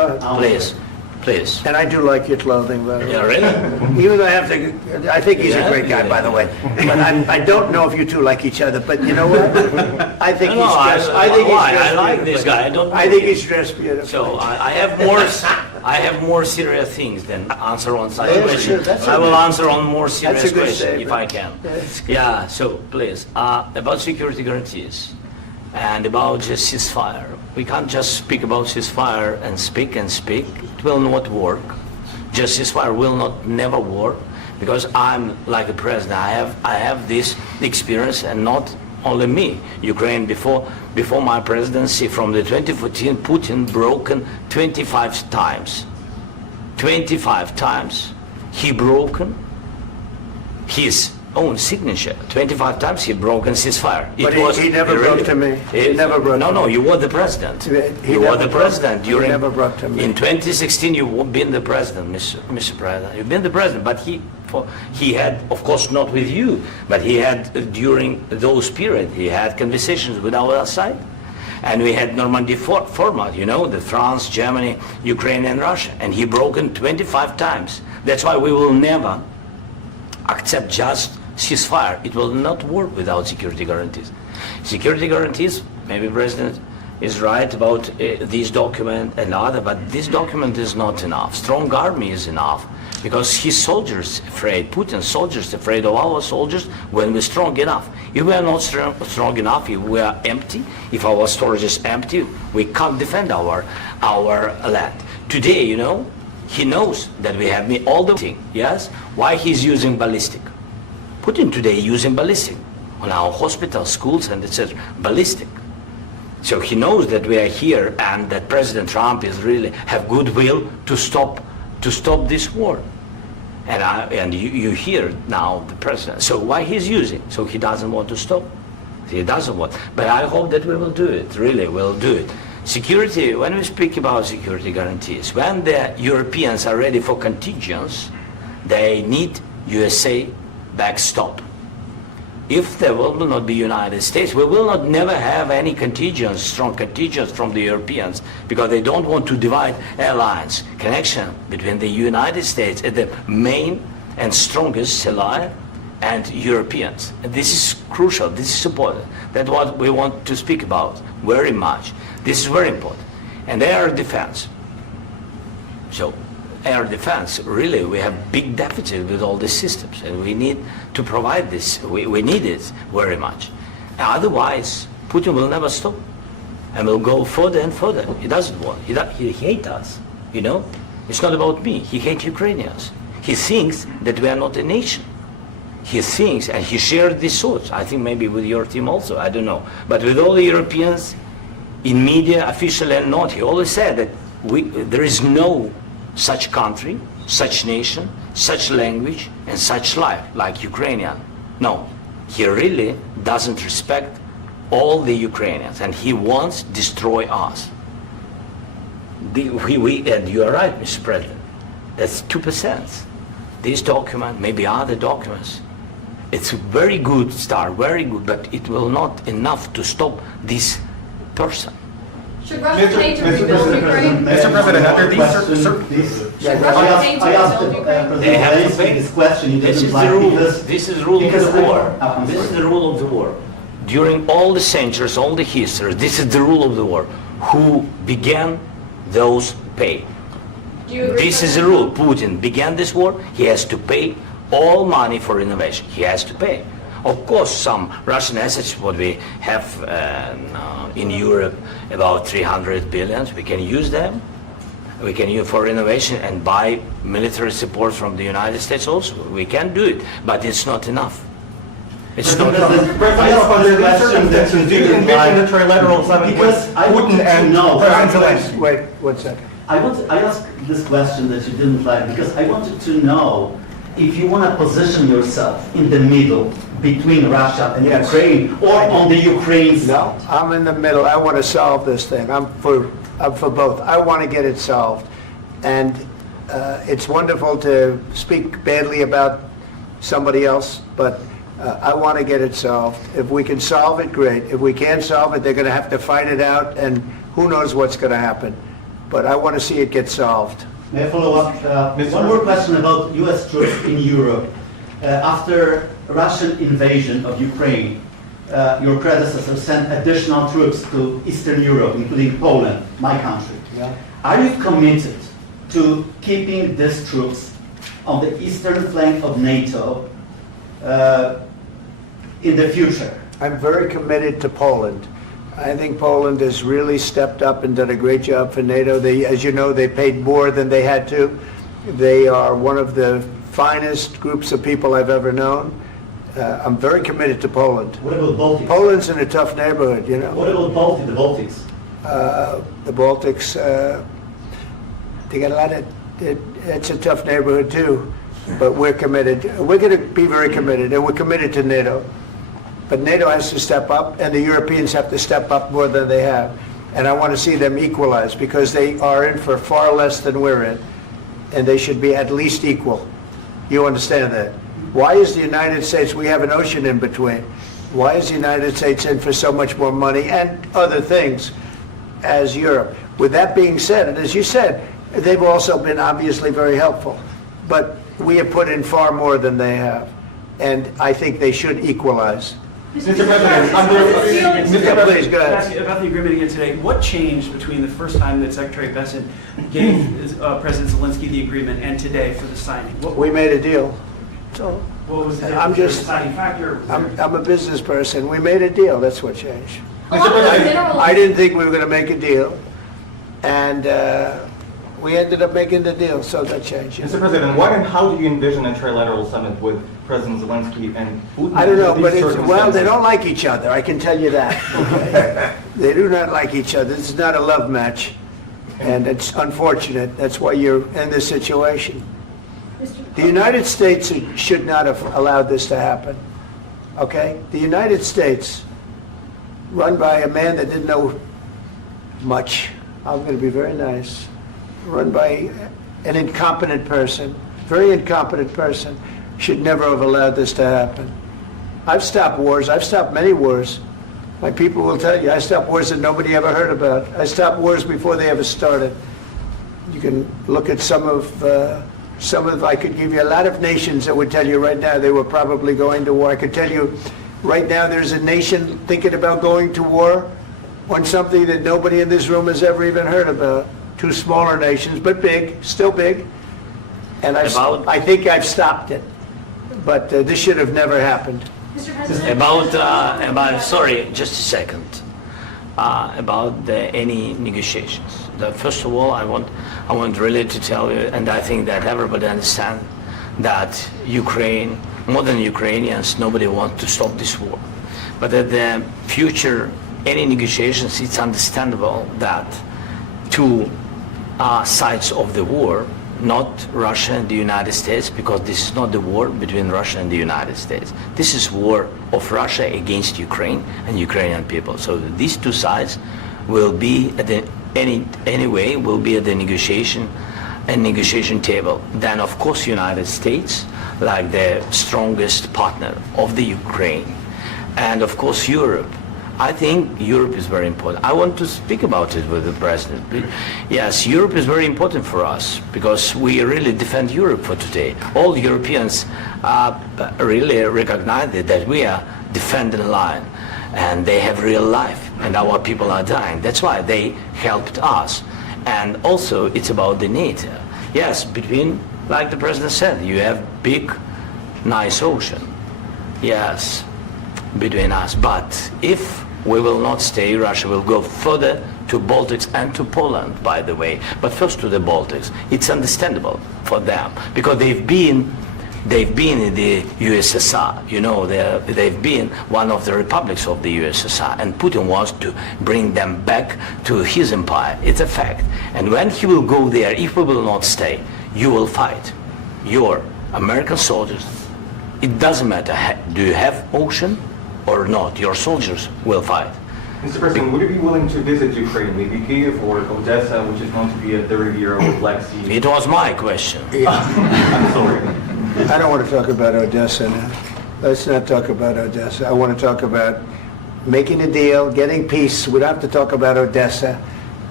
Go ahead. Please, please. And I do like your clothing, by the way. Yeah, really? Even though I think he's a great guy, by the way. But I don't know if you two like each other, but you know what? I think No, he's I dressed, I think he's why? dressed I like this beautifully. guy. I don't know I think him. he's dressed beautifully. So I have more serious things than answer on such Yeah, questions. sure, that's I will okay. answer on more serious a good questions if I can. statement. Yeah, it's good. Yeah, so please, about security guarantees and about just ceasefire. We can't just speak about ceasefire and speak and speak. It will not work. Just ceasefire will not never work because I'm like a president. I have this experience, and not only me. Ukraine before my presidency from the 2014, Putin broken 25 times. 25 times he broken his own signature. 25 times he broken ceasefire. But he never broke to me. He never broke to No, me. you were the president. He You were never the broke- president he during. never broke to me. In 2016, you've been the president, Mr. President. You've been the president, but he had, of course, not with you, but he had during those period. He had conversations with our side, and we had Normandy format. You know, the France, Germany, Ukraine, and Russia, and he broken 25 times. That's why we will never accept just ceasefire. It will not work without security guarantees. Security guarantees, maybe President is right about this document and other, but this document is not enough. Strong army is enough because his soldiers afraid, Putin's soldiers afraid of our soldiers when we're strong enough. If we are not strong enough, if we are empty, if our storage is empty, we can't defend our land. Today, you know, he knows that we have all the thing, yes? Why he's using ballistic? Putin today using ballistic on our hospitals, schools, and etc. Ballistic. So he knows that we are here and that President Trump is really have goodwill to stop this war. And you hear now the president. So why he's using? So he doesn't want to stop. He doesn't want. But I hope that we will do it. Really, we'll do it. Security. When we speak about security guarantees, when the Europeans are ready for contingents, they need USA backstop. If there will not be United States, we will not never have any contingents, strong contingents from the Europeans, because they don't want to divide alliance connection between the United States as the main and strongest ally and Europeans. And this is crucial, this is important. That's what we want to speak about very much. This is very important. And air defense. So air defense, really, we have big deficit with all these systems, and we need to provide this. We need it very much. Otherwise, Putin will never stop, and will go further and further. He doesn't want. He hates us. You know, it's not about me. He hates Ukrainians. He thinks that we are not a nation. He thinks, and he shared these thoughts. I think maybe with your team also. I don't know, but with all the Europeans, in media, official and not, he always said that there is no such country, such nation, such language, and such life like Ukrainian. No, he really doesn't respect all the Ukrainians, and he wants to destroy us. And you are right, Mr. President. That's 2%. This document, maybe other documents, it's a very good start, very good, but it will not enough to stop this person. Should Russia pay to rebuild Ukraine? Mr. President, under these Should Russia pay to rebuild Ukraine? They have to pay. This question. This is the rule. This is the rule of the war. This is the rule of the war. During all the centuries, all the history, this is the rule of the war. Who began, those pay. Do you agree? This is the rule. Putin began this war. He has to pay all money for innovation. He has to pay. Of course, some Russian assets, what we have in Europe, about 300 billion, we can use them. We can use for innovation and buy military support from the United States also. We can do it, but it's not enough. It's not enough. under these circumstances, do you envision a trilateral summit with Putin and President Zelensky? Wait 1 second. I asked this question that you didn't like because I wanted to know if you want to position yourself in the middle between Russia and Yes. Ukraine or on the Ukraine's. No, I'm in the middle. I want to solve this thing. I'm for both. I want to get it solved. And it's wonderful to speak badly about somebody else, but I want to get it solved. If we can solve it, great. If we can't solve it, they're going to have to fight it out, and who knows what's going to happen. but I want to see it get solved. May I follow up? One more question about U.S. troops in Europe. After Russian invasion of Ukraine, your predecessor sent additional troops to Eastern Europe, including Poland, my country. Yeah. Are you committed to keeping these troops on the eastern flank of NATO in the future? I'm very committed to Poland. I think Poland has really stepped up and done a great job for NATO. They, as you know, they paid more than they had to. They are one of the finest groups of people I've ever known. I'm very committed to Poland. What about Baltics? Poland's in a tough neighborhood, you know. What about the Baltics? The Baltics, they got a lot of, it's a tough neighborhood too, but we're committed. We're going to be very committed, and we're committed to NATO. But NATO has to step up, and the Europeans have to step up more than they have. And I want to see them equalize, because they are in for far less than we're in, and they should be at least equal. You understand that? Why is the United States, we have an ocean in between, why is the United States in for so much more money and other things as Europe? With that being said, and as you said, they've also been obviously very helpful, but we have put in far more than they have, and I think they should equalize. Mr. President, Please, go ahead. Ask you about the agreement again today. What changed between the first time that Secretary Bessent gave President Zelensky the agreement and today for the signing? We made a deal. So What was the I'm just- deciding factor? I'm a business person. We made a deal. That's what changed. A lot of the minerals. I didn't think we were going to make a deal, and we ended up making the deal, so that changed. Mr. President, what and how do you envision a trilateral summit with President Zelensky and Putin? I don't know, in but these well, they circumstances? don't like each other. I can tell you that. Okay? They do not like each other. This is not a love match, and it's unfortunate. That's why you're in this situation. The United States should not have allowed this to happen. Okay? The United States, run by a man that didn't know much. I'm going to be very nice. Run by an incompetent person, very incompetent person, should never have allowed this to happen. I've stopped wars. I've stopped many wars. My people will tell you, I stopped wars that nobody ever heard about. I stopped wars before they ever started. You can look at some of, I could give you a lot of nations that would tell you right now they were probably going to war. I could tell you right now there's a nation thinking about going to war on something that nobody in this room has ever even heard about. Two smaller nations, but big, still big. And I think I've stopped it. But this should have never happened. Mr. President. About sorry, just a second. About any negotiations. First of all, I want really to tell you, and I think that everybody understands that Ukraine, more than Ukrainians, nobody wants to stop this war. But at the future, any negotiations, it's understandable that two sides of the war, not Russia and the United States, because this is not the war between Russia and the United States. This is war of Russia against Ukraine and Ukrainian people. So these two sides will be at the anyway will be at the negotiation table. Then of course United States, like the strongest partner of the Ukraine, and of course Europe. I think Europe is very important. I want to speak about it with the President. Yes, Europe is very important for us because we really defend Europe for today. All Europeans really recognize that we are defending the line and they have real life and our people are dying. That's why they helped us. And also it's about the NATO. Yes, between, like the President said, you have big, nice ocean. Yes, between us. But if we will not stay, Russia will go further to Baltics and to Poland, by the way. But first to the Baltics. It's understandable for them because they've been in the USSR. You know, they've been one of the republics of the USSR, and Putin wants to bring them back to his empire. It's a fact. And when he will go there, if we will not stay, you will fight. Your American soldiers, it doesn't matter, do you have ocean or not, your soldiers will fight. Mr. President, would you be willing to visit Ukraine, maybe Kyiv or Odessa, which is known to be a 30-year-old Black Sea? It was my question. I'm sorry. I don't want to talk about Odessa now. Let's not talk about Odessa. I want to talk about making a deal, getting peace. We don't have to talk about Odessa.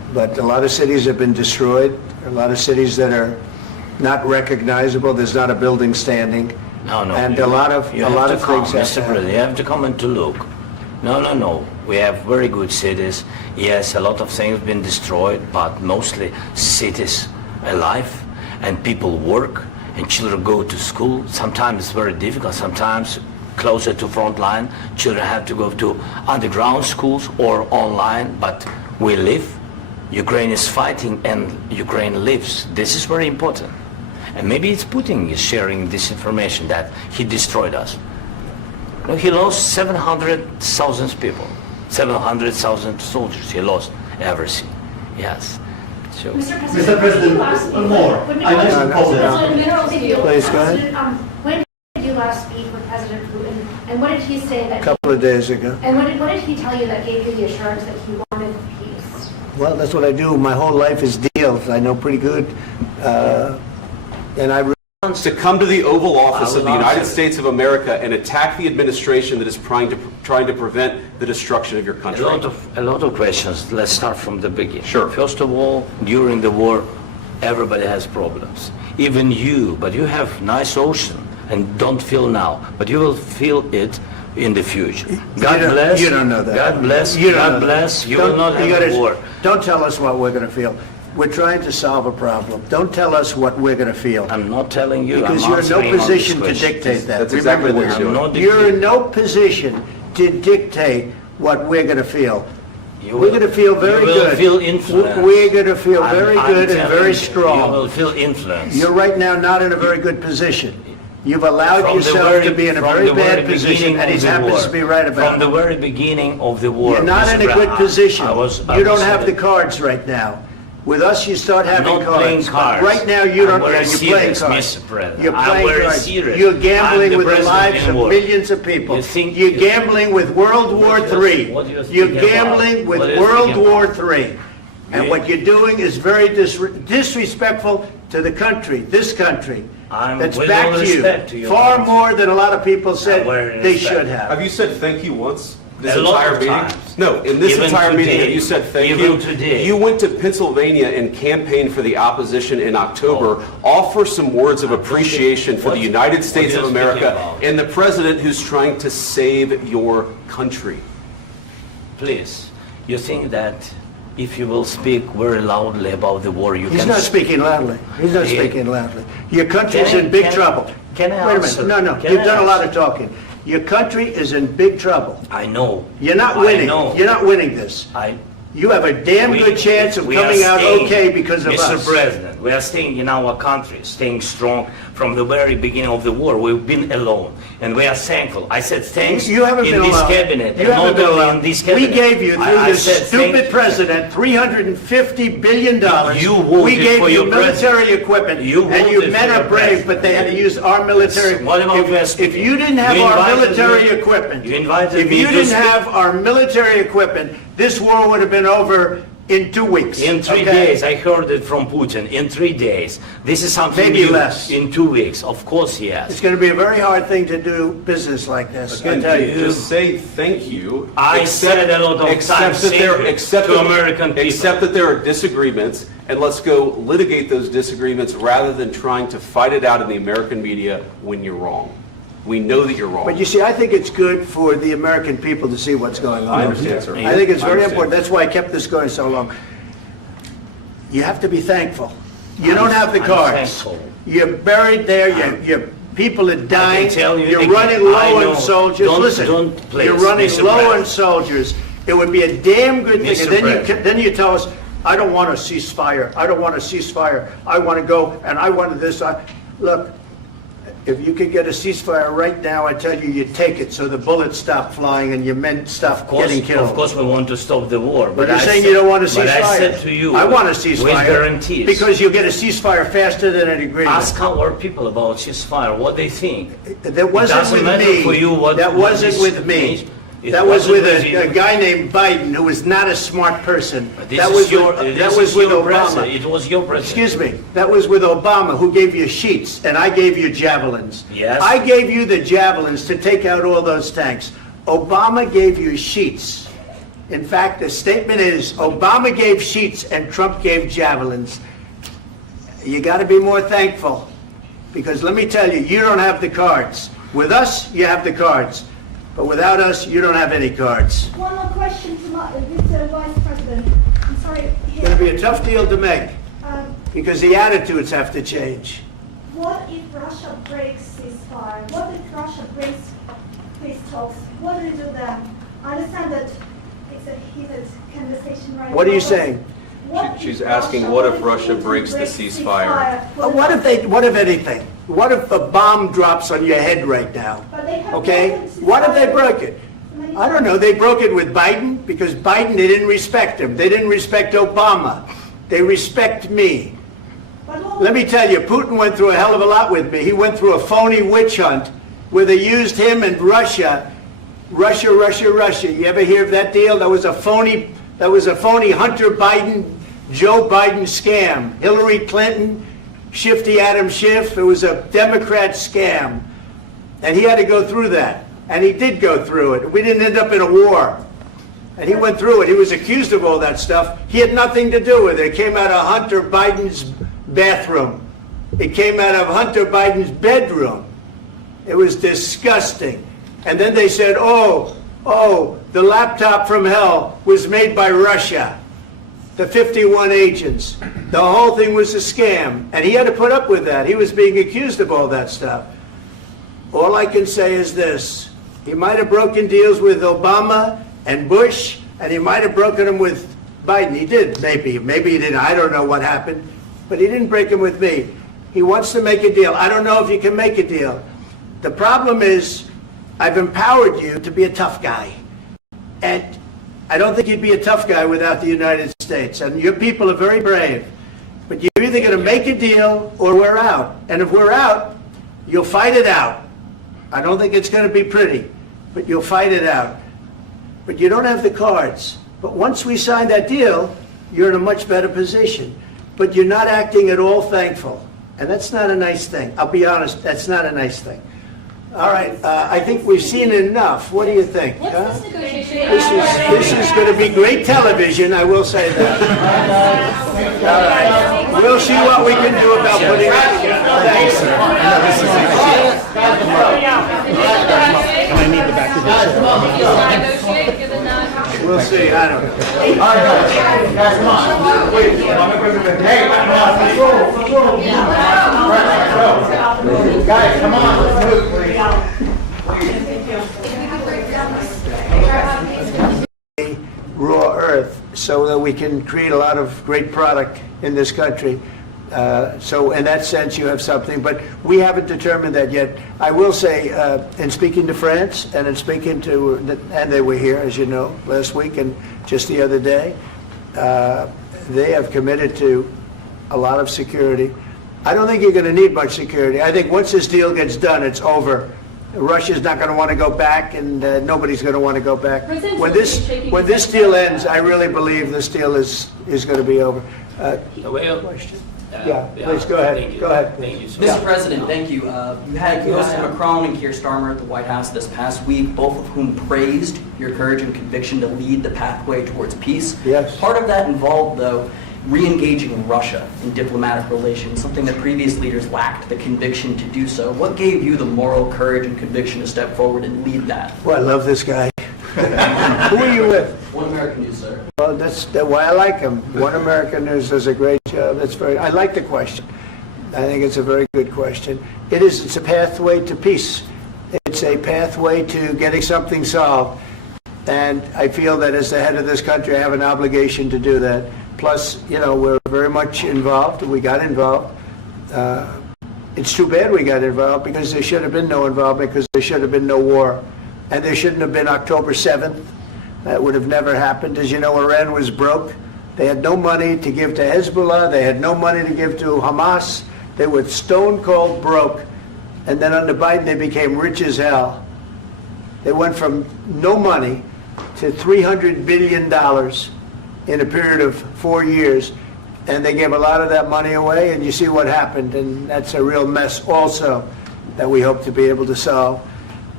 but a lot of cities have been destroyed. A lot of cities that are not recognizable. There's not a building standing. No, no. And a lot of you have to come, things have Mr. President, you have to come and to look. No, no, no. We have very good cities. Yes, a lot of things have been destroyed, but mostly cities alive, and people work, and children go to school. Sometimes it's very difficult. Sometimes closer to front line, children have to go to underground schools or online, but we live. Ukraine is fighting and Ukraine lives. This is very important. And maybe it's Putin is sharing this information that he destroyed us. No, he lost 700,000 people, 700,000 soldiers. He lost everything. Yes. So, Mr. President, one more. I mentioned Poland. Please, go ahead. When did you last speak with President Putin, and what did he say that? A couple of days ago. And what did he tell you that gave you the assurance that he wanted peace? Well, that's what I do. My whole life is deals. I know pretty good. And I to come to the Oval Office I of will the United answer. States of America and attack the administration that is trying to prevent the destruction of your country. a lot of questions. Let's start from the beginning. Sure. First of all, during the war, everybody has problems. Even you, but you have nice ocean and don't feel now, but you will feel it in the future. God bless. You don't know that. God bless. You don't know God that. bless. You Don't- will not you have a gotta- war. Don't tell us what we're going to feel. We're trying to solve a problem. Don't tell us what we're going to feel. I'm not telling you. Because I'm you're in no answering on this position to question. dictate that. That's exactly Remember what this. you're I'm not You're in dictating. no position to dictate what we're going to feel. You We're will- going to feel very you will good. feel influence. We're going to feel I'm- very I'm good and telling very you, strong. You will feel influence. You're right now not in a very good position. You've allowed From the yourself very- to be in a from very the bad very position, beginning and he of the happens war. to be right about From the it. very beginning of the war. You're not Mr. in a good Brown, position. I You don't was- have the cards right now. With us, you start I'm having not playing cards. But cards. right now, you I'm don't. very You're playing serious, cards. Mr. President. You're I'm playing very cards. serious. You're I'm gambling the with the president lives in of war. millions of people. You think- You're gambling with World War What do you- III. what do you think You're about? gambling with What do you World think War about? III. And You- what you're doing is very disrespectful to the country, this country. I'm That's with back all to respect to you. your Far country. more than a lot of people said very they respect. should have. Have you said thank you once? This A lot entire of meeting? times. No, in this Even entire meeting, today. have you said thank Even you? today. You went to Pennsylvania and campaigned for the opposition in October. Offer some words of appreciation for What- the United what States are of you America speaking about? and the president who's trying to save your country. Please, you think that if you will speak very loudly about the war, you He's can... not speaking loudly. He's not He- speaking loudly. Your country's Can I- in big can I- trouble. can I Wait a answer? minute. No, Can you've I done a lot answer? of talking. Your country is in big trouble. I know. You're not I winning. know. You're not winning this. You have a damn good chance of we are coming out staying, okay because of Mr. us. President, we are staying in our country, staying strong from the very beginning of the war. We've been alone, and we are thankful. I said thanks You haven't in been this alone. cabinet, You and haven't not been only alone. in this We cabinet. gave you, through I this said stupid thank- president, $350 billion. You voted We gave for you your military president. equipment, You and you voted men for are your brave, president. but they had to use our military. What about West If Point? you didn't have You our invited military me- equipment, you invited if me you to didn't speak- have our military equipment, this war would have been over in 2 weeks. In 3 okay? days, I heard it from Putin. In 3 days, this is something Maybe new. less. In 2 weeks, of course, It's yes. going to be a very hard thing to do business like this. I Again, tell you. just say thank you. I said a lot of accept times that there- thank you accept to that- American people. Accept that there are disagreements, and let's go litigate those disagreements rather than trying to fight it out in the American media when you're wrong. We know that you're wrong. But you see, I think it's good for the American people to see what's going on. I understand, sir. I think it's I very understand. important. That's why I kept this going so long. You have to be thankful. You don't have the I'm cards. thankful. You're buried there. Your people are dying. tell you You're again, running I low know. on soldiers. Don't- Listen, don't please, you're running Mr. low President. on soldiers. It would be a damn good thing. Mr. And then President. then you tell us, I don't want a ceasefire. I don't want a ceasefire. I want to go and I want this. Look, if you could get a ceasefire right now, I tell you, you take it so the bullets stop flying and your men stop getting killed. Of course, we want to stop the war. But you're I saying said- you don't want a ceasefire. But I said to you, I want a with ceasefire. guarantees. Because you'll get a ceasefire faster than an agreement. Ask our people about ceasefire, what they think. That wasn't doesn't with matter me. for you what- That what wasn't this with me. means. It That was wasn't with with a you. guy named Biden who was not a smart person. This That is was your, with, this that is was with your Obama. president. It was your president. Excuse me. That was with Obama, who gave you sheets, and I gave you javelins. Yes. I gave you the javelins to take out all those tanks. Obama gave you sheets. In fact, the statement is Obama gave sheets and Trump gave javelins. You got to be more thankful, because let me tell you, you don't have the cards. With us, you have the cards. But without us, you don't have any cards. One more question to Mr. Vice President. I'm sorry. It's going to be a tough deal to make, because the attitudes have to change. What if Russia breaks ceasefire? What if Russia breaks peace talks? What do we do then? I understand that it's a heated conversation right now. What are you saying? She's asking, what if Russia breaks the ceasefire? What if anything? What if a bomb drops on your head right now? But they have Okay? broken ceasefire. What if they broke it? I don't know. They broke it with Biden, because Biden, they didn't respect him. They didn't respect Obama. They respect me. Let me tell you, Putin went through a hell of a lot with me. He went through a phony witch hunt where they used him and Russia. Russia. You ever hear of that deal? That was a phony Hunter Biden, Joe Biden scam. Hillary Clinton, Shifty Adam Schiff. It was a Democrat scam. And he had to go through that. And he did go through it. We didn't end up in a war. And he went through it. He was accused of all that stuff. He had nothing to do with it. It came out of Hunter Biden's bathroom. It came out of Hunter Biden's bedroom. It was disgusting. And then they said, oh, the laptop from hell was made by Russia. The 51 agents. The whole thing was a scam. And he had to put up with that. He was being accused of all that stuff. All I can say is this. He might have broken deals with Obama and Bush, and he might have broken them with Biden. He did, maybe. Maybe he didn't. I don't know what happened. But he didn't break them with me. He wants to make a deal. I don't know if you can make a deal. The problem is, I've empowered you to be a tough guy. And I don't think you'd be a tough guy without the United States. And your people are very brave. But you're either going to make a deal or we're out. And if we're out, you'll fight it out. I don't think it's going to be pretty, but you'll fight it out. But you don't have the cards. But once we sign that deal, you're in a much better position. But you're not acting at all thankful. And that's not a nice thing. I'll be honest, that's not a nice thing. All right, I think we've seen enough. What do you think? Huh? This is going to be great television, I will say that. All right, we'll see what we can do about putting it together. Thanks. I need the back of the We'll see, I don't know. All right, guys, come on. Wait, hey, guys, come on, let's move, please. Raw earth, so that we can create a lot of great product in this country. So in that sense, you have something, but we haven't determined that yet. I will say, in speaking to France and in speaking to, and they were here, as you know, last week and just the other day, they have committed to a lot of security. I don't think you're going to need much security. I think once this deal gets done, it's over. Russia's not going to want to go back, and nobody's going to want to go back. When this deal ends, I really believe this deal is going to be over. Question? Please go ahead. Thank you. Go ahead. Thank you so Mr. much. President, thank you. You had hosted Macron and Keir Starmer at the White House this past week, both of whom praised your courage and conviction to lead the pathway towards peace. Yes. Part of that involved, though, re-engaging Russia in diplomatic relations, something that previous leaders lacked the conviction to do so. What gave you the moral courage and conviction to step forward and lead that? Well, I love this guy. Who are you with? One American News, sir. Well, that's why I like him. One American News does a great job. I like the question. I think it's a very good question. It's a pathway to peace. It's a pathway to getting something solved. And I feel that as the head of this country, I have an obligation to do that. Plus, we're very much involved. We got involved. It's too bad we got involved, because there should have been no involvement, because there should have been no war. And there shouldn't have been October 7th. That would have never happened. As you know, Iran was broke. They had no money to give to Hezbollah. They had no money to give to Hamas. They were stone cold broke. And then under Biden, they became rich as hell. They went from no money to $300 billion in a period of 4 years. And they gave a lot of that money away, and you see what happened. And that's a real mess also that we hope to be able to solve.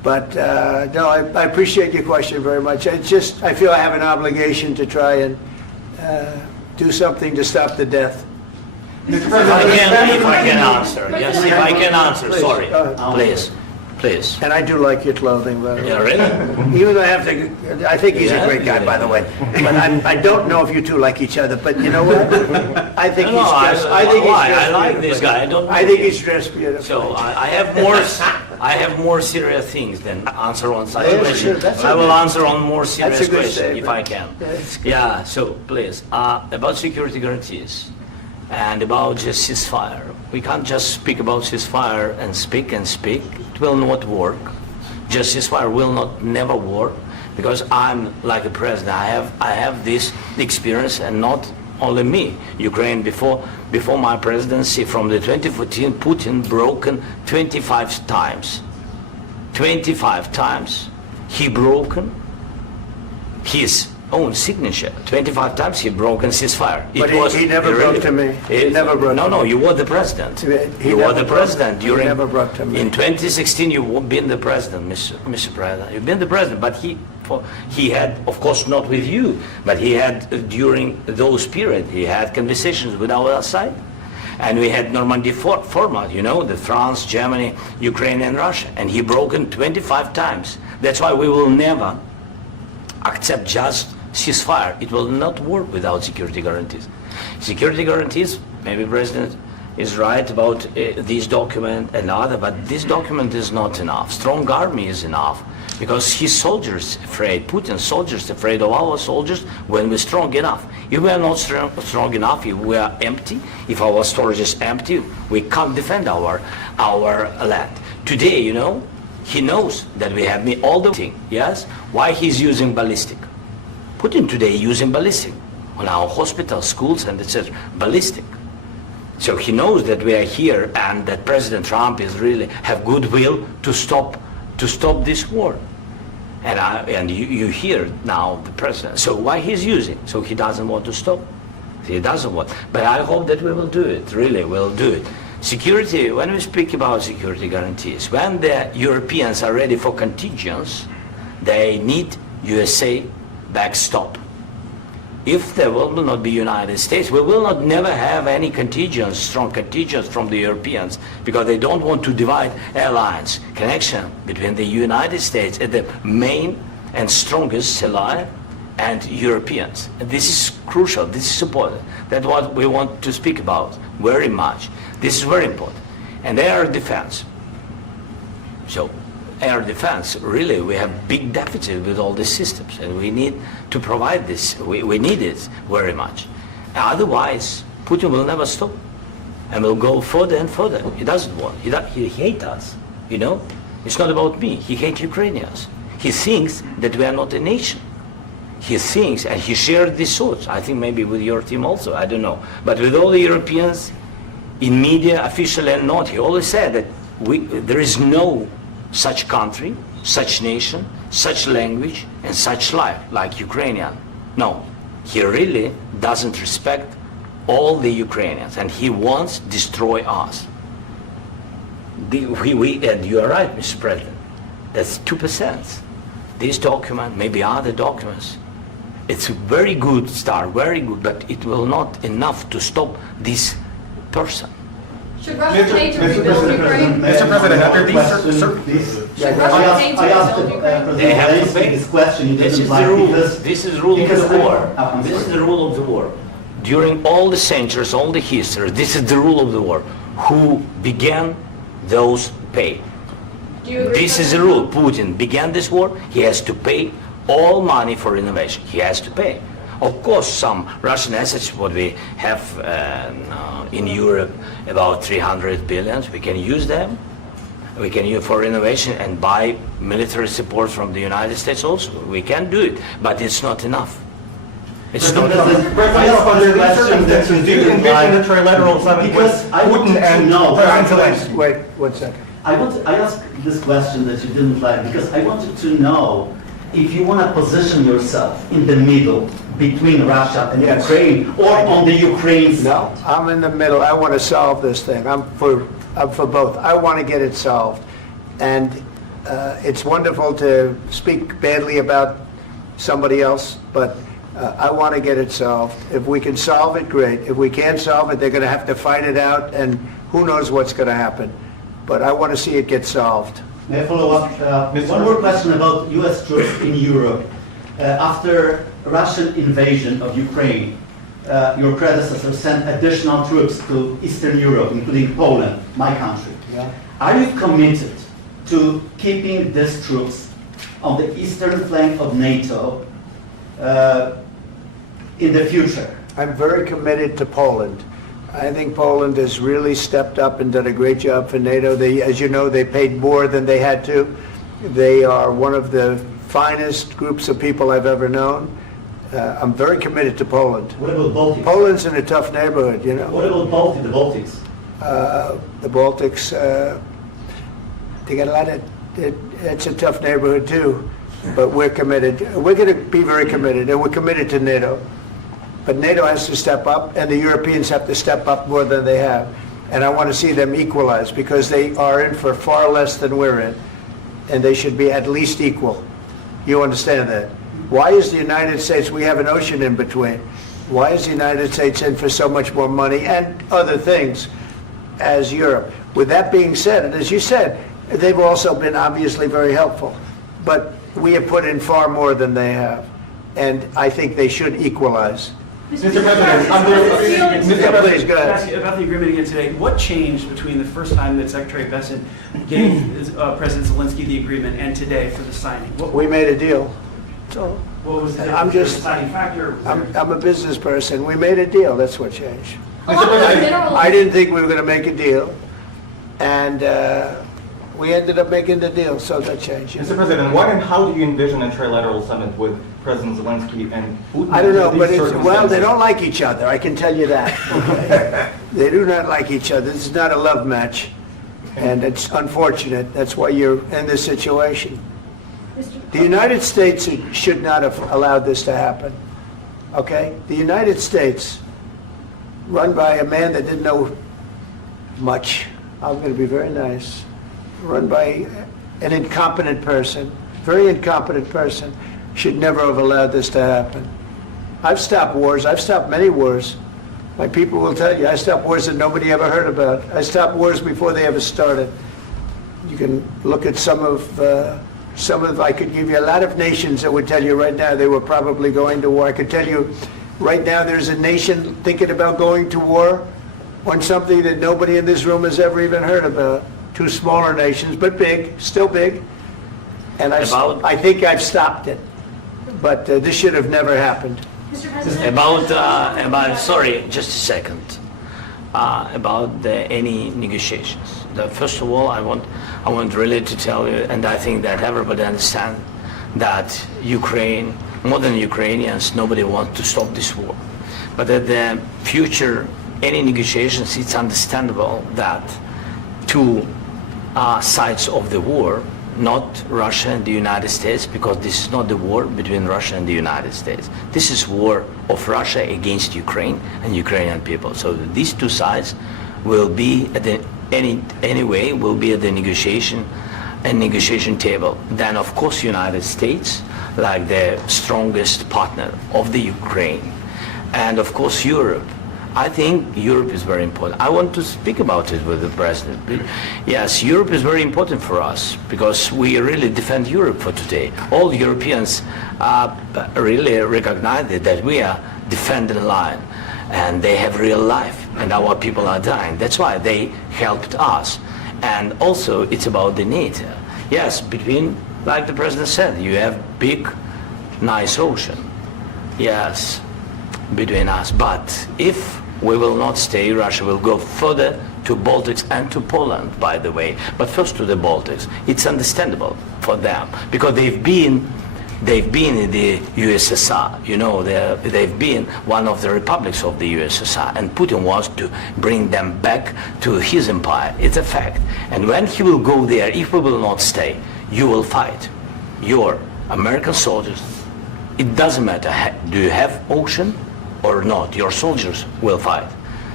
But no, I appreciate your question very much. It's just, I feel I have an obligation to try and do something to stop the death. If I can answer, yes, if I can answer, Please, sorry, go ahead. please. And I do like your clothing, by the way. Yeah, really? Even though I have to, I think he's a Yeah, great guy, yeah. by the way. But I don't know if you two like each other, but you know what? I think No, he's dressed, I like beautifully. this guy. I don't know I think him. he's dressed beautifully. So I have more serious things than answer on such Yeah, question. sure, that's I a will good- answer on more serious that's a good question if statement. I can. Yeah, it's good. Yeah, so please, about security guarantees and about just ceasefire. We can't just speak about ceasefire and speak and speak. It will not work. Just ceasefire will not never work because I'm like a president. I have this experience, and not only me. Ukraine before my presidency, from the 2014, Putin broken 25 times. 25 times he broken his own signature. 25 times he broken ceasefire. But he never broke to me. He never broke No, to no, me. you were the president. He You were never the broke- president he during. never broke to me. In 2016, you've been the president, Mr. President. You've been the president, but he had, of course, not with you, but he had during those period, he had conversations with our side. And we had Normandy format, you know, the France, Germany, Ukraine, and Russia. And he broken 25 times. That's why we will never accept just ceasefire. It will not work without security guarantees. Security guarantees, maybe President is right about this document and other, but this document is not enough. Strong army is enough because his soldiers afraid, Putin's soldiers afraid of our soldiers when we're strong enough. If we are not strong enough, if we are empty, if our storage is empty, we can't defend our land. Today, you know, he knows that we have all the thing, yes? Why he's using ballistic? Putin today using ballistic on our hospitals, schools, and etc. Ballistic. So he knows that we are here and that President Trump is really have goodwill to stop this war. And you hear now the president. So why he's using? So he doesn't want to stop. He doesn't want. But I hope that we will do it. Really, we'll do it. Security. When we speak about security guarantees, when the Europeans are ready for contingents, they need USA backstop. If there will not be United States, we will not never have any contingents, strong contingents from the Europeans, because they don't want to divide alliance, connection between the United States and the main and strongest ally and Europeans. And this is crucial, this is important. That's what we want to speak about very much. This is very important. And air defense. So air defense, really, we have big deficit with all these systems, and we need to provide this. We need it very much. Otherwise, Putin will never stop, and will go further and further. He doesn't want. He hates us, you know? It's not about me. He hates Ukrainians. He thinks that we are not a nation. He thinks, and he shared these thoughts, I think maybe with your team also, I don't know. But with all the Europeans, in media, officially and not, he always said that there is no such country, such nation, such language, and such life like Ukrainian. No, he really doesn't respect all the Ukrainians, and he wants to destroy us. And you are right, Mr. President, that's 2%. This document, maybe other documents, it's a very good start, very good, but it will not enough to stop this person. Should Russia pay to rebuild Ukraine? Mr. President, after these Should Russia pay to I asked rebuild Ukraine? They have to Zelensky pay. this question. You This didn't is the like rule. because This is the rule of because the I- war. I'm This is sorry. the rule of the war. During all the centuries, all the history, this is the rule of the war. Who began, those pay. Do you agree This with is the that? rule. Putin began this war. He has to pay all money for innovation. He has to pay. Of course, some Russian assets, what we have in Europe, about 300 billion, we can use them. We can use for innovation and buy military support from the United States also. We can do it, but it's not enough. It's not enough. President, under these circumstances, do you envision a trilateral summit with Because I Putin wanted to and know- President Zelensky? Wait 1 second. I asked this question that you didn't like because I wanted to know if you want to position yourself in the middle between Russia and Yes. Ukraine or on the Ukraine side. No, I'm in the middle. I want to solve this thing. I'm for both. I want to get it solved. And it's wonderful to speak badly about somebody else, but I want to get it solved. If we can solve it, great. If we can't solve it, they're going to have to fight it out, and who knows what's going to happen. But I want to see it get solved. May I follow up? One more question about U.S. troops in Europe. After Russian invasion of Ukraine, your predecessor sent additional troops to Eastern Europe, including Poland, my country. Yeah. Are you committed to keeping these troops on the eastern flank of NATO in the future? I'm very committed to Poland. I think Poland has really stepped up and done a great job for NATO. They, as you know, they paid more than they had to. They are one of the finest groups of people I've ever known. I'm very committed to Poland. What about Baltics? Poland's in a tough neighborhood, you know. What about the Baltics? The Baltics, they got a lot of, it's a tough neighborhood too, but we're committed. We're going to be very committed, and we're committed to NATO. But NATO has to step up, and the Europeans have to step up more than they have. And I want to see them equalize, because they are in for far less than we're in, and they should be at least equal. You understand that? Why is the United States, we have an ocean in between, why is the United States in for so much more money and other things as Europe? With that being said, and as you said, they've also been obviously very helpful, but we have put in far more than they have, and I think they should equalize. Mr. President, Please, go ahead. Ask you about the agreement again today. What changed between the first time that Secretary Bessent gave President Zelensky the agreement and today for the signing? We made a deal. So What was the I'm just- deciding factor? I'm a business person. We made a deal. That's what changed. Along with mineral- I didn't think we were going to make a deal, and we ended up making the deal, so that changed. Mr. President, what and how do you envision a trilateral summit with President Zelensky and Putin? I don't know, under but these well, they circumstances? don't like each other, I can tell you that. Okay? They do not like each other. This is not a love match, and it's unfortunate. That's why you're in this situation. The United States should not have allowed this to happen, okay? The United States, run by a man that didn't know much, I'm going to be very nice, run by an incompetent person, very incompetent person, should never have allowed this to happen. I've stopped wars. I've stopped many wars. My people will tell you, I stopped wars that nobody ever heard about. I stopped wars before they ever started. You can look at some of, I could give you a lot of nations that would tell you right now they were probably going to war. I could tell you right now there's a nation thinking about going to war on something that nobody in this room has ever even heard about. Two smaller nations, but big, still big. And I think I've stopped it. But this should have never happened. Mr. President? About sorry, just a second. About any negotiations. First of all, I want really to tell you, and I think that everybody understands that Ukraine, more than Ukrainians, nobody wants to stop this war. But at the future, any negotiations, it's understandable that two sides of the war, not Russia and the United States, because this is not the war between Russia and the United States. This is war of Russia against Ukraine and Ukrainian people. So these two sides will be at the anyway will be at the negotiation table. Then of course United States, like the strongest partner of the Ukraine, and of course Europe. I think Europe is very important. I want to speak about it with the President. Yes, Europe is very important for us because we really defend Europe for today. All Europeans really recognize that we are defending the line and they have real life and our people are dying. That's why they helped us. And also it's about the NATO. Yes, between, like the President said, you have big, nice ocean. Yes, between us. But if we will not stay, Russia will go further to Baltics and to Poland, by the way. But first to the Baltics. It's understandable for them because they've been in the USSR. You know, they've been one of the republics of the USSR, and Putin wants to bring them back to his empire. It's a fact. And when he will go there, if we will not stay, you will fight. Your American soldiers, it doesn't matter, do you have ocean or not, your soldiers will fight.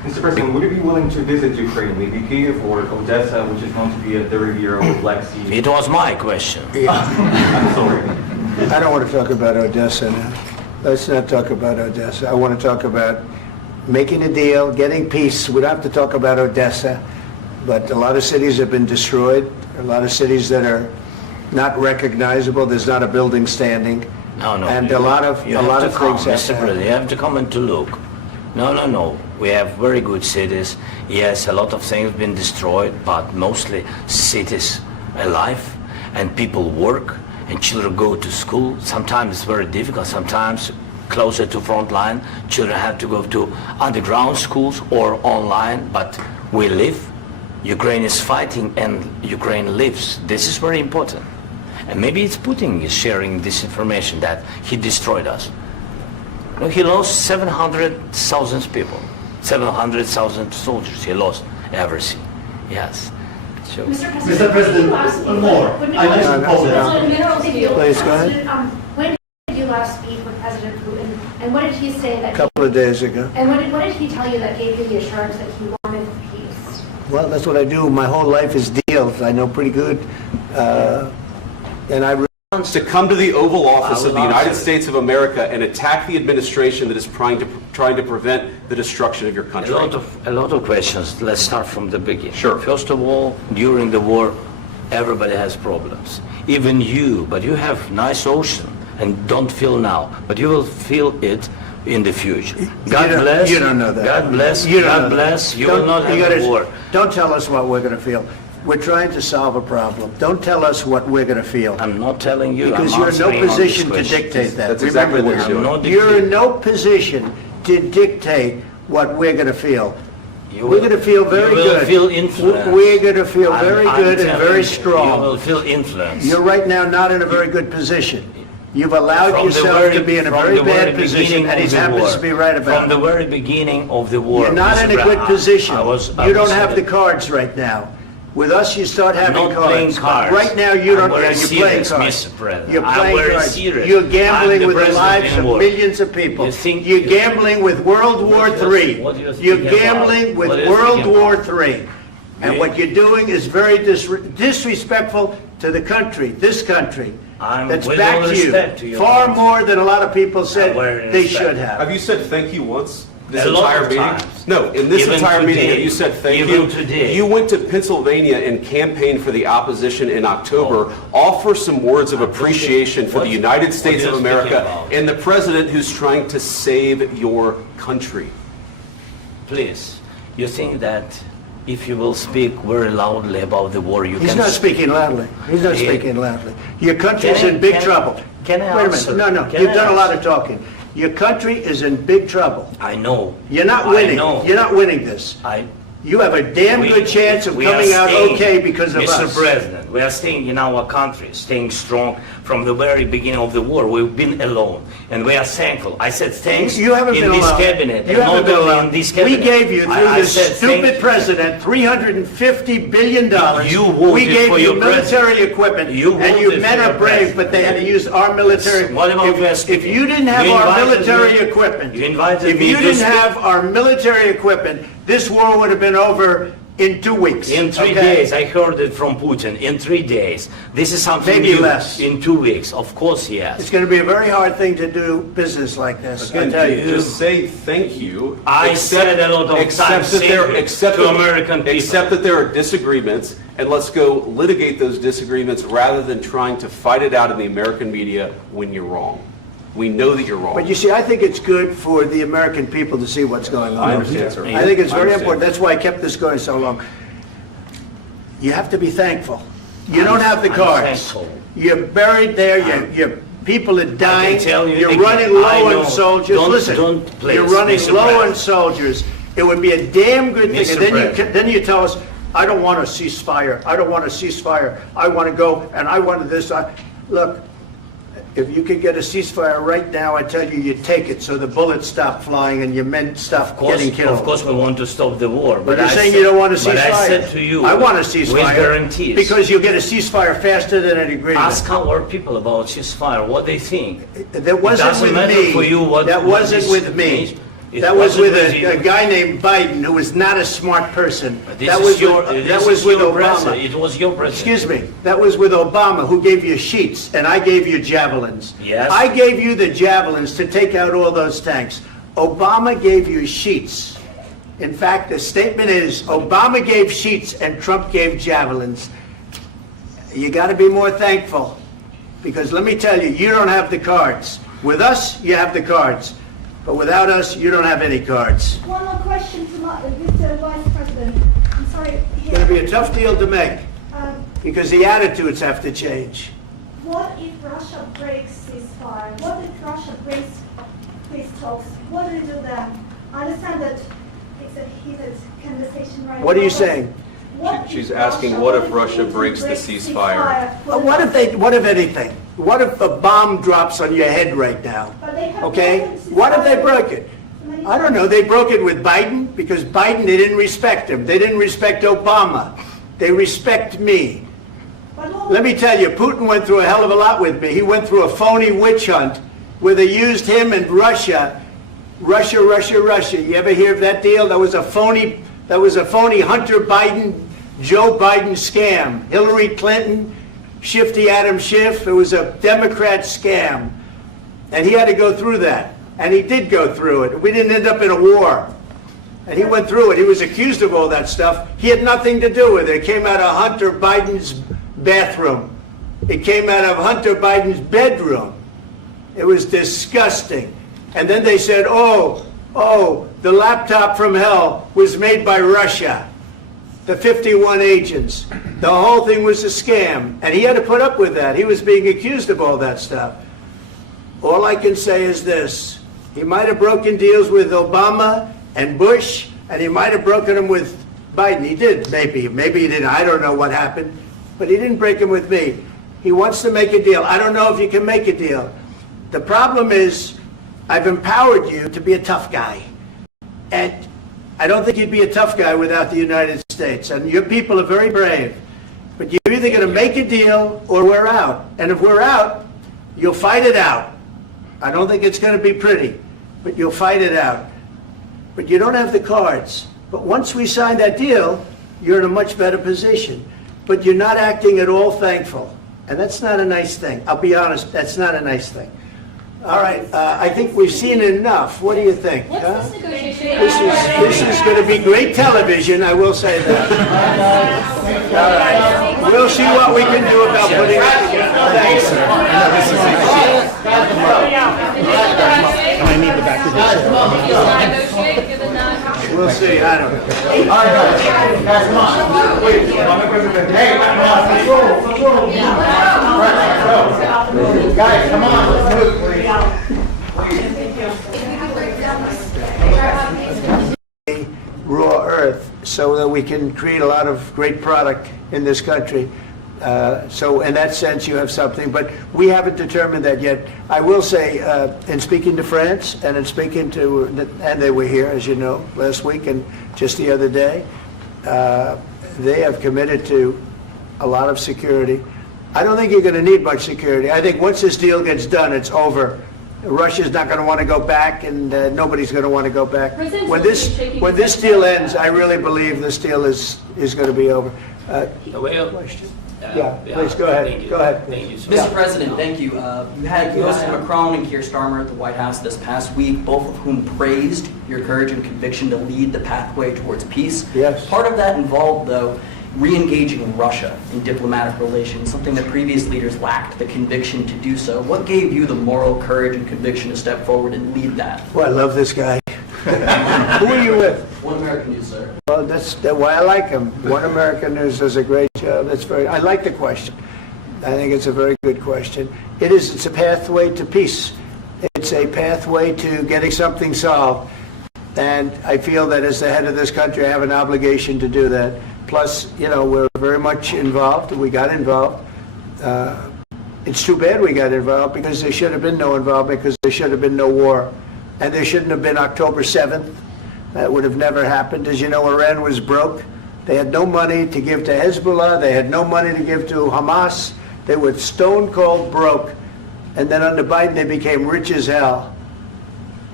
Mr. President, would you be willing to visit Ukraine, maybe Kyiv or Odessa, which is known to be a third year of Black Sea? It was my question. I'm sorry. I don't want to talk about Odessa now. Let's not talk about Odessa. I want to talk about making a deal, getting peace. We don't have to talk about Odessa, but a lot of cities have been destroyed. A lot of cities that are not recognizable. There's not a building standing. No. And a lot of things have Mr. President, you have to come and to look. No. We have very good cities. Yes, a lot of things have been destroyed, but mostly cities alive, and people work, and children go to school. Sometimes it's very difficult. Sometimes closer to front line, children have to go to underground schools or online, but we live. Ukraine is fighting and Ukraine lives. This is very important. And maybe it's Putin is sharing this information that he destroyed us. No, he lost 700,000 people, 700,000 soldiers. He lost everything. Yes. So, Mr. President, one more. I mentioned Poland. Please, go ahead. When did you last speak with President Putin, and what did he say that? A couple of days ago. And what did he tell you that gave you the assurance that he wanted peace? Well, that's what I do. My whole life is deals. I know pretty good. And I to come to the Oval Office I of the will United answer. States of America and attack the administration that is trying to prevent the destruction of your country. a lot of questions. Let's start from the beginning. Sure. First of all, during the war, everybody has problems. Even you, but you have nice ocean and don't feel now, but you will feel it in the future. God bless. You don't know that. God bless. You don't God know bless. that. You will not have a war. Don't tell us what we're going to feel. We're trying to solve a problem. Don't tell us what we're going to feel. I'm not telling you. Because I'm you're in no answering on position to this question. dictate that. That's exactly Remember what this. you're doing. I'm not You're in dictating. no position to dictate what we're going to feel. You We're will- going to feel very you will good. feel influenced. We're going to feel very I'm good and telling very you, strong. You will feel influence. You're right now not in a very good position. You've allowed From the yourself very- to be in a from very the very bad position, beginning and he of the happens war. to be right about From the it. very beginning of the war. You're not in a Mr. good Brown, position. I You don't was- have the cards right now. With us, you start I'm having not playing cards. cards. Right now, you I'm don't. very You're playing serious, cards. Mr. President. You're I'm playing very cards. serious. You're I'm gambling the with the president lives in of war. millions of people. You think- You're gambling with World War What do you- III. what do you think You're about? gambling with What do you World think War about? III. And what you're doing is very disrespectful to the country, this country. I'm That's with back all to respect to you. your Far country. more than a lot of people said very they respect. should have. Have you said thank you once? This A lot entire of meeting? times. No, in this Even entire meeting, today. have you said thank Even you? today. You went to Pennsylvania and campaigned for the opposition in October. Offer some words of appreciation for the United States what of are you speaking America about? and the president who's trying to save your country. Please, you think that if you will speak very loudly about the war, you He's can not speaking loudly. He's not Yeah. speaking loudly. Your country's Can I- in big can- trouble. can I Wait a answer? minute. No. Can You've I done a lot answer? of talking. Your country is in big trouble. I know. You're not I winning. know. You're not winning this. You have a damn We- good chance of we are coming out staying, okay because of Mr. us. President, we are staying in our country, staying strong from the very beginning of the war. We've been alone, and we are thankful. I said thanks You haven't in been this alone. cabinet, You and haven't not been only alone. in this We cabinet. gave you, through I this said thank stupid president, $350 billion. You voted We gave for you your military equipment, You and you voted men for are your brave, president. but they had to use our military. What about If you didn't have You our invited military me- equipment, you invited if me you to didn't speak- have our military equipment, this war would have been over in 2 weeks. In 3 okay? days, I heard it from Putin. In 3 days, this is something Maybe new. less. In 2 weeks, of course, It's yes. going to be a very hard thing to do business like this, I Again, tell you. just say thank you. I said a lot of except times that there, thank you except to that- American people. Except that there are disagreements, and let's go litigate those disagreements rather than trying to fight it out in the American media when you're wrong. We know that you're wrong. But you see, I think it's good for the American people to see what's going on. I understand, sir. I think it's I very understand. important. That's why I kept this going so long. You have to be thankful. You don't have the I'm cards. thankful. You're buried there. Your people are dying. tell you You're again, running I low know. on soldiers. Don't- Listen, don't please, you're running Mr. low on President. soldiers. It would be a damn good thing. Mr. And then President. then you tell us, I don't want a ceasefire. I don't want a ceasefire. I want to go and I want this. Look, if you could get a ceasefire right now, I tell you, you take it so the bullets stop flying and your men stop getting killed. Of course, we want to stop the war. But you're I saying said- you don't want a ceasefire. But I said to you, I want a with ceasefire. guarantees. Because you'll get a ceasefire faster than an agreement. Ask our people about ceasefire, what they think. That wasn't doesn't with matter me. for you what- That what wasn't this with me. means. That was with wasn't a guy named Biden, who was not a smart person. This That is was your, with, this that was is with your Obama. president. It was your president. Excuse me. That was with Obama, who gave you sheets, and I gave you javelins. Yes. I gave you the javelins to take out all those tanks. Obama gave you sheets. In fact, the statement is Obama gave sheets and Trump gave javelins. You got to be more thankful, because let me tell you, you don't have the cards. With us, you have the cards. But without us, you don't have any cards. One more question to Mr. Vice President. I'm sorry. It's going to be a tough deal to make, Um, because the attitudes have to change. What if Russia breaks ceasefire? What if Russia breaks peace talks? What do you do then? I understand that it's a heated conversation right now. What are you saying? What She's if asking, what if Russia Putin breaks the ceasefire? What if anything? What if a bomb drops on your head right now? But they have Okay? broken ceasefire What if they broke it? many I don't know. They broke it with Biden, because Biden, they didn't respect him. They didn't respect Obama. They respect me. But what Let me tell you, Putin went through a hell of a lot with me. He went through a phony witch hunt where they used him and Russia. Russia. You ever hear of that deal? That was a phony Hunter Biden, Joe Biden scam. Hillary Clinton, Shifty Adam Schiff. It was a Democrat scam. And he had to go through that. And he did go through it. We didn't end up in a war. And he went through it. He was accused of all that stuff. He had nothing to do with it. It came out of Hunter Biden's bathroom. It came out of Hunter Biden's bedroom. It was disgusting. And then they said, oh, the laptop from hell was made by Russia. The 51 agents. The whole thing was a scam. And he had to put up with that. He was being accused of all that stuff. All I can say is this. He might have broken deals with Obama and Bush, and he might have broken them with Biden. He did, maybe. Maybe he didn't. I don't know what happened. But he didn't break them with me. He wants to make a deal. I don't know if you can make a deal. The problem is, I've empowered you to be a tough guy. And I don't think you'd be a tough guy without the United States. And your people are very brave. But you're either going to make a deal or we're out. And if we're out, you'll fight it out. I don't think it's going to be pretty, but you'll fight it out. But you don't have the cards. But once we sign that deal, you're in a much better position. But you're not acting at all thankful. And that's not a nice thing. I'll be honest, that's not a nice thing. All right, I think we've seen enough. What do you think? What's huh? this negotiation? This is going to be great television, I will say that. All right, we'll see what we can do about putting it together. Thanks. I need the back of this. Negotiate, you're the non. We'll see, I don't know. Guys, come on, let's move, please. Raw earth so that we can create a lot of great product in this country. So in that sense, you have something, but we haven't determined that yet. I will say, in speaking to France and in speaking to, and they were here, as you know, last week and just the other day, they have committed to a lot of security. I don't think you're going to need much security. I think once this deal gets done, it's over. Russia's not going to want to go back, and nobody's going to want to go back. President When Zelensky this shaking when his this head. deal ends, I really believe this deal is going to be over. Well, Question? Yeah, please go thank ahead. you. Go ahead. Thank you, sir. Mr. President, thank you. You had President Macron and Keir Starmer at the White House this past week, both of whom praised your courage and conviction to lead the pathway towards peace. Yes. Part of that involved, though, re-engaging Russia in diplomatic relations, something that previous leaders lacked the conviction to do so. What gave you the moral courage and conviction to step forward and lead that? Well, I love this guy. Who are you with? One American News, sir. Well, that's why I like him. One American News does a great job. I like the question. I think it's a very good question. It's a pathway to peace. It's a pathway to getting something solved. And I feel that as the head of this country, I have an obligation to do that. Plus, we're very much involved. We got involved. It's too bad we got involved, because there should have been no involvement, because there should have been no war. And there shouldn't have been October 7th. That would have never happened. As you know, Iran was broke. They had no money to give to Hezbollah. They had no money to give to Hamas. They were stone cold broke. And then under Biden, they became rich as hell.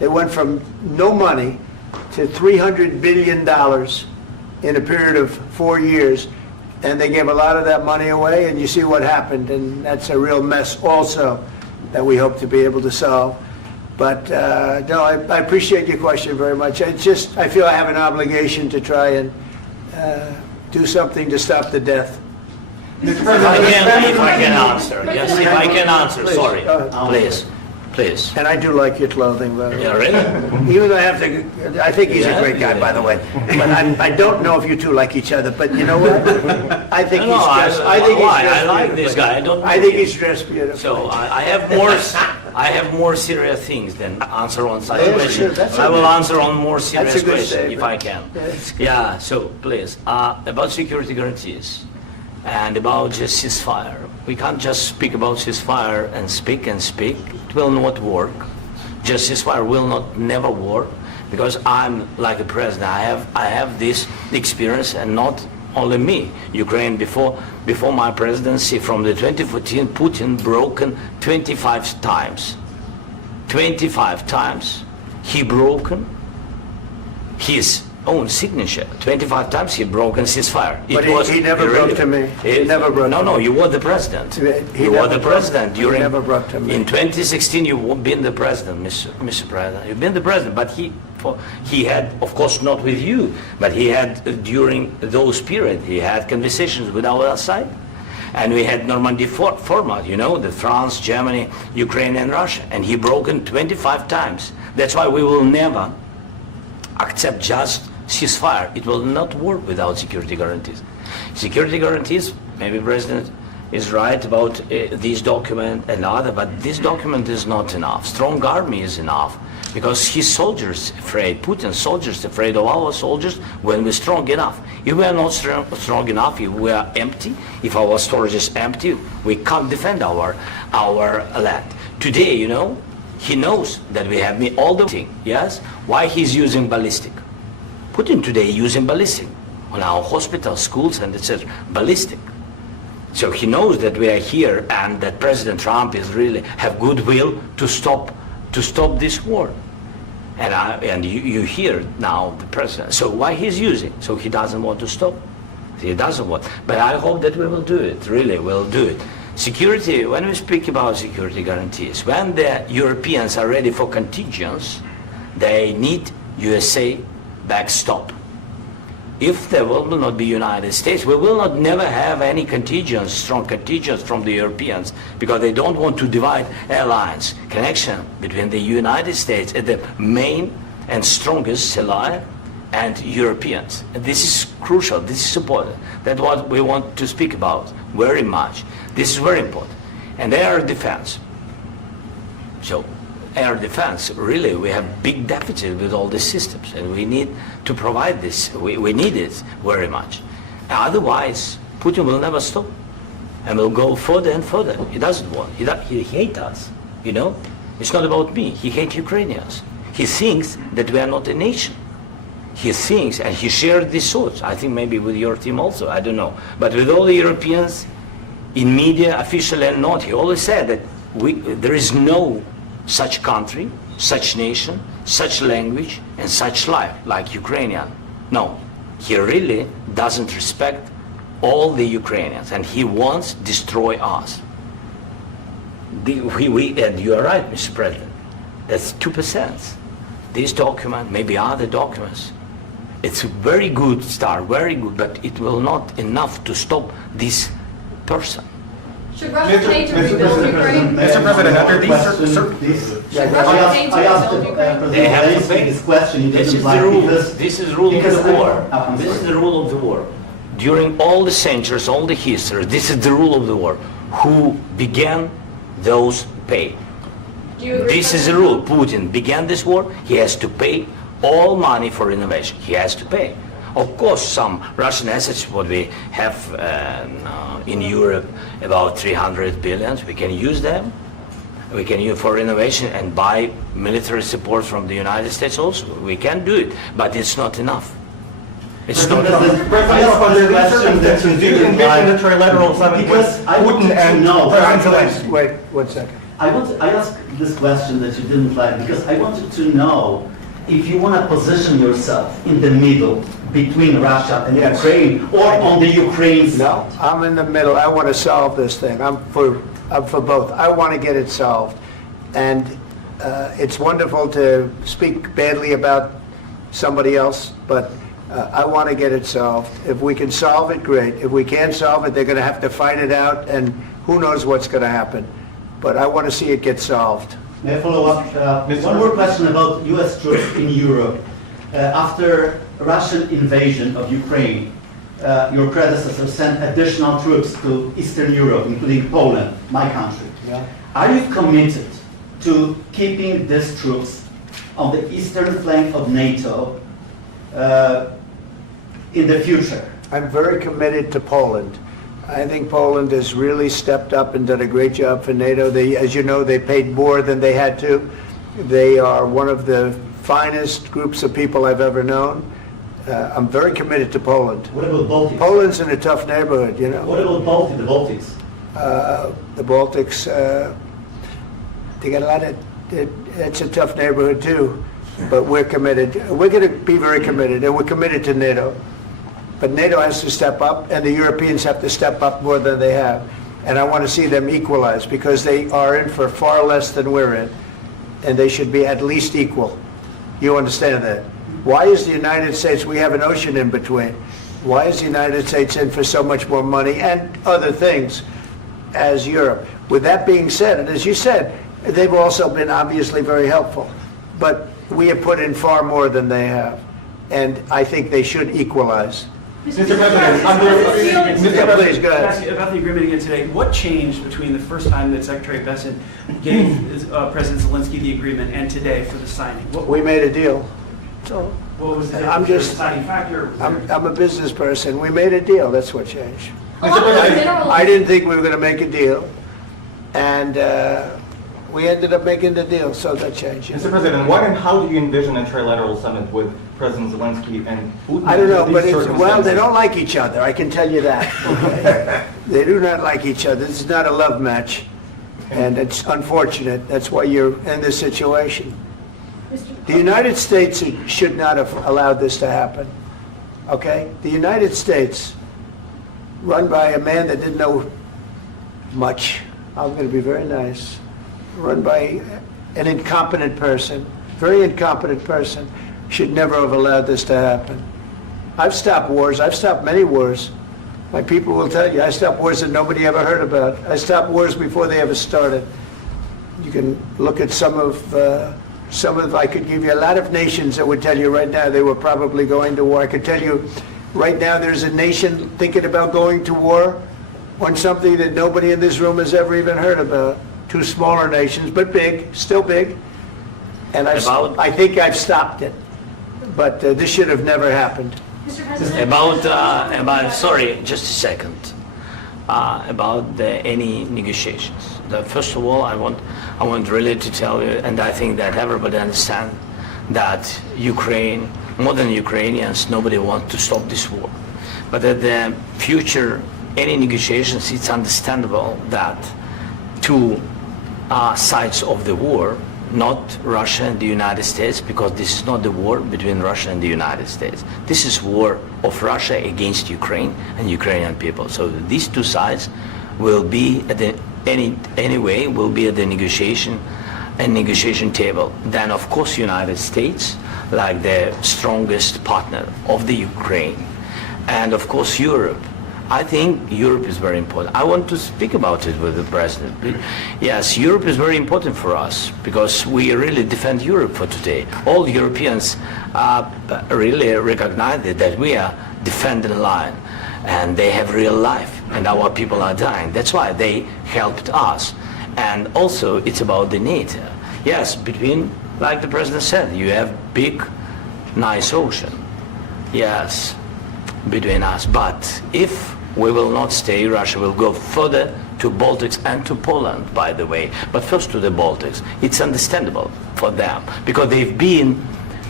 They went from no money to $300 billion in a period of 4 years, and they gave a lot of that money away, and you see what happened, and that's a real mess also that we hope to be able to solve. But no, I appreciate your question very much. It's just, I feel I have an obligation to try and do something to stop the death. If I can answer, yes, if I can answer, Please, sorry, go ahead. please. And I do like your clothing, by the way. Yeah, really? Even though I think he's a great guy, by the way. But I don't know if you two like each other, but you know what? I think he's dressed, I think he's I dressed like this beautifully. guy, I don't know I think him. he's dressed beautifully. So I have more serious things than answer on such Yeah, questions. sure, that's I will okay. answer on more serious That's a good questions if I statement. can. Yeah, it's Yeah, so please, about security guarantees and about just ceasefire. We can't just speak about ceasefire and speak and speak. It will not work. Just ceasefire will not never work because I'm like a president. I have this experience, and not only me. Ukraine before my presidency from the 2014, Putin broken 25 times. 25 times he broken his own signature. 25 times he broken ceasefire. But he never broke to me. He never broke to No, me. you were the president. He You were never the president broke- during. he never broke to me. In 2016, you've been the president, Mr. President. You've been the president, but he had, of course, not with you, but he had during those period. He had conversations with our side, and we had Normandy format. You know, the France, Germany, Ukraine, and Russia, and he broken 25 times. That's why we will never accept just ceasefire. It will not work without security guarantees. Security guarantees, maybe President is right about this document and other, but this document is not enough. Strong army is enough because his soldiers afraid, Putin's soldiers afraid of our soldiers when we're strong enough. If we are not strong enough, if we are empty, if our storage is empty, we can't defend our land. Today, you know, he knows that we have all the thing, yes? Why he's using ballistic? Putin today using ballistic on our hospitals, schools, and etc. Ballistic. So he knows that we are here and that President Trump is really have goodwill to stop this war. And you hear now the president. So why he's using? So he doesn't want to stop. He doesn't want. But I hope that we will do it. Really, we'll do it. Security. When we speak about security guarantees, when the Europeans are ready for contingents, they need USA backstop. If there will not be United States, we will not never have any contingents, strong contingents from the Europeans, because they don't want to divide alliance connection between the United States as the main and strongest ally and Europeans. And this is crucial, this is important. That's what we want to speak about very much. This is very important. And air defense. So air defense, really, we have big deficit with all these systems, and we need to provide this. We need it very much. Otherwise, Putin will never stop, and will go further and further. He doesn't want. He hates us. You know, it's not about me. He hates Ukrainians. He thinks that we are not a nation. He thinks, and he shared these thoughts. I think maybe with your team also. I don't know, but with all the Europeans, in media, official and not, he always said that there is no such country, such nation, such language, and such life like Ukrainian. No, he really doesn't respect all the Ukrainians, and he wants to destroy us. And you are right, Mr. President. That's 2%. This document, maybe other documents, it's a very good start, very good, but it will not enough to stop this person. Should Russia pay to rebuild Ukraine? Mr. President, after these Should Russia pay to I asked rebuild Ukraine? They have to Zelensky pay. this question. He This didn't is the like rule. because- This is the rule of because the I- war. I'm This is sorry. the rule of the war. During all the centuries, all the history, this is the rule of the war. Who began, those pay. Do you agree This with is the that? rule. Putin began this war. He has to pay all money for innovation. He has to pay. Of course, some Russian assets, what we have in Europe, about 300 billion, we can use them. We can use for innovation and buy military support from the United States also. We can do it, but it's not enough. It's not enough. Under these circumstances, do you envision a trilateral summit with Because I want Putin to and know- President Zelensky? Wait 1 second. I asked this question that you didn't like because I wanted to know if you want to position yourself in the middle between Russia and Yes. Ukraine or on the Ukraine's No, I'm in the middle. I want to solve this thing. I'm for both. I want to get it solved. And it's wonderful to speak badly about somebody else, but I want to get it solved. If we can solve it, great. If we can't solve it, they're going to have to fight it out, and who knows what's going to happen. But I want to see it get solved. May I follow up? One more question about U.S. troops in Europe. After Russian invasion of Ukraine, your predecessor sent additional troops to Eastern Europe, including Poland, my country. Yeah. Are you committed to keeping these troops on the eastern flank of NATO in the future? I'm very committed to Poland. I think Poland has really stepped up and done a great job for NATO. They, as you know, they paid more than they had to. They are one of the finest groups of people I've ever known. I'm very committed to Poland. What about Baltics? Poland's in a tough neighborhood, you know. What about the Baltics? The Baltics, they got a lot of, it's a tough neighborhood too, but we're committed. We're going to be very committed, and we're committed to NATO. But NATO has to step up, and the Europeans have to step up more than they have. And I want to see them equalize, because they are in for far less than we're in, and they should be at least equal. You understand that? Why is the United States, we have an ocean in between, why is the United States in for so much more money and other things as Europe? With that being said, and as you said, they've also been obviously very helpful, but we have put in far more than they have, and I think they should equalize. Mr. President, Please, go ahead. Ask you about the agreement again today. What changed between the first time that Secretary Bessent gave President Zelensky the agreement and today for the signing? We made a deal. So What was the I'm just- deciding factor? I'm a business person. We made a deal. That's what changed. A lot of the minerals. I didn't think we were going to make a deal, and we ended up making the deal, so that changed. Mr. President, what and how do you envision a trilateral summit with President Zelensky and Putin? I don't know, in but these well, they circumstances? don't like each other. I can tell you that. Okay? They do not like each other. This is not a love match, and it's unfortunate. That's why you're in this situation. The United States should not have allowed this to happen. Okay? The United States, run by a man that didn't know much. I'm going to be very nice. Run by an incompetent person, very incompetent person, should never have allowed this to happen. I've stopped wars. I've stopped many wars. My people will tell you, I stopped wars that nobody ever heard about. I stopped wars before they ever started. You can look at some of, I could give you a lot of nations that would tell you right now they were probably going to war. I could tell you right now there's a nation thinking about going to war on something that nobody in this room has ever even heard about. Two smaller nations, but big, still big. And I think I've stopped it. But this should have never happened. Mr. President. Sorry, just a second. About any negotiations. First of all, I want really to tell you, and I think that everybody understands that Ukraine, more than Ukrainians, nobody wants to stop this war. But at the future, any negotiations, it's understandable that two sides of the war, not Russia and the United States, because this is not the war between Russia and the United States. This is war of Russia against Ukraine and Ukrainian people. So these two sides will be at the will be at the negotiation table. Then of course United States, like the strongest partner of the Ukraine, and of course Europe. I think Europe is very important. I want to speak about it with the President. Yes, Europe is very important for us because we really defend Europe for today. All Europeans really recognize that we are defending the line and they have real life and our people are dying. That's why they helped us. And also it's about the NATO. Yes, between, like the President said, you have big, nice ocean. Yes, between us. But if we will not stay, Russia will go further to Baltics and to Poland, by the way. But first to the Baltics. It's understandable for them because they've been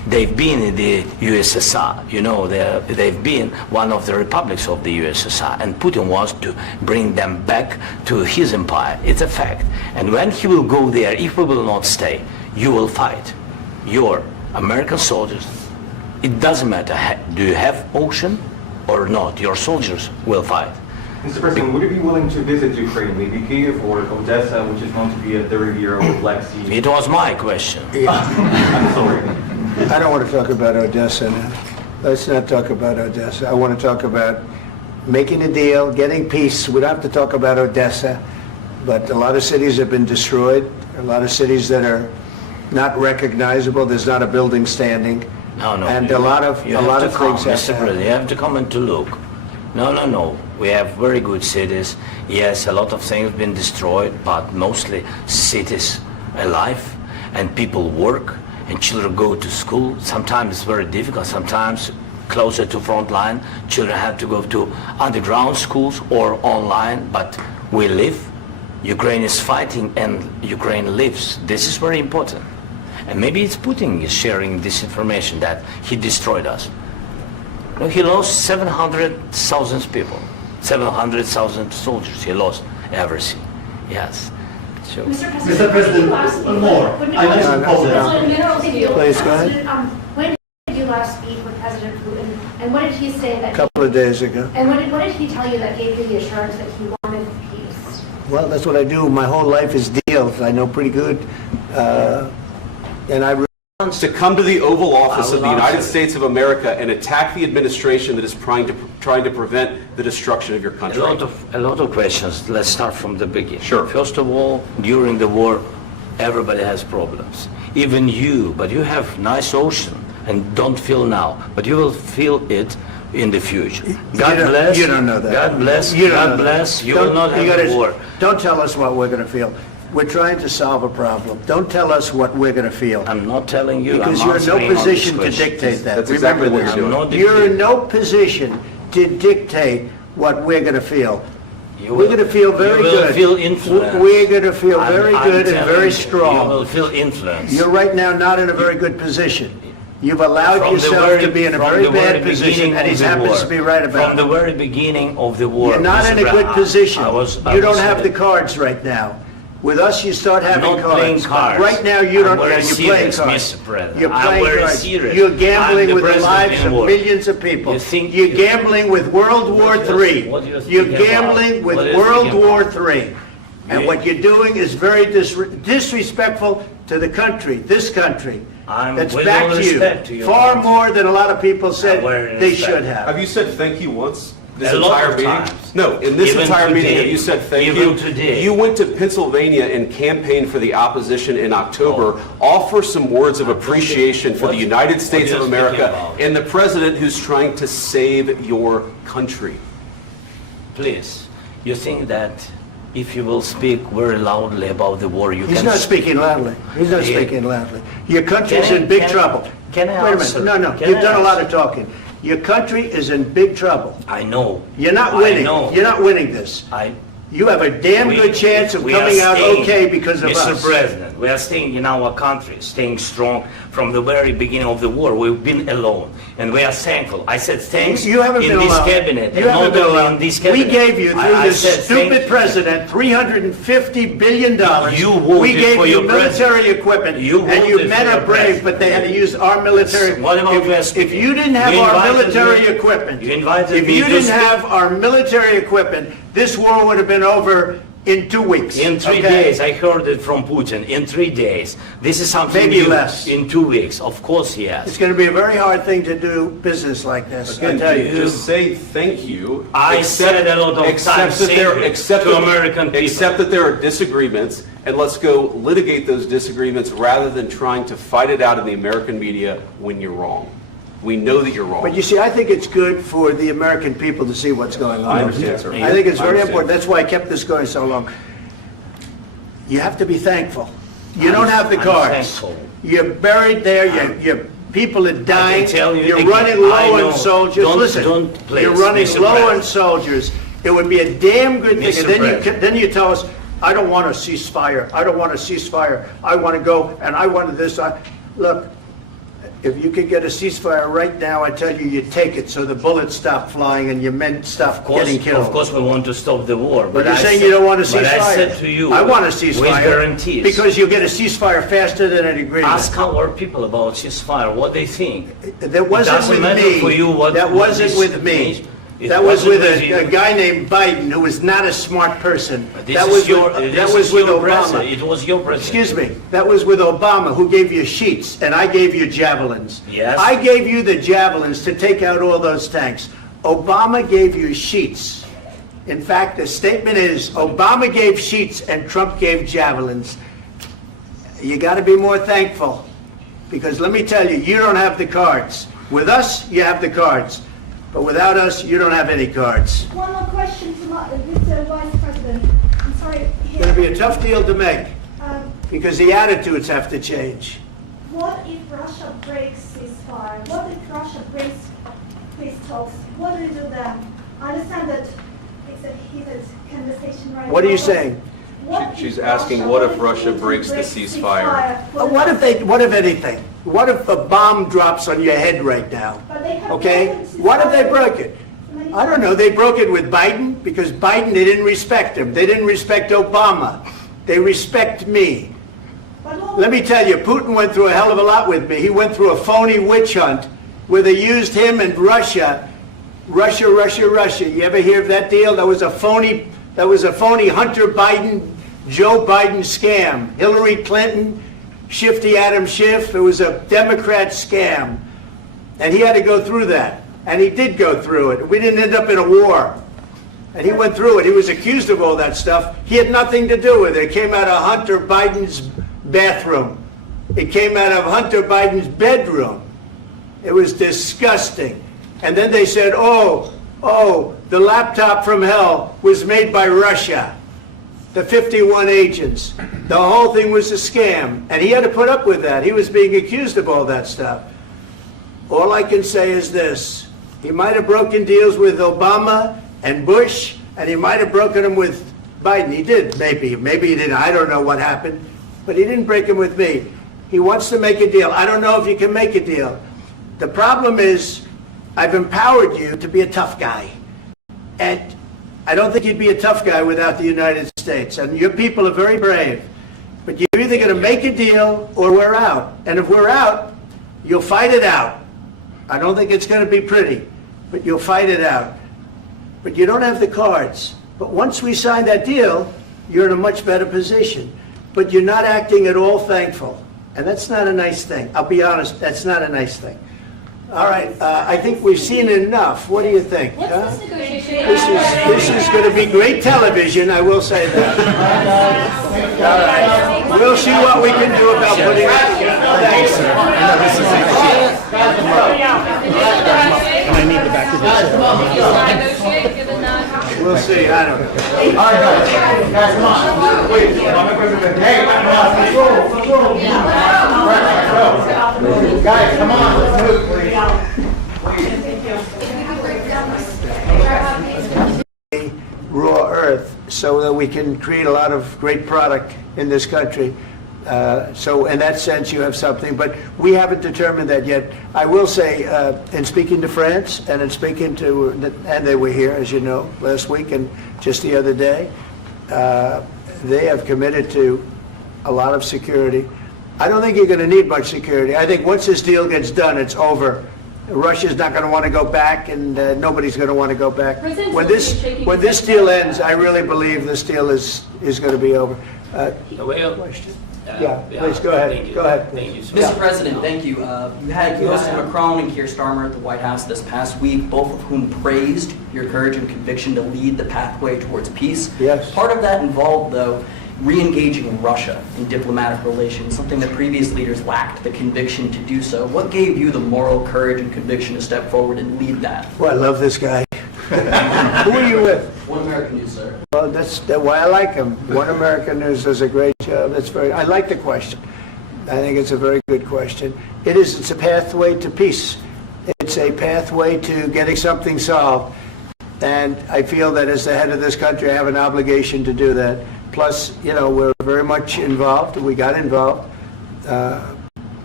They've been in the USSR, you know, they've been one of the republics of the USSR, and Putin wants to bring them back to his empire. It's a fact. And when he will go there, if we will not stay, you will fight. Your American soldiers, it doesn't matter, do you have ocean or not, your soldiers will fight. Mr. President, would you be willing to visit Ukraine, maybe Kyiv or Odessa, which is known to be a third year of Black Sea? It was my question. I'm sorry. I don't want to talk about Odessa now. Let's not talk about Odessa. I want to talk about making a deal, getting peace. We don't have to talk about Odessa, but a lot of cities have been destroyed. A lot of cities that are not recognizable. There's not a building standing. No, And a lot of things have Mr. to President, happen. you have to come and to look. No. We have very good cities. Yes, a lot of things have been destroyed, but mostly cities alive, and people work, and children go to school. Sometimes it's very difficult. Sometimes closer to front line, children have to go to underground schools or online, but we live. Ukraine is fighting and Ukraine lives. This is very important. And maybe it's Putin is sharing this information that he destroyed us. No, he lost 700,000 people, 700,000 soldiers. He lost everything. Yes. So, Mr. President, one more. I mentioned Poland. Please, go ahead. When did you last speak with President Putin, and what did he say that? A couple of days ago. And what did he tell you that gave you the assurance that he wanted peace? Well, that's what I do. My whole life is deals. I know pretty good. And I To come to the Oval Office I of the will United answer. States of America and attack the administration that is trying to prevent the destruction of your a country. lot of questions. Let's start from the beginning. Sure. First of all, during the war, everybody has problems. Even you, but you have nice ocean and don't feel now, but you will feel it in the future. God bless. You don't know that. God bless. You don't God know that. bless. You Don't- will not you have gotta- a war. Don't tell us what we're going to feel. We're trying to solve a problem. Don't tell us what we're going to feel. I'm not telling you. Because I'm you're in no answering on this position to question. dictate that. That's exactly Remember what this. you're doing. I'm not You're in dictating. no position to dictate what we're going to feel. You We're will- going to feel very you will good. feel influenced. We're going to feel I'm- very I'm good and telling very you, strong. You will feel influence. You're right now not in a very good position. You've allowed From the yourself very- to be in a from very the very bad position, beginning and he of the happens war. to be right about From the it. very beginning of the war. You're not in a Mr. good Brown, position. I was You don't have the saying- cards right now. With us, you start I'm having not playing cards. cards. But right now, you I'm don't. very You're playing serious, cards. Mr. President. You're I'm playing very cards. serious. You're I'm gambling the with the president lives in of war. millions of people. You think- You're gambling with World War What do you- III. what do you think You're about? gambling with What do you World think War about? III. And You- what you're doing is very disrespectful to the country, this country. I'm That's with back all to you. respect to your Far country. more than a lot of people said very they respect. should have. Have you said thank you once? This A lot entire of meeting? times. No, in this Even entire meeting, today. have you said thank Even you? today. You went to Pennsylvania and campaigned for the opposition in October. Offer some words of appreciation for the What- United what States are of you America speaking about? and the president who's trying to save your country. Please, you think that if you will speak very loudly about the war, you He's can... not speaking loudly. He's not Yeah. speaking loudly. Your country's Can I- in big can I- trouble. can I Wait a answer? minute. No. Can You've I done a lot answer? of talking. Your country is in big trouble. I know. You're not I winning. know. You're not winning this. You have a damn We- good chance of we are coming out staying, okay because of Mr. us. President, we are staying in our country, staying strong from the very beginning of the war. We've been alone, and we are thankful. I said thanks You haven't in been this alone. cabinet, You and haven't not been only alone. in this We cabinet. gave you, through I this said stupid thank- president, $350 billion. You voted We gave for you your military president. equipment, You and you voted men for are your brave, president. but they had to use our military. What about we are If speaking? you didn't have You our invited military me- equipment, you invited if me you to didn't speak. have our military equipment, this war would have been over in 2 weeks. In 3 okay? days, I heard it from Putin. In 3 days, this is something Maybe new. less. In 2 weeks, of course he has. It's going to be a very hard thing to do business like this, I Again, tell you. just say thank you. I said a lot of except times that thank there- you except to that- American people. Except that there are disagreements, and let's go litigate those disagreements rather than trying to fight it out in the American media when you're wrong. We know that you're wrong. But you see, I think it's good for the American people to see what's going on. I understand, sir. I think it's I very understand. important. That's why I kept this going so long. You have to be thankful. You don't have the I'm cards. thankful. You're buried there. Your people are dying. tell you You're again, running I low know. on soldiers. Don't- Listen, don't please, you're running Mr. low President. on soldiers. It would be a damn good thing. Mr. And then President. then you tell us, I don't want a ceasefire. I don't want a ceasefire. I want to go and I want this. Look, If you could get a ceasefire right now, I tell you, you'd take it so the bullets stop flying and your men stop getting killed. Of course, we want to stop the war. But you're saying you don't want a ceasefire. But I said to you, I want a ceasefire. with guarantees. Because you'll get a ceasefire faster than an agreement. Ask our people about ceasefire, what they think. That wasn't doesn't with matter me. for you what- That what wasn't this with me. means. It That was wasn't with with you. a guy named Biden, who was not a smart person. This That is was your, with, this that is was with your Obama. president. It was your president. Excuse me. That was with Obama, who gave you sheets, and I gave you javelins. Yes. I gave you the javelins to take out all those tanks. Obama gave you sheets. In fact, the statement is Obama gave sheets and Trump gave javelins. You got to be more thankful, because let me tell you, you don't have the cards. With us, you have the cards. But without us, you don't have any cards. One more question to Mr. Vice President. I'm sorry. It's going to be a tough deal to make, Um, because the attitudes have to change. What if Russia breaks ceasefire? What if Russia breaks peace talks? What do you do then? I understand that it's a heated conversation right now. What are you saying? What She's if asking, what if Russia breaks the ceasefire? What if anything? What if a bomb drops on your head right now? But they have Okay? broken What if they ceasefire broke it? many I don't know. They broke it with Biden, because Biden, they didn't respect him. They didn't respect Obama. They respect me. But what- Let me tell you, Putin went through a hell of a lot with me. He went through a phony witch hunt where they used him and Russia. Russia. You ever hear of that deal? That was a phony Hunter Biden, Joe Biden scam. Hillary Clinton, Shifty Adam Schiff. It was a Democrat scam. And he had to go through that. And he did go through it. We didn't end up in a war. And he went through it. He was accused of all that stuff. He had nothing to do with it. It came out of Hunter Biden's bathroom. It came out of Hunter Biden's bedroom. It was disgusting. And then they said, oh, the laptop from hell was made by Russia. The 51 agents. The whole thing was a scam. And he had to put up with that. He was being accused of all that stuff. All I can say is this. He might have broken deals with Obama and Bush, and he might have broken them with Biden. He did, maybe. Maybe he didn't. I don't know what happened. But he didn't break them with me. He wants to make a deal. I don't know if you can make a deal. The problem is, I've empowered you to be a tough guy. And I don't think you'd be a tough guy without the United States. And your people are very brave. But you're either going to make a deal or we're out. And if we're out, you'll fight it out. I don't think it's going to be pretty, but you'll fight it out. But you don't have the cards. But once we sign that deal, you're in a much better position. But you're not acting at all thankful. And that's not a nice thing. I'll be honest, that's not a nice thing. All right, I think we've seen enough. What do you think? What's huh? this negotiation? This is going to be great television, I will say that. All right. We'll see what we can do about putting it together. Thanks, sir. And I need the back of this. Negotiate, given that. We'll see, I don't know. All right, guys, come on. Wait, hey, let's roll. Guys, come on, let's move, please. Raw earth so that we can create a lot of great product in this country. So in that sense, you have something, but we haven't determined that yet. I will say, in speaking to France and in speaking to, and they were here, as you know, last week and just the other day, they have committed to a lot of security. I don't think you're going to need much security. I think once this deal gets done, it's over. Russia's not going to want to go back, and nobody's going to want to go back. When this deal ends, I really believe this deal is going to be over. Question? Yeah, please go ahead. Thank you. Go ahead. Thank you, sir. Mr. President, thank you. You had President Macron and Keir Starmer at the White House this past week, both of whom praised your courage and conviction to lead the pathway towards peace. Yes. Part of that involved, though, re-engaging Russia in diplomatic relations, something that previous leaders lacked the conviction to do so. What gave you the moral courage and conviction to step forward and lead that? Well, I love this guy. Who are you with? One American News, sir. Well, that's why I like him. One American News does a great job. I like the question. I think it's a very good question. It's a pathway to peace. It's a pathway to getting something solved. And I feel that as the head of this country, I have an obligation to do that. Plus, we're very much involved. We got involved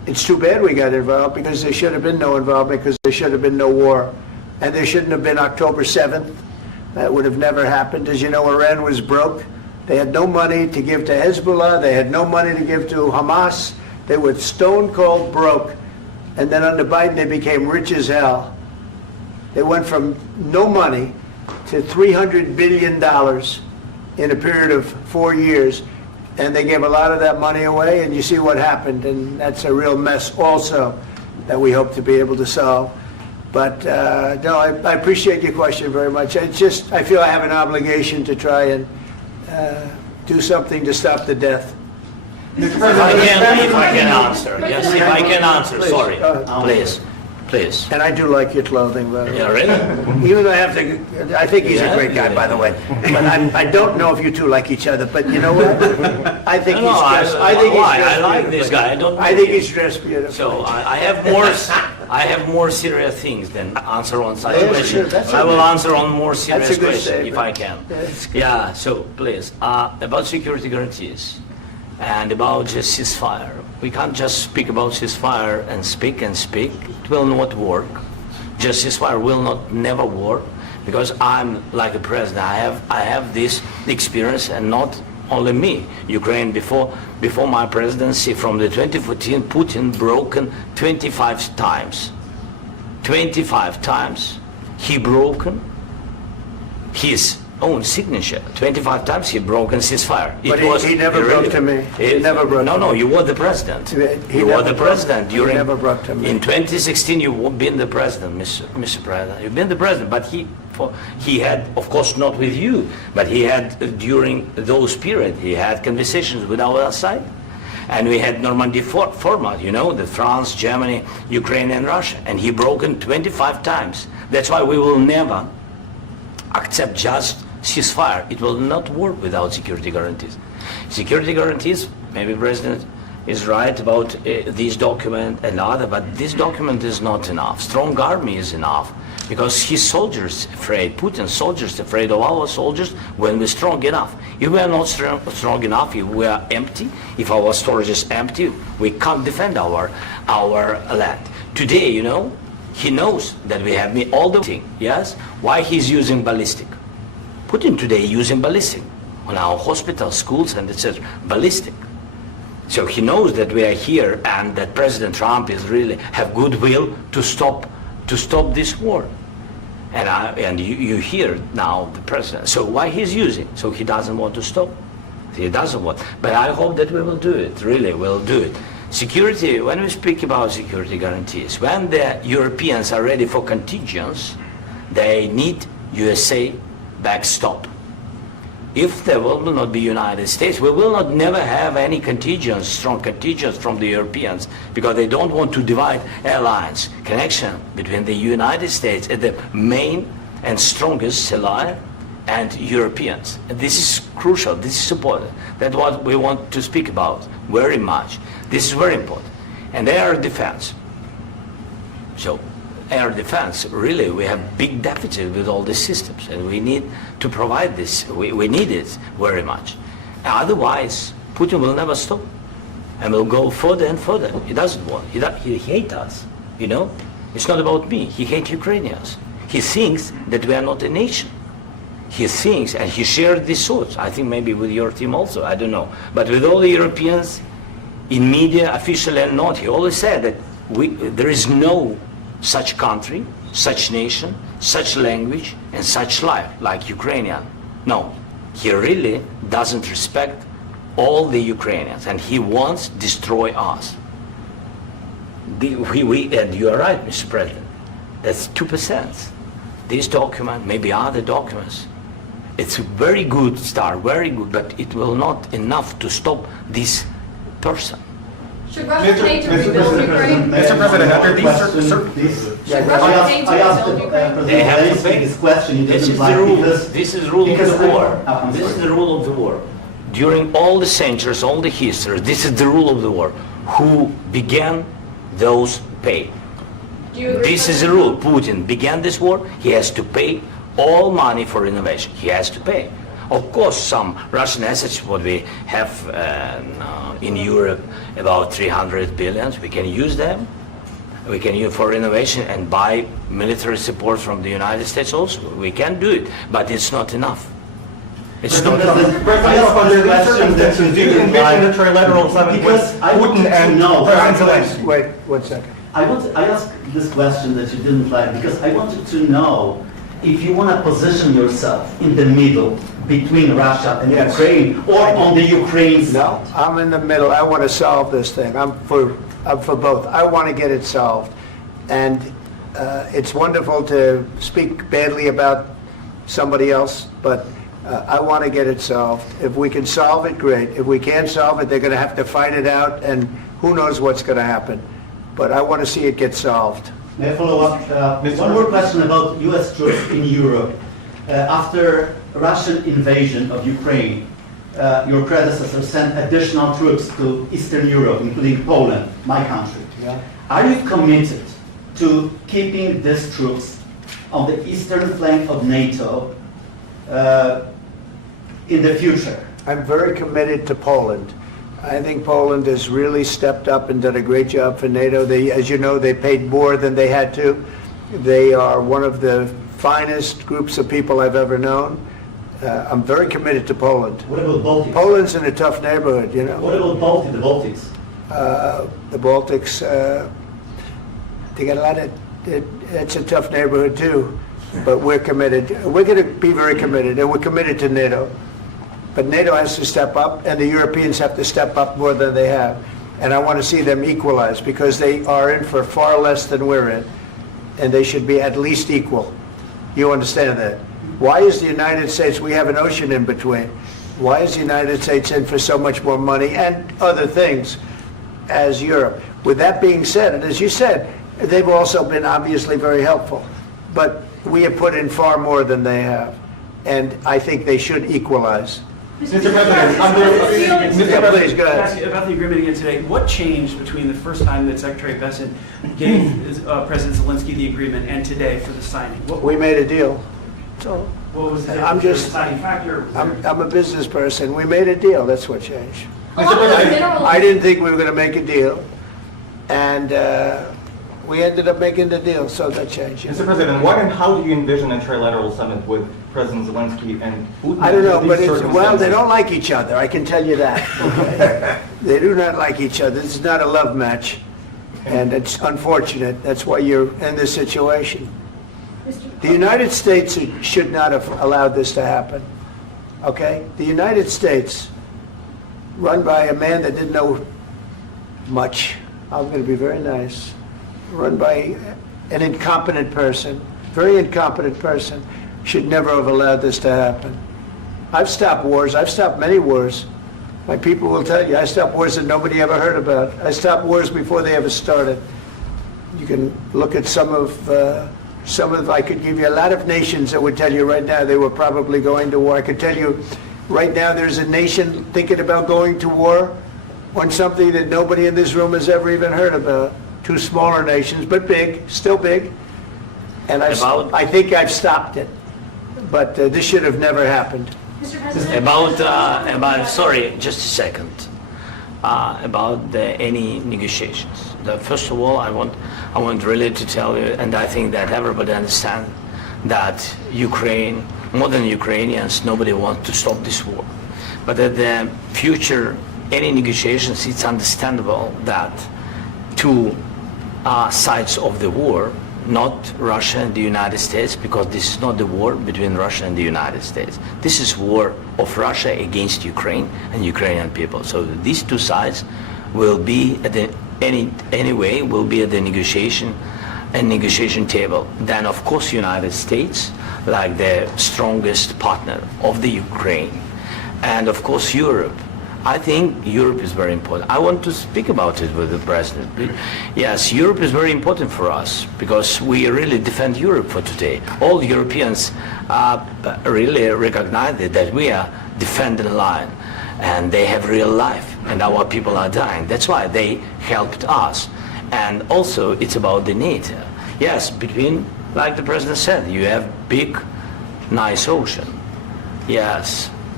it's too bad we got involved because there should have been no involvement because there should have been no war. And there shouldn't have been October 7th. That would have never happened. As you know, Iran was broke. They had no money to give to Hezbollah. They had no money to give to Hamas. They were stone cold broke. And then under Biden, they became rich as hell. They went from no money to $300 billion in a period of 4 years. And they gave a lot of that money away, and you see what happened. And that's a real mess also that we hope to be able to solve. But no, I appreciate your question very much. It's just, I feel I have an obligation to try and do something to stop the death. If I can answer, yes, if I can answer, sorry, please. And I do like your clothing, by the way. Yeah, really? Even though I think he's a great guy, by the way. But I don't know if you two like each other, but you know what? I think he's dressed. I like this guy. I think he's dressed beautiful. So I have more serious things than answer on such Yeah, questions. sure, I will answer on more serious That's a good questions statement. if I can. That's good. Yeah, so please, about security guarantees and about just ceasefire. We can't just speak about ceasefire and speak and speak. It will not work. Just ceasefire will not never work because I'm like a president. I have this experience, and not only me. Ukraine before my presidency, from the 2014, Putin broken 25 times. 25 times he broken his own signature. 25 times he broken ceasefire. But he never broke to me. He never broke to me. No, you were the president. He You were never the broke- president during. he never broke to me. In 2016, you've been the president, Mr. President. You've been the president, but he had, of course, not with you, but he had during those period. He had conversations with our side, and we had Normandy format. You know, the France, Germany, Ukraine, and Russia, and he broken 25 times. That's why we will never accept just ceasefire. It will not work without security guarantees. Security guarantees, maybe President is right about this document and other, but this document is not enough. Strong army is enough because his soldiers afraid, Putin's soldiers afraid of our soldiers when we're strong enough. If we are not strong enough, if we are empty, if our storage is empty, we can't defend our land. Today, you know, he knows that we have all the thing, yes? Why he's using ballistic? Putin today using ballistic on our hospitals, schools, and etc. Ballistic. So he knows that we are here and that President Trump is really have goodwill to stop this war. And you hear now the president. So why he's using? So he doesn't want to stop. He doesn't want. But I hope that we will do it. Really, we'll do it. Security. When we speak about security guarantees, when the Europeans are ready for contingents, they need USA backstop. If there will not be United States, we will not never have any contingents, strong contingents from the Europeans, because they don't want to divide alliance connection between the United States and the main and strongest ally and Europeans. And this is crucial. This is important. That's what we want to speak about very much. This is very important. And air defense. So air defense, really, we have big deficit with all these systems, and we need to provide this. We need it very much. Otherwise, Putin will never stop, and will go further and further. He doesn't want. He hates us. You know, it's not about me. He hates Ukrainians. He thinks that we are not a nation. He thinks, and he shared these thoughts. I think maybe with your team also. I don't know, but with all the Europeans, in media, officially and not, he always said that there is no such country, such nation, such language, and such life like Ukrainian. No, he really doesn't respect all the Ukrainians, and he wants to destroy us. And you are right, Mr. President. That's 2%. This document, maybe other documents, it's a very good start, very good, but it will not enough to stop this person. Should Russia pay to rebuild Ukraine? Mr. President, after these Should Russia pay to I asked rebuild Ukraine? They have to pay. this question. He This didn't is like the rule. because- This is the rule of because the I- war. I'm This is sorry. the rule of the war. During all the centuries, all the history, this is the rule of the war. Who began, those pay. Do you agree? This is the rule. Putin began this war. He has to pay all money for innovation. He has to pay. Of course, some Russian assets, what we have in Europe, about 300 billion, we can use them. We can use for innovation and buy military support from the United States also. We can do it, but it's not enough. It's not enough. President, under these circumstances, do you envision a trilateral summit with Putin and President Zelensky? Wait 1 second. I asked this question that you didn't like because I wanted to know if you want to position yourself in the middle between Russia and Yes. Ukraine or on the Ukraine side. No, I'm in the middle. I want to solve this thing. I'm for both. I want to get it solved. And it's wonderful to speak badly about somebody else, but I want to get it solved. If we can solve it, great. If we can't solve it, they're going to have to fight it out, and who knows what's going to happen. But I want to see it get solved. May I follow up? One more question about U.S. troops in Europe. After Russian invasion of Ukraine, your predecessor sent additional troops to Eastern Europe, including Poland, my country. Yeah. Are you committed to keeping these troops on the eastern flank of NATO in the future? I'm very committed to Poland. I think Poland has really stepped up and done a great job for NATO. They, as you know, they paid more than they had to. They are one of the finest groups of people I've ever known. I'm very committed to Poland. What about Baltics? Poland's in a tough neighborhood, you know. What about the Baltics? The Baltics, they got a lot of, it's a tough neighborhood too, but we're committed. We're going to be very committed, and we're committed to NATO. But NATO has to step up, and the Europeans have to step up more than they have. And I want to see them equalize, because they are in for far less than we're in, and they should be at least equal. You understand that? Why is the United States, we have an ocean in between, why is the United States in for so much more money and other things as Europe? With that being said, and as you said, they've also been obviously very helpful, but we have put in far more than they have, and I think they should equalize. Mr. President, Mr. President, go ahead. Ask you about the agreement again today. What changed between the first time that Secretary Bessent gave President Zelensky the agreement and today for the signing? We made a deal. So What was the I'm just, deciding factor? I'm a business person. We made a deal. That's what changed. Mr. President, I didn't think we were going to make a deal, and we ended up making the deal, so that changed. Mr. President, what and how do you envision a trilateral summit with President Zelensky and Putin? I don't know, under but these it's, well, circumstances? they don't like each other, I can tell you that. Okay? They do not like each other. This is not a love match, and it's unfortunate. That's why you're in this situation. The United States should not have allowed this to happen, okay? The United States, run by a man that didn't know much, I'm going to be very nice, run by an incompetent person, very incompetent person, should never have allowed this to happen. I've stopped wars. I've stopped many wars. My people will tell you, I stopped wars that nobody ever heard about. I stopped wars before they ever started. You can look at some of, I could give you a lot of nations that would tell you right now they were probably going to war. I could tell you right now there's a nation thinking about going to war on something that nobody in this room has ever even heard about. Two smaller nations, but big, still big. And I think I've stopped it. But this should have never happened. Mr. President. About sorry, just a second. About any negotiations. First of all, I want really to tell you, and I think that everybody understands that Ukraine, more than Ukrainians, nobody wants to stop this war. But at the future, any negotiations, it's understandable that two sides of the war, not Russia and the United States, because this is not the war between Russia and the United States. This is war of Russia against Ukraine and Ukrainian people. So these two sides will be at the anyway will be at the negotiation table. Then of course United States, like the strongest partner of the Ukraine, and of course Europe. I think Europe is very important. I want to speak about it with the President. Yes, Europe is very important for us because we really defend Europe for today. All Europeans really recognize that we are defending the line and they have real life and our people are dying. That's why they helped us. And also it's about the NATO. Yes, between, like the President said, you have big, nice ocean. Yes,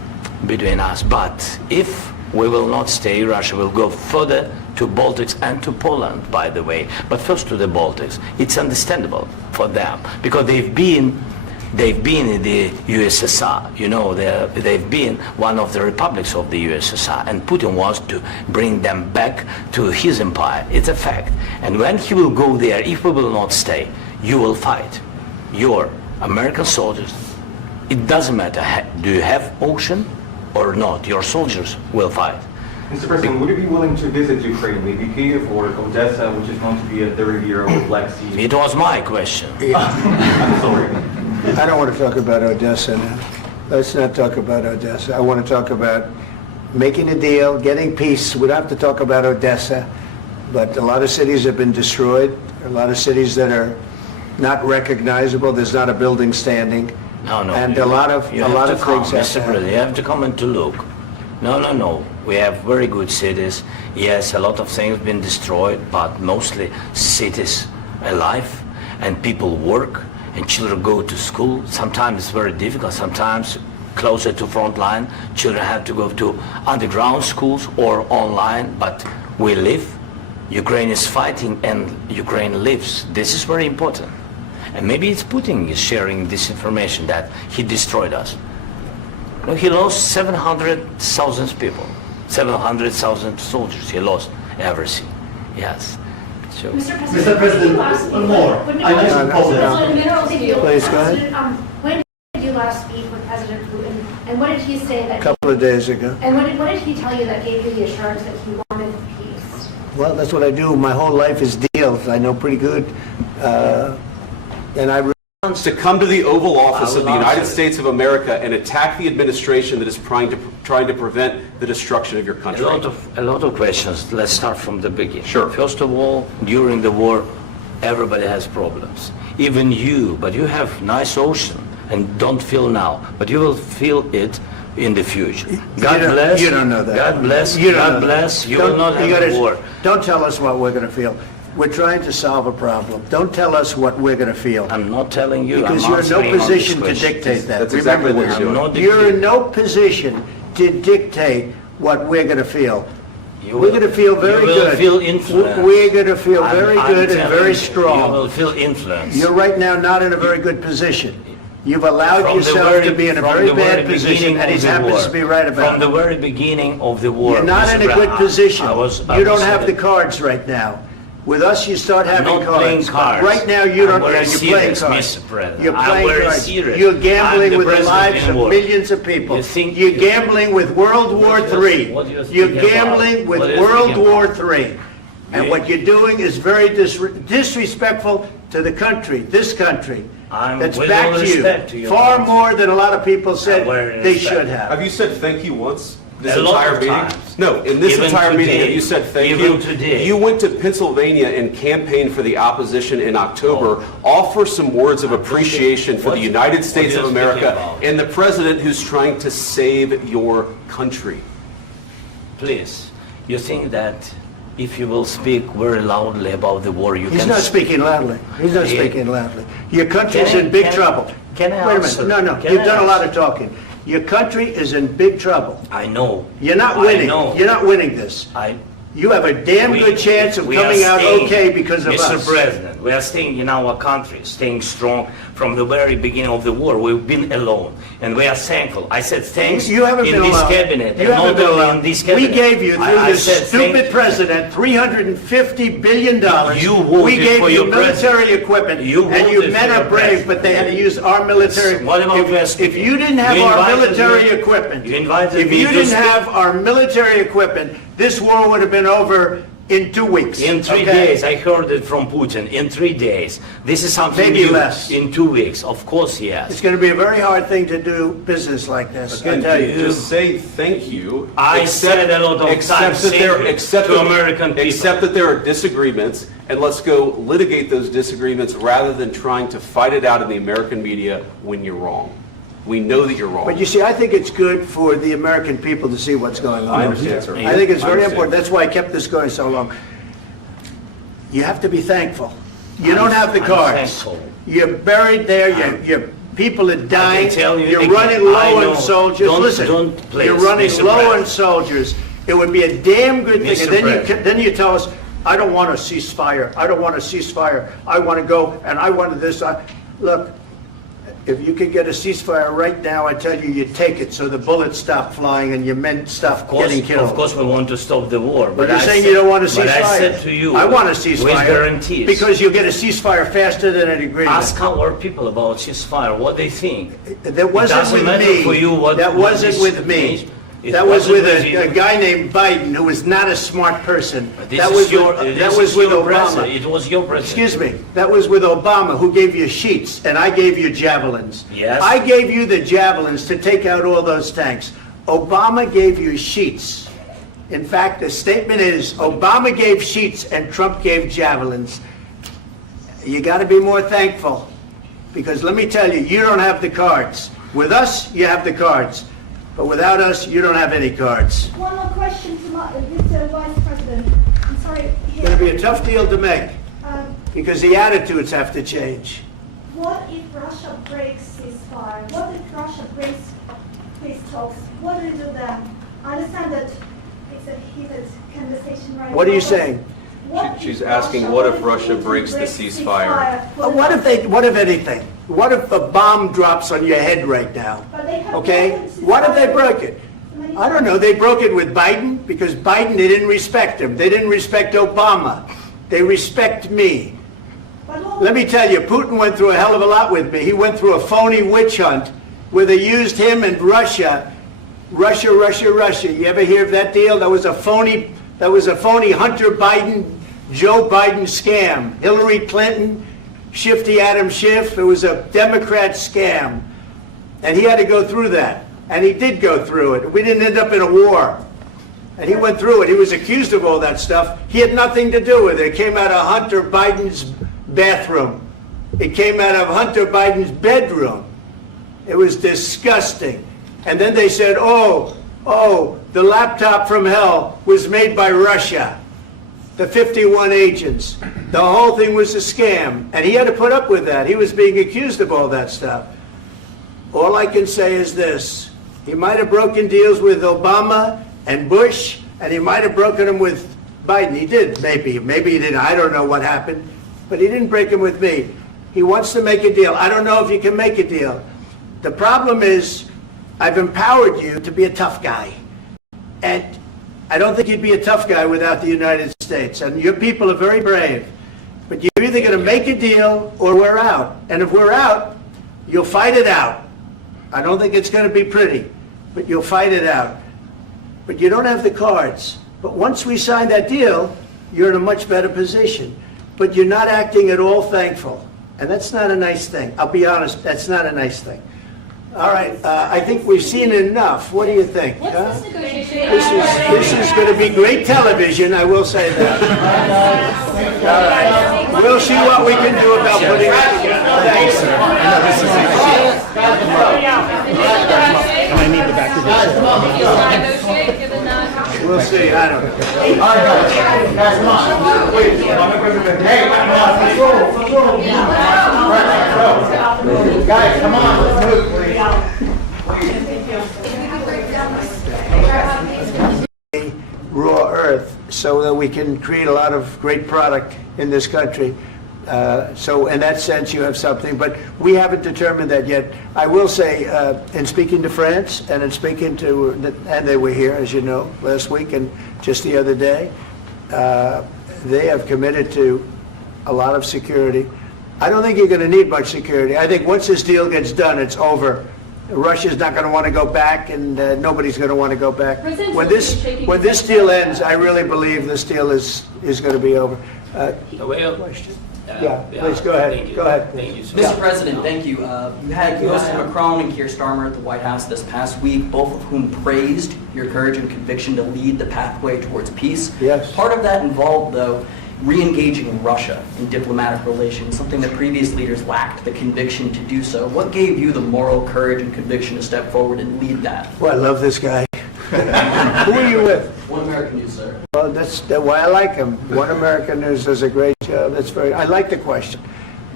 between us. But if we will not stay, Russia will go further to Baltics and to Poland, by the way. But first to the Baltics. It's understandable for them because they've been in the USSR. You know, they've been one of the republics of the USSR, and Putin wants to bring them back to his empire. It's a fact. And when he will go there, if we will not stay, you will fight. Your American soldiers, it doesn't matter, do you have ocean or not, your soldiers will fight. Mr. President, would you be willing to visit Ukraine, maybe Kyiv or Odessa, which is known to be a dirty area of the Black Sea? It was my question. I'm sorry. I don't want to talk about Odessa now. Let's not talk about Odessa. I want to talk about making a deal, getting peace. We don't have to talk about Odessa, but a lot of cities have been destroyed. A lot of cities that are not recognizable. There's not a building standing. No, And a lot of things have Mr. to President, happen. you have to come and to look. No. We have very good cities. Yes, a lot of things have been destroyed, but mostly cities alive, and people work, and children go to school. Sometimes it's very difficult. Sometimes closer to front line, children have to go to underground schools or online, but we live. Ukraine is fighting and Ukraine lives. This is very important. And maybe it's Putin is sharing this information that he destroyed us. No, he lost 700,000 people, 700,000 soldiers. He lost everything. Yes. So, Mr. President, one more. I mentioned Poland. Please, go ahead. When did you last speak with President Putin, and what did he say that? A couple of days ago. And what did he tell you that gave you the assurance that he wanted peace? Well, that's what I do. My whole life is deals. I know pretty good. And I To come to the Oval Office I of the will United answer. States of America and attack the administration that is trying to prevent the destruction of your country. a lot of questions. Let's start from the beginning. Sure. First of all, during the war, everybody has problems. Even you, but you have nice ocean and don't feel now, but you will feel it in the future. God bless. You don't know that. God bless. You don't God know bless. that. You will not have a war. Don't tell us what we're going to feel. We're trying to solve a problem. Don't tell us what we're going to feel. I'm not telling you. Because I'm you're in no answering on this position to question. dictate that. That's exactly Remember what this. you're I'm not You're in dictating. no position to dictate what we're going to feel. You We're will- going to feel very you will good. feel influenced. We're going to feel I'm- very I'm good and telling very you, strong. You will feel influence. You're right now not in a very good position. You've allowed From the yourself to be in a from very the bad very position, beginning and he of the happens war. to be right about From the it. very beginning of the war. You're not Mr. in a good Brown, position. I You don't was have the saying- cards right now. With us, you start I'm having not playing cards. cards. Right now, you I'm don't. very You're playing serious, cards. Mr. President. You're I'm playing very cards. serious. You're I'm gambling the with the president lives in of war. millions of people. You think- You're gambling with World War What do you- III. what do you think You're about- gambling with what do you World think War about? III. And Yeah. what you're doing is very disrespectful to the country, this country. That's with back all to respect to you. your Far country. more than a lot of people said very they respect. should have. Have you said thank you once? This A lot entire of meeting? times. No, in this Even entire meeting, today. have you said thank Even you? today. You went to Pennsylvania and campaigned for the opposition in October. Offer some words of appreciation for What- the United what States are of you America speaking about? and the president who's trying to save your country. Please, you think that if you will speak very loudly about the war, you He's can... not speaking loudly. He's not Yeah. speaking loudly. Your country's Can I- in big can I- trouble. can I Wait a answer? minute. No. Can You've I done a lot answer? of talking. Your country is in big trouble. I know. You're not I winning. know. You're not winning this. You have a damn good chance of we are coming out staying, okay because of Mr. us. President, we are staying in our country, staying strong from the very beginning of the war. We've been alone, and we are thankful. I said thanks You haven't in been this alone. cabinet, You and haven't not been only alone. in this We cabinet. gave you, through I this said thank stupid president, $350 billion. You voted We gave for you your military president. equipment, You and you voted men for are your brave, president. but they had to use our military. What about If you didn't have You our invited military me- equipment, you invited if me you to didn't speak- have our military equipment, this war would have been over in 2 weeks. In 3 okay? days, I heard it from Putin. In 3 days, this is something Maybe new. less. In 2 weeks, of course, yes. It's going to be a very hard thing to do business like this. I Again, tell you. just say thank you. I said a lot of except times that there, thank you except to that- American people. Except that there are disagreements, and let's go litigate those disagreements rather than trying to fight it out in the American media when you're wrong. We know that you're wrong. But you see, I think it's good for the American people to see what's going on. I understand, sir. I think it's I very understand. important. That's why I kept this going so long. You have to be thankful. You don't have the I'm cards. thankful. You're buried there. Your People are dying. tell you You're again, running I low know. on soldiers. Don't- Listen, don't please, you're running Mr. low on President. soldiers. It would be a damn good thing. Mr. And then President. then you tell us, I don't want a ceasefire. I don't want a ceasefire. I want to go and I want this. Look, if you could get a ceasefire right now, I tell you, you take it so the bullets stop flying and your men stop getting killed. Of course, we want to stop the war. But you're I saying said- you don't want a ceasefire. But I said to you, I want a ceasefire. with guarantees. Because you'll get a ceasefire faster than an agreement. Ask our people about ceasefire, what they think. That wasn't doesn't with matter me. for you what- That what wasn't this with me. means. It That was wasn't with with a you. guy named Biden who was not a smart person. This That is was your, with, this that is was with your Obama. president. It was your president. Excuse me. That was with Obama, who gave you sheets, and I gave you javelins. Yes. I gave you the javelins to take out all those tanks. Obama gave you sheets. In fact, the statement is Obama gave sheets and Trump gave javelins. You got to be more thankful, because let me tell you, you don't have the cards. With us, you have the cards. But without us, you don't have any cards. One more question to Mr. Vice President. I'm sorry. It's going to be a tough deal to make, Um, because the attitudes have to change. What if Russia breaks ceasefire? What if Russia breaks peace talks? What do you do then? I understand that it's a heated conversation right now. What are you but saying? what if She's asking, what if Russia breaks the ceasefire? What if anything? What if a bomb drops on your head right now? But they have Okay? broken ceasefire What if they broke it? many I don't know. They broke it with Biden, because Biden, they didn't respect him. They didn't respect Obama. They respect me. But what- Let me tell you, Putin went through a hell of a lot with me. He went through a phony witch hunt where they used him and Russia. Russia. You ever hear of that deal? That was a phony Hunter Biden, Joe Biden scam. Hillary Clinton, Shifty Adam Schiff. It was a Democrat scam. And he had to go through that. And he did go through it. We didn't end up in a war. And he went through it. He was accused of all that stuff. He had nothing to do with it. It came out of Hunter Biden's bathroom. It came out of Hunter Biden's bedroom. It was disgusting. And then they said, oh, the laptop from hell was made by Russia. The 51 agents. The whole thing was a scam. And he had to put up with that. He was being accused of all that stuff. All I can say is this. He might have broken deals with Obama and Bush, and he might have broken them with Biden. He did, maybe. Maybe he didn't. I don't know what happened. But he didn't break them with me. He wants to make a deal. I don't know if you can make a deal. The problem is, I've empowered you to be a tough guy. And I don't think you'd be a tough guy without the United States. And your people are very brave. But you're either going to make a deal or we're out. And if we're out, you'll fight it out. I don't think it's going to be pretty, but you'll fight it out. But you don't have the cards. But once we sign that deal, you're in a much better position. But you're not acting at all thankful. And that's not a nice thing. I'll be honest, that's not a nice thing. All right, I think we've seen enough. What do you think? What's huh? this negotiation? This is going to be great television, I will say that. All right. We'll see what we can do about putting it together. Thanks. And I need the back of this. Negotiate, given that. We'll see, I don't know. All right, guys, come on. Wait, Mr. President. Hey, come on, let's go. Guys, come on, let's move, please. Raw earth so that we can create a lot of great product in this country. So in that sense, you have something, but we haven't determined that yet. I will say, in speaking to France and in speaking to, and they were here, as you know, last week and just the other day, they have committed to a lot of security. I don't think you're going to need much security. I think once this deal gets done, it's over. Russia's not going to want to go back, and nobody's going to want to go back. President When Zelensky this shaking when his this head. deal ends, I really believe this deal is going to be over. Well, Question? Yeah, please go ahead. Thank you. Go ahead. Thank you so Mr. much. President, thank you. You had Mr. Macron and Keir Starmer at the White House this past week, both of whom praised your courage and conviction to lead the pathway towards peace. Yes. Part of that involved, though, re-engaging Russia in diplomatic relations, something that previous leaders lacked the conviction to do so. What gave you the moral courage and conviction to step forward and lead that? Well, I love this guy. Who are you with? One American News, sir. Well, that's why I like him. One American News does a great job. That's very. I like the question.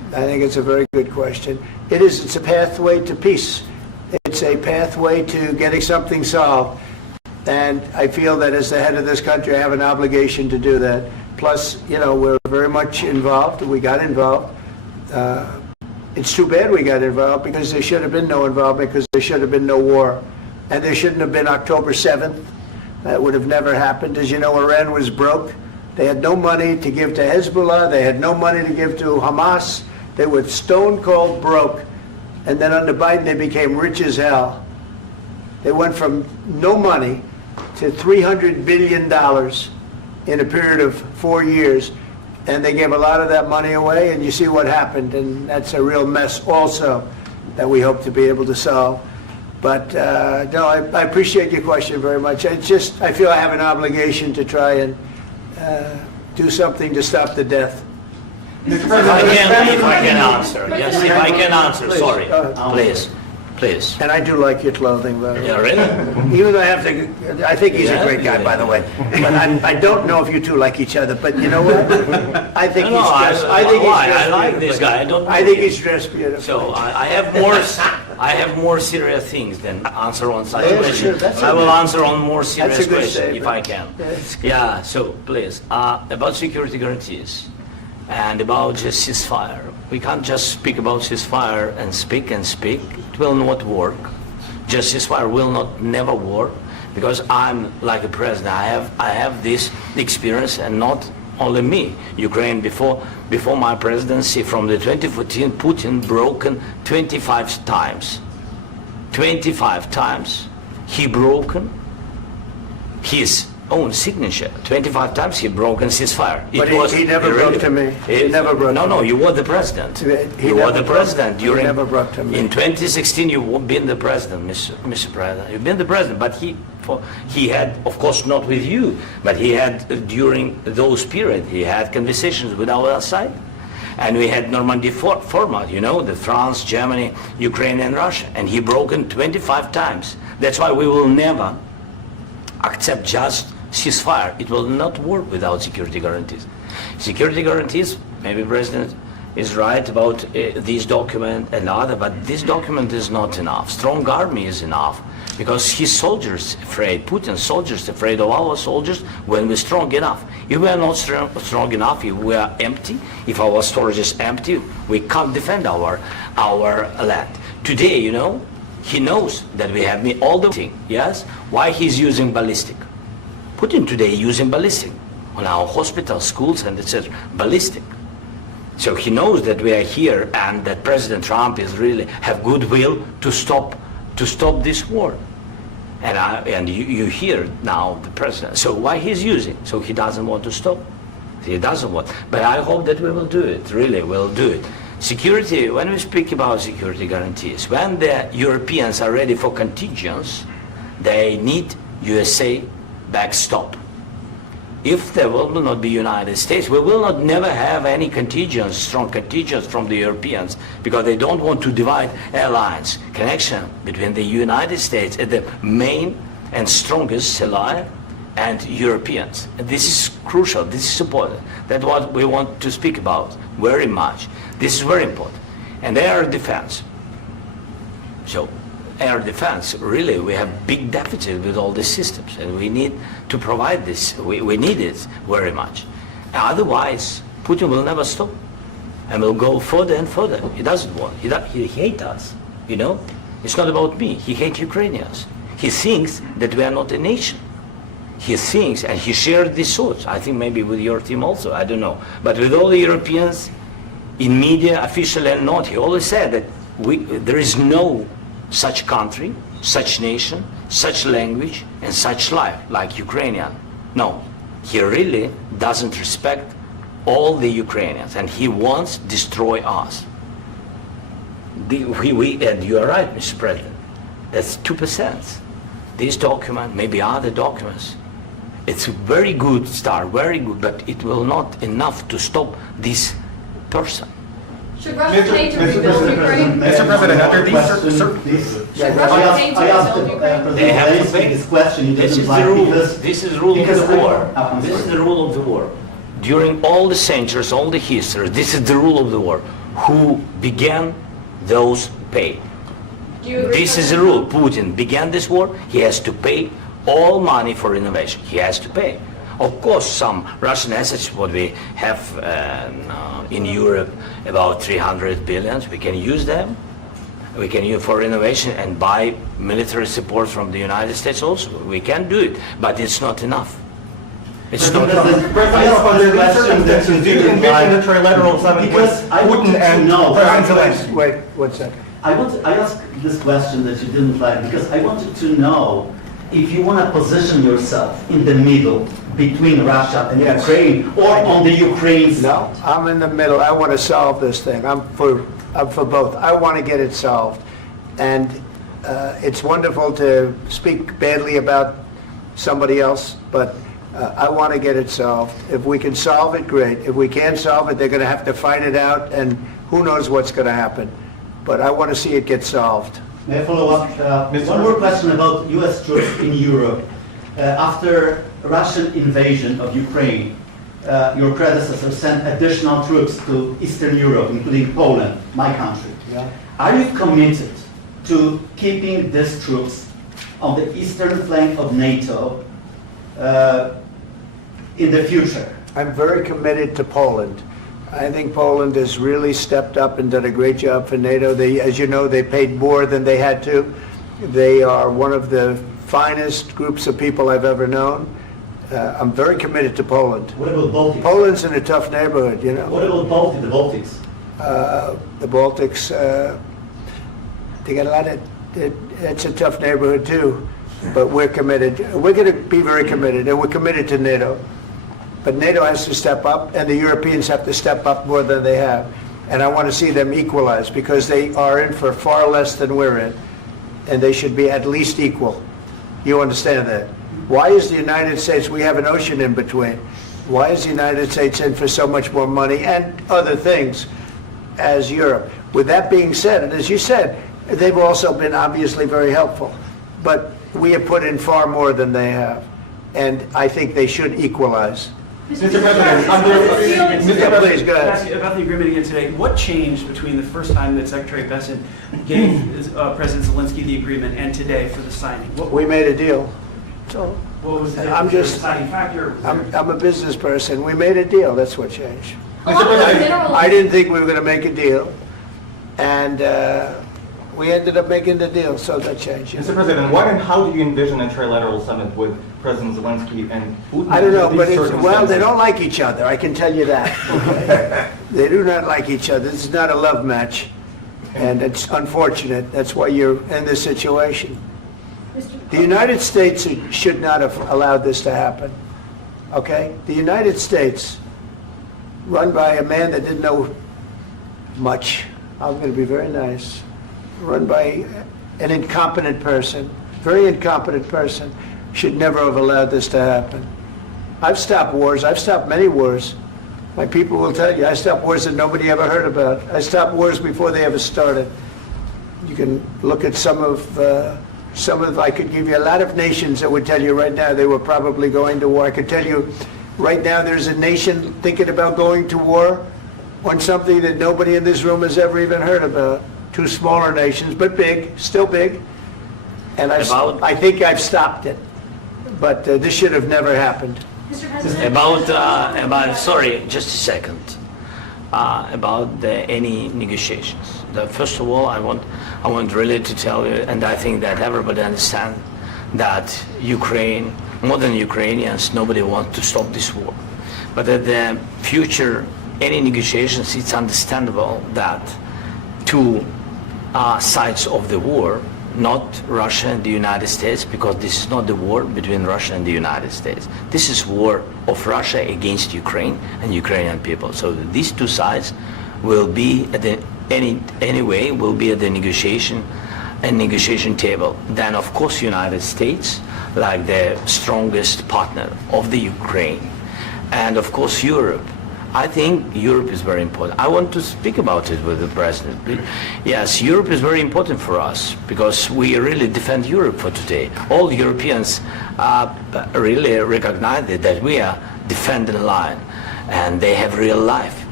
I think it's a very good question. It's a pathway to peace. It's a pathway to getting something solved. And I feel that as the head of this country, I have an obligation to do that. Plus, we're very much involved. We got involved. It's too bad we got involved because there should have been no involvement because there should have been no war. And there shouldn't have been October 7th. That would have never happened. As you know, Iran was broke. They had no money to give to Hezbollah. They had no money to give to Hamas. They were stone cold broke. And then under Biden, they became rich as hell. They went from no money to $300 billion in a period of 4 years. And they gave a lot of that money away, and you see what happened. And that's a real mess also that we hope to be able to solve. But no, I appreciate your question very much. I feel I have an obligation to try and do something to stop the death. If I can answer, yes, if I can answer, Please, sorry, go ahead. please. And I do like your clothing, by the way. Yeah, really? Even though I think he's a great guy, by the way. But I don't know if you two like each other. But you know what? I think No, I like this guy. I think he's dressed beautiful. So I have more serious things than answer on such Yeah, questions. sure, that's I will okay. answer on more serious That's a good questions if statement. I can. That's good. Yeah. So please, about security guarantees and about just ceasefire. We can't just speak about ceasefire and speak and speak. It will not work. Just ceasefire will never work because I'm like a president. I have this experience, and not only me. Ukraine before my presidency, from the 2014, Putin broken 25 times. 25 times he broken his own signature. 25 times he broken ceasefire. But he never broke to me. He never broke to me. No, you were the president. He You were never the president broke- during. he never broke to me. In 2016, you've been the president, Mr. President. You've been the president, but he had, of course, not with you, but he had during those period. He had conversations with our side, and we had Normandy format. The France, Germany, Ukraine, and Russia, and he broken 25 times. That's why we will never accept just ceasefire. It will not work without security guarantees. Security guarantees, maybe President is right about this document and other, but this document is not enough. Strong army is enough because his soldiers afraid, Putin's soldiers afraid of our soldiers when we're strong enough. If we are not strong enough, if we are empty, if our storage is empty, we can't defend our land. Today, he knows that we have all the thing, yes? Why he's using ballistic? Putin today using ballistic on our hospitals, schools, and etc. Ballistic. So he knows that we are here and that President Trump is really have goodwill to stop this war. And you hear now the president. So why he's using? So he doesn't want to stop. He doesn't want. But I hope that we will do it. Really, we'll do it. Security. When we speak about security guarantees, when the Europeans are ready for contingents, they need USA backstop. If there will not be United States, we will not never have any contingents, strong contingents from the Europeans, because they don't want to divide alliance connection between the United States and the main and strongest ally and Europeans. And this is crucial. This is important. That's what we want to speak about very much. This is very important. And air defense. So air defense, really, we have big deficit with all these systems, and we need to provide this. We need it very much. Otherwise, Putin will never stop, and will go further and further. He doesn't want. He hates us. It's not about me. He hates Ukrainians. He thinks that we are not a nation. He thinks, and he shared these thoughts. I think maybe with your team also. I don't know, but with all the Europeans, in media, official and not, he always said that there is no such country, such nation, such language, and such life like Ukrainian. No, he really doesn't respect all the Ukrainians, and he wants to destroy us. And you are right, Mr. President. That's 2%. This document, maybe other documents, it's a very good start, very good, but it will not enough to stop this person. Should Russia pay to rebuild Ukraine? Mr. President, under these Should Russia pay to rebuild Ukraine? They have to pay. This question, you This didn't is the like rule. because- This is the rule of because the I- war. I'm This is sorry. the rule of the war. During all the centuries, all the history, this is the rule of the war. who began, those pay. Do you agree This with is the that? rule. Putin began this war. He has to pay all money for innovation. He has to pay. Of course, some Russian assets, what we have in Europe, about 300 billions, we can use them. We can use for innovation and buy military support from the United States also. We can do it, but it's not enough. It's not enough. President, under these circumstances, do you envision a trilateral summit with Because I wanted Putin to and know- President Zelensky? Wait 1 second. I asked this question that you didn't like because I wanted to know if you want to position yourself in the middle between Russia and Yes. Ukraine or on the Ukraine's No, I'm in the middle. I want to solve this thing. I'm for both. I want to get it solved. And it's wonderful to speak badly about somebody else, but I want to get it solved. If we can solve it, great. If we can't solve it, they're going to have to fight it out, and who knows what's going to happen. But I want to see it get solved. May I follow up? One more question about U.S. troops in Europe. After Russian invasion of Ukraine, your predecessor sent additional troops to Eastern Europe, including Poland, my country. Yeah. Are you committed to keeping these troops on the eastern flank of NATO in the future? I'm very committed to Poland. I think Poland has really stepped up and done a great job for NATO. They, as you know, they paid more than they had to. They are one of the finest groups of people I've ever known. I'm very committed to Poland. What about Baltics? Poland's in a tough neighborhood, you know. What about the Baltics? The Baltics, they got a lot of, it's a tough neighborhood too, but we're committed. We're going to be very committed, and we're committed to NATO. But NATO has to step up, and the Europeans have to step up more than they have. And I want to see them equalize, because they are in for far less than we're in, and they should be at least equal. You understand that? Why is the United States, we have an ocean in between, why is the United States in for so much more money and other things as Europe? With that being said, and as you said, they've also been obviously very helpful, but we have put in far more than they have, and I think they should equalize. Mr. President, Yeah, please, go Can I ahead. ask you about the agreement again today? What changed between the first time that Secretary Bessent gave President Zelensky the agreement and today for the signing? We made a deal. So What was the I'm just- deciding factor? I'm a business person. We made a deal. That's what changed. Mr. President, I didn't think we were going to make a deal, and we ended up making the deal, so that changed. Mr. President, what and how do you envision a trilateral summit with President Zelensky and Putin? I don't know, under but these well, they circumstances? don't like each other. I can tell you that. Okay? They do not like each other. This is not a love match, and it's unfortunate. That's why you're in this situation. The United States should not have allowed this to happen. Okay? The United States, run by a man that didn't know much. I'm going to be very nice. Run by an incompetent person, very incompetent person, should never have allowed this to happen. I've stopped wars. I've stopped many wars. My people will tell you, I stopped wars that nobody ever heard about. I stopped wars before they ever started. You can look at some of, I could give you a lot of nations that would tell you right now they were probably going to war. I could tell you right now there's a nation thinking about going to war on something that nobody in this room has ever even heard about. Two smaller nations, but big, still big. And I think I've stopped it. But this should have never happened. Mr. President. About sorry, just a second. About any negotiations. First of all, I want really to tell you, and I think that everybody understands that Ukraine, more than Ukrainians, nobody wants to stop this war. But at the future, any negotiations, it's understandable that two sides of the war, not Russia and the United States, because this is not the war between Russia and the United States. This is war of Russia against Ukraine and Ukrainian people. So these two sides will be at the anyway will be at the negotiation table. Then of course United States, like the strongest partner of the Ukraine, and of course Europe. I think Europe is very important. I want to speak about it with the President. Yes, Europe is very important for us because we really defend Europe for today. All Europeans really recognize that we are defending the line, and they have real life.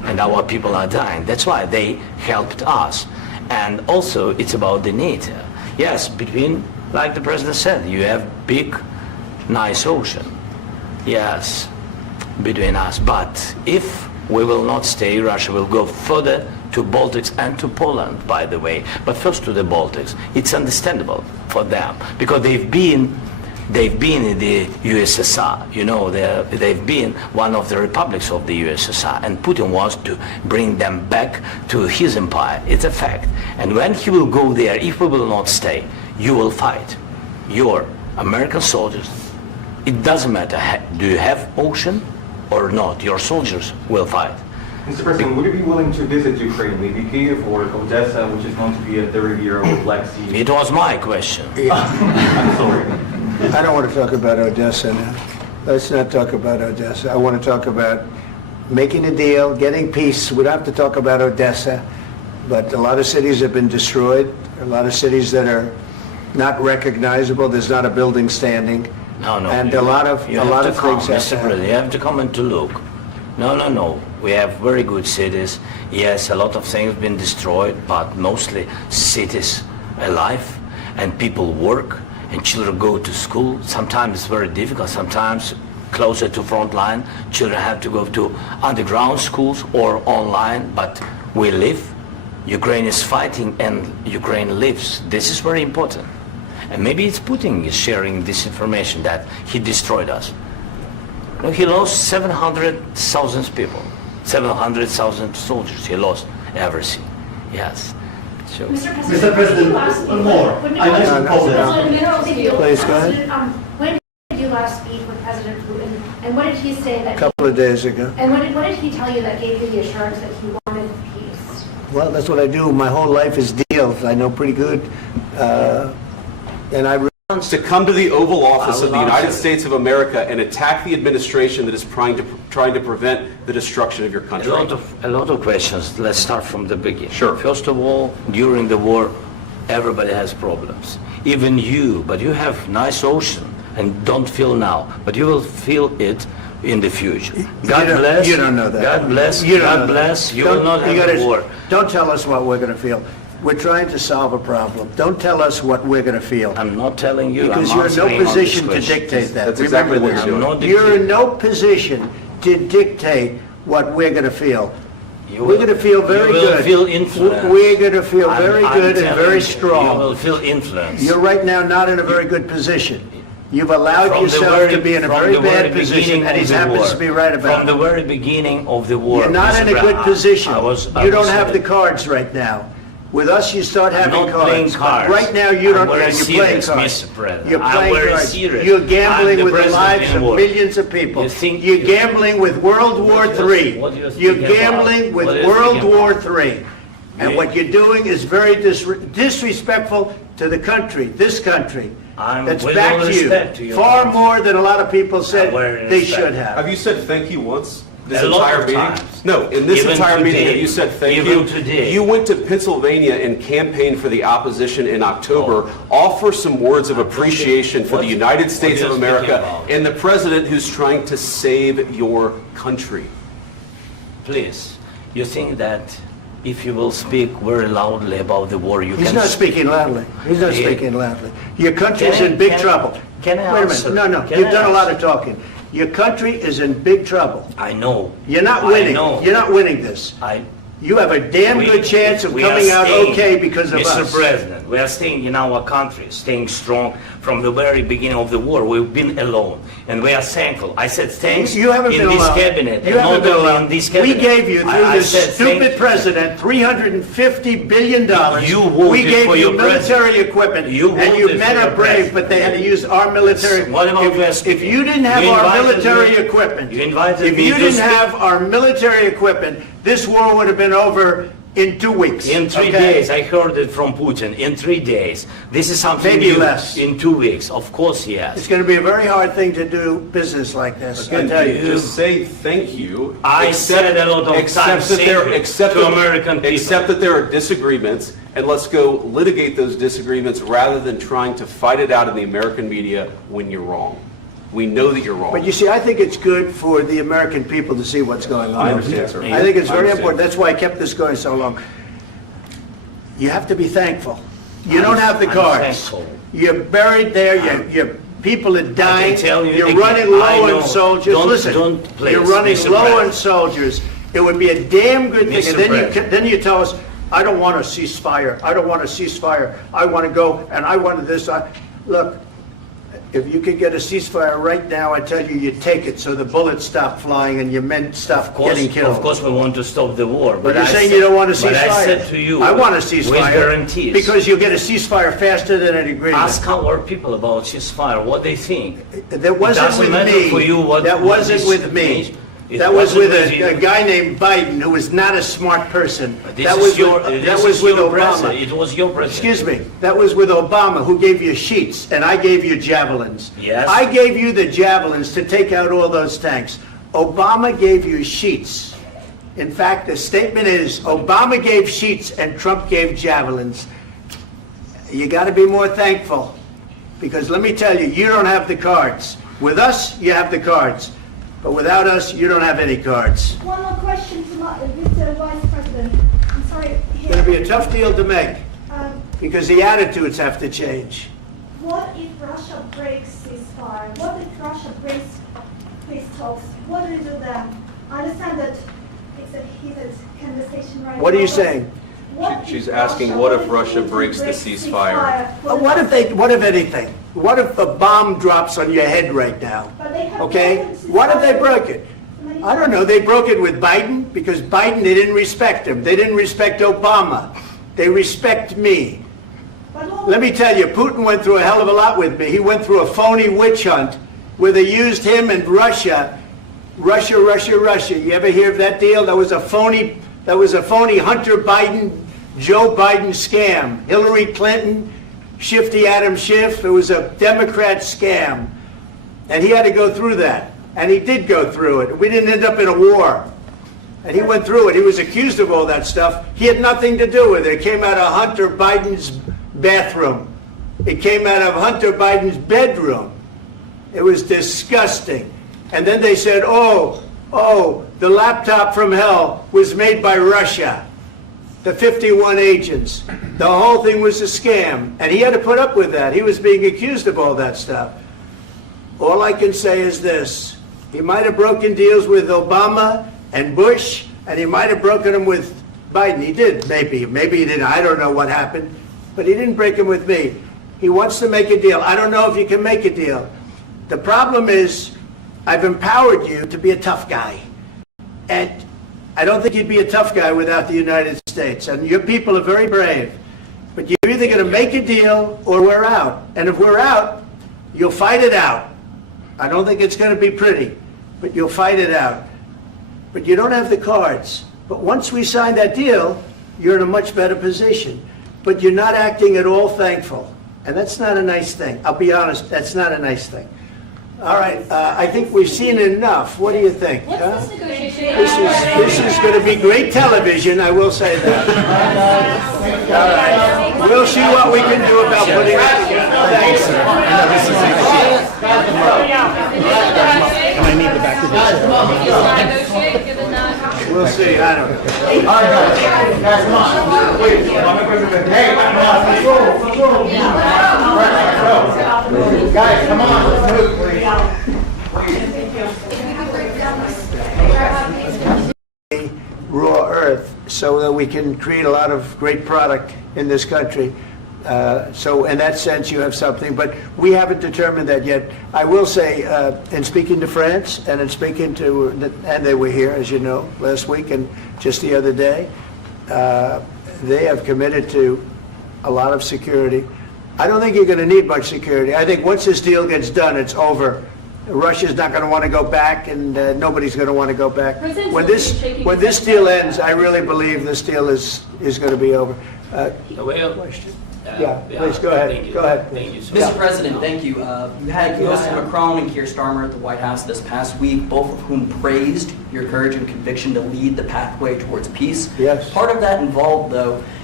and our people are dying. That's why they helped us. And also, it's about the NATO. Yes, between, like the president said, you have big, nice ocean. Yes, between us. But if we will not stay, Russia will go further to Baltics and to Poland, by the way. But first to the Baltics. It's understandable for them because they've been in the USSR. You know, they've been one of the republics of the USSR, and Putin wants to bring them back to his empire. It's a fact. And when he will go there, if we will not stay, you will fight. Your American soldiers, it doesn't matter, do you have ocean or not, your soldiers will fight. Mr. President, would you be willing to visit Ukraine, maybe Kyiv or Odessa, which is known to be a 30-year-old Black Sea? It was my question. I'm sorry. I don't want to talk about Odessa now. Let's not talk about Odessa. I want to talk about making a deal, getting peace. We don't have to talk about Odessa, but a lot of cities have been destroyed. A lot of cities that are not recognizable. There's not a building standing. No. And a lot of things have Mr. President, you have to come and to look. No. We have very good cities. Yes, a lot of things have been destroyed, but mostly cities alive, and people work, and children go to school. Sometimes it's very difficult. Sometimes closer to front line, children have to go to underground schools or online, but we live. Ukraine is fighting and Ukraine lives. This is very important. And maybe it's Putin is sharing this information that he destroyed us. No, he lost 700,000 people, 700,000 soldiers. He lost everything. Yes. So. Mr. President, one more. I mentioned Poland. Please, go ahead. When did you last speak with President Putin, and what did he say that? A couple of days ago. And what did he tell you that gave you the assurance that he wanted peace? Well, that's what I do. My whole life is deals. I know pretty good. And I to come to the Oval Office of the United States of America and attack the administration that is trying to prevent the destruction of your country. A lot of questions. Let's start from the beginning. Sure. First of all, during the war, everybody has problems. Even you, but you have nice ocean and don't feel now, but you will feel it in the future. God bless. You don't know that. God bless. You don't God know bless. that. You will not have a war. Don't tell us what we're going to feel. We're trying to solve a problem. Don't tell us what we're going to feel. I'm not telling you. Because I'm you're in no answering on position this to question. dictate that. That's exactly Remember what this. you're doing. You're in no position to dictate what we're going to feel. We're going to feel very good. You will feel influence. We're going to feel very I'm good and telling very you, strong. You will feel influence. You're right now not in a very good position. You've allowed From the yourself very- to be in a from very the very bad position, beginning and he of the happens war. to be right about From the it. very beginning of the war. You're not Mr. in a good Brown, position. I You don't was have the saying- cards right now. With us, you start I'm having not playing cards. cards. But right now, you I'm don't. very You're playing serious, cards. Mr. President. You're I'm playing very cards. serious. You're I'm gambling the with the president lives in of war. millions of people. You think- You're gambling with World War What do you- III. what do you think You're about? gambling with What do you World think War about? III. And Yeah. what you're doing is very disrespectful to the country, this country. I'm That's with back all to respect to you. your Far country. more than a lot of people said very they respect. should have. Have you said thank you once? This A lot entire of meeting? times. No, in this Even entire meeting, today. have you said thank Even you? today. You went to Pennsylvania and campaigned for the opposition in October. Offer some words of appreciation for the United States what of are you speaking America about? and the president who's trying to save your country. Please, you think that if you will speak very loudly about the war, you He's can... not speaking loudly. He's not Yeah. speaking loudly. Your country's Can I- in big can- trouble. can I Wait a answer? minute. No. Can You've I done a lot answer? of talking. Your country is in big trouble. I know. You're not I winning. know. You're not winning this. You have a damn We- good chance of we are coming out staying, okay because of Mr. us. President, we are staying in our country, staying strong from the very beginning of the war. We've been alone, and we are thankful. I said thanks You haven't in been this alone. cabinet, You and haven't not been only alone. in this We cabinet. gave you, through I this said thank stupid president, $350 billion. You voted We gave for you your military equipment, You and you voted men for are your brave, president. but they had to use our military. What about If you didn't have You our invited military me- equipment, you invited if me you to didn't speak- have our military equipment, this war would have been over in 2 weeks. In 3 okay? days, I heard it from Putin. In 3 days, this is something Maybe new. less. In 2 weeks, of course, yes. It's going to be a very hard thing to do business like this, I Again, tell you. just say thank you. I said a lot of times that there, thank you except to that- American people. Except that there are disagreements, and let's go litigate those disagreements rather than trying to fight it out in the American media when you're wrong. We know that you're wrong. But you see, I think it's good for the American people to see what's going on. I understand, sir. I think it's I very understand. important. That's why I kept this going so long. You have to be thankful. You don't have the I'm cards. thankful. You're buried there. Your people are dying. tell you You're again, running I low know. on soldiers. Don't- Listen, don't please, you're running Mr. low on President. soldiers. It would be a damn good thing. Mr. And then President. then you tell us, I don't want a ceasefire. I don't want a ceasefire. I want to go and I want this. Look, if you could get a ceasefire right now, I tell you, you'd take it so the bullets stop flying and your men stop getting killed. Of course, we want to stop the war. But you're I saying said- you don't want a ceasefire. But I said to you, I want a with ceasefire. guarantees. Because you'll get a ceasefire faster than an agreement. Ask our people about ceasefire, what they think. That wasn't doesn't with matter me. for you what- That what wasn't is with me. made. It That was wasn't with with you. a guy named Biden, who was not a smart person. This That is was your, with, this that is was with your Obama. president. It was your president. Excuse me. That was with Obama, who gave you sheets, and I gave you javelins. Yes. I gave you the javelins to take out all those tanks. Obama gave you sheets. In fact, the statement is Obama gave sheets and Trump gave javelins. You got to be more thankful, because let me tell you, you don't have the cards. With us, you have the cards. But without us, you don't have any cards. One more question to Mr. Vice President. I'm sorry. It's going to be a tough deal to make, Um, because the attitudes have to change. What if Russia breaks ceasefire? What if Russia breaks peace talks? What do you do then? I understand that it's a heated conversation right now. What are you but saying? what She's if asking, what if Russia Putin breaks the ceasefire? What if anything? What if a bomb drops on your head right now? But they have Okay? broken ceasefire What if they broke it? many I don't know. They broke it with Biden, because Biden, they didn't respect him. They didn't respect Obama. They respect me. But what- Let me tell you, Putin went through a hell of a lot with me. He went through a phony witch hunt where they used him and Russia. Russia. You ever hear of that deal? That was a phony Hunter Biden, Joe Biden scam. Hillary Clinton, Shifty Adam Schiff. It was a Democrat scam. And he had to go through that. And he did go through it. We didn't end up in a war. And he went through it. He was accused of all that stuff. He had nothing to do with it. It came out of Hunter Biden's bathroom. It came out of Hunter Biden's bedroom. It was disgusting. And then they said, oh, the laptop from hell was made by Russia. The 51 agents. The whole thing was a scam. And he had to put up with that. He was being accused of all that stuff. All I can say is this. He might have broken deals with Obama and Bush, and he might have broken them with Biden. He did, maybe. Maybe he didn't. I don't know what happened. But he didn't break them with me. He wants to make a deal. I don't know if you can make a deal. The problem is, I've empowered you to be a tough guy. And I don't think you'd be a tough guy without the United States. And your people are very brave. But you're either going to make a deal or we're out. And if we're out, you'll fight it out. I don't think it's going to be pretty, but you'll fight it out. But you don't have the cards. But once we sign that deal, you're in a much better position. But you're not acting at all thankful. And that's not a nice thing. I'll be honest, that's not a nice thing. All right, I think we've seen enough. What do you think? What's huh? this negotiation? This is going to be great television, I will say that. All right. We'll see what we can do about putting it together. Thanks, sir. And I need the back of this. Negotiate, given that. We'll see, I don't know. All right, guys, come on. Wait, Mr. President. Hey, let's roll. Right, guys, come on, let's move, please. Raw earth so that we can create a lot of great product in this country. So in that sense, you have something, but we haven't determined that yet. I will say, in speaking to France and in speaking to, and they were here, as you know, last week and just the other day, they have committed to a lot of security. I don't think you're going to need much security. I think once this deal gets done, it's over. Russia's not going to want to go back, and nobody's going to want to go back. President When Zelensky shaking when his this head deal no. ends, I really believe this deal is going to be over. Well, Question? Yeah, please, go ahead. Thank you. Go ahead. Thank you, sir. Mr. President, thank you. You had Mr. Macron and Keir Starmer at the White House this past week, both of whom praised your courage and conviction to lead the pathway towards peace. Yes. Part of that involved, though,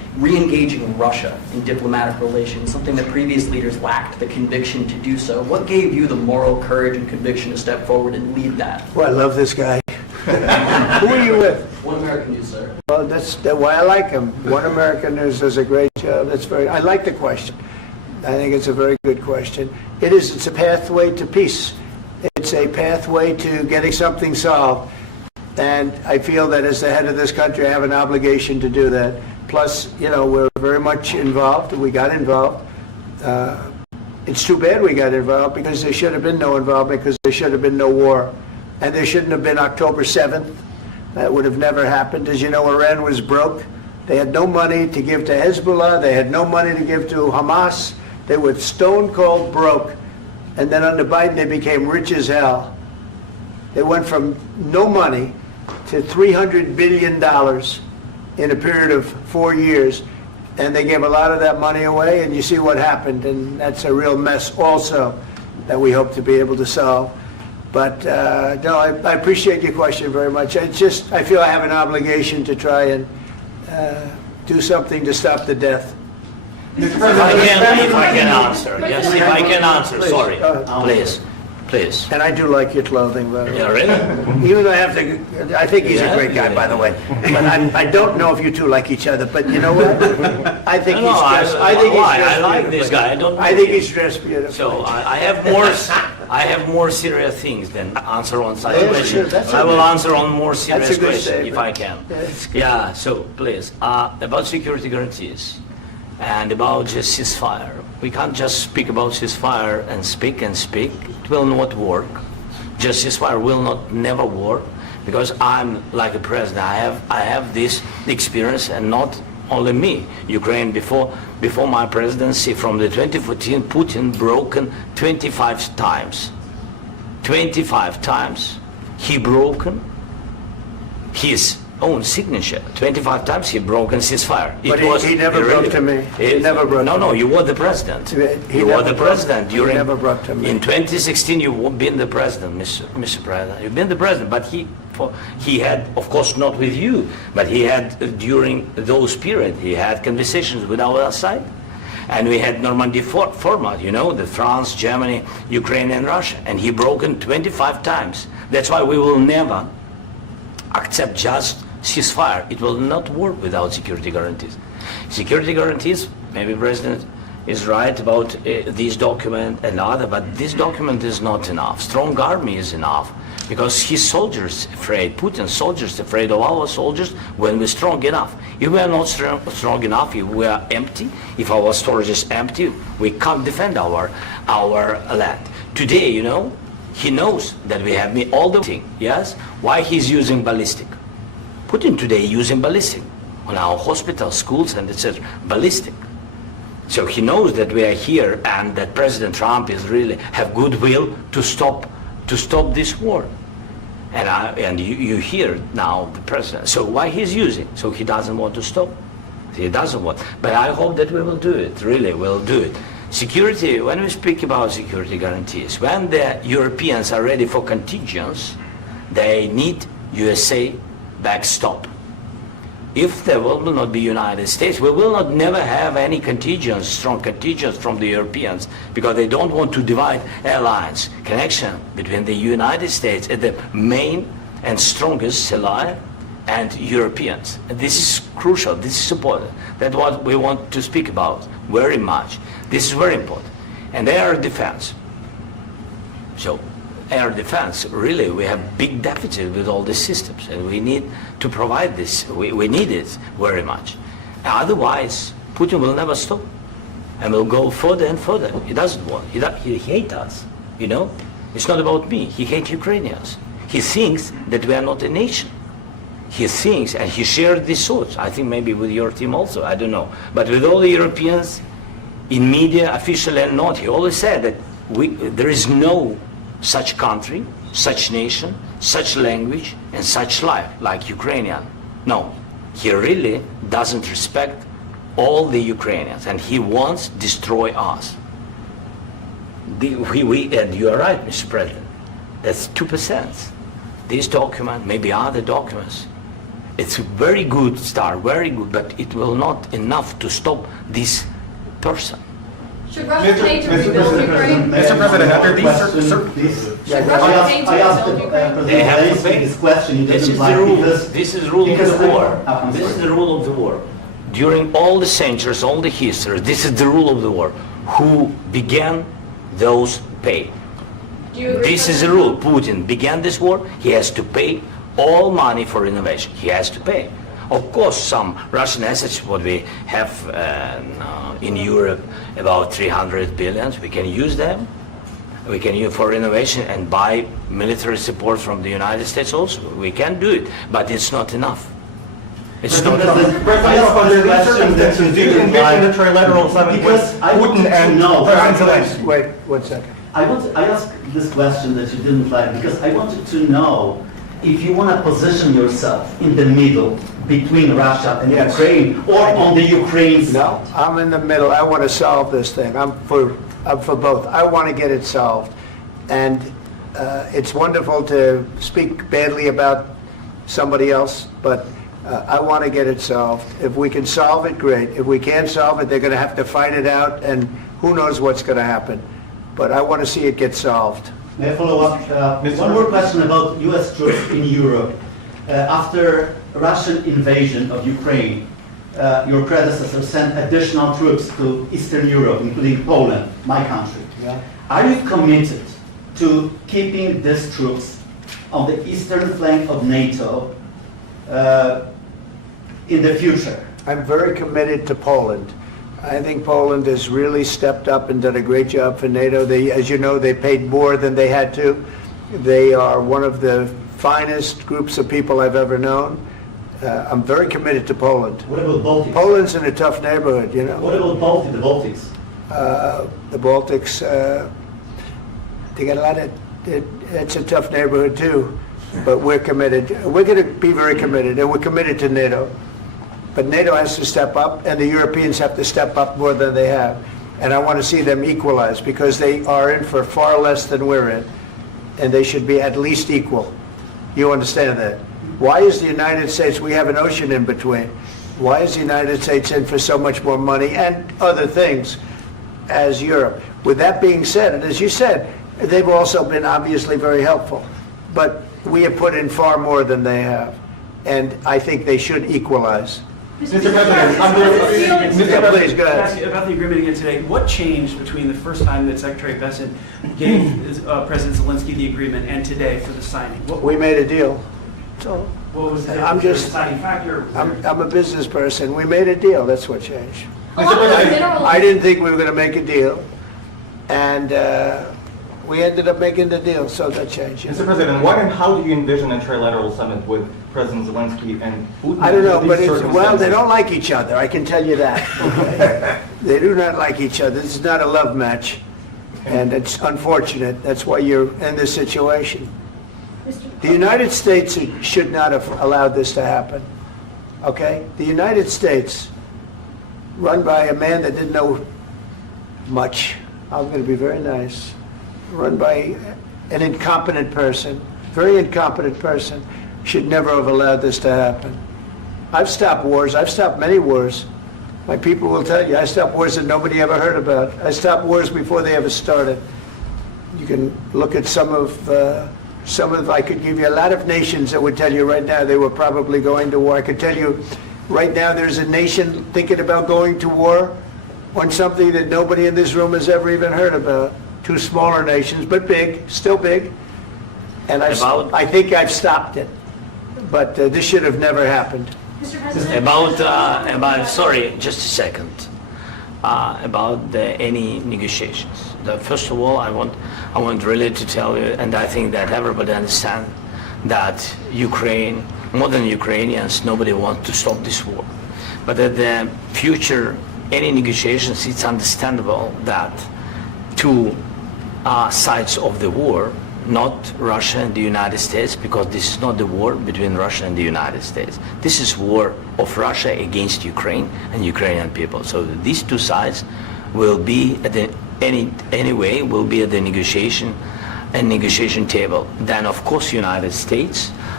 re-engaging Russia in diplomatic relations, something that previous leaders lacked the conviction to do so. What gave you the moral courage and conviction to step forward and lead that? Well, I love this guy. Who are you with? One American News, sir. Well, that's why I like him. One American News does a great job. I like the question. I think it's a very good question. It's a pathway to peace. It's a pathway to getting something solved. And I feel that as the head of this country, I have an obligation to do that. Plus, we're very much involved. We got involved. It's too bad we got involved because there should have been no involvement because there should have been no war. And there shouldn't have been October 7th. That would have never happened. As you know, Iran was broke. They had no money to give to Hezbollah. They had no money to give to Hamas. They were stone cold broke. And then under Biden, they became rich as hell. They went from no money to $300 billion in a period of 4 years. And they gave a lot of that money away, and you see what happened. And that's a real mess also that we hope to be able to solve. But no, I appreciate your question very much. I feel I have an obligation to try and do something to stop the death. If I can answer, yes, if I can answer, Please. sorry, please. And I do like your clothing, by the way. Yeah, really? Even though I think he's a great guy, by the way. But I don't know if you two like each other. But you know what? I think he's dressed. I like this guy. I think he's dressed beautifully. So I have more serious things than answer on such Yeah, questions. sure, I will answer on more serious That's a good questions if statement. I can. That's good. Yeah. So please, about security guarantees and about just ceasefire. We can't just speak about ceasefire and speak and speak. It will not work. Just ceasefire will never work because I'm like a president. I have this experience, and not only me. Ukraine before my presidency, from the 2014, Putin broken 25 times. 25 times he broken his own signature. 25 times he broken ceasefire. But he never broke to me. He never broke to me. No, you were the president. He never broke during. He never broke to me. In 2016, you've been the president, Mr. President. You've been the president, but he had, of course, not with you, but he had during those period. He had conversations with our side, and we had Normandy format. The France, Germany, Ukraine, and Russia, and he broken 25 times. That's why we will never accept just ceasefire. It will not work without security guarantees. Security guarantees, maybe President is right about this document and other, but this document is not enough. Strong army is enough because his soldiers afraid, Putin's soldiers afraid of our soldiers when we're strong enough. If we are not strong enough, if we are empty, if our storage is empty, we can't defend our land. Today, he knows that we have all the thing, yes? Why he's using ballistic? Putin today using ballistic on our hospitals, schools, and etc. Ballistic. So he knows that we are here and that President Trump is really have goodwill to stop this war. And you hear now the president. So why he's using? So he doesn't want to stop. He doesn't want. But I hope that we will do it. Really, we'll do it. Security. When we speak about security guarantees, when the Europeans are ready for contingents, they need USA backstop. If there will not be United States, we will not never have any contingents, strong contingents from the Europeans, because they don't want to divide alliance, connection between the United States and the main and strongest ally and Europeans. And this is crucial, this is important. That's what we want to speak about very much. This is very important. And air defense. So air defense, really, we have big deficit with all these systems, and we need to provide this. We need it very much. Otherwise, Putin will never stop, and will go further and further. He doesn't want. He hates us. It's not about me. He hates Ukrainians. He thinks that we are not a nation. He thinks, and he shared these thoughts. I think maybe with your team also. I don't know, but with all the Europeans, in media, officially and not, he always said that there is no such country, such nation, such language, and such life like Ukrainian. No, he really doesn't respect all the Ukrainians, and he wants to destroy us. And you are right, Mr. President. That's 2%. This document, maybe other documents, It's a very good start, very good, but it will not enough to stop this person. Should Russia pay to rebuild Ukraine? Mr. President, after these Should Russia pay to I asked rebuild Ukraine? They have to President pay. this question. You This didn't is the like rule. because This is the rule of because the I- war. I'm This is sorry. the rule of the war. During all the centuries, all the history, this is the rule of the war. Who began, those pay. Do you agree This with is the that? rule. Putin began this war. He has to pay all money for innovation. He has to pay. Of course, some Russian assets, what we have in Europe, about 300 billions, we can use them. We can use for innovation and buy military support from the United States also. We can do it, but it's not enough. It's not enough. President, under these circumstances, do you envision the trilateral summit with Because I wanted Putin to and know- President Zelensky? Wait 1 second. I asked this question that you didn't like because I wanted to know if you want to position yourself in the middle between Russia and Yes. Ukraine or on the Ukraine side. No, I'm in the middle. I want to solve this thing. I'm for both. I want to get it solved. And it's wonderful to speak badly about somebody else, but I want to get it solved. If we can solve it, great. If we can't solve it, they're going to have to fight it out, and who knows what's going to happen. But I want to see it get solved. May I follow up? One more question about U.S. troops in Europe. After Russian invasion of Ukraine, your predecessor sent additional troops to Eastern Europe, including Poland, my country. Are you committed to keeping these troops on the eastern flank of NATO in the future? I'm very committed to Poland. I think Poland has really stepped up and done a great job for NATO. They, as you know, they paid more than they had to. They are one of the finest groups of people I've ever known. I'm very committed to Poland. What about Baltics? Poland's in a tough neighborhood, you know. What about the Baltics? The Baltics, they got a lot of, it's a tough neighborhood too, but we're committed. We're going to be very committed, and we're committed to NATO. But NATO has to step up, and the Europeans have to step up more than they have. And I want to see them equalize, because they are in for far less than we're in, and they should be at least equal. You understand that? Why is the United States, we have an ocean in between, why is the United States in for so much more money and other things as Europe? With that being said, and as you said, they've also been obviously very helpful, but we have put in far more than they have, and I think they should equalize. Mr. President, under Mr. Please, go ahead. Ask you about the agreement again today. What changed between the first time that Secretary Bessent gave President Zelensky the agreement and today for the signing? We made a deal. So What was the I'm just- deciding factor? I'm a business person. We made a deal. That's what changed. Along with mineral- I didn't think we were going to make a deal, and we ended up making the deal, so that changed. Mr. President, what and how do you envision a trilateral summit with President Zelensky and Putin? I don't know, under but these well, they circumstances? don't like each other, I can tell you that. Okay? They do not like each other. This is not a love match, and it's unfortunate. That's why you're in this situation. The United States should not have allowed this to happen, okay? The United States, run by a man that didn't know much, I'm going to be very nice, run by an incompetent person, very incompetent person, should never have allowed this to happen. I've stopped wars. I've stopped many wars. My people will tell you, I stopped wars that nobody ever heard about. I stopped wars before they ever started. You can look at some of, I could give you a lot of nations that would tell you right now they were probably going to war. I could tell you right now there's a nation thinking about going to war on something that nobody in this room has ever even heard about. Two smaller nations, but big, still big. And I think I've stopped it. But this should have never happened. Mr. President? About sorry, just a second. About any negotiations. First of all, I want really to tell you, and I think that everybody understands that Ukraine, modern Ukrainians, nobody wants to stop this war. But at the future, any negotiations, it's understandable that two sides of the war, not Russia and the United States, because this is not the war between Russia and the United States. This is war of Russia against Ukraine and Ukrainian people. So these two sides will be at the will be at the negotiation table. Then of course United States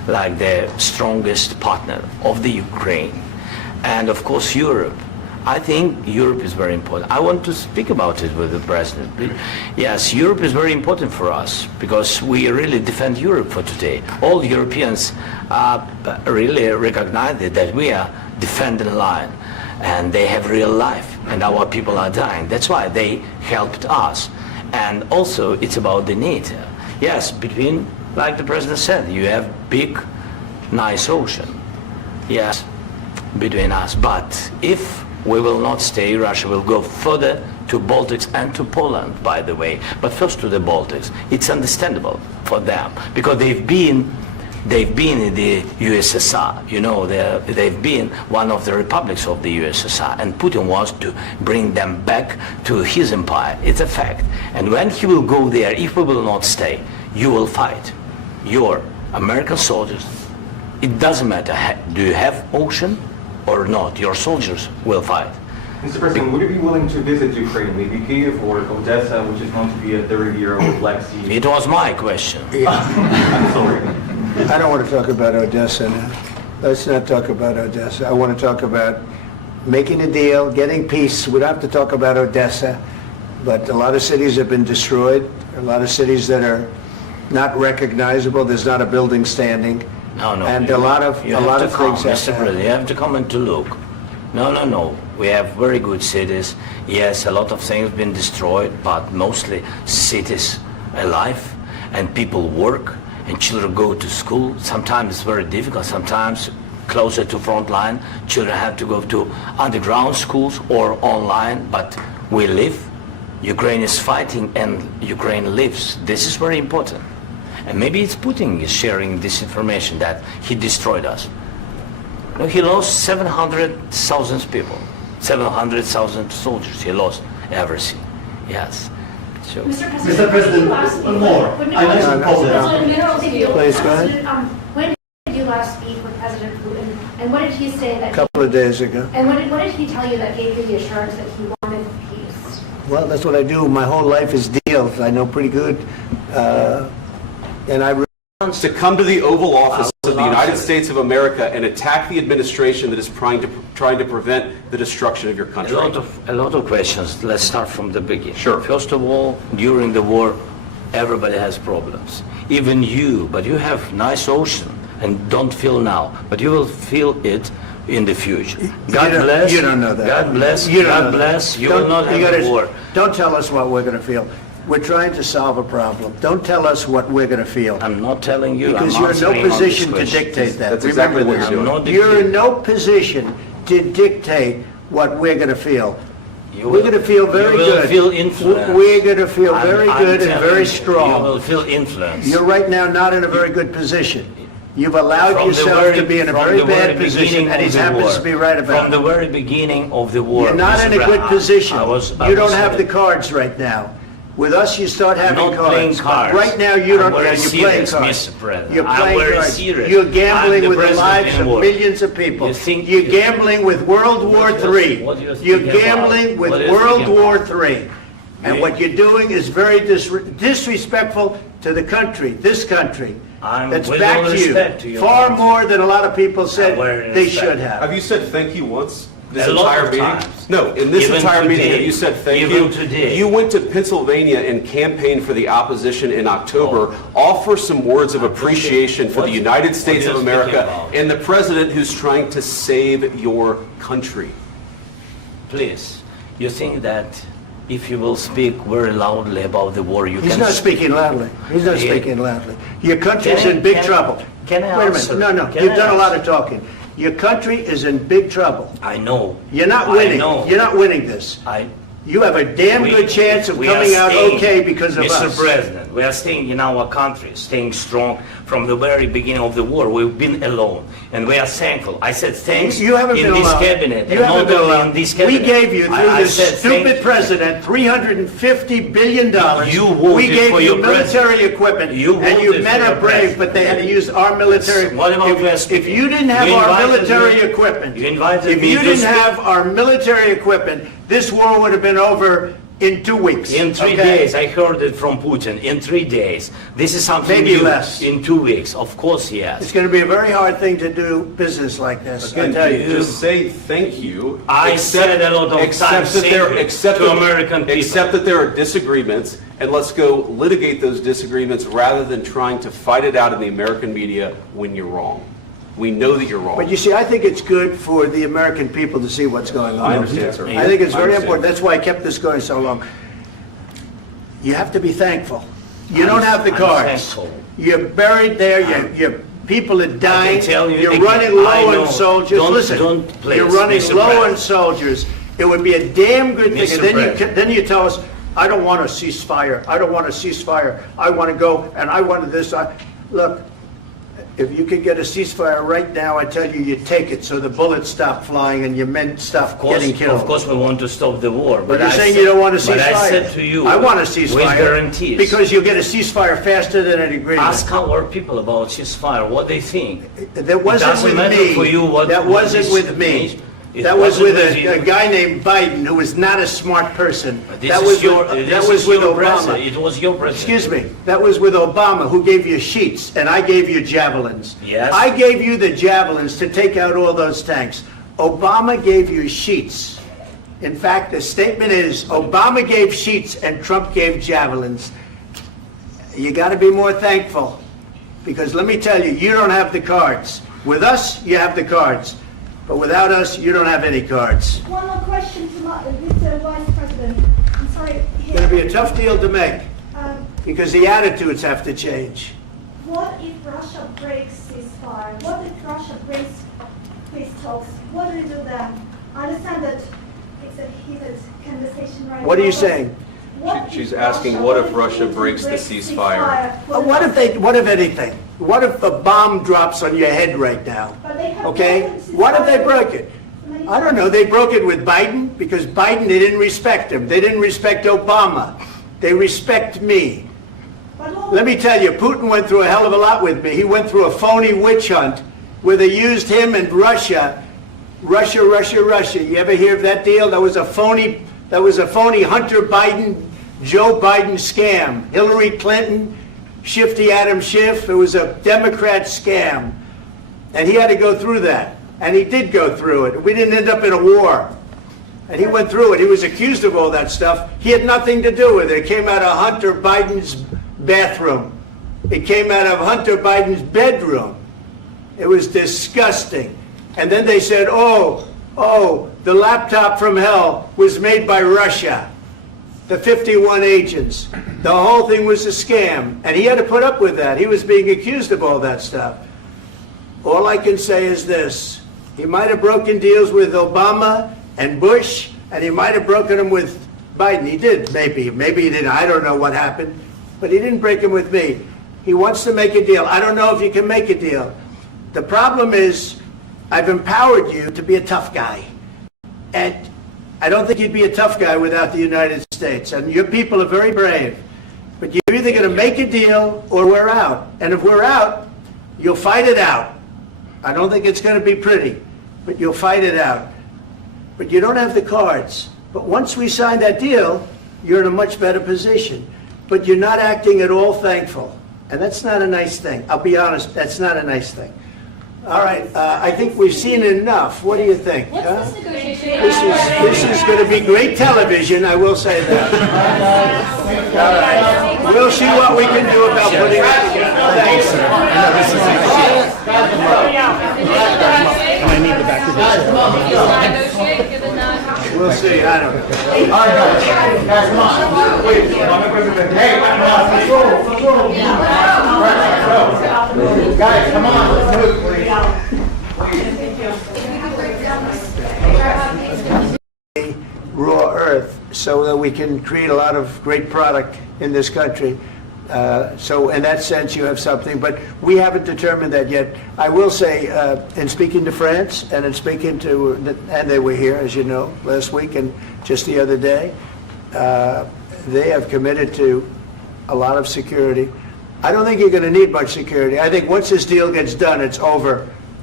like the strongest partner of the Ukraine. And of course Europe. I think Europe is very important. I want to speak about it with the President. Yes, Europe is very important for us because we really defend Europe for today. All Europeans really recognize it, that we are defending line and they have real life and our people are dying. That's why they helped us. And also it's about the NATO. Yes, between, like the President said, you have big, nice ocean. Yes, between us. But if we will not stay, Russia will go further to Baltics and to Poland, by the way. But first to the Baltics. It's understandable for them because they've been in the USSR. You know, they've been one of the republics of the USSR, and Putin wants to bring them back to his empire. It's a fact. And when he will go there, if we will not stay, you will fight. Your American soldiers, it doesn't matter, do you have ocean or not, your soldiers will fight. Mr. President, would you be willing to visit Ukraine, maybe Kyiv or Odessa, which is known to be a 30-year-old Black Sea? It was my question. I'm sorry. I don't want to talk about Odessa now. Let's not talk about Odessa. I want to talk about making a deal, getting peace. We don't have to talk about Odessa, but a lot of cities have been destroyed. A lot of cities that are not recognizable. There's not a building standing. No, and a lot of things have Mr. President, you have to come and to look. No. We have very good cities. Yes, a lot of things have been destroyed, but mostly cities alive and people work and children go to school. Sometimes it's very difficult. Sometimes closer to front line, children have to go to underground schools or online, but we live. Ukraine is fighting and Ukraine lives. This is very important. And maybe it's Putin is sharing this information that he destroyed us. No, he lost 700,000 people, 700,000 soldiers. He lost everything. Yes. So. Mr. President, one more. I mentioned Poland. Please, go ahead. When did you last speak with President Putin, and what did he say that? A couple of days ago. And what did he tell you that gave you the assurance that he wanted peace? Well, that's what I do. My whole life is deals. I know pretty good. And I to come to the Oval Office of the United States of America and attack the administration that is trying to prevent the destruction of your country. A lot of questions. Let's start from the beginning. Sure. First of all, during the war, everybody has problems. Even you, but you have nice ocean and don't feel now, but you will feel it in the future. God bless. You don't know that. God bless. You don't God know bless. that. You will not have a war. Don't tell us what we're going to feel. We're trying to solve a problem. Don't tell us what we're going to feel. I'm not telling you. Because I'm you're in no answering on this position to question. dictate that. That's exactly what Remember you're this. doing. You're in no position to dictate what we're going to feel. We're going to feel very good. You will feel influence. We're going to feel very I'm good and telling very you, strong. You will feel influence. You're right now not in a very good position. You've allowed From the yourself very- to be in a from very the bad very position, beginning and he of the happens war. to be right about From the it. very beginning of the war. You're not Mr. in a good Brown, position. I You don't was have the saying- cards right now. With us, you start having I'm not playing cards. cards. Right now, you don't. I'm very You're playing serious, cards. Mr. President. You're I'm playing very cards. serious. You're gambling I'm the with the president lives in of war. millions of people. You think- You're gambling with World War III. what do you think You're about? gambling with What do you World think War about? III. And what you're doing is very disrespectful to the country, this country. That's with back all to respect to you. your Far country. more than a lot of people said Very they respect. should have. Have you said thank you once? This A lot entire of meeting? times. No, in this Even entire meeting, today. have you said thank Even you? today. You went to Pennsylvania and campaigned for the opposition in October. Offer some words of appreciation for the United States what of are you speaking America about? and the president who's trying to save your country. Please, you think that if you will speak very loudly about the war, you He's can... not speaking loudly. He's not Yeah. speaking loudly. Your country's Can I- in big can I- trouble. can I Wait a answer? minute. No. Can You've I done a lot answer? of talking. Your country is in big trouble. I know. You're not I winning. know. You're not winning this. You have a damn good chance of we are coming out staying, okay because of Mr. us. President, we are staying in our country, staying strong from the very beginning of the war. We've been alone, and we are thankful. I said thanks You haven't in been this alone. cabinet, You and haven't not been only alone. in this We cabinet. gave you, through I this said thank stupid you. president, $350 billion. You voted We gave for you your military president. equipment, You and you voted men for are your brave, president. but they had to use our military. What about If you didn't have You our invited military me- equipment, you invited if me you to didn't speak- have our military equipment, this war would have been over in 2 weeks. In 3 okay? days, I heard it from Putin. In 3 days, this is something Maybe new. less. In 2 weeks, of course, It's yes. going to be a very hard thing to do business like this. I Again, tell you. just say thank you. I said a lot of times that there, thank you accept to that- American people. Accept that there are disagreements, and let's go litigate those disagreements rather than trying to fight it out in the American media when you're wrong. We know that you're wrong. But you see, I think it's good for the American people to see what's going on. I understand, sir. I think it's I very understand. important. That's why I kept this going so long. You have to be thankful. You don't have the I'm cards. thankful. You're buried there. Your people are dying. tell you You're again, running I low know. on soldiers. Don't- Listen, don't please, you're running Mr. low on President. soldiers. It would be a damn good thing. Mr. And then President. then you tell us, I don't want a ceasefire. I don't want a ceasefire. I want to go and I want this. Look, if you could get a ceasefire right now, I tell you, you take it so the bullets stop flying and your men stop getting killed. Of course, we want to stop the war. But you're I saying said- you don't want a ceasefire. But I said to you, I want a ceasefire. with guarantees. Because you'll get a ceasefire faster than an agreement. Ask our people about ceasefire, what they think. That wasn't doesn't with matter me. for you what- That what wasn't this with me. means. It That was wasn't with with you. a guy named Biden who was not a smart person. This That is was your, with, this that is was with your Obama. president. It was your president. Excuse me. That was with Obama, who gave you sheets, and I gave you javelins. Yes. I gave you the javelins to take out all those tanks. Obama gave you sheets. In fact, the statement is Obama gave sheets and Trump gave javelins. You got to be more thankful, because let me tell you, you don't have the cards. With us, you have the cards. But without us, you don't have any cards. One more question to Mr. Vice President. I'm sorry. It's going to be a tough deal to make, Um, because the attitudes have to change. What if Russia breaks ceasefire? What if Russia breaks peace talks? What do we do then? I understand that it's a heated conversation right now. What are you but saying? what if She's asking, what if Russia breaks the ceasefire? What if anything? What if a bomb drops on your head right now? But they have Okay? broken ceasefire. What if they broke it? I don't know. They broke it with Biden because Biden, they didn't respect him. They didn't respect Obama. They respect me. But what- Let me tell you, Putin went through a hell of a lot with me. He went through a phony witch hunt where they used him and Russia. Russia. You ever hear of that deal? That was a phony Hunter Biden, Joe Biden scam. Hillary Clinton, Shifty Adam Schiff. It was a Democrat scam. And he had to go through that. And he did go through it. We didn't end up in a war. And he went through it. He was accused of all that stuff. He had nothing to do with it. It came out of Hunter Biden's bathroom. It came out of Hunter Biden's bedroom. It was disgusting. And then they said, oh, the laptop from hell was made by Russia. The 51 agents. The whole thing was a scam. And he had to put up with that. He was being accused of all that stuff. All I can say is this. He might have broken deals with Obama and Bush, and he might have broken them with Biden. He did, maybe. Maybe he didn't. I don't know what happened. But he didn't break them with me. He wants to make a deal. I don't know if you can make a deal. The problem is, I've empowered you to be a tough guy. And I don't think you'd be a tough guy without the United States. And your people are very brave. But you're either going to make a deal or we're out. And if we're out, you'll fight it out. I don't think it's going to be pretty, but you'll fight it out. But you don't have the cards. But once we sign that deal, you're in a much better position. But you're not acting at all thankful. And that's not a nice thing. I'll be honest, that's not a nice thing. All right, I think we've seen enough. What do you think? What's huh? this negotiation? This is going to be great television, I will say that. All right. We'll see what we can do about putting it together. Thanks. I need the back of negotiate, given that. We'll see, I don't know. All right, guys, come on. Wait, Mr. President. Hey, come on, let's go. Guys, come on, let's move, please. Raw earth so that we can create a lot of great product in this country. So in that sense, you have something, but we haven't determined that yet. I will say, in speaking to France and in speaking to, and they were here, as you know, last week and just the other day, they have committed to a lot of security. I don't think you're going to need much security. I think once this deal gets done, it's over.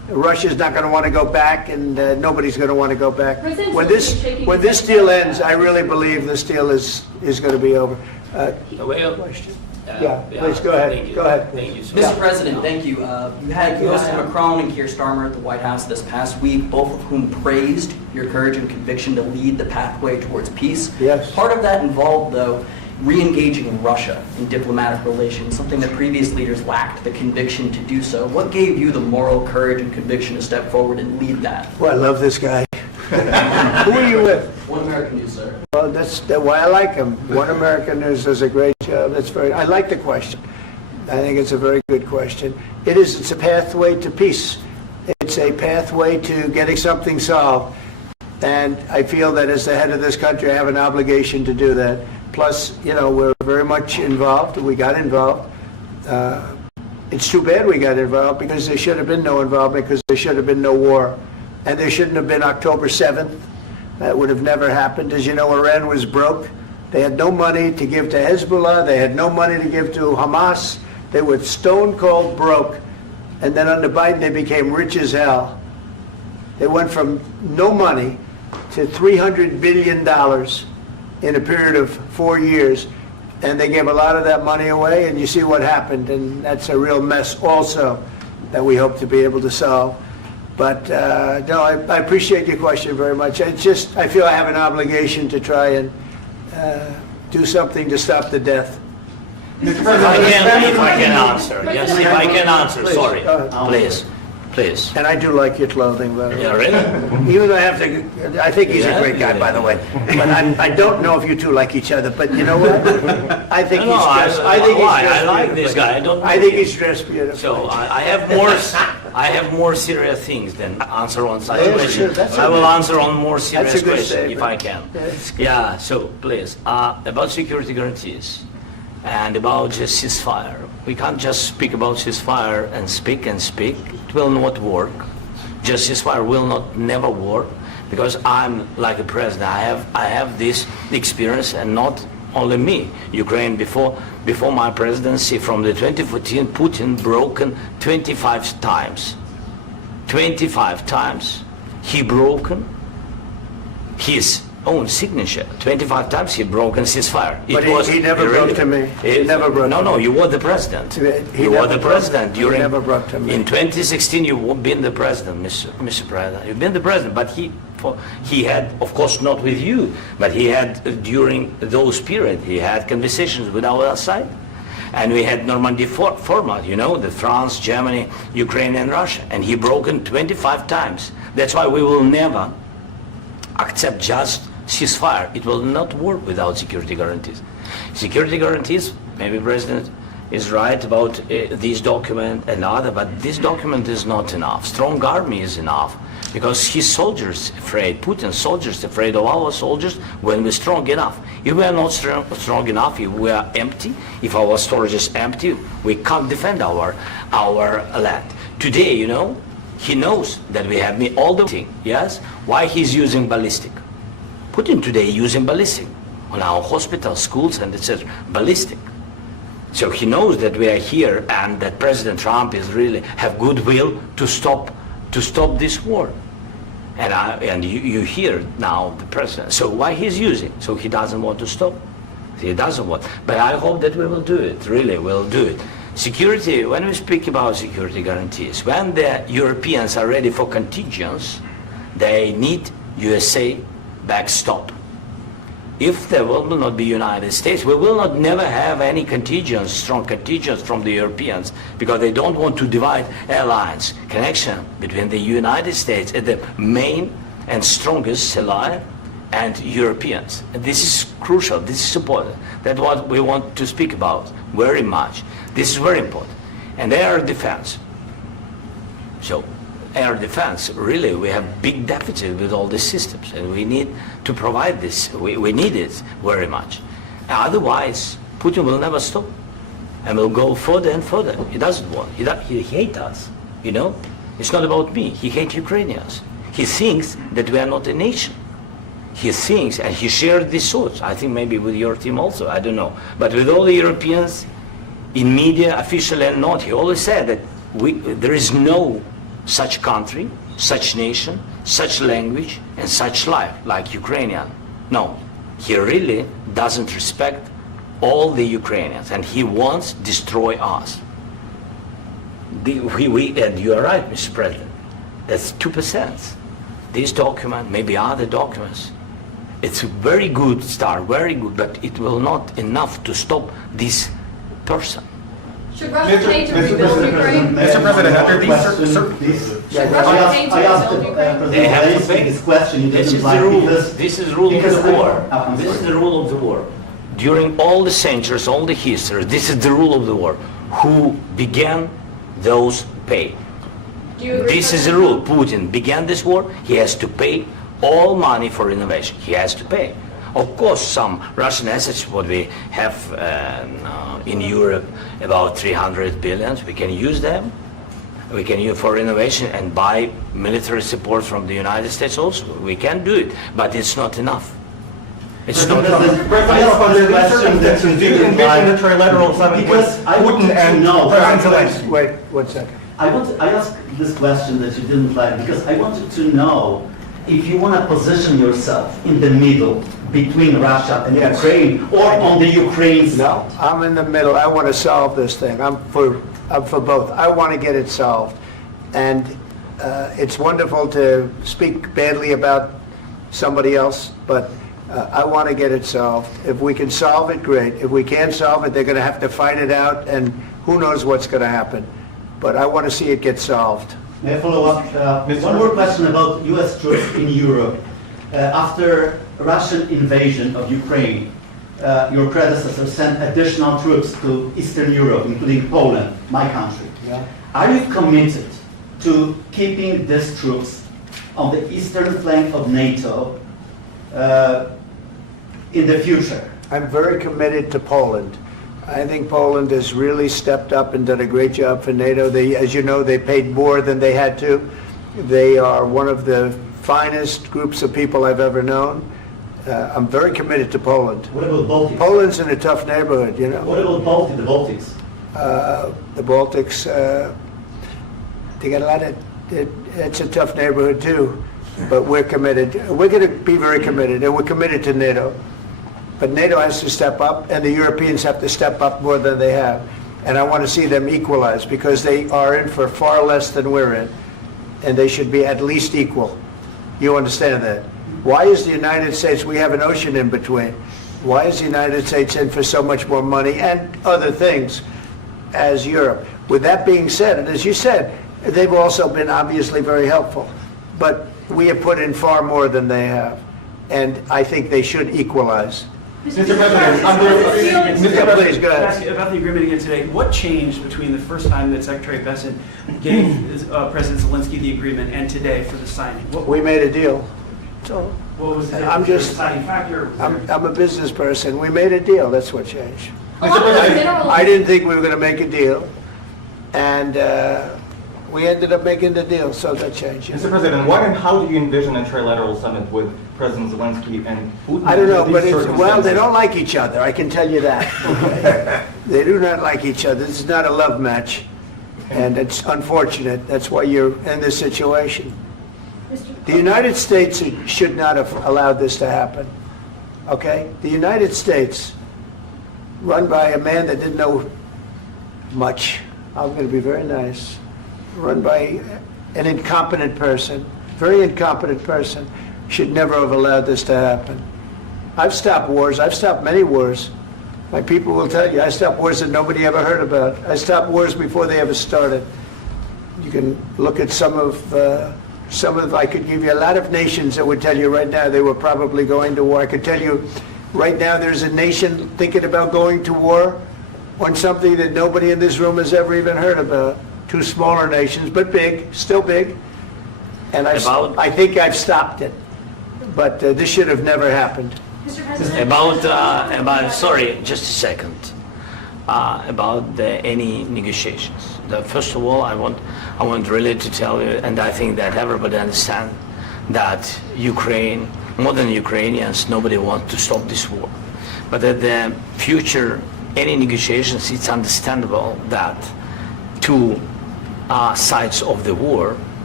Russia's not going to want to go back, and nobody's going to want to go back. President When Zelensky this shaking when his this head. deal ends, I really believe this deal is going to be over. Well, Question? Yeah, please go thank ahead. you. Go ahead. Thank you so Mr. much. President, thank you. You had Mr. Macron and Keir Starmer at the White House this past week, both of whom praised your courage and conviction to lead the pathway towards peace. Yes. Part of that involved, though, re-engaging Russia in diplomatic relations, something that previous leaders lacked the conviction to do so. What gave you the moral courage and conviction to step forward and lead that? Well, I love this guy. Who are you with? One American News, sir. Well, that's why I like him. One American News does a great job. I like the question. I think it's a very good question. It's a pathway to peace. It's a pathway to getting something solved. And I feel that as the head of this country, I have an obligation to do that. Plus, we're very much involved. We got involved. It's too bad we got involved because there should have been no involvement because there should have been no war. And there shouldn't have been October 7th. That would have never happened. As you know, Iran was broke. They had no money to give to Hezbollah. They had no money to give to Hamas. They were stone cold broke. And then under Biden, they became rich as hell. They went from no money to $300 billion in a period of 4 years. And they gave a lot of that money away, and you see what happened. And that's a real mess also that we hope to be able to solve. But no, I appreciate your question very much. I feel I have an obligation to try and do something to stop the death. If I can answer, yes, if I can answer, Please, sorry, go ahead. please. And I do like your clothing, by the way. Yeah, really? Even though I think he's a great guy, by the way. But I don't know if you two like each other. But you know what? I think he's dressed. I like this guy. I don't. I think he's dressed beautifully. So I have more serious things than answer on such Yes, questions. sure, that's I will okay. answer on more serious That's a good questions if I statement. can. That's good. Yeah. So please, about security guarantees and about just ceasefire. We can't just speak about ceasefire and speak and speak. It will not work. Just ceasefire will never work because I'm like a president. I have this experience, and not only me. Ukraine before my presidency, from the 2014, Putin broken 25 times. 25 times he broken his own signature. 25 times he broken ceasefire. But he never broke to me. He never broke to No, me. you were the president. He You were never the broke- president he during. never broke to me. In 2016, you've been the president, Mr. President. You've been the president, but he had, of course, not with you, but he had during those period. He had conversations with our side, and we had Normandy format. The France, Germany, Ukraine, and Russia, and he broken 25 times. That's why we will never accept just ceasefire. It will not work without security guarantees. Security guarantees, maybe President is right about this document and other, but this document is not enough. Strong army is enough because his soldiers afraid, Putin's soldiers afraid of our soldiers when we're strong enough. If we are not strong enough, if we are empty, if our storage is empty, we can't defend our land. Today, he knows that we have all the thing, yes? Why he's using ballistic? Putin today using ballistic on our hospitals, schools, and etc. Ballistic. So he knows that we are here and that President Trump is really have goodwill to stop this war. And you hear now the president. So why he's using? So he doesn't want to stop. He doesn't want. But I hope that we will do it. Really, we'll do it. Security. When we speak about security guarantees, when the Europeans are ready for contingents, they need USA backstop. If there will not be United States, we will not never have any contingents, strong contingents from the Europeans, because they don't want to divide alliance connection between the United States and the main and strongest ally and Europeans. And this is crucial. This is important. That's what we want to speak about very much. This is very important. And air defense. So air defense, really, we have big deficit with all these systems, and we need to provide this. We need it very much. Otherwise, Putin will never stop, and will go further and further. He doesn't want. He hates us. It's not about me. He hates Ukrainians. He thinks that we are not a nation. He thinks, and he shared these thoughts. I think maybe with your team also. I don't know, but with all the Europeans, in media, officially and not, he always said that there is no such country, such nation, such language, and such life, like Ukrainian. No, he really doesn't respect all the Ukrainians, and he wants to destroy us. And you are right, Mr. President. That's 2%. This document, maybe other documents, it's a very good start, very good, but it will not enough to stop this person. Should Russia pay to rebuild Ukraine? Mr. President, after these Should Russia pay to rebuild Ukraine? They have to pay. This question you This didn't is the like rule. because This is the rule of because the war. I'm This is sorry. the rule of the war. During all the centuries, all the history, this is the rule of the war. Who began, those pay. Do you agree This with is the that? rule. Putin began this war. He has to pay all money for innovation. He has to pay. Of course, some Russian assets, what we have in Europe, about 300 billion, we can use them. We can use for innovation and buy military support from the United States also. We can do it, but it's not enough. It's not enough. President, under these circumstances, do you envision a trilateral summit with Because I want Putin to and know- President Zelensky? Wait 1 second. I asked this question that you didn't like because I wanted to know if you want to position yourself in the middle between Russia and Yes. Ukraine or on the Ukraine's No, I'm in the middle. I want to solve this thing. I'm for both. I want to get it solved. And it's wonderful to speak badly about somebody else, but I want to get it solved. If we can solve it, great. If we can't solve it, they're going to have to fight it out, and who knows what's going to happen. But I want to see it get solved. May I follow up? One more question about U.S. troops in Europe. After Russian invasion of Ukraine, your predecessor sent additional troops to Eastern Europe, including Poland, my country. Yeah. Are you committed to keeping these troops on the eastern flank of NATO in the future? I'm very committed to Poland. I think Poland has really stepped up and done a great job for NATO. They, as you know, they paid more than they had to. They are one of the finest groups of people I've ever known. I'm very committed to Poland. What about Baltics? Poland's in a tough neighborhood, you know. What about the Baltics? The Baltics, they got a lot of, it's a tough neighborhood too, but we're committed. We're going to be very committed, and we're committed to NATO. But NATO has to step up, and the Europeans have to step up more than they have. And I want to see them equalize, because they are in for far less than we're in, and they should be at least equal. You understand that? Why is the United States, we have an ocean in between, why is the United States in for so much more money and other things as Europe? With that being said, and as you said, they've also been obviously very helpful, but we have put in far more than they have, and I think they should equalize. Mr. President, Yeah, please, go Can I ahead. ask you about the agreement again today? What changed between the first time that Secretary Bessent gave President Zelensky the agreement and today for the signing? We made a deal. So What was the I'm just- deciding factor? I'm a business person. We made a deal. That's what changed. Along with minerals. I didn't think we were going to make a deal, and we ended up making the deal, so that changed. Mr. President, what and how do you envision a trilateral summit with President Zelensky and Putin? I don't know, under but these well, they circumstances? don't like each other, I can tell you that. Okay? They do not like each other. This is not a love match, and it's unfortunate. That's why you're in this situation. The United States should not have allowed this to happen, okay? The United States, run by a man that didn't know much, I'm going to be very nice, run by an incompetent person, very incompetent person, should never have allowed this to happen. I've stopped wars. I've stopped many wars. My people will tell you, I stopped wars that nobody ever heard about. I stopped wars before they ever started. You can look at some of, I could give you a lot of nations that would tell you right now they were probably going to war. I could tell you right now there's a nation thinking about going to war on something that nobody in this room has ever even heard about. Two smaller nations, but big, still big. And I think I've stopped it. But this should have never happened. Mr. President? Sorry, just a second. About any negotiations. First of all, I want really to tell you, and I think that everybody understands that Ukraine, more than Ukrainians, nobody wants to stop this war. But at the future, any negotiations, it's understandable that two sides of the war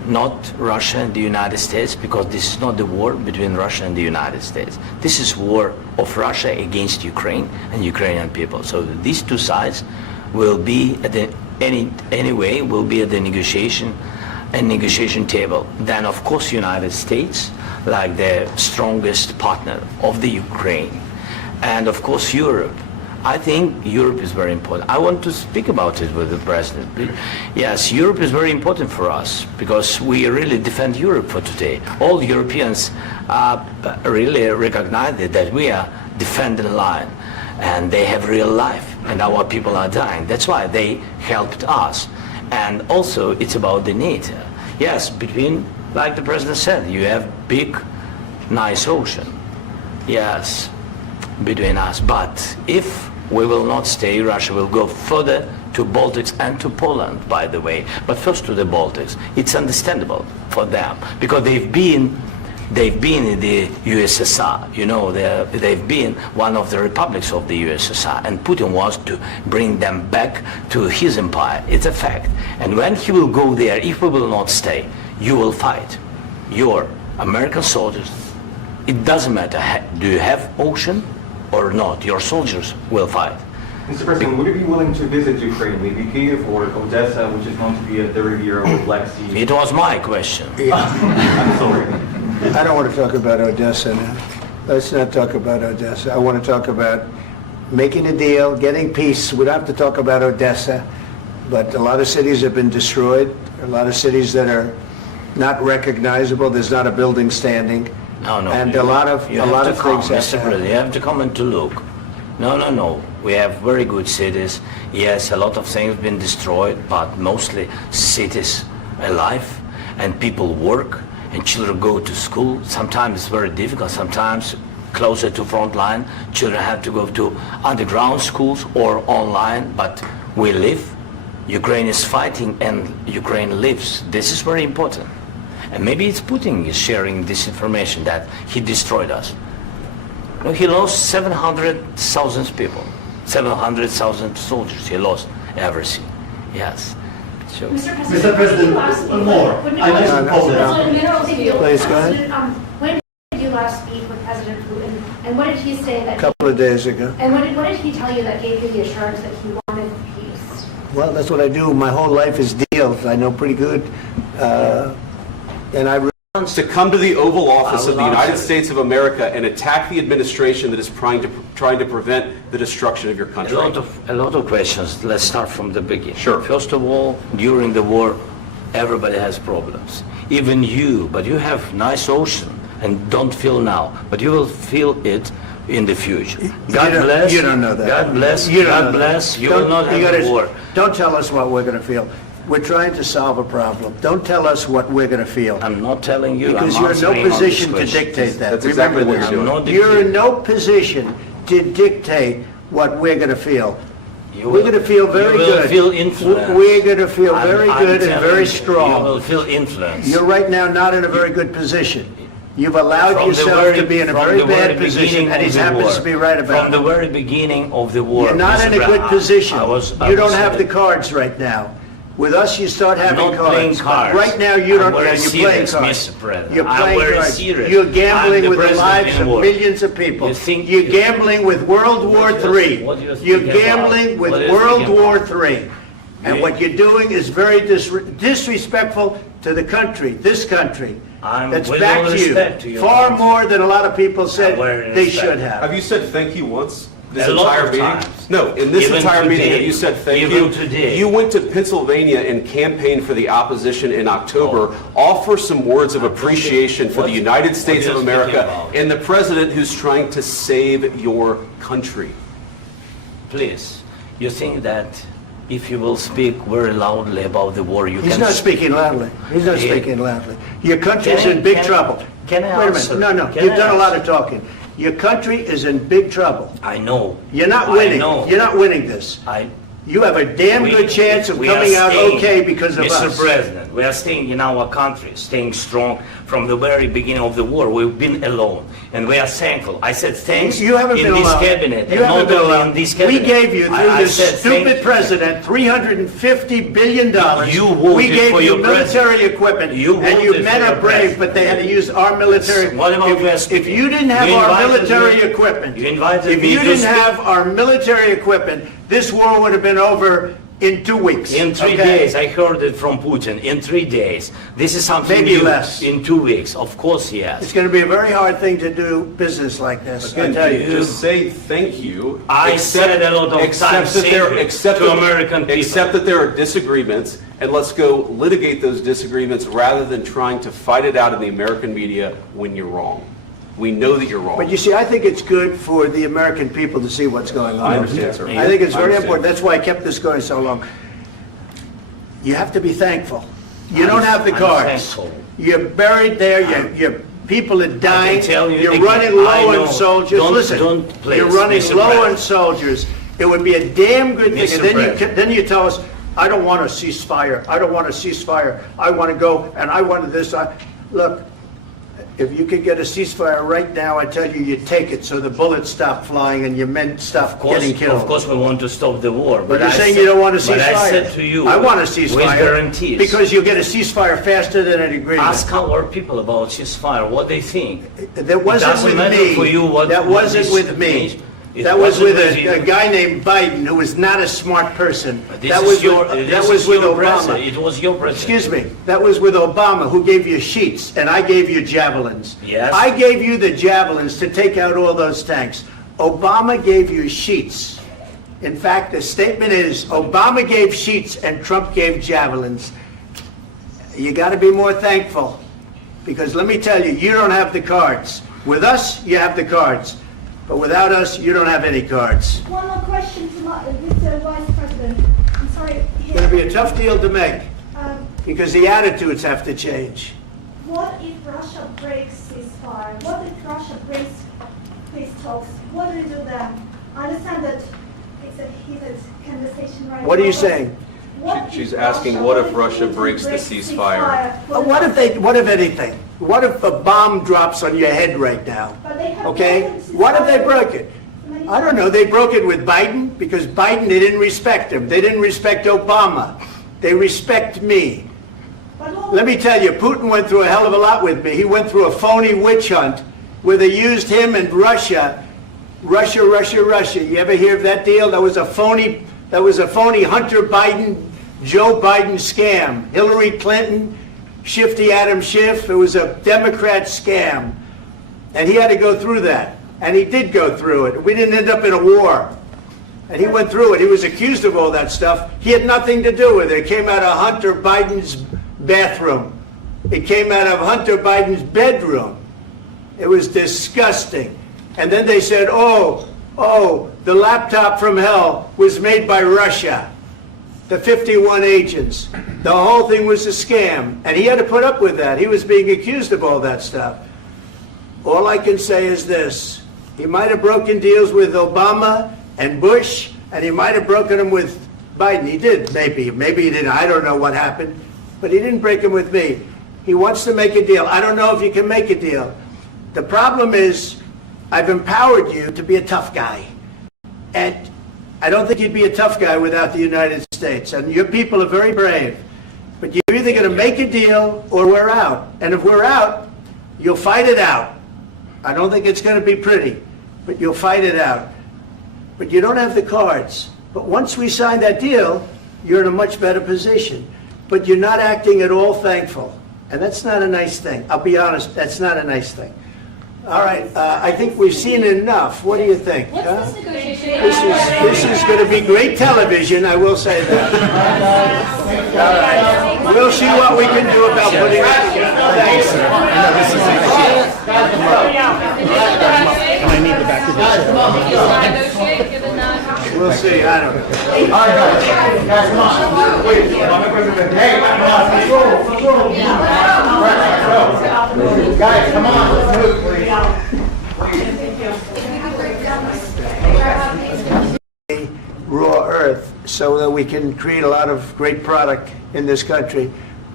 not Russia and the United States, because this is not the war between Russia and the United States. This is war of Russia against Ukraine and Ukrainian people. So these two sides will be at the anyway will be at the negotiation table. Then of course United States, like the strongest partner of the Ukraine, and of course Europe. I think Europe is very important. I want to speak about it with the president. Yes, Europe is very important for us because we really defend Europe for today. All Europeans really recognize that we are defending the line, and they have real life, and our people are dying. That's why they helped us. And also, it's about the NATO. Yes, between, like the president said, you have big, nice ocean. Yes, between us. But if we will not stay, Russia will go further to Baltics and to Poland, by the way. But first to the Baltics. It's understandable for them because they've been in the USSR. You know, they've been one of the republics of the USSR, and Putin wants to bring them back to his empire. It's a fact. And when he will go there, if we will not stay, you will fight. Your American soldiers, it doesn't matter, do you have ocean or not, your soldiers will fight. Mr. President, would you be willing to visit Ukraine, maybe Kyiv or Odessa, which is known to be a dirty area with Black Sea? It was my question. I'm sorry. I don't want to talk about Odessa now. Let's not talk about Odessa. I want to talk about making a deal, getting peace. We don't have to talk about Odessa, but a lot of cities have been destroyed. A lot of cities that are not recognizable. There's not a building standing. No. And a lot of things have Mr. happened. President, you have to come and to look. No. We have very good cities. Yes, a lot of things have been destroyed, but mostly cities alive, and people work, and children go to school. Sometimes it's very difficult. Sometimes closer to front line, children have to go to underground schools or online, but we live. Ukraine is fighting and Ukraine lives. This is very important. And maybe it's Putin is sharing this information that he destroyed us. No, he lost 700,000 people, 700,000 soldiers. He lost everything. Yes. So, Mr. President, one more. I mentioned Poland. Please, go ahead. When did you last speak with President Putin, and what did he say that? A couple of days ago. And what did he tell you that gave you the assurance that he wanted peace? Well, that's what I do. My whole life is deals. I know pretty good. And I To come to the Oval Office I of will the United answer. States of America and attack the administration that is trying to prevent the destruction of your country. a lot of questions. Let's start from the beginning. Sure. First of all, during the war, everybody has problems. Even you, but you have nice ocean and don't feel now, but you will feel it in the future. God bless. You don't know that. God bless. You don't know God that. bless. You will not have a war. Don't tell us what we're going to feel. We're trying to solve a problem. Don't tell us what we're going to feel. I'm not telling you. Because I'm you're in no answering on this position to question. dictate that. That's exactly Remember what this. you're doing. I'm not You're in dictating. no position to dictate what we're going to feel. You We're will- going to feel very you will good. feel influenced. We're going to feel I'm- very I'm good and telling very you, strong. You will feel influence. You're right now not in a very good position. You've allowed From the yourself to be in a from very the bad very position, beginning and he of the happens war. to be right about From the it. very beginning of the war. You're not Mr. in a good Brown, position. I You don't was have the saying- cards right now. With us, you start having not playing cards. cards. Right now, you I'm don't. very You're playing serious, cards. Mr. President. You're I'm playing very cards. serious. You're I'm gambling the with the president lives in of war. millions of people. You think- You're gambling with World War III. what do you You're think about? gambling with What do you World think War about? III. And Yeah. what you're doing is very disrespectful to the country, this country. I'm That's with back all to you. respect to your Far country. more than a lot of people said very they respect. should have. Have you said thank you once? This A lot entire of meeting? times. No, in this Even entire meeting, today. have you said thank Even you? today. You went to Pennsylvania and campaigned for the opposition in October. Offer some words of appreciation for What- the United what States are of you America speaking about? and the president who's trying to save your country. Please, you think that if you will speak very loudly about the war, you He's can... not speaking loudly. He's not Yeah. speaking loudly. Your country's Can I- in big can I- trouble. can I Wait a answer? minute. No, Can you've I done a lot answer? of talking. Your country is in big trouble. I know. You're not I winning. know. You're not winning this. I... You have a damn we- good chance of we are coming out staying. okay because of us. Mr. President, We are staying in our country, staying strong from the very beginning of the war. We've been alone, and we are thankful. I said thanks You haven't in been this alone. cabinet, You and haven't not been only alone. in this We cabinet. gave you, through I this said stupid thank- president, $350 billion. You voted We gave for you your military president. equipment, You and you voted men for are your brave, president. but they had to use our military. What about West? If you didn't have You our invited military me- equipment, you invited if me you to didn't speak- have our military equipment, this war would have been over in 2 weeks. In 3 okay? days, I heard it from Putin. In 3 days, this is something Maybe new. less. In 2 weeks, of course, It's yes. going to be a very hard thing to do business like this. I Again, tell you. just say thank you. I said a lot of times that there- thank you except to that- American people. Except that there are disagreements, and let's go litigate those disagreements rather than trying to fight it out in the American media when you're wrong. We know that you're wrong. But you see, I think it's good for the American people to see what's going on. I understand, sir. I think it's I very understand. important. That's why I kept this going so long. You have to be thankful. You don't have the I'm cards. thankful. You're buried there. Your people are dying. tell you You're again, running I low know. on soldiers. Don't- Listen, don't please, you're running Mr. low on President. soldiers. It would be a damn good thing. Mr. And then President. then you tell us, I don't want a ceasefire. I don't want a ceasefire. I want to go and I want this. Look, if you could get a ceasefire right now, I tell you, you take it so the bullets stop flying and your men stop getting killed. Of course, we want to stop the war. But you're I saying said- you don't want a ceasefire. But I said to you, I want a with ceasefire. guarantees. Because you'll get a ceasefire faster than an agreement. Ask our people about ceasefire, what they think. That wasn't doesn't with matter me. for you what- That what wasn't this with me. means. It That was wasn't with with you. a guy named Biden, who was not a smart person. This That is was your, with, this that is was with your Obama. president. It was your president. Excuse me. That was with Obama, who gave you sheets, and I gave you javelins. Yes. I gave you the javelins to take out all those tanks. Obama gave you sheets. In fact, the statement is, Obama gave sheets and Trump gave javelins. You got to be more thankful, because let me tell you, you don't have the cards. With us, you have the cards. But without us, you don't have any cards. One more question to Mr. Vice President. I'm sorry. It's going to be a tough deal to make, Um, because the attitudes have to change. What if Russia breaks ceasefire? What if Russia breaks peace talks? What do we do then? I understand that it's a heated conversation right now. What are you but saying? what if She's asking, what if Russia breaks the ceasefire? What if anything? What if a bomb drops on your head right now? But they have Okay? broken What if they ceasefire broke it? many I don't know. They broke it with Biden, because Biden, they didn't respect him. They didn't respect Obama. They respect me. But what- Let me tell you, Putin went through a hell of a lot with me. He went through a phony witch hunt where they used him and Russia. Russia. You ever hear of that deal? That was a phony Hunter Biden, Joe Biden scam. Hillary Clinton, Shifty Adam Schiff. It was a Democrat scam. And he had to go through that. And he did go through it. We didn't end up in a war. And he went through it. He was accused of all that stuff. He had nothing to do with it. It came out of Hunter Biden's bathroom. It came out of Hunter Biden's bedroom. It was disgusting. And then they said, oh, the laptop from hell was made by Russia. The 51 agents. The whole thing was a scam. And he had to put up with that. He was being accused of all that stuff. All I can say is this. He might have broken deals with Obama and Bush, and he might have broken them with Biden. He did, maybe. Maybe he didn't. I don't know what happened. But he didn't break them with me. He wants to make a deal. I don't know if you can make a deal. The problem is, I've empowered you to be a tough guy. And I don't think you'd be a tough guy without the United States. And your people are very brave. But you're either going to make a deal or we're out. And if we're out, you'll fight it out. I don't think it's going to be pretty, but you'll fight it out. But you don't have the cards. But once we sign that deal, you're in a much better position. But you're not acting at all thankful. And that's not a nice thing. I'll be honest, that's not a nice thing. All right, I think we've seen enough. What do you think? What's huh? this negotiation? This is going to be great television, I will say that. All right. We'll see what we can do about putting it together. Thanks. And I need the back of this. Negotiate, given that. We'll see, I don't know. All right, guys, come on. Wait, Mr. President. Hey, come on. Control. Guys, come on. Let's move, please. Raw earth so that we can create a lot of great product in this country.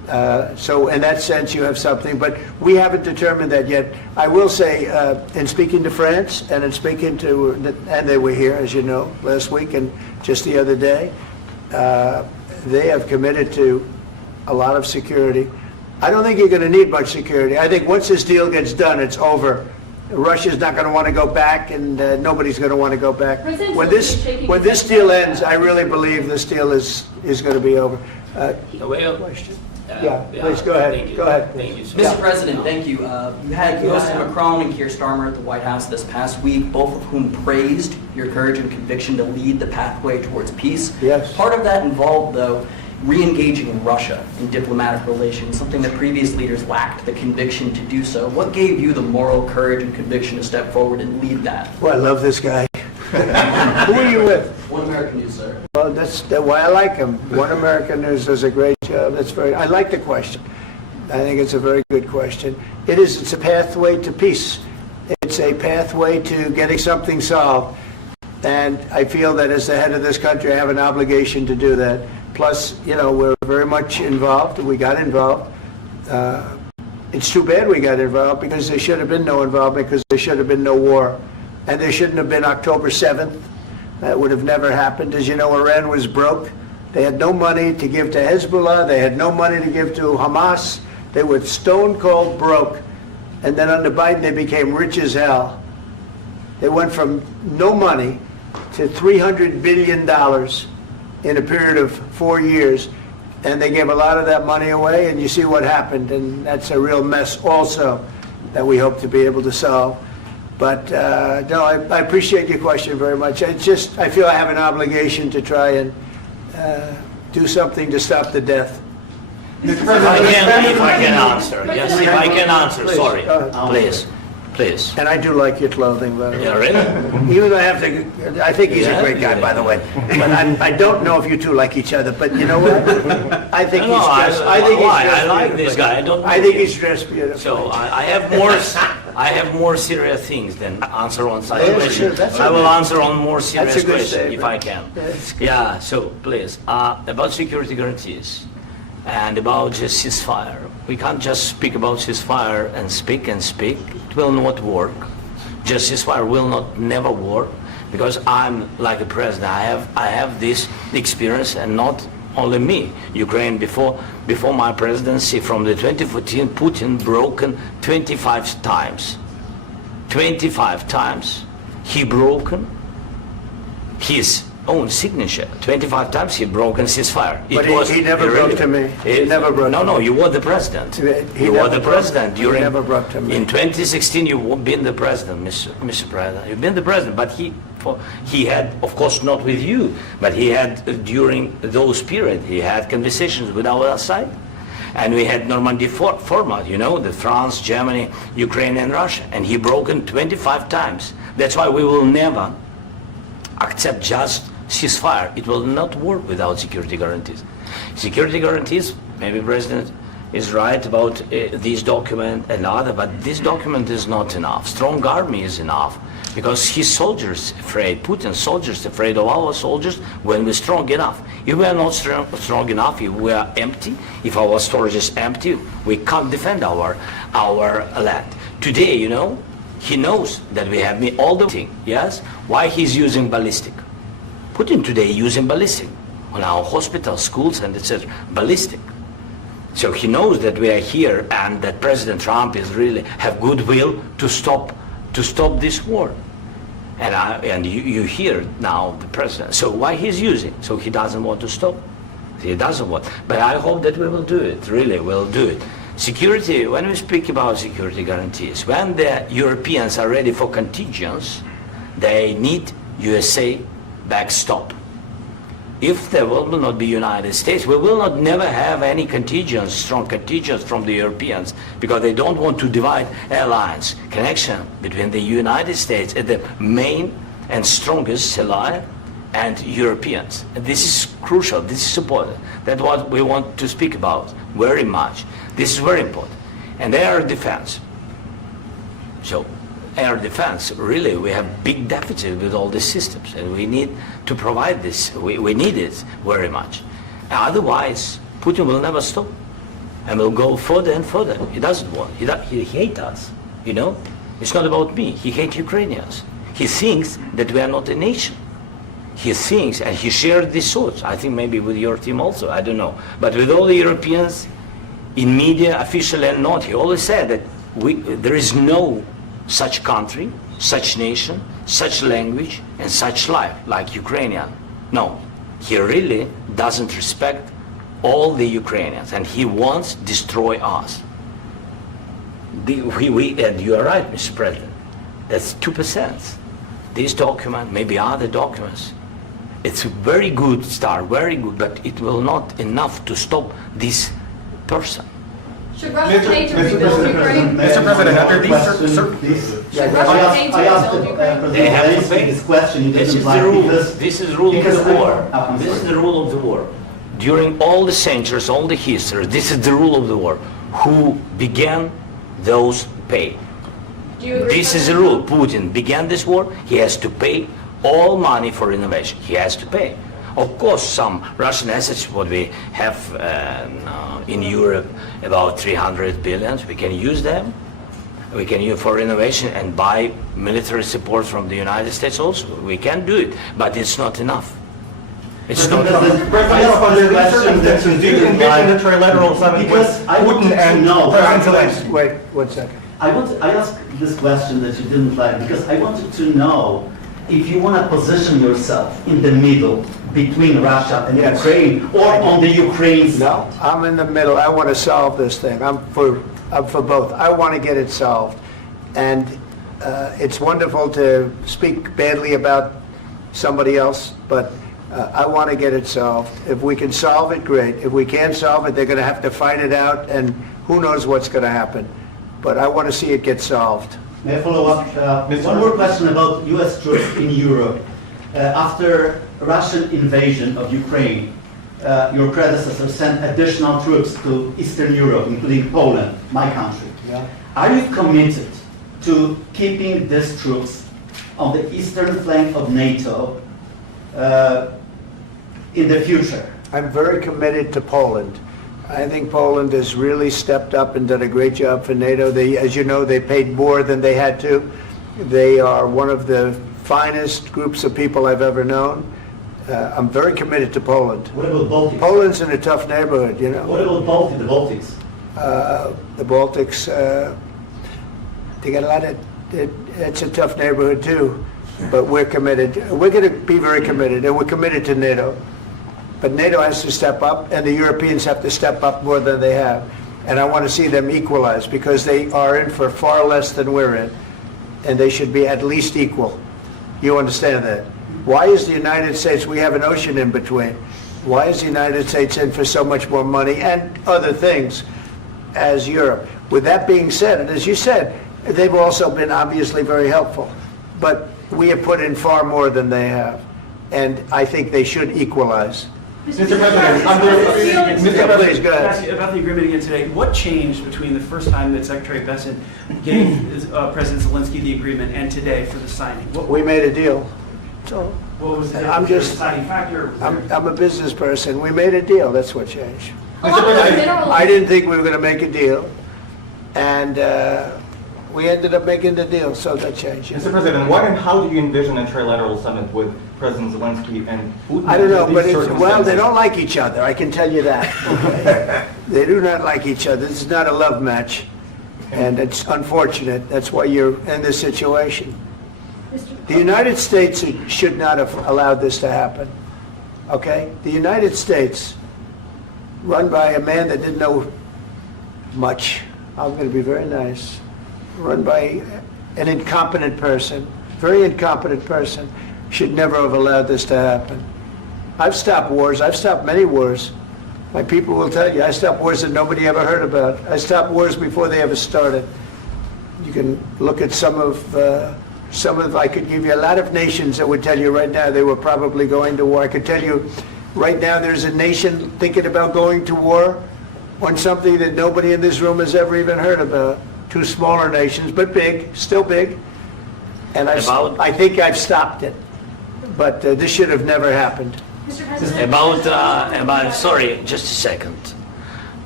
So in that sense, you have something, but we haven't determined that yet. I will say, in speaking to France and in speaking to, and they were here, as you know, last week and just the other day, they have committed to a lot of security. I don't think you're going to need much security. I think once this deal gets done, it's over. Russia's not going to want to go back, and nobody's going to want to go back. President When Zelensky shaking when his this head deal no. ends, I really believe this deal is going to be over. Well, Question? Yeah, please, go thank ahead. you. Go ahead, Thank please. you, sir. Mr. President, thank you. You had Joseph Macron and Keir Starmer at the White House this past week, both of whom praised your courage and conviction to lead the pathway towards peace. Yes. Part of that involved, though, re-engaging Russia in diplomatic relations, something that previous leaders lacked the conviction to do so. What gave you the moral courage and conviction to step forward and lead that? Well, I love this guy. Who are you with? One American News, sir. Well, that's why I like him. One American News does a great job. I like the question. I think it's a very good question. It's a pathway to peace. It's a pathway to getting something solved. And I feel that as the head of this country, I have an obligation to do that. Plus, we're very much involved. We got involved. It's too bad we got involved because there should have been no involvement because there should have been no war. And there shouldn't have been October 7th. That would have never happened. As you know, Iran was broke. They had no money to give to Hezbollah. They had no money to give to Hamas. They were stone cold broke. And then under Biden, they became rich as hell. They went from no money to $300 billion in a period of 4 years. And they gave a lot of that money away, and you see what happened. And that's a real mess also that we hope to be able to solve. But no, I appreciate your question very much. I feel I have an obligation to try and do something to stop the death. If I can answer, yes, if I can answer, Please, sorry, go ahead. please. And I do like your clothing, by the way. Yeah, really? Even though I think he's a great guy, by the way. But I don't know if you two like each other. But you know what? I think he's dressed. I like this guy. I think he's dressed beautiful. So I have more serious things than answer on such Yeah, question. sure, that's I will okay. answer on more serious That's a good question if statement. I can. That's good. Yeah. So please, about security guarantees and about just ceasefire. We can't just speak about ceasefire and speak and speak. It will not work. Just ceasefire will never work because I'm like the president. I have this experience, and not only me. Ukraine before my presidency, from the 2014, Putin broken 25 times. 25 times he broken his own signature. 25 times he broken ceasefire. But he never broke to me. He never broke to me. No, you were the president. He You never were the broke- president he during. never broke to me. In 2016, you've been the president, Mr. President. You've been the president, but he had, of course, not with you, but he had during those period. He had conversations with our side, and we had Normandy format. The France, Germany, Ukraine, and Russia, and he broken 25 times. That's why we will never accept just ceasefire. It will not work without security guarantees. Security guarantees, maybe President is right about this document and other, but this document is not enough. Strong army is enough because his soldiers afraid, Putin's soldiers afraid of our soldiers when we're strong enough. If we are not strong enough, if we are empty, if our storage is empty, we can't defend our land. Today, he knows that we have all the thing, yes? Why he's using ballistic? Putin today using ballistic on our hospitals, schools, and etc. Ballistic. So he knows that we are here and that President Trump is really have goodwill to stop this war. And you hear now the president. So why he's using? So he doesn't want to stop. He doesn't want. But I hope that we will do it. Really, we'll do it. Security. When we speak about security guarantees, when the Europeans are ready for contingents, they need USA backstop. If there will not be United States, we will not never have any contingents, strong contingents from the Europeans, because they don't want to divide alliance, connection between the United States and the main and strongest ally and Europeans. And this is crucial, this is important. That's what we want to speak about very much. This is very important. And air defense. So air defense, really, we have big deficit with all these systems, and we need to provide this. We need it very much. Otherwise, Putin will never stop. and will go further and further. He doesn't want. He hates us. You know, it's not about me. He hates Ukrainians. He thinks that we are not a nation. He thinks, and he shared these thoughts. I think maybe with your team also. I don't know, but with all the Europeans, in media, official and not, he always said that there is no such country, such nation, such language, and such life like Ukrainian. No, he really doesn't respect all the Ukrainians, and he wants to destroy us. And you are right, Mr. President. That's 2%. This document, maybe other documents, it's a very good start, very good, but it will not enough to stop this person. Should Russia pay to rebuild Ukraine? Mr. President, under these Should Russia pay to I asked rebuild Ukraine? They have to Zelensky pay. this question. You This didn't is the like rule. because This is the rule of because the war. I'm This is sorry. the rule of the war. During all the centuries, all the history, this is the rule of the war. Who began, those pay. Do you agree This with is the that? rule. Putin began this war. He has to pay all money for innovation. He has to pay. Of course, some Russian assets, what we have in Europe, about 300 billion, we can use them. We can use for innovation and buy military support from the United States also. We can do it, but it's not enough. It's not enough. President, under these circumstances, do you envision a trilateral summit with Because I want Putin to and know. President Zelensky? Wait 1 second. I asked this question that you didn't like because I wanted to know if you want to position yourself in the middle between Russia and Yes. Ukraine or on the Ukraine's No, I'm in the middle. I want to solve this thing. I'm for both. I want to get it solved. And it's wonderful to speak badly about somebody else, but I want to get it solved. If we can solve it, great. If we can't solve it, they're going to have to fight it out, and who knows what's going to happen. But I want to see it get solved. May I follow up? One more question about U.S. troops in Europe. After Russian invasion of Ukraine, your predecessor sent additional troops to Eastern Europe, including Poland, my country. Yeah. Are you committed to keeping these troops on the eastern flank of NATO in the future? I'm very committed to Poland. I think Poland has really stepped up and done a great job for NATO. As you know, they paid more than they had to. They are one of the finest groups of people I've ever known. I'm very committed to Poland. What about Baltics? Poland's in a tough neighborhood, you know. What about the Baltics? The Baltics, they got a lot of, it's a tough neighborhood too, but we're committed. We're going to be very committed, and we're committed to NATO. But NATO has to step up, and the Europeans have to step up more than they have. And I want to see them equalize, because they are in for far less than we're in, and they should be at least equal. You understand that? Why is the United States, we have an ocean in between, why is the United States in for so much more money and other things as Europe? With that being said, and as you said, they've also been obviously very helpful, but we have put in far more than they have, and I think they should equalize. Mr. President, Please, go ahead. Ask you about the agreement again today. What changed between the first time that Secretary Bessent gave President Zelensky the agreement and today for the signing? We made a deal. So What was the I'm just- deciding factor? I'm a business person. We made a deal. That's what changed. Mr. President, I didn't think we were going to make a deal, and we ended up making the deal, so that changed. Mr. President, what and how do you envision a trilateral summit with President Zelensky and Putin? I don't know, under but these well, they circumstances? don't like each other. I can tell you that. Okay? They do not like each other. This is not a love match, and it's unfortunate. That's why you're in this situation. The United States should not have allowed this to happen. Okay? The United States, run by a man that didn't know much. I'm going to be very nice. Run by an incompetent person, very incompetent person, should never have allowed this to happen. I've stopped wars. I've stopped many wars. My people will tell you, I stopped wars that nobody ever heard about. I stopped wars before they ever started. You can look at some of, I could give you a lot of nations that would tell you right now they were probably going to war. I could tell you right now there's a nation thinking about going to war on something that nobody in this room has ever even heard about. Two smaller nations, but big, still big. And I think I've stopped it. But this should have never happened. Mr. President. Sorry, just a second.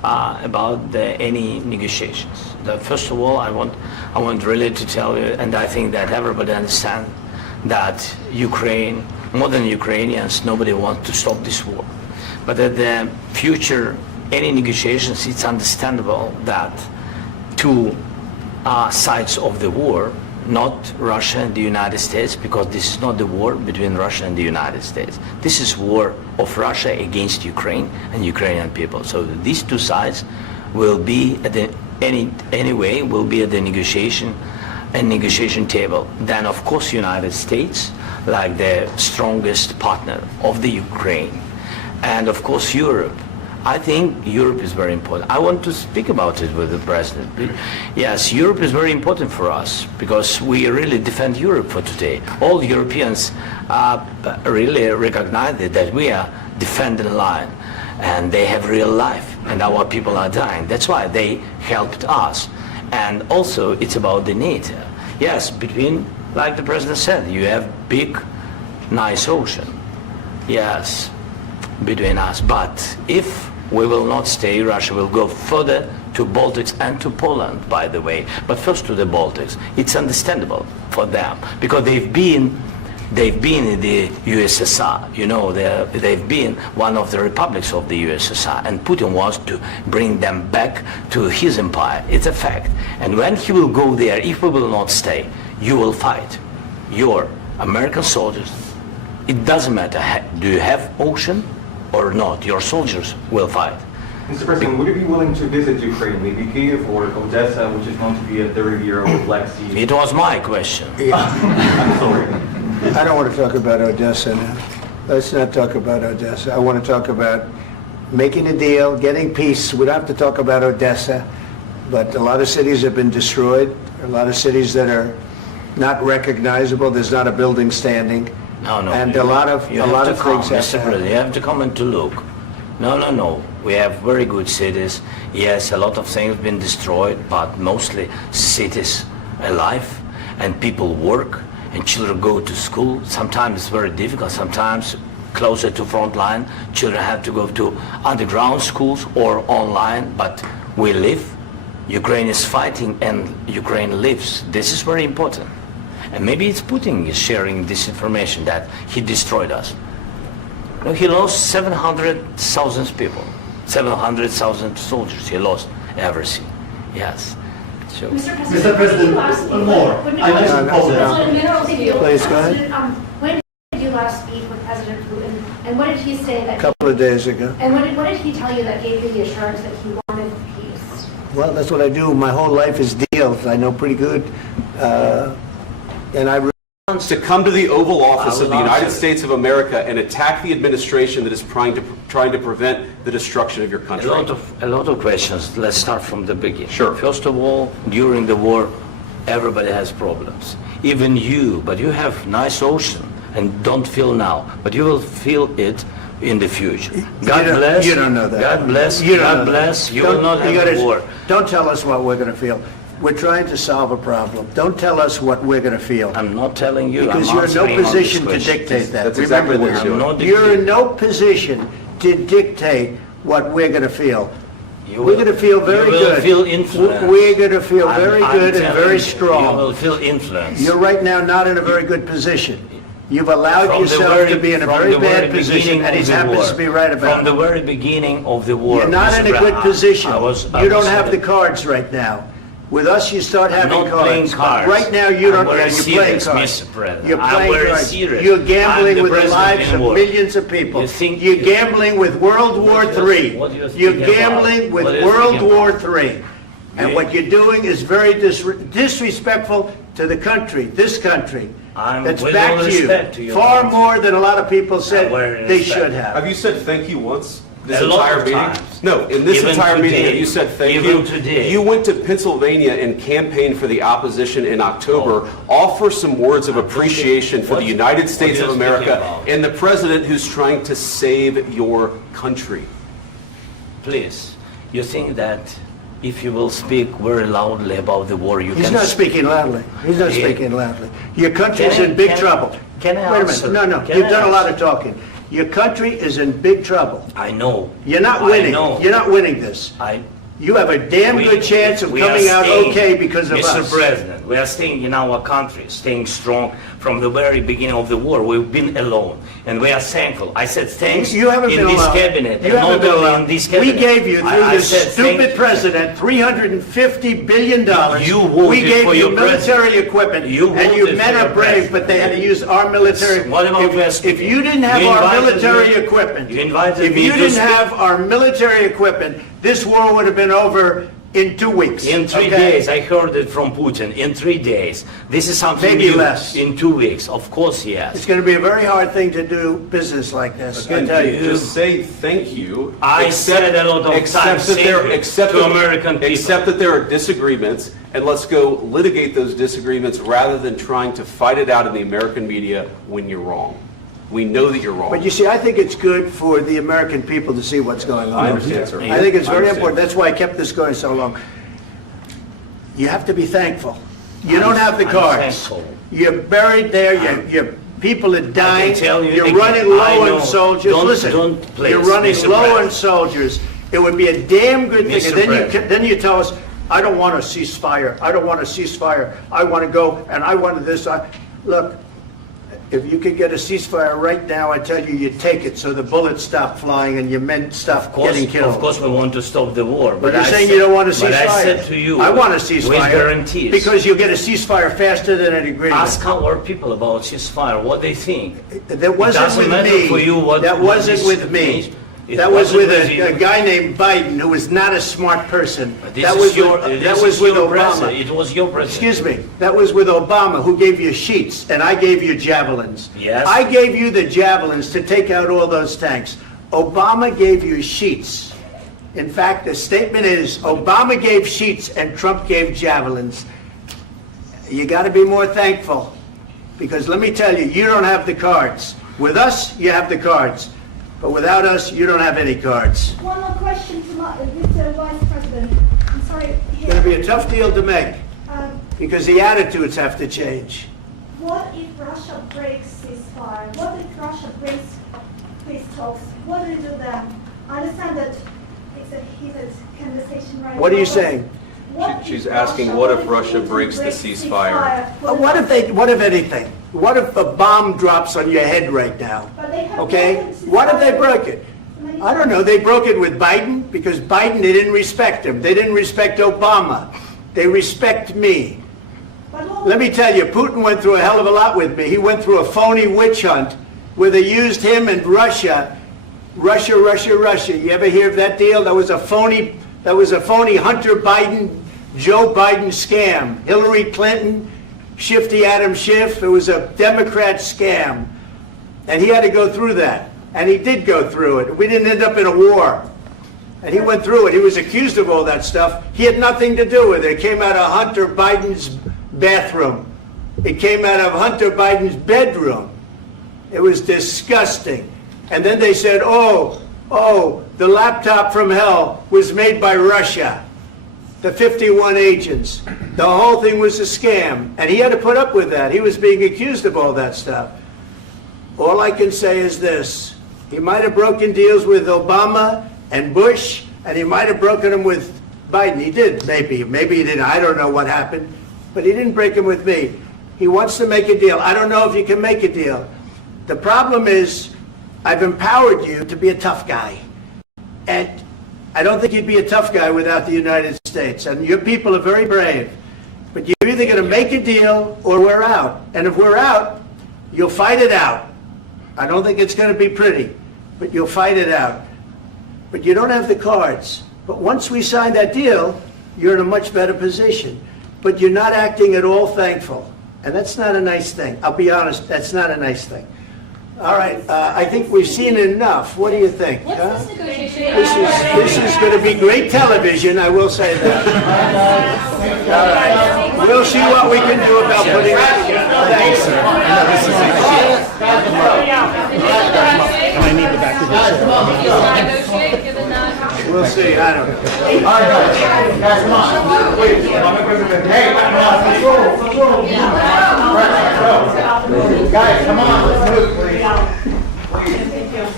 any negotiations. First of all, I want really to tell you, and I think that everybody understands that Ukraine, more than Ukrainians, nobody wants to stop this war. But at the future, any negotiations, it's understandable that two sides of the war, not Russia and the United States, because this is not the war between Russia and the United States. This is war of Russia against Ukraine and Ukrainian people. So these two sides will be at the will be at the negotiation table. Then of course United States, like the strongest partner of the Ukraine, and of course Europe. I think Europe is very important. I want to speak about it with the president. Yes, Europe is very important for us because we really defend Europe for today. All Europeans really recognize that we are defending the line, and they have real life, and our people are dying. That's why they helped us. And also, it's about the NATO. Yes, between, like the president said, you have big, nice ocean. Yes, between us. But if we will not stay, Russia will go further to Baltics and to Poland, by the way. But first to the Baltics. It's understandable for them because they've been in the USSR. You know, they've been one of the republics of the USSR, and Putin wants to bring them back to his empire. It's a fact. And when he will go there, if we will not stay, you will fight. Your American soldiers, it doesn't matter, do you have ocean or not, your soldiers will fight. Mr. President, would you be willing to visit Ukraine, maybe Kyiv or Odessa, which is known to be a 30-year-old Black Sea? It was my question. I'm sorry. I don't want to talk about Odessa now. Let's not talk about Odessa. I want to talk about making a deal, getting peace. We don't have to talk about Odessa, but a lot of cities have been destroyed. A lot of cities that are not recognizable. There's not a building standing. No. And a lot of things have to happen. You have to come and to look. No. We have very good cities. Yes, a lot of things have been destroyed, but mostly cities alive, and people work, and children go to school. Sometimes it's very difficult. Sometimes closer to front line, children have to go to underground schools or online, but we live. Ukraine is fighting and Ukraine lives. This is very important. And maybe it's Putin is sharing this information that he destroyed us. No, he lost 700,000 people, 700,000 soldiers. He lost everything. Yes. So. Mr. President, one more. I mentioned Poland. Please, go ahead. When did you last speak with President Putin, and what did he say that? A couple of days ago. And what did he tell you that gave you the assurance that he wanted peace? Well, that's what I do. My whole life is deals. I know pretty good. And I to come to the Oval Office of the United answer. States of America and attack the administration that is trying to prevent the destruction of your country. A lot of questions. Let's start from the beginning. Sure. First of all, during the war, everybody has problems. Even you, but you have nice ocean and don't feel now, but you will feel it in the future. God bless. You don't know that. God bless. You don't God know bless. that. You will not have war. Don't tell us what we're going to feel. We're trying to solve a problem. Don't tell us what we're going to feel. I'm not telling you. Because I'm you're in no answering on this position to question. dictate that. That's exactly Remember what this. you're doing. I'm not You're in dictating. no position to dictate what we're going to feel. You We're will- going to feel very you will good. feel influenced. We're going to feel I'm- very I'm good and telling very you, strong. You will feel influence. You're right now not in a very good position. You've allowed From the yourself very- to be in a from very the very bad position, beginning and he of the happens war. to be right about From the it. very beginning of the war. You're not Mr. in a good Brown, position. I You don't was have the saying- cards right now. With us, you start I'm having not playing cards. cards. Right now, you don't. I'm very You're playing serious, cards. Mr. President. You're I'm playing very cards. serious. You're I'm gambling the with the president lives in of war. millions of people. You think- You're gambling with World War What do you- III. what do you think You're about? gambling with What do you World think War about? III. And what you're doing is very disrespectful to the country, this country. I'm That's with back all to respect to you. your Far country. more than a lot of people said very they respect. should have. Have you said thank you once? This A lot entire of meeting? times. No, in this Even entire meeting, today. have you said thank Even you? today. You went to Pennsylvania and campaigned for the opposition in October. Offer some words of appreciation for the United States what of are you speaking America about? and the president who's trying to save your country. Please, you think that if you will speak very loudly about the war, you He's can... not speaking loudly. He's not Yeah. speaking loudly. Your country's Can I- in big can- trouble. can I Wait a answer? minute. No. Can You've I done a lot answer? of talking. Your country is in big trouble. I know. You're not I winning. know. You're not winning this. You have a damn good chance of we are coming out staying, okay because of Mr. us. President, we are staying in our country, staying strong from the very beginning of the war. We've been alone, and we are thankful. I said thanks You haven't in been this alone. cabinet, You and haven't not been only alone. in this cabinet. We gave you, through I this said thank stupid president, $350 billion. You voted We gave for you your military president. equipment, You and you voted men for are your brave, president. but they had to use our military. What about West? If you didn't have You our invited military me- equipment, you invited if me you to didn't speak- have our military equipment, this war would have been over in 2 weeks. In 3 days, I heard it from Putin. In 3 days, this is something Maybe new. less. In 2 weeks, of course, yes. It's going to be a very hard thing to do business like this, I Again, tell you. just say thank you. I said a lot of times that there, thank you except to that- American people. Except that there are disagreements, and let's go litigate those disagreements rather than trying to fight it out in the American media when you're wrong. We know that you're wrong. But you see, I think it's good for the American people to see what's going on. I understand, sir. I think it's I very understand. important. That's why I kept this going so long. You have to be thankful. You don't have the I'm cards. thankful. You're buried there, your people are dying. tell you You're again, running I low know. on soldiers. Don't- Listen, don't please, you're running Mr. low on President. soldiers. It would be a damn good thing. Mr. And then President. then you tell us, I don't want a ceasefire. I don't want a ceasefire. I want to go, and I want this. Look, if you could get a ceasefire right now, I tell you, you'd take it so the bullets stop flying and your men stop getting killed. Of course, we want to stop the war. But you're I saying said- you don't want a ceasefire. But I said to you, I want a ceasefire. with guarantees. Because you'll get a ceasefire faster than an agreement. Ask our people about ceasefire, what they think. That wasn't doesn't with matter me. for you what- That what wasn't this with me. means. It That was wasn't with with you. a guy named Biden, who was not a smart person. This That is was your, with, this that was is with your Obama. president. It was your president. Excuse me. That was with Obama, who gave you sheets, and I gave you javelins. Yes. I gave you the javelins to take out all those tanks. Obama gave you sheets. In fact, the statement is, Obama gave sheets and Trump gave javelins. You got to be more thankful, because let me tell you, you don't have the cards. With us, you have the cards. But without us, you don't have any cards. One more question to Mr. Vice President. I'm sorry. It's going to be a tough deal to make, Um, because the attitudes have to change. What if Russia breaks ceasefire? What if Russia breaks peace talks? What do you do then? I understand that it's a heated conversation right now. What are you but saying? what She's if asking, what if Russia Putin breaks the ceasefire? What if anything? What if a bomb drops on your head right now? But they have Okay? broken ceasefire What if they broke it? many I don't know. They broke it with Biden, because Biden, they didn't respect him. They didn't respect Obama. They respect me. But what- Let me tell you, Putin went through a hell of a lot with me. He went through a phony witch hunt where they used him and Russia. Russia. You ever hear of that deal? That was a phony Hunter Biden, Joe Biden scam. Hillary Clinton, Shifty Adam Schiff. It was a Democrat scam. And he had to go through that. And he did go through it. We didn't end up in a war. And he went through it. He was accused of all that stuff. He had nothing to do with it. It came out of Hunter Biden's bathroom. It came out of Hunter Biden's bedroom. It was disgusting. And then they said, oh, the laptop from hell was made by Russia. The 51 agents. The whole thing was a scam. And he had to put up with that. He was being accused of all that stuff. All I can say is this. He might have broken deals with Obama and Bush, and he might have broken them with Biden. He did, maybe. Maybe he didn't. I don't know what happened. But he didn't break them with me. He wants to make a deal. I don't know if you can make a deal. The problem is, I've empowered you to be a tough guy. And I don't think you'd be a tough guy without the United States. And your people are very brave. But you're either going to make a deal or we're out. And if we're out, you'll fight it out. I don't think it's going to be pretty, but you'll fight it out. But you don't have the cards. But once we sign that deal, you're in a much better position. But you're not acting at all thankful. And that's not a nice thing. I'll be honest, that's not a nice thing. All right, I think we've seen enough. What do you think? What's huh? this negotiation? This is going to be great television, I will say that. All right, we'll see what we can do about putting it together. Thanks, sir. And I need the back of this. Negotiate, given that. We'll see, I don't know. All right, guys, come on. Wait, Mr. President. Hey, let's roll. Guys, come on, let's move, please.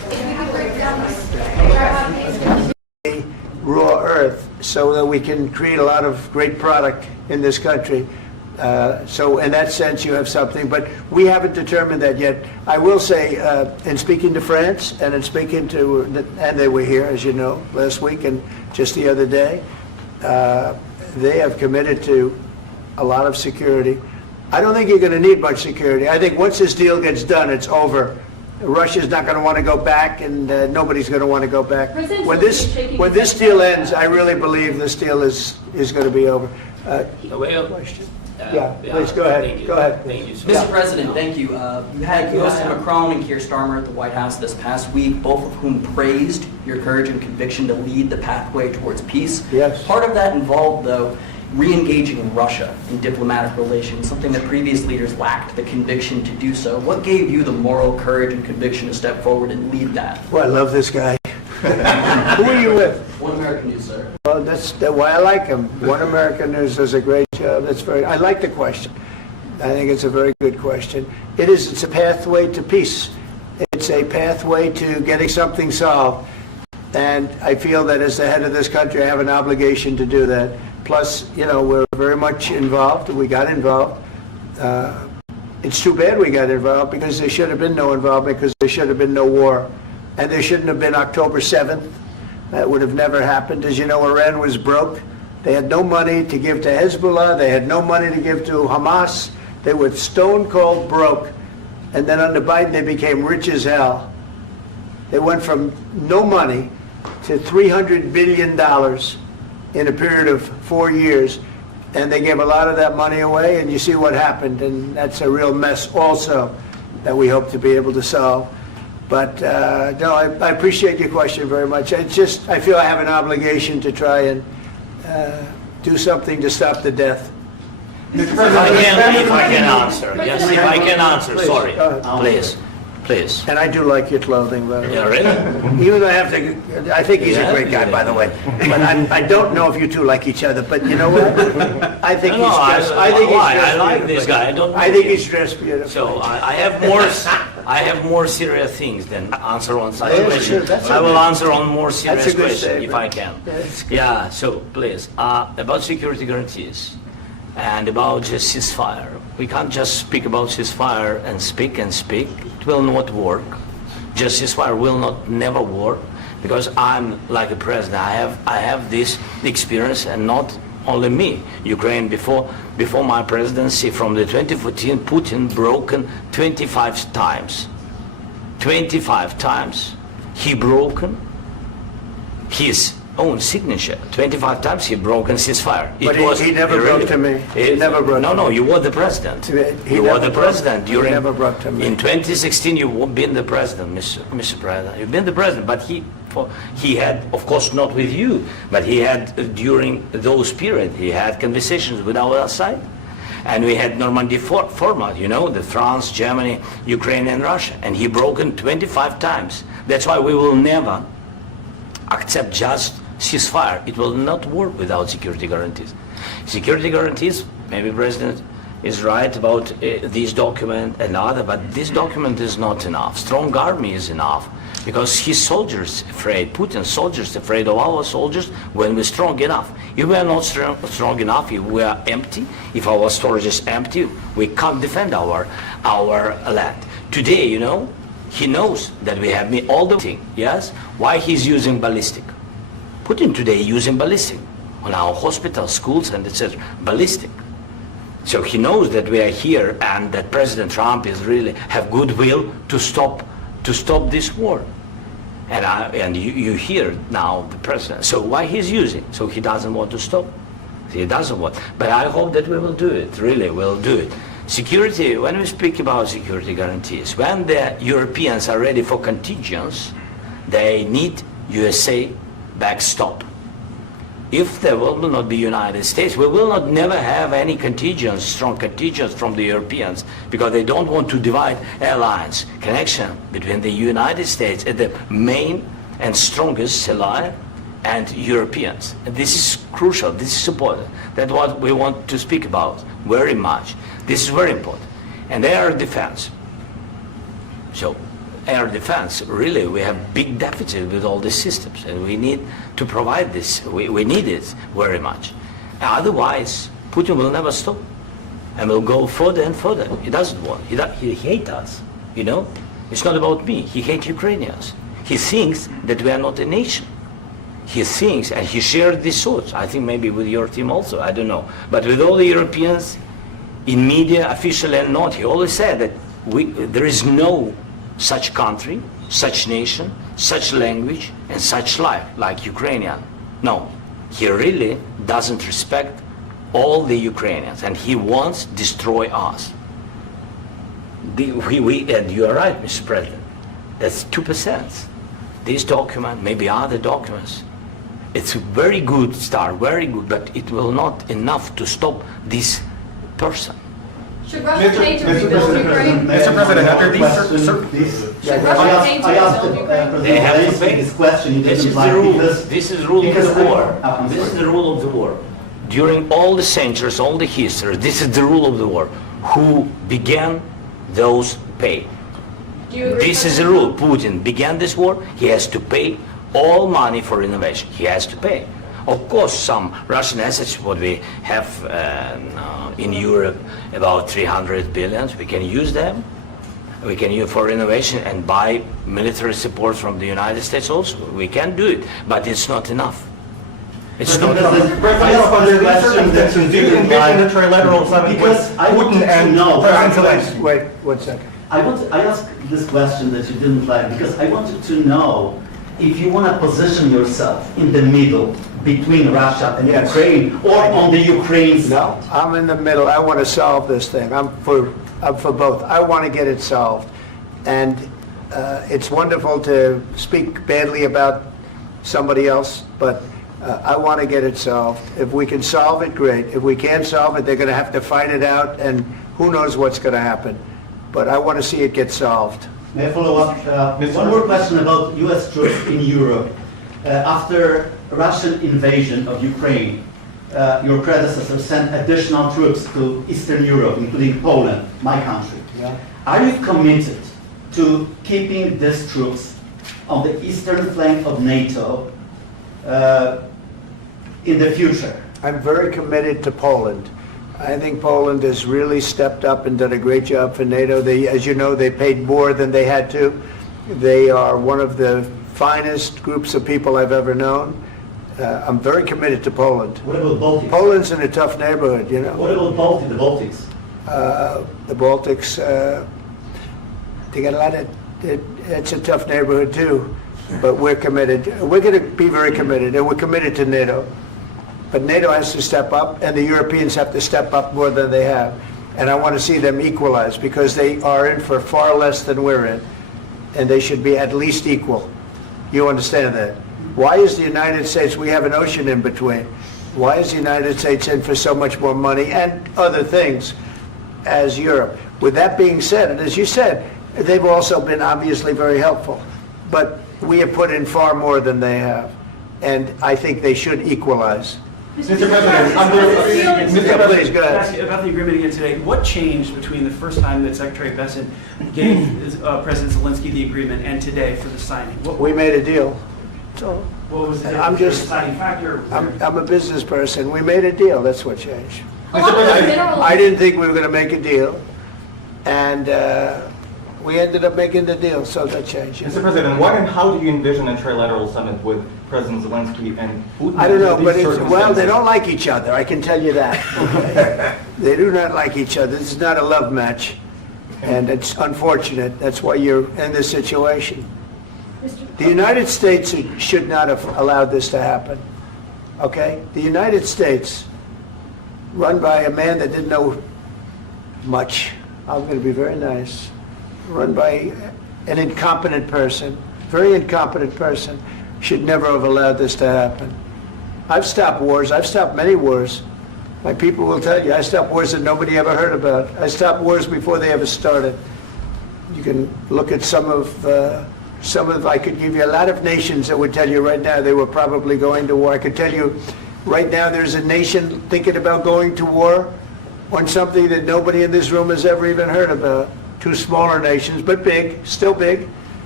so that we can create a lot of great product in this country. So in that sense, you have something, but we haven't determined that yet. I will say, in speaking to France and in speaking to, and they were here, as you know, last week and just the other day, they have committed to a lot of security. I don't think you're going to need much security. I think once this deal gets done, it's over. Russia's not going to want to go back, and nobody's going to want to go back. President When Zelensky shaking when his this head deal no. ends, I really believe this deal is going to be over. Question. Yeah, please, go ahead. Thank you. Go ahead. Thank you, sir. Mr. President, thank you. You hosted Macron and Keir Starmer at the White House this past week, both of whom praised your courage and conviction to lead the pathway towards peace. Yes. Part of that involved, though, re-engaging Russia in diplomatic relations, something that previous leaders lacked the conviction to do so. What gave you the moral courage and conviction to step forward and lead that? Well, I love this guy. Who are you with? One American News, sir. Well, that's why I like him. One American News does a great job. I like the question. I think it's a very good question. It's a pathway to peace. It's a pathway to getting something solved. And I feel that as the head of this country, I have an obligation to do that. Plus, we're very much involved. We got involved. It's too bad we got involved because there should have been no involvement, because there should have been no war. And there shouldn't have been October 7th. That would have never happened. As you know, Iran was broke. They had no money to give to Hezbollah. They had no money to give to Hamas. They were stone cold broke. And then under Biden, they became rich as hell. They went from no money to $300 billion in a period of 4 years. And they gave a lot of that money away, and you see what happened. And that's a real mess also that we hope to be able to solve. But no, I appreciate your question very much. I feel I have an obligation to try and do something to stop the death. If I can answer, yes, if I can answer, Please, sorry, go ahead. please. And I do like your clothing, by the way. Yeah, really? Even though I think he's a great guy, by the way. But I don't know if you two like each other. But you know what? I think he's dressed. I like this guy. I don't know I think him. he's dressed beautiful. So I have more serious things than answer on such Yeah, question. sure, that's I will okay. answer on more serious That's a good question if statement. I can. Yes. Yeah. So please, about security guarantees and about just ceasefire. We can't just speak about ceasefire and speak and speak. It will not work. Just ceasefire will never work, because I'm like a president. I have this experience, and not only me. Ukraine before my presidency, from the 2014, Putin broken 25 times. 25 times he broken his own signature. 25 times he broken ceasefire. But he never broke to me. He never broke to me. No, you were the president. He You never were the broke- president he during. never broke to me. In 2016, you've been the president, Mr. President. You've been the president, but he had, of course, not with you, but he had during those period. He had conversations with our side, and we had Normandy format. The France, Germany, Ukraine, and Russia, and he broken 25 times. That's why we will never accept just ceasefire. It will not work without security guarantees. Security guarantees, maybe President is right about this document and other, but this document is not enough. Strong army is enough, because his soldiers afraid, Putin's soldiers afraid of our soldiers when we're strong enough. If we are not strong enough, if we are empty, if our storage is empty, we can't defend our land. Today, he knows that we have all the thing, yes? Why he's using ballistic? Putin today using ballistic on our hospitals, schools, and etc. Ballistic. So he knows that we are here, and that President Trump is really have goodwill to stop this war. And you hear now the president. So why he's using? So he doesn't want to stop. He doesn't want. But I hope that we will do it. Really, we'll do it. Security. When we speak about security guarantees, when the Europeans are ready for contingents, they need USA backstop. If there will not be United States, we will not never have any contingents, strong contingents from the Europeans, because they don't want to divide alliance, connection between the United States and the main and strongest ally and Europeans. And this is crucial, this is important. That's what we want to speak about very much. This is very important. And they are defense. So air defense, really, we have big deficit with all these systems, and we need to provide this. We need it very much. Otherwise, Putin will never stop, and will go further and further. He doesn't want. He hates us, you know? It's not about me. He hates Ukrainians. He thinks that we are not a nation. He thinks, and he shared these thoughts, I think maybe with your team also, I don't know. But with all the Europeans, in media, officially and not, he always said that there is no such country, such nation, such language, and such life like Ukrainian. No, he really doesn't respect all the Ukrainians, and he wants to destroy us. And you are right, Mr. President, that's 2%. This document, maybe other documents, it's a very good start, very good, but it will not enough to stop this person. Should Russia pay to rebuild Ukraine? Mr. President, after these Should Russia pay to I asked rebuild Ukraine? They have to pay. this question. This is the rule. This is the rule of the war. This is the rule of the war. During all the centuries, all the history, this is the rule of the war. Who began, those pay. Do you agree This with is the that? rule. Putin began this war. He has to pay all money for innovation. He has to pay. Of course, some Russian assets, what we have in Europe, about 300 billion, we can use them. We can use for innovation and buy military support from the United States also. We can do it, but it's not enough. It's not enough. President, under these circumstances, do you envision a trilateral summit with Because I want Putin to and know. President Zelensky? Wait 1 second. I asked this question that you didn't like because I wanted to know if you want to position yourself in the middle between Russia and Yes. Ukraine or on the Ukraine's No, I'm in the middle. I want to solve this thing. I'm for both. I want to get it solved. And it's wonderful to speak badly about somebody else, but I want to get it solved. If we can solve it, great. If we can't solve it, they're going to have to fight it out, and who knows what's going to happen. But I want to see it get solved. May I follow up? One more question about U.S. troops in Europe. After Russian invasion of Ukraine, your predecessor sent additional troops to Eastern Europe, including Poland, my country. Yeah. Are you committed to keeping these troops on the eastern flank of NATO in the future? I'm very committed to Poland. I think Poland has really stepped up and done a great job for NATO. As you know, they paid more than they had to. They are one of the finest groups of people I've ever known. I'm very committed to Poland. What about Baltics? Poland's in a tough neighborhood, you know. What about the Baltics? The Baltics, they got a lot of, it's a tough neighborhood too, but we're committed. We're going to be very committed, and we're committed to NATO. But NATO has to step up, and the Europeans have to step up more than they have. And I want to see them equalize, because they are in for far less than we're in, and they should be at least equal. You understand that? Why is the United States, we have an ocean in between, why is the United States in for so much more money and other things as Europe? With that being said, and as you said, they've also been obviously very helpful, but we have put in far more than they have, and I think they should equalize. Mr. President, Mr. Please, go Can I ahead. ask you about the agreement again today? What changed between the first time that Secretary Bessent gave President Zelensky the agreement and today for the signing? We made a deal. So What was the I'm just- deciding factor? I'm a business person. We made a deal. That's what changed. Along with the minerals. I didn't think we were going to make a deal, and we ended up making the deal, so that changed. Mr. President, what and how do you envision a trilateral summit with President Zelensky and Putin? I don't know, under but these well, they circumstances? don't like each other, I can tell you that. Okay? They do not like each other. This is not a love match, and it's unfortunate. That's why you're in this situation. The United States should not have allowed this to happen, okay? The United States, run by a man that didn't know much, I'm going to be very nice, run by an incompetent person, very incompetent person, should never have allowed this to happen. I've stopped wars. I've stopped many wars. My people will tell you, I stopped wars that nobody ever heard about. I stopped wars before they ever started. You can look at some of, I could give you a lot of nations that would tell you right now they were probably going to war. I could tell you right now there's a nation thinking about going to war on something that nobody in this room has ever even heard about. Two smaller nations, but big, still big.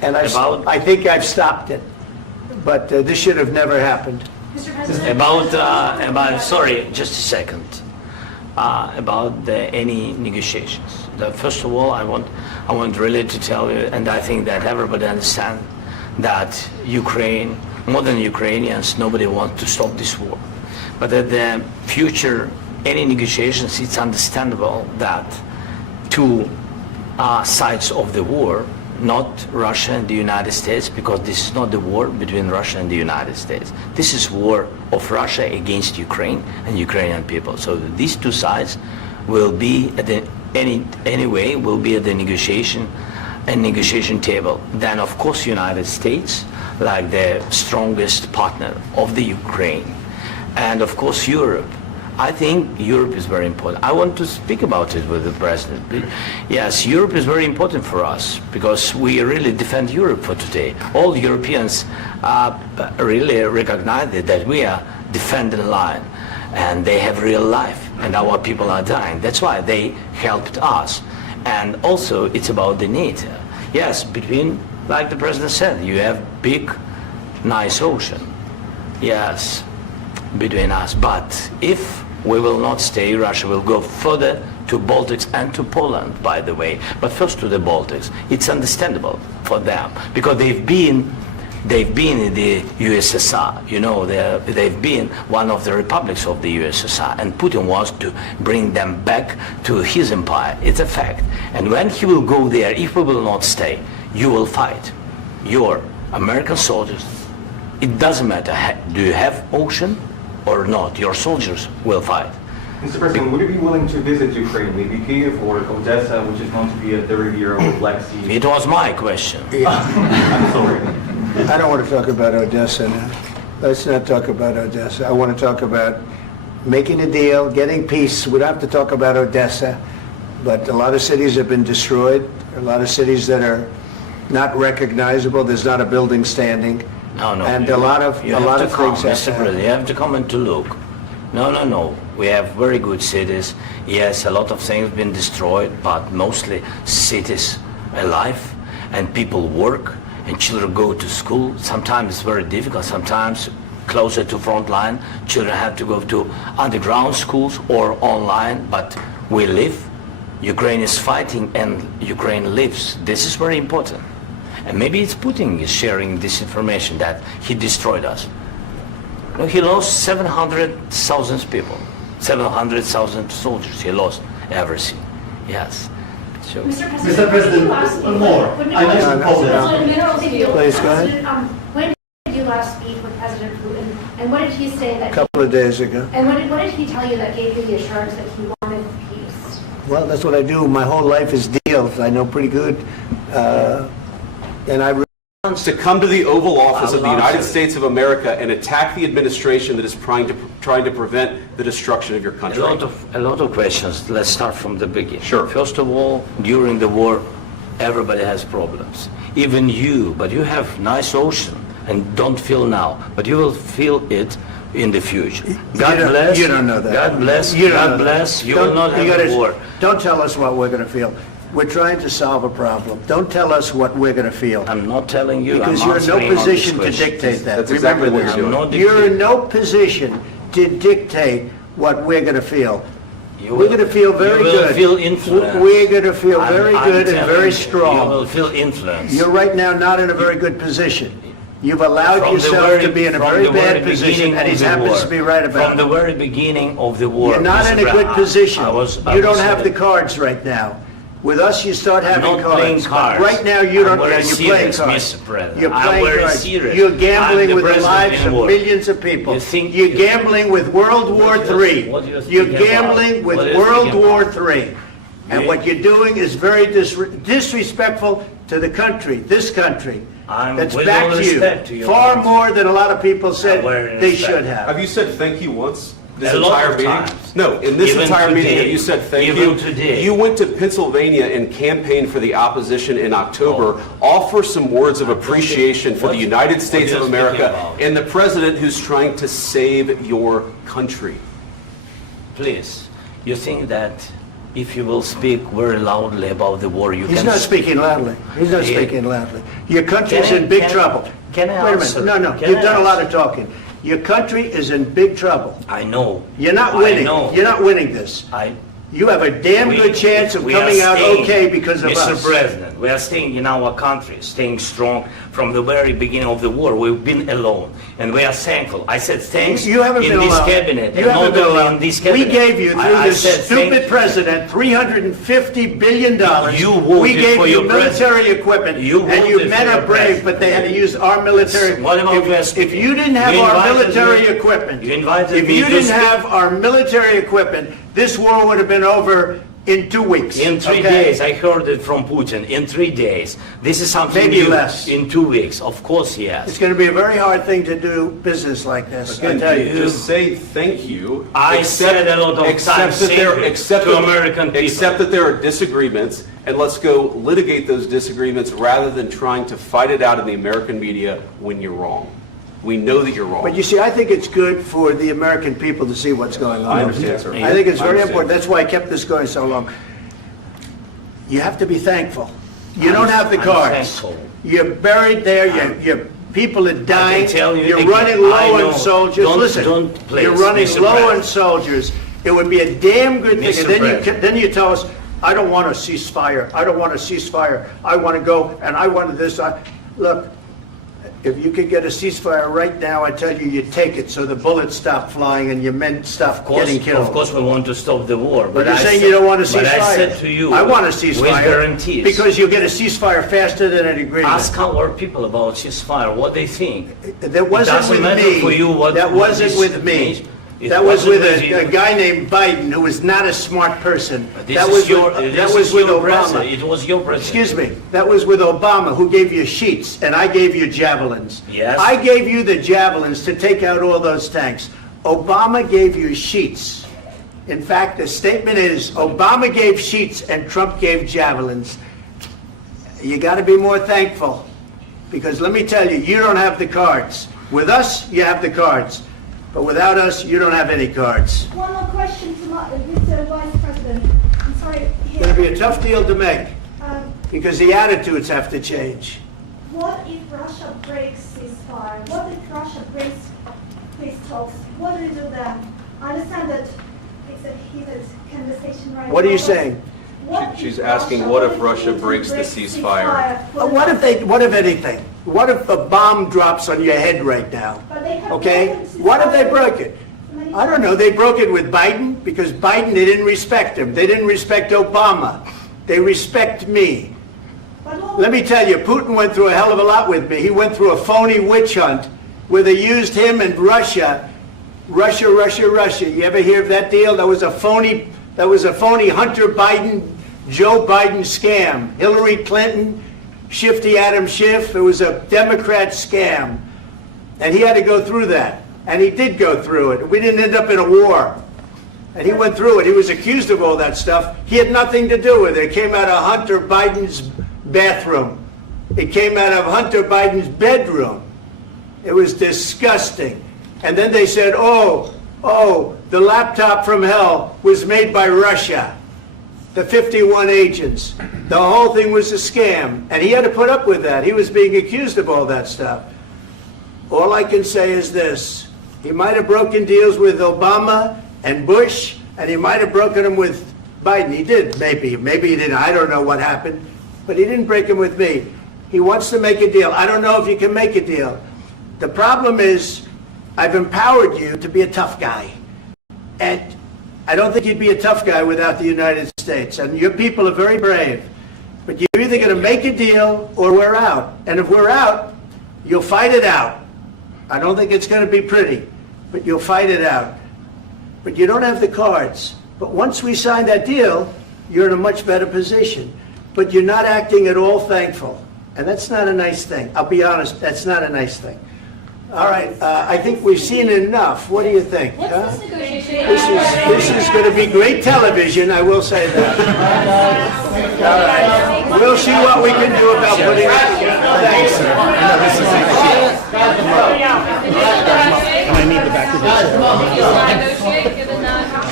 And I think I've stopped it. But this should have never happened. Mr. President? Sorry, just a second. About any negotiations. First of all, I want really to tell you, and I think that everybody understands that Ukraine, more than Ukrainians, nobody wants to stop this war. But at the future, any negotiations, it's understandable that two sides of the war, not Russia and the United States, because this is not the war between Russia and the United States. This is war of Russia against Ukraine and Ukrainian people. So these two sides will be at the will be at the negotiation table. Then of course United States, like the strongest partner of the Ukraine, and of course Europe. I think Europe is very important. I want to speak about it with the President. Yes, Europe is very important for us because we really defend Europe for today. All Europeans really recognize that we are defending line and they have real life and our people are dying. That's why they helped us. And also it's about the NATO. Yes, between, like the President said, you have big, nice ocean. Yes, between us. But if we will not stay, Russia will go further to Baltics and to Poland, by the way. But first to the Baltics. It's understandable for them because they've been in the USSR. You know, they've been one of the republics of the USSR, and Putin wants to bring them back to his empire. It's a fact. And when he will go there, if we will not stay, you will fight. Your American soldiers, it doesn't matter, do you have ocean or not, your soldiers will fight. Mr. President, would you be willing to visit Ukraine, maybe Kyiv or Odessa, which is known to be a dirty area of Black Sea? It was my question. I'm sorry. I don't want to talk about Odessa now. Let's not talk about Odessa. I want to talk about making a deal, getting peace. We don't have to talk about Odessa, but a lot of cities have been destroyed. A lot of cities that are not recognizable. There's not a building standing. No. And a lot of things have Mr. President, you have to come and to look. No. We have very good cities. Yes, a lot of things have been destroyed, but mostly cities alive and people work and children go to school. Sometimes it's very difficult. Sometimes closer to front line, children have to go to underground schools or online, but we live. Ukraine is fighting and Ukraine lives. This is very important. And maybe it's Putin is sharing this information that he destroyed us. No, he lost 700,000 people, 700,000 soldiers. He lost everything. Yes. So, Mr. President, one more. I mentioned Poland. Please, go ahead. When did you last speak with President Putin, and what did he say that? A couple of days ago. And what did he tell you that gave you the assurance that he wanted peace? Well, that's what I do. My whole life is deals. I know pretty good. And I to come to the Oval Office of the United States of America and attack the administration that is trying to prevent the destruction of your country. A lot of questions. Let's start from the beginning. Sure. First of all, during the war, everybody has problems. Even you, but you have nice ocean and don't feel now, but you will feel it in the future. God bless. You don't know that. God bless. You God bless. You will not have a war. Don't tell us what we're going to feel. We're trying to solve a problem. Don't tell us what we're going to feel. I'm not telling you. Because you're in no position to dictate that. That's exactly what Remember you're doing. You're in no position to dictate what we're going to feel. We're going to feel very good. You will feel influenced. We're going to feel very I'm good and telling very you, strong. You will feel influenced. You're right now not in a very good position. You've allowed From the yourself very- to be in a from very the very bad position, beginning and he of the happens war. to be right about From the it. very beginning of the war. You're not Mr. in a good Brown, position. I You don't have the cards right now. With us, you start I'm having not playing cards. cards. Right now, you I'm don't. very You're playing serious, cards. Mr. President. You're I'm playing very cards. serious. You're I'm gambling the with the president lives in of war. millions of people. You think- You're gambling with World War What do you- III. what do you You're think about? gambling with What do you World think War about? III. And what you're doing is very disrespectful to the country, this country. I'm That's with back all to you. respect to your Far country. more than a lot of people said very they respect. should have. Have you said thank you once? This A lot entire of meeting? times. No, in this Even entire meeting, today. have you said thank Even you? today. You went to Pennsylvania and campaigned for the opposition in October. Offer some words of appreciation for the United States what of are you speaking America about? and the president who's trying to save your country. Please, you think that if you will speak very loudly about the war, you He's can... not speaking loudly. He's not Yeah. speaking loudly. Your country's Can I- in big can I- trouble. can I Wait a answer? minute. No, Can you've I done a lot answer? of talking. Your country is in big trouble. I know. You're not I winning. know. You're not winning this. You have a damn good chance of we are coming out staying, okay because of Mr. us. President, we are staying in our country, staying strong from the very beginning of the war. We've been alone, and we are thankful. I said thanks You haven't in been this alone. cabinet, You and haven't not been only alone. in this We cabinet. gave you, through I this said stupid thank- president, $350 billion. You voted We gave for you your military president. equipment, You and you voted men for are your brave, president. but they had to use our military. What about If you didn't have You our invited military me- equipment, you invited if me you to didn't speak- have our military equipment, this war would have been over in 2 weeks. In 3 okay? days, I heard it from Putin. In 3 days, this is something Maybe new. less. In 2 weeks, of course, yes. It's going to be a very hard thing to do business like this, I Again, tell you. just say thank you. I said a lot of times thank you to American people. Accept that there are disagreements, and let's go litigate those disagreements rather than trying to fight it out in the American media when you're wrong. We know that you're wrong. But you see, I think it's good for the American people to see what's going on. I understand, sir. I think it's I very understand. important. That's why I kept this going so long. You have to be thankful. You don't have the I'm cards. thankful. You're buried there, your people are dying. tell you You're again, running I low know. on soldiers. Don't- Listen, don't please, you're running Mr. low on President. soldiers. It would be a damn good thing. Mr. And then President. then you tell us, I don't want a ceasefire. I don't want a ceasefire. I want to go, and I wanted this. Look, if you could get a ceasefire right now, I tell you, you take it so the bullets stop flying and your men stop getting killed. Of course, we want to stop the war. But you're I saying said- you don't want a ceasefire. But I said to you, I want a with ceasefire. guarantees. Because you'll get a ceasefire faster than an agreement. Ask our people about ceasefire, what they think. That wasn't doesn't with matter me. for you what- That what wasn't this with me. means. It That was wasn't with with you. a guy named Biden, who was not a smart person. This That is was your, with, this that was is with your Obama. president. It was your president. Excuse me. That was with Obama, who gave you sheets, and I gave you javelins. Yes. I gave you the javelins to take out all those tanks. Obama gave you sheets. In fact, the statement is, Obama gave sheets and Trump gave javelins. You got to be more thankful, because let me tell you, you don't have the cards. With us, you have the cards. But without us, you don't have any cards. One more question to Mr. Vice President. I'm sorry. It's going to be a tough deal to make, Um, because the attitudes have to change. What if Russia breaks ceasefire? What if Russia breaks peace talks? What do you do then? I understand that it's a heated conversation right now. What are you but saying? what She's if asking, what if Russia Putin breaks the ceasefire? What if anything? What if a bomb drops on your head right now? But they have Okay? broken ceasefire What if they broke it? many I don't know. They broke it with Biden, because Biden, they didn't respect him. They didn't respect Obama. They respect me. But what- Let me tell you, Putin went through a hell of a lot with me. He went through a phony witch hunt where they used him and Russia. Russia. You ever hear of that deal? That was a phony Hunter Biden, Joe Biden scam. Hillary Clinton, Shifty Adam Schiff. It was a Democrat scam. And he had to go through that. And he did go through it. We didn't end up in a war. And he went through it. He was accused of all that stuff. He had nothing to do with it. It came out of Hunter Biden's bathroom. It came out of Hunter Biden's bedroom. It was disgusting. And then they said, oh, the laptop from hell was made by Russia. The 51 agents. The whole thing was a scam. And he had to put up with that. He was being accused of all that stuff. All I can say is this. He might have broken deals with Obama and Bush, and he might have broken them with Biden. He did, maybe. Maybe he didn't. I don't know what happened. But he didn't break them with me. He wants to make a deal. I don't know if you can make a deal. The problem is, I've empowered you to be a tough guy. And I don't think you'd be a tough guy without the United States. And your people are very brave. But you're either going to make a deal or we're out. And if we're out, you'll fight it out. I don't think it's going to be pretty, but you'll fight it out. But you don't have the cards. But once we sign that deal, you're in a much better position. But you're not acting at all thankful. And that's not a nice thing. I'll be honest, that's not a nice thing. All right, I think we've seen enough. What do you think? What's huh? this negotiation? This is going to be great television, I will say that. All right. We'll see what we can do about putting it together. Thanks, sir. And I need the back of this. Negotiate, given that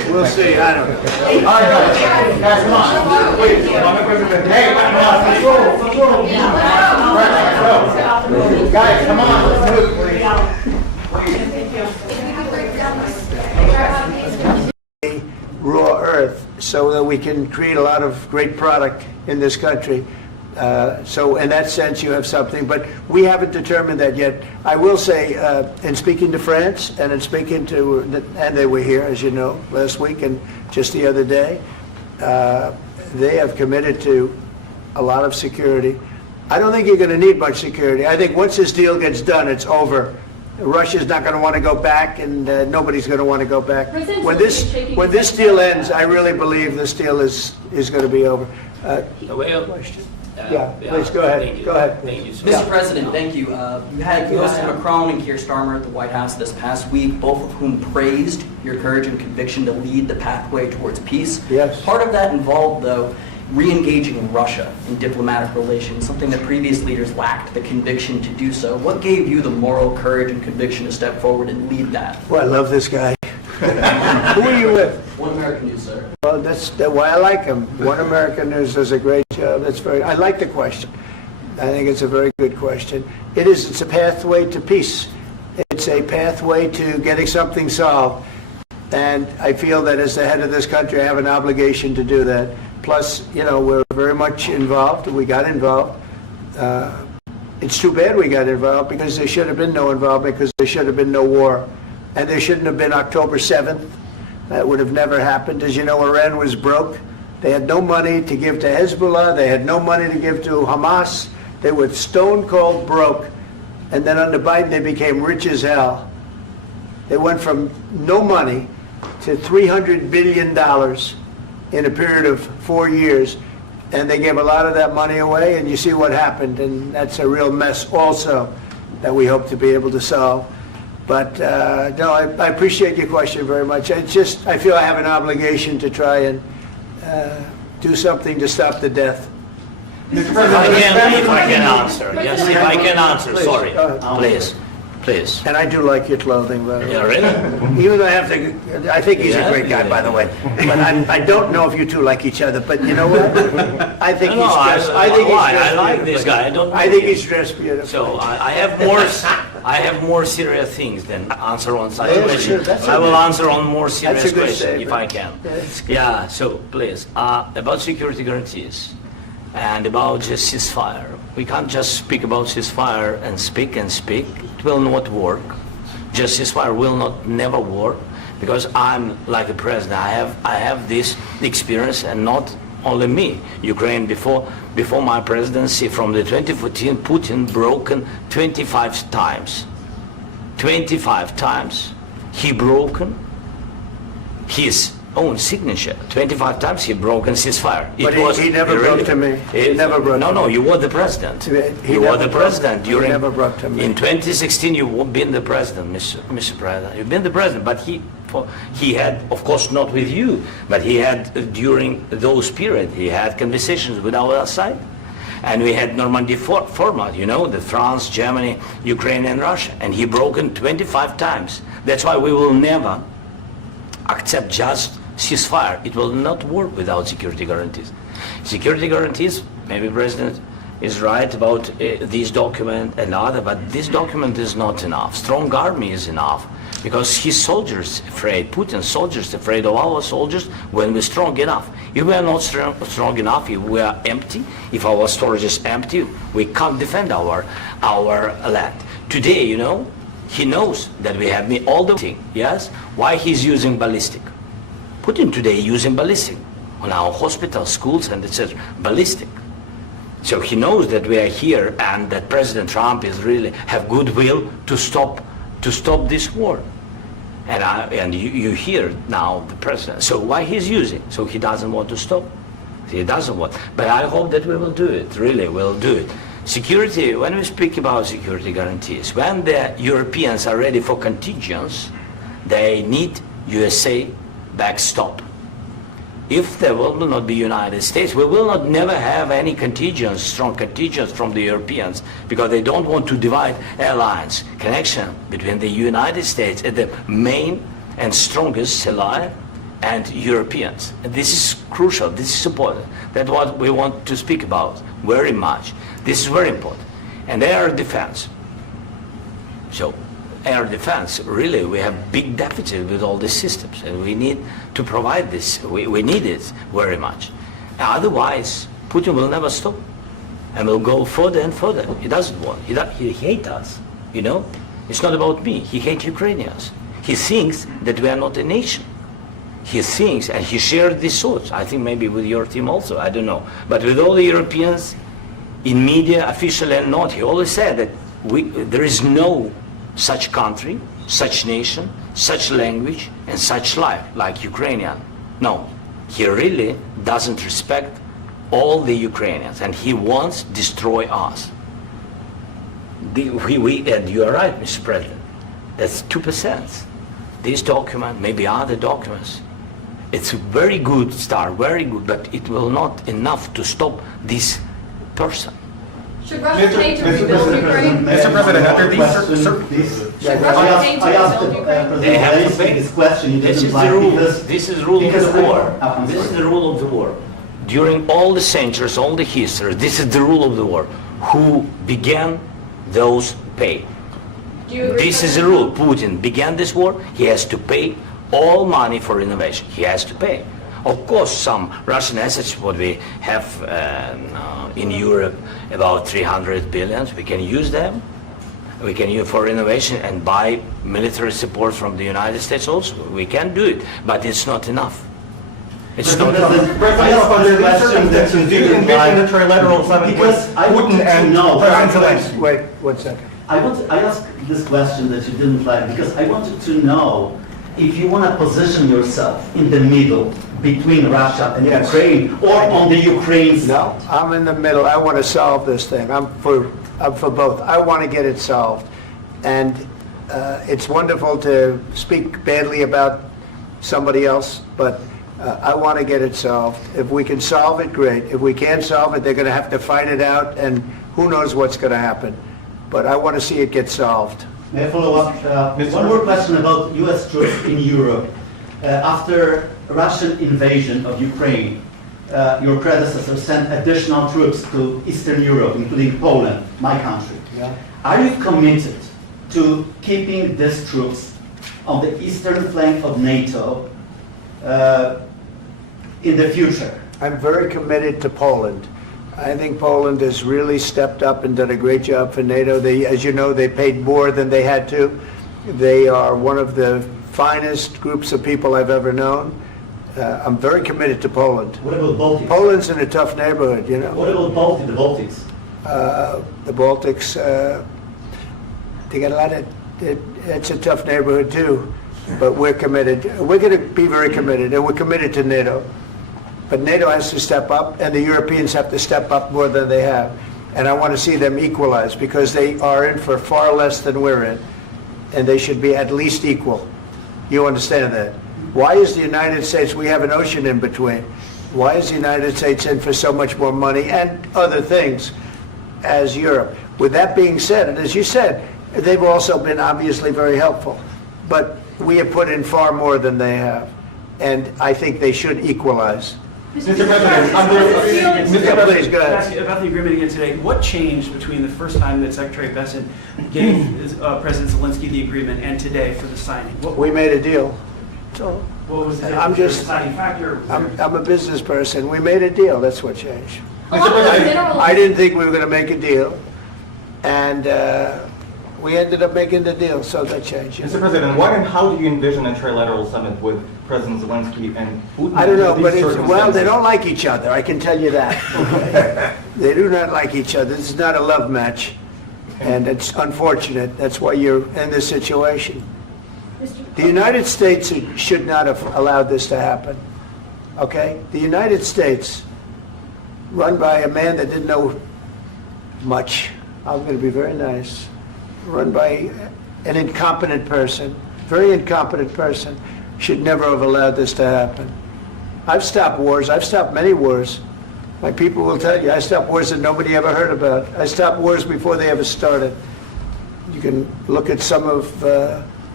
We'll see, I don't know. All right, guys, come on. Wait, hey, guys, come on, let's move, please. Raw earth so that we can create a lot of great product in this country. So in that sense, you have something, but we haven't determined that yet. I will say, in speaking to France and in speaking to, and they were here, as you know, last week and just the other day, they have committed to a lot of security. I don't think you're going to need much security. I think once this deal gets done, it's over. Russia's not going to want to go back, and nobody's going to want to go back. When this deal ends, I really believe this deal is going to be over. Question? Yeah, please go ahead. Thank you. Go ahead. Thank you. Mr. President, thank you. You had Mr. Macron and Keir Starmer at the White House this past week, both of whom praised your courage and conviction to lead the pathway towards peace. Yes. Part of that involved, though, re-engaging Russia in diplomatic relations, something that previous leaders lacked the conviction to do so. What gave you the moral courage and conviction to step forward and lead that? Well, I love this guy. Who are you with? One American News, sir. Well, that's why I like him. One American News does a great job. I like the question. I think it's a very good question. It's a pathway to peace. It's a pathway to getting something solved. And I feel that as the head of this country, I have an obligation to do that. Plus, we're very much involved. We got involved. It's too bad we got involved because there should have been no involvement because there should have been no war. And there shouldn't have been October 7th. That would have never happened. As you know, Iran was broke. They had no money to give to Hezbollah. They had no money to give to Hamas. They were stone cold broke. And then under Biden, they became rich as hell. They went from no money to $300 billion in a period of 4 years. And they gave a lot of that money away, and you see what happened. And that's a real mess also that we hope to be able to solve. But no, I appreciate your question very much. I feel I have an obligation to try and do something to stop the death. If I can answer. Yes, if I can answer, Please, sorry. go ahead. Please. And I do like your clothing, by the way. Yeah, really? Even though I think he's a great guy, by the way. But I don't know if you two like each other. But you know what? I think he's dressed. I like this guy. I don't. I think he's dressed beautiful. So I have more serious things than answer on such Yeah, questions. sure, that's I will okay. answer on more serious That's a good questions if I statement. can. That's good. Yeah. So please, about security guarantees and about just ceasefire. We can't just speak about ceasefire and speak and speak. It will not work. Just ceasefire will never work because I'm like the president. I have this experience, and not only me. Ukraine before my presidency, from the 2014, Putin broken 25 times. 25 times he broken his own signature. 25 times he broken ceasefire. But he never broke to me. He never broke to me. No, you were the president. You were the president He during. never broke to me. In 2016, you've been the president, Mr. President. You've been the president, but he had, of course, not with you, but he had during those period. He had conversations with our side, and we had Normandy format. The France, Germany, Ukraine, and Russia, and he broken 25 times. That's why we will never accept just ceasefire. It will not work without security guarantees. Security guarantees, maybe President is right about this document and other, but this document is not enough. Strong army is enough because his soldiers afraid, Putin's soldiers afraid of our soldiers when we're strong enough. If we are not strong enough, if we are empty, if our storage is empty, we can't defend our land. Today, he knows that we have all the thing, yes? Why he's using ballistic? Putin today using ballistic on our hospitals, schools, and etc. Ballistic. So he knows that we are here and that President Trump is really have goodwill to stop this war. And you hear now the president. So why he's using? So he doesn't want to stop. He doesn't want. But I hope that we will do it. Really, we'll do it. Security, when we speak about security guarantees, when the Europeans are ready for contingents, they need USA backstop. If there will not be United States, we will not never have any contingents, strong contingents from the Europeans, because they don't want to divide alliance, connection between the United States and the main and strongest ally and Europeans. And this is crucial, this is important. That's what we want to speak about very much. This is very important. And air defense. So air defense, really, we have big deficit with all these systems, and we need to provide this. We need it very much. Otherwise, Putin will never stop, and will go further and further. He doesn't want. He hates us. You know, it's not about me. He hates Ukrainians. He thinks that we are not a nation. He thinks, and he shared these thoughts. I think maybe with your team also. I don't know, but with all the Europeans, in media, officially and not, he always said that there is no such country, such nation, such language, and such life like Ukrainian. No, he really doesn't respect all the Ukrainians, and he wants to destroy us. And you are right, Mr. President. That's 2%. This document, maybe other documents, it's a very good start, very good, but it will not enough to stop this person. Should Russia pay to rebuild Ukraine? Mr. President, after these Should Russia pay to I asked rebuild Ukraine? They have to President pay. this question. You This didn't is the like rule. because This is the rule of because the war. I'm This is sorry. the rule of the war. During all the centuries, all the history, this is the rule of the war. Who began, those pay. Do you agree This with is the that? rule. Putin began this war. He has to pay all money for innovation. He has to pay. Of course, some Russian assets, what we have in Europe, about 300 billion, we can use them. We can use for innovation and buy military support from the United States also. We can do it, but it's not enough. It's not enough. President, under these circumstances, do you envision a trilateral summit with Because I want Putin to and know. President Zelensky? Wait 1 second. I asked this question that you didn't like because I wanted to know if you want to position yourself in the middle between Russia and Yes. Ukraine or on the Ukraine's. No, I'm in the middle. I want to solve this thing. I'm for both. I want to get it solved. And it's wonderful to speak badly about somebody else, but I want to get it solved. If we can solve it, great. If we can't solve it, they're going to have to fight it out, and who knows what's going to happen. But I want to see it get solved. May I follow up? One more question about U.S. troops in Europe. After Russian invasion of Ukraine, your predecessor sent additional troops to Eastern Europe, including Poland, my country. Yeah. Are you committed to keeping these troops on the eastern flank of NATO in the future? I'm very committed to Poland. I think Poland has really stepped up and done a great job for NATO. They, as you know, they paid more than they had to. They are one of the finest groups of people I've ever known. I'm very committed to Poland. What about Baltics? Poland's in a tough neighborhood, you know. What about the Baltics? The Baltics, they got a lot of, it's a tough neighborhood too. But we're committed. We're going to be very committed, and we're committed to NATO. But NATO has to step up, and the Europeans have to step up more than they have. And I want to see them equalize, because they are in for far less than we're in. And they should be at least equal. You understand that? Why is the United States, we have an ocean in between. Why is the United States in for so much more money and other things as Europe? With that being said, and as you said, they've also been obviously very helpful. But we have put in far more than they have. And I think they should equalize. Mr. President, Yeah, please, go Can I ahead. ask you about the agreement again today? What changed between the first time that Secretary Bessent gave President Zelensky the agreement and today for the signing? We made a deal. So What was the I'm just- deciding factor? I'm a business person. We made a deal. That's what changed. Mr. President, I didn't think we were going to make a deal, and we ended up making the deal, so that changed. Mr. President, what and how do you envision a trilateral summit with President Zelensky and Putin? I don't know, under but these well, they circumstances? don't like each other. I can tell you that. Okay? They do not like each other. This is not a love match, and it's unfortunate. That's why you're in this situation. The United States should not have allowed this to happen. Okay? The United States, run by a man that didn't know much. I'm going to be very nice. Run by an incompetent person, very incompetent person, should never have allowed this to happen. I've stopped wars. I've stopped many wars. My people will tell you, I stopped wars that nobody ever heard about. I stopped wars before they ever started. You can look at some of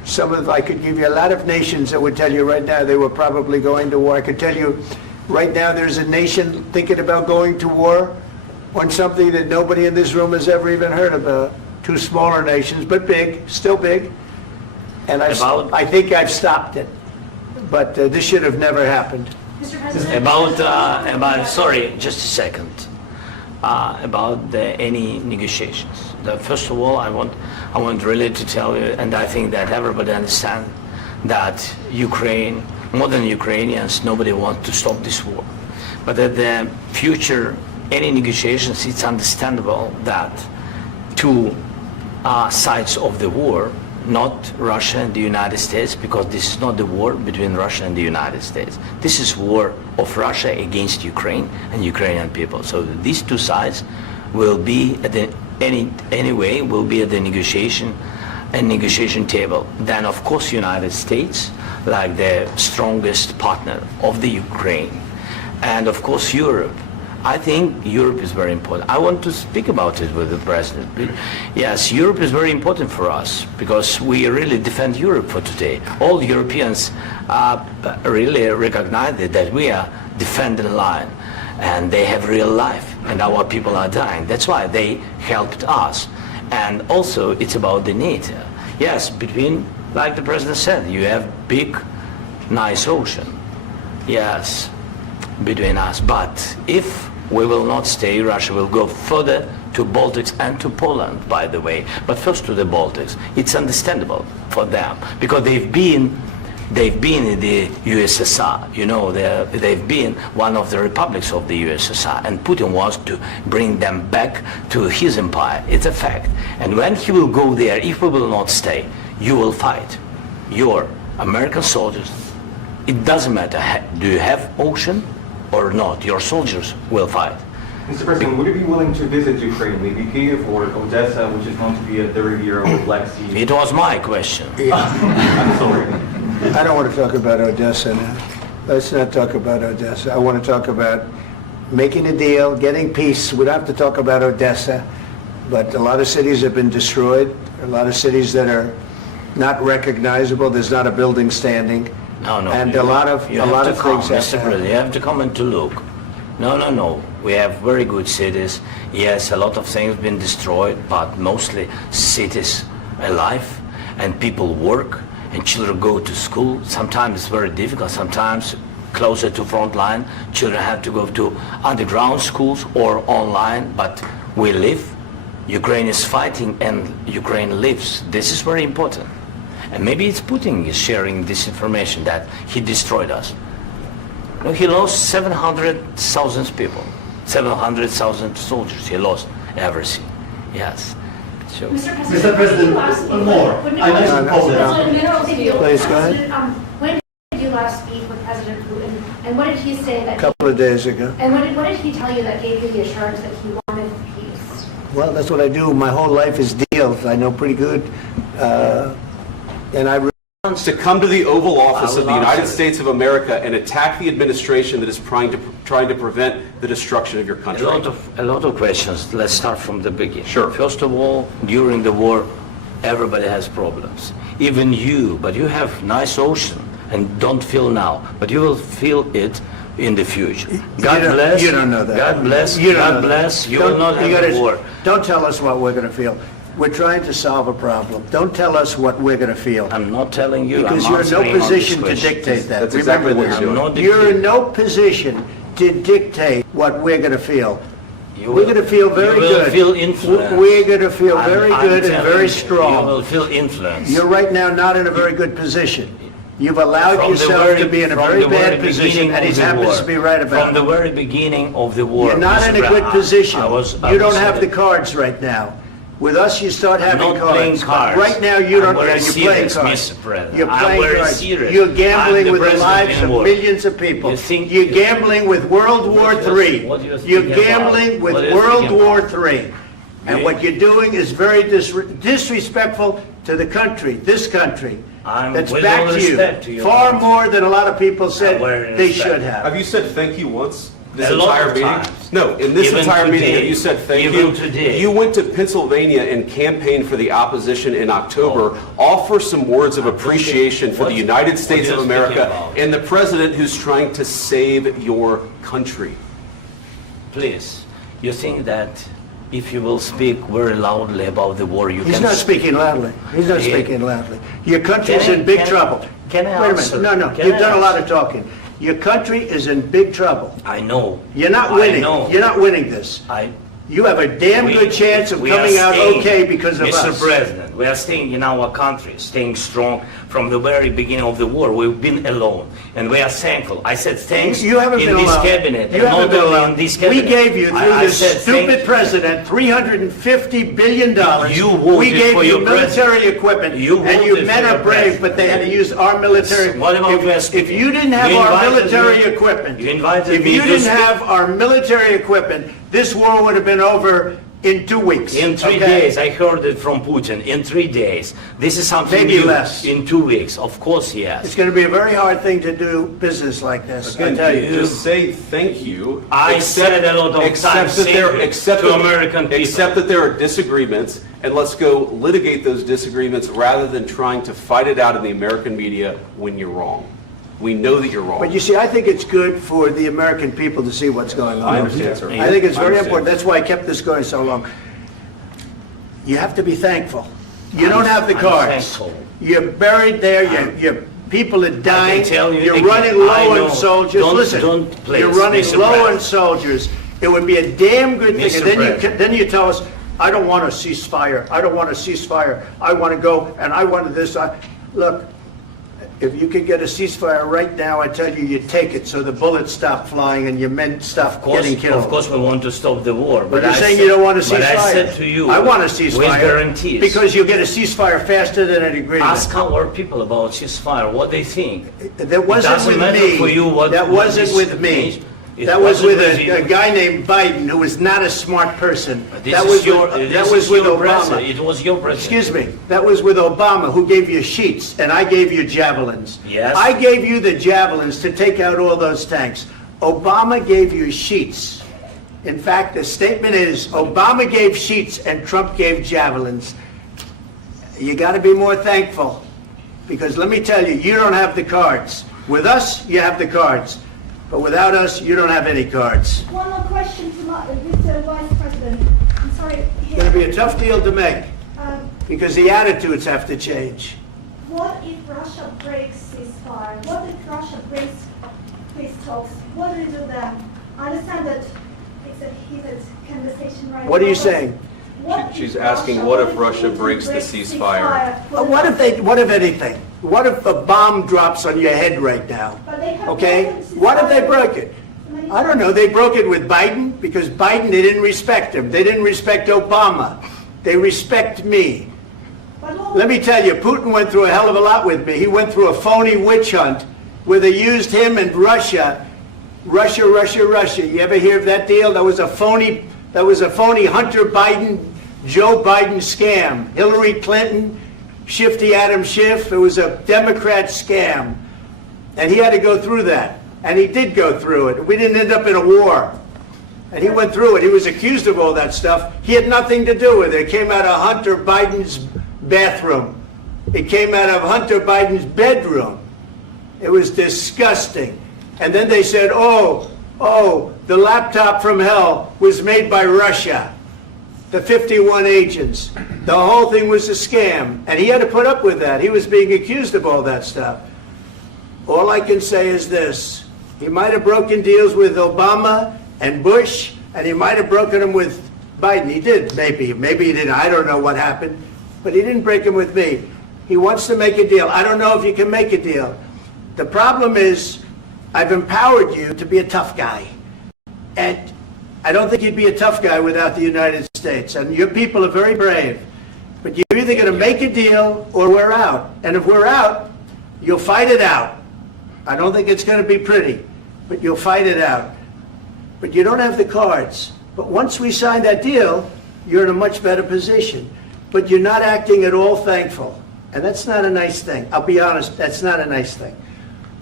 I could give you a lot of nations that would tell you right now they were probably going to war. I could tell you right now there's a nation thinking about going to war on something that nobody in this room has ever even heard about. Two smaller nations, but big, still big. And I think I've stopped it. But this should have never happened. Mr. President? Sorry, just a second. About any negotiations. First of all, I want really to tell you, and I think that everybody understands that Ukraine, more than Ukrainians, nobody wants to stop this war. But at the future, any negotiations, it's understandable that two sides of the war, not Russia and the United States, because this is not the war between Russia and the United States. This is war of Russia against Ukraine and Ukrainian people. So these two sides will be at the will be at the negotiation table. Then of course United States, like the strongest partner of the Ukraine, and of course Europe. I think Europe is very important. I want to speak about it with the President. Yes, Europe is very important for us because we really defend Europe for today. All Europeans really recognize that we are defending the line and they have real life and our people are dying. That's why they helped us. And also it's about the NATO. Yes, between, like the President said, you have big, nice ocean. Yes, between us. But if we will not stay, Russia will go further to Baltics and to Poland, by the way. But first to the Baltics. It's understandable for them because they've been in the USSR. You know, they've been one of the republics of the USSR, and Putin wants to bring them back to his empire. It's a fact. And when he will go there, if we will not stay, you will fight. Your American soldiers, it doesn't matter, do you have ocean or not, your soldiers will fight. Mr. President, would you be willing to visit Ukraine, maybe Kiev or Odessa, which is known to be a dirty area of the Black Sea? It was my question. I'm sorry. I don't want to talk about Odessa now. Let's not talk about Odessa. I want to talk about making a deal, getting peace. We don't have to talk about Odessa, but a lot of cities have been destroyed. A lot of cities that are not recognizable. There's not a building standing. No. And a lot of things have Mr. President, you have to come and to look. No. We have very good cities. Yes, a lot of things have been destroyed, but mostly cities alive and people work and children go to school. Sometimes it's very difficult. Sometimes closer to front line, children have to go to underground schools or online, but we live. Ukraine is fighting and Ukraine lives. This is very important. And maybe it's Putin is sharing this information that he destroyed us. No, he lost 700,000 people, 700,000 soldiers. He lost everything. Yes. So. Mr. President, one more. I mentioned Poland. Please, go ahead. When did you last speak with President Putin, and what did he say that? A couple of days ago. And what did he tell you that gave you the assurance that he wanted peace? Well, that's what I do. My whole life is deals. I know pretty good. And I to come to the Oval Office of the United States of America and attack the administration that is trying to prevent the destruction of your country. A lot of questions. Let's start from the beginning. Sure. First of all, during the war, everybody has problems. Even you, but you have nice ocean and don't feel now, but you will feel it in the future. God bless. You don't know that. God bless. God bless. You will not have a war. Don't tell us what we're going to feel. We're trying to solve a problem. Don't tell us what we're going to feel. I'm not telling you. Because you're in no position to dictate that. That's exactly Remember what you're doing. You're in no position to dictate what we're going to feel. We're going to feel very good. You will feel influence. We're going to feel very good and very strong. You will feel influence. You're right now not in a very good position. You've allowed yourself to be in a very bad position, and he happens to be right about it. From the very beginning of the war. You're not in a good position. You don't have the cards right now. With us, you start having cards. Right now, you don't. You're playing cards. You're playing cards. You're gambling with the lives of millions of people. You're gambling with World War III. You're gambling with World War III. And what you're doing is very disrespectful to the country, this country. That's back to you. Far more than a lot of people said they should have. Have you said thank you once? This A lot entire of meeting? times. No, in this Even entire meeting, today. have you said thank Even you? today. You went to Pennsylvania and campaigned for the opposition in October. Offer some words of appreciation for the What- United States what of are you speaking America about? and the president who's trying to save your country. Please, you think that if you will speak very loudly about the war, you He's can... not speaking loudly. He's not Yeah. speaking loudly. Your country's Can I- in big can I- trouble. can I Wait a answer? minute. No, Can you've I done a lot answer? of talking. Your country is in big trouble. I know. You're not I winning. know. You're not winning this. You have a damn good chance of we are coming out staying, okay because of Mr. us. President, we are staying in our country, staying strong from the very beginning of the war. We've been alone, and we are thankful. I said thanks You haven't in been this alone. cabinet, You and haven't not been only alone. in this We cabinet. gave you, through I this said thank stupid president, $350 billion. You voted We gave for you your military president. equipment, You and you voted men for are your brave, president. but they had to use our military. What about If you didn't have You our invited military me- equipment, you invited if me you to didn't speak- have our military equipment, this war would have been over in 2 weeks. In 3 okay? days, I heard it from Putin. In 3 days, this is something Maybe new. less. In 2 weeks, of course, yes. It's going to be a very hard thing to do business like this, I Again, tell you. just say thank you. I said a lot of except times that there, thank you except to that- American people. Except that there are disagreements, and let's go litigate those disagreements rather than trying to fight it out in the American media when you're wrong. We know that you're wrong. But you see, I think it's good for the American people to see what's going on. I understand, sir. I think it's I very understand. important. That's why I kept this going so long. You have to be thankful. You don't have the I'm cards. thankful. You're buried there, your people are dying, tell you you're again, running I low know. on soldiers. Don't- Listen, don't please, you're running Mr. low on President. soldiers. It would be a damn good thing. Mr. And then President. then you tell us, I don't want a ceasefire. I don't want a ceasefire. I want to go, and I want this. Look, if you could get a ceasefire right now, I tell you, you take it so the bullets stop flying and your men stop getting killed. Of course, we want to stop the war. But you're I saying said- you don't want a ceasefire. But I said to you, I want a with ceasefire. guarantees. Because you'll get a ceasefire faster than an agreement. Ask our people about ceasefire, what they think. That wasn't doesn't with matter me. for you what- That what wasn't this with me. means. It That was wasn't with with a you. guy named Biden who was not a smart person. This That is was your, with, this that was is with your Obama. president. It was your president. Excuse me. That was with Obama, who gave you sheets, and I gave you javelins. Yes. I gave you the javelins to take out all those tanks. Obama gave you sheets. In fact, the statement is Obama gave sheets and Trump gave javelins. You got to be more thankful, because let me tell you, you don't have the cards. With us, you have the cards. But without us, you don't have any cards. One more question to Mr. Vice President. I'm sorry. It's going to be a tough deal to make, Um, because the attitudes have to change. What if Russia breaks ceasefire? What if Russia breaks peace talks? What do you do then? I understand that it's a heated conversation right now. What are you but saying? what if She's asking, what if Russia breaks the ceasefire? What if anything? What if a bomb drops on your head right now? But they have Okay? broken ceasefire. What if they broke it? I don't know. They broke it with Biden, because Biden, they didn't respect him. They didn't respect Obama. They respect me. But what- Let me tell you, Putin went through a hell of a lot with me. He went through a phony witch hunt where they used him and Russia. Russia. You ever hear of that deal? That was a phony Hunter Biden, Joe Biden scam. Hillary Clinton, Shifty Adam Schiff. It was a Democrat scam. And he had to go through that. And he did go through it. We didn't end up in a war. And he went through it. He was accused of all that stuff. He had nothing to do with it. It came out of Hunter Biden's bathroom. It came out of Hunter Biden's bedroom. It was disgusting. And then they said, oh, the laptop from hell was made by Russia. The 51 agents. The whole thing was a scam. And he had to put up with that. He was being accused of all that stuff. All I can say is this. He might have broken deals with Obama and Bush, and he might have broken them with Biden. He did, maybe. Maybe he didn't. I don't know what happened. But he didn't break them with me. He wants to make a deal. I don't know if you can make a deal. The problem is, I've empowered you to be a tough guy. And I don't think you'd be a tough guy without the United States. And your people are very brave. But you're either going to make a deal or we're out. And if we're out, you'll fight it out. I don't think it's going to be pretty, but you'll fight it out. But you don't have the cards. But once we sign that deal, you're in a much better position. But you're not acting at all thankful. And that's not a nice thing. I'll be honest, that's not a nice thing.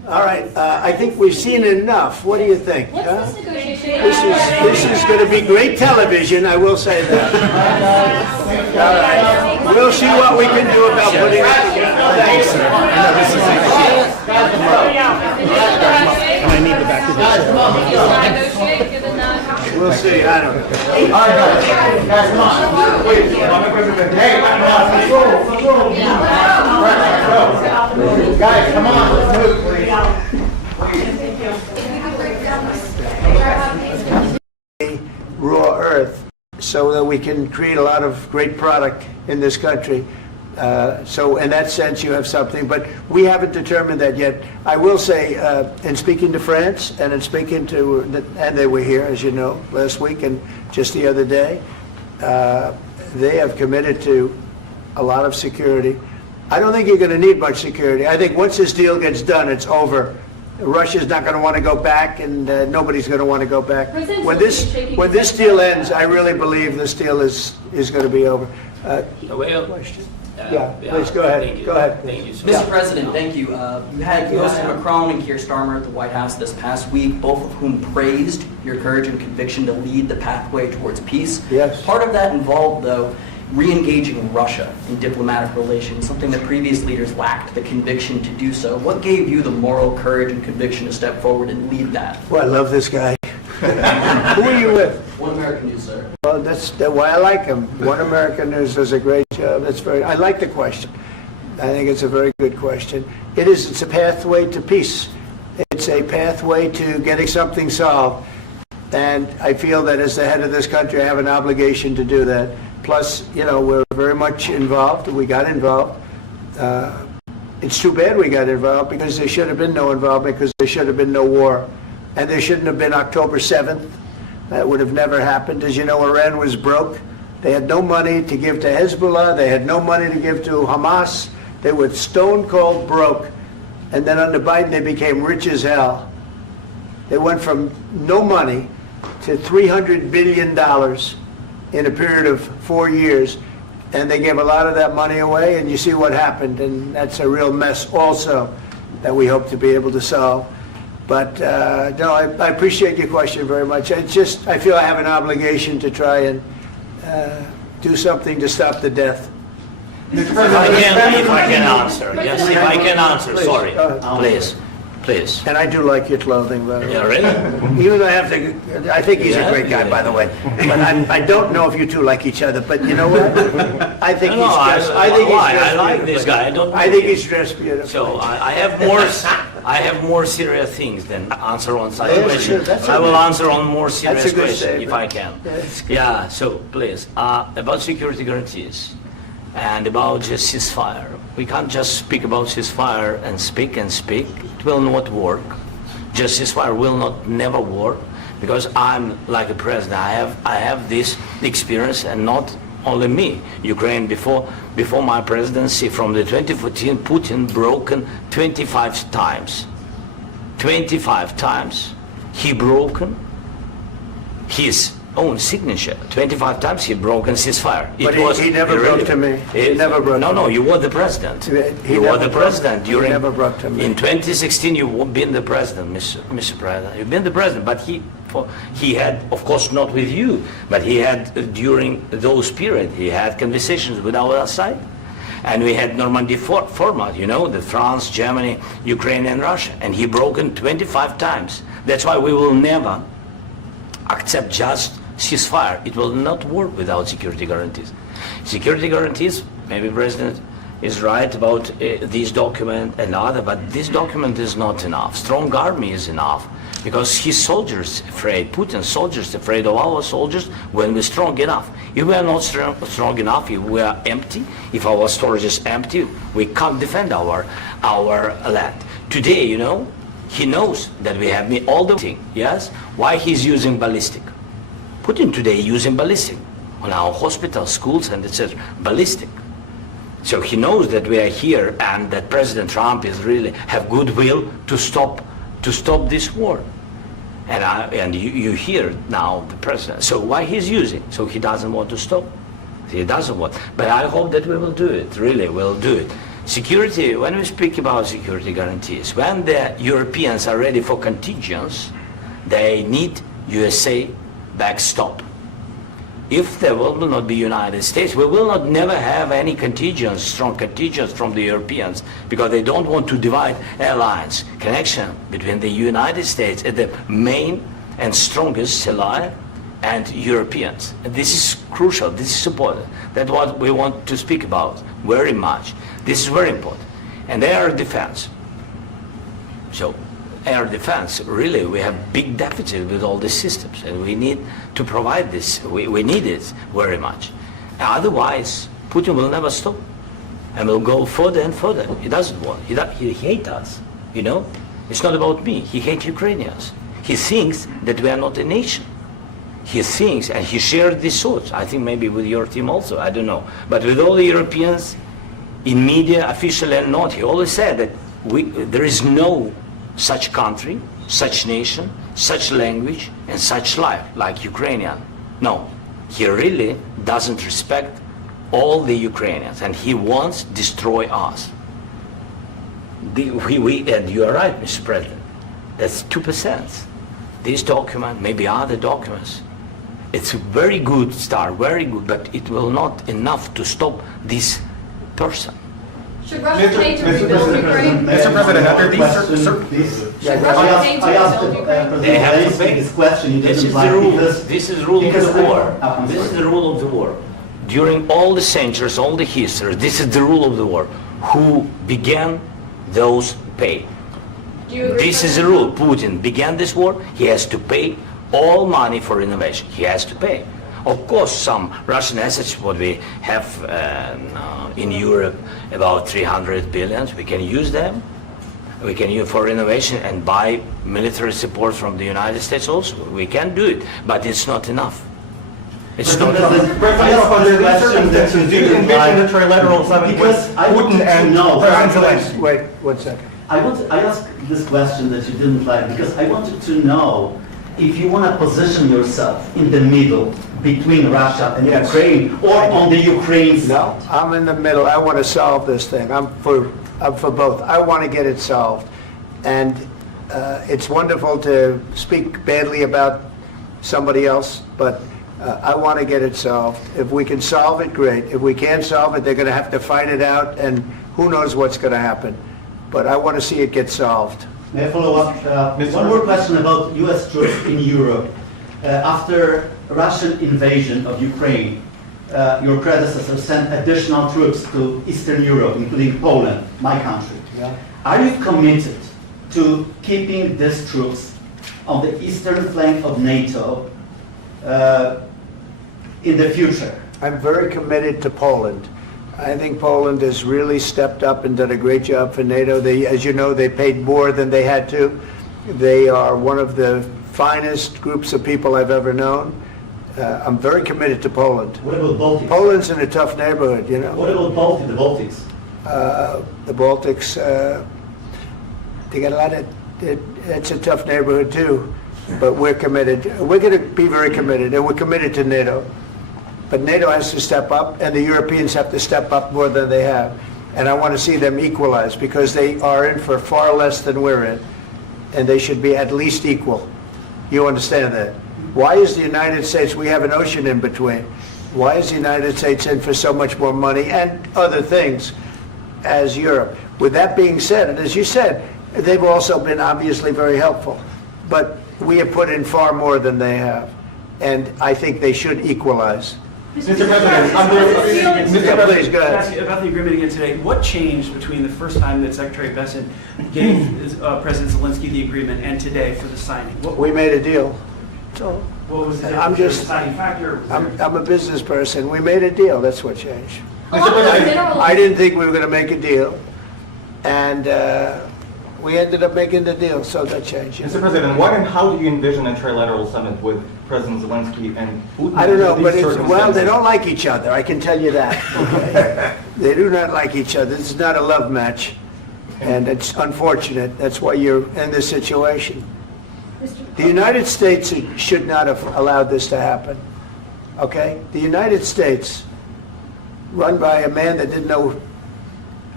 All right, I think we've seen enough. What do you think? What's huh? this negotiation? This is going to be great television, I will say that. All right, we'll see what we can do about putting it together. Thanks. And I need the back of this. negotiate, given that. We'll see, I don't know. All right, guys, come on. Wait, Mr. President. Hey, come on, control. Guys, come on, let's move, please. Raw earth so that we can create a lot of great product in this country. So in that sense, you have something, but we haven't determined that yet. I will say, in speaking to France and in speaking to, and they were here, as you know, last week and just the other day, they have committed to a lot of security. I don't think you're going to need much security. I think once this deal gets done, it's over. Russia's not going to want to go back, and nobody's going to want to go back. President When Zelensky this shaking when his this head. deal ends, I really believe this deal is going to be over. Well, Question? Yeah, please go thank ahead. you. Go ahead. Thank you so Mr. much. President, thank you. You had President Macron and Keir Starmer at the White House this past week, both of whom praised your courage and conviction to lead the pathway towards peace. Yes. Part of that involved, though, re-engaging Russia in diplomatic relations, something that previous leaders lacked the conviction to do so. What gave you the moral courage and conviction to step forward and lead that? Well, I love this guy. Who are you with? One American News, sir. Well, that's why I like him. One American News does a great job. I like the question. I think it's a very good question. It's a pathway to peace. It's a pathway to getting something solved. And I feel that as the head of this country, I have an obligation to do that. Plus, we're very much involved. We got involved. It's too bad we got involved because there should have been no involvement because there should have been no war. And there shouldn't have been October 7th. That would have never happened. As you know, Iran was broke. They had no money to give to Hezbollah. They had no money to give to Hamas. They were stone cold broke. And then under Biden, they became rich as hell. They went from no money to $300 billion in a period of 4 years. And they gave a lot of that money away, and you see what happened. And that's a real mess also that we hope to be able to solve. But no, I appreciate your question very much. It's just, I feel I have an obligation to try and do something to stop the death. Mr. If President, I can answer, yes, if I can answer, Please, sorry, go ahead. please. And I do like your clothing, by the way. Yeah, really? Even though I think he's a great guy, by the way. But I don't know if you two like each other, but you know what? I think No, he's I dressed, I think he's like dressed this beautifully. guy. I don't know I think him. he's dressed beautifully. So I have more serious things than answer on such Yes, questions. sure, that's I will okay. answer on more serious That's a good questions if I statement. can. That's good. Yeah. So please, about security guarantees and about just ceasefire. We can't just speak about ceasefire and speak and speak. It will not work. Just ceasefire will never work because I'm like a president. I have this experience, and not only me. Ukraine before my presidency, from the 2014, Putin broken 25 times. 25 times he broken his own signature. 25 times he broken ceasefire. But he never broke to me. He never broke to No, me. you were the president. He You were never the broke- president he during. never broke to me. In 2016, you've been the president, Mr. President. You've been the president, but he had, of course, not with you, but he had during those period. He had conversations with our side, and we had Normandy format. The France, Germany, Ukraine, and Russia, and he broken 25 times. That's why we will never accept just ceasefire. It will not work without security guarantees. Security guarantees, maybe President is right about this document and other, but this document is not enough. Strong army is enough because his soldiers afraid, Putin's soldiers afraid of our soldiers when we're strong enough. If we are not strong enough, if we are empty, if our storage is empty, we can't defend our land. Today, he knows that we have all the thing, yes? Why he's using ballistic? Putin today using ballistic on our hospitals, schools, and etc. Ballistic. So he knows that we are here and that President Trump is really have goodwill to stop this war. And you hear now the president. So why he's using? So he doesn't want to stop. He doesn't want. But I hope that we will do it. Really, we'll do it. Security, when we speak about security guarantees, when the Europeans are ready for contingents, they need USA backstop. If there will not be United States, we will not never have any contingents, strong contingents from the Europeans, because they don't want to divide alliance, connection between the United States as the main and strongest ally and Europeans. And this is crucial, this is important. That's what we want to speak about very much. This is very important. And air defense. So air defense, really, we have big deficit with all these systems, and we need to provide this. We need it very much. Otherwise, Putin will never stop, and will go further and further. He doesn't want. He hates us. You know, it's not about me. He hates Ukrainians. He thinks that we are not a nation. He thinks, and he shared these thoughts. I think maybe with your team also. I don't know, but with all the Europeans, in media, official and not, he always said that there is no such country, such nation, such language, and such life like Ukrainian. No, he really doesn't respect all the Ukrainians, and he wants to destroy us. And you are right, Mr. President. That's 2%. This document, maybe other documents, it's a very good start, very good, but it will not enough to stop this person. Should Russia pay to rebuild Ukraine? Mr. President, after these Should Russia pay to I asked rebuild Ukraine? They have to pay. this question. You This didn't is like the rule. because- This is the rule of because the I- war. I'm This is sorry. the rule of the war. During all the centuries, all the history, this is the rule of the war. Who began, those pay. Do you agree? This is the rule. Putin began this war. He has to pay all money for innovation. He has to pay. Of course, some Russian assets, what we have in Europe, about 300 billion, we can use them. We can use for innovation and buy military support from the United States also. We can do it, but it's not enough. It's not enough. President, under these circumstances, do you envision a trilateral summit with Because I want Putin to and know- President Zelensky? Wait 1 second. I asked this question that you didn't like because I wanted to know if you want to position yourself in the middle between Russia and Yes. Ukraine or on the Ukraine's No, I'm in the middle. I want to solve this thing. I'm for both. I want to get it solved. And it's wonderful to speak badly about somebody else, but I want to get it solved. If we can solve it, great. If we can't solve it, they're going to have to fight it out, and who knows what's going to happen. But I want to see it get solved. May I follow up? One more question about U.S. troops in Europe. After Russian invasion of Ukraine, your predecessor sent additional troops to Eastern Europe, including Poland, my country. Yeah. Are you committed to keeping these troops on the eastern flank of NATO in the future? I'm very committed to Poland. I think Poland has really stepped up and done a great job for NATO. As you know, they paid more than they had to. They are one of the finest groups of people I've ever known. I'm very committed to Poland. What about Baltics? Poland's in a tough neighborhood, you know. What about the Baltics? The Baltics, they got a lot of, it's a tough neighborhood too, but we're committed. We're going to be very committed, and we're committed to NATO. But NATO has to step up, and the Europeans have to step up more than they have. And I want to see them equalize, because they are in for far less than we're in, and they should be at least equal. You understand that? Why is the United States, we have an ocean in between, why is the United States in for so much more money and other things as Europe? With that being said, and as you said, they've also been obviously very helpful, but we have put in far more than they have, and I think they should equalize. Mr. President, Mr. Please, go Can I ahead. ask you about the agreement again today? What changed between the first time that Secretary Bessent gave President Zelensky the agreement and today for the signing? We made a deal. So What was the I'm just- deciding factor? I'm a business person. We made a deal. That's what changed. Along with minerals. I didn't think we were going to make a deal, and we ended up making the deal, so that changed. Mr. President, what and how do you envision a trilateral summit with President Zelensky and Putin? I don't know, under but these well, they circumstances? don't like each other, I can tell you that. Okay? They do not like each other. This is not a love match, and it's unfortunate. That's why you're in this situation. The United States should not have allowed this to happen, okay? The United States, run by a man that didn't know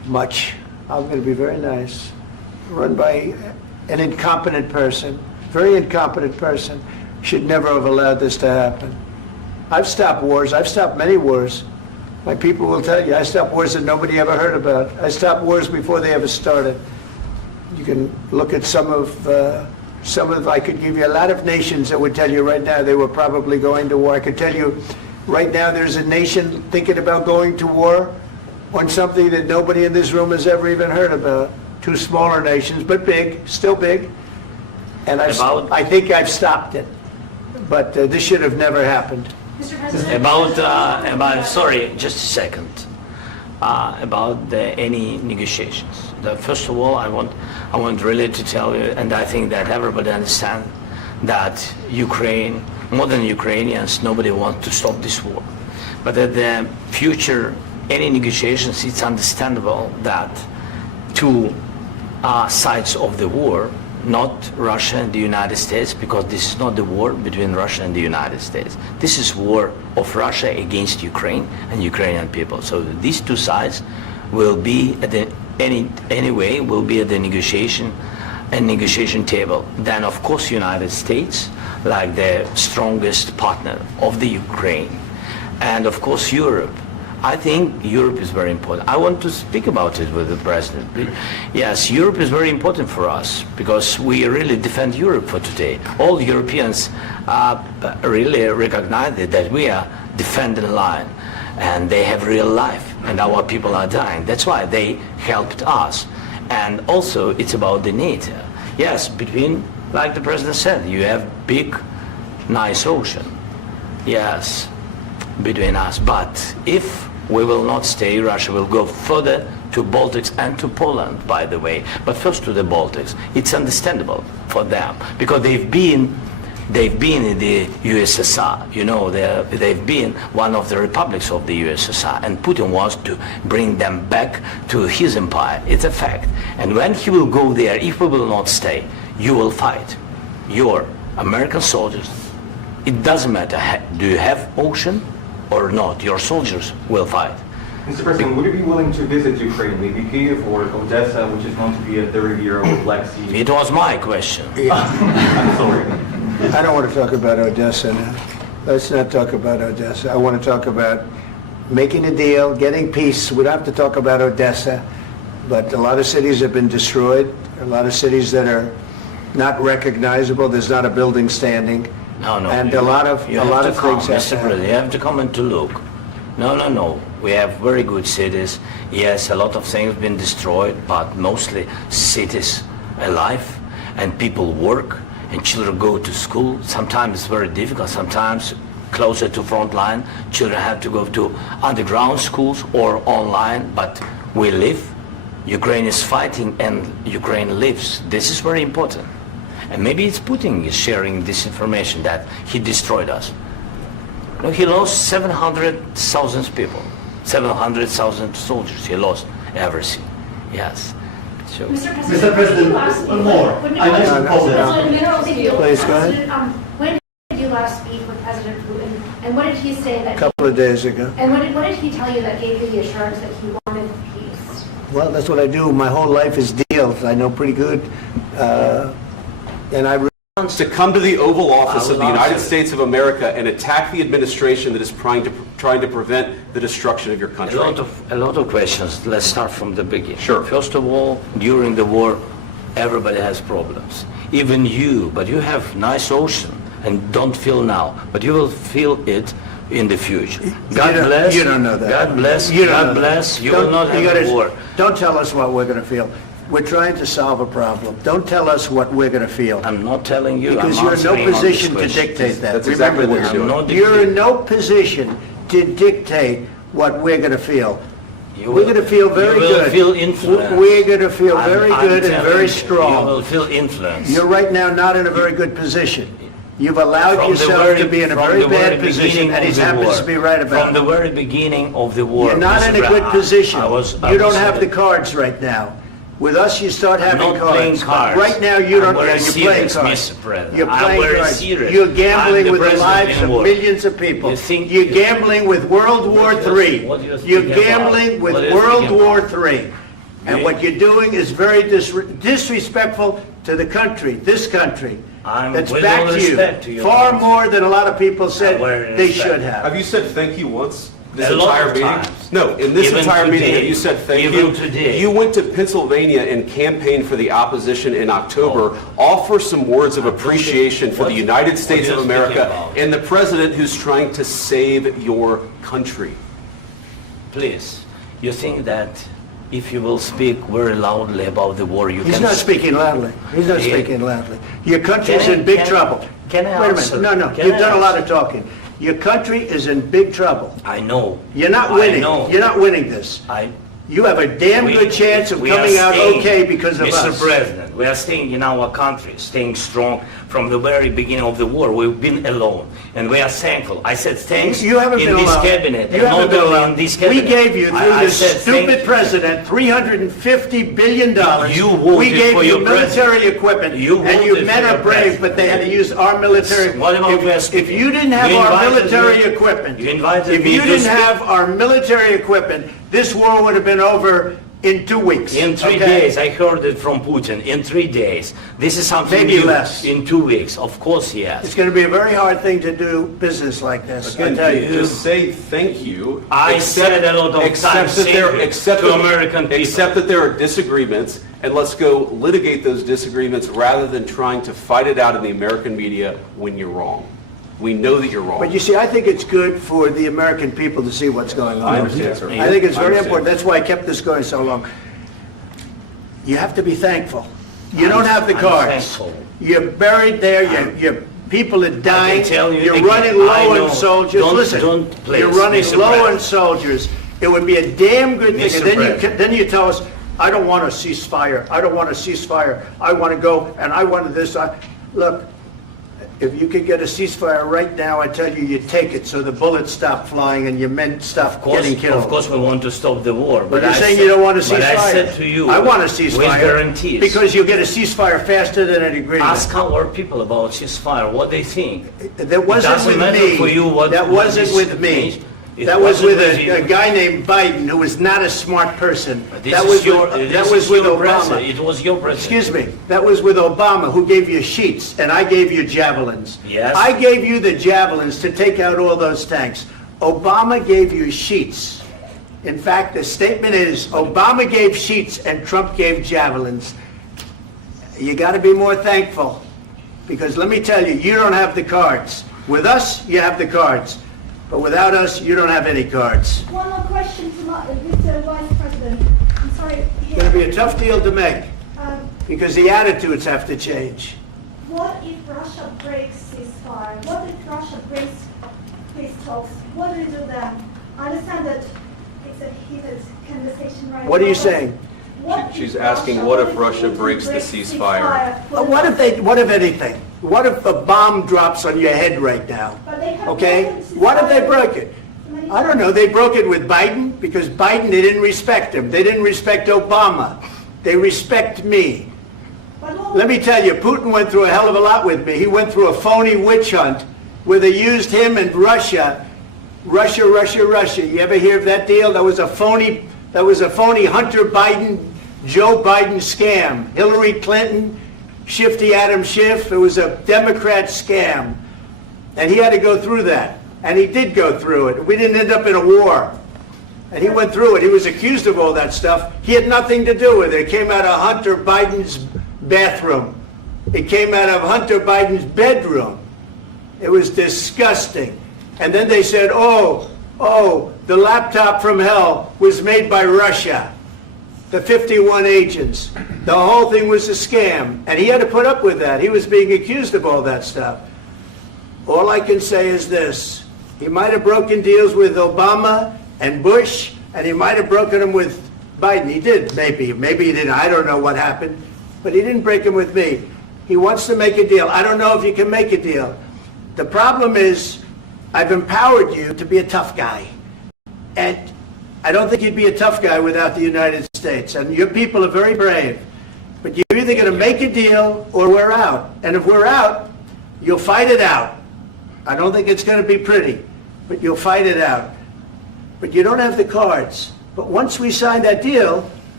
much. I'm going to be very nice. Run by an incompetent person, very incompetent person, should never have allowed this to happen. I've stopped wars. I've stopped many wars. My people will tell you, I stopped wars that nobody ever heard about. I stopped wars before they ever started. You can look at some of, I could give you a lot of nations that would tell you right now they were probably going to war. I could tell you right now there's a nation thinking about going to war on something that nobody in this room has ever even heard about. Two smaller nations, but big, still big. And I think I've stopped it. But this should have never happened. Mr. President. Sorry, just a second. About any negotiations. First of all, I want really to tell you, and I think that everybody understands that Ukraine, more than Ukrainians, nobody wants to stop this war. But at the future, any negotiations, it's understandable that two sides of the war, not Russia and the United States, because this is not the war between Russia and the United States. This is war of Russia against Ukraine and Ukrainian people. So these two sides will be at the will be at the negotiation table. Then of course United States, like the strongest partner of the Ukraine, and of course Europe. I think Europe is very important. I want to speak about it with the President. Yes, Europe is very important for us because we really defend Europe for today. All Europeans really recognize that we are defending the line and they have real life and our people are dying. That's why they helped us. And also it's about the NATO. Yes, between, like the President said, you have big, nice ocean. Yes, between us. But if we will not stay, Russia will go further to Baltics and to Poland, by the way. But first to the Baltics. It's understandable for them because they've been in the USSR. You know, they've been one of the republics of the USSR, and Putin wants to bring them back to his empire. It's a fact. And when he will go there, if we will not stay, you will fight. Your American soldiers, it doesn't matter, do you have ocean or not, your soldiers will fight. Mr. President, would you be willing to visit Ukraine, maybe Kyiv or Odessa, which is known to be a 30-year-old Black Sea? It was my question. I'm sorry. I don't want to talk about Odessa now. Let's not talk about Odessa. I want to talk about making a deal, getting peace. We don't have to talk about Odessa, but a lot of cities have been destroyed. A lot of cities that are not recognizable. There's not a building standing. No. And a lot of things have Mr. President, you have to come and to look. No. We have very good cities. Yes, a lot of things have been destroyed, but mostly cities alive and people work and children go to school. Sometimes it's very difficult. Sometimes closer to front line, children have to go to underground schools or online, but we live. Ukraine is fighting and Ukraine lives. This is very important. And maybe it's Putin is sharing this information that he destroyed us. No, he lost 700,000 people, 700,000 soldiers. He lost everything. Yes. So. Mr. President, one more. I mentioned Poland. Please, go ahead. When did you last speak with President Putin, and what did he say that? A couple of days ago. And what did he tell you that gave you the assurance that he wanted peace? Well, that's what I do. My whole life is deals. I know pretty good. And I to come to the Oval Office of the United States of America and attack the administration that is trying to prevent the destruction of your country? A lot of questions. Let's start from the beginning. Sure. First of all, during the war, everybody has problems. Even you, but you have nice ocean and don't feel now, but you will feel it in the future. God bless. You don't know that. God bless. You God bless. You will not have a war. Don't tell us what we're going to feel. We're trying to solve a problem. Don't tell us what we're going to feel. I'm not telling you. Because I'm you're in no answering on this position to question. dictate that. That's exactly what Remember you're this. doing. You're in no position to dictate what we're going to feel. We're going to feel very You will good. feel influence. We're going to feel very I'm good and telling very you, strong. You will feel influence. You're right now not in a very good position. You've allowed From the yourself very- to be in a from very the bad very position, beginning and he of the happens war. to be right about From the it. very beginning of the war. You're not Mr. in a good Brown, position. I You don't was have the saying- cards right now. With us, you start having I'm not playing cards. cards. Right now, you don't. I'm very You're playing serious, cards. Mr. President. You're I'm playing very cards. serious. You're gambling I'm the with the president lives in of war. millions of people. You think- You're gambling with World War III. what do you think You're about- gambling with what do you World think War about? III. And what you're doing is very disrespectful to the country, this country. That's with back all to respect to you. your Far country. more than a lot of people said With they respect. should have. Have you said thank you once? This A lot entire of meeting? times. No, in this Even entire meeting, today. have you said thank Even you? today. You went to Pennsylvania and campaigned for the opposition in October. Offer some words of appreciation for the United States what of are you speaking America about? and the president who's trying to save your country. Please, you think that if you will speak very loudly about the war, you He's can... not speaking loudly. He's not Yeah. speaking loudly. Your country's Can I- in big can I- trouble. can I Wait a answer? minute. No, Can you've I done a lot answer? of talking. Your country is in big trouble. I know. You're not I winning. know. You're not winning this. You have a damn good chance of we are coming out staying, okay because of Mr. us. President, we are staying in our country, staying strong from the very beginning of the war. We've been alone, and we are thankful. I said thanks You haven't in been this alone. cabinet, You and haven't not been only alone. in this We cabinet. gave you, through I this said thank stupid you. president, $350 billion. You voted We gave for you your military president. equipment, You and you voted men for are your brave, president. but they had to use our military. What about West If you didn't have You our invited military me- equipment, you invited if me you to didn't speak- have our military equipment, this war would have been over in 2 weeks. In 3 okay? days, I heard it from Putin. In 3 days, this is something Maybe new. less. In 2 weeks, of course, yes. It's going to be a very hard thing to do business like this. I Again, tell you. just say thank you. I said a lot of times that there- thank you except to that- American people. Except that there are disagreements, and let's go litigate those disagreements rather than trying to fight it out in the American media when you're wrong. We know that you're wrong. But you see, I think it's good for the American people to see what's going on. I understand, sir. I think it's I very understand. important. That's why I kept this going so long. You have to be thankful. You don't have the I'm cards. thankful. You're buried there. Your people are dying. tell you You're again, running I low know. on soldiers. Don't- Listen, don't please, you're running Mr. low on President. soldiers. It would be a damn good thing. Mr. And then President. then you tell us, I don't want a ceasefire. I don't want a ceasefire. I want to go and I want this. Look, if you could get a ceasefire right now, I tell you, you take it so the bullets stop flying and your men stop getting killed. Of course, we want to stop the war. But you're I saying said- you don't want a ceasefire. But I said to you, I want a with ceasefire. guarantees. Because you'll get a ceasefire faster than an agreement. Ask our people about ceasefire, what they think. That wasn't doesn't with matter me. for you what- That what wasn't this with me. means. It That was wasn't with with you. a guy named Biden who was not a smart person. This That is was your, with, this that is was with your Obama. president. It was your president. Excuse me. That was with Obama, who gave you sheets, and I gave you javelins. Yes. I gave you the javelins to take out all those tanks. Obama gave you sheets. In fact, the statement is Obama gave sheets and Trump gave javelins. You got to be more thankful, because let me tell you, you don't have the cards. With us, you have the cards. But without us, you don't have any cards. One more question to Mr. Vice President. I'm sorry. It's going to be a tough deal to make, Um, because the attitudes have to change. What if Russia breaks ceasefire? What if Russia breaks peace talks? What do you do then? I understand that it's a heated conversation right now. What are you but saying? what if She's asking, what if Russia Putin breaks the ceasefire? What if anything? What if a bomb drops on your head right now? But they have Okay? broken ceasefire What if they broke it? many I don't know. They broke it with Biden, because Biden, they didn't respect him. They didn't respect Obama. They respect me. But what- Let me tell you, Putin went through a hell of a lot with me. He went through a phony witch hunt where they used him and Russia. Russia. You ever hear of that deal? That was a phony Hunter Biden, Joe Biden scam. Hillary Clinton, Shifty Adam Schiff. It was a Democrat scam. And he had to go through that. And he did go through it. We didn't end up in a war. And he went through it. He was accused of all that stuff. He had nothing to do with it. It came out of Hunter Biden's bathroom. It came out of Hunter Biden's bedroom. It was disgusting. And then they said, oh, the laptop from hell was made by Russia. The 51 agents. The whole thing was a scam. And he had to put up with that. He was being accused of all that stuff. All I can say is this. He might have broken deals with Obama and Bush, and he might have broken them with Biden. He did, maybe. Maybe he didn't. I don't know what happened. But he didn't break them with me. He wants to make a deal. I don't know if you can make a deal. The problem is, I've empowered you to be a tough guy. And I don't think you'd be a tough guy without the United States. And your people are very brave. But you're either going to make a deal or we're out. And if we're out, you'll fight it out. I don't think it's going to be pretty, but you'll fight it out. But you don't have the cards. But once we sign that deal,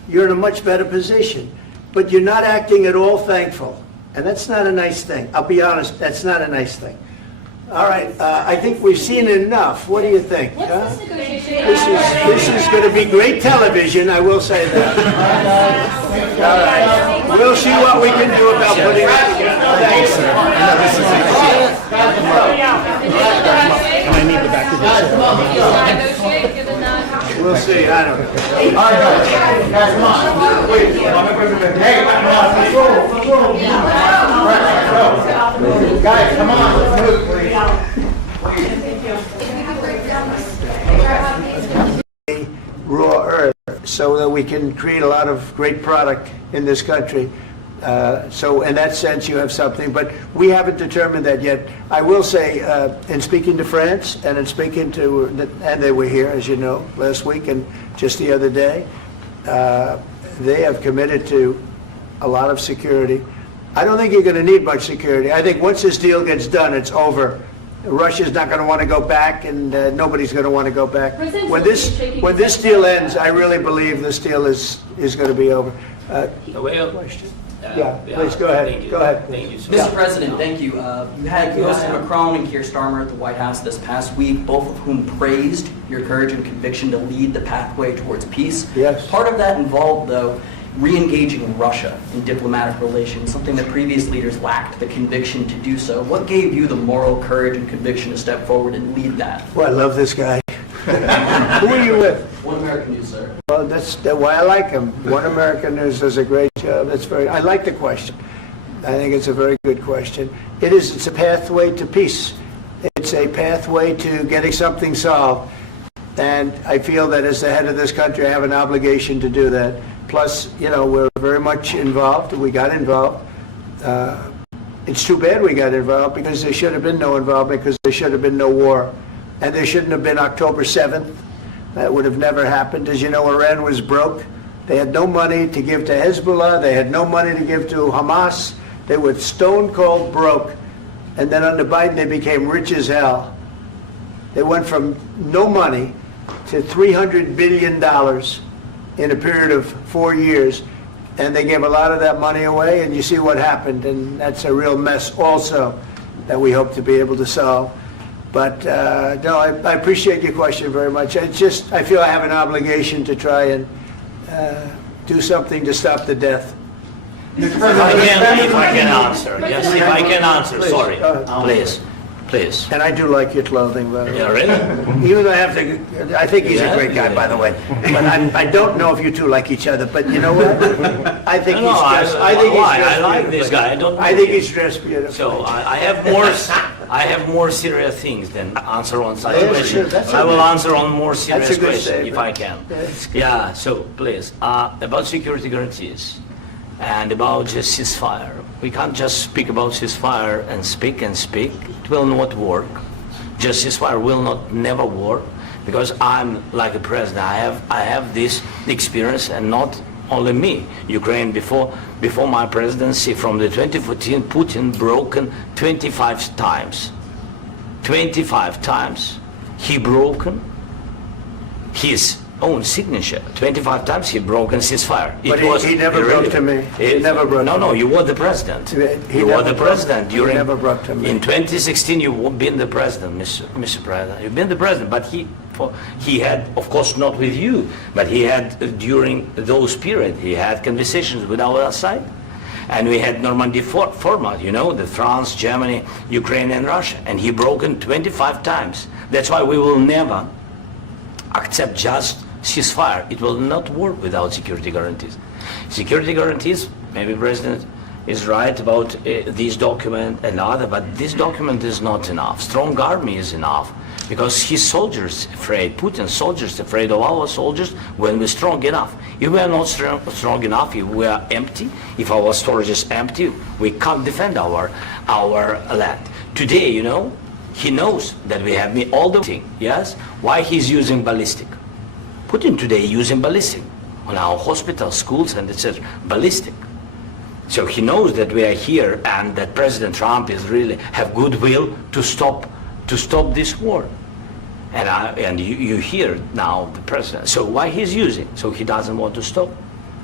you're in a much better position. But you're not acting at all thankful. And that's not a nice thing. I'll be honest, that's not a nice thing. All right, I think we've seen enough. What do you think? What's huh? this negotiation? This is going to be great television, I will say that. All right. We'll see what we can do about putting it together. Thanks. And I need the back of negotiate, given that. We'll see, I don't know. All right, guys, come on. Wait, Mr. President. Hey, come on, let's go. Guys, come on, let's move, please. Raw earth so that we can create a lot of great product in this country. So in that sense, you have something, but we haven't determined that yet. I will say, in speaking to France and in speaking to, and they were here, as you know, last week and just the other day, they have committed to a lot of security. I don't think you're going to need much security. I think once this deal gets done, it's over. Russia's not going to want to go back, and nobody's going to want to go back. When this deal ends, I really believe this deal is going to be over. Question? Yeah, please go ahead. Thank you. Go ahead. Thank you so Mr. much. President, thank you. You had President Macron and Keir Starmer at the White House this past week, both of whom praised your courage and conviction to lead the pathway towards peace. Yes. Part of that involved, though, re-engaging Russia in diplomatic relations, something that previous leaders lacked the conviction to do so. What gave you the moral courage and conviction to step forward and lead that? Well, I love this guy. Who are you with? One American News, sir. Well, that's why I like him. One American News does a great job. I like the question. I think it's a very good question. It's a pathway to peace. It's a pathway to getting something solved. And I feel that as the head of this country, I have an obligation to do that. Plus, we're very much involved. We got involved. It's too bad we got involved because there should have been no involvement because there should have been no war. And there shouldn't have been October 7th. That would have never happened. As you know, Iran was broke. They had no money to give to Hezbollah. They had no money to give to Hamas. They were stone cold broke. And then under Biden, they became rich as hell. They went from no money to $300 billion in a period of 4 years. And they gave a lot of that money away, and you see what happened. And that's a real mess also that we hope to be able to solve. But no, I appreciate your question very much. It's just, I feel I have an obligation to try and do something to stop the death. If I can answer, yes, if I can answer, Please, sorry, go ahead. please. And I do like your clothing, by the way. Yeah, really? Even though I think he's a great guy, by the way. But I don't know if you two like each other. But you know what? I think he's dressed. I like this guy. I think he's dressed beautiful. So I have more serious things than answer on such Yes, questions. sure, that's I will okay. answer on more serious That's a good questions if I statement. can. That's good. Yeah. So please, about security guarantees and about just ceasefire. We can't just speak about ceasefire and speak and speak. It will not work. Just ceasefire will never work because I'm like a president. I have this experience, and not only me. Ukraine before my presidency, from the 2014, Putin broken 25 times. 25 times he broken his own signature. 25 times he broken ceasefire. But he never broke to me. He never broke to me. No, you were the president. He You were never the president during. never broke to me. In 2016, you've been the president, Mr. President. You've been the president, but he had, of course, not with you, but he had during those period. He had conversations with our side, and we had Normandy format. The France, Germany, Ukraine, and Russia, and he broken 25 times. That's why we will never accept just ceasefire. It will not work without security guarantees. Security guarantees, maybe President is right about this document and other, but this document is not enough. Strong army is enough because his soldiers afraid, Putin's soldiers afraid of our soldiers when we're strong enough. If we are not strong enough, if we are empty, if our storage is empty, we can't defend our land. Today, he knows that we have all the thing, yes? Why he's using ballistic? Putin today using ballistic on our hospitals, schools, and etc. Ballistic. So he knows that we are here and that President Trump is really have goodwill to stop this war. And you hear now the president. So why he's using? So he doesn't want to stop.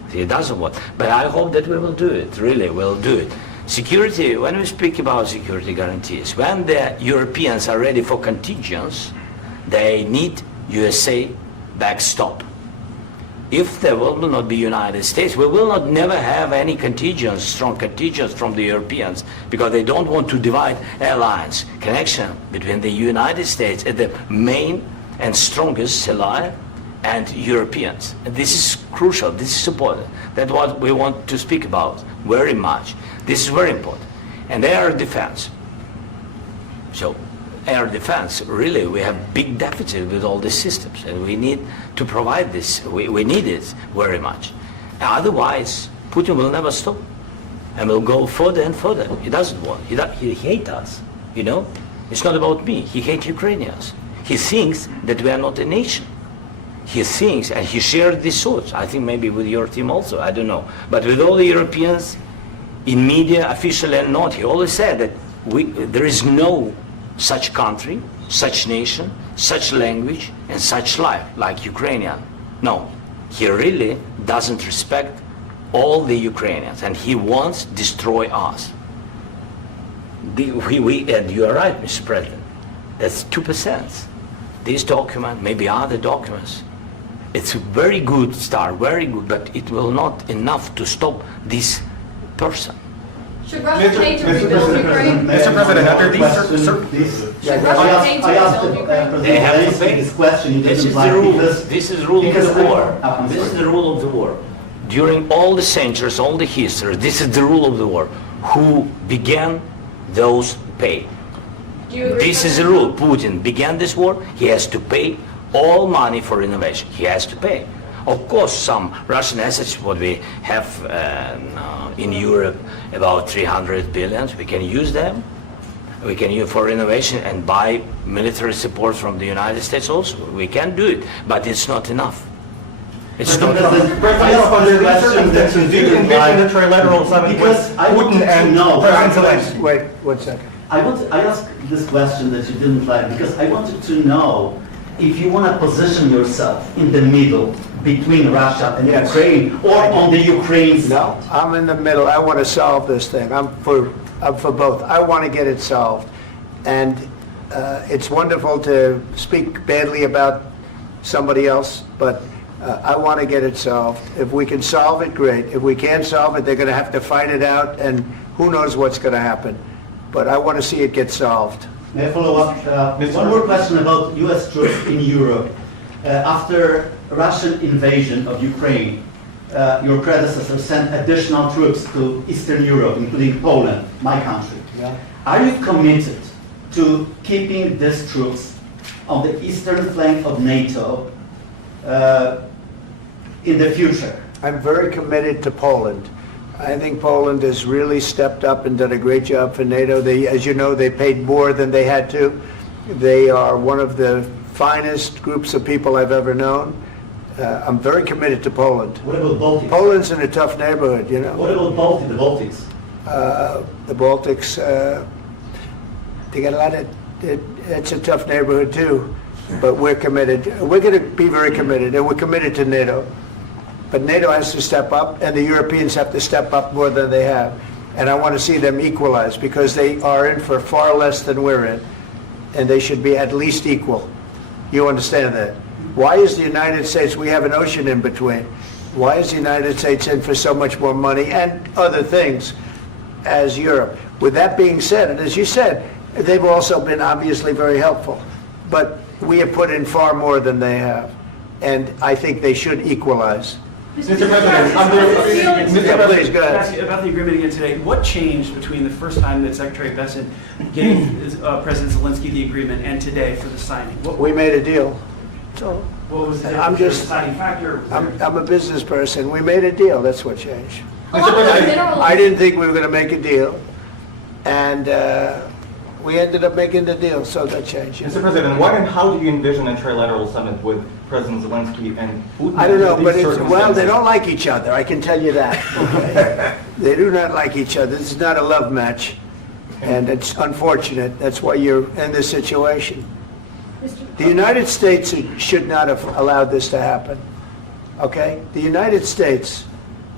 He doesn't want. But I hope that we will do it, really, we'll do it. Security, when we speak about security guarantees, when the Europeans are ready for contingents, they need USA backstop. If there will not be United States, we will not never have any contingents, strong contingents from the Europeans, because they don't want to divide alliance, connection between the United States as the main and strongest ally and Europeans. And this is crucial, this is important. That's what we want to speak about very much. This is very important. And air defense. So air defense, really, we have big deficit with all these systems, and we need to provide this. We need it very much. Otherwise, Putin will never stop, and will go further and further. He doesn't want. He hates us. You know, it's not about me. He hates Ukrainians. He thinks that we are not a nation. He thinks, and he shared these thoughts. I think maybe with your team also. I don't know, but with all the Europeans, in media, officially and not, he always said that there is no such country, such nation, such language, and such life like Ukrainian. No, he really doesn't respect all the Ukrainians, and he wants to destroy us. And you are right, Mr. President. That's 2%. This document, maybe other documents, it's a very good start, very good, but it will not enough to stop this person. Should Russia pay to rebuild Ukraine? Mr. President, after these Should Russia pay to I asked rebuild Ukraine? They have to pay. this question. You This didn't is the like rule. because- This is the rule of because the I- war. I'm This is sorry. the rule of the war. During all the centuries, all the history, this is the rule of the war. Who began, those pay. Do you agree This with is the that? rule. Putin began this war. He has to pay all money for innovation. He has to pay. Of course, some Russian assets, what we have in Europe, about 300 billion, we can use them. We can use for innovation and buy military support from the United States also. We can do it, but it's not enough. It's not enough. President, under these circumstances, do you envision a trilateral summit with Because I want Putin to and know- President Zelensky? Wait 1 second. I asked this question that you didn't like because I wanted to know if you want to position yourself in the middle between Russia and Yes. Ukraine or on the Ukraine's No, I'm in the middle. I want to solve this thing. I'm for both. I want to get it solved. And it's wonderful to speak badly about somebody else, but I want to get it solved. If we can solve it, great. If we can't solve it, they're going to have to fight it out, and who knows what's going to happen. But I want to see it get solved. May I follow up? One more question about U.S. troops in Europe. After Russian invasion of Ukraine, your predecessor sent additional troops to Eastern Europe, including Poland, my country. Yeah. Are you committed to keeping these troops on the eastern flank of NATO in the future? I'm very committed to Poland. I think Poland has really stepped up and done a great job for NATO. As you know, they paid more than they had to. They are one of the finest groups of people I've ever known. I'm very committed to Poland. What about Baltics? Poland's in a tough neighborhood, you know. What about the Baltics? The Baltics, they got a lot of, it's a tough neighborhood too, but we're committed. We're going to be very committed, and we're committed to NATO. But NATO has to step up, and the Europeans have to step up more than they have. And I want to see them equalize, because they are in for far less than we're in, and they should be at least equal. You understand that? Why is the United States, we have an ocean in between, why is the United States in for so much more money and other things as Europe? With that being said, and as you said, they've also been obviously very helpful, but we have put in far more than they have, and I think they should equalize. Mr. President, Please, go ahead. Ask you about the agreement again today. What changed between the first time that Secretary Bessent gave President Zelensky the agreement and today for the signing? We made a deal. So What was the I'm just- deciding factor? I'm a business person. We made a deal. That's what changed. Along with the minerals. I didn't think we were going to make a deal, and we ended up making the deal, so that changed. Mr. President, what and how do you envision a trilateral summit with President Zelensky and Putin? I don't know, under but these well, they circumstances? don't like each other. I can tell you that. Okay? They do not like each other. This is not a love match, and it's unfortunate. That's why you're in this situation. The United States should not have allowed this to happen. Okay? The United States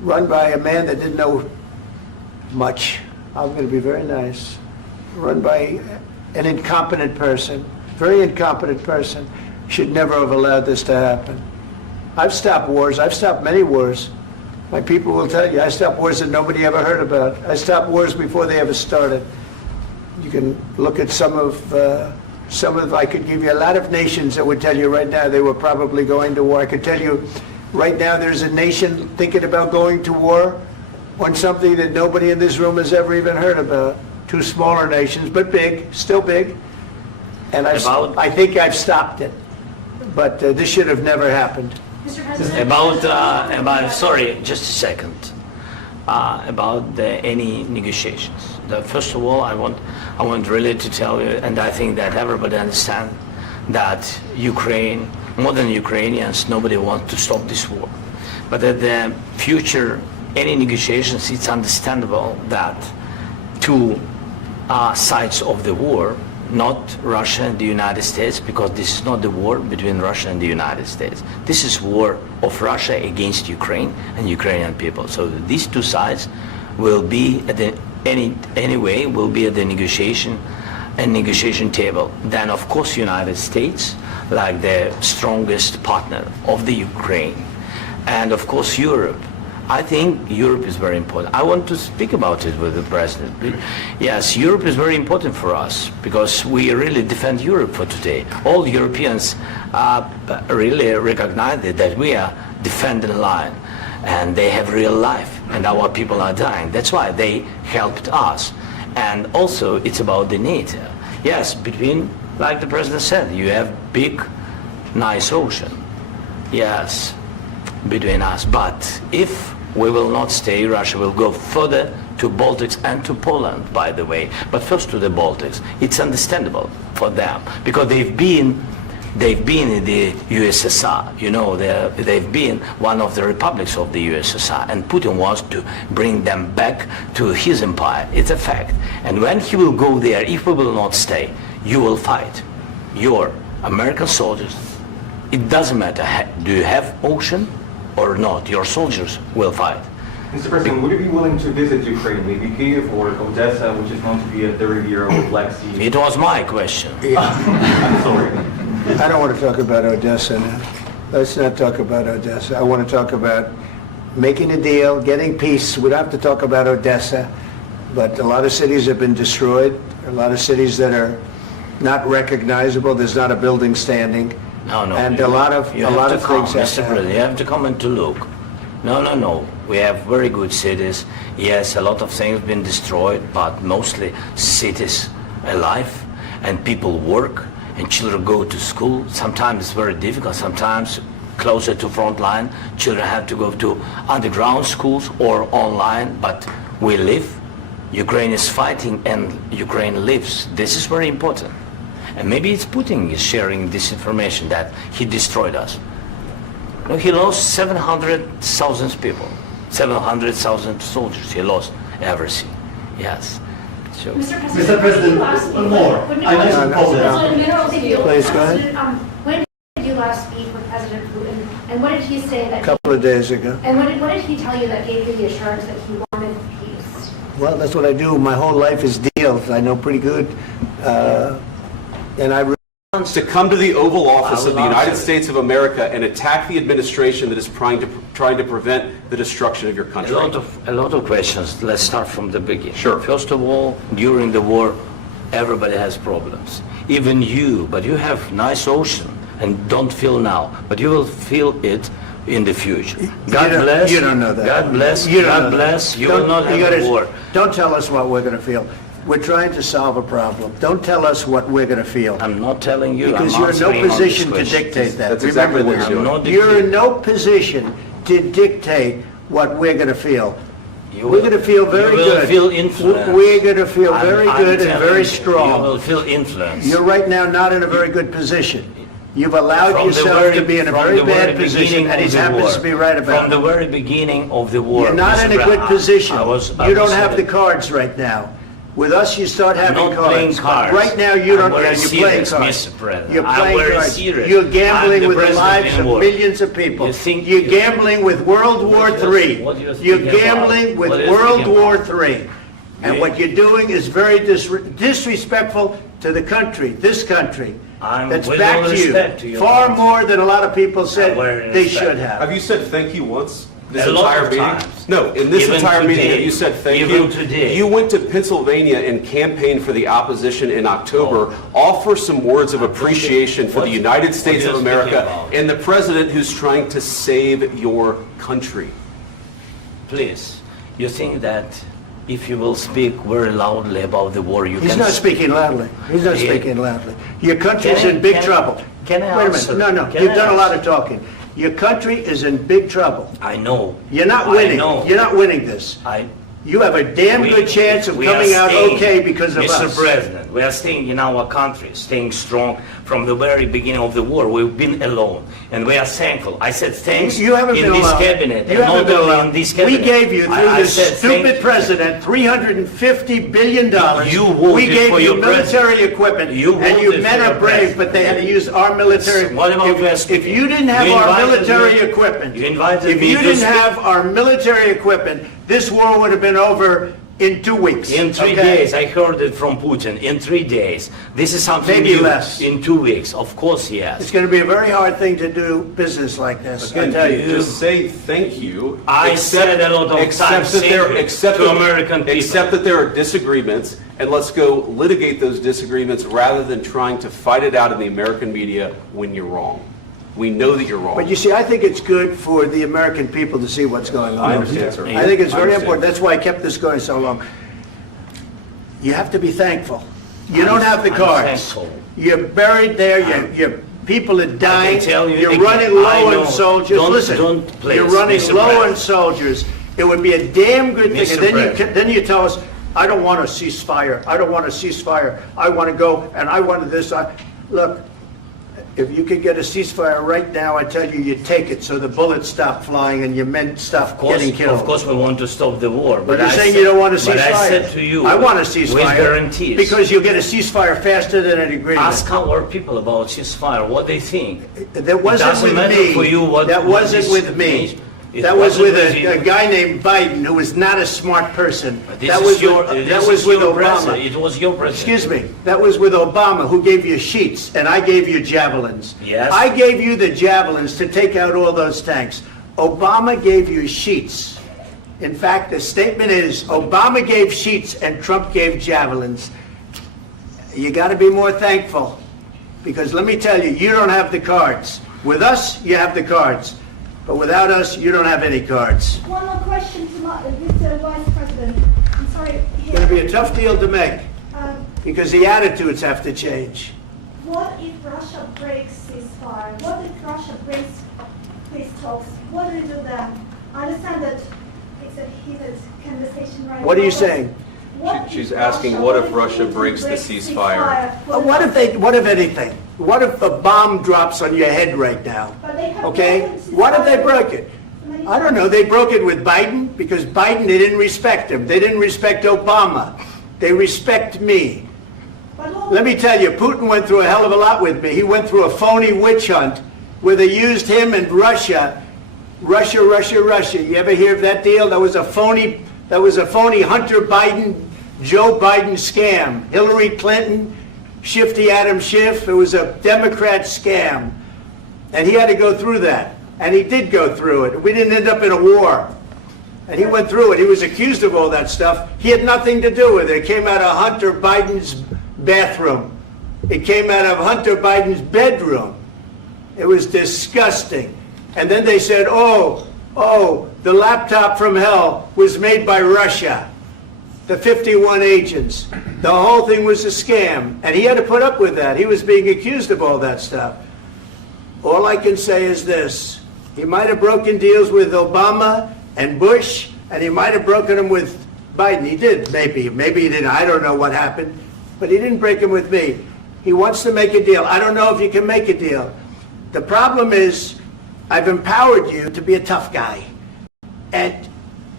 run by a man that didn't know much. I'm going to be very nice. Run by an incompetent person, very incompetent person, should never have allowed this to happen. I've stopped wars. I've stopped many wars. My people will tell you, I stopped wars that nobody ever heard about. I stopped wars before they ever started. You can look at some of, I could give you a lot of nations that would tell you right now they were probably going to war. I could tell you right now there's a nation thinking about going to war on something that nobody in this room has ever even heard about. Two smaller nations, but big, still big. And I think I've stopped it. But this should have never happened. Mr. President. Sorry, just a second. About any negotiations. First of all, I want really to tell you, and I think that everybody understands that Ukraine, more than Ukrainians, nobody wants to stop this war. But at the future, any negotiations, it's understandable that two sides of the war, not Russia and the United States, because this is not the war between Russia and the United States. This is war of Russia against Ukraine and Ukrainian people. So these two sides will be at the will be at the negotiation table. Then of course United States, like the strongest partner of the Ukraine, and of course Europe. I think Europe is very important. I want to speak about it with the President. Yes, Europe is very important for us because we really defend Europe for today. All Europeans really recognize that we are defending the line and they have real life and our people are dying. That's why they helped us. And also it's about the NATO. Yes, between, like the President said, you have big, nice ocean. Yes, between us. But if we will not stay, Russia will go further to Baltics and to Poland, by the way. But first to the Baltics. It's understandable for them because they've been in the USSR. You know, they've been one of the republics of the USSR, and Putin wants to bring them back to his empire. It's a fact. And when he will go there, if we will not stay, you will fight. Your American soldiers, it doesn't matter, do you have ocean or not, your soldiers will fight. Mr. President, would you be willing to visit Ukraine, maybe Kyiv or Odessa, which is known to be a 30-year-old Black Sea? It was my question. I'm sorry. I don't want to talk about Odessa now. Let's not talk about Odessa. I want to talk about making a deal, getting peace. We don't have to talk about Odessa, but a lot of cities have been destroyed. A lot of cities that are not recognizable. There's not a building standing. No. And a lot of things have Mr. President, you have to come and to look. No. We have very good cities. Yes, a lot of things have been destroyed, but mostly cities alive and people work and children go to school. Sometimes it's very difficult. Sometimes closer to front line, children have to go to underground schools or online, but we live. Ukraine is fighting and Ukraine lives. This is very important. And maybe it's Putin is sharing this information that he destroyed us. No, he lost 700,000 people, 700,000 soldiers. He lost everything. Yes. So. Mr. President, one more. I mentioned Poland. Please, go ahead. When did you last speak with President Putin, and what did he say that? A couple of days ago. And what did he tell you that gave you the assurance that he wanted peace? Well, that's what I do. My whole life is deals. I know pretty good. And I to come to the Oval Office of the United States of America and attack the administration that is trying to prevent the destruction of your country? A lot of questions. Let's start from the beginning. Sure. First of all, during the war, everybody has problems. Even you, but you have nice ocean and don't feel now, but you will feel it in the future. God bless. You don't know that. God bless. You God bless. You will not have a war. Don't tell us what we're going to feel. We're trying to solve a problem. Don't tell us what we're going to feel. I'm not telling you. Because I'm you're in no answering on this position to question. dictate that. That's exactly what Remember you're this. doing. You're in no position to dictate what we're going to feel. We're going to feel very good. You will feel influence. We're going to feel very I'm good and telling very you, strong. You will feel influence. You're right now not in a very good position. You've allowed From the yourself to be in a from very the bad very position, beginning and he of the happens war. to be right about From the it. very beginning of the war. You're not Mr. in a good Brown, position. I You don't have the cards right now. With us, you start having I'm not playing cards. cards. Right now, you don't. I'm very You're playing serious, cards. Mr. President. You're I'm playing very cards. serious. You're I'm gambling the with the president lives in of war. millions of people. You think- You're gambling with World War What III. what you're You're thinking gambling about? with What you're World thinking War about? III. And Yeah. what you're doing is very disrespectful to the country, this country. That's with back all to you. respect to your Far country. more than a lot of people said very they respect. should have. Have you said thank you once? This A lot entire of meeting? times. No, in this Even entire meeting, today. have you said thank Even you? today. You went to Pennsylvania and campaigned for the opposition in October. Offer some words of appreciation for the What- United States what of are you speaking America about? and the president who's trying to save your country. Please, you think that if you will speak very loudly about the war, you He's can... not speaking loudly. He's not Yeah. speaking loudly. Your country's Can I- in big can I- trouble. can I Wait a answer? minute. No, Can you've I done a lot answer? of talking. Your country is in big trouble. I know. You're not I winning. know. You're not winning this. You have a damn good chance of we are coming out staying, okay because of Mr. us. President, we are staying in our country, staying strong from the very beginning of the war. We've been alone, and we are thankful. I said thanks You haven't in been this alone. cabinet, You and haven't not been only alone. in this We cabinet. gave you, through I this said thank stupid president, $350 billion. You voted We gave for you your military president. equipment, You and you voted men for are your brave, president. but they had to use our military. What about If you didn't have You our invited military me- equipment, you invited if me you to didn't speak- have our military equipment, this war would have been over in 2 weeks. In 3 okay? days, I heard it from Putin. In 3 days, this is something Maybe new. less. In 2 weeks, of course, It's yes. going to be a very hard thing to do business like this. I Again, tell you. just say thank you. I said a lot of times that there, thank you except to that- American people. Except that there are disagreements, and let's go litigate those disagreements rather than trying to fight it out in the American media when you're wrong. We know that you're wrong. But you see, I think it's good for the American people to see what's going on. I understand, sir. I think it's I very understand. important. That's why I kept this going so long. You have to be thankful. You don't have the I'm cards. thankful. You're buried there. Your people are dying. tell you You're again, running I low know. on soldiers. Don't- Listen, don't play, you're running Mr. low on President. soldiers. It would be a damn good thing. Mr. And then President. then you tell us, I don't want a ceasefire. I don't want a ceasefire. I want to go and I wanted this. Look, if you could get a ceasefire right now, I tell you, you take it so the bullets stop flying and your men stop getting killed. Of course, we want to stop the war. But you're I saying said- you don't want a ceasefire. But I said to you, I want a with ceasefire. guarantees. Because you'll get a ceasefire faster than an agreement. Ask our people about ceasefire, what they think. That wasn't doesn't with matter me. for you what- That what wasn't this with me. means. It That was wasn't with with you. a guy named Biden who was not a smart person. This That is was your, with, this that is was with your Obama. president. It was your president. Excuse me. That was with Obama, who gave you sheets, and I gave you javelins. Yes. I gave you the javelins to take out all those tanks. Obama gave you sheets. In fact, the statement is Obama gave sheets and Trump gave javelins. You got to be more thankful, because let me tell you, you don't have the cards. With us, you have the cards. But without us, you don't have any cards. One more question to Mr. Vice President. I'm sorry. It's going to be a tough deal to make, Um, because the attitudes have to change. What if Russia breaks ceasefire? What if Russia breaks peace talks? What do we do then? I understand that it's a heated conversation right now. What are you but saying? what if She's asking, what if Russia Putin breaks the ceasefire? What if anything? What if a bomb drops on your head right now? But they have Okay? broken ceasefire What if they broke it? many I don't know. They broke it with Biden, because Biden, they didn't respect him. They didn't respect Obama. They respect me. But look, Let me tell you, Putin went through a hell of a lot with me. He went through a phony witch hunt where they used him and Russia. Russia. You ever hear of that deal? That was a phony Hunter Biden, Joe Biden scam. Hillary Clinton, Shifty Adam Schiff. It was a Democrat scam. And he had to go through that. And he did go through it. We didn't end up in a war. And he went through it. He was accused of all that stuff. He had nothing to do with it. It came out of Hunter Biden's bathroom. It came out of Hunter Biden's bedroom. It was disgusting. And then they said, oh, the laptop from hell was made by Russia. The 51 agents. The whole thing was a scam. And he had to put up with that. He was being accused of all that stuff. All I can say is this. He might have broken deals with Obama and Bush, and he might have broken them with Biden. He did, maybe. Maybe he didn't. I don't know what happened. But he didn't break them with me. He wants to make a deal. I don't know if you can make a deal. The problem is, I've empowered you to be a tough guy. And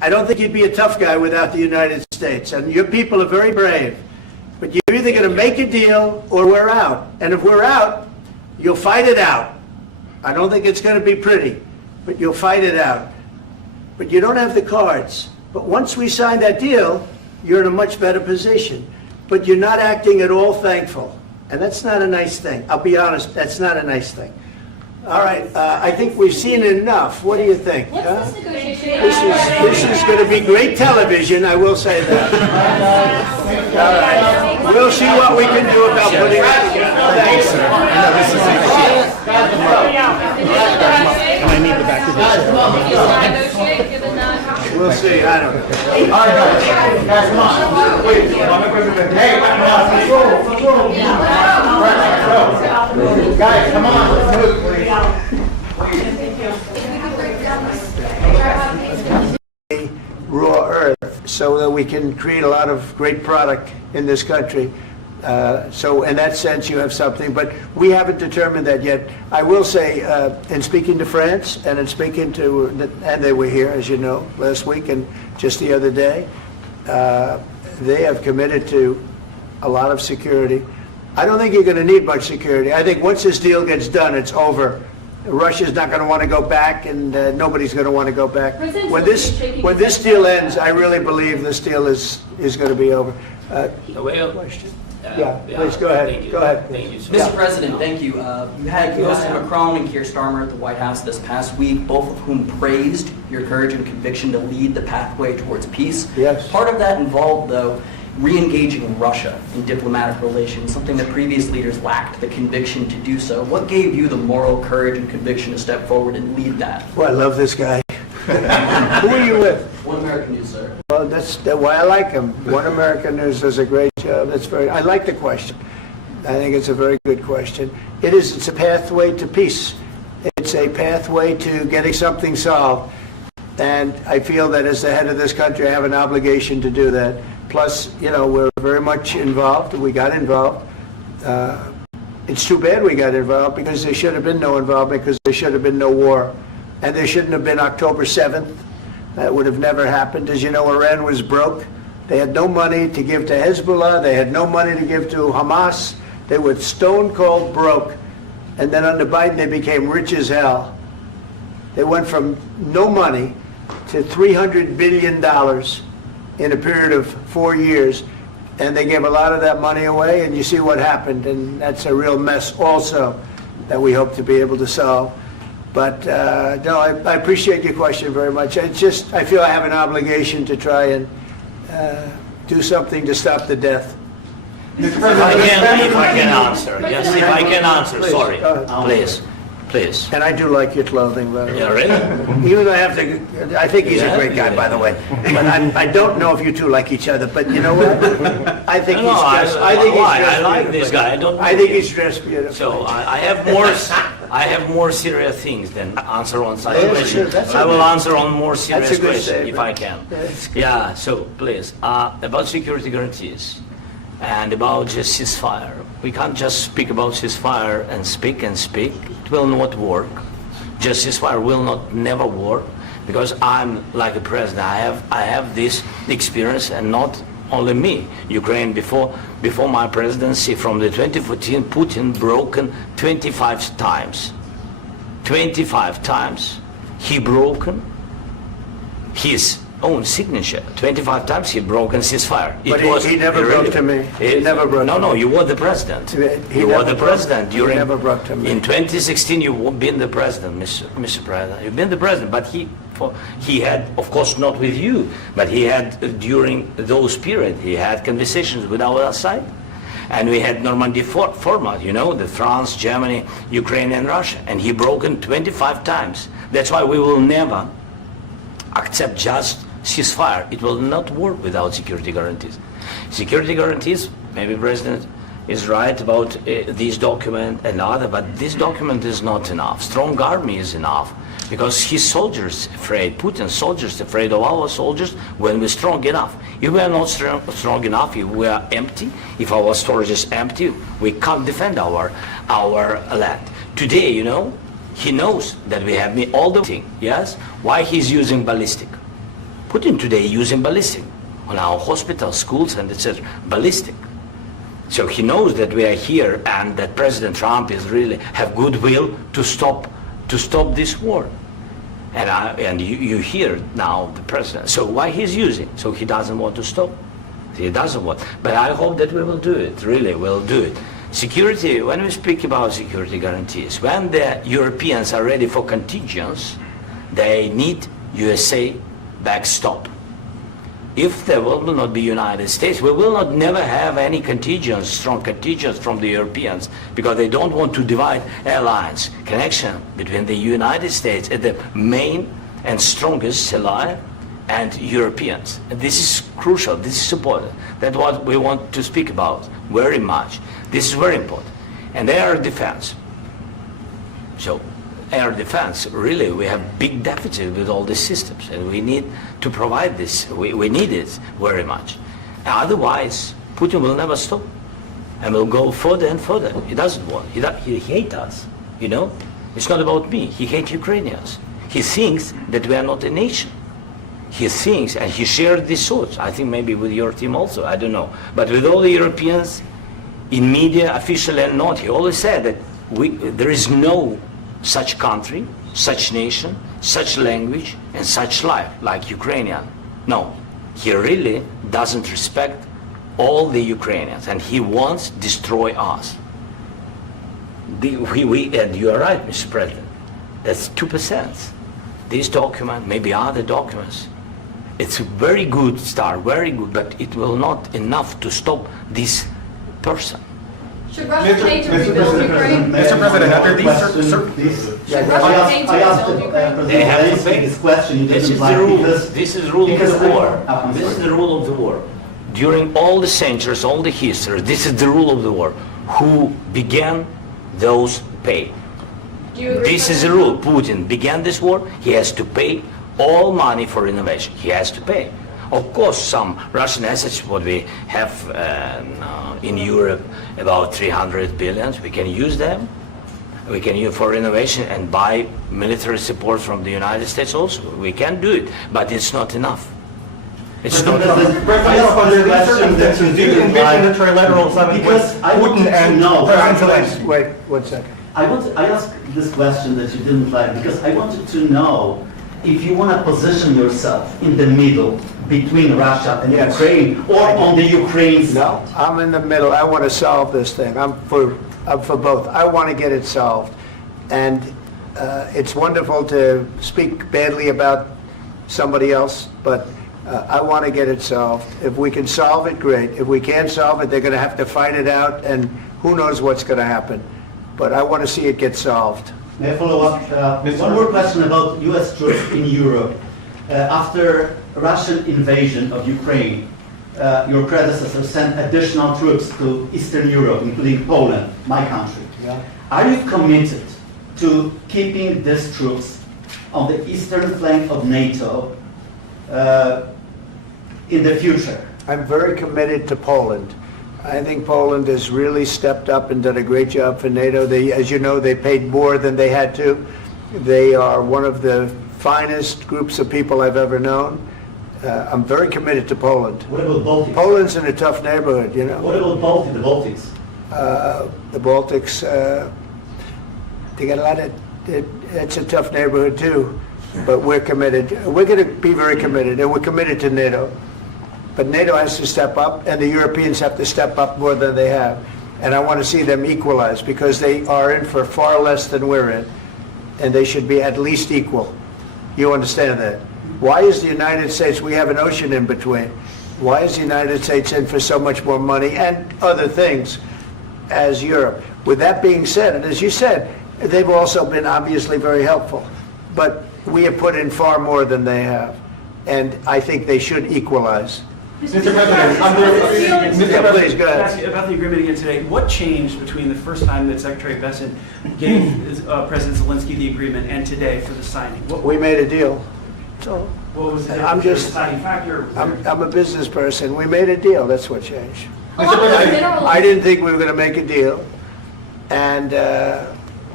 I don't think you'd be a tough guy without the United States. And your people are very brave. But you're either going to make a deal or we're out. And if we're out, you'll fight it out. I don't think it's going to be pretty, but you'll fight it out. But you don't have the cards. But once we sign that deal, you're in a much better position. But you're not acting at all thankful. And that's not a nice thing. I'll be honest, that's not a nice thing. All right, I think we've seen enough. What do you think? Huh? This is going to be great television, I will say that. All right. We'll see what we can do about putting it together. Thanks, sir. And I need the back of this. We'll see, I don't know. All right, guys, come on. Wait, hey, control. Guys, come on, let's move, please. Raw earth so that we can create a lot of great product in this country. So in that sense, you have something, but we haven't determined that yet. I will say, in speaking to France and in speaking to, and they were here, as you know, last week and just the other day, they have committed to a lot of security. I don't think you're going to need much security. I think once this deal gets done, it's over. Russia's not going to want to go back, and nobody's going to want to go back. When this deal ends, I really believe this deal is going to be over. Question? Please go ahead. Thank you. Go ahead. Thank you. Mr. President, thank you. You had Mr. Macron and Keir Starmer at the White House this past week, both of whom praised your courage and conviction to lead the pathway towards peace. Yes. Part of that involved, though, re-engaging Russia in diplomatic relations, something that previous leaders lacked the conviction to do so. What gave you the moral courage and conviction to step forward and lead that? Well, I love this guy. Who are you with? One American News, sir. Well, that's why I like him. One American News does a great job. I like the question. I think it's a very good question. It's a pathway to peace. It's a pathway to getting something solved. And I feel that as the head of this country, I have an obligation to do that. Plus, we're very much involved. We got involved. It's too bad we got involved because there should have been no involvement because there should have been no war. And there shouldn't have been October 7th. That would have never happened. As you know, Iran was broke. They had no money to give to Hezbollah. They had no money to give to Hamas. They were stone cold broke. And then under Biden, they became rich as hell. They went from no money to $300 billion in a period of 4 years. And they gave a lot of that money away, and you see what happened. And that's a real mess also that we hope to be able to solve. But no, I appreciate your question very much. It's just, I feel I have an obligation to try and do something to stop the death. If I can answer. Yes, if I can answer, Please, sorry. please. Please. And I do like your clothing, by the way. Yeah, really? Even though I think he's a great guy, by the way. But I don't know if you two like each other, but you know what? I think he's dressed. I like this guy. I think he's dressed beautiful. So I have more serious things than answer on such questions. Sure, I will answer on more serious good questions statement. if I can. That's good. Yeah. So please, about security guarantees and about just ceasefire. We can't just speak about ceasefire and speak and speak. It will not work. Just ceasefire will not never work because I'm like a president. I have this experience, and not only me. Ukraine before my presidency, from the 2014, Putin broken 25 times. 25 times he broken his own signature. 25 times he broken ceasefire. But he never broke to me. He never broke to me. No, you were the president. You were the president during. He never broke to me. In 2016, you've been the president, Mr. President. You've been the president, but he had, of course, not with you, but he had during those period. He had conversations with our side, and we had Normandy format. The France, Germany, Ukraine, and Russia, and he broken 25 times. That's why we will never accept just ceasefire. It will not work without security guarantees. Security guarantees, maybe President is right about this document and other, but this document is not enough. Strong army is enough because his soldiers afraid, Putin's soldiers afraid of our soldiers when we're strong enough. If we are not strong enough, if we are empty, if our storage is empty, we can't defend our land. Today, he knows that we have all the thing, yes? Why he's using ballistic? Putin today using ballistic on our hospitals, schools, and etc. Ballistic. So he knows that we are here and that President Trump is really have goodwill to stop this war. And you hear now the president. So why he's using? So he doesn't want to stop. He doesn't want. But I hope that we will do it. Really, we'll do it. Security. When we speak about security guarantees, when the Europeans are ready for contingents, they need USA backstop. If there will not be United States, we will not never have any contingents, strong contingents from the Europeans, because they don't want to divide alliance, connection between the United States and the main and strongest ally and Europeans. And this is crucial, this is important. That's what we want to speak about very much. This is very important. And air defense. So air defense, really, we have big deficit with all these systems, and we need to provide this. We need it very much. Otherwise, Putin will never stop, and will go further and further. He doesn't want. He hates us, you know? It's not about me. He hates Ukrainians. He thinks that we are not a nation. He thinks, and he shared these thoughts, I think maybe with your team also, I don't know. But with all the Europeans, in media, officially and not, he always said that there is no such country, such nation, such language, and such life like Ukrainian. No, he really doesn't respect all the Ukrainians, and he wants to destroy us. And you are right, Mr. President. That's 2%. This document, maybe other documents, it's a very good start, very good, but it will not enough to stop this person. Should Russia pay to rebuild Ukraine? Mr. President, after these Should Russia pay to I asked rebuild Ukraine? They have to Zelensky pay. this question. You This didn't is like the rule. because- This is the rule of because the I- war. I'm This is sorry. the rule of the war. During all the centuries, all the history, this is the rule of the war. Who began, those pay. Do you agree This with is the that? rule. Putin began this war. He has to pay all money for innovation. He has to pay. Of course, some Russian assets, what we have in Europe, about 300 billion, we can use them. We can use for innovation and buy military support from the United States also. We can do it, but it's not enough. It's not enough. President, under these circumstances, do you envision a trilateral summit with Because I Putin wanted to and know- President Zelensky? Wait 1 second. I asked this question that you didn't like because I wanted to know if you want to position yourself in the middle between Russia and Yes. Ukraine or on the Ukraine side. No, I'm in the middle. I want to solve this thing. I'm for both. I want to get it solved. And it's wonderful to speak badly about somebody else, but I want to get it solved. If we can solve it, great. If we can't solve it, they're going to have to fight it out, and who knows what's going to happen. But I want to see it get solved. May I follow up? One more question about U.S. troops in Europe. After Russian invasion of Ukraine, your predecessor sent additional troops to Eastern Europe, including Poland, my country. Yeah. Are you committed to keeping these troops on the eastern flank of NATO in the future? I'm very committed to Poland. I think Poland has really stepped up and done a great job for NATO. They, as you know, they paid more than they had to. They are one of the finest groups of people I've ever known. I'm very committed to Poland. What about Baltics? Poland's in a tough neighborhood, you know. What about the Baltics? The Baltics, they got a lot of, it's a tough neighborhood too, but we're committed. We're going to be very committed, and we're committed to NATO. But NATO has to step up, and the Europeans have to step up more than they have. And I want to see them equalize, because they are in for far less than we're in, and they should be at least equal. You understand that? Why is the United States, we have an ocean in between, why is the United States in for so much more money and other things as Europe? With that being said, and as you said, they've also been obviously very helpful, but we have put in far more than they have, and I think they should equalize. Mr. President, Yeah, please, go ahead. About the agreement again today, what changed between the first time that Secretary Bessent gave President Zelensky the agreement and today for the signing? We made a deal. So What was the I'm difference? just- deciding factor? I'm a business person. We made a deal. That's what changed. Along with minerals. I didn't think we were going to make a deal, and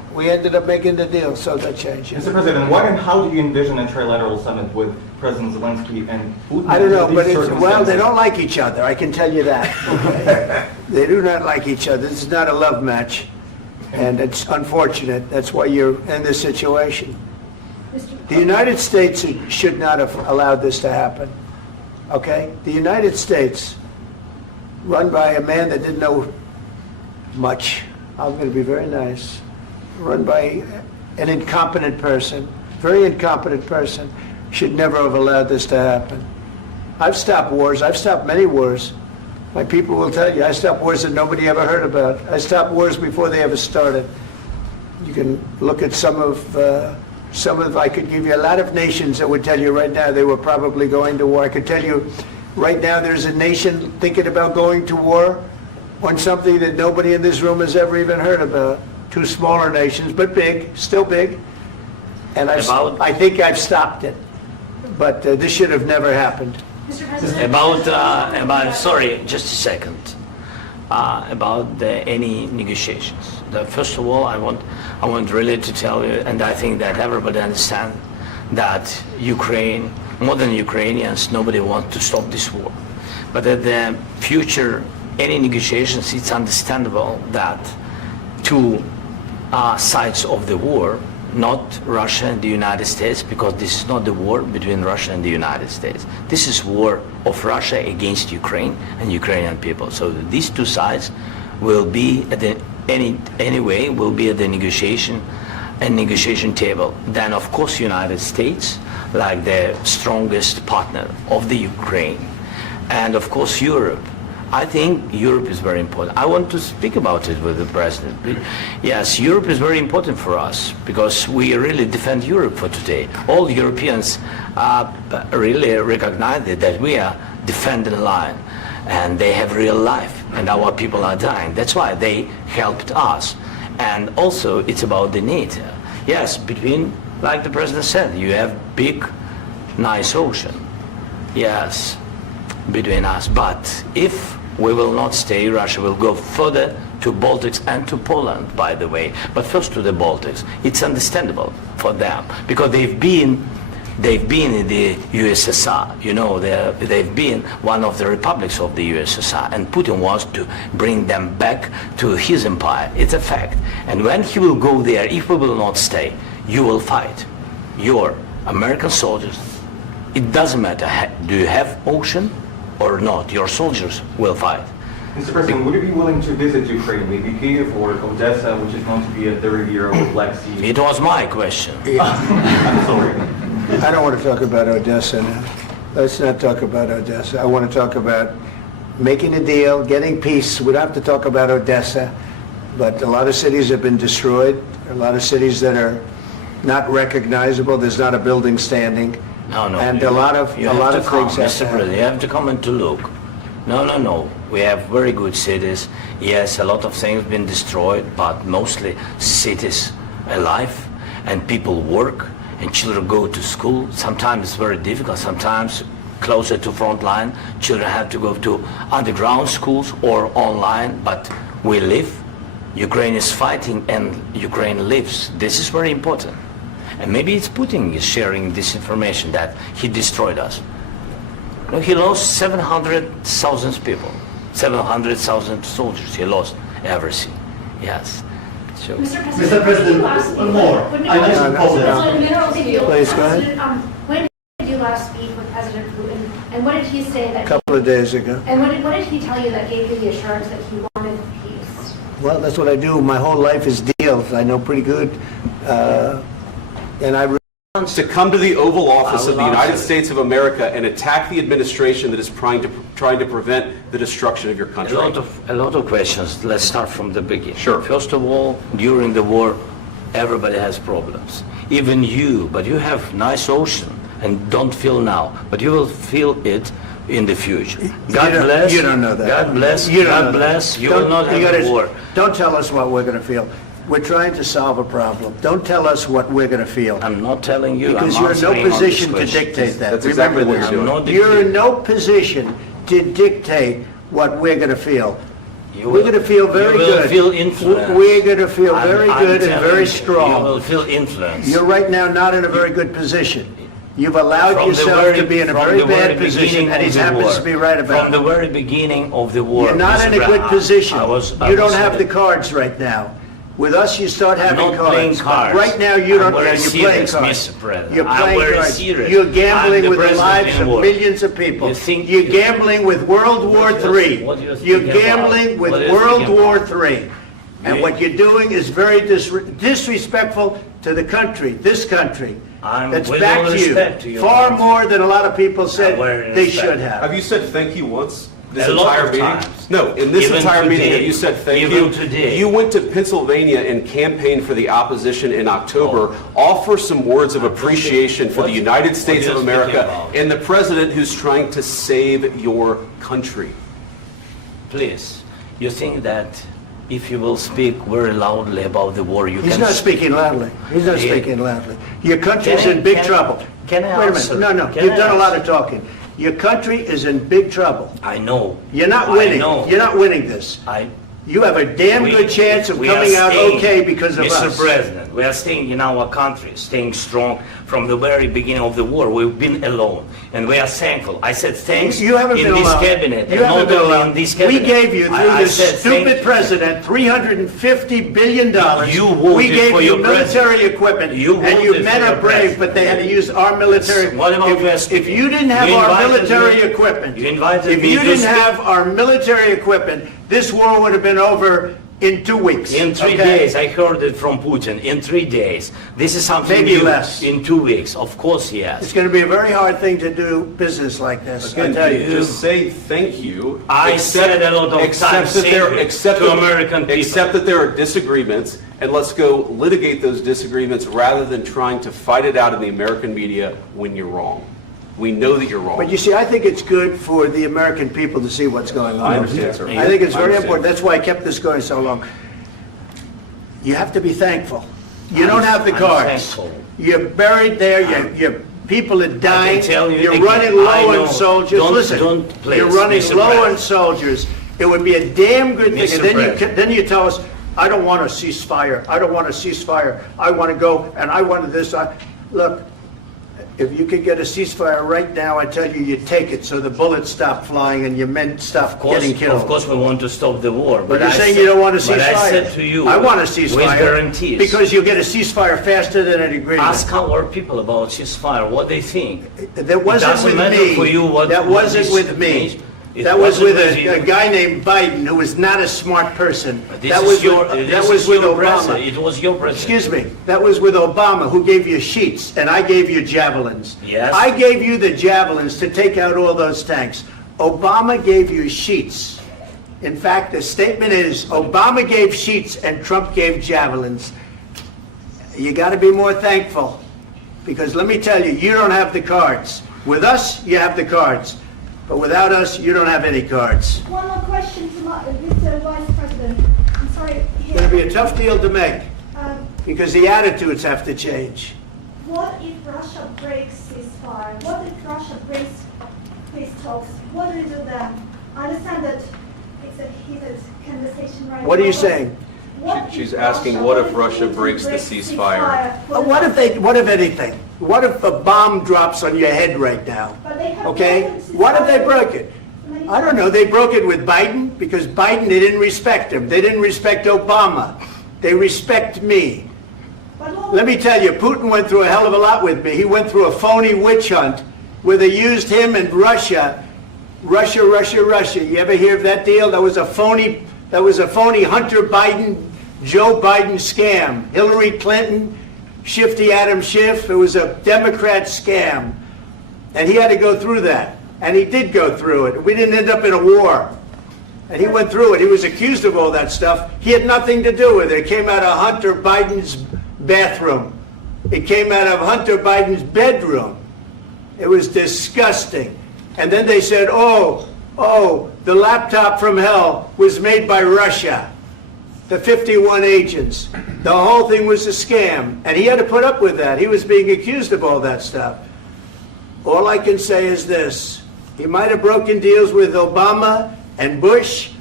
We ended up making the deal, so that changed. Mr. President, what and how do you envision a trilateral summit with President Zelensky and Putin? I don't know, under but these well, they circumstances? don't like each other, I can tell you that. Okay? They do not like each other. This is not a love match, and it's unfortunate. That's why you're in this situation. The United States should not have allowed this to happen, okay? The United States, run by a man that didn't know much, I'm going to be very nice, run by an incompetent person, very incompetent person, should never have allowed this to happen. I've stopped wars. I've stopped many wars. My people will tell you, I stopped wars that nobody ever heard about. I stopped wars before they ever started. You can look at some of, I could give you a lot of nations that would tell you right now they were probably going to war. I could tell you right now there's a nation thinking about going to war on something that nobody in this room has ever even heard about. Two smaller nations, but big, still big. And I think I've stopped it. But this should have never happened. Mr. President. About sorry, just a second. About any negotiations. First of all, I want really to tell you, and I think that everybody understands that Ukraine, more than Ukrainians, nobody wants to stop this war. But at the future, any negotiations, it's understandable that two sides of the war, not Russia and the United States, because this is not the war between Russia and the United States. This is war of Russia against Ukraine and Ukrainian people. So these two sides will be at the anyway will be at the negotiation table. Then of course United States, like the strongest partner of the Ukraine, and of course Europe. I think Europe is very important. I want to speak about it with the President. Yes, Europe is very important for us because we really defend Europe for today. All Europeans really recognize that we are defending the line and they have real life and our people are dying. That's why they helped us. And also it's about the NATO. Yes, between, like the President said, you have big, nice ocean. Yes, between us. But if we will not stay, Russia will go further to Baltics and to Poland, by the way. But first to the Baltics. It's understandable for them because they've been in the USSR. You know, they've been one of the republics of the USSR, and Putin wants to bring them back to his empire. It's a fact. And when he will go there, if we will not stay, you will fight. Your American soldiers, it doesn't matter, do you have ocean or not, your soldiers will fight. Mr. President, would you be willing to visit Ukraine, maybe Kyiv or Odessa, which is known to be a third year of Black Sea? It was my question. I'm sorry. I don't want to talk about Odessa now. Let's not talk about Odessa. I want to talk about making a deal, getting peace. We don't have to talk about Odessa, but a lot of cities have been destroyed. A lot of cities that are not recognizable. There's not a building standing. No. And a lot of things Mr. have President, you have to come and to look. No. We have very good cities. Yes, a lot of things been destroyed, but mostly cities alive and people work and children go to school. Sometimes it's very difficult. Sometimes closer to front line, children have to go to underground schools or online, but we live. Ukraine is fighting and Ukraine lives. This is very important. And maybe it's Putin is sharing this information that he destroyed us. No, he lost 700,000 people, 700,000 soldiers. He lost everything. Yes. So. Mr. President, one more. I mentioned Poland. Please, go ahead. When did you last speak with President Putin, and what did he say that? A couple of days ago. And what did he tell you that gave you the assurance that he wanted peace? Well, that's what I do. My whole life is deals. I know pretty good. And I to come to the Oval Office of the I will United answer. States of America and attack the administration that is trying to prevent the destruction of your country. A lot of questions. Let's start from the beginning. Sure. First of all, during the war, everybody has problems. Even you, but you have nice ocean and don't feel now, but you will feel it in the future. God bless. You don't know that. God bless. You don't God know that. bless. You will not have a war. Don't tell us what we're going to feel. We're trying to solve a problem. Don't tell us what we're going to feel. I'm not telling you. Because I'm you're in no answering on position this to question. dictate that. That's exactly Remember what this. you're doing. I'm not You're in dictating. no position to dictate what we're going to feel. We're going to feel very you will good. Feel influence. We're going to feel very I'm good and telling very you, strong. You will feel influence. You're right now not in a very good position. You've allowed From the yourself very- to be in a from very the very bad position, beginning and he of the happens war. to be right about From the it. very beginning of the war. You're not Mr. in a good Brown, position. I You don't was have the saying- cards right now. With us, you start having I'm not playing cards. cards. Right now, you I'm don't. very You're playing serious, cards. Mr. President. You're I'm playing very cards. serious. You're I'm gambling the with the president lives in of war. millions of people. You think- You're gambling with World War What do you- III. what do you think You're about? gambling with What do you World think War about? III. And You- what you're doing is very disrespectful to the country, this country. I'm That's with back all to respect to you. your Far country. more than a lot of people said very they respect. should have. Have you said thank you once? This A lot entire of meeting? times. No, in this Even entire meeting, today. have you said thank Even you? today. You went to Pennsylvania and campaigned for the opposition in October. Offer some words of appreciation for the What- United what States are of you America speaking about? and the president who's trying to save your country. Please, you think that if you will speak very loudly about the war, you He's can... not speaking loudly. He's not Yeah. speaking loudly. Your country's Can I- in big can- trouble. can I Wait a answer? minute. No, Can you've I done a lot answer? of talking. Your country is in big trouble. I know. You're not I winning. know. You're not winning this. You have a damn We- good chance of we are coming out staying- okay because of Mr. us. President, we are staying in our country, staying strong from the very beginning of the war. We've been alone, and we are thankful. I said thanks You haven't in been this alone. cabinet, You and haven't not been only alone. in this We cabinet. gave you, through I this said thank stupid you. president, $350 billion. You voted We gave for you your military president. equipment, You and you voted men for are your brave, president. but they had to use our military. What about If you didn't have You our invited military me- equipment, you invited if me you to didn't speak- have our military equipment, this war would have been over in 2 weeks. In 3 okay? days, I heard it from Putin. In 3 days, this is something Maybe new. less. In 2 weeks, of course, yes. It's going to be a very hard thing to do business like this, I Again, tell you. just say thank you. I said a lot of except times that thank there, you except to that- American people. Except that there are disagreements, and let's go litigate those disagreements rather than trying to fight it out in the American media when you're wrong. We know that you're wrong. But you see, I think it's good for the American people to see what's going on. I understand, sir. I think it's I very understand. important. That's why I kept this going so long. You have to be thankful. You don't have the I'm cards. thankful. You're buried there. Your people are dying. tell you You're again, running I low know. on soldiers. Don't- Listen, don't please, you're running Mr. low President. on soldiers. It would be a damn good thing. Mr. And then President. then you tell us, I don't want a ceasefire. I don't want a ceasefire. I want to go and I want this. Look, if you could get a ceasefire right now, I tell you, you take it so the bullets stop flying and your men stop getting killed. Of course, we want to stop the war. But you're I saying said- you don't want a ceasefire. But I said to you, I want a with ceasefire. guarantees. Because you'll get a ceasefire faster than an agreement. Ask our people about ceasefire, what they think. That wasn't doesn't with matter me. for you what- That what wasn't is- with me. It That was wasn't with you. a guy named Biden, who was not a smart person. This That is was your, with, this that was is with your Obama. president. It was your president. Excuse me. That was with Obama, who gave you sheets, and I gave you javelins. Yes. I gave you the javelins to take out all those tanks. Obama gave you sheets. In fact, the statement is, Obama gave sheets and Trump gave javelins. You got to be more thankful, because let me tell you, you don't have the cards. With us, you have the cards. But without us, you don't have any cards. One more question to Mr. Vice President. I'm sorry. It's going to be a tough deal to make, Um, because the attitudes have to change. What if Russia breaks ceasefire? What if Russia breaks peace talks? What do you do then? I understand that it's a heated conversation right now. What are you saying? What She's if asking, what if Russia Putin breaks the ceasefire? What if anything? What if a bomb drops on your head right now? But they have Okay? broken ceasefire What if they broke it? many I don't know. They broke it with Biden, because Biden, they didn't respect him. They didn't respect Obama. They respect me. But what Let me tell you, Putin went through a hell of a lot with me. He went through a phony witch hunt where they used him and Russia. Russia. You ever hear of that deal? That was a phony Hunter Biden, Joe Biden scam. Hillary Clinton, Shifty Adam Schiff. It was a Democrat scam. And he had to go through that. And he did go through it. We didn't end up in a war. And he went through it. He was accused of all that stuff. He had nothing to do with it. It came out of Hunter Biden's bathroom. It came out of Hunter Biden's bedroom. It was disgusting. And then they said, oh, the laptop from hell was made by Russia. The 51 agents. The whole thing was a scam. And he had to put up with that. He was being accused of all that stuff. All I can say is this. He might have broken deals with Obama and Bush,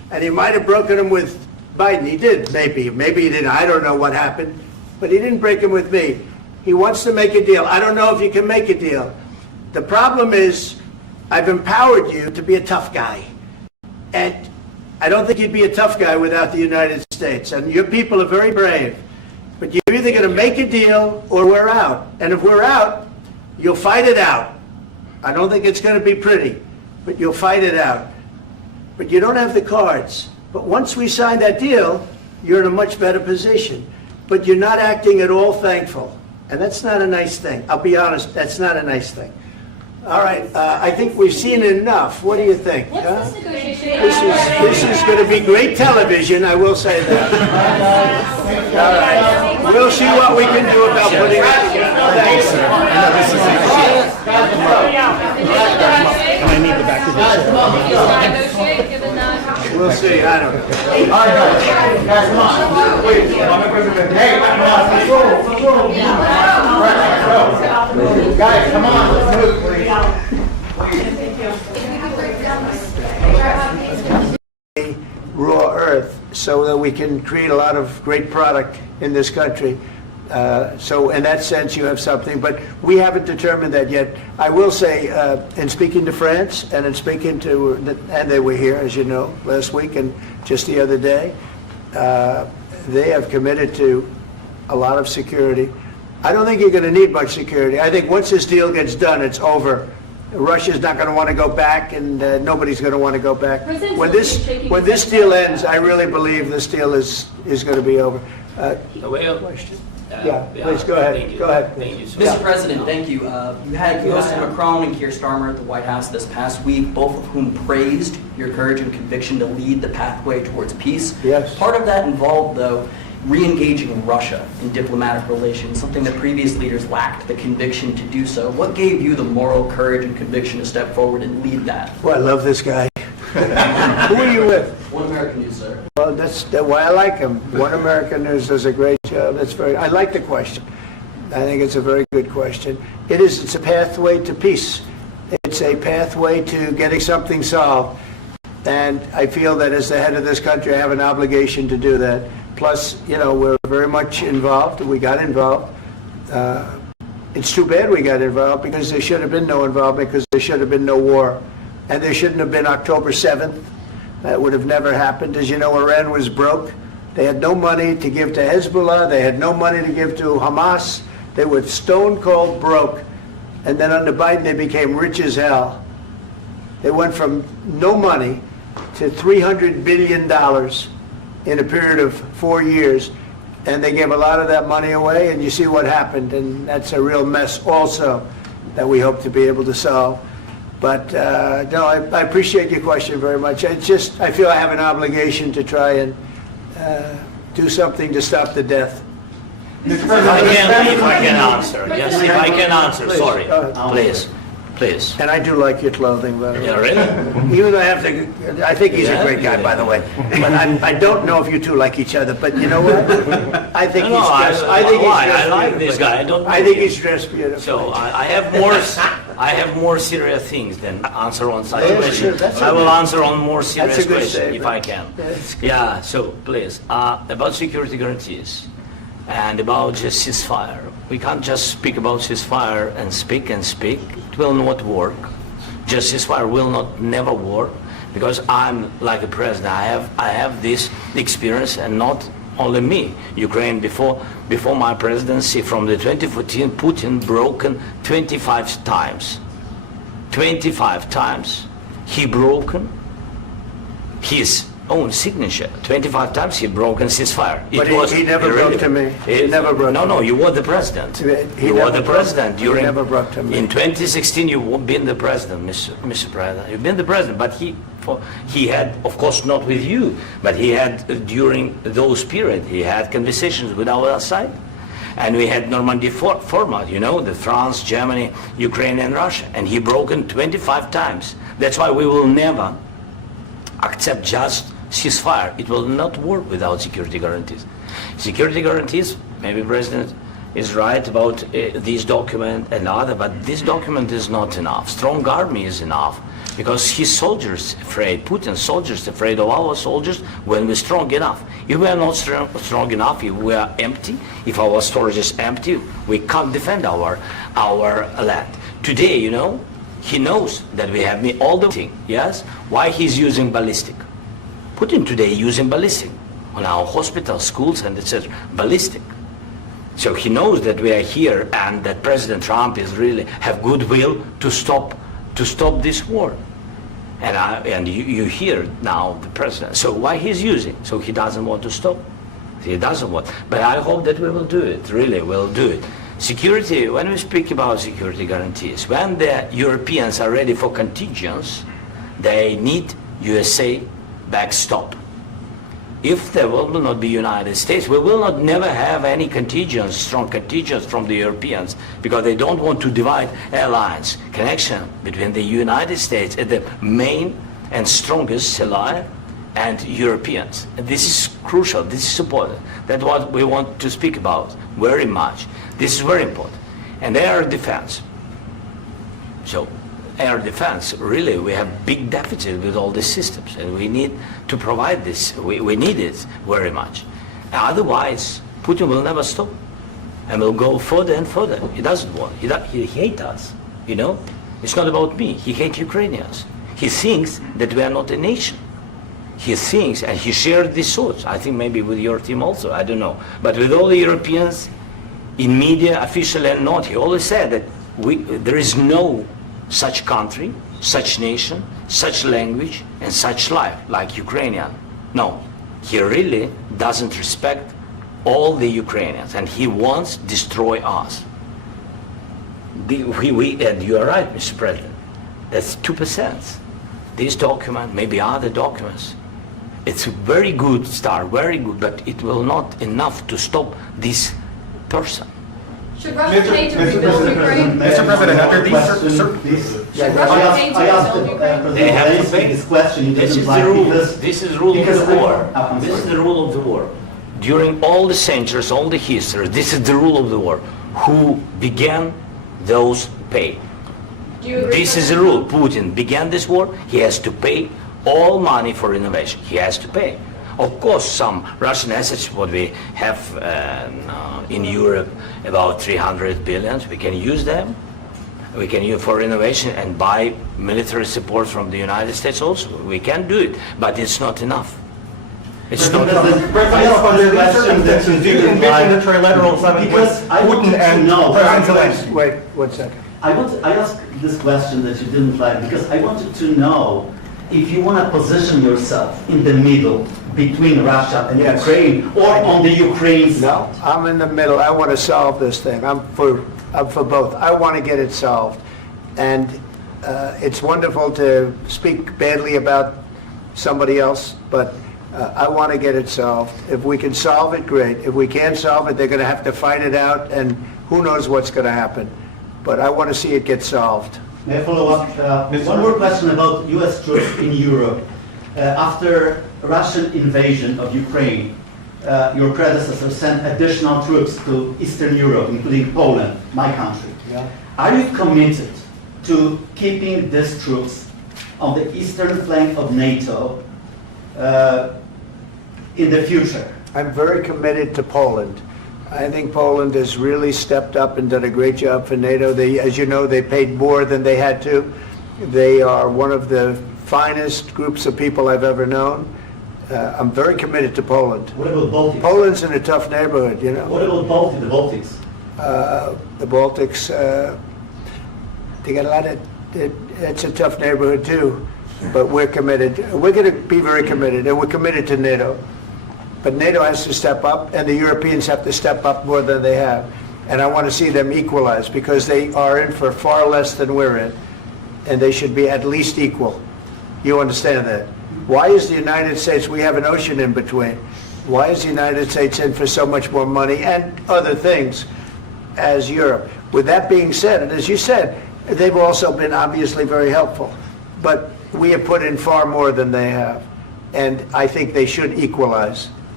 And he might have broken them with Biden. He did, maybe. Maybe he didn't. I don't know what happened. But he didn't break them with me. He wants to make a deal. I don't know if you can make a deal. The problem is, I've empowered you to be a tough guy. And I don't think you'd be a tough guy without the United States. And your people are very brave. But you're either going to make a deal or we're out. And if we're out, you'll fight it out. I don't think it's going to be pretty, but you'll fight it out. But you don't have the cards. But once we sign that deal, you're in a much better position. But you're not acting at all thankful. And that's not a nice thing. I'll be honest, that's not a nice thing. All right, I think we've seen enough. What do you think? What's huh? this negotiation? This is going to be great television, I will say that. All right. We'll see what we can do about putting it together. Thanks, sir. And I need the back of this. Negotiate, given that. We'll see, I don't know. All right, guys, come on. Wait, Mr. President. Hey, guys, come on, let's move, please. Raw earth so that we can create a lot of great product in this country. So in that sense, you have something, but we haven't determined that yet. I will say, in speaking to France and in speaking to, and they were here, as you know, last week and just the other day, they have committed to a lot of security. I don't think you're going to need much security. I think once this deal gets done, it's over. Russia's not going to want to go back, and nobody's going to want to go back. When this deal ends, I really believe this deal is going to be over. Question? Yeah, please go ahead. Thank you. Go ahead. Thank you so Mr. much. President, thank you. You had Mr. Macron and Keir Starmer at the White House this past week, both of whom praised your courage and conviction to lead the pathway towards peace. Yes. Part of that involved, though, re-engaging Russia in diplomatic relations, something that previous leaders lacked the conviction to do so. What gave you the moral courage and conviction to step forward and lead that? Well, I love this guy. Who are you with? One American News, sir. Well, that's why I like him. One American News does a great job. I like the question. I think it's a very good question. It's a pathway to peace. It's a pathway to getting something solved. And I feel that as the head of this country, I have an obligation to do that. Plus, we're very much involved. We got involved. It's too bad we got involved because there should have been no involvement, because there should have been no war. And there shouldn't have been October 7th. That would have never happened. As you know, Iran was broke. They had no money to give to Hezbollah. They had no money to give to Hamas. They were stone cold broke. And then under Biden, they became rich as hell. They went from no money to $300 billion in a period of 4 years. And they gave a lot of that money away, and you see what happened. And that's a real mess also that we hope to be able to solve. But no, I appreciate your question very much. I feel I have an obligation to try and do something to stop the death. If I can answer. Yes, if I can answer. Please, Sorry. please. Please. And I do like your clothing, by the way. Yeah, really? Even though I think he's a great guy, by the way. But I don't know if you two like each other. But you know what? I think he's dressed. I like this guy. I think he's dressed beautiful. So I have more serious things than answer on such Yeah, questions. sure, that's I will okay. answer on more serious That's a good questions if statement. I can. That's good. Yeah. So please, about security guarantees and about just ceasefire. We can't just speak about ceasefire and speak and speak. It will not work. Just ceasefire will never work, because I'm like a president. I have this experience, and not only me. Ukraine before my presidency, from the 2014, Putin broken 25 times. 25 times he broken his own signature. 25 times he broken ceasefire. But he never broke to me. He never broke to me. No, you were the president. He You never were the broke- president he during. never broke to me. In 2016, you've been the president, Mr. President. You've been the president, but he had, of course, not with you, but he had during those period. He had conversations with our side, and we had Normandy format. The France, Germany, Ukraine, and Russia, and he broken 25 times. That's why we will never accept just ceasefire. It will not work without security guarantees. Security guarantees, maybe President is right about this document and other, but this document is not enough. Strong army is enough. because his soldiers afraid, Putin's soldiers afraid of our soldiers when we're strong enough. If we are not strong enough, if we are empty, if our storage is empty, we can't defend our land. Today, you know, he knows that we have all the thing, yes? Why he's using ballistic? Putin today using ballistic on our hospitals, schools, and etc. Ballistic. So he knows that we are here and that President Trump is really have goodwill to stop this war. And you hear now the president. So why he's using? So he doesn't want to stop. He doesn't want. But I hope that we will do it. Really, we'll do it. Security. When we speak about security guarantees, when the Europeans are ready for contingents, they need USA backstop. If there will not be United States, we will not never have any contingents, strong contingents from the Europeans, because they don't want to divide alliance, connection between the United States and the main and strongest ally and Europeans. And this is crucial, this is important. That's what we want to speak about very much. This is very important. And air defense. So air defense, really, we have big deficit with all these systems, and we need to provide this. We need it very much. Otherwise, Putin will never stop, and will go further and further. He doesn't want. He hates us, you know. It's not about me. He hates Ukrainians. He thinks that we are not a nation. He thinks, and he shared these thoughts, I think maybe with your team also, I don't know. But with all the Europeans, in media, officially and not, he always said that there is no such country, such nation, such language, and such life like Ukrainian. No, he really doesn't respect all the Ukrainians, and he wants to destroy us. And you are right, Mr. President. That's 2%. This document, maybe other documents, it's a very good start, very good, but it will not enough to stop this person. Should Russia pay to rebuild Ukraine? Mr. President, after these Should Russia pay to rebuild Ukraine? They have to pay. This question. This is the rule. This is the rule of the war. This is the rule of the war. During all the centuries, all the history, this is the rule of the war. Who began, those pay. Do you agree? This is the rule. Putin began this war. He has to pay all money for innovation. He has to pay. Of course, some Russian assets, what we have in Europe, about 300 billion, we can use them. We can use for innovation and buy military support from the United States also. We can do it, but it's not enough. It's not enough. Under these circumstances, do you envision a trilateral summit with Putin and President Zelensky? Wait 1 second. I asked this question that you didn't like because I wanted to know if you want to position yourself in the middle between Russia and Yes. Ukraine or on the Ukraine's. No, I'm in the middle. I want to solve this thing. I'm for both. I want to get it solved. And it's wonderful to speak badly about somebody else, but I want to get it solved. If we can solve it, great. If we can't solve it, they're going to have to fight it out, and who knows what's going to happen. But I want to see it get solved. May I follow up? One more question about U.S. troops in Europe. After Russian invasion of Ukraine, your predecessor sent additional troops to Eastern Europe, including Poland, my country. Yeah. Are you committed to keeping these troops on the eastern flank of NATO in the future? I'm very committed to Poland. I think Poland has really stepped up and done a great job for NATO. They, as you know, they paid more than they had to. They are one of the finest groups of people I've ever known. I'm very committed to Poland. What about Baltics? Poland's in a tough neighborhood, you know. What about the Baltics? The Baltics, they got a lot of, it's a tough neighborhood too, but we're committed. We're going to be very committed, and we're committed to NATO. But NATO has to step up, and the Europeans have to step up more than they have. And I want to see them equalize, because they are in for far less than we're in, and they should be at least equal. You understand that? Why is the United States, we have an ocean in between, why is the United States in for so much more money and other things as Europe? With that being said, and as you said, they've also been obviously very helpful, but we have put in far more than they have, and I think they should equalize.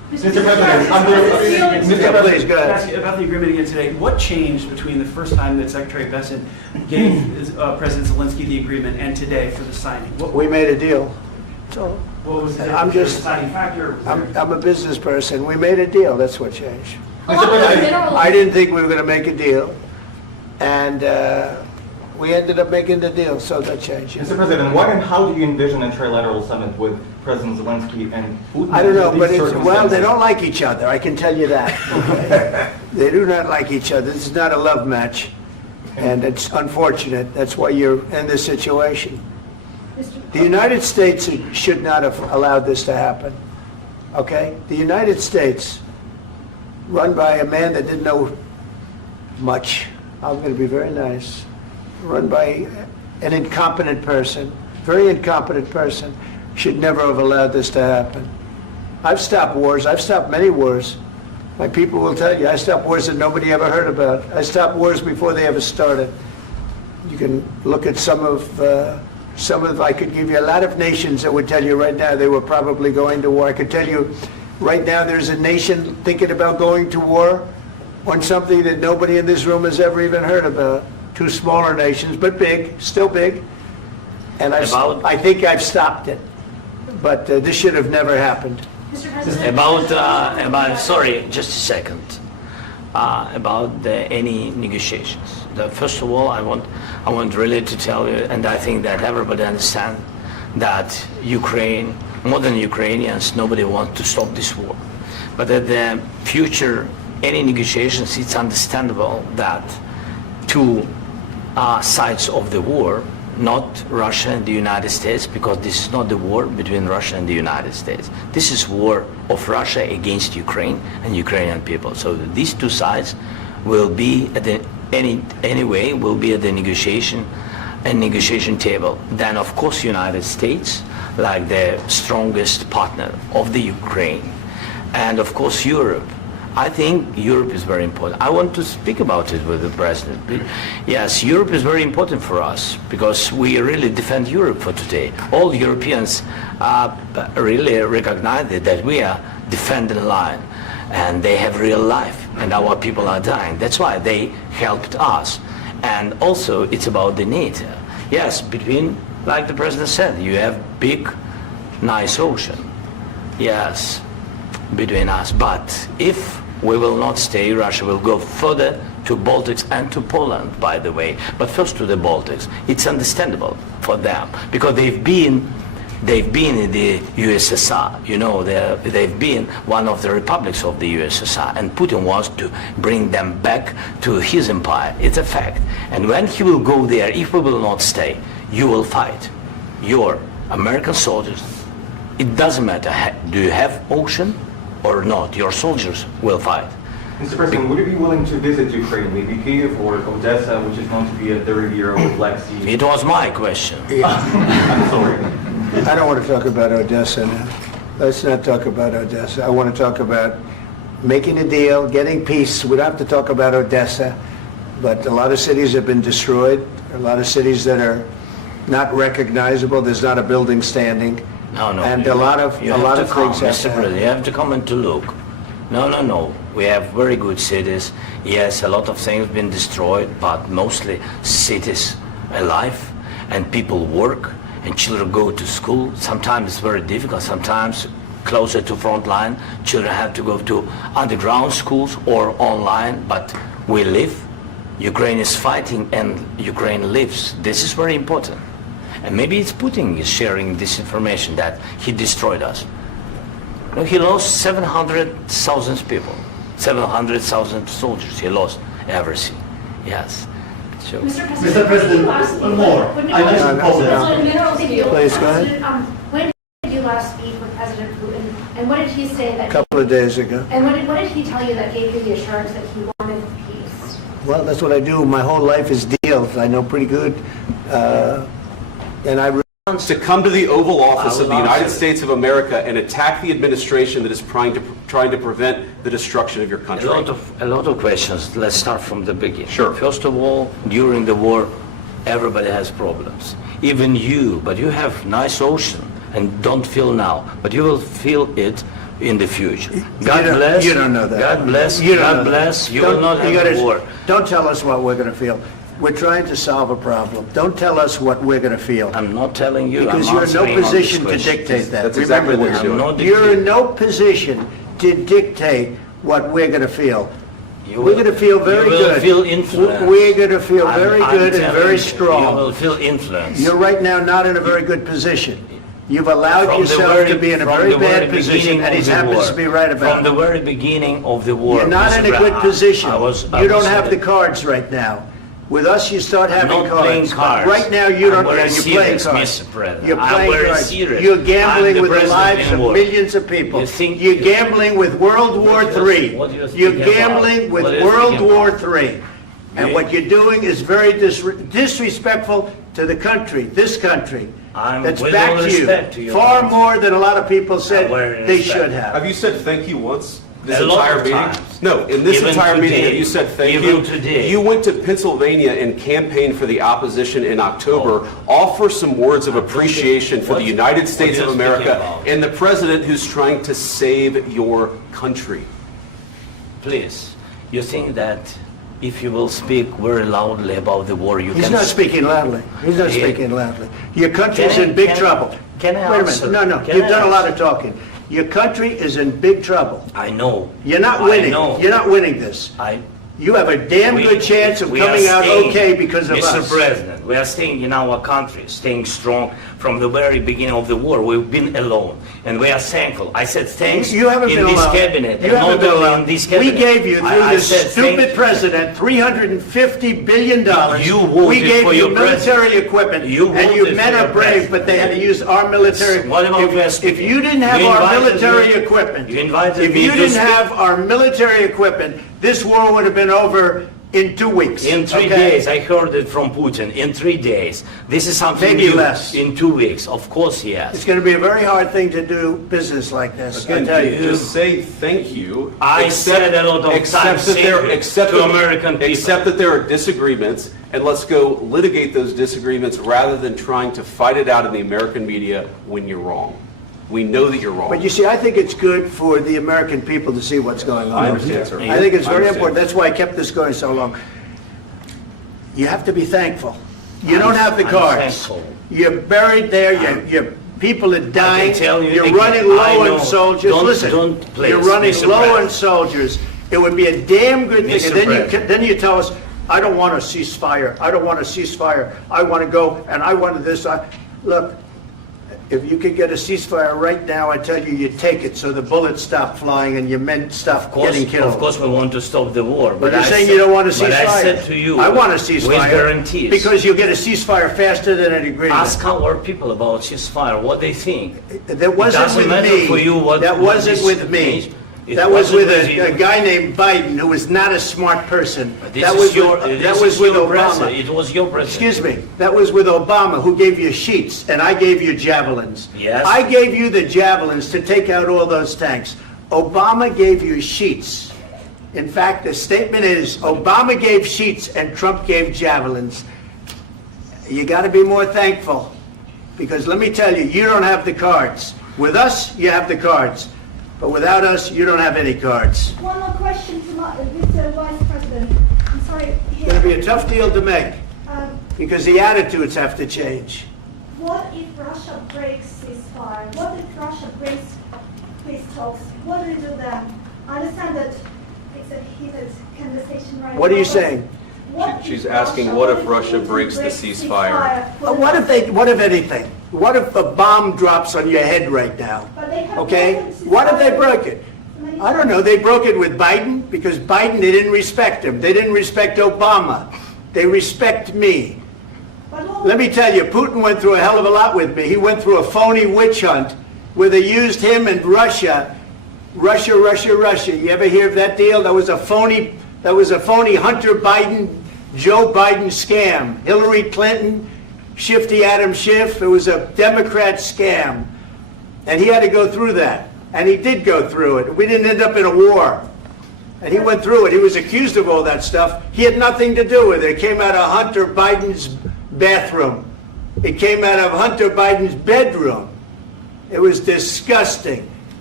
Mr. President, Yeah, please, go ahead. Ask you about the agreement again today. What changed between the first time that Secretary Bessent gave President Zelensky the agreement and today for the signing? We made a deal. So What was the I'm just- deciding factor? I'm a business person. We made a deal. That's what changed. Mr. President, I didn't think we were going to make a deal, and we ended up making the deal, so that changed. Mr. President, what and how do you envision a trilateral summit with President Zelensky and Putin? I don't know, under but these well, they circumstances? don't like each other, I can tell you that. Okay? They do not like each other. This is not a love match, and it's unfortunate. That's why you're in this situation. The United States should not have allowed this to happen, okay? The United States, run by a man that didn't know much, I'm going to be very nice, run by an incompetent person, very incompetent person, should never have allowed this to happen. I've stopped wars. I've stopped many wars. My people will tell you, I stopped wars that nobody ever heard about. I stopped wars before they ever started. You can look at some of, I could give you a lot of nations that would tell you right now they were probably going to war. I could tell you right now there's a nation thinking about going to war on something that nobody in this room has ever even heard about. Two smaller nations, but big, still big. And I think I've stopped it. But this should have never happened. Mr. President. About sorry, just a second. About any negotiations. First of all, I want really to tell you, and I think that everybody understands that Ukraine, modern Ukrainians, nobody wants to stop this war. But at the future, any negotiations, it's understandable that two sides of the war, not Russia and the United States, because this is not the war between Russia and the United States. This is war of Russia against Ukraine and Ukrainian people. So these two sides will be at the anyway will be at the negotiation table. Then of course United States, like the strongest partner of the Ukraine, and of course Europe. I think Europe is very important. I want to speak about it with the President. Yes, Europe is very important for us because we really defend Europe for today. All Europeans really recognize that we are defending the line and they have real life and our people are dying. That's why they helped us. And also it's about the NATO. Yes, between, like the President said, you have big, nice ocean. Yes, between us. But if we will not stay, Russia will go further to Baltics and to Poland, by the way. But first to the Baltics. It's understandable for them because they've been in the USSR. You know, they've been one of the republics of the USSR, and Putin wants to bring them back to his empire. It's a fact. And when he will go there, if we will not stay, you will fight. Your American soldiers, it doesn't matter, do you have ocean or not, your soldiers will fight. Mr. President, would you be willing to visit Ukraine, maybe Kyiv or Odessa, which is known to be a dirty area with Black Sea? It was my question. I'm sorry. I don't want to talk about Odessa now. Let's not talk about Odessa. I want to talk about making a deal, getting peace. We don't have to talk about Odessa, but a lot of cities have been destroyed. A lot of cities that are not recognizable. There's not a building standing. No. And a lot of things have Mr. President, you have to come and to look. No. We have very good cities. Yes, a lot of things have been destroyed, but mostly cities alive and people work and children go to school. Sometimes it's very difficult. Sometimes closer to front line, children have to go to underground schools or online, but we live. Ukraine is fighting and Ukraine lives. This is very important. And maybe it's Putin is sharing this information that he destroyed us. No, he lost 700,000 people, 700,000 soldiers. He lost everything. Yes. So. Mr. President, one more. I mentioned Poland. Please, go ahead. When did you last speak with President Putin, and what did he say that? A couple of days ago. And what did he tell you that gave you the assurance that he wanted peace? Well, that's what I do. My whole life is deals. I know pretty good. And I to come to the Oval Office of the I will United answer. States of America and attack the administration that is trying to prevent the destruction of your country. A lot of questions. Let's start from the beginning. Sure. First of all, during the war, everybody has problems. Even you, but you have nice ocean and don't feel now, but you will feel it in the future. You God don't- bless. you don't know that. God bless. You don't know God that. bless. You will not you have gotta- a war. Don't tell us what we're going to feel. We're trying to solve a problem. Don't tell us what we're going to feel. I'm not telling you. Because I'm you're in no answering on this position to question. dictate that. That's exactly Remember what this. you're I'm not You're in dictating. no position to dictate what we're going to feel. You We're will- going to feel very you will good. feel influenced. We're going to feel I'm- very I'm good and telling very you, strong. You will feel influence. You're right now not in a very good position. You've allowed From the yourself very- to be in a from very the very bad position, beginning and he of the happens war. to be right about From the it. very beginning of the war. You're not in a Mr. good Brown, position. I was have the in- cards right now. With us, you start having I'm not playing cards. cards. But right now, you I'm don't. very You're playing serious, cards. Mr. President. You're I'm playing very cards. serious. You're I'm gambling the with the president lives in of war. millions of people. You think- You're gambling with World War What do you- III. what do you think You're about? gambling with What do you World think War about? III. And You- what you're doing is very disrespectful to the country, this country. I'm That's with back all to you. respect to your Far country. more than a lot of people said very they respect. should have. Have you said thank you once? This A lot entire of meeting? times. No, in this Even entire meeting, today. have you said thank Even you? today. You went to Pennsylvania and campaigned for the opposition in October. Offer some words of appreciation for the What- United States what of are you speaking America about? and the president who's trying to save your country. Please, you think that if you will speak very loudly about the war, you He's can... not speaking loudly. He's not Yeah. speaking loudly. Your country's Can I- in big can- trouble. can I Wait a answer? minute. No, Can you've I done a lot answer? of talking. Your country is in big trouble. I know. You're not I winning. know. You're not winning this. You have a damn We- good chance of we are coming out staying- okay because of Mr. us. President, we are staying in our country, staying strong from the very beginning of the war. We've been alone, and we are thankful. I said thanks You haven't in been this alone. cabinet, You and haven't not been only alone. in this We cabinet. gave you, through I this said stupid thank- president, $350 billion. You voted We gave for you your military president. equipment, You and you voted men for are your brave, president. but they had to use our military. What about If you didn't have You our invited military me- equipment, you invited if me you to didn't speak- have our military equipment, this war would have been over in 2 weeks. In 3 okay? days, I heard it from Putin. In 3 days, this is something Maybe new. less. In 2 weeks, of course he has. It's going to be a very hard thing to do business like this, I Again, tell you. just say thank you. I said a lot of except times that thank there- you except to that- American people. Except that there are disagreements, and let's go litigate those disagreements rather than trying to fight it out in the American media when you're wrong. We know that you're wrong. But you see, I think it's good for the American people to see what's going on. I understand, sir. I think it's I very understand. important. That's why I kept this going so long. You have to be thankful. You don't have the I'm cards. thankful. You're buried there. Your people are dying. tell you You're again, running I low know. on soldiers. Don't- Listen, don't please, you're running Mr. low President. on soldiers. It would be a damn good thing. Mr. And then President. then you tell us, I don't want a ceasefire. I don't want a ceasefire. I want to go and I want this. Look, if you could get a ceasefire right now, I tell you, you take it so the bullets stop flying and your men stop getting killed. Of course, we want to stop the war. But you're I saying said- you don't want a ceasefire. But I said to you, I want a ceasefire. with guarantees. Because you'll get a ceasefire faster than an agreement. Ask our people about ceasefire, what they think. That wasn't doesn't with matter me. for you what- That what wasn't this with me. means. It That was wasn't with with you. a guy named Biden, who was not a smart person. This That is was your, with, this that was is with your Obama. president. It was your president. Excuse me. That was with Obama, who gave you sheets, and I gave you javelins. Yes. I gave you the javelins to take out all those tanks. Obama gave you sheets. In fact, the statement is, Obama gave sheets and Trump gave javelins. You got to be more thankful, because let me tell you, you don't have the cards. With us, you have the cards. But without us, you don't have any cards. One more question to Mr. Vice President. I'm sorry. It's going to be a tough deal to make, Um, because the attitudes have to change. What if Russia breaks ceasefire? What if Russia breaks peace talks? What do you do then? I understand that it's a heated conversation right now. What are you but saying? what She's if asking, what if Russia Putin breaks the ceasefire? What if anything? What if a bomb drops on your head right now? But they have Okay? broken ceasefire What if they broke it? many I don't know. They broke it with Biden, because Biden, they didn't respect him. They didn't respect Obama. They respect me. But what- Let me tell you, Putin went through a hell of a lot with me. He went through a phony witch hunt where they used him and Russia. Russia. You ever hear of that deal? That was a phony Hunter Biden, Joe Biden scam. Hillary Clinton, Shifty Adam Schiff. It was a Democrat scam. And he had to go through that. And he did go through it. We didn't end up in a war. And he went through it. He was accused of all that stuff. He had nothing to do with it. It came out of Hunter Biden's bathroom. It came out of Hunter Biden's bedroom. It was disgusting.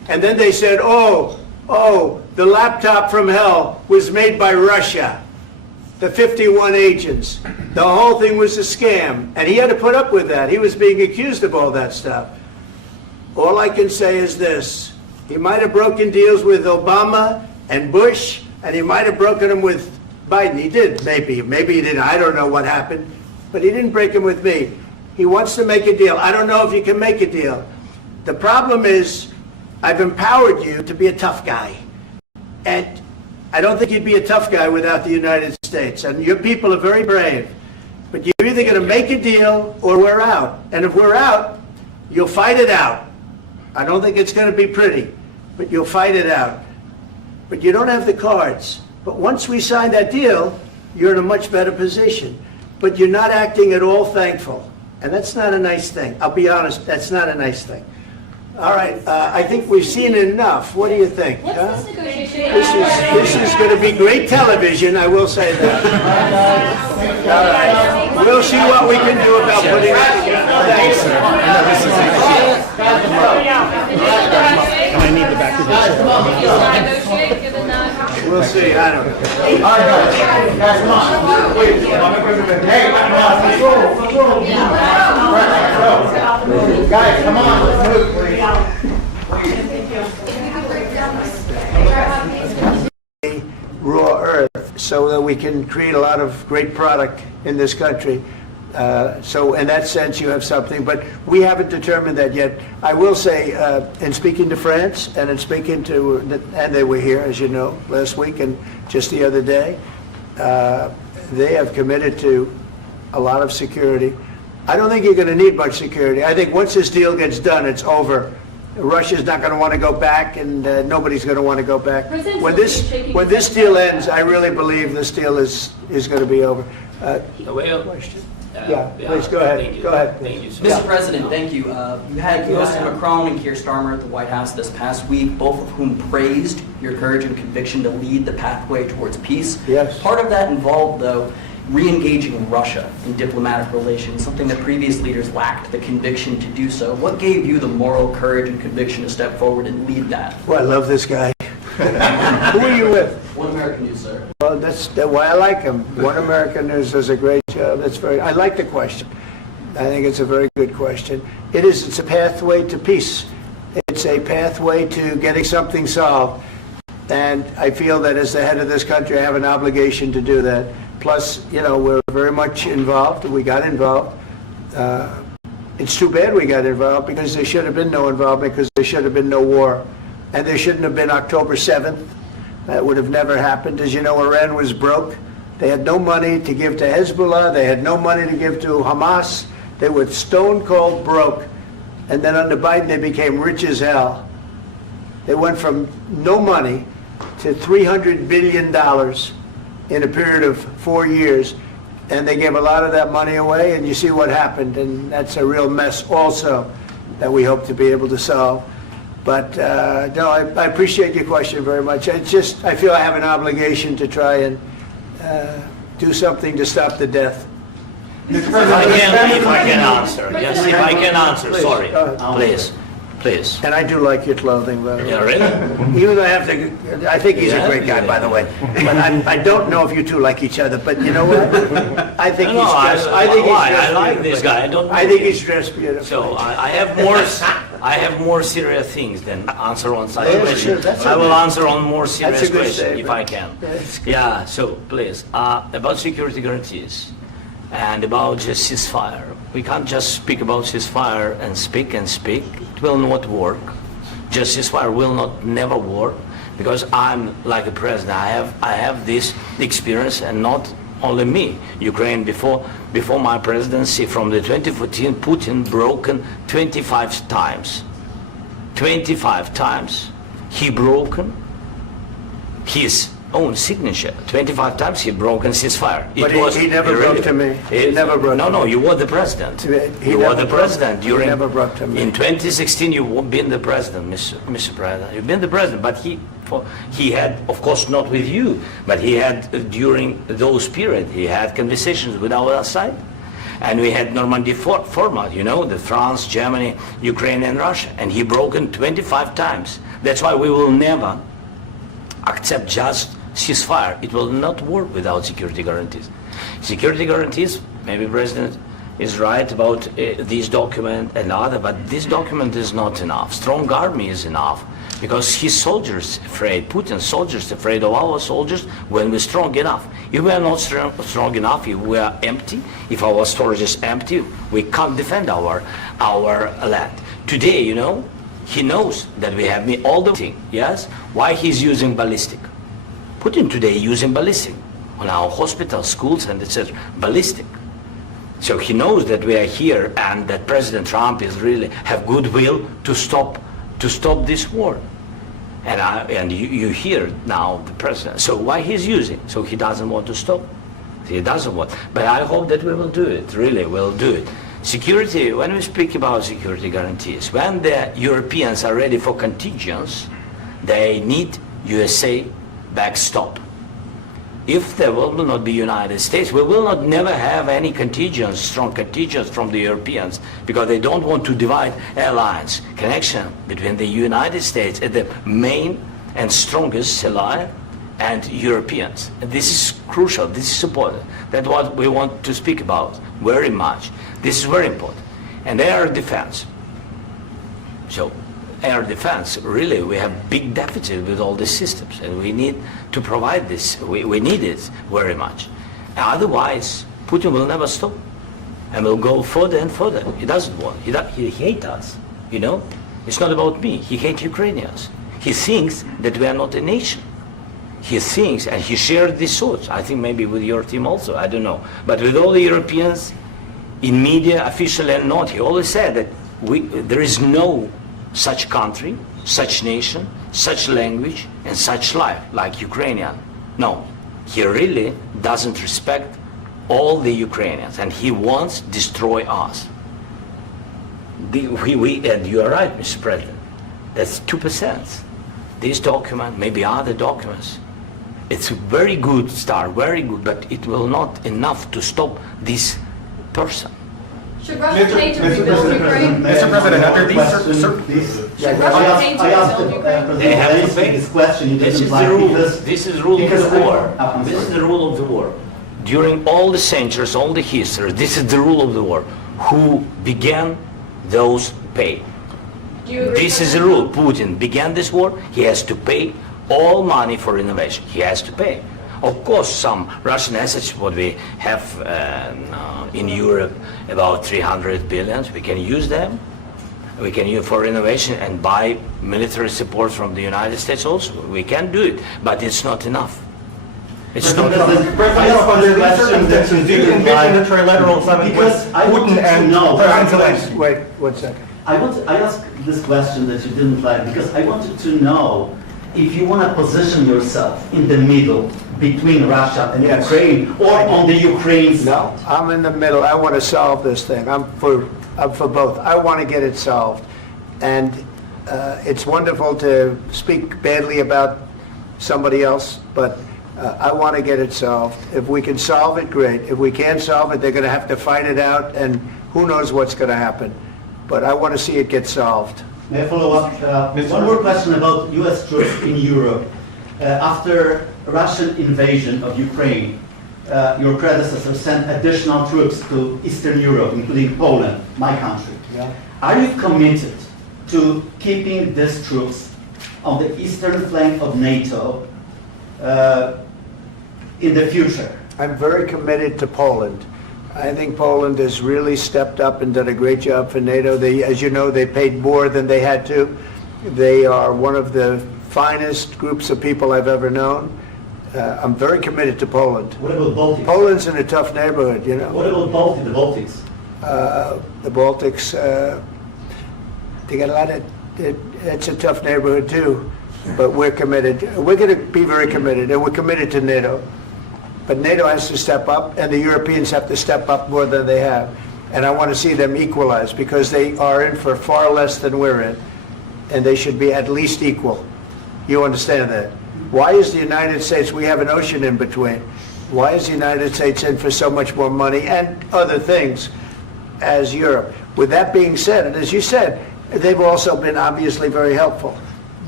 And then they said, oh, the laptop from hell was made by Russia. The 51 agents. The whole thing was a scam. And he had to put up with that. He was being accused of all that stuff. All I can say is this. He might have broken deals with Obama and Bush, and he might have broken them with Biden. He did, maybe. Maybe he didn't. I don't know what happened. But he didn't break them with me. He wants to make a deal. I don't know if you can make a deal. The problem is, I've empowered you to be a tough guy. And I don't think you'd be a tough guy without the United States. And your people are very brave. But you're either going to make a deal or we're out. And if we're out, you'll fight it out. I don't think it's going to be pretty, but you'll fight it out. But you don't have the cards. But once we sign that deal, you're in a much better position. But you're not acting at all thankful. And that's not a nice thing. I'll be honest, that's not a nice thing. All right, I think we've seen enough. What do you think? What's huh? this negotiation? This is going to be great television, I will say that. All right. We'll see what we can do about putting it together. Thanks. And I need the back of this. Negotiate, given that. We'll see, I don't know. All right, guys, come on. Wait, Mr. President. Hey, let's roll. Right. Guys, come on, let's move, please. Raw earth so that we can create a lot of great product in this country. So in that sense, you have something, but we haven't determined that yet. I will say, in speaking to France and in speaking to, and they were here, as you know, last week and just the other day, they have committed to a lot of security. I don't think you're going to need much security. I think once this deal gets done, it's over. Russia's not going to want to go back, and nobody's going to want to go back. When this deal ends, I really believe this deal is going to be over. Question? Yeah, please go ahead. Thank you. Go ahead. Thank you, sir. Mr. President, thank you. You had President Macron and Keir Starmer at the White House this past week, both of whom praised your courage and conviction to lead the pathway towards peace. Yes. Part of that involved, though, re-engaging Russia in diplomatic relations, something that previous leaders lacked the conviction to do so. What gave you the moral courage and conviction to step forward and lead that? Well, I love this guy. Who are you with? One American News, sir. Well, that's why I like him. One American News does a great job. I like the question. I think it's a very good question. It's a pathway to peace. It's a pathway to getting something solved. And I feel that as the head of this country, I have an obligation to do that. Plus, we're very much involved. We got involved. It's too bad we got involved because there should have been no involvement because there should have been no war. And there shouldn't have been October 7th. That would have never happened. As you know, Iran was broke. They had no money to give to Hezbollah. They had no money to give to Hamas. They were stone cold broke. And then under Biden, they became rich as hell. They went from no money to $300 billion in a period of 4 years. And they gave a lot of that money away, and you see what happened. And that's a real mess also that we hope to be able to solve. But no, I appreciate your question very much. It's just, I feel I have an obligation to try and do something to stop the death. If I can answer. Yes, if I can answer, sorry. Please. And I do like your clothing, by the way. Yeah, really? Even though I think he's a great guy, by the way. But I don't know if you two like each other, but you know what? I think he's dressed. I like this guy. I think he's dressed beautiful. So I have more serious things than answer on such Yeah, questions. sure, I will answer on more serious That's a good questions statement. if I can. That's Yeah. So please, about security guarantees and about just ceasefire. We can't just speak about ceasefire and speak and speak. It will not work. Just ceasefire will never work because I'm like a president. I have this experience, and not only me. Ukraine before my presidency, from the 2014, Putin broken 25 times. 25 times he broken his own signature. 25 times he broken ceasefire. But he never broke to me. He never broke to me. No, you were the president. He You were the never president during. never broke to me. In 2016, you've been the president, Mr. President. You've been the president, but he had, of course, not with you, but he had during those periods. He had conversations with our side, and we had Normandy format. The France, Germany, Ukraine, and Russia, and he broken 25 times. That's why we will never accept just ceasefire. It will not work without security guarantees. Security guarantees, maybe President is right about this document and other, but this document is not enough. Strong army is enough because his soldiers afraid, Putin's soldiers afraid of our soldiers when we're strong enough. If we are not strong enough, if we are empty, if our storage is empty, we can't defend our land. Today, you know, he knows that we have all the thing, yes? Why he's using ballistic? Putin today using ballistic on our hospitals, schools, and etc. Ballistic. So he knows that we are here and that President Trump is really have goodwill to stop this war. And you hear now the president. So why he's using? So he doesn't want to stop. He doesn't want. But I hope that we will do it. Really, we'll do it. Security. When we speak about security guarantees, when the Europeans are ready for contingents, they need USA backstop. If there will not be United States, we will not never have any contingents, strong contingents from the Europeans, because they don't want to divide alliance, connection between the United States as the main and strongest ally and Europeans. And this is crucial, this is important. That's what we want to speak about very much. This is very important. And air defense. So air defense, really, we have big deficit with all these systems, and we need to provide this. We need it very much. Otherwise, Putin will never stop, and will go further and further. He doesn't want. He hates us. You know, it's not about me. He hates Ukrainians. He thinks that we are not a nation. He thinks, and he shared these thoughts. I think maybe with your team also. I don't know, but with all the Europeans, in media, official and not, he always said that there is no such country, such nation, such language, and such life like Ukrainian. No, he really doesn't respect all the Ukrainians, and he wants to destroy us. And you are right, Mr. President. That's 2%. This document, maybe other documents, it's a very good start, very good, but it will not enough to stop this person. Should Russia pay to rebuild Ukraine? Mr. President, after these Should Russia pay to I asked rebuild Ukraine? They have to pay. this question. You This didn't is like the rule. because- This is the rule of because the I- war. I'm This is sorry. the rule of the war. During all the centuries, all the history, this is the rule of the war. Who began, those pay. Do you agree This with is the that? rule. Putin began this war. He has to pay all money for innovation. He has to pay. Of course, some Russian assets, what we have in Europe, about 300 billion, we can use them. We can use for innovation and buy military support from the United States also. We can do it, but it's not enough. It's not enough. President, under these circumstances, do you envision a trilateral summit with Because I Putin wanted to and know- President Zelensky? Wait 1 second. I asked this question that you didn't like because I wanted to know if you want to position yourself in the middle between Russia and Yes. Ukraine or on the Ukraine's No, I'm in the middle. I want to solve this thing. I'm for both. I want to get it solved. And it's wonderful to speak badly about somebody else, but I want to get it solved. If we can solve it, great. If we can't solve it, they're going to have to fight it out, and who knows what's going to happen. But I want to see it get solved. May I follow up? One more question about U.S. troops in Europe. After Russian invasion of Ukraine, your predecessor sent additional troops to Eastern Europe, including Poland, my country. Yeah. Are you committed to keeping these troops on the eastern flank of NATO in the future? I'm very committed to Poland. I think Poland has really stepped up and done a great job for NATO. As you know, they paid more than they had to. They are one of the finest groups of people I've ever known. I'm very committed to Poland. What about Baltics? Poland's in a tough neighborhood, you know. What about the Baltics? The Baltics, they got a lot of, it's a tough neighborhood too, but we're committed. We're going to be very committed, and we're committed to NATO. But NATO has to step up, and the Europeans have to step up more than they have. And I want to see them equalize, because they are in for far less than we're in, and they should be at least equal. You understand that? Why is the United States, we have an ocean in between, why is the United States in for so much more money and other things as Europe? With that being said, and as you said, they've also been obviously very helpful.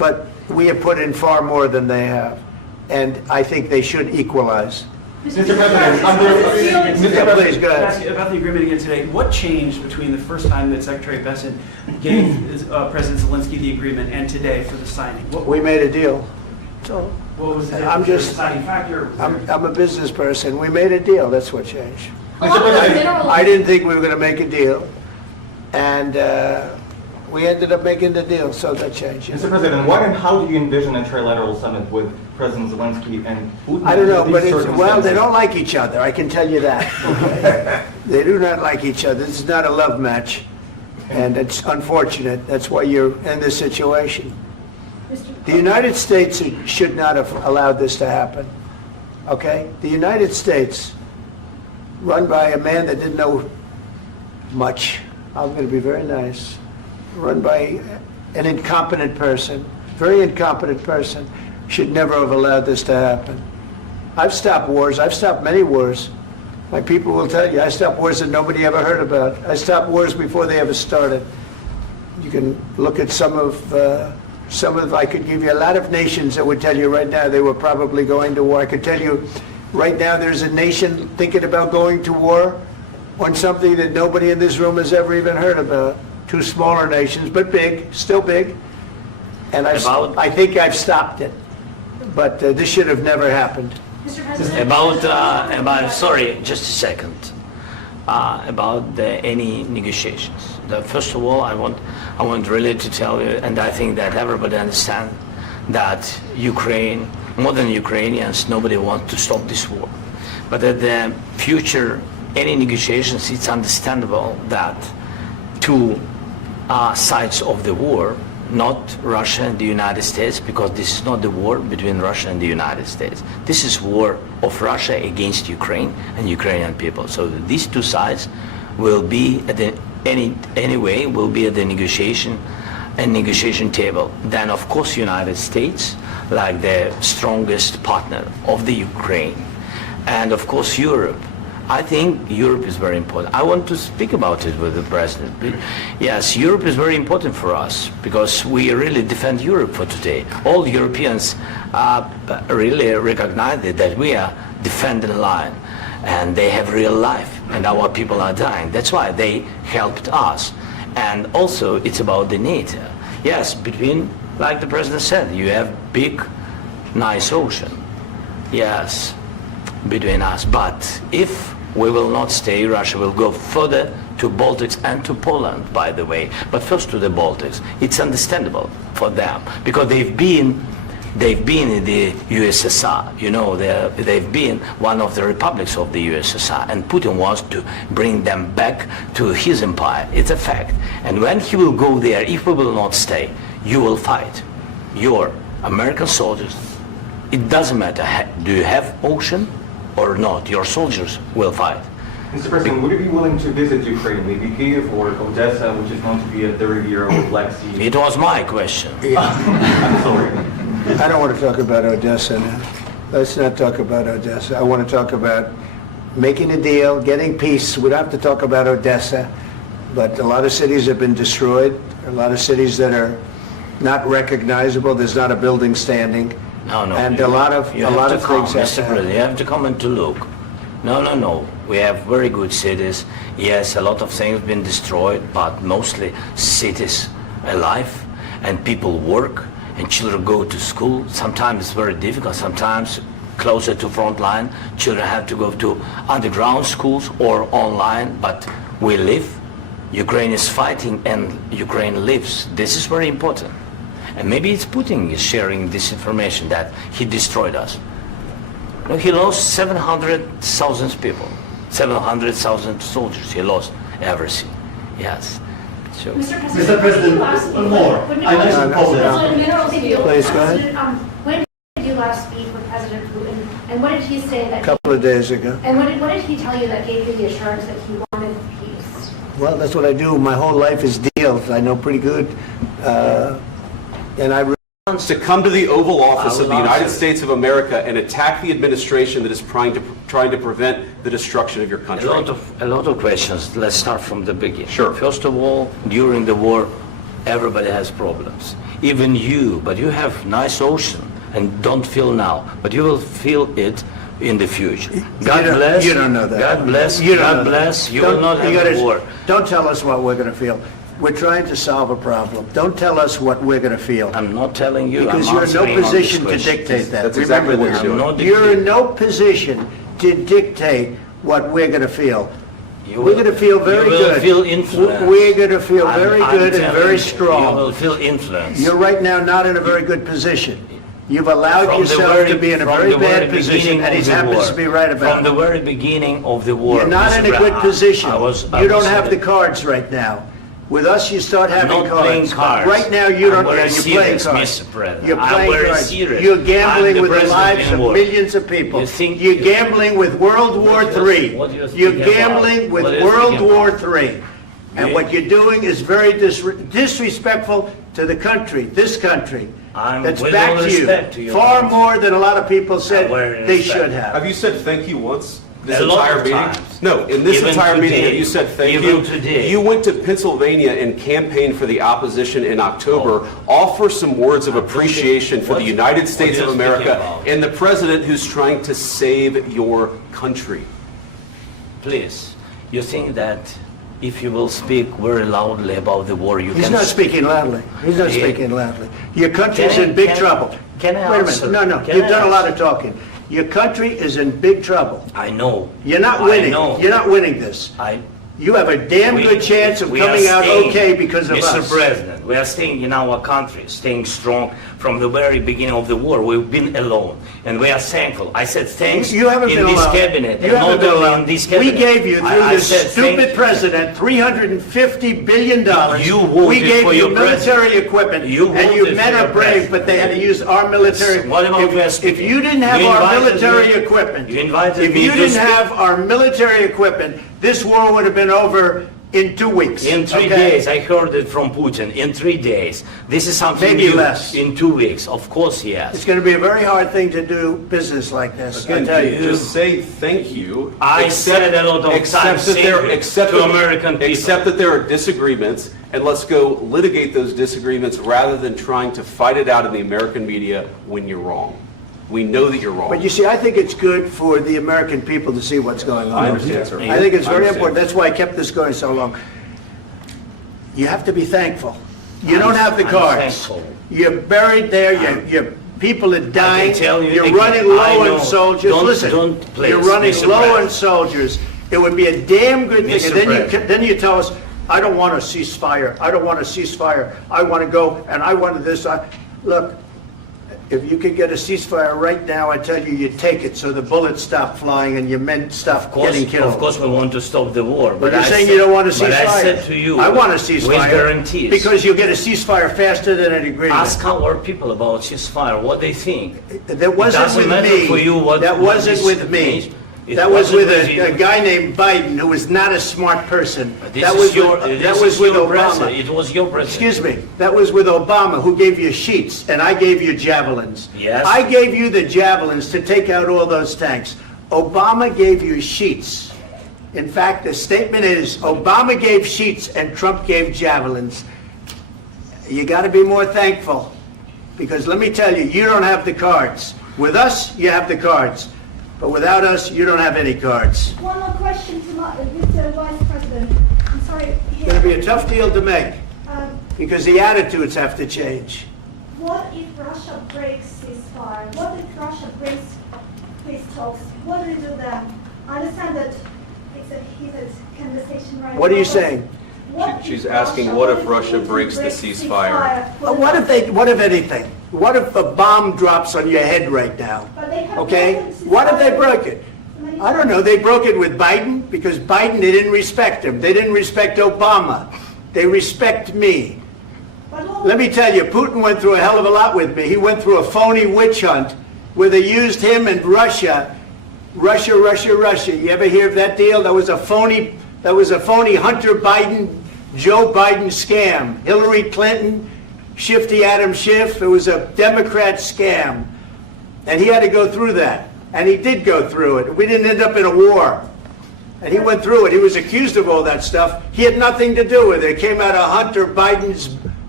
but we have put in far more than they have. And I think they should equalize. Mr. President, Yeah, please, go ahead. Ask you about the agreement again today. What changed between the first time that Secretary Bessent gave President Zelensky the agreement and today for the signing? We made a deal. So What was the I'm just- deciding factor? I'm a business person. We made a deal. That's what changed. Mr. President, I didn't think we were going to make a deal, and we ended up making the deal, so that changed. Mr. President, what and how do you envision a trilateral summit with President Zelensky and Putin? I don't know, in but these well, they circumstances? don't like each other, I can tell you that. Okay? They do not like each other. This is not a love match, and it's unfortunate. That's why you're in this situation. The United States should not have allowed this to happen, okay? The United States, run by a man that didn't know much, I'm going to be very nice, run by an incompetent person, very incompetent person, should never have allowed this to happen. I've stopped wars. I've stopped many wars. My people will tell you, I stopped wars that nobody ever heard about. I stopped wars before they ever started. You can look at some of, I could give you a lot of nations that would tell you right now they were probably going to war. I could tell you right now there's a nation thinking about going to war on something that nobody in this room has ever even heard about. Two smaller nations, but big, still big. And I think I've stopped it. But this should have never happened. Mr. President. Sorry, just a second. About any negotiations. First of all, I want really to tell you, and I think that everybody understands that Ukraine, more than Ukrainians, nobody wants to stop this war. But at the future, any negotiations, it's understandable that two sides of the war, not Russia and the United States, because this is not the war between Russia and the United States. This is war of Russia against Ukraine and Ukrainian people. So these two sides will be at the anyway will be at the negotiation table. Then of course United States, like the strongest partner of the Ukraine, and of course Europe. I think Europe is very important. I want to speak about it with the President. Yes, Europe is very important for us because we really defend Europe for today. All Europeans really recognize that we are defending the line and they have real life and our people are dying. That's why they helped us. And also it's about the NATO. Yes, between, like the President said, you have big, nice ocean. Yes, between us. But if we will not stay, Russia will go further to Baltics and to Poland, by the way. But first to the Baltics. It's understandable for them because they've been in the USSR. You know, they've been one of the republics of the USSR, and Putin wants to bring them back to his empire. It's a fact. And when he will go there, if we will not stay, you will fight. Your American soldiers, it doesn't matter, do you have ocean or not, your soldiers will fight. Mr. President, would you be willing to visit Ukraine, maybe Kyiv or Odessa, which is known to be a 30-year-old Black Sea? It was my question. I'm sorry. I don't want to talk about Odessa now. Let's not talk about Odessa. I want to talk about making a deal, getting peace. We don't have to talk about Odessa, but a lot of cities have been destroyed. A lot of cities that are not recognizable. There's not a building standing. No. And a lot of things have Mr. to President, happen. you have to come and to look. No. We have very good cities. Yes, a lot of things have been destroyed, but mostly cities alive and people work and children go to school. Sometimes it's very difficult. Sometimes closer to front line, children have to go to underground schools or online, but we live. Ukraine is fighting and Ukraine lives. This is very important. And maybe it's Putin is sharing this information that he destroyed us. No, he lost 700,000 people, 700,000 soldiers. He lost everything. Yes. So. Mr. President, one more. I mentioned Poland. Please, go ahead. When did you last speak with President Putin, and what did he say that? A couple of days ago. And what did he tell you that gave you the assurance that he wanted peace? Well, that's what I do. My whole life is deals. I know pretty good. And I to come to the Oval Office I of the will United answer. States of America and attack the administration that is trying to prevent the destruction of your country. A lot of questions. Let's start from the beginning. Sure. First of all, during the war, everybody has problems. Even you, but you have nice ocean and don't feel now, but you will feel it in the future. God bless. You don't know that. God bless. You don't God know that. bless. You will not have a war. Don't tell us what we're going to feel. We're trying to solve a problem. Don't tell us what we're going to feel. I'm not telling you. Because I'm you're in no answering on this position to question. dictate that. That's exactly Remember what this. you're doing. I'm not You're in dictating. no position to dictate what we're going to feel. You We're will- going to feel very you will good. feel influenced. We're going to feel very I'm good and telling very you, strong. You will feel influence. You're right now not in a very good position. You've allowed From the yourself very- to be in a from very the bad very position, beginning and he of the happens war. to be right about From the it. very beginning of the war. You're not Mr. in a good Brown, position. I was You don't saying have the that. cards right now. With us, you start I'm having not playing cards. cards. Right now, you I'm don't. very You're playing serious, cards. Mr. President. You're I'm playing very cards. serious. You're I'm gambling the with the president lives in of war. millions of people. You think- You're gambling with World War What do you- III. what do you think You're about? gambling with What do you World think War about? III. And You- what you're doing is very disrespectful to the country, this country. I'm That's with back all to you. respect to your Far country. more than a lot of people said very they respect. should have. Have you said thank you once? This A lot entire of meeting? times. No, in this Even entire meeting, today. have you said thank Even you? today. You went to Pennsylvania and campaigned for the opposition in October. Offer some words of appreciation for the What- United States what of are you speaking America about? and the president who's trying to save your country. Please, you think that if you will speak very loudly about the war, you He's can... not speaking loudly. He's not Yeah. speaking loudly. Your country's Can I- in big can- trouble. can I Wait a answer? minute. No, Can you've I done a lot answer? of talking. Your country is in big trouble. I know. You're not I winning. know. You're not winning this. You have a damn We- good chance of we are coming out staying, okay because of Mr. us. President, we are staying in our country, staying strong from the very beginning of the war. We've been alone, and we are thankful. I said thanks You haven't in been this alone. cabinet, You and haven't not been only alone. in this We cabinet. gave you, through I this said stupid thank- president, $350 billion. You voted We gave for you your military president. equipment, You and you voted men for are your brave, president. but they had to use our military. What about we are If speaking? you didn't have You our invited military me- equipment, you invited if me you to didn't speak. have our military equipment, this war would have been over in 2 weeks. In 3 okay? days, I heard it from Putin. In 3 days, this is something Maybe new. less. In 2 weeks, of course, yes. It's going to be a very hard thing to do business like this, I Again, tell you. just say thank you. I said a lot of except times that there, thank you except to that- American people. Except that there are disagreements, and let's go litigate those disagreements rather than trying to fight it out in the American media when you're wrong. We know that you're wrong. But you see, I think it's good for the American people to see what's going on. I understand, sir. I think it's I very understand. important. That's why I kept this going so long. You have to be thankful. You don't have the I'm cards. thankful. You're buried there, your people are dying. tell you You're again, running I low know. on soldiers. Don't- Listen, don't please, you're running Mr. low on President. soldiers. It would be a damn good thing. Mr. And then President. then you tell us, I don't want a ceasefire. I don't want a ceasefire. I want to go, and I want this. Look, if you could get a ceasefire right now, I tell you, you'd take it so the bullets stop flying and your men stop getting killed. Of course, we want to stop the war. But you're I saying said- you don't want a ceasefire. But I said to you, I want a ceasefire. with guarantees. Because you'll get a ceasefire faster than an agreement. Ask our people about ceasefire, what they think. That wasn't doesn't with matter me. for you what- That what wasn't this with me. means. It That was wasn't with with you. a guy named Biden, who was not a smart person. This That is was your, with, this that is was with your Obama. president. It was your president. Excuse me. That was with Obama, who gave you sheets, and I gave you javelins. Yes. I gave you the javelins to take out all those tanks. Obama gave you sheets. In fact, the statement is, Obama gave sheets and Trump gave javelins. You got to be more thankful, because let me tell you, you don't have the cards. With us, you have the cards. But without us, you don't have any cards. One more question to Mr. Vice President. I'm sorry. It's going to be a tough deal to make, Um, because the attitudes have to change. What if Russia breaks ceasefire? What if Russia breaks peace talks? What do we do then? I understand that it's a heated conversation right now. What are you but saying? what She's if asking, what if Russia Putin breaks the breaks ceasefire? What if anything? What if a bomb drops on your head right now? But they have Okay? broken What if they ceasefire broke it? many I don't know. times. They broke it with Biden, because Biden, they didn't respect him. They didn't respect Obama. They respect me. But what- Let me tell you, Putin went through a hell of a lot with me. He went through a phony witch hunt where they used him and Russia. Russia. You ever hear of that deal? That was a phony Hunter Biden, Joe Biden scam. Hillary Clinton, Shifty Adam Schiff. It was a Democrat scam. And he had to go through that. And he did go through it. We didn't end up in a war. And he went through it. He was accused of all that stuff. He had nothing to do with it. It came out of Hunter Biden's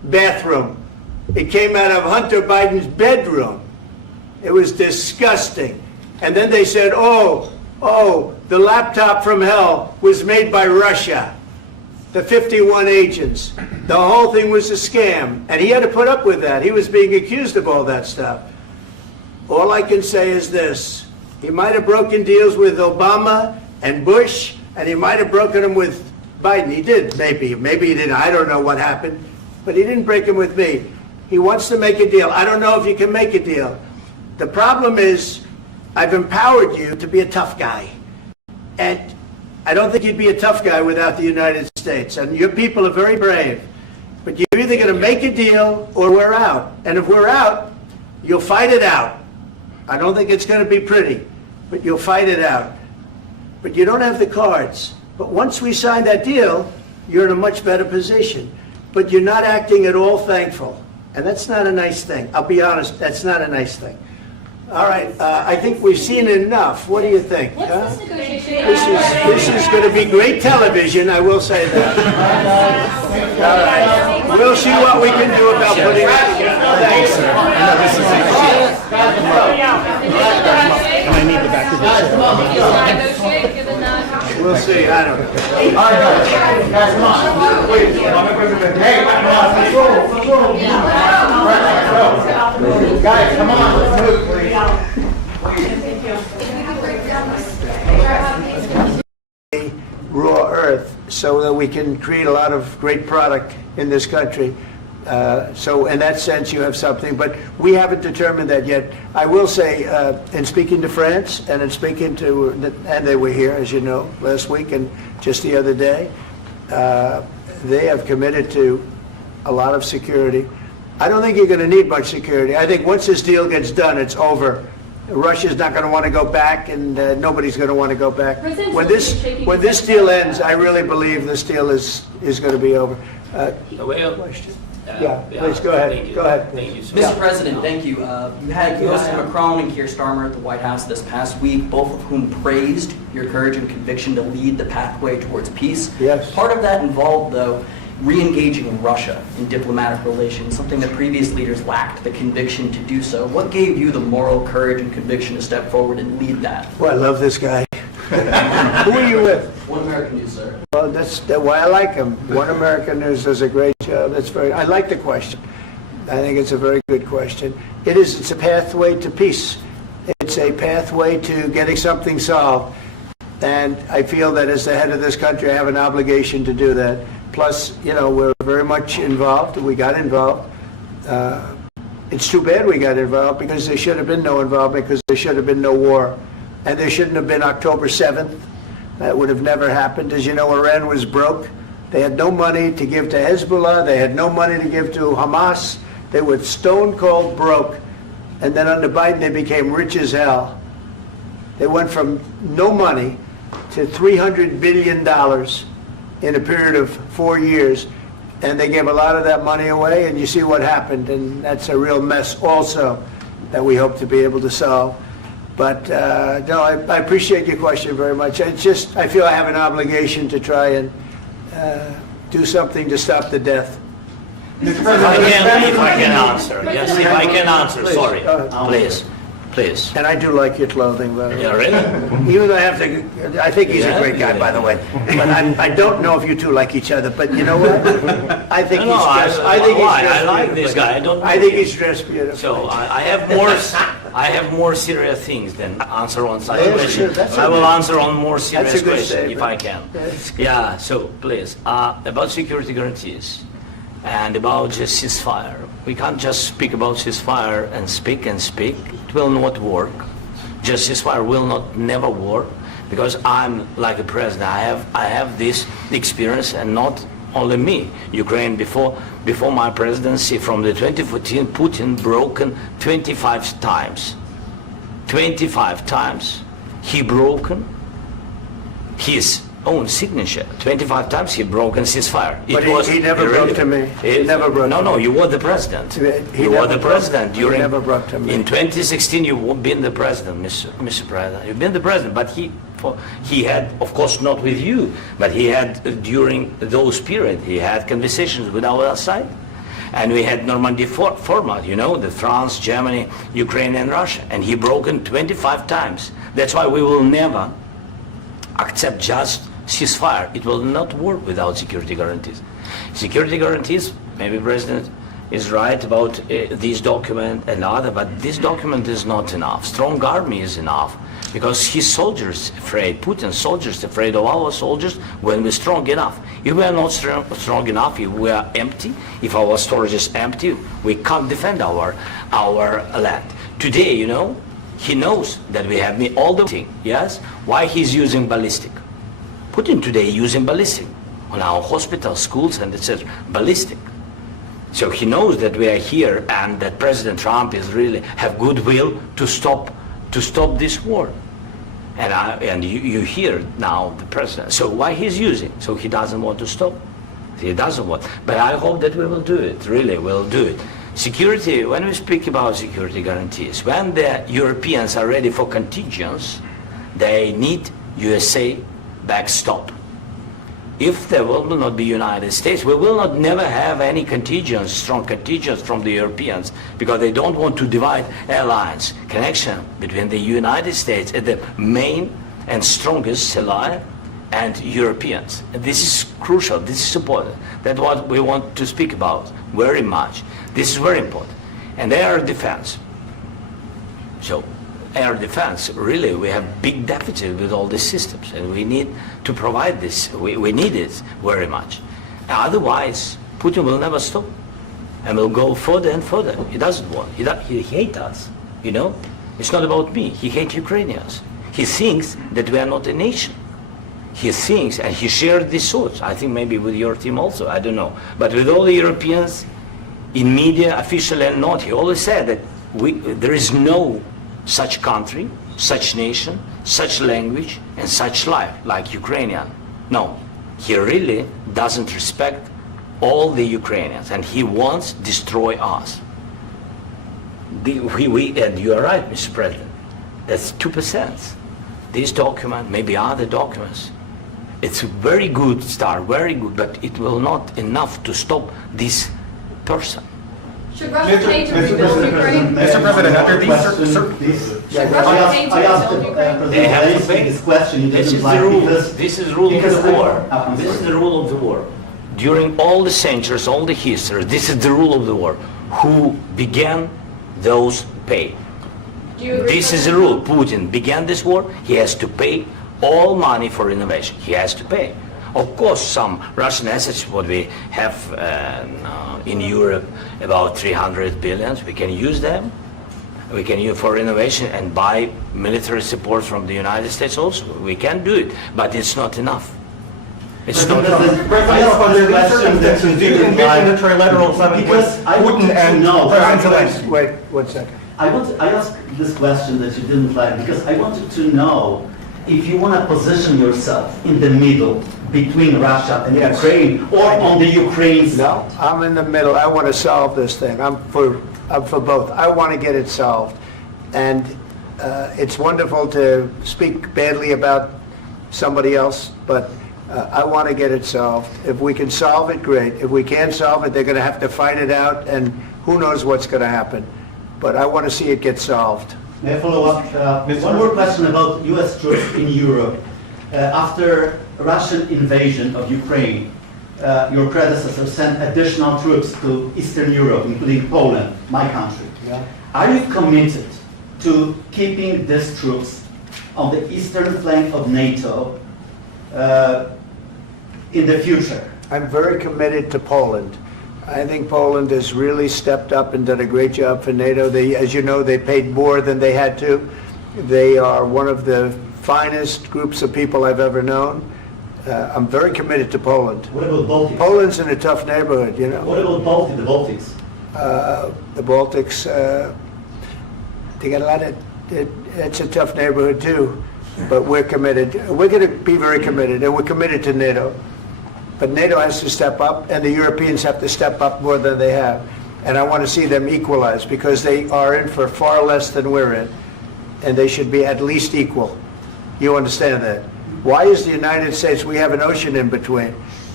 bathroom. It came out of Hunter Biden's bedroom. It was disgusting. And then they said, oh, the laptop from hell was made by Russia. The 51 agents. The whole thing was a scam. And he had to put up with that. He was being accused of all that stuff. All I can say is this. He might have broken deals with Obama and Bush, and he might have broken them with Biden. He did, maybe. Maybe he didn't. I don't know what happened. But he didn't break them with me. He wants to make a deal. I don't know if you can make a deal. The problem is, I've empowered you to be a tough guy. And I don't think you'd be a tough guy without the United States. And your people are very brave. But you're either going to make a deal or we're out. And if we're out, you'll fight it out. I don't think it's going to be pretty, but you'll fight it out. But you don't have the cards. But once we sign that deal, you're in a much better position. But you're not acting at all thankful. And that's not a nice thing. I'll be honest, that's not a nice thing. All right, I think we've seen enough. What do you think? What's this negotiation? This is going to be great television, I will say that. All right. We'll see what we can do about putting it together. Thanks, sir. And I need the back of this. Negotiate, give a nod. We'll see, I don't know. All right, guys, come on. Wait, Mr. President. Hey, let's roll. Guys, come on, let's move, please. Raw earth so that we can create a lot of great product in this country. So in that sense, you have something, but we haven't determined that yet. I will say, in speaking to France and in speaking to, and they were here, as you know, last week and just the other day, they have committed to a lot of security. I don't think you're going to need much security. I think once this deal gets done, it's over. Russia's not going to want to go back, and nobody's going to want to go back. When this deal ends, I really believe this deal is going to be over. Question? Yeah, please go ahead. Thank you. Go ahead. Thank you, sir. Mr. President, thank you. You hosted Macron and Keir Starmer at the White House this past week, both of whom praised your courage and conviction to lead the pathway towards peace. Yes. Part of that involved, though, re-engaging Russia in diplomatic relations, something that previous leaders lacked the conviction to do so. What gave you the moral courage and conviction to step forward and lead that? Well, I love this guy. Who are you with? One American News, sir. Well, that's why I like him. One American News does a great job. I like the question. I think it's a very good question. It's a pathway to peace. It's a pathway to getting something solved. And I feel that as the head of this country, I have an obligation to do that. Plus, we're very much involved. We got involved. It's too bad we got involved because there should have been no involvement, because there should have been no war. And there shouldn't have been October 7th. That would have never happened. As you know, Iran was broke. They had no money to give to Hezbollah. They had no money to give to Hamas. They were stone cold broke. And then under Biden, they became rich as hell. They went from no money to $300 billion in a period of 4 years. And they gave a lot of that money away, and you see what happened. And that's a real mess also that we hope to be able to solve. But no, I appreciate your question very much. I feel I have an obligation to try and do something to stop the death. If I can answer. Yes, if I can answer. Sorry. Please. And I do like your clothing, by the way. Yeah, really? Even though I think he's a great guy, by the way. But I don't know if you two like each other. But you know what? I think he's dressed. I like this guy. I think he's dressed beautiful. So I have more serious things than answer on such questions. That's I will answer on more serious good questions statement. if I can. Yeah. So please, about security guarantees and about just ceasefire. We can't just speak about ceasefire and speak. It will not work. Just ceasefire will never work, because I'm like the president. I have this experience, and not only me. Ukraine before my presidency, from the 2014, Putin broken 25 times. 25 times he broken his own signature. 25 times he broken ceasefire. But he never broke to me. He never broke to me. No, you were the president. You were the president during. He never broke to me. In 2016, you've been the president, Mr. President. You've been the president, but he had, of course, not with you, but he had during those period. He had conversations with our side, And we had Normandy format, you know, the France, Germany, Ukraine and Russia. And he broken 25 times. That's why we will never accept just ceasefire. It will not work without security guarantees. Security guarantees, maybe President is right about this document and other, but this document is not enough. Strong army is enough because his soldiers afraid, Putin's soldiers afraid of our soldiers when we're strong enough. If we are not strong enough, if we are empty, if our storage is empty, we can't defend our land. Today, you know, he knows that we have all the thing, yes? Why he's using ballistic? Putin today using ballistic on our hospitals, schools, and etc. Ballistic. So he knows that we are here and that President Trump is really have goodwill to stop this war. And you hear now the president. So why he's using? So he doesn't want to stop. He doesn't want. But I hope that we will do it. Really, we'll do it. Security. When we speak about security guarantees, when the Europeans are ready for contingents, they need USA backstop. If there will not be United States, we will not never have any contingents, strong contingents from the Europeans, because they don't want to divide alliance, connection between the United States and the main and strongest ally and Europeans. And this is crucial, this is important. That's what we want to speak about very much. This is very important. And air defense. So air defense, really, we have big deficit with all these systems, and we need to provide this. We need it very much. Otherwise, Putin will never stop, and will go further and further. He doesn't want. He hates us, you know. It's not about me. He hates Ukrainians. He thinks that we are not a nation. He thinks, and he shared these thoughts, I think maybe with your team also, I don't know. But with all the Europeans, in media, officially and not, he always said that there is no such country, such nation, such language, and such life like Ukrainian. No, he really doesn't respect all the Ukrainians, and he wants to destroy us. And you are right, Mr. President. That's 2%. This document, maybe other documents, it's a very good start, very good, but it will not enough to stop this person. Should Russia pay to rebuild Ukraine? Mr. President, under these Should Russia pay to rebuild Ukraine? They have to pay. This question, This is the rule. This is the rule of the war. This is the rule of the war. During all the centuries, all the history, this is the rule of the war. Who began, those pay. Do you agree? This is the rule. Putin began this war. He has to pay all money for innovation. He has to pay. Of course, some Russian assets, what we have in Europe, about 300 billion, we can use them. We can use for innovation and buy military support from the United States also. We can do it, but it's not enough. It's not enough. President, under these circumstances, do you envision a trilateral summit with Putin and President Zelensky? Wait 1 second. I asked this question that you didn't like because I wanted to know if you want to position yourself in the middle between Russia and Yes. Ukraine, or on the Ukraine's. No, I'm in the middle. I want to solve this thing. I'm for both. I want to get it solved. And it's wonderful to speak badly about somebody else, but I want to get it solved. If we can solve it, great. If we can't solve it, they're going to have to fight it out, and who knows what's going to happen. But I want to see it get solved. May I follow up? One more question about U.S. troops in Europe. After Russian invasion of Ukraine, your predecessor sent additional troops to Eastern Europe, including Poland, my country. Yeah. Are you committed to keeping these troops on the eastern flank of NATO in the future? I'm very committed to Poland. I think Poland has really stepped up and done a great job for NATO. They, as you know, they paid more than they had to. They are one of the finest groups of people I've ever known. I'm very committed to Poland. What about Baltics? Poland's in a tough neighborhood, you know. What about the Baltics? The Baltics, they got a lot of, it's a tough neighborhood too, but we're committed. We're going to be very committed, and we're committed to NATO. But NATO has to step up, and the Europeans have to step up more than they have. And I want to see them equalize, because they are in for far less than we're in, and they should be at least equal. You understand that? Why is the United States, we have an ocean in between.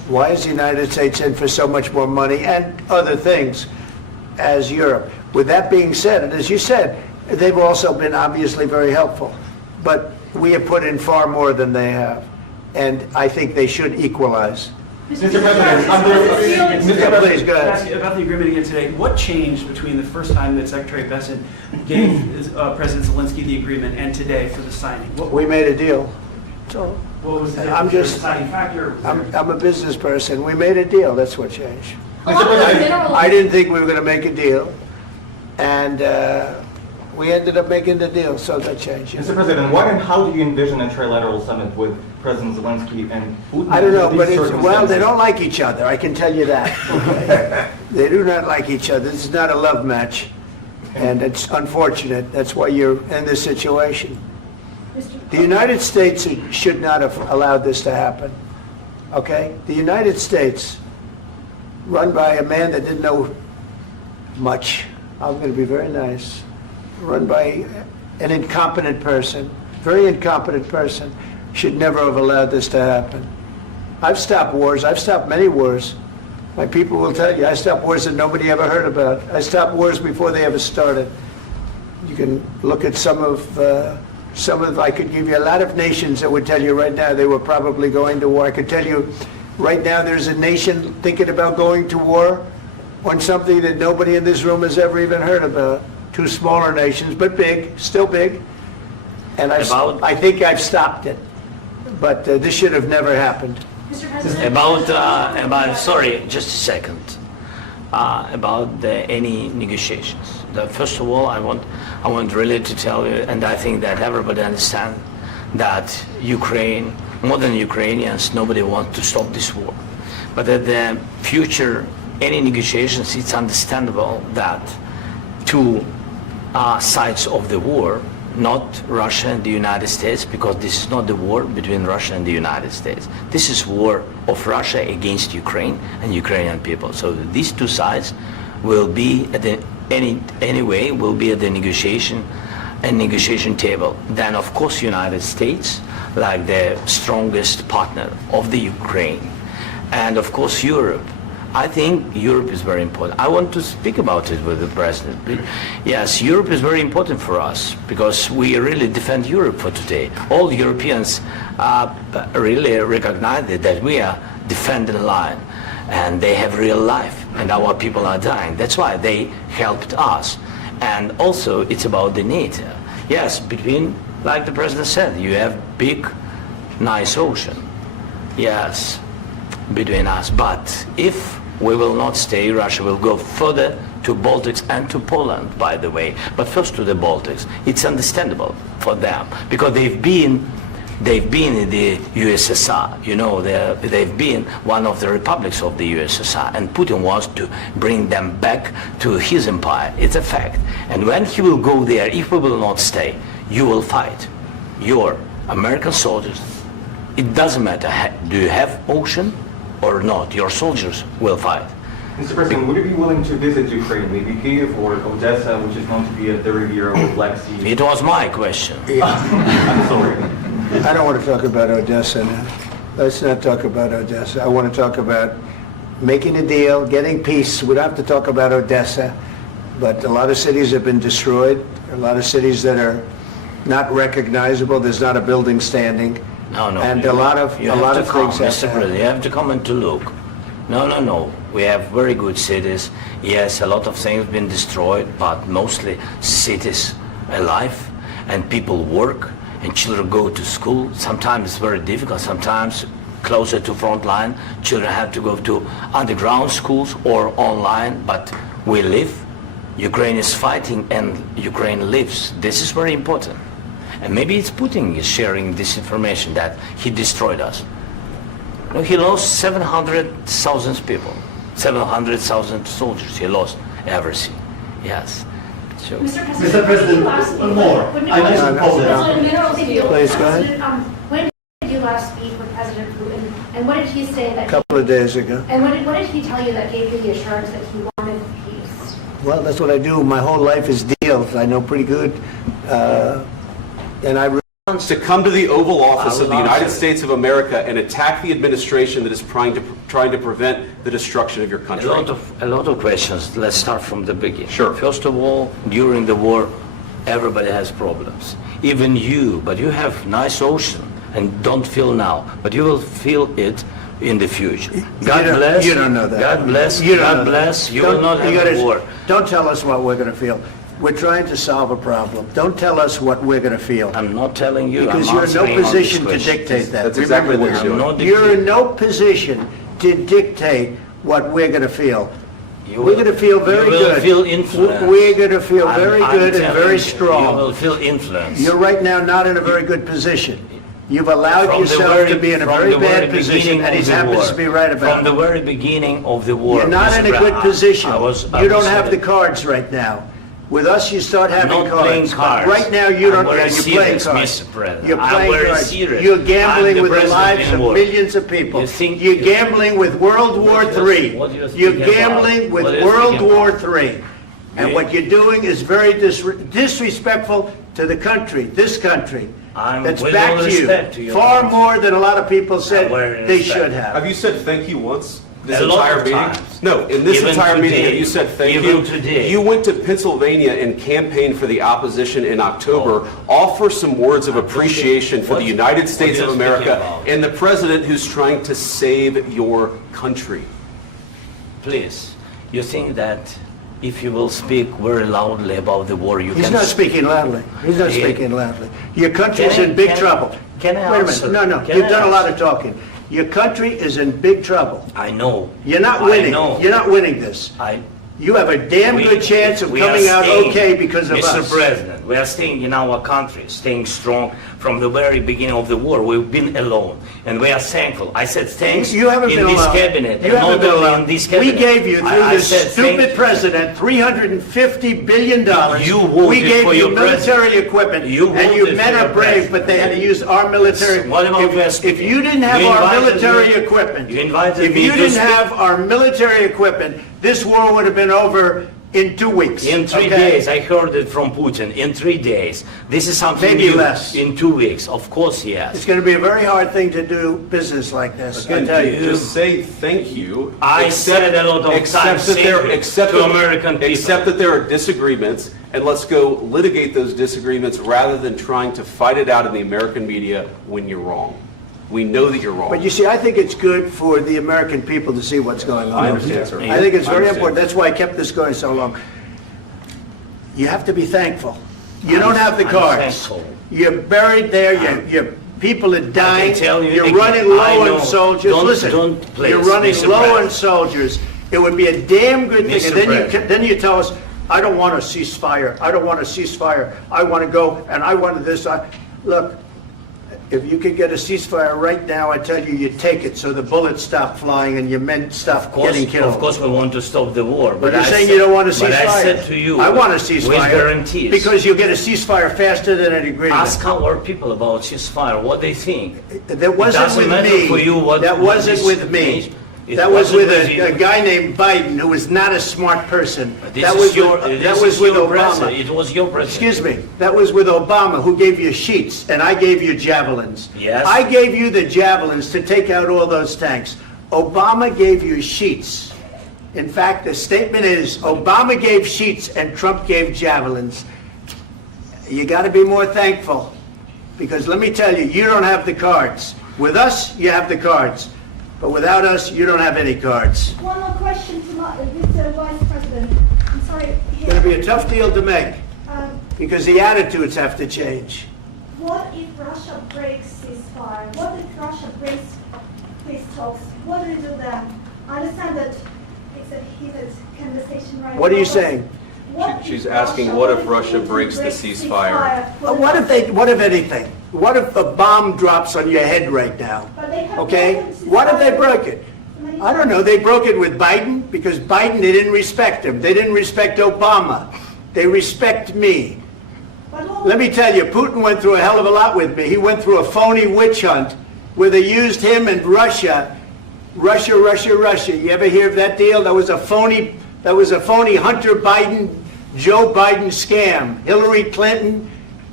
Why is the United States in for so much more money and other things as Europe? With that being said, and as you said, they've also been obviously very helpful, but we have put in far more than they have, and I think they should equalize. Mr. President, Please, go ahead. Ask you about the agreement again today. What changed between the first time that Secretary Bessent gave President Zelensky the agreement and today for the signing? We made a deal. So What was the I'm just- deciding factor? I'm a business person. We made a deal. That's what changed. Mr. President, I didn't think we were going to make a deal, and we ended up making the deal, so that changed. Mr. President, what and how do you envision a trilateral summit with President Zelensky and Putin? I don't know, in but these well, they circumstances? don't like each other, I can tell you that. Okay? They do not like each other. This is not a love match, and it's unfortunate. That's why you're in this situation. The United States should not have allowed this to happen, okay? The United States, run by a man that didn't know much, I'm going to be very nice, run by an incompetent person, very incompetent person, should never have allowed this to happen. I've stopped wars. I've stopped many wars. My people will tell you, I stopped wars that nobody ever heard about. I stopped wars before they ever started. You can look at some of, I could give you a lot of nations that would tell you right now they were probably going to war. I could tell you right now there's a nation thinking about going to war on something that nobody in this room has ever even heard about. Two smaller nations, but big, still big. And I think I've stopped it. But this should have never happened. Mr. President. Sorry, just a second. About any negotiations. First of all, I want really to tell you, and I think that everybody understands that Ukraine, more than Ukrainians, nobody wants to stop this war. But at the future, any negotiations, it's understandable that two sides of the war, not Russia and the United States, because this is not the war between Russia and the United States. This is war of Russia against Ukraine and Ukrainian people. So these two sides will be at the will be at the negotiation table. Then of course United States, like the strongest partner of the Ukraine, and of course Europe. I think Europe is very important. I want to speak about it with the President. Yes, Europe is very important for us because we really defend Europe for today. All Europeans really recognize that we are defending the line and they have real life and our people are dying. That's why they helped us. And also it's about the NATO. Yes, between, like the President said, you have big, nice ocean. Yes, between us. But if we will not stay, Russia will go further to Baltics and to Poland, by the way. But first to the Baltics. It's understandable for them because they've been in the USSR. You know, they've been one of the republics of the USSR, and Putin wants to bring them back to his empire. It's a fact. And when he will go there, if we will not stay, you will fight. Your American soldiers, it doesn't matter, do you have ocean or not, your soldiers will fight. Mr. President, would you be willing to visit Ukraine, maybe Kyiv or Odessa, which is known to be a third year of the Black Sea? It was my question. I'm sorry. I don't want to talk about Odessa now. Let's not talk about Odessa. I want to talk about making a deal, getting peace. We don't have to talk about Odessa, but a lot of cities have been destroyed. A lot of cities that are not recognizable. There's not a building standing. No. And a lot of things have Mr. President, you have to come and to look. No. We have very good cities. Yes, a lot of things have been destroyed, but mostly cities alive and people work and children go to school. Sometimes it's very difficult. Sometimes closer to front line, children have to go to underground schools or online, but we live. Ukraine is fighting and Ukraine lives. This is very important. And maybe it's Putin is sharing this information that he destroyed us. No, he lost 700,000 people, 700,000 soldiers. He lost everything. Yes. So. Mr. President, one more. I mentioned Poland. Please, go ahead. When did you last speak with President Putin, and what did he say that? A couple of days ago. And what did he tell you that gave you the assurance that he wanted peace? Well, that's what I do. My whole life is deals. I know pretty good. And I to come to the Oval Office I of the will United answer it. States of America and attack the administration that is trying to prevent the destruction of your country? A lot of questions. Let's start from the beginning. Sure. First of all, during the war, everybody has problems. Even you, but you have nice ocean and don't feel now, but you will feel it in the future. God bless. You don't know that. God bless. You don't know God that. bless. You Don't- will not you have gotta- a war. Don't tell us what we're going to feel. We're trying to solve a problem. Don't tell us what we're going to feel. I'm not telling you. Because I'm you're in no answering all these position to questions. dictate that. That's exactly Remember what this. you're doing. I'm not You're in dictating. no position to dictate what we're going to feel. You We're will- going to feel very you will good. feel influenced. We're going to feel I'm- very I'm good and telling very you, strong. You will feel influence. You're right now not in a very good position. You've allowed From the yourself very- to be in a from very the very bad position, beginning and he of the happens war. to be right about From the it. very beginning of the war. You're not Mr. in a good Brown, position. I You don't was- have the cards right now. With us, you start having not playing cards. cards. But right now, you I'm don't. very You're playing serious, cards. Mr. President. You're I'm playing very cards. serious. You're I'm gambling the with the president lives in of war. millions of people. You think- You're gambling with World War What do you- III. what do you You're think about? gambling with What do you World think War about? III. And Yeah. what you're doing is very disrespectful to the country, this country. I'm That's with back all to you. respect to your Far country. more than a lot of people said very they respect. should have. Have you said thank you once? This A lot entire of meeting? times. No, in this Even entire meeting, today. have you said thank Even you? today. You went to Pennsylvania and campaigned for the opposition in October. Offer some words of appreciation for the What- United what States are of you America speaking about? and the president who's trying to save your country. Please, you think that if you will speak very loudly about the war, you He's can... not speaking loudly. He's not Yeah. speaking loudly. Your country's Can I- in big can I- trouble. can I Wait a answer? minute. No, Can you've I done a lot answer? of talking. Your country is in big trouble. I know. You're not I winning. know. You're not winning this. You have a damn We- good chance of we are coming out staying, okay because of Mr. us. President, we are staying in our country, staying strong from the very beginning of the war. We've been alone, and we are thankful. I said thanks You haven't in been this alone. cabinet, You and haven't not been only alone. in this We cabinet. gave you, through I this said stupid thank- president, $350 billion. You voted We gave for you your military president. equipment, You and you voted men for are your brave, president. but they had to use our military. What about If you didn't have You our invited military me- equipment, you invited if me you to didn't speak- have our military equipment, this war would have been over in 2 weeks. In 3 okay? days, I heard it from Putin. In 3 days, this is something Maybe new. less. In 2 weeks, of course, It's yes. going to be a very hard thing to do business like this, I Again, tell you. just say thank you. I said a lot of Except times that there- thank you except to that- American people. Except that there are disagreements, and let's go litigate those disagreements rather than trying to fight it out in the American media when you're wrong. We know that you're wrong. But you see, I think it's good for the American people to see what's going on. I understand, sir. I think it's I very understand. important. That's why I kept this going so long. You have to be thankful. You don't have the I'm cards. thankful. You're buried there. Your people are dying. tell you You're again, running I low know. on soldiers. Don't- Listen, don't please, you're running Mr. low President. on soldiers. It would be a damn good thing. Mr. And then President. then you tell us, I don't want a ceasefire. I don't want a ceasefire. I want to go and I want this. Look, if you could get a ceasefire right now, I tell you, you take it so the bullets stop flying and your men stop getting killed. Of course, we want to stop the war. But you're I saying said- you don't want a ceasefire. But I said to you, I want a with ceasefire. guarantees. Because you'll get a ceasefire faster than an agreement. Ask our people about ceasefire, what they think. That wasn't doesn't with matter me. for you what- That what wasn't this with me. means. It That was wasn't with with you. a guy named Biden, who was not a smart person. This That is was your, with, this that was is with your Obama. president. It was your president. Excuse me. That was with Obama, who gave you sheets, and I gave you javelins. Yes. I gave you the javelins to take out all those tanks. Obama gave you sheets. In fact, the statement is, Obama gave sheets and Trump gave javelins. You got to be more thankful, because let me tell you, you don't have the cards. With us, you have the cards. But without us, you don't have any cards. One more question to Mr. Vice President. I'm sorry. It's going to be a tough deal to make, Um, because the attitudes have to change. What if Russia breaks ceasefire? What if Russia breaks peace talks? What do you do then? I understand that it's a heated conversation right now. What are you but saying? what She's if asking, what if Russia Putin breaks the breaks ceasefire? What if anything? What if a bomb drops on your head right now? But they have Okay? broken ceasefire What if they broke it? many I don't know. They broke it with Biden, because Biden, they didn't respect him. They didn't respect Obama. They respect me. But all- Let me tell you, Putin went through a hell of a lot with me. He went through a phony witch hunt where they used him and Russia. Russia. You ever hear of that deal? That was a phony Hunter Biden, Joe Biden scam. Hillary Clinton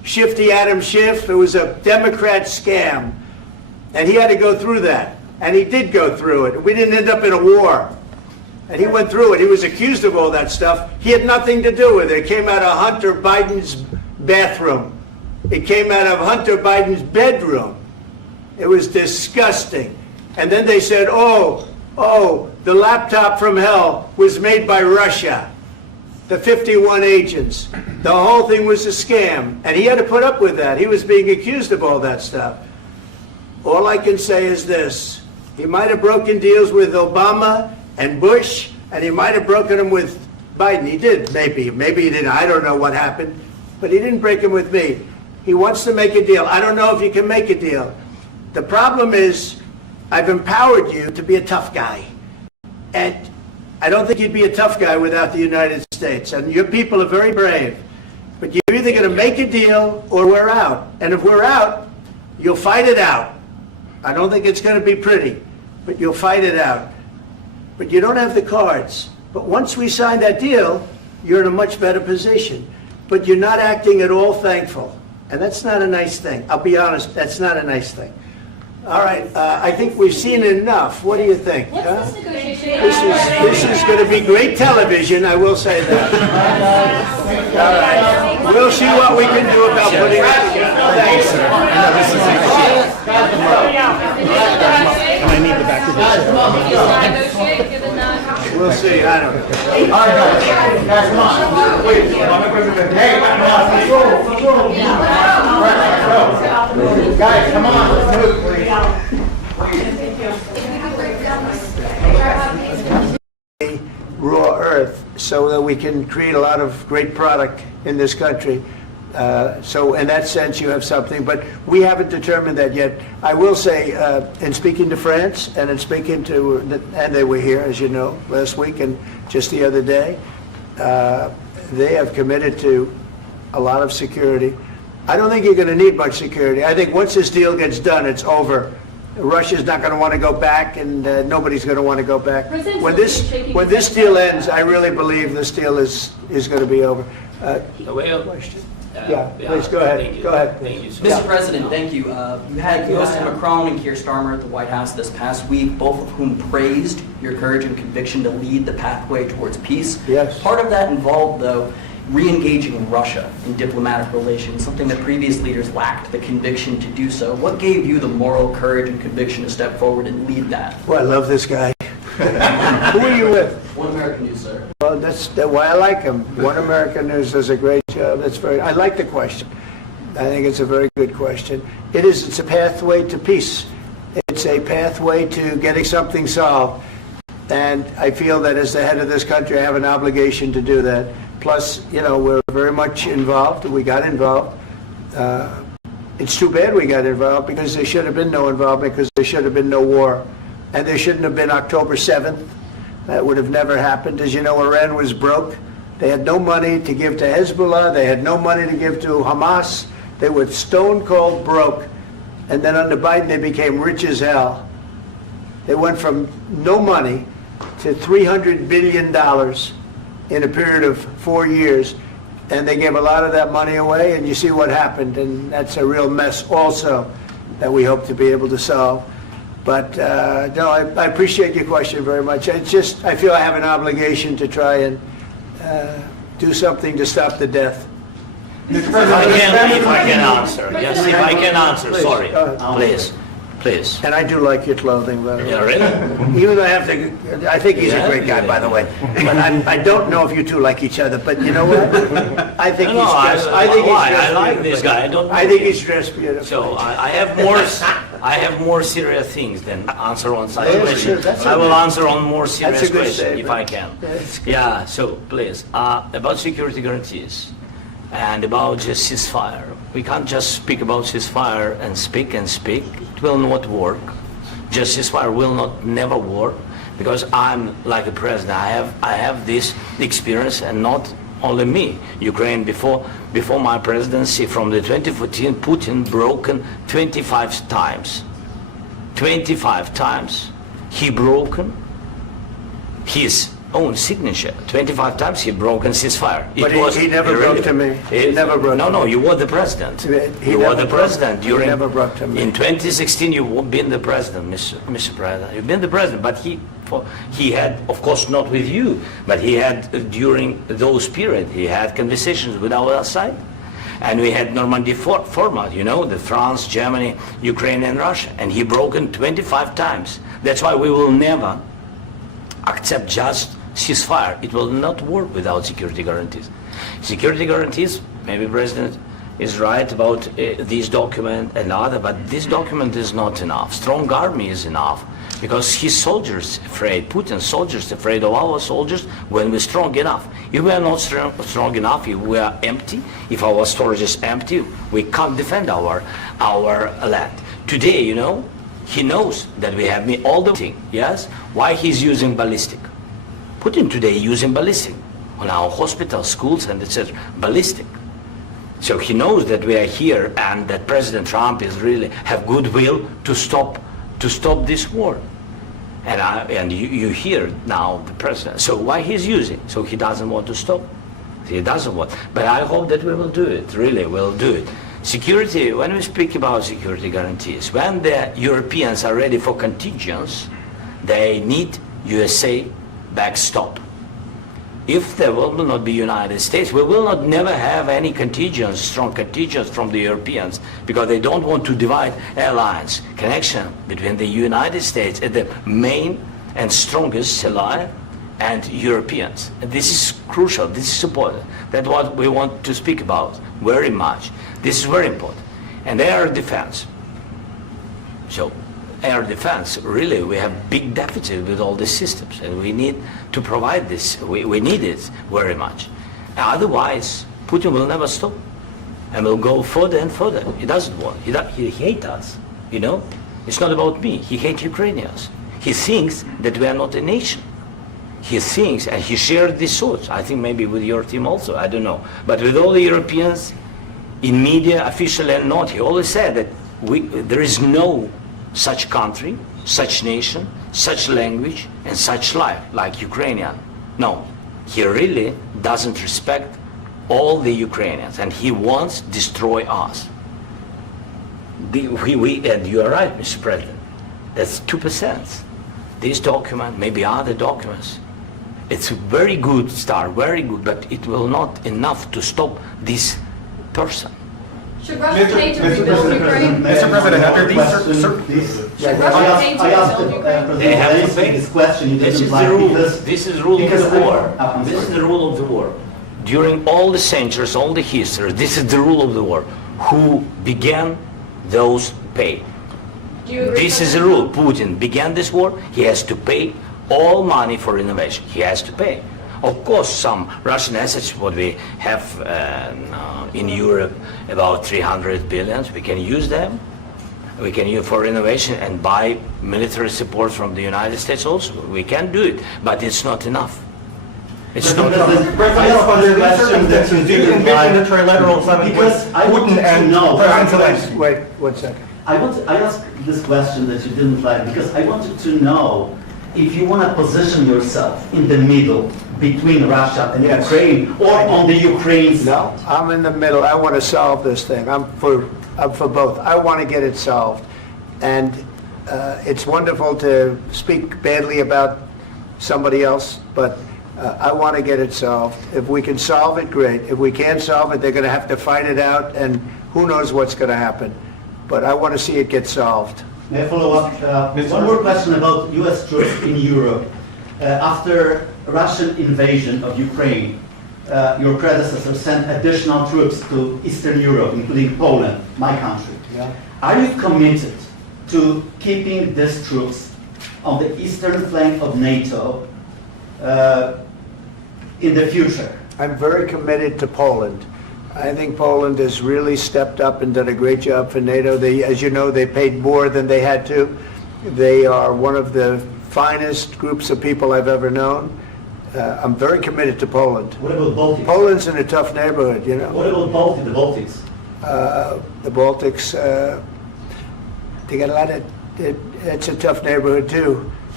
Shifty Adam Schiff. It was a Democrat scam. And he had to go through that. And he did go through it. We didn't end up in a war. And he went through it. He was accused of all that stuff. He had nothing to do with it. It came out of Hunter Biden's bathroom. It came out of Hunter Biden's bedroom. It was disgusting. And then they said, oh, the laptop from hell was made by Russia. The 51 agents. The whole thing was a scam. And he had to put up with that. He was being accused of all that stuff. All I can say is this. He might have broken deals with Obama and Bush, and he might have broken them with Biden. He did, maybe. Maybe he didn't. I don't know what happened. But he didn't break them with me. He wants to make a deal. I don't know if you can make a deal. The problem is, I've empowered you to be a tough guy. And I don't think you'd be a tough guy without the United States. And your people are very brave. But you're either going to make a deal or we're out. And if we're out, you'll fight it out. I don't think it's going to be pretty, but you'll fight it out. But you don't have the cards. But once we sign that deal, you're in a much better position. But you're not acting at all thankful. And that's not a nice thing. I'll be honest, that's not a nice thing. All right, I think we've seen enough. What do you think? What's this negotiation? This is going to be great television, I will say that. All right. We'll see what we can do about putting it together. Thanks, sir. And I need the back of this. Negotiate, given that. We'll see, I don't know. All right, guys, come on. Wait, Madam President. Hey, let's go. Let's go. Guys, come on. Let's move, please. Raw earth so that we can create a lot of great product in this country. So in that sense, you have something, but we haven't determined that yet. I will say, in speaking to France and in speaking to, and they were here, as you know, last week and just the other day, they have committed to a lot of security. I don't think you're going to need much security. I think once this deal gets done, it's over. Russia's not going to want to go back, and nobody's going to want to go back. When this deal ends, I really believe this deal is going to be over. Question? Yeah, please go ahead. Thank you. Go ahead. Thank you. Mr. President, thank you. You had President Macron and Keir Starmer at the White House this past week, both of whom praised your courage and conviction to lead the pathway towards peace. Yes. Part of that involved, though, re-engaging Russia in diplomatic relations, something that previous leaders lacked the conviction to do so. What gave you the moral courage and conviction to step forward and lead that? Well, I love this guy. Who are you with? One American News, sir. Well, that's why I like him. One American News does a great job. I like the question. I think it's a very good question. It's a pathway to peace. It's a pathway to getting something solved. And I feel that as the head of this country, I have an obligation to do that. Plus, we're very much involved. We got involved. It's too bad we got involved because there should have been no involvement because there should have been no war. And there shouldn't have been October 7th. That would have never happened. As you know, Iran was broke. They had no money to give to Hezbollah. They had no money to give to Hamas. They were stone cold broke. And then under Biden, they became rich as hell. They went from no money to $300 billion in a period of 4 years. And they gave a lot of that money away, and you see what happened. And that's a real mess also that we hope to be able to solve. But no, I appreciate your question very much. It's just, I feel I have an obligation to try and do something to stop the death. If I can answer. Yes, if I can answer, Please, sorry. go ahead. Please. And I do like your clothing, by the way. Yeah, really? Even though I think he's a great guy, by the way. But I don't know if you two like each other, but you know what? I think he's dressed. I like this guy. I think he's dressed beautiful. So I have more serious things than answer on such Yes, questions. that's I will okay. answer on more serious That's a good questions if statement. I can. That's good. Yeah. So please, about security guarantees and about just ceasefire. We can't just speak about ceasefire and speak and speak. It will not work. Just ceasefire will never work because I'm like the president. I have this experience, and not only me. Ukraine before my presidency, from the 2014, Putin broken 25 times. 25 times he broken his own signature. 25 times he broken ceasefire. But he never broke to me. He never broke No, to no, me. you were the president. He You never were the broke- president he during. never broke to me. In 2016, you've been the president, Mr. President. You've been the president, but he had, of course, not with you, but he had during those period. He had conversations with our side. And we had Normandy format, you know, the France, Germany, Ukraine, and Russia. And he broken 25 times. That's why we will never accept just ceasefire. It will not work without security guarantees. Security guarantees, maybe President is right about this document and other, but this document is not enough. Strong army is enough. Because his soldiers afraid, Putin's soldiers afraid of our soldiers when we're strong enough. If we are not strong enough, if we are empty, if our storage is empty, we can't defend our land. Today, you know, he knows that we have all the thing, yes? Why he's using ballistic? Putin today using ballistic on our hospitals, schools, and etc. Ballistic. So he knows that we are here and that President Trump is really have goodwill to stop this war. And you hear now the president. So why he's using? So he doesn't want to stop. He doesn't want. But I hope that we will do it. Really, we'll do it. Security, when we speak about security guarantees, when the Europeans are ready for contingents, they need USA backstop. If there will not be United States, we will not never have any contingents, strong contingents from the Europeans, because they don't want to divide alliance, connection between the United States and the main and strongest ally and Europeans. And this is crucial, this is important. That's what we want to speak about very much. This is very important. And air defense. So air defense, really, we have big deficit with all these systems, and we need to provide this. We need it very much. Otherwise, Putin will never stop, and will go further and further. He doesn't want. He hates us. You know, it's not about me. He hates Ukrainians. He thinks that we are not a nation. He thinks, and he shared these thoughts. I think maybe with your team also. I don't know, but with all the Europeans, in media, official and not, he always said that there is no such country, such nation, such language, and such life like Ukrainian. No, he really doesn't respect all the Ukrainians, and he wants to destroy us. And you are right, Mr. President. That's 2%. This document, maybe other documents, it's a very good start, very good, but it will not enough to stop this person. Should Russia pay to rebuild Ukraine? Mr. President, after these Should Russia pay to rebuild Ukraine? They have to pay. This question you This didn't is like the rule. because This is the rule of because the I- war. I'm This is sorry. the rule of the war. During all the centuries, all the history, this is the rule of the war. Who began, those pay. Do you agree This with is the that? rule. Putin began this war. He has to pay all money for innovation. He has to pay. Of course, some Russian assets, what we have in Europe, about 300 billion, we can use them. We can use for innovation and buy military support from the United States also. We can do it, but it's not enough. It's not enough. President, under these circumstances, do you envision a trilateral summit with Because I want Putin to and know- President Zelensky? Wait 1 second. I asked this question that you didn't like because I wanted to know if you want to position yourself in the middle between Russia and Yes. Ukraine or on the Ukraine's. No, I'm in the middle. I want to solve this thing. I'm for both. I want to get it solved. And it's wonderful to speak badly about somebody else, but I want to get it solved. If we can solve it, great. If we can't solve it, they're going to have to fight it out, and who knows what's going to happen. But I want to see it get solved. May I follow up? One more question about U.S. troops in Europe. After Russian invasion of Ukraine, your predecessor sent additional troops to Eastern Europe, including Poland, my country. Yeah. Are you committed to keeping these troops on the eastern flank of NATO in the future? I'm very committed to Poland. I think Poland has really stepped up and done a great job for NATO. They, as you know, they paid more than they had to. They are one of the finest groups of people I've ever known. I'm very committed to Poland. What about Baltics? Poland's in a tough neighborhood, you know. What about the Baltics? The Baltics, they got a lot of, it's a tough neighborhood too.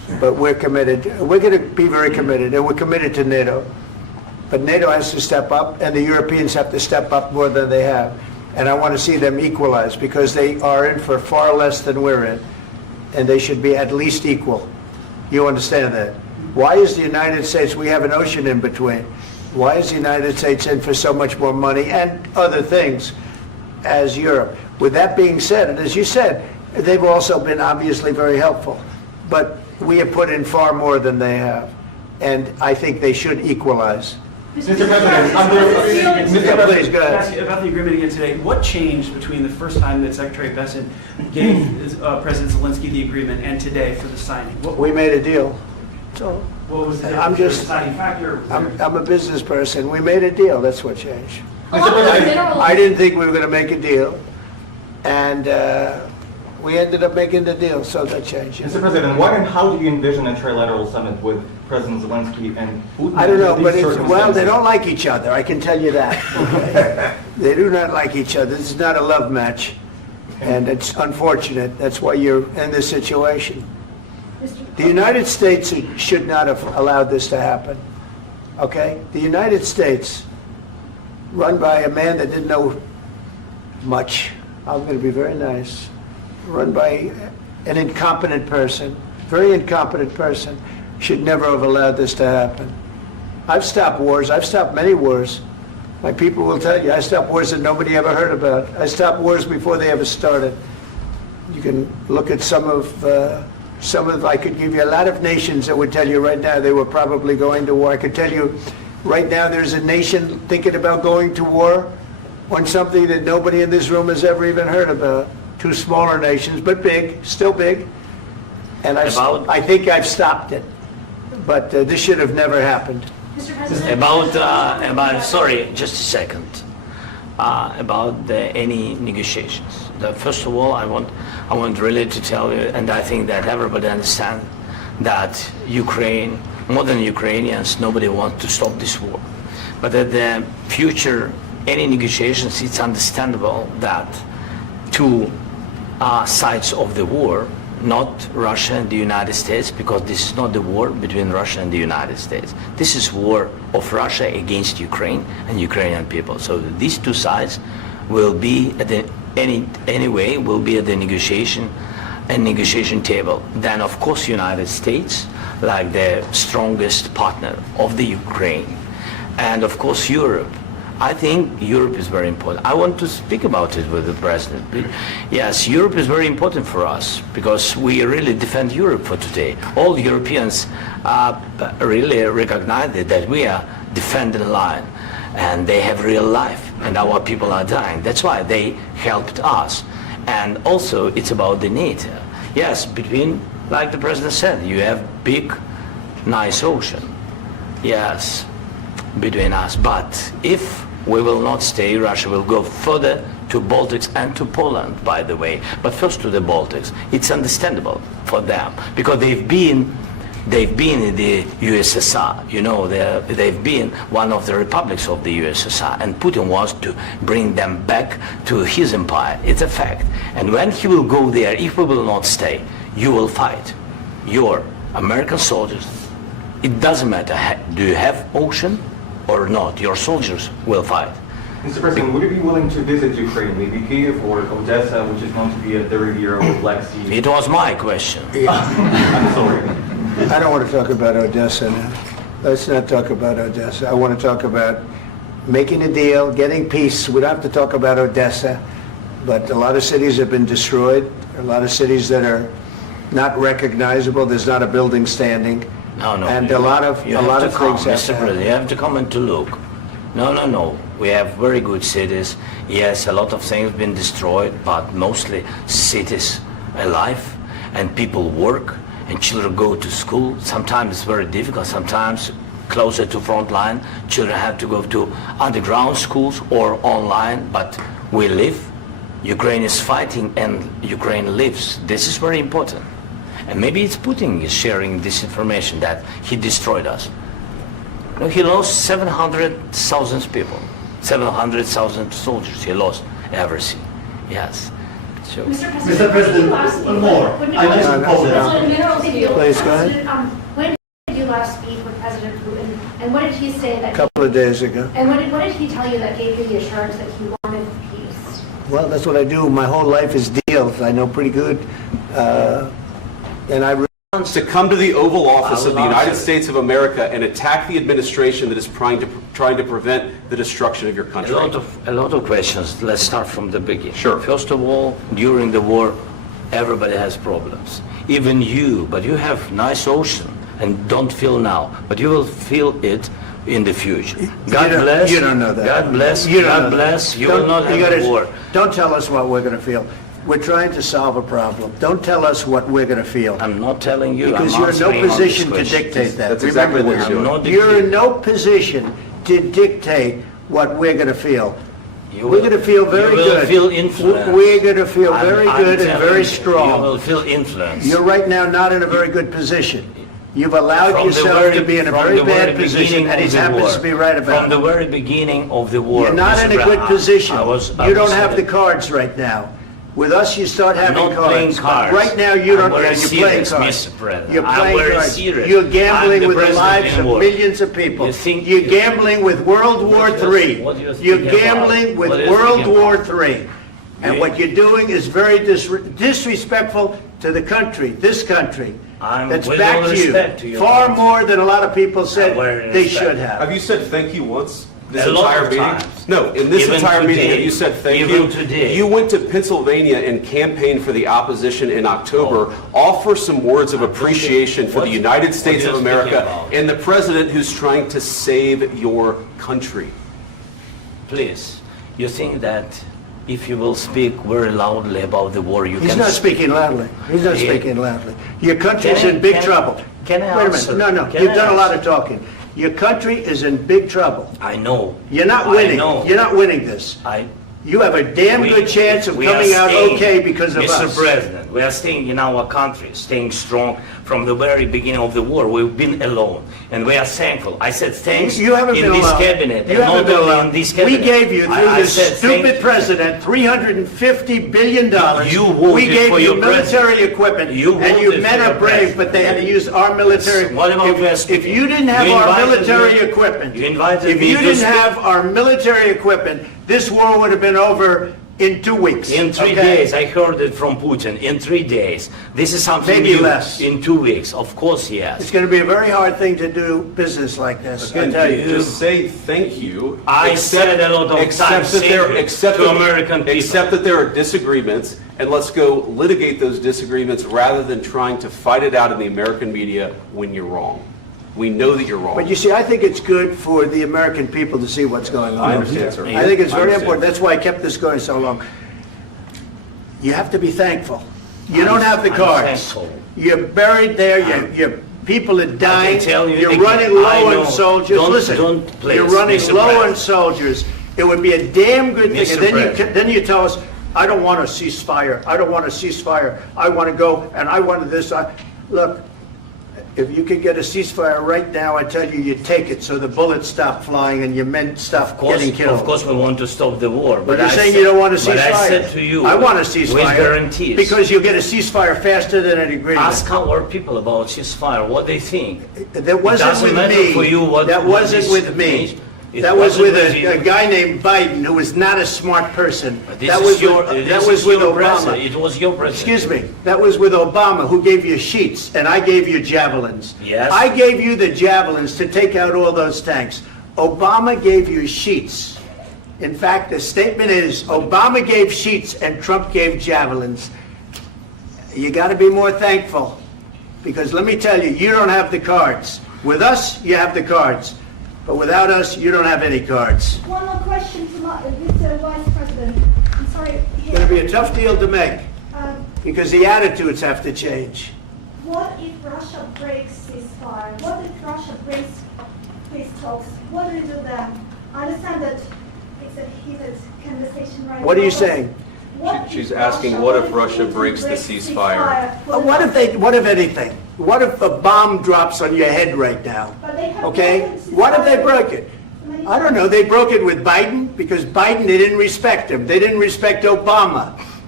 but we're committed. We're going to be very committed, and we're committed to NATO. But NATO has to step up, and the Europeans have to step up more than they have. And I want to see them equalize, because they are in for far less than we're in, and they should be at least equal. You understand that? Why is the United States, we have an ocean in between, why is the United States in for so much more money and other things as Europe? With that being said, and as you said, they've also been obviously very helpful, but we have put in far more than they have, and I think they should equalize. Mr. President, Please, go ahead. Ask you about the agreement again today. What changed between the first time that Secretary Bessent gave President Zelensky the agreement and today for the signing? We made a deal. So What was the I'm just, deciding factor? I'm a business person. We made a deal. That's what changed. Mr. President, I didn't think we were going to make a deal, and we ended up making the deal, so that changed. Mr. President, what and how do you envision a trilateral summit with President Zelensky and Putin? I don't know, under but these well, they circumstances? don't like each other, I can tell you that. Okay? They do not like each other. This is not a love match, and it's unfortunate. That's why you're in this situation. The United States should not have allowed this to happen, okay? The United States, run by a man that didn't know much, I'm going to be very nice, run by an incompetent person, very incompetent person, should never have allowed this to happen. I've stopped wars. I've stopped many wars. My people will tell you, I stopped wars that nobody ever heard about. I stopped wars before they ever started. You can look at some of, I could give you a lot of nations that would tell you right now they were probably going to war. I could tell you right now there's a nation thinking about going to war on something that nobody in this room has ever even heard about. Two smaller nations, but big, still big. And I think I've stopped it. But this should have never happened. Mr. President? Sorry, just a second. About any negotiations. First of all, I want really to tell you, and I think that everybody understands that Ukraine, more than Ukrainians, nobody wants to stop this war. But at the future, any negotiations, it's understandable that two sides of the war, not Russia and the United States, because this is not the war between Russia and the United States. This is war of Russia against Ukraine and Ukrainian people. So these two sides will be at the will be at the negotiation table. Then of course United States, like the strongest partner of the Ukraine, and of course Europe. I think Europe is very important. I want to speak about it with the President. Yes, Europe is very important for us because we really defend Europe for today. All Europeans really recognize that we are defending the line and they have real life and our people are dying. That's why they helped us. And also it's about the NATO. Yes, between, like the President said, you have big, nice ocean. Yes, between us. But if we will not stay, Russia will go further to Baltics and to Poland, by the way. But first to the Baltics. It's understandable for them because they've been in the USSR. You know, they've been one of the republics of the USSR, and Putin wants to bring them back to his empire. It's a fact. And when he will go there, if we will not stay, you will fight. Your American soldiers, it doesn't matter, do you have ocean or not, your soldiers will fight. Mr. President, would you be willing to visit Ukraine, maybe Kyiv or Odessa, which is known to be a third year of Black Sea? It was my question. I'm sorry. I don't want to talk about Odessa now. Let's not talk about Odessa. I want to talk about making a deal, getting peace. We don't have to talk about Odessa, but a lot of cities have been destroyed. A lot of cities that are not recognizable. There's not a building standing. No. And a lot of things have Mr. happened. President, you have to come and to look. No. We have very good cities. Yes, a lot of things have been destroyed, but mostly cities alive and people work and children go to school. Sometimes it's very difficult. Sometimes closer to front line, children have to go to underground schools or online, but we live. Ukraine is fighting and Ukraine lives. This is very important. And maybe it's Putin is sharing this information that he destroyed us. You know, he lost 700,000 people, 700,000 soldiers. He lost everything. Yes. Sure. Mr. President, one more. I mentioned Poland. Please, go ahead. When did you last speak with President Putin, and what did he say that? A couple of days ago. And what did he tell you that gave you the assurance that he wanted peace? Well, that's what I do. My whole life is deals. I know pretty good. And I To come to the Oval Office I of the will United answer. States of America and attack the administration that is trying to prevent the destruction of your country. A lot of questions. Let's start from the beginning. Sure. First of all, during the war, everybody has problems. Even you, but you have nice ocean and don't feel now, but you will feel it in the future. God bless. You don't know that. God bless. You don't God know bless. that. You will not have a war. Don't tell us what we're going to feel. We're trying to solve a problem. Don't tell us what we're going to feel. I'm not telling you. Because I'm you're in no answering on this position to question. dictate that. That's exactly Remember what this. you're I'm doing. not You're in dictating. no position to dictate what we're going to feel. You We're will- going to feel very you will good. feel influenced. We're going to feel I'm- very I'm good and telling very you, strong. You will feel influence. You're right now not in a very good position. You've allowed From the yourself very- to be in a from very the very bad position, beginning and he of the happens war. to be right about From the it. very beginning of the war. You're not Mr. in a good Brown, position. I You don't was have the saying- cards right now. With us, you start I'm having not playing cards. cards. Right now, you I'm don't. very You're playing serious, cards. Mr. President. You're I'm playing very cards. serious. You're I'm gambling the with the president lives in of war. millions of people. You think- You're gambling with World War III. what do you think You're about? gambling with What do you World think War about? III. And You- what you're doing is very disrespectful to the country, this country. I'm That's with back all to you. respect to your Far country. more than a lot of people said very they respect. should have. Have you said thank you once? This A lot entire of meeting? times. No, in this Even entire meeting, today. have you said thank Even you? today. You went to Pennsylvania and campaigned for the opposition in October. Offer some words of appreciation for the What- United States what of are you speaking America about? and the president who's trying to save your country. Please, you think that if you will speak very loudly about the war, you He's can... not speaking loudly. He's not Yeah. speaking loudly. Your country's Can I- in big can- trouble. can I Wait a answer? minute. No, Can you've I done a lot answer? of talking. Your country is in big trouble. I know. You're not I winning. know. You're not winning this. You have a damn We- good chance of we are coming out staying, okay because of Mr. us. President, we are staying in our country, staying strong from the very beginning of the war. We've been alone, and we are thankful. I said thanks You haven't in been this alone. cabinet, You and haven't not been only alone. in this We cabinet. gave you, through I this said thank stupid you. president, $350 billion. You voted We gave for you your military president. equipment, You and you voted men for are your brave, president. but they had to use our military. What about If you didn't have You our invited military me- equipment, you invited if me you to didn't speak- have our military equipment, this war would have been over in 2 weeks. In 3 okay? days, I heard it from Putin. In 3 days, this is something Maybe new. less. In 2 weeks, of course, It's yes. going to be a very hard thing to do business like this. I Again, tell you. just say thank you. I said a lot of except times that there, thank you except to that- American people. Except that there are disagreements, and let's go litigate those disagreements rather than trying to fight it out in the American media when you're wrong. We know that you're wrong. But you see, I think it's good for the American people to see what's going on. I understand, sir. I think it's I very understand. important. That's why I kept this going so long. You have to be thankful. You don't have the I'm cards. thankful. You're buried there. Your people are dying. tell you You're again, running I low know. on soldiers. Don't- Listen, don't please, you're running Mr. low on President. soldiers. It would be a damn good thing. Mr. And then President. then you tell us, I don't want a ceasefire. I don't want a ceasefire. I want to go and I want this. Look, if you could get a ceasefire right now, I tell you, you take it so the bullets stop flying and your men stop getting killed. Of course, we want to stop the war. But you're I saying said- you don't want a ceasefire. But I said to you, I want a with ceasefire. guarantees. Because you'll get a ceasefire faster than an agreement. Ask our people about ceasefire, what they think. That wasn't doesn't with matter me. for you what- That what wasn't this with me. means. It That was wasn't with with you. a guy named Biden who was not a smart person. This That is was your, with, this that is was with your Obama. president. It was your president. Excuse me. That was with Obama, who gave you sheets, and I gave you javelins. Yes. I gave you the javelins to take out all those tanks. Obama gave you sheets. In fact, the statement is Obama gave sheets and Trump gave javelins. You got to be more thankful, because let me tell you, you don't have the cards. With us, you have the cards. But without us, you don't have any cards. One more question to Mr. Vice President. I'm sorry. It's going to be a tough deal to make, Um, because the attitudes have to change. What if Russia breaks ceasefire? What if Russia breaks peace talks? What do you do then? I understand that it's a heated conversation right now. What are you but saying? what if She's asking, what if Russia Putin breaks the ceasefire? What if anything? What if a bomb drops on your head right now? But they have Okay? broken ceasefire What if they broke it? many I don't know. They broke it with Biden because Biden, they didn't respect him. They didn't respect Obama.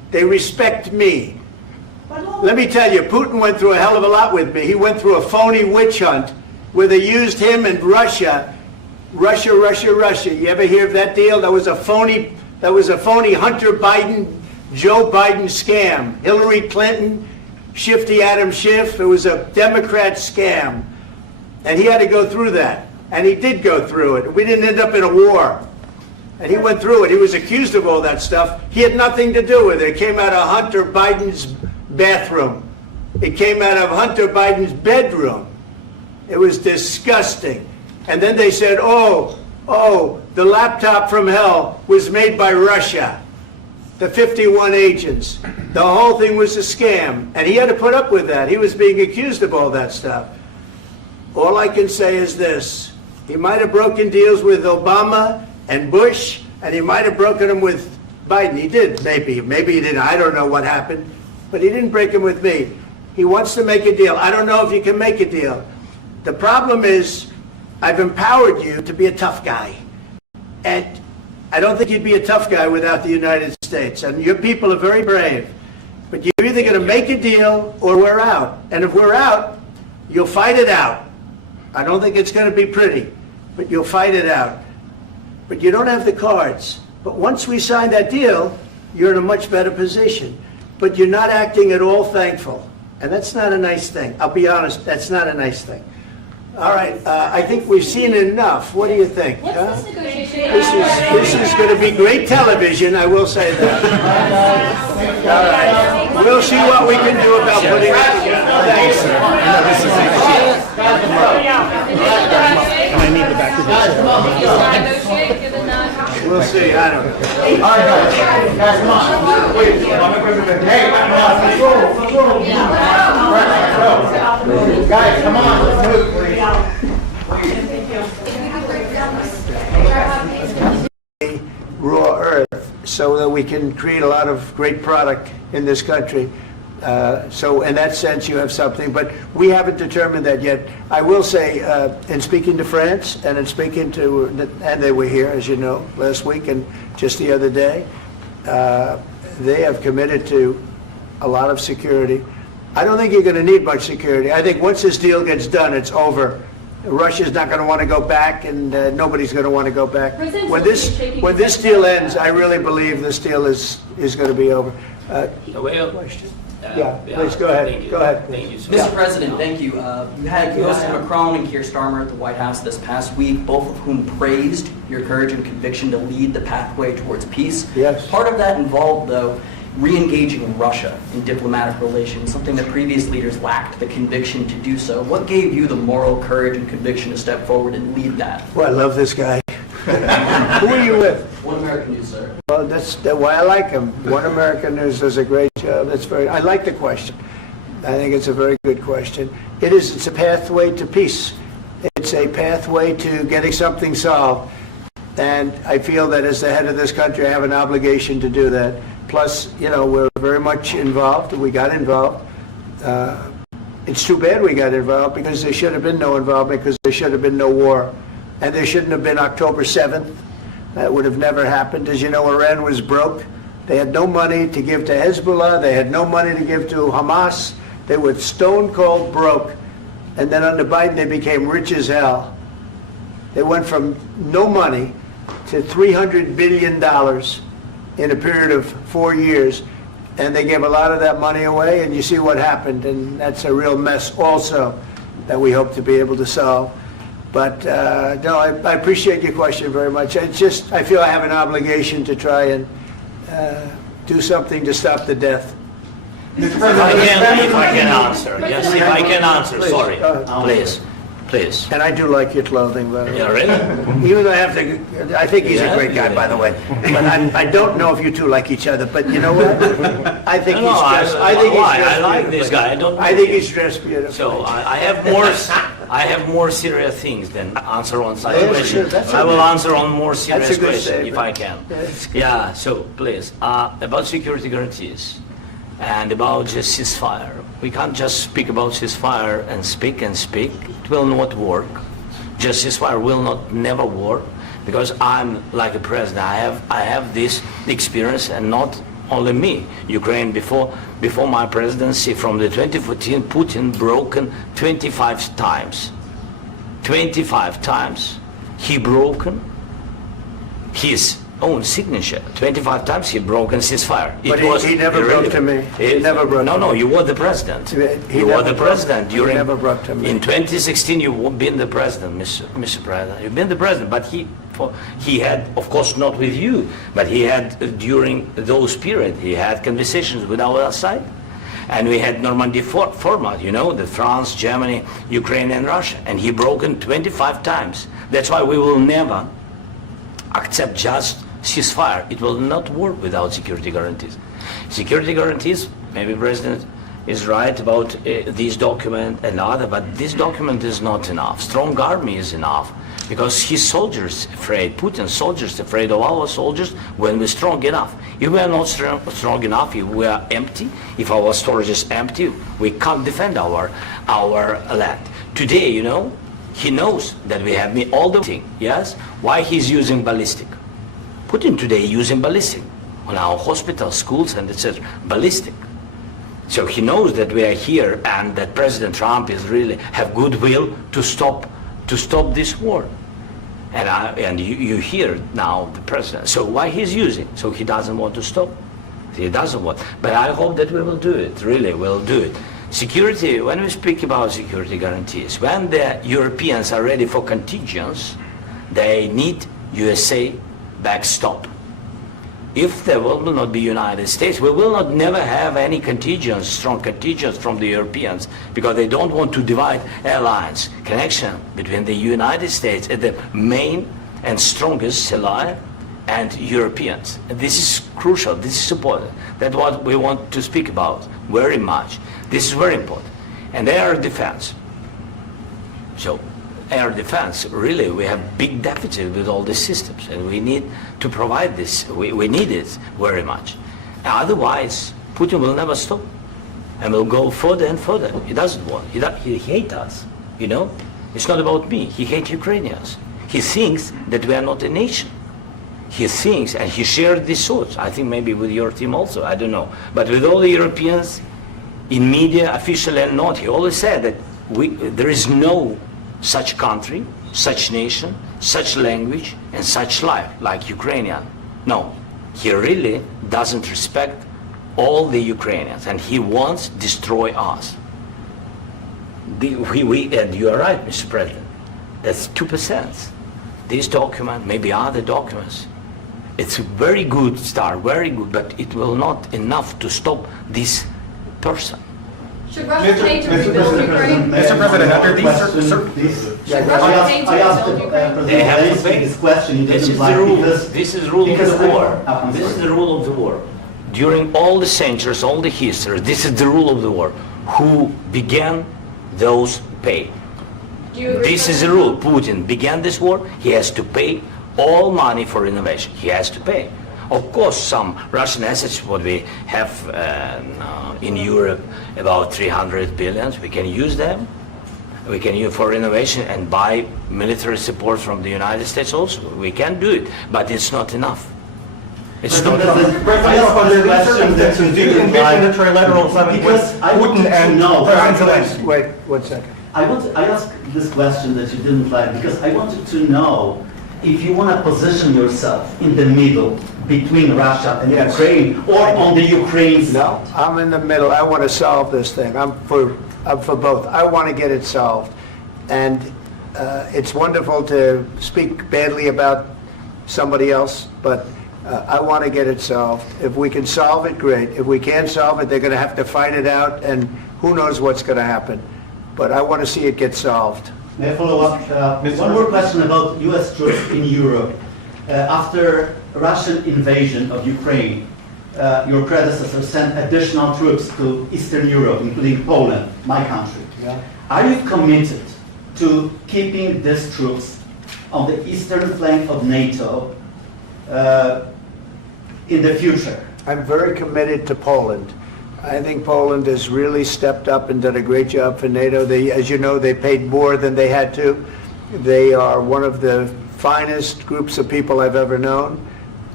They respect me. But what Let me tell you, Putin went through a hell of a lot with me. He went through a phony witch hunt where they used him and Russia. Russia. You ever hear of that deal? That was a phony Hunter Biden, Joe Biden scam. Hillary Clinton, Shifty Adam Schiff. It was a Democrat scam. And he had to go through that. And he did go through it. We didn't end up in a war. And he went through it. He was accused of all that stuff. He had nothing to do with it. It came out of Hunter Biden's bathroom. It came out of Hunter Biden's bedroom. It was disgusting. And then they said, oh, the laptop from hell was made by Russia. The 51 agents. The whole thing was a scam. And he had to put up with that. He was being accused of all that stuff. All I can say is this. He might have broken deals with Obama and Bush, and he might have broken them with Biden. He did, maybe. Maybe he didn't. I don't know what happened. But he didn't break them with me. He wants to make a deal. I don't know if you can make a deal. The problem is, I've empowered you to be a tough guy. And I don't think you'd be a tough guy without the United States. And your people are very brave. But you're either going to make a deal or we're out. And if we're out, you'll fight it out. I don't think it's going to be pretty, but you'll fight it out. But you don't have the cards. But once we sign that deal, you're in a much better position. But you're not acting at all thankful. And that's not a nice thing. I'll be honest, that's not a nice thing. All right, I think we've seen enough. What do you think? What's huh? this negotiation? This is going to be great television, I will say that. All right. We'll see what we can do about putting it together. Thanks, sir. And I need the back of this. negotiate, given that. We'll see, I don't know. All right, guys, come on. Wait, Mr. President. Hey, come on, let's go. Guys, come on, let's move, please. Raw earth so that we can create a lot of great product in this country. So in that sense, you have something, but we haven't determined that yet. I will say, in speaking to France and in speaking to, and they were here, as you know, last week and just the other day, they have committed to a lot of security. I don't think you're going to need much security. I think once this deal gets done, it's over. Russia's not going to want to go back, and nobody's going to want to go back. When this deal ends, I really believe this deal is going to be over. Question? Please go ahead. Thank you. Go ahead. Thank you so Mr. much. President, thank you. You had Mr. Macron and Keir Starmer at the White House this past week, both of whom praised your courage and conviction to lead the pathway towards peace. Yes. Part of that involved, though, re-engaging Russia in diplomatic relations, something that previous leaders lacked the conviction to do so. What gave you the moral courage and conviction to step forward and lead that? Well, I love this guy. Who are you with? One American News, sir. Well, that's why I like him. One American News does a great job. I like the question. I think it's a very good question. It's a pathway to peace. It's a pathway to getting something solved. And I feel that as the head of this country, I have an obligation to do that. Plus, we're very much involved. We got involved. It's too bad we got involved because there should have been no involvement because there should have been no war. And there shouldn't have been October 7th. That would have never happened. As you know, Iran was broke. They had no money to give to Hezbollah. They had no money to give to Hamas. They were stone cold broke. And then under Biden, they became rich as hell. They went from no money to $300 billion in a period of 4 years. And they gave a lot of that money away, and you see what happened. And that's a real mess also that we hope to be able to solve. But no, I appreciate your question very much. It's just, I feel I have an obligation to try and do something to stop the death. If I can answer, yes, if I can answer, Please. sorry, please. And I do like your clothing, by the way. Yeah, really? Even though I think he's a great guy, by the way. But I don't know if you two like each other. But you know what? I think he's dressed. I like this guy. I think he's dressed beautifully. So I have more serious things than answer on such Yeah, questions. sure, I will answer on more serious That's a good questions statement. if I can. That's good. Yeah. So please, about security guarantees and about just ceasefire. We can't just speak about ceasefire and speak and speak. It will not work. Just ceasefire will never work because I'm like a president. I have this experience and not only me. Ukraine before my presidency, from the 2014, Putin broken 25 times. 25 times he broken his own signature. 25 times he broken ceasefire. But he never broke to me. He never broke to me. No, you were the president. He You were never the president broke- he during. never broke to me. In 2016, you've been the president, Mr. President. You've been the president, but he had, of course, not with you, but he had during those period. He had conversations with our side, and we had Normandy format. You know, the France, Germany, Ukraine, and Russia, and he broken 25 times. That's why we will never accept just ceasefire. It will not work without security guarantees. Security guarantees, maybe President is right about this document and other, but this document is not enough. Strong army is enough, because his soldiers afraid, Putin's soldiers afraid of our soldiers when we're strong enough. If we are not strong enough, if we are empty, if our storage is empty, we can't defend our land. Today, you know, he knows that we have all the thing, yes? Why he's using ballistic? Putin today using ballistic on our hospitals, schools, and etc. Ballistic. So he knows that we are here and that President Trump is really have goodwill to stop this war. And you hear now the president. So why he's using? So he doesn't want to stop. He doesn't want. But I hope that we will do it. Really, we'll do it. Security. When we speak about security guarantees, when the Europeans are ready for contingents, they need USA backstop. If there will not be United States, we will not never have any contingents, strong contingents from the Europeans, because they don't want to divide alliance, connection between the United States and the main and strongest ally and Europeans. And this is crucial, this is important. That's what we want to speak about very much. This is very important. And air defense. So air defense, really, we have big deficit with all these systems, and we need to provide this. We need it very much. Otherwise, Putin will never stop, and will go further and further. He doesn't want. He hates us, you know? It's not about me. He hates Ukrainians. He thinks that we are not a nation. He thinks, and he shared these thoughts, I think maybe with your team also, I don't know. But with all the Europeans, in media, officially and not, he always said that there is no such country, such nation, such language, and such life like Ukrainian. No, he really doesn't respect all the Ukrainians, and he wants to destroy us. And you are right, Mr. President. That's 2%. This document, maybe other documents, it's a very good start, very good, but it will not enough to stop this person. Should Russia pay to rebuild Ukraine? Mr. President, under these Should Russia pay to rebuild Ukraine? They have to pay. This question you This didn't is the like rule. because This is the rule of because the I- war. I'm This is sorry. the rule of the war. During all the centuries, all the history, this is the rule of the war. Who began, those pay. Do you agree This with is the rule. Putin began this war. He has to pay all money for innovation. He has to pay. Of course, some Russian assets, what we have in Europe, about 300 billion, we can use them. We can use for innovation and buy military support from the United States also. We can do it, but it's not enough. It's not enough. President, under these circumstances, do you envision a trilateral summit with Because I want Putin to and know- President Zelensky? Wait 1 second. I asked this question that you didn't like because I wanted to know if you want to position yourself in the middle between Russia and Yes. Ukraine or on the Ukraine side. No, I'm in the middle. I want to solve this thing. I'm for both. I want to get it solved. And it's wonderful to speak badly about somebody else, but I want to get it solved. If we can solve it, great. If we can't solve it, they're going to have to fight it out, and who knows what's going to happen. But I want to see it get solved. May I follow up? One more question about U.S. troops in Europe. After Russian invasion of Ukraine, your predecessor sent additional troops to Eastern Europe, including Poland, my country. Are you committed to keeping these troops on the eastern flank of NATO in the future? I'm very committed to Poland. I think Poland has really stepped up and done a great job for NATO. They, as you know, they paid more than they had to. They are one of the finest groups of people I've ever known.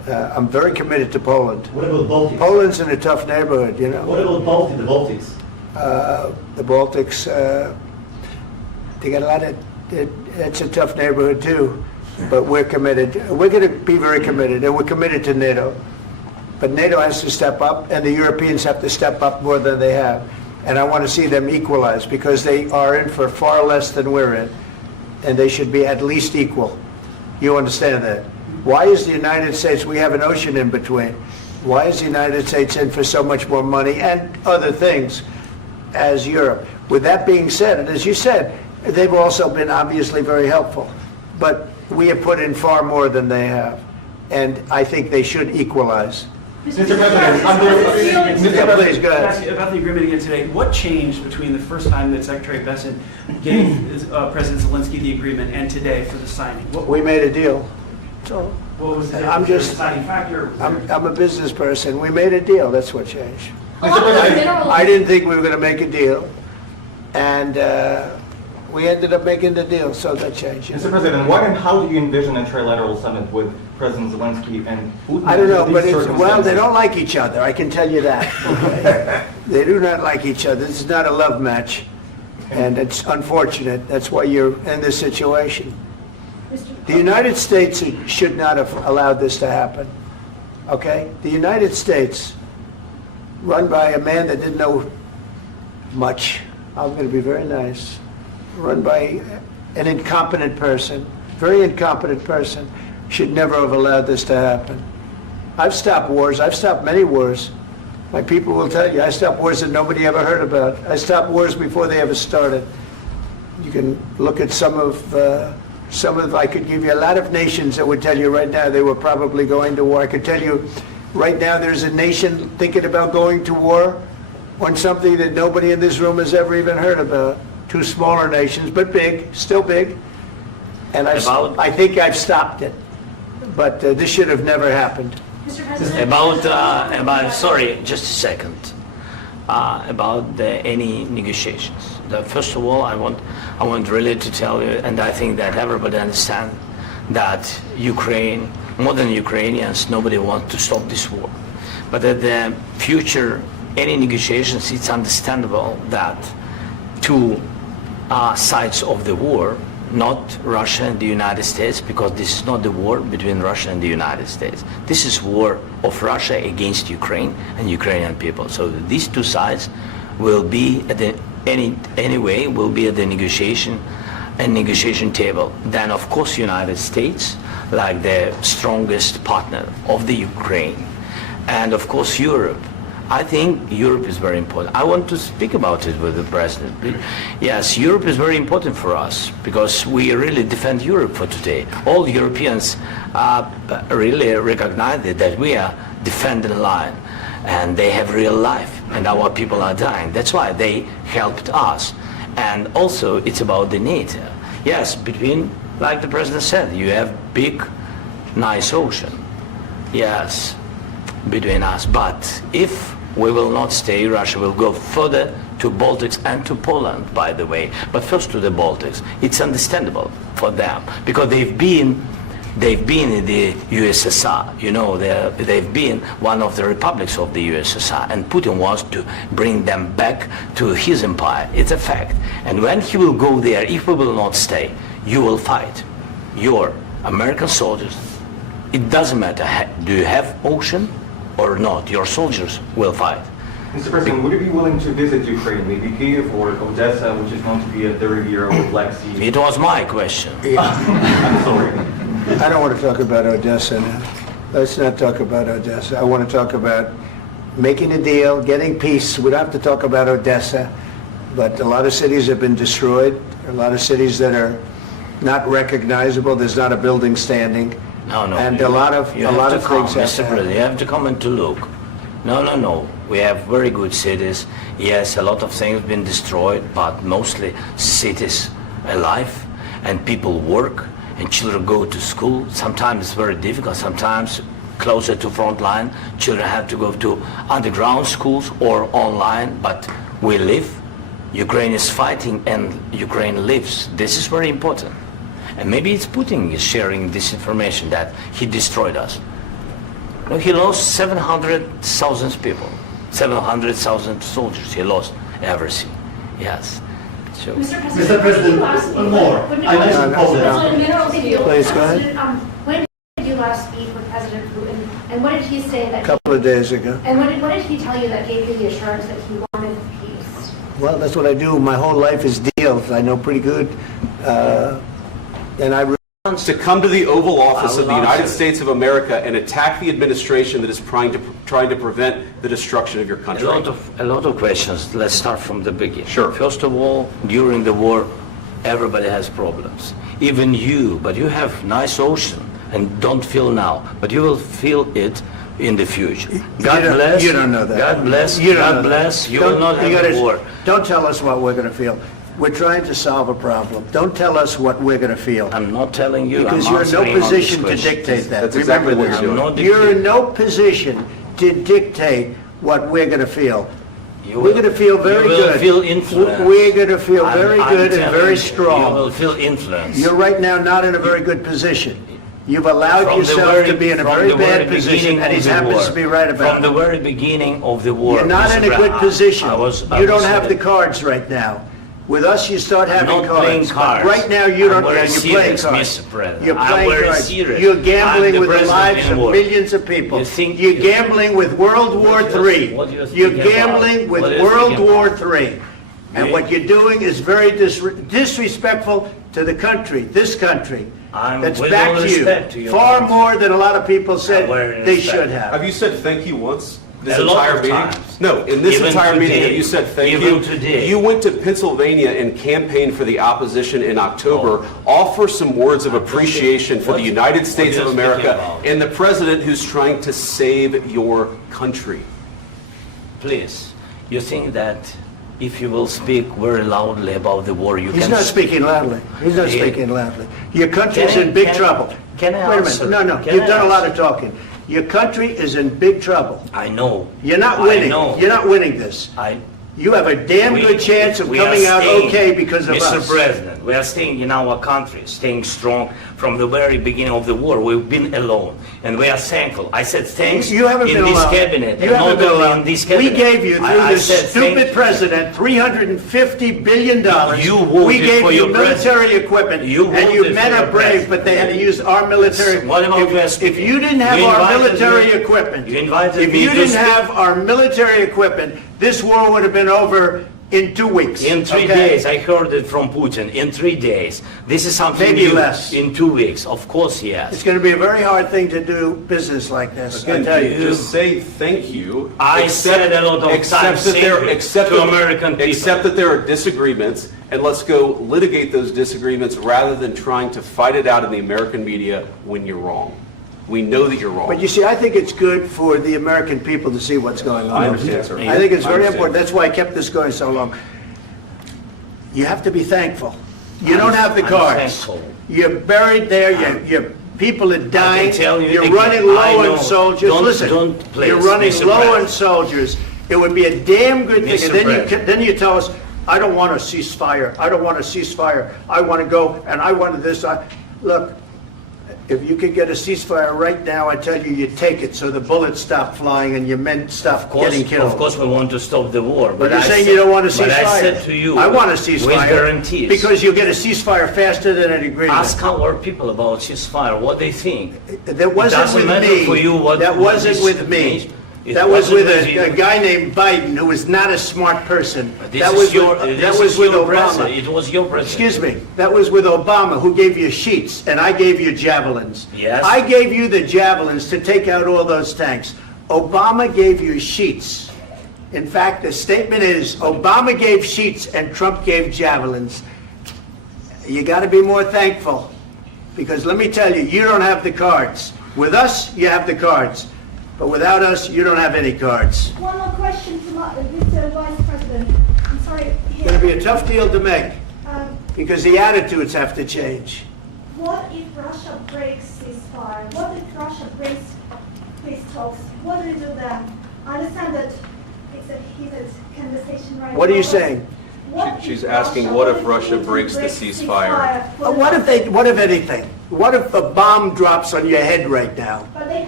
I'm very committed to Poland. What about Baltics? Poland's in a tough neighborhood, you know. What about the Baltics? The Baltics, they got a lot of, it's a tough neighborhood too, but we're committed. We're going to be very committed, and we're committed to NATO. But NATO has to step up, and the Europeans have to step up more than they have. And I want to see them equalize, because they are in for far less than we're in, and they should be at least equal. You understand that? Why is the United States, we have an ocean in between, why is the United States in for so much more money and other things as Europe? With that being said, and as you said, they've also been obviously very helpful, but we have put in far more than they have, and I think they should equalize. Mr. President, Yeah, please, go ahead. Ask you about the agreement again today. What changed between the first time that Secretary Bessent gave President Zelensky the agreement and today for the signing? We made a deal. So What was the I'm just- deciding factor? I'm a business person. We made a deal. That's what changed. Mr. President, I didn't think we were going to make a deal, and we ended up making the deal, so that changed. Mr. President, what and how do you envision a trilateral summit with President Zelensky and Putin? I don't know, under but these well, they circumstances? don't like each other, I can tell you that. Okay? They do not like each other. This is not a love match, and it's unfortunate. That's why you're in this situation. The United States should not have allowed this to happen, okay? The United States, run by a man that didn't know much, I'm going to be very nice, run by an incompetent person, very incompetent person, should never have allowed this to happen. I've stopped wars. I've stopped many wars. My people will tell you, I stopped wars that nobody ever heard about. I stopped wars before they ever started. You can look at some of, I could give you a lot of nations that would tell you right now they were probably going to war. I could tell you right now there's a nation thinking about going to war on something that nobody in this room has ever even heard about. Two smaller nations, but big, still big. And I think I've stopped it. But this should have never happened. Mr. President? Sorry, just a second. About any negotiations. First of all, I want really to tell you, and I think that everybody understands that Ukraine, more than Ukrainians, nobody wants to stop this war. But at the future, any negotiations, it's understandable that two sides of the war, not Russia and the United States, because this is not the war between Russia and the United States. This is war of Russia against Ukraine and Ukrainian people. So these two sides will be at the anyway will be at the negotiation table. Then of course United States, like the strongest partner of the Ukraine, and of course Europe. I think Europe is very important. I want to speak about it with the President. Yes, Europe is very important for us because we really defend Europe for today. All Europeans really recognize that we are defending the line and they have real life and our people are dying. That's why they helped us. And also it's about the NATO. Yes, between, like the President said, you have big, nice ocean. Yes, between us. But if we will not stay, Russia will go further to Baltics and to Poland, by the way. But first to the Baltics. It's understandable for them because they've been in the USSR. You know, they've been one of the republics of the USSR, and Putin wants to bring them back to his empire. It's a fact. And when he will go there, if we will not stay, you will fight. Your American soldiers, it doesn't matter, do you have ocean or not, your soldiers will fight. Mr. President, would you be willing to visit Ukraine, maybe Kyiv or Odessa, which is known to be a 30-year old Black Sea? It was my question. I'm sorry. I don't want to talk about Odessa now. Let's not talk about Odessa. I want to talk about making a deal, getting peace. We don't have to talk about Odessa, but a lot of cities have been destroyed. A lot of cities that are not recognizable. There's not a building standing. No. And a lot of things have Mr. President, you have to come and to look. No. We have very good cities. Yes, a lot of things have been destroyed, but mostly cities alive and people work and children go to school. Sometimes it's very difficult. Sometimes closer to front line, children have to go to underground schools or online, but we live. Ukraine is fighting and Ukraine lives. This is very important. And maybe it's Putin is sharing this information that he destroyed us. No, he lost 700,000 people, 700,000 soldiers. He lost everything. Yes. So, Mr. President, one more. I mentioned Poland. Please, go ahead. When did you last speak with President Putin, and what did he say that? A couple of days ago. And what did he tell you that gave you the assurance that he wanted peace? Well, that's what I do. My whole life is deals. I know pretty good. And I To come to the Oval Office I of will the United answer. States of America and attack the administration that is trying to prevent the destruction of your country. a lot of questions. Let's start from the beginning. Sure. First of all, during the war, everybody has problems. Even you, but you have nice ocean and don't feel now, but you will feel it in the future. God bless. You don't know that. God bless. You don't know God that. bless. You Don't- will not you have gotta- a war. Don't tell us what we're going to feel. We're trying to solve a problem. Don't tell us what we're going to feel. I'm not telling you. Because I'm you're in no answering on this position to question. dictate that. That's exactly Remember what this. you're doing. I'm not You're in dictating. no position to dictate what we're going to feel. You We're will- going to feel very you will good. feel influenced. We're going to feel I'm- very I'm good and telling very you, strong. You will feel influence. You're right now not in a very good position. You've allowed From the yourself very- to be in a from very the very bad position, beginning and he of the happens war. to be right about From the it. very beginning of the war. You're not Mr. in a good Brown, position. I You don't was have the saying- cards right now. With us, you start having not playing cards. cards. Right now, you don't. I'm very You're playing serious, cards. Mr. President. You're I'm playing very cards. serious. You're I'm gambling the with the president lives in of war. millions of people. You think- You're gambling with World War What do you- III. what do you You're think about? gambling with What do you World think War about? III. And You- what you're doing is very disrespectful to the country, this country. I'm That's with back all to you. respect to your Far country. more than a lot of people said very they respect. should have. Have you said thank you once? This A lot entire of meeting? times. No, in this Even entire meeting, today. have you said thank Even you? today. You went to Pennsylvania and campaigned for the opposition in October. Offer some words of appreciation for the United States what of are you speaking America about? and the president who's trying to save your country. Please, you think that if you will speak very loudly about the war, you He's can... not speaking loudly. He's not He- speaking loudly. Your country's Can I- in big can I- trouble. can I Wait a answer? minute. No, Can you've I done a lot answer? of talking. Your country is in big trouble. I know. You're not I winning. know. You're not winning this. You have a damn We- good chance of we are coming out staying, okay because of Mr. us. President, we are staying in our country, staying strong from the very beginning of the war. We've been alone, and we are thankful. I said thanks You haven't in been this alone. cabinet, You and haven't not been only alone. in this We cabinet. gave you, through I this said stupid thank you. president, $350 billion. You voted We gave for you your military president. equipment, You and you voted men for are your brave, president. but they had to use our military. What about you asking If me? you didn't have You our invited military me- equipment, you invited if me you to didn't speak- have our military equipment, this war would have been over in 2 weeks. In 3 okay? days, I heard it from Putin. In 3 days, this is something Maybe new. less. In 2 weeks, of course, It's yes. going to be a very hard thing to do business like this, I Again, tell you. just say thank you. I said a lot of accept times that thank there- you accept to that- American people. Accept that there are disagreements, and let's go litigate those disagreements rather than trying to fight it out in the American media when you're wrong. We know that you're wrong. But you see, I think it's good for the American people to see what's going on. I understand, sir. I think it's I very understand. important. That's why I kept this going so long. You have to be thankful. You don't have the I'm cards. thankful. You're buried there. Your people are dying. tell you You're again, running I low know. on soldiers. Don't- Listen, don't please, you're running Mr. low on President. soldiers. It would be a damn good thing. Mr. And then President. then you tell us, I don't want a ceasefire. I don't want a ceasefire. I want to go and I wanted this. Look, if you could get a ceasefire right now, I tell you take it so the bullets stop flying and your men stop getting killed. Of course, we want to stop the war. But you're I saying said- you don't want a ceasefire. But I said to you, I want a with ceasefire. guarantees. Because you'll get a ceasefire faster than an agreement. Ask our people about ceasefire, what they think. That wasn't doesn't with matter me. for you what- That what wasn't this with me. means. It That was wasn't with with you. a guy named Biden, who was not a smart person. This That is was your, with, this that was is with your Obama. president. It was your president. Excuse me. That was with Obama, who gave you sheets, and I gave you javelins. Yes. I gave you the javelins to take out all those tanks. Obama gave you sheets. In fact, the statement is, Obama gave sheets and Trump gave javelins. You got to be more thankful, because let me tell you, you don't have the cards. With us, you have the cards. But without us, you don't have any cards. One more question to Mr. Vice President. I'm sorry. It's going to be a tough deal to make, Um, because the attitudes have to change. What if Russia breaks ceasefire? What if Russia breaks peace talks? What do we do then? I understand that it's a heated conversation right now. What are you but saying? what She's if asking, what if Russia Putin breaks the ceasefire? for What if anything? What if a bomb drops on your head right now? But they have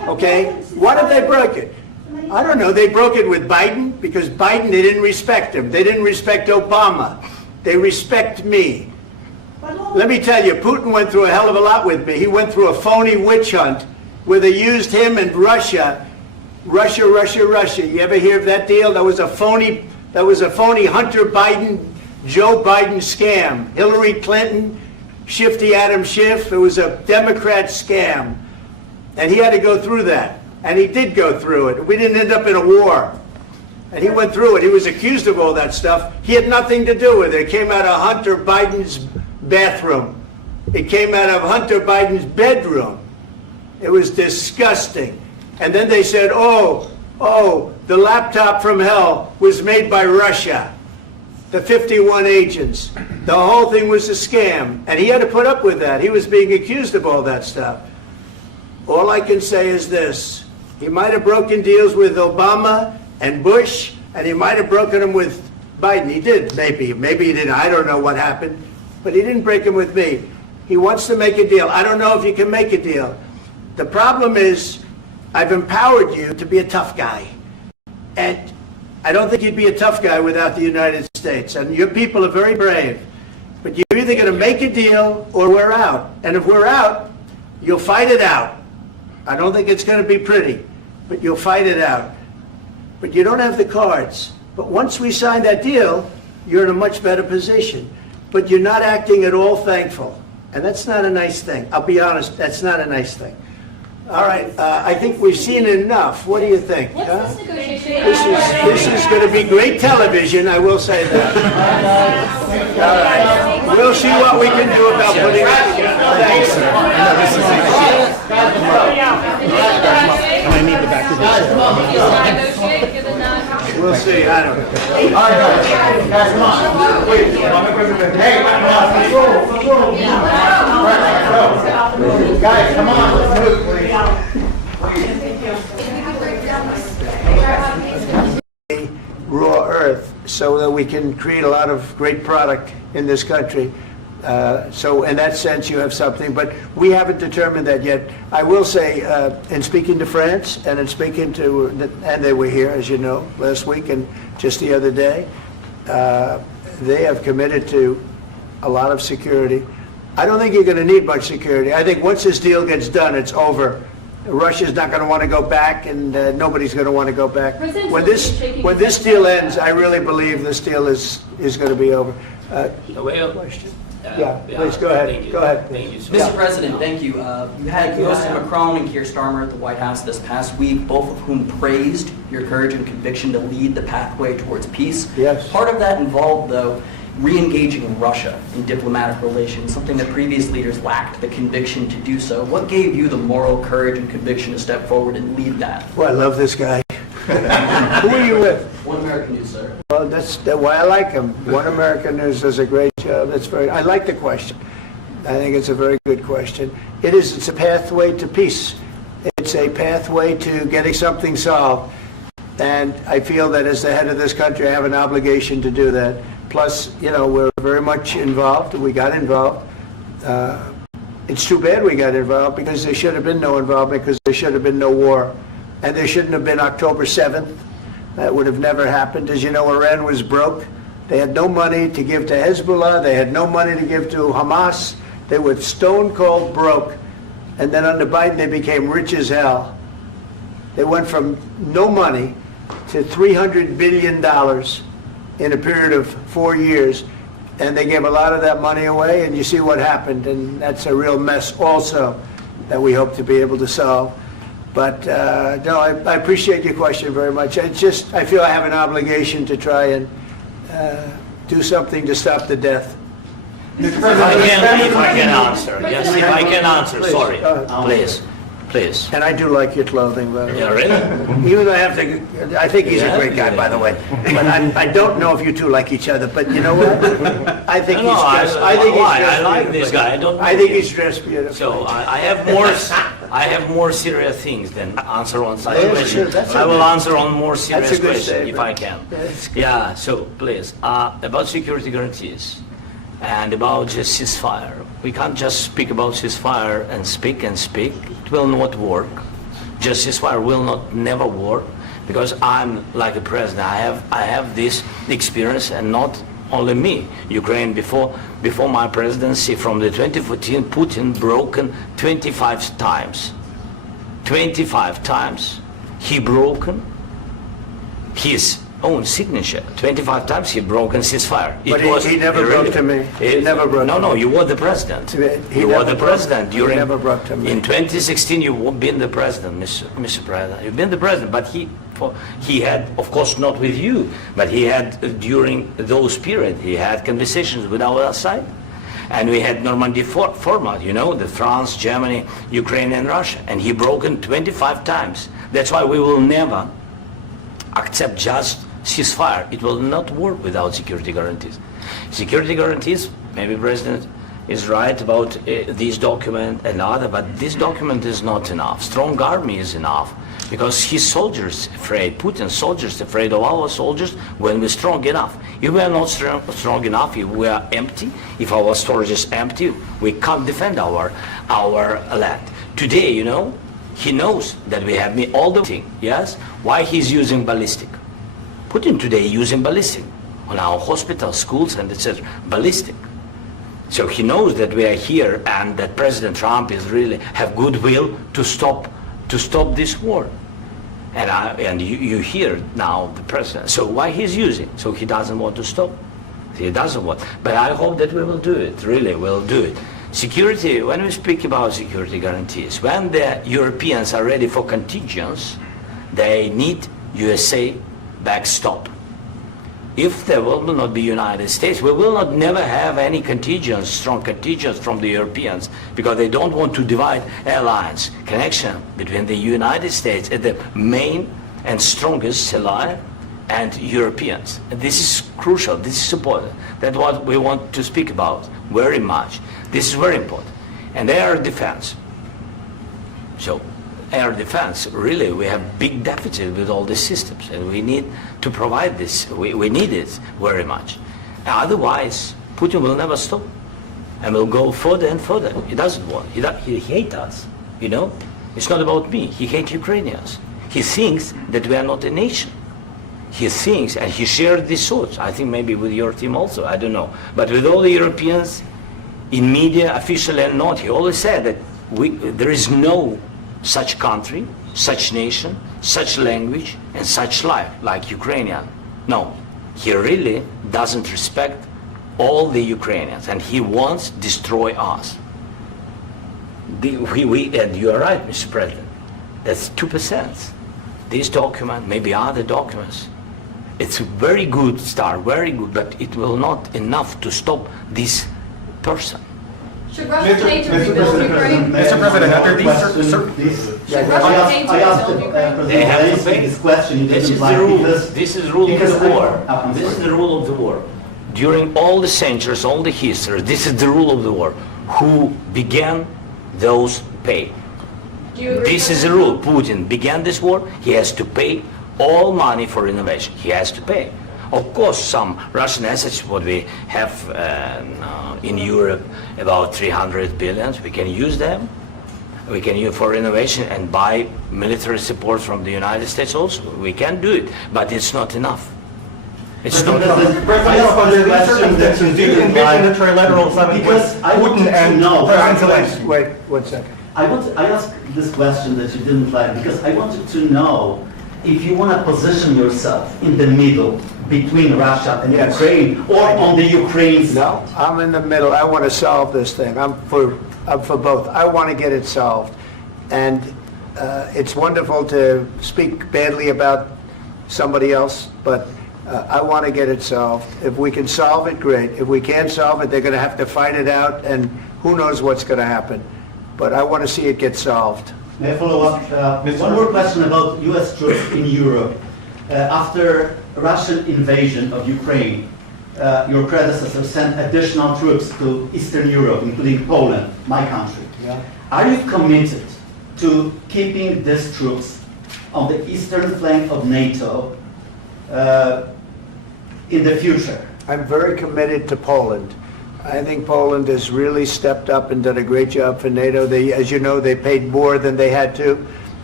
Okay? Why did they break it? I don't know. They broke it with Biden because Biden, they didn't respect him. They didn't respect Obama. They respect me. Let me tell you, Putin went through a hell of a lot with me. He went through a phony witch hunt where they used him and Russia. Russia. You ever hear of that deal? That was a phony Hunter Biden, Joe Biden scam. Hillary Clinton, Shifty Adam Schiff. It was a Democrat scam. And he had to go through that. And he did go through it. We didn't end up in a war. And he went through it. He was accused of all that stuff. He had nothing to do with it. It came out of Hunter Biden's bathroom. It came out of Hunter Biden's bedroom. It was disgusting. And then they said, oh, the laptop from hell was made by Russia. The 51 agents. The whole thing was a scam. And he had to put up with that. He was being accused of all that stuff. All I can say is this. He might have broken deals with Obama and Bush, and he might have broken them with Biden. He did, maybe. Maybe he didn't. I don't know what happened. But he didn't break them with me. He wants to make a deal. I don't know if you can make a deal. The problem is, I've empowered you to be a tough guy. And I don't think you'd be a tough guy without the United States. And your people are very brave. But you're either going to make a deal or we're out. And if we're out, you'll fight it out. I don't think it's going to be pretty, but you'll fight it out. But you don't have the cards. But once we sign that deal, you're in a much better position. But you're not acting at all thankful. And that's not a nice thing. I'll be honest, that's not a nice thing. All right, I think we've seen enough. What do you think? What's this negotiation? This is going to be great television, I will say that. All right. We'll see what we can do about putting it together. Thanks, sir. And I need the back of this. Negotiate, give a nod. We'll see, I don't know. All right, guys, come on. Wait, Mr. President. Hey, let's go. Guys, come on, let's move, please. Raw earth so that we can create a lot of great product in this country. So in that sense, you have something, but we haven't determined that yet. I will say, in speaking to France and in speaking to, and they were here, as you know, last week and just the other day, they have committed to a lot of security. I don't think you're going to need much security. I think once this deal gets done, it's over. Russia's not going to want to go back, and nobody's going to want to go back. When this deal ends, I really believe this deal is going to be over. Question? Yeah, please go ahead. Go ahead. Thank you, sir. Mr. President, thank you. You had Mr. Macron and Keir Starmer at the White House this past week, both of whom praised your courage and conviction to lead the pathway towards peace. Yes. Part of that involved, though, re-engaging Russia in diplomatic relations, something that previous leaders lacked the conviction to do so. What gave you the moral courage and conviction to step forward and lead that? Well, I love this guy. Who are you with? One American News, sir. Well, that's why I like him. One American News does a great job. I like the question. I think it's a very good question. It's a pathway to peace. It's a pathway to getting something solved. And I feel that as the head of this country, I have an obligation to do that. Plus, we're very much involved. We got involved. It's too bad we got involved because there should have been no involvement because there should have been no war. And there shouldn't have been October 7th. That would have never happened. As you know, Iran was broke. They had no money to give to Hezbollah. They had no money to give to Hamas. They were stone cold broke. And then under Biden, they became rich as hell. They went from no money to $300 billion in a period of 4 years. And they gave a lot of that money away, and you see what happened. And that's a real mess also that we hope to be able to solve. But no, I appreciate your question very much. I feel I have an obligation to try and do something to stop the death. If I can answer. Yes, if I can answer, Please, sorry. go ahead. Please. And I do like your clothing, by the way. Yeah, really? Even though I think he's a great guy, by the way. But I don't know if you two like each other. But you know what? I think he's dressed. I like this guy. I think he's dressed beautifully. So I have more serious things than answer on such Yeah, questions. sure, I will answer on more serious That's a good questions if I statement. can. Yeah. So please, about security guarantees and about just ceasefire. We can't just speak about ceasefire and speak. It will not work. just ceasefire will not never work, because I'm like a president. I have this experience, and not only me. Ukraine before my presidency, from the 2014, Putin broken 25 times. 25 times he broken his own signature. 25 times he broken ceasefire. But he never broke to me. He never broke to No, me. you were the president. He You were never the broke- president he during. never broke to me. In 2016, you've been the president, Mr. President. You've been the president, but he had, of course, not with you, but he had during those period. He had conversations with our side, and we had Normandy format. You know, the France, Germany, Ukraine, and Russia, and he broken 25 times. That's why we will never accept just ceasefire. It will not work without security guarantees. Security guarantees, maybe President is right about this document and other, but this document is not enough. Strong army is enough, because his soldiers afraid, Putin's soldiers afraid of our soldiers when we're strong enough. If we are not strong enough, if we are empty, if our storage is empty, we can't defend our land. Today, you know, he knows that we have all the thing, yes? Why he's using ballistic? Putin today using ballistic on our hospitals, schools, and etc. Ballistic. So he knows that we are here, and that President Trump is really have goodwill to stop this war. And you hear now the president. So why he's using? So he doesn't want to stop. He doesn't want. But I hope that we will do it. Really, we'll do it. Security. When we speak about security guarantees, when the Europeans are ready for contingents, they need USA backstop. If there will not be United States, we will not never have any contingents, strong contingents from the Europeans, because they don't want to divide alliance connection between the United States and the main and strongest ally and Europeans. And this is crucial. This is important. That's what we want to speak about very much. This is very important. And air defense. So air defense, really, we have big deficit with all these systems, and we need to provide this. We need it very much. Otherwise, Putin will never stop, and will go further and further. He doesn't want. He hates us. You know, it's not about me. He hates Ukrainians. He thinks that we are not a nation. He thinks, and he shared these thoughts. I think maybe with your team also. I don't know, but with all the Europeans, in media, officially and not, he always said that there is no such country, such nation, such language, and such life like Ukrainian. No, he really doesn't respect all the Ukrainians, and he wants to destroy us. And you are right, Mr. President. That's 2%. This document, maybe other documents, it's a very good start, very good, but it will not enough to stop this person. Should Russia pay to rebuild Ukraine? Mr. President, under these Should Russia pay to I asked rebuild Ukraine? They have to President pay. this question. You This didn't is the like rule. because- This is the rule of because the war. I'm This is sorry. the rule of the war. During all the centuries, all the history, this is the rule of the war. Who began, those pay. Do you agree This with is the that? rule. Putin began this war. He has to pay all money for innovation. He has to pay. Of course, some Russian assets, what we have in Europe, about 300 billion, we can use them. We can use for innovation and buy military support from the United States also. We can do it, but it's not enough. It's not enough. President, under these circumstances, do you envision the trilateral summit with Because I wanted Putin to and know- President Zelensky? Wait 1 second. I asked this question that you didn't like because I wanted to know if you want to position yourself in the middle between Russia and Yes. Ukraine, or on the Ukraine's. No, I'm in the middle. I want to solve this thing. I'm for both. I want to get it solved. And it's wonderful to speak badly about somebody else, but I want to get it solved. If we can solve it, great. If we can't solve it, they're going to have to fight it out, and who knows what's going to happen. But I want to see it get solved. May I follow up? One more question about U.S. troops in Europe. After Russian invasion of Ukraine, your predecessor sent additional troops to Eastern Europe, including Poland, my country. Yeah. Are you committed to keeping these troops on the eastern flank of NATO in the future? I'm very committed to Poland. I think Poland has really stepped up and done a great job for NATO. As you know, they paid more than they had to.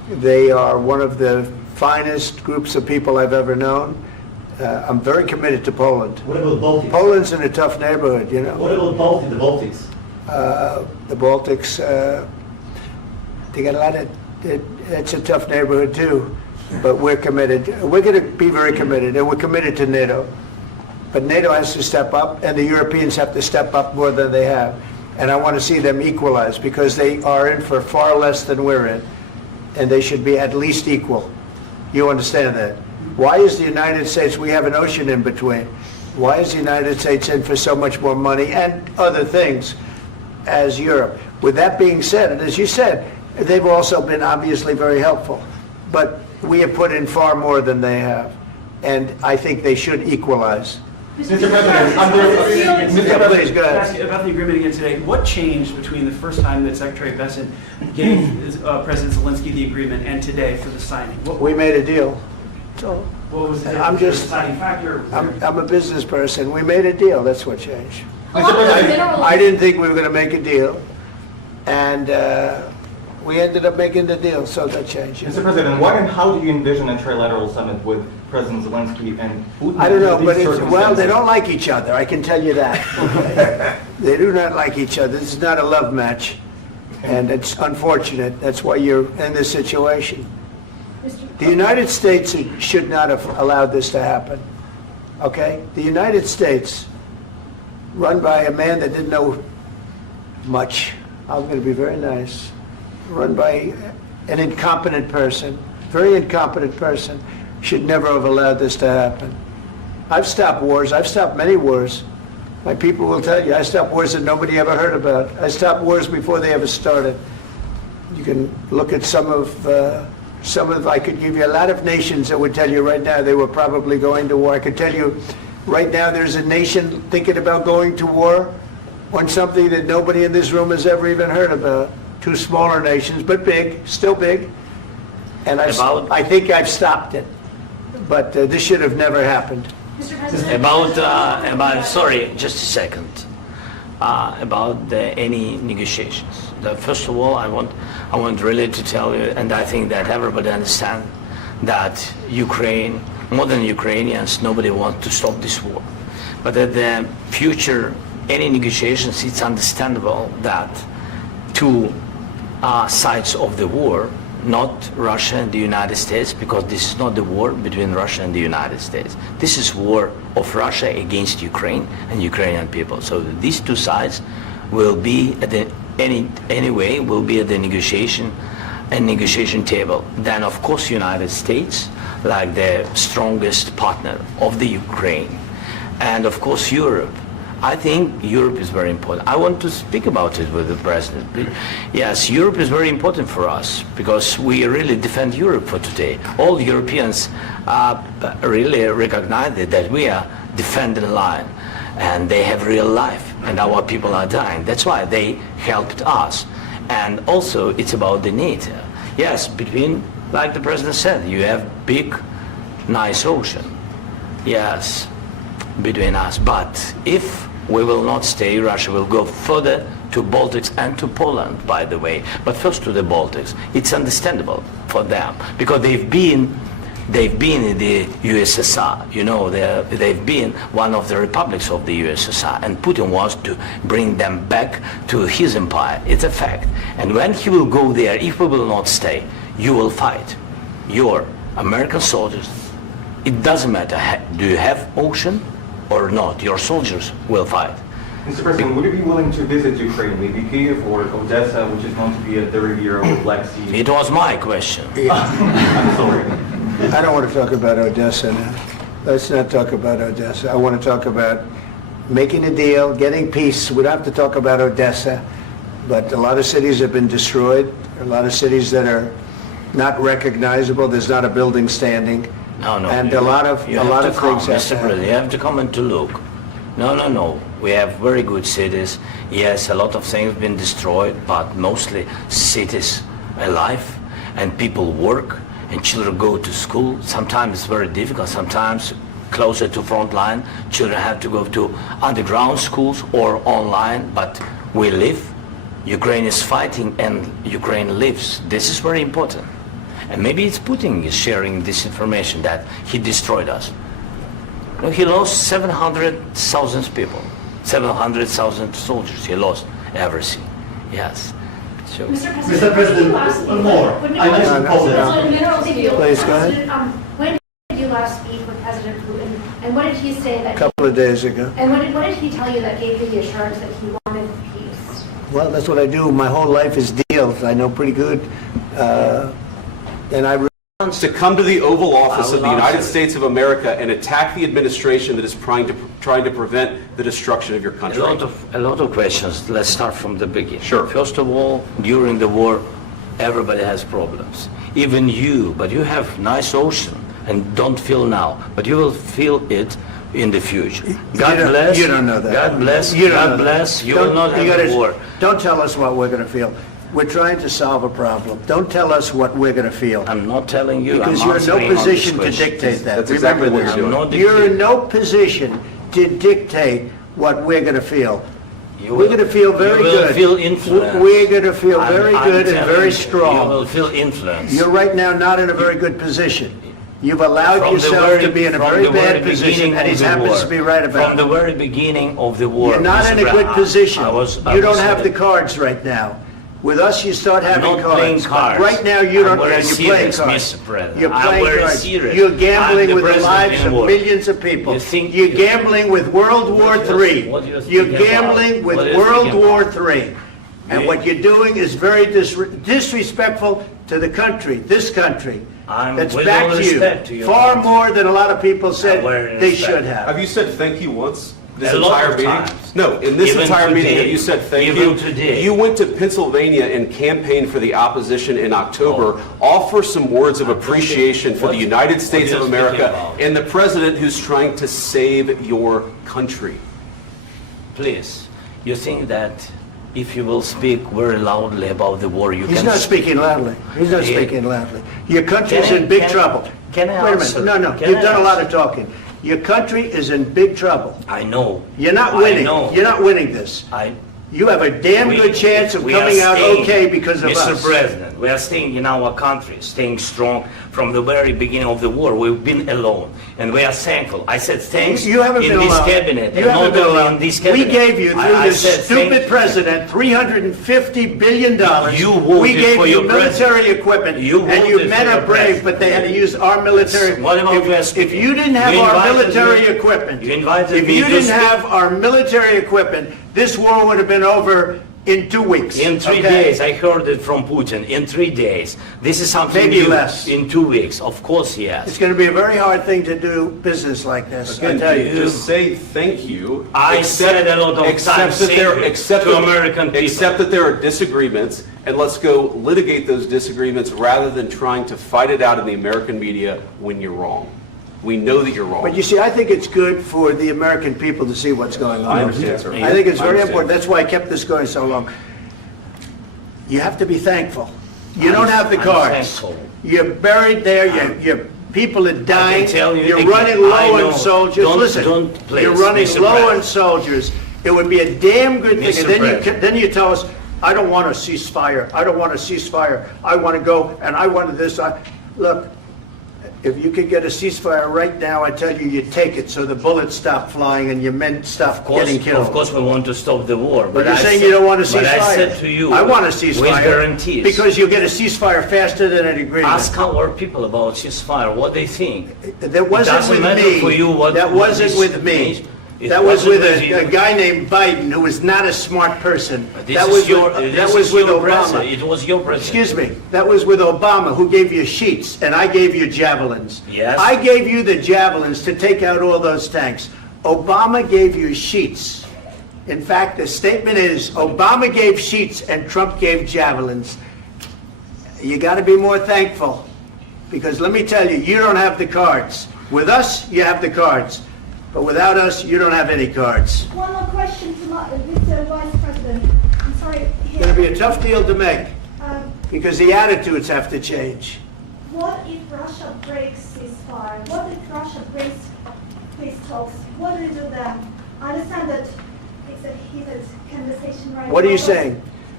They are one of the finest groups of people I've ever known. I'm very committed to Poland. What about Baltics? Poland's in a tough neighborhood, you know. What about the Baltics? The Baltics, they got a lot of, it's a tough neighborhood too, but we're committed. We're going to be very committed, and we're committed to NATO. But NATO has to step up, and the Europeans have to step up more than they have. And I want to see them equalize, because they are in for far less than we're in, and they should be at least equal. You understand that? Why is the United States, we have an ocean in between, why is the United States in for so much more money and other things as Europe? With that being said, and as you said, they've also been obviously very helpful, but we have put in far more than they have, and I think they should equalize. Mr. President, Yeah, please, go ahead. Ask you about the agreement again today. What changed between the first time that Secretary Bessent gave President Zelensky the agreement and today for the signing? We made a deal. So What was the I'm just- deciding factor? I'm a business person. We made a deal. That's what changed. Mr. I didn't think we were going to make a deal, and we ended up making the deal, so that changed. Mr. President, what and how do you envision a trilateral summit with President Zelensky and Putin? I don't know, in but these well, they circumstances? don't like each other. I can tell you that. Okay? They do not like each other. This is not a love match, and it's unfortunate. That's why you're in this situation. The United States should not have allowed this to happen. Okay? The United States, run by a man that didn't know much. I'm going to be very nice. Run by an incompetent person, very incompetent person, should never have allowed this to happen. I've stopped wars. I've stopped many wars. My people will tell you, I stopped wars that nobody ever heard about. I stopped wars before they ever started. You can look at some of, I could give you a lot of nations that would tell you right now they were probably going to war. I could tell you right now there's a nation thinking about going to war on something that nobody in this room has ever even heard about. Two smaller nations, but big, still big. And I think I've stopped it. But this should have never happened. Mr. President. Sorry, just a second. About any negotiations. First of all, I want really to tell you, and I think that everybody understands that Ukraine, more than Ukrainians, nobody wants to stop this war. But at the future, any negotiations, it's understandable that two sides of the war, not Russia and the United States, because this is not the war between Russia and the United States. This is war of Russia against Ukraine and Ukrainian people. So these two sides will be at the will be at the negotiation table. Then of course United States, like the strongest partner of the Ukraine, and of course Europe. I think Europe is very important. I want to speak about it with the President. Yes, Europe is very important for us because we really defend Europe for today. All Europeans really recognize that we are defending the line and they have real life and our people are dying. That's why they helped us. And also it's about the NATO. Yes, between, like the President said, you have big, nice ocean. Yes, between us. But if we will not stay, Russia will go further to Baltics and to Poland, by the way. But first to the Baltics. It's understandable for them because they've been in the USSR. You know, they've been one of the republics of the USSR, and Putin wants to bring them back to his empire. It's a fact. And when he will go there, if we will not stay, you will fight. Your American soldiers, it doesn't matter, do you have ocean or not, your soldiers will fight. Mr. President, would you be willing to visit Ukraine, maybe Kyiv or Odessa, which is known to be a dirty area of the Black Sea? It was my question. I'm sorry. I don't want to talk about Odessa now. Let's not talk about Odessa. I want to talk about making a deal, getting peace. We don't have to talk about Odessa, but a lot of cities have been destroyed. A lot of cities that are not recognizable. There's not a building standing. No. And a lot of things have Mr. happened. President, you have to come and to look. No. We have very good cities. Yes, a lot of things have been destroyed, but mostly cities alive and people work and children go to school. Sometimes it's very difficult. Sometimes closer to front line, children have to go to underground schools or online, but we live. Ukraine is fighting and Ukraine lives. This is very important. And maybe it's Putin is sharing this information that he destroyed us. No, he lost 700,000 people, 700,000 soldiers. He lost everything. Yes. So, Mr. President, one more. I mentioned Poland. Please, go ahead. When did you last speak with President Putin, and what did he say that? A couple of days ago. And what did he tell you that gave you the assurance that he wanted peace? Well, that's what I do. My whole life is deals. I know pretty good. And I To come to the Oval Office I of the will United answer. States of America and attack the administration that is trying to prevent the destruction of your country. a lot of questions. Let's start from the beginning. Sure. First of all, during the war, everybody has problems. Even you, but you have nice ocean and don't feel now, but you will feel it in the future. God don't- bless. you don't know that. God bless. You don't God know that. bless. You will not have gotta- war. Don't tell us what we're going to feel. We're trying to solve a problem. Don't tell us what we're going to feel. I'm not telling you. Because I'm you're in no answering on this position to question. dictate that. That's exactly Remember what this. you're doing. I'm not You're in dictating. no position to dictate what we're going to feel. You We're will- going to feel very you will good. feel influenced. We're going to feel I'm- very I'm good and telling very you, strong. You will feel influence. You're right now not in a very good position. You've allowed From the yourself very- to be in a from very the very bad position, beginning and he of the happens war. to be right about From the it. very beginning of the war. You're not in a Mr. good Brown, position. I was You don't have the saying- cards right now. With us, you start having I'm not playing cards. cards. Right now, you I'm don't. very You're playing serious, cards. Mr. President. You're I'm playing very cards. serious. You're I'm gambling the with the president lives in of war. millions of people. You think- You're gambling with World War What do you- III. what do you think You're about? gambling with What do you World think War about? III. And Yeah. what you're doing is very disrespectful to the country, this country. I'm That's with back all to respect to you. your Far country. more than a lot of people said very they respect. should have. Have you said thank you once? This A lot entire of meeting? times. No, in this Even entire meeting, today. have you said thank Even you? today. You went to Pennsylvania and campaigned for the opposition in October. Offer some words of appreciation for the What- United States what of are you speaking America about? and the president who's trying to save your country. Please, you think that if you will speak very loudly about the war, you He's can... not speaking loudly. He's not Yeah. speaking loudly. Your country's Can I- in big can- trouble. can I Wait a answer? minute. No, Can you've I done a lot answer? of talking. Your country is in big trouble. I know. You're not I winning. know. You're not winning this. You have a damn We- good chance of we are coming out staying, okay because of Mr. us. President, we are staying in our country, staying strong from the very beginning of the war. We've been alone, and we are thankful. I said thanks You haven't in been this alone. cabinet, You and haven't not been only alone. in this We cabinet. gave you, through I this said thank stupid president, $350 billion. You voted We gave for you your military president. equipment, You and you voted men for are your brave, president. but they had to use our military. What about If you didn't have You our invited military me- equipment, you invited if me you to didn't speak- have our military equipment, this war would have been over in 2 weeks. In 3 okay? days, I heard it from Putin. In 3 days, this is something Maybe new. less. In 2 weeks, of course, yes. It's going to be a very hard thing to do business like this, I Again, tell you. just say thank you. I said a lot of except times that thank there- you except to that- American people. Except that there are disagreements, and let's go litigate those disagreements rather than trying to fight it out in the American media when you're wrong. We know that you're wrong. But you see, I think it's good for the American people to see what's going on. I understand, sir. I think it's I very understand. important. That's why I kept this going so long. You have to be thankful. You don't have the I'm cards. thankful. You're buried there, your people are dying. tell you You're again, running I low know. on soldiers. Don't- Listen, don't please, you're running Mr. low President. on soldiers. It would be a damn good thing. Mr. And then President. then you tell us, I don't want a ceasefire. I don't want a ceasefire. I want to go, and I wanted this. Look, if you could get a ceasefire right now, I tell you, you take it so the bullets stop flying and your men stop getting killed. Of course, we want to stop the war. But you're I saying said- you don't want a ceasefire. But I said to you, I want a with ceasefire. guarantees. Because you'll get a ceasefire faster than an agreement. Ask our people about ceasefire, what they think. That wasn't doesn't with matter me. for you what- That what wasn't this with me. means. It That was wasn't with with you. a guy named Biden, who was not a smart person. This That is was your, with, this that was is with your Obama. president. It was your president. Excuse me. That was with Obama, who gave you sheets, and I gave you javelins. Yes. I gave you the javelins to take out all those tanks. Obama gave you sheets. In fact, the statement is, Obama gave sheets and Trump gave javelins. You got to be more thankful, because let me tell you, you don't have the cards. With us, you have the cards. But without us, you don't have any cards. One more question to Mr. Vice President. I'm sorry. It's going to be a tough deal to make, Um, because the attitudes have to change. What if Russia breaks ceasefire? What if Russia breaks peace talks? What do you do then? I understand that it's a heated conversation right now. What are you saying?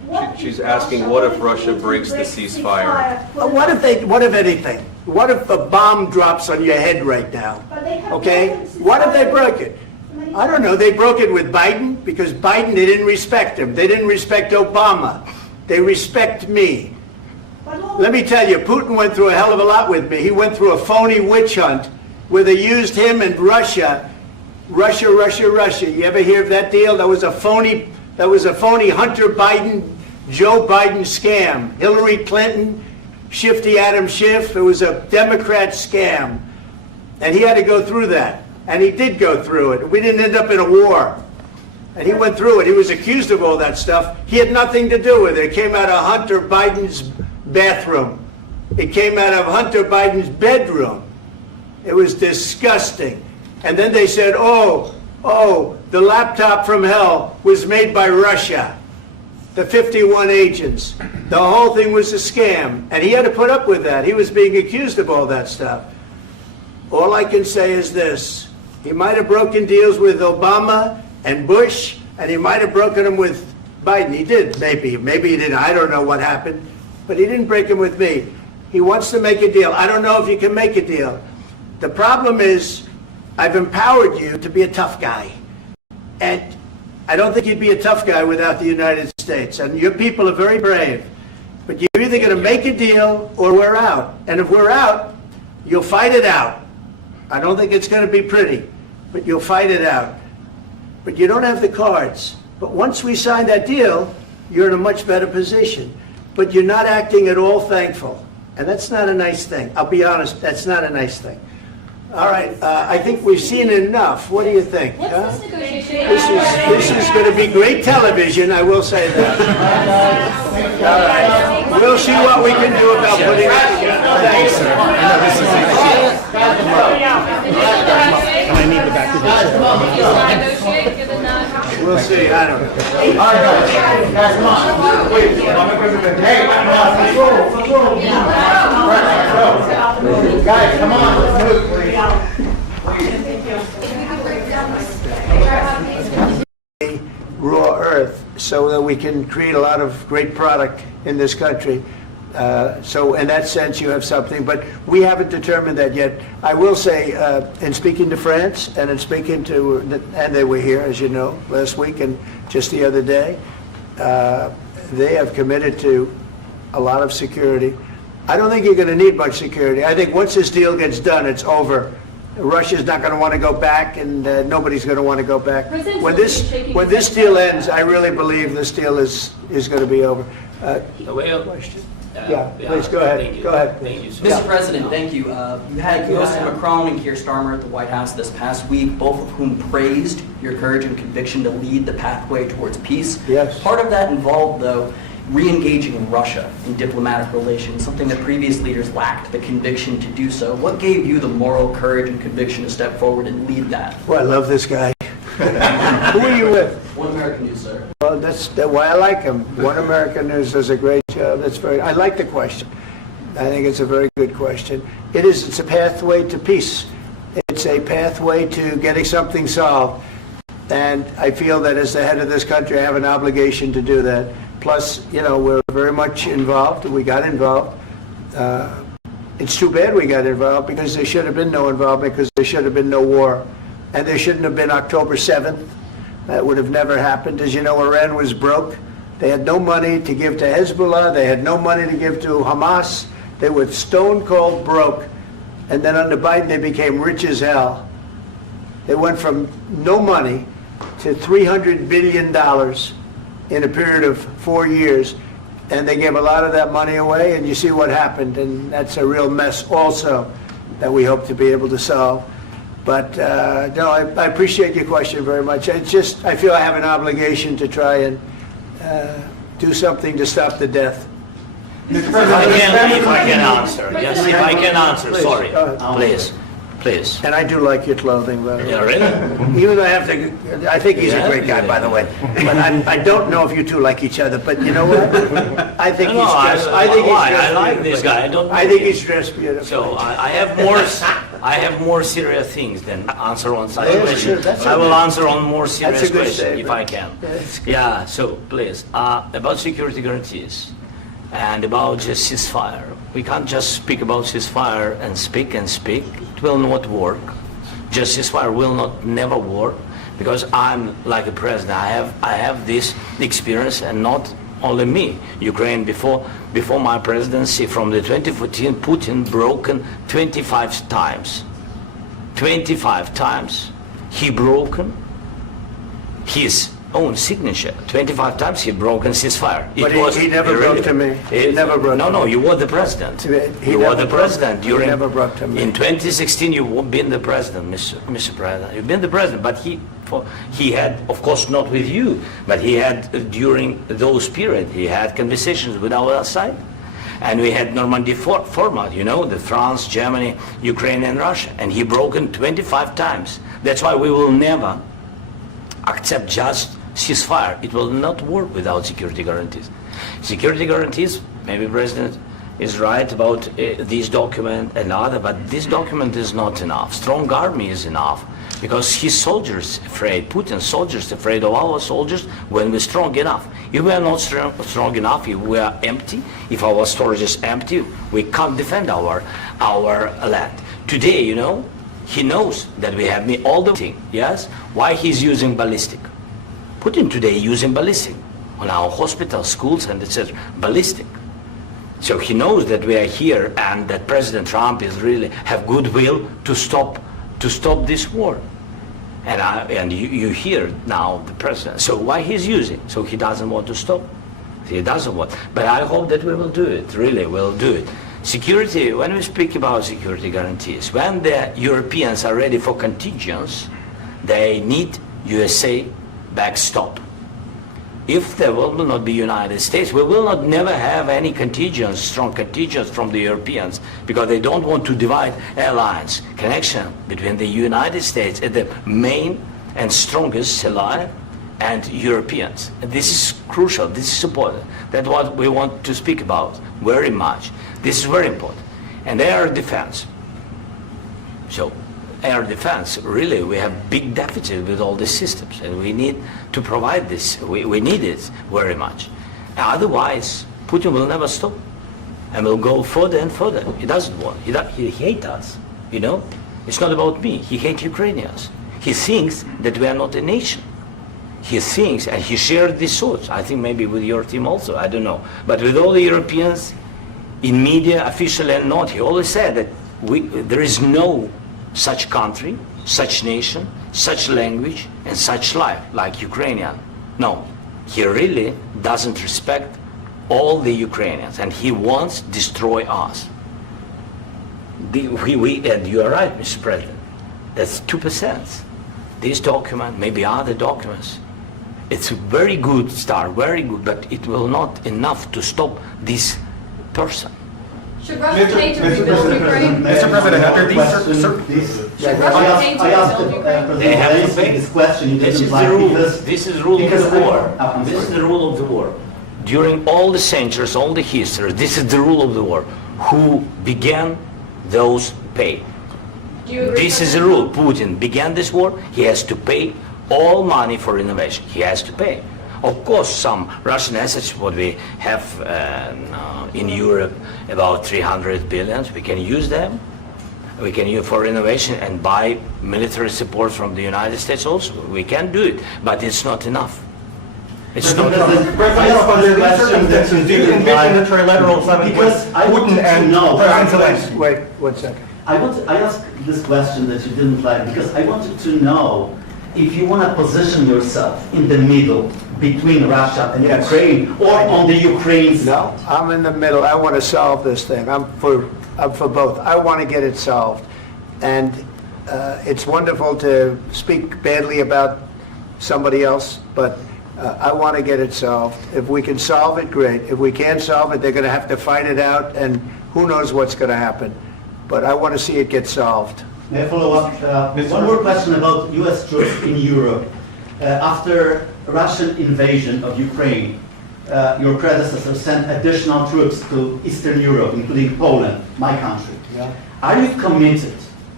She's asking, what if Russia breaks the ceasefire? What if anything? What if a bomb drops on your head right now? Okay? What if they broke it? I don't know. They broke it with Biden because Biden, they didn't respect him. They didn't respect Obama. They respect me. Let me tell you, Putin went through a hell of a lot with me. He went through a phony witch hunt where they used him and Russia. Russia. You ever hear of that deal? That was a phony Hunter Biden, Joe Biden scam. Hillary Clinton, Shifty Adam Schiff. It was a Democrat scam. And he had to go through that. And he did go through it. We didn't end up in a war. And he went through it. He was accused of all that stuff. He had nothing to do with it. It came out of Hunter Biden's bathroom. It came out of Hunter Biden's bedroom. It was disgusting. And then they said, oh, the laptop from hell was made by Russia. The 51 agents. The whole thing was a scam. And he had to put up with that. He was being accused of all that stuff. All I can say is this. He might have broken deals with Obama and Bush, and he might have broken them with Biden. He did, maybe. Maybe he didn't. I don't know what happened. But he didn't break them with me. He wants to make a deal. I don't know if you can make a deal. The problem is, I've empowered you to be a tough guy. And I don't think you'd be a tough guy without the United States. And your people are very brave. But you're either going to make a deal or we're out. And if we're out, you'll fight it out. I don't think it's going to be pretty, but you'll fight it out. But you don't have the cards. But once we sign that deal, you're in a much better position. But you're not acting at all thankful. And that's not a nice thing. I'll be honest, that's not a nice thing. All right, I think we've seen enough. What do you think? What's this negotiation? This is going to be great television, I will say that. All right. We'll see what we can do about putting it together. Thanks, sir. And I need the back of this. We'll see, I don't know. All right, guys, come on. Wait, hey, guys, come on, let's move. Raw earth so that we can create a lot of great product in this country. So in that sense, you have something, but we haven't determined that yet. I will say, in speaking to France and in speaking to, and they were here, as you know, last week and just the other day, they have committed to a lot of security. I don't think you're going to need much security. I think once this deal gets done, it's over. Russia's not going to want to go back, and nobody's going to want to go back. When this deal ends, I really believe this deal is going to be over. Question? Yeah, please go ahead. Go ahead. Thank you, sir. Mr. President, thank you. You had Mr. Macron and Keir Starmer at the White House this past week, both of whom praised your courage and conviction to lead the pathway towards peace. Yes. Part of that involved, though, re-engaging Russia in diplomatic relations, something that previous leaders lacked the conviction to do so. What gave you the moral courage and conviction to step forward and lead that? Well, I love this guy. Who are you with? One American News, sir. Well, that's why I like him. One American News does a great job. I like the question. I think it's a very good question. It's a pathway to peace. It's a pathway to getting something solved. And I feel that as the head of this country, I have an obligation to do that. Plus, we're very much involved. We got involved. It's too bad we got involved because there should have been no involvement because there should have been no war. And there shouldn't have been October 7th. That would have never happened. As you know, Iran was broke. They had no money to give to Hezbollah. They had no money to give to Hamas. They were stone cold broke. And then under Biden, they became rich as hell. They went from no money to $300 billion in a period of 4 years. And they gave a lot of that money away, and you see what happened. And that's a real mess also that we hope to be able to solve. But no, I appreciate your question very much. I feel I have an obligation to try and do something to stop the death. If I can answer, yes, if I can answer, Please, sorry, go ahead. please. And I do like your clothing, by the way. Yeah, really? Even though I think he's a great guy, by the way. But I don't know if you two like each other. But you know what? I think he's dressed. I like this guy. I think he's dressed beautifully. So I I have more serious things than answer on such Yeah, question. sure, that's I a will good- answer on more serious that's a good question if statement. I can. That's good. Yeah, so please, about security guarantees and about just ceasefire. We can't just speak about ceasefire and speak and speak. It will not work. Just ceasefire will not never work because I'm like a president. I have this experience, and not only me. Ukraine before my presidency, from the 2014, Putin broken 25 times. 25 times he broken his own signature. 25 times he broken ceasefire. But he never broke to me. He never broke No, to no, me. you were the president. He You never were the broke- president he during. never broke to me. In 2016, you've been the president, Mr. President. You've been the president, but he had, of course, not with you, but he had during those period. He had conversations with our side, and we had Normandy format. You know, the France, Germany, Ukraine, and Russia, and he broken 25 times. That's why we will never accept just ceasefire. It will not work without security guarantees. Security guarantees, maybe President is right about this document and other, but this document is not enough. Strong army is enough because his soldiers afraid, Putin's soldiers afraid of our soldiers when we're strong enough. If we are not strong enough, if we are empty, if our storage is empty, we can't defend our land. Today, you know, he knows that we have all the thing, yes? Why he's using ballistic? Putin today using ballistic on our hospitals, schools, and etc. Ballistic. So he knows that we are here and that President Trump is really have goodwill to stop this war. And you hear now the president. So why he's using? So he doesn't want to stop. He doesn't want. But I hope that we will do it. Really, we'll do it. Security. When we speak about security guarantees, when the Europeans are ready for contingents, they need USA backstop. If there will not be United States, we will not never have any contingents, strong contingents from the Europeans, because they don't want to divide alliance connection between the United States and the main and strongest ally and Europeans. And this is crucial, this is important. That's what we want to speak about very much. This is very important. And air defense. So air defense, really, we have big deficit with all these systems, and we need to provide this. We need it very much. Otherwise, Putin will never stop, and will go further and further. He doesn't want. He hates us, you know. It's not about me. He hates Ukrainians. He thinks that we are not a nation. He thinks, and he shared these thoughts, I think maybe with your team also, I don't know. But with all the Europeans, in media, officially and not, he always said that there is no such country, such nation, such language, and such life like Ukrainian. No, he really doesn't respect all the Ukrainians, and he wants to destroy us. And you are right, Mr. President. That's 2%. This document, maybe other documents, it's a very good start, very good, but it will not enough to stop this person. Should Russia pay to rebuild Ukraine? Mr. President, after these Should Russia pay to I asked rebuild Ukraine? They have to Zelensky pay. this question. You This didn't is the like rule. because This is the rule of because the war. I'm This is sorry. the rule of the war. During all the centuries, all the history, this is the rule of the war. Who began, those pay. Do you agree This with is the that? rule. Putin began this war. He has to pay all money for innovation. He has to pay. Of course, some Russian assets, what we have in Europe, about 300 billion, we can use them. We can use for innovation and buy military support from the United States also. We can do it, but it's not enough. It's not enough. President, under these circumstances, do you envision a trilateral summit with Because I want Putin to and know. President Zelensky? Wait 1 second. I asked this question that you didn't like because I wanted to know if you want to position yourself in the middle between Russia and Yes. Ukraine or on the Ukraine's No, I'm in the middle. I want to solve this thing. I'm for both. I want to get it solved. And it's wonderful to speak badly about somebody else, but I want to get it solved. If we can solve it, great. If we can't solve it, they're going to have to fight it out, and who knows what's going to happen. But I want to see it get solved. May I follow up? One more question about U.S. troops in Europe. After Russian invasion of Ukraine, your predecessor sent additional troops to Eastern Europe, including Poland, my country. Yeah. Are you committed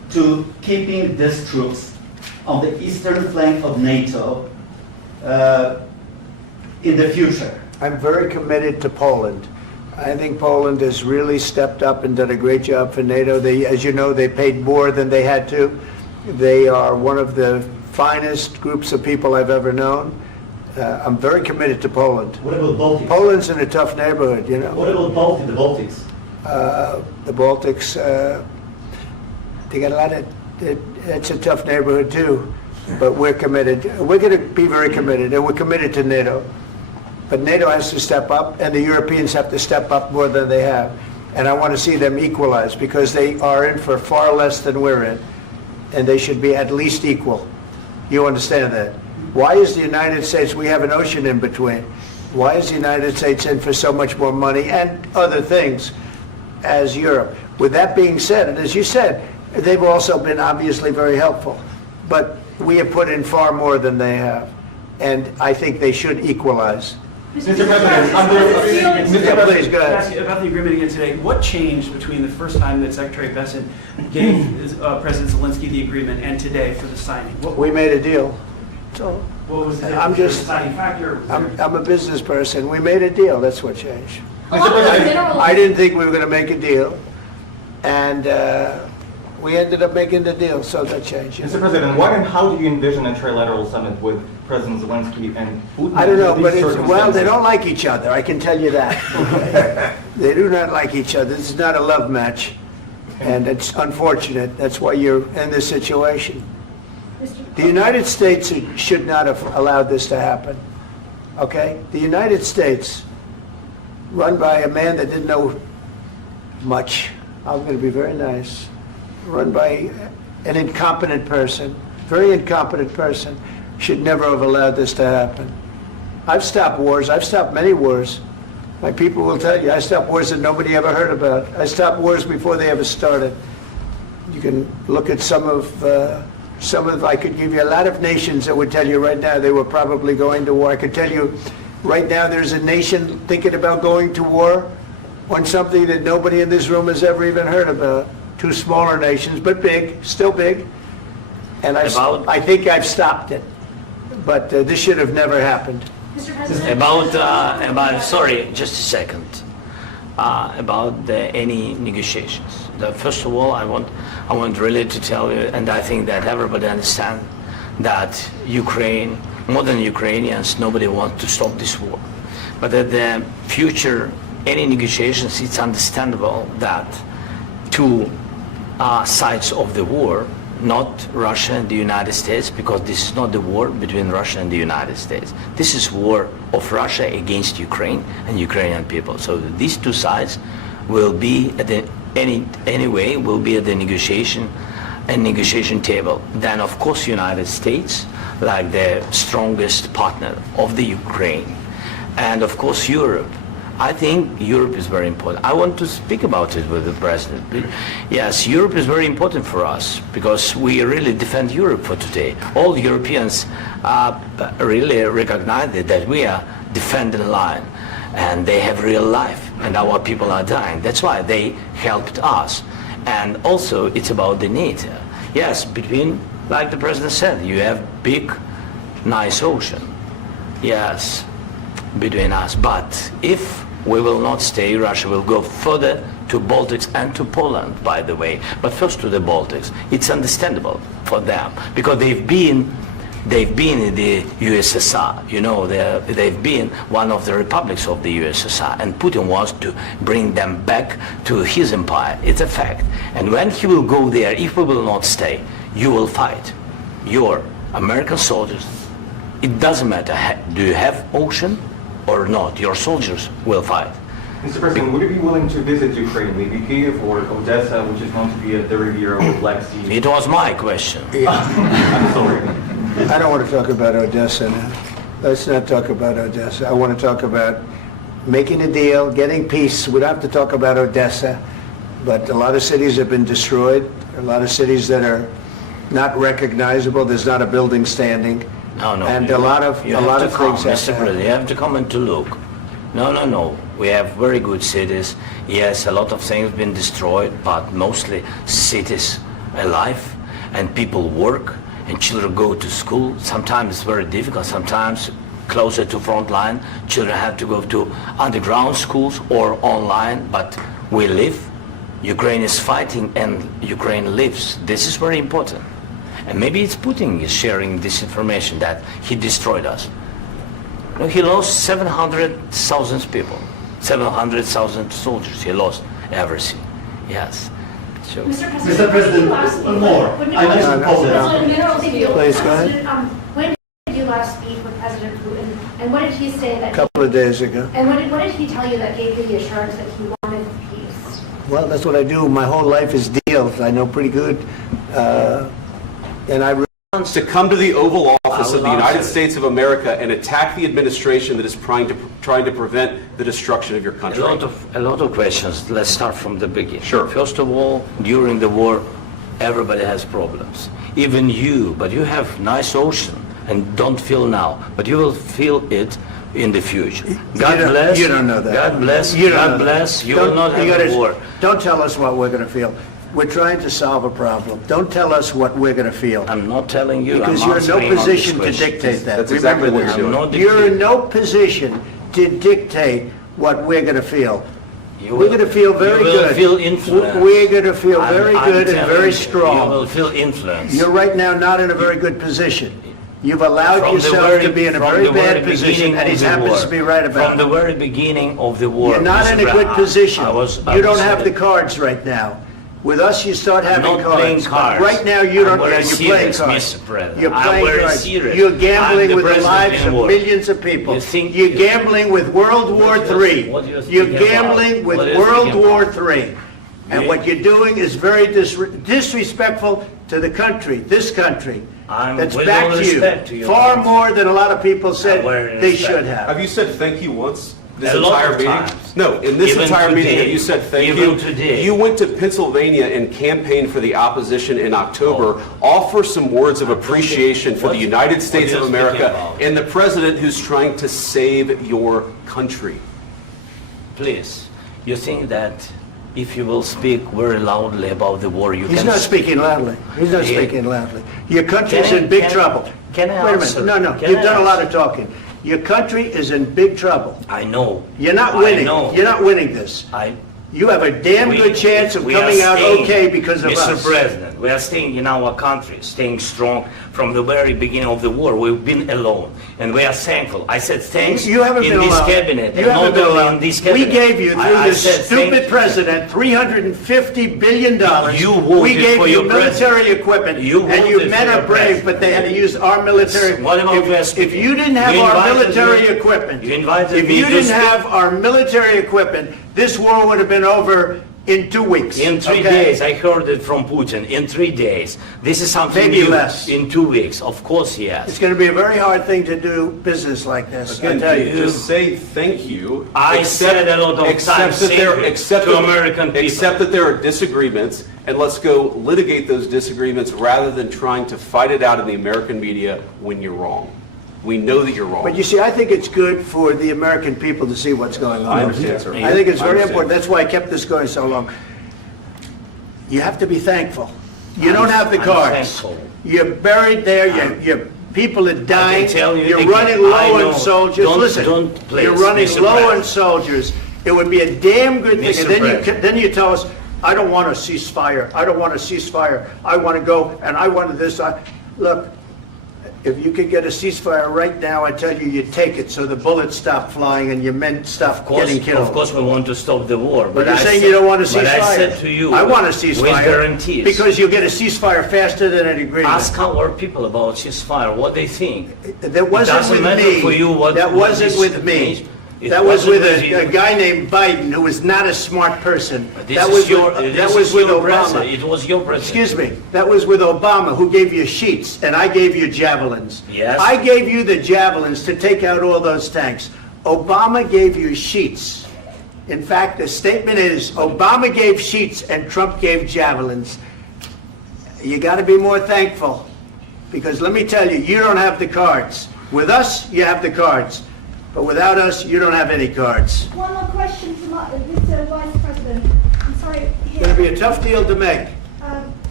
to keeping these troops on the eastern flank of NATO in the future? I'm very committed to Poland. I think Poland has really stepped up and done a great job for NATO. They, as you know, they paid more than they had to. They are one of the finest groups of people I've ever known. I'm very committed to Poland. What about Baltics? Poland's in a tough neighborhood, you know. What about the Baltics? The Baltics, they got a lot of, it's a tough neighborhood too, but we're committed. We're going to be very committed, and we're committed to NATO. But NATO has to step up, and the Europeans have to step up more than they have. And I want to see them equalize, because they are in for far less than we're in, and they should be at least equal. You understand that? Why is the United States, we have an ocean in between, why is the United States in for so much more money and other things as Europe? With that being said, and as you said, they've also been obviously very helpful, but we have put in far more than they have, and I think they should equalize. Mr. President, Please, go ahead. Ask you about the agreement again today. What changed between the first time that Secretary Bessent gave President Zelensky the agreement and today for the signing? We made a deal. So What was the I'm just, deciding factor? I'm a business person. We made a deal. That's what changed. Mr. President, I didn't think we were going to make a deal, and we ended up making the deal, so that changed. Mr. President, what and how do you envision a trilateral summit with President Zelensky and Putin? I don't know, under but these it's, well, they circumstances? don't like each other, I can tell you that. Okay? They do not like each other. This is not a love match, and it's unfortunate. That's why you're in this situation. The United States should not have allowed this to happen, okay? The United States, run by a man that didn't know much, I'm going to be very nice, run by an incompetent person, very incompetent person, should never have allowed this to happen. I've stopped wars. I've stopped many wars. My people will tell you, I stopped wars that nobody ever heard about. I stopped wars before they ever started. You can look at some of, I could give you a lot of nations that would tell you right now they were probably going to war. I could tell you right now there's a nation thinking about going to war on something that nobody in this room has ever even heard about. Two smaller nations, but big, still big. And I think I've stopped it. But this should have never happened. Mr. President. Sorry, just a second. About any negotiations. First of all, I want really to tell you, and I think that everybody understands that Ukraine, more than Ukrainians, nobody wants to stop this war. But at the future, any negotiations, it's understandable that two sides of the war, not Russia and the United States, because this is not the war between Russia and the United States. This is war of Russia against Ukraine and Ukrainian people. So these two sides will be at the anyway will be at the negotiation table. Then of course United States, like the strongest partner of the Ukraine, and of course Europe. I think Europe is very important. I want to speak about it with the President. Yes, Europe is very important for us because we really defend Europe for today. All Europeans really recognize that we are defending line and they have real life and our people are dying. That's why they helped us. And also it's about the NATO. Yes, between, like the President said, you have big, nice ocean. Yes, between us. But if we will not stay, Russia will go further to Baltics and to Poland, by the way. But first to the Baltics. It's understandable for them because they've been in the USSR. You know, they've been one of the republics of the USSR, and Putin wants to bring them back to his empire. It's a fact. And when he will go there, if we will not stay, you will fight. Your American soldiers, it doesn't matter, do you have ocean or not, your soldiers will fight. Mr. President, would you be willing to visit Ukraine, maybe Kyiv or Odessa, which is known to be a dirty area of the Black Sea? It was my question. I'm sorry. I don't want to talk about Odessa now. Let's not talk about Odessa. I want to talk about making a deal, getting peace. We don't have to talk about Odessa, but a lot of cities have been destroyed. A lot of cities that are not recognizable. There's not a building standing. No. And a lot of things have Mr. happened. President, you have to come and to look. No. We have very good cities. Yes, a lot of things have been destroyed, but mostly cities alive, and people work, and children go to school. Sometimes it's very difficult, sometimes closer to front line, children have to go to underground schools or online, but we live. Ukraine is fighting and Ukraine lives. This is very important. And maybe it's Putin is sharing this information that he destroyed us. You know, he lost 700,000 people, 700,000 soldiers. He lost everything. Yes. So, Mr. President, one more. I mentioned Poland. Please, go ahead. When did you last speak with President Putin, and what did he say that? A couple of days ago. And what did he tell you that gave you the assurance that he wanted peace? Well, that's what I do. My whole life is deals. I know pretty good. And I To come to the Oval Office I of the will United answer. States of America and attack the administration that is trying to prevent the destruction of your country. a lot of questions. Let's start from the beginning. Sure. First of all, during the war, everybody has problems. Even you, but you have nice ocean and don't feel now, but you will feel it in the future. God bless. You don't know that. God bless. You don't God know that. bless. You will not have a war. Don't tell us what we're going to feel. We're trying to solve a problem. Don't tell us what we're going to feel. I'm not telling you. Because I'm you're in no answering on this position to question. dictate that. That's exactly Remember what this. you're doing. I'm not You're in dictating. no position to dictate what we're going to feel. You We're will- going to feel very you will good. feel influenced. We're going to feel I'm- very I'm good and telling very you, strong. You will feel influence. You're right now not in a very good position. You've allowed From the yourself very- to be in a from very the very bad position, beginning and he of the happens war. to be right about From the it. very beginning of the war. You're not Mr. in a good Brown, position. I You don't was- have the cards right now. With us, you start I'm having not playing cards. cards. But right now, you I'm don't. very You're playing serious, cards. Mr. President. You're I'm playing very cards. serious. You're I'm gambling the with the president lives in of war. millions of people. You think- You're gambling with World War What do you- III. what do you think You're about? gambling with What do you World think War about? III. And You- what you're doing is very disrespectful to the country, this country. I'm That's with back all to respect to you. your Far country. more than a lot of people said very they respect. should have. Have you said thank you once? This A lot entire of meeting? times. No, in this Even entire meeting, today. have you said thank Even you? today. You went to Pennsylvania and campaigned for the opposition in October. Offer some words of appreciation for the What- United States what of are you speaking America about? and the president who's trying to save your country. Please, you think that if you will speak very loudly about the war, you He's can... not speaking loudly. He's not Yeah. speaking loudly. Your country's Can I- in big can I- trouble. can I Wait a answer? minute. No, Can you've I done a lot answer? of talking. Your country is in big trouble. I know. You're not I winning. know. You're not winning this. You have a damn We- good chance of we are coming out staying, okay because of Mr. us. President, we are staying in our country, staying strong from the very beginning of the war. We've been alone, and we are thankful. I said thanks You haven't in been this alone. cabinet, You and haven't not been only alone. in this We cabinet. gave you, through I this said thank stupid president, $350 billion. You voted We gave for you your military equipment, You and you voted men for are your brave, president. but they had to use our military. What about If you didn't have You our invited military me- equipment, you invited if me you to didn't speak- have our military equipment, this war would have been over in 2 weeks. In 3 okay? days, I heard it from Putin. In 3 days, this is something Maybe new. less. In 2 weeks, of course, It's yes. going to be a very hard thing to do business like this, I Again, tell you. just say thank you. I said a lot of Except times that thank there- you except to that- American people. Except that there are disagreements, and let's go litigate those disagreements rather than trying to fight it out in the American media when you're wrong. We know that you're wrong. But you see, I think it's good for the American people to see what's going on. I understand, sir. I think it's I very understand. important. That's why I kept this going so long. You have to be thankful. You don't have the I'm cards. thankful. You're buried there, your people are dying, tell you you're again, running I low know. on soldiers. Don't- Listen, don't please, you're running Mr. low on President. soldiers. It would be a damn good thing. Mr. And then President. then you tell us, I don't want a ceasefire. I don't want a ceasefire. I want to go, and I want this. Look, if you could get a ceasefire right now, I tell you, you'd take it so the bullets stop flying and your men stop getting killed. Of course, we want to stop the war. But you're I saying said- you don't want a ceasefire. But I said to you, I want a with ceasefire. guarantees. Because you'll get a ceasefire faster than an agreement. Ask our people about ceasefire, what they think. That wasn't doesn't with matter me. for you what- That what wasn't this with me. means. It That was wasn't with with you. a guy named Biden, who was not a smart person. This That is was your, with, this that is was with your Obama. president. It was your president. Excuse me. That was with Obama, who gave you sheets, and I gave you javelins. Yes. I gave you the javelins to take out all those tanks. Obama gave you sheets. In fact, the statement is, Obama gave sheets and Trump gave javelins. You got to be more thankful, because let me tell you, you don't have the cards. With us, you have the cards. But without us, you don't have any cards. One more question to Mr. Vice President. I'm sorry. It's going to be a tough deal to make.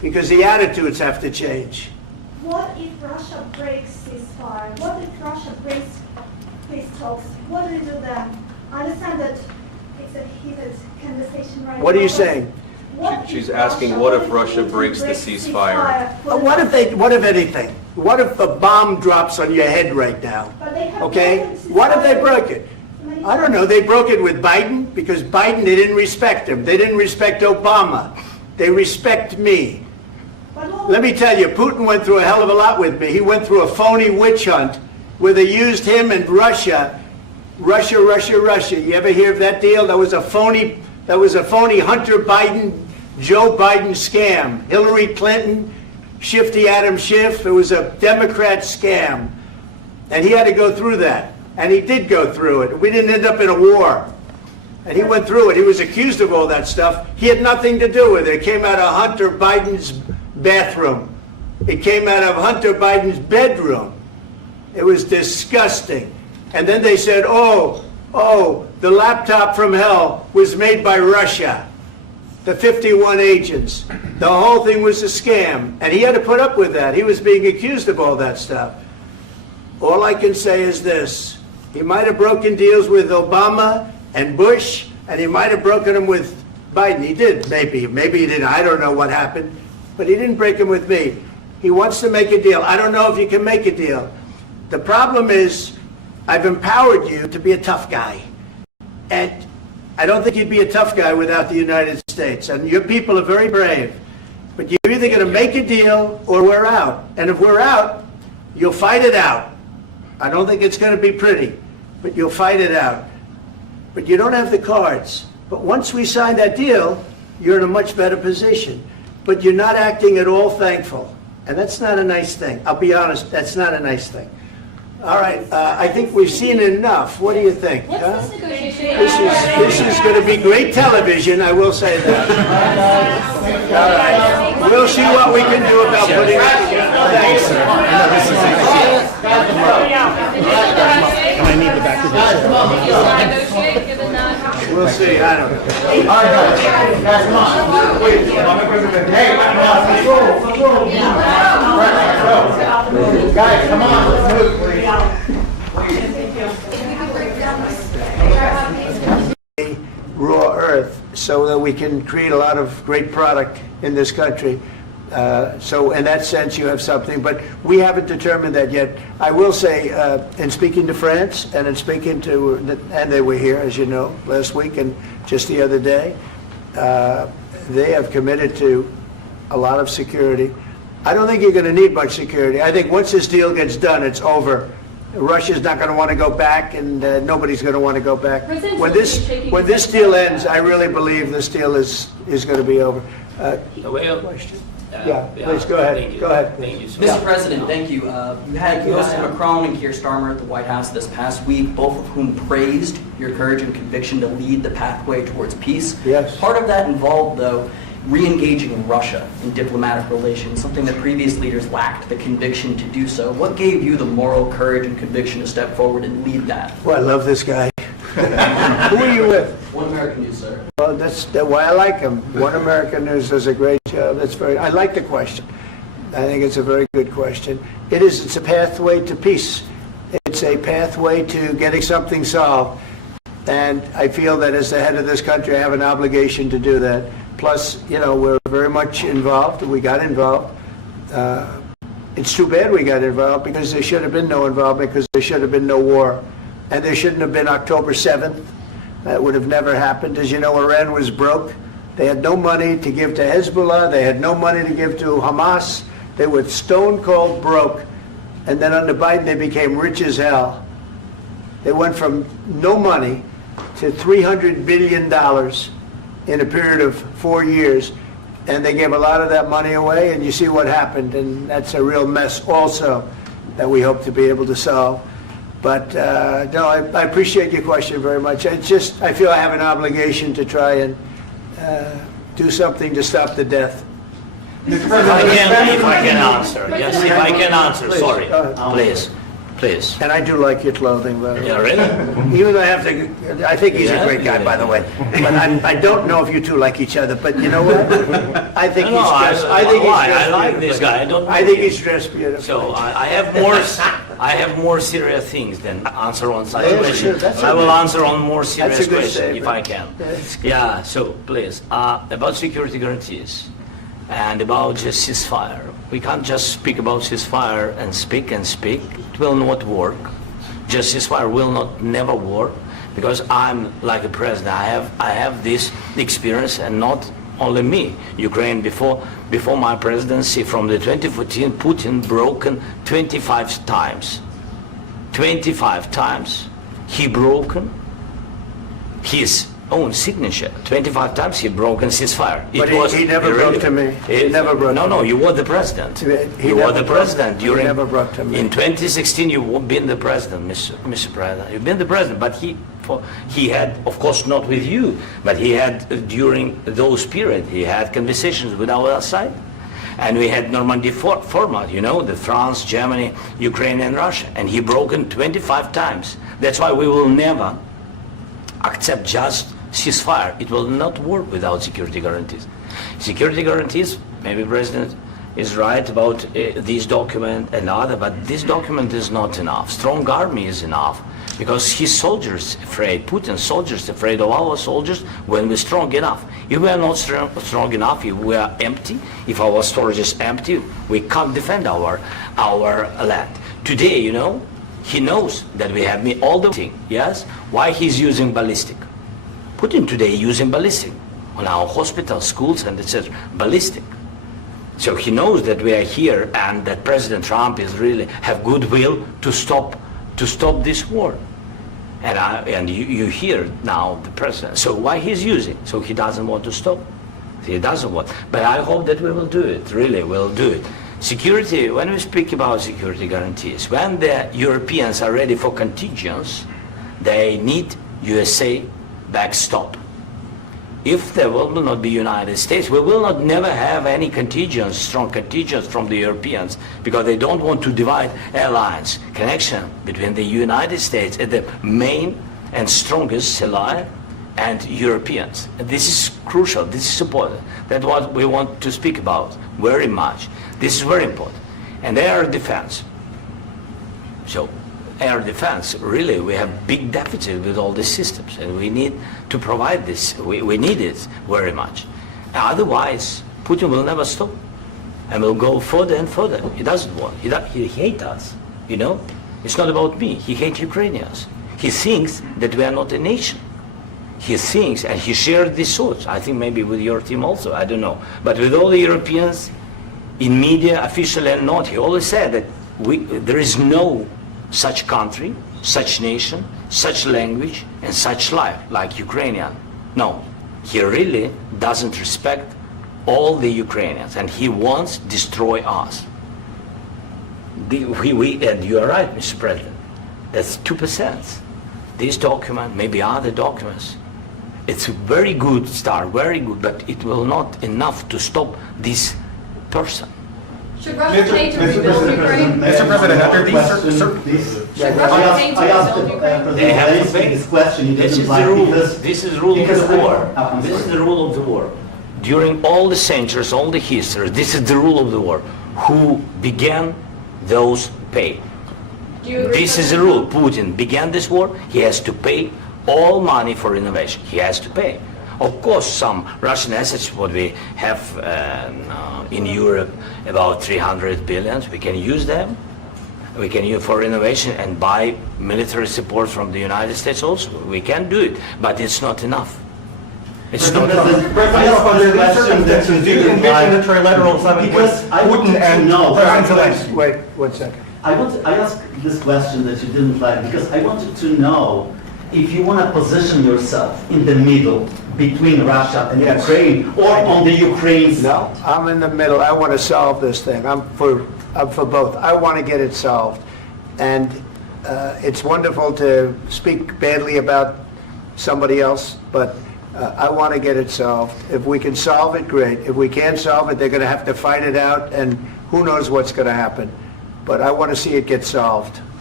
because the attitudes have to change. What if Russia breaks ceasefire? What if Russia breaks peace talks? What do you do then? I understand that it's a heated conversation right now. What are you saying? She's asking, what if Russia breaks the ceasefire? What if anything? What if a bomb drops on your head right now? Okay? What if they broke it? I don't know. They broke it with Biden because Biden, they didn't respect him. They didn't respect Obama. They respect me. Let me tell you, Putin went through a hell of a lot with me. He went through a phony witch hunt where they used him and Russia. Russia. You ever hear of that deal? That was a phony Hunter Biden, Joe Biden scam. Hillary Clinton, Shifty Adam Schiff. It was a Democrat scam. And he had to go through that. And he did go through it. We didn't end up in a war. And he went through it. He was accused of all that stuff. He had nothing to do with it. It came out of Hunter Biden's bathroom. It came out of Hunter Biden's bedroom. It was disgusting. And then they said, oh, the laptop from hell was made by Russia. The 51 agents. The whole thing was a scam. And he had to put up with that. He was being accused of all that stuff. All I can say is this. He might have broken deals with Obama and Bush, and he might have broken them with Biden. He did, maybe. Maybe he didn't. I don't know what happened. But he didn't break them with me. He wants to make a deal. I don't know if you can make a deal. The problem is, I've empowered you to be a tough guy. And I don't think you'd be a tough guy without the United States. And your people are very brave. But you're either going to make a deal or we're out. And if we're out, you'll fight it out. I don't think it's going to be pretty, but you'll fight it out. But you don't have the cards. But once we sign that deal, you're in a much better position. But you're not acting at all thankful. And that's not a nice thing. I'll be honest, that's not a nice thing. All right, I think we've seen enough. What do you think? Huh? This is going to be great television, I will say that. All right. We'll see what we can do about putting it together. Thanks, sir. And I need the back of this. We'll see, I don't know. All right, guys, come on. Wait, Mr. President. Hey, guys, come on, let's move, please. Raw earth so that we can create a lot of great product in this country. So in that sense, you have something, but we haven't determined that yet. I will say, in speaking to France and in speaking to, and they were here, as you know, last week and just the other day, they have committed to a lot of security. I don't think you're going to need much security. I think once this deal gets done, it's over. Russia's not going to want to go back, and nobody's going to want to go back. When this deal ends, I really believe this deal is going to be over. Question? Yeah, please go ahead. Thank you. Go ahead. Thank you so Mr. much. President, thank you. You had Mr. Macron and Keir Starmer at the White House this past week, both of whom praised your courage and conviction to lead the pathway towards peace. Yes. Part of that involved, though, re-engaging Russia in diplomatic relations, something that previous leaders lacked the conviction to do so. What gave you the moral courage and conviction to step forward and lead that? Well, I love this guy. Who are you with? One American News, sir. Well, that's why I like him. One American News does a great job. I like the question. I think it's a very good question. It's a pathway to peace. It's a pathway to getting something solved. And I feel that as the head of this country, I have an obligation to do that. Plus, we're very much involved. We got involved. It's too bad we got involved because there should have been no involvement because there should have been no war. And there shouldn't have been October 7th. That would have never happened. As you know, Iran was broke. They had no money to give to Hezbollah. They had no money to give to Hamas. They were stone cold broke. And then under Biden, they became rich as hell. They went from no money to $300 billion in a period of 4 years. And they gave a lot of that money away, and you see what happened. And that's a real mess also that we hope to be able to solve. But no, I appreciate your question very much. I feel I have an obligation to try and do something to stop the death. If I can answer, yes, if I can answer, Please, sorry, go ahead. please. please. And I do like your clothing, by the way. Yeah, really? Even though I think he's a great guy, by the way. But I don't know if you two like each other, but you know what? I think No, he's no, dressed, I think he's why? dressed I like this beautifully. guy. I don't know I think him. he's dressed beautifully. So I have more serious things than answer on such Yeah, questions. sure, that's I will okay. answer on more serious That's a good questions if I statement. can. That's good. Yeah, so please, about security guarantees and about just ceasefire. We can't just speak about ceasefire and speak and speak. It will not work. Just ceasefire will not never work because I'm like a president. I have this experience, and not only me. Ukraine before my presidency from the 2014, Putin broken 25 times. 25 times he broken his own signature. 25 times he broken ceasefire. But he never broke to me. He never broke No, to no, me. you were the president. He You were never the broke- president he during. never broke to me. In 2016, you've been the president, Mr. President. You've been the president, but he had, of course, not with you, but he had during those period. He had conversations with our side, and we had Normandy format. You know, the France, Germany, Ukraine, and Russia, and he broken 25 times. That's why we will never accept just ceasefire. It will not work without security guarantees. Security guarantees, maybe President is right about this document and other, but this document is not enough. Strong army is enough because his soldiers afraid, Putin's soldiers afraid of our soldiers when we're strong enough. If we are not strong enough, if we are empty, if our storage is empty, we can't defend our land. Today, you know, he knows that we have all the thing, yes? Why he's using ballistic? Putin today using ballistic on our hospitals, schools, and etc. Ballistic. So he knows that we are here and that President Trump is really have goodwill to stop this war. And you hear now the president. So why he's using? So he doesn't want to stop. He doesn't want. But I hope that we will do it. Really, we'll do it. Security. When we speak about security guarantees, when the Europeans are ready for contingents, they need USA backstop. If there will not be United States, we will not never have any contingents, strong contingents from the Europeans, because they don't want to divide alliance, connection between the United States and the main and strongest ally and Europeans. And this is crucial, this is important. That's what we want to speak about very much. This is very important. And air defense. So air defense, really, we have big deficit with all these systems, and we need to provide this. We need it very much. Otherwise, Putin will never stop, and will go further and further. He doesn't want. He hates us. You know, it's not about me. He hates Ukrainians. He thinks that we are not a nation. He thinks, and he shared these thoughts. I think maybe with your team also. I don't know, but with all the Europeans, in media, officially and not, he always said that there is no such country, such nation, such language, and such life like Ukrainian. No, he really doesn't respect all the Ukrainians, and he wants to destroy us. And you are right, Mr. President. That's 2%. This document, maybe other documents, it's a very good start, very good, but it will not enough to stop this person. Should Russia pay to rebuild Ukraine? Mr. President, after these Should Russia pay to I asked rebuild Ukraine? They have to Zelensky pay. this question. You This didn't is the like rule. because- This is the rule of because the I- war. I'm This is sorry. the rule of the war. During all the centuries, all the history, this is the rule of the war. Who began, those pay. Do you agree This with is the that? rule. Putin began this war. He has to pay all money for innovation. He has to pay. Of course, some Russian assets, what we have in Europe, about 300 billion, we can use them. We can use for innovation and buy military support from the United States also. We can do it, but it's not enough. It's not enough. President, under these circumstances, do you envision a trilateral summit with Because I want Putin to and know- President Zelensky? Wait 1 second. I asked this question that you didn't like because I wanted to know if you want to position yourself in the middle between Russia and Yes. Ukraine or on the Ukraine's No, I'm in the middle. I want to solve this thing. I'm for both. I want to get it solved. And it's wonderful to speak badly about somebody else, but I want to get it solved. If we can solve it, great. If we can't solve it, they're going to have to fight it out, and who knows what's going to happen. But I want to see it get solved.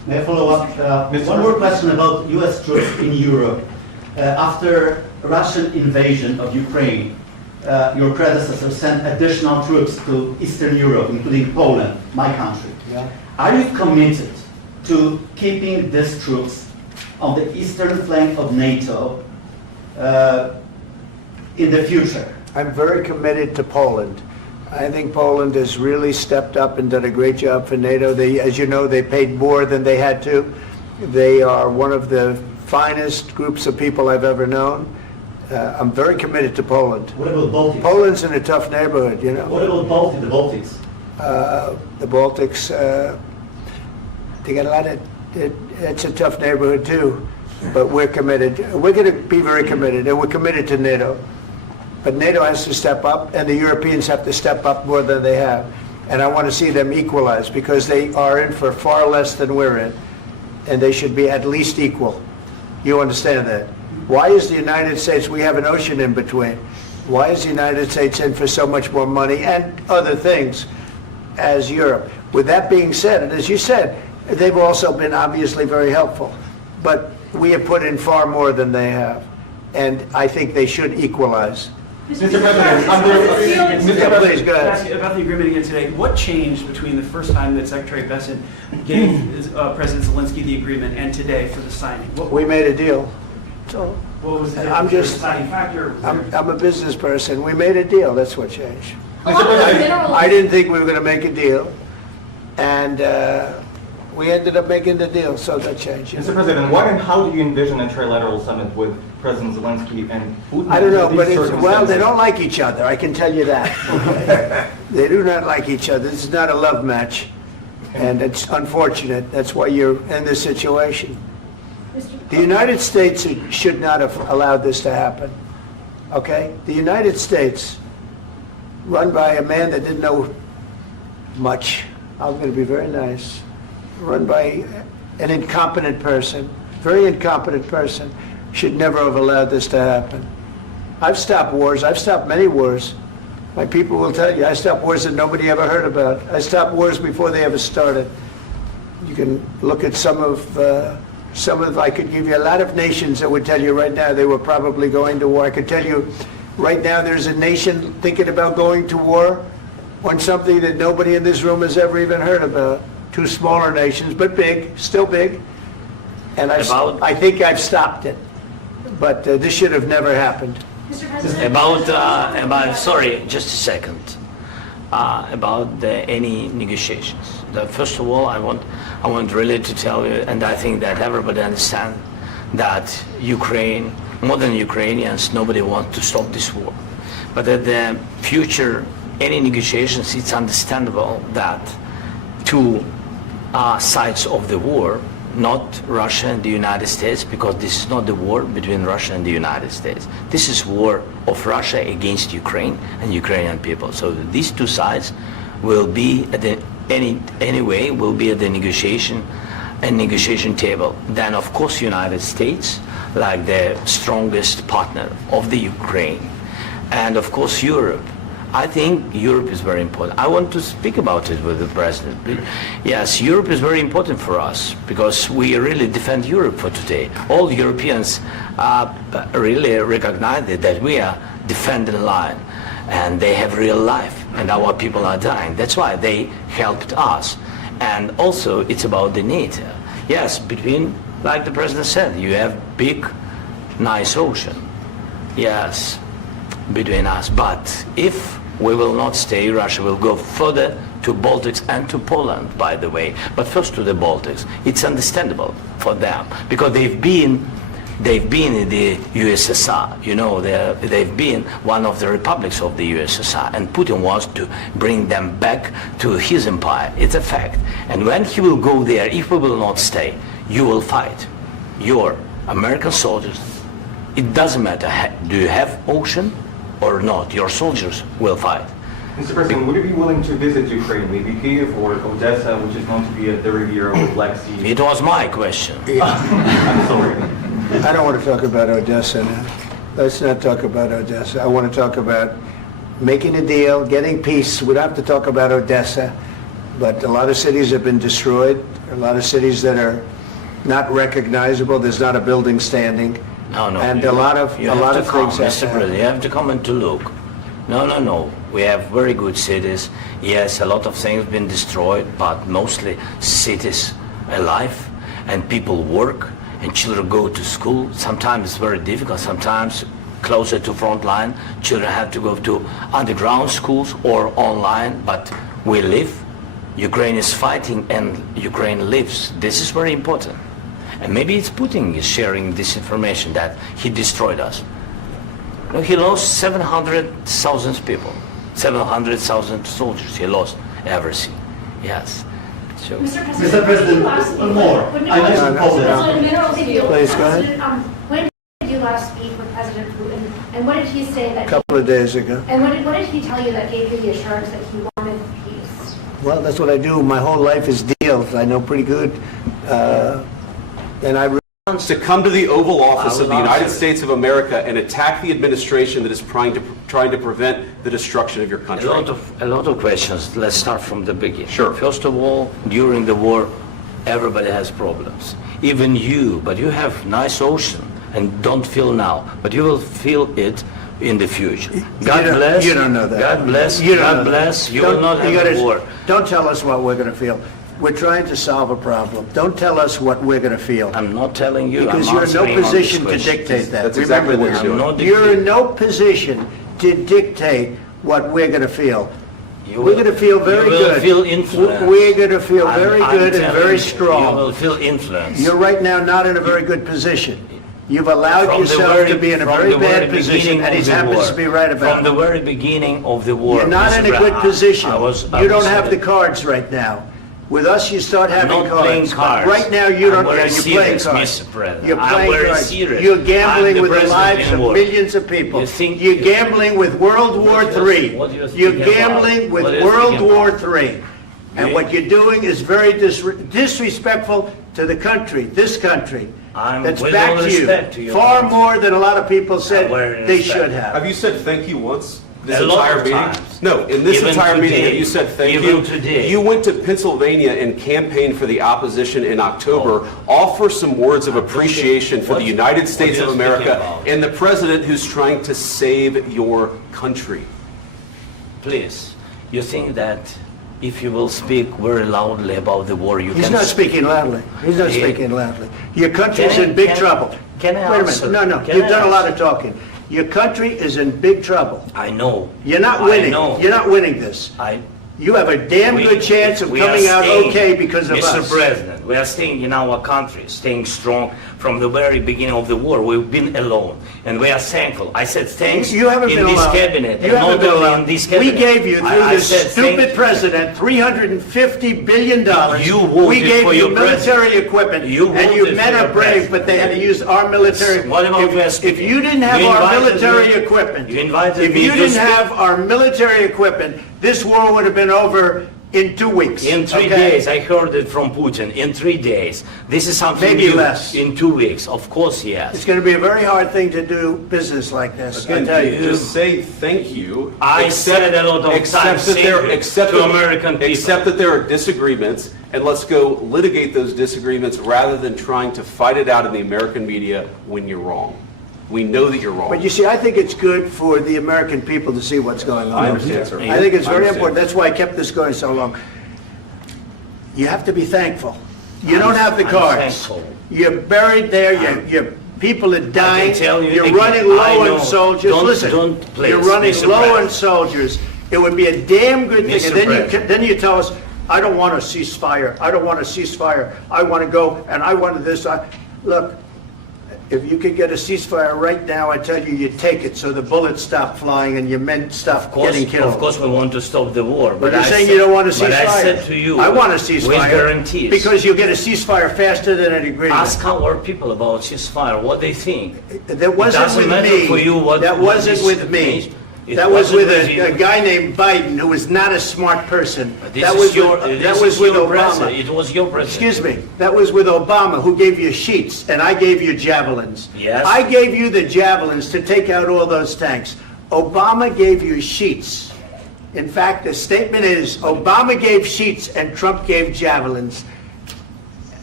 May I follow up? One more question about U.S. troops in Europe. After Russian invasion of Ukraine, your predecessor sent additional troops to Eastern Europe, including Poland, my country. Yeah. Are you committed to keeping these troops on the eastern flank of NATO in the future? I'm very committed to Poland. I think Poland has really stepped up and done a great job for NATO. They, as you know, they paid more than they had to. They are one of the finest groups of people I've ever known. I'm very committed to Poland. What about Baltics? Poland's in a tough neighborhood, you know. What about the Baltics? The Baltics, they got a lot of, it's a tough neighborhood too, but we're committed. We're going to be very committed, and we're committed to NATO. But NATO has to step up, and the Europeans have to step up more than they have. And I want to see them equalize, because they are in for far less than we're in, and they should be at least equal. You understand that? Why is the United States, we have an ocean in between, why is the United States in for so much more money and other things as Europe? With that being said, and as you said, they've also been obviously very helpful, but we have put in far more than they have, and I think they should equalize. Mr. President, Yeah, please, go ahead. Ask you about the agreement again today. What changed between the first time that Secretary Bessent gave President Zelensky the agreement and today for the signing? We made a deal. So What was the I'm just, deciding factor? I'm a business person. We made a deal. That's what changed. Mr. President, I didn't think we were going to make a deal, and we ended up making the deal, so that changed. Mr. President, what and how do you envision a trilateral summit with President Zelensky and Putin? I don't know, in but these it's, well, circumstances? they don't like each other, I can tell you that. Okay? They do not like each other. This is not a love match, and it's unfortunate. That's why you're in this situation. The United States should not have allowed this to happen, okay? The United States, run by a man that didn't know much, I'm going to be very nice, run by an incompetent person, very incompetent person, should never have allowed this to happen. I've stopped wars. I've stopped many wars. My people will tell you, I stopped wars that nobody ever heard about. I stopped wars before they ever started. You can look at some of, I could give you a lot of nations that would tell you right now they were probably going to war. I could tell you right now there's a nation thinking about going to war on something that nobody in this room has ever even heard about. Two smaller nations, but big, still big. And I think I've stopped it. But this should have never happened. Mr. President. About sorry, just a second. About any negotiations. First of all, I want really to tell you, and I think that everybody understands that Ukraine, modern Ukrainians, nobody wants to stop this war. But at the future, any negotiations, it's understandable that two sides of the war, not Russia and the United States, because this is not the war between Russia and the United States. This is war of Russia against Ukraine and Ukrainian people. So these two sides will be at the will be at the negotiation table. Then of course United States, like the strongest partner of the Ukraine, and of course Europe. I think Europe is very important. I want to speak about it with the President. Yes, Europe is very important for us because we really defend Europe for today. All Europeans really recognize that we are defending the line and they have real life and our people are dying. That's why they helped us. And also it's about the NATO. Yes, between, like the President said, you have big, nice ocean. Yes, between us. But if we will not stay, Russia will go further to Baltics and to Poland, by the way. But first to the Baltics. It's understandable for them because they've been in the USSR. You know, they've been one of the republics of the USSR, and Putin wants to bring them back to his empire. It's a fact. And when he will go there, if we will not stay, you will fight. Your American soldiers, it doesn't matter, do you have ocean or not, your soldiers will fight. Mr. President, would you be willing to visit Ukraine, maybe Kyiv or Odessa, which is known to be a dirty area of the Black Sea? It was my question. I'm sorry. I don't want to talk about Odessa now. Let's not talk about Odessa. I want to talk about making a deal, getting peace. We don't have to talk about Odessa, but a lot of cities have been destroyed. There are a lot of cities that are not recognizable. There's not a building standing. No, no. And a lot of you have to come, things. Mr. President, you have to come and to look. No, no, no. We have very good cities. Yes, a lot of things have been destroyed, but mostly cities alive, and people work, and children go to school. Sometimes it's very difficult. Sometimes closer to front line, children have to go to underground schools or online, but we live. Ukraine is fighting and Ukraine lives. This is very important. And maybe it's Putin is sharing this information that he destroyed us. No, he lost 700,000 people, 700,000 soldiers. He lost everything. Yes. So, Mr. President, one more. I mentioned Poland. Please, go ahead. When did you last speak with President Putin, and what did he say that? A couple of days ago. And what did he tell you that gave you the assurance that he wanted peace? Well, that's what I do. My whole life is deals. I know pretty good. And I To come to the Oval Office I of will the United answer. States of America and attack the administration that is trying to prevent the destruction of your country. a lot of questions. Let's start from the beginning. Sure. First of all, during the war, everybody has problems. Even you, but you have nice ocean and don't feel now, but you will feel it in the future. God bless. You don't know that. God bless. You don't know God that. bless. You Don't- will not you have gotta- a war. Don't tell us what we're going to feel. We're trying to solve a problem. Don't tell us what we're going to feel. I'm not telling you. Because I'm you're in no answering on this position to question. dictate that. That's exactly Remember what this. you're doing. I'm not You're in dictating. no position to dictate what we're going to feel. You We're will- going to feel very you will good. feel influenced. We're going to feel I'm- very I'm good and telling very you, strong. You will feel influence. You're right now not in a very good position. You've allowed From the yourself very- to be in a from very the bad very position, beginning and he of the happens war. to be right about From the it. very beginning of the war. You're not Mr. in a good Brown, position. I You don't have the the cards right now. With us, you start having not playing cards. cards. Right now, you I'm don't. very You're playing serious, cards. Mr. President. You're I'm playing very cards. serious. You're I'm gambling the with the president lives in of war. millions of people. You think- You're gambling with World War What do you- III. what do you think You're about? gambling with What do you World think War about? III. And Yeah. what you're doing is very disrespectful to the country, this country. I'm That's with back all to respect to you. your Far country. more than a lot of people said very they respect. should have. Have you said thank you once? This A lot entire of meeting? times. No, in this Even entire meeting, today. have you said thank Even you? today. You went to Pennsylvania and campaigned for the opposition in October. Offer some words of appreciation for What- the United what States are of you America speaking about? and the president who's trying to save your country. Please, you think that if you will speak very loudly about the war, you He's can... not speaking loudly. He's not He- speaking loudly. Your country's Can I- in big can I- trouble. can I Wait a answer? minute. No, Can you've I done a lot answer? of talking. Your country is in big trouble. I know. You're not I winning. know. You're not winning this. You have a damn good chance of we are coming out staying, okay because of Mr. us. President, we are staying in our country, staying strong from the very beginning of the war. We've been alone, and we are thankful. I said thanks You haven't in been this alone. cabinet, You and haven't not been only alone. in this We cabinet. gave you, through I this said stupid thank- president, $350 billion. You voted We gave for you your military president. equipment, You and you voted men for are your brave, president. but they had to use our military. What about West? If you didn't have You our invited military me- equipment, you invited if me you to didn't speak- have our military equipment, this war would have been over in 2 weeks. In 3 okay? days, I heard it from Putin. In 3 days, this is something Maybe new. less. In 2 weeks, of course, It's yes. going to be a very hard thing to do business like this. I Again, tell you. just say thank you. I said a lot of times, that there- thank you except to that- American people. Except that there are disagreements, and let's go litigate those disagreements rather than trying to fight it out in the American media when you're wrong. We know that you're wrong. But you see, I think it's good for the American people to see what's going on. I understand, sir. I think it's I very understand. important. That's why I kept this going so long. You have to be thankful. You don't have the I'm cards. thankful. You're buried there. Your people are dying. tell you You're again, running I low know. on soldiers. Don't- Listen, don't please, you're running Mr. low on President. soldiers. It would be a damn good thing. Mr. And then President. then you tell us, I don't want a ceasefire. I don't want a ceasefire. I want to go and I want this. Look, if you could get a ceasefire right now, I tell you, you take it so the bullets stop flying and your men stop getting killed. Of course, we want to stop the war. But you're I saying said- you don't want a ceasefire. But I said to you, I want a with ceasefire. guarantees. Because you'll get a ceasefire faster than an agreement. Ask our people about ceasefire, what they think. That wasn't doesn't with matter me. for you what- That what wasn't this with me. means. It That was wasn't with with you. a guy named Biden, who was not a smart person. This That is was your, with, this that was is with your Obama. president. It was your president. Excuse me. That was with Obama, who gave you sheets, and I gave you javelins. Yes. I gave you the javelins to take out all those tanks. Obama gave you sheets. In fact, the statement is Obama gave sheets and Trump gave javelins.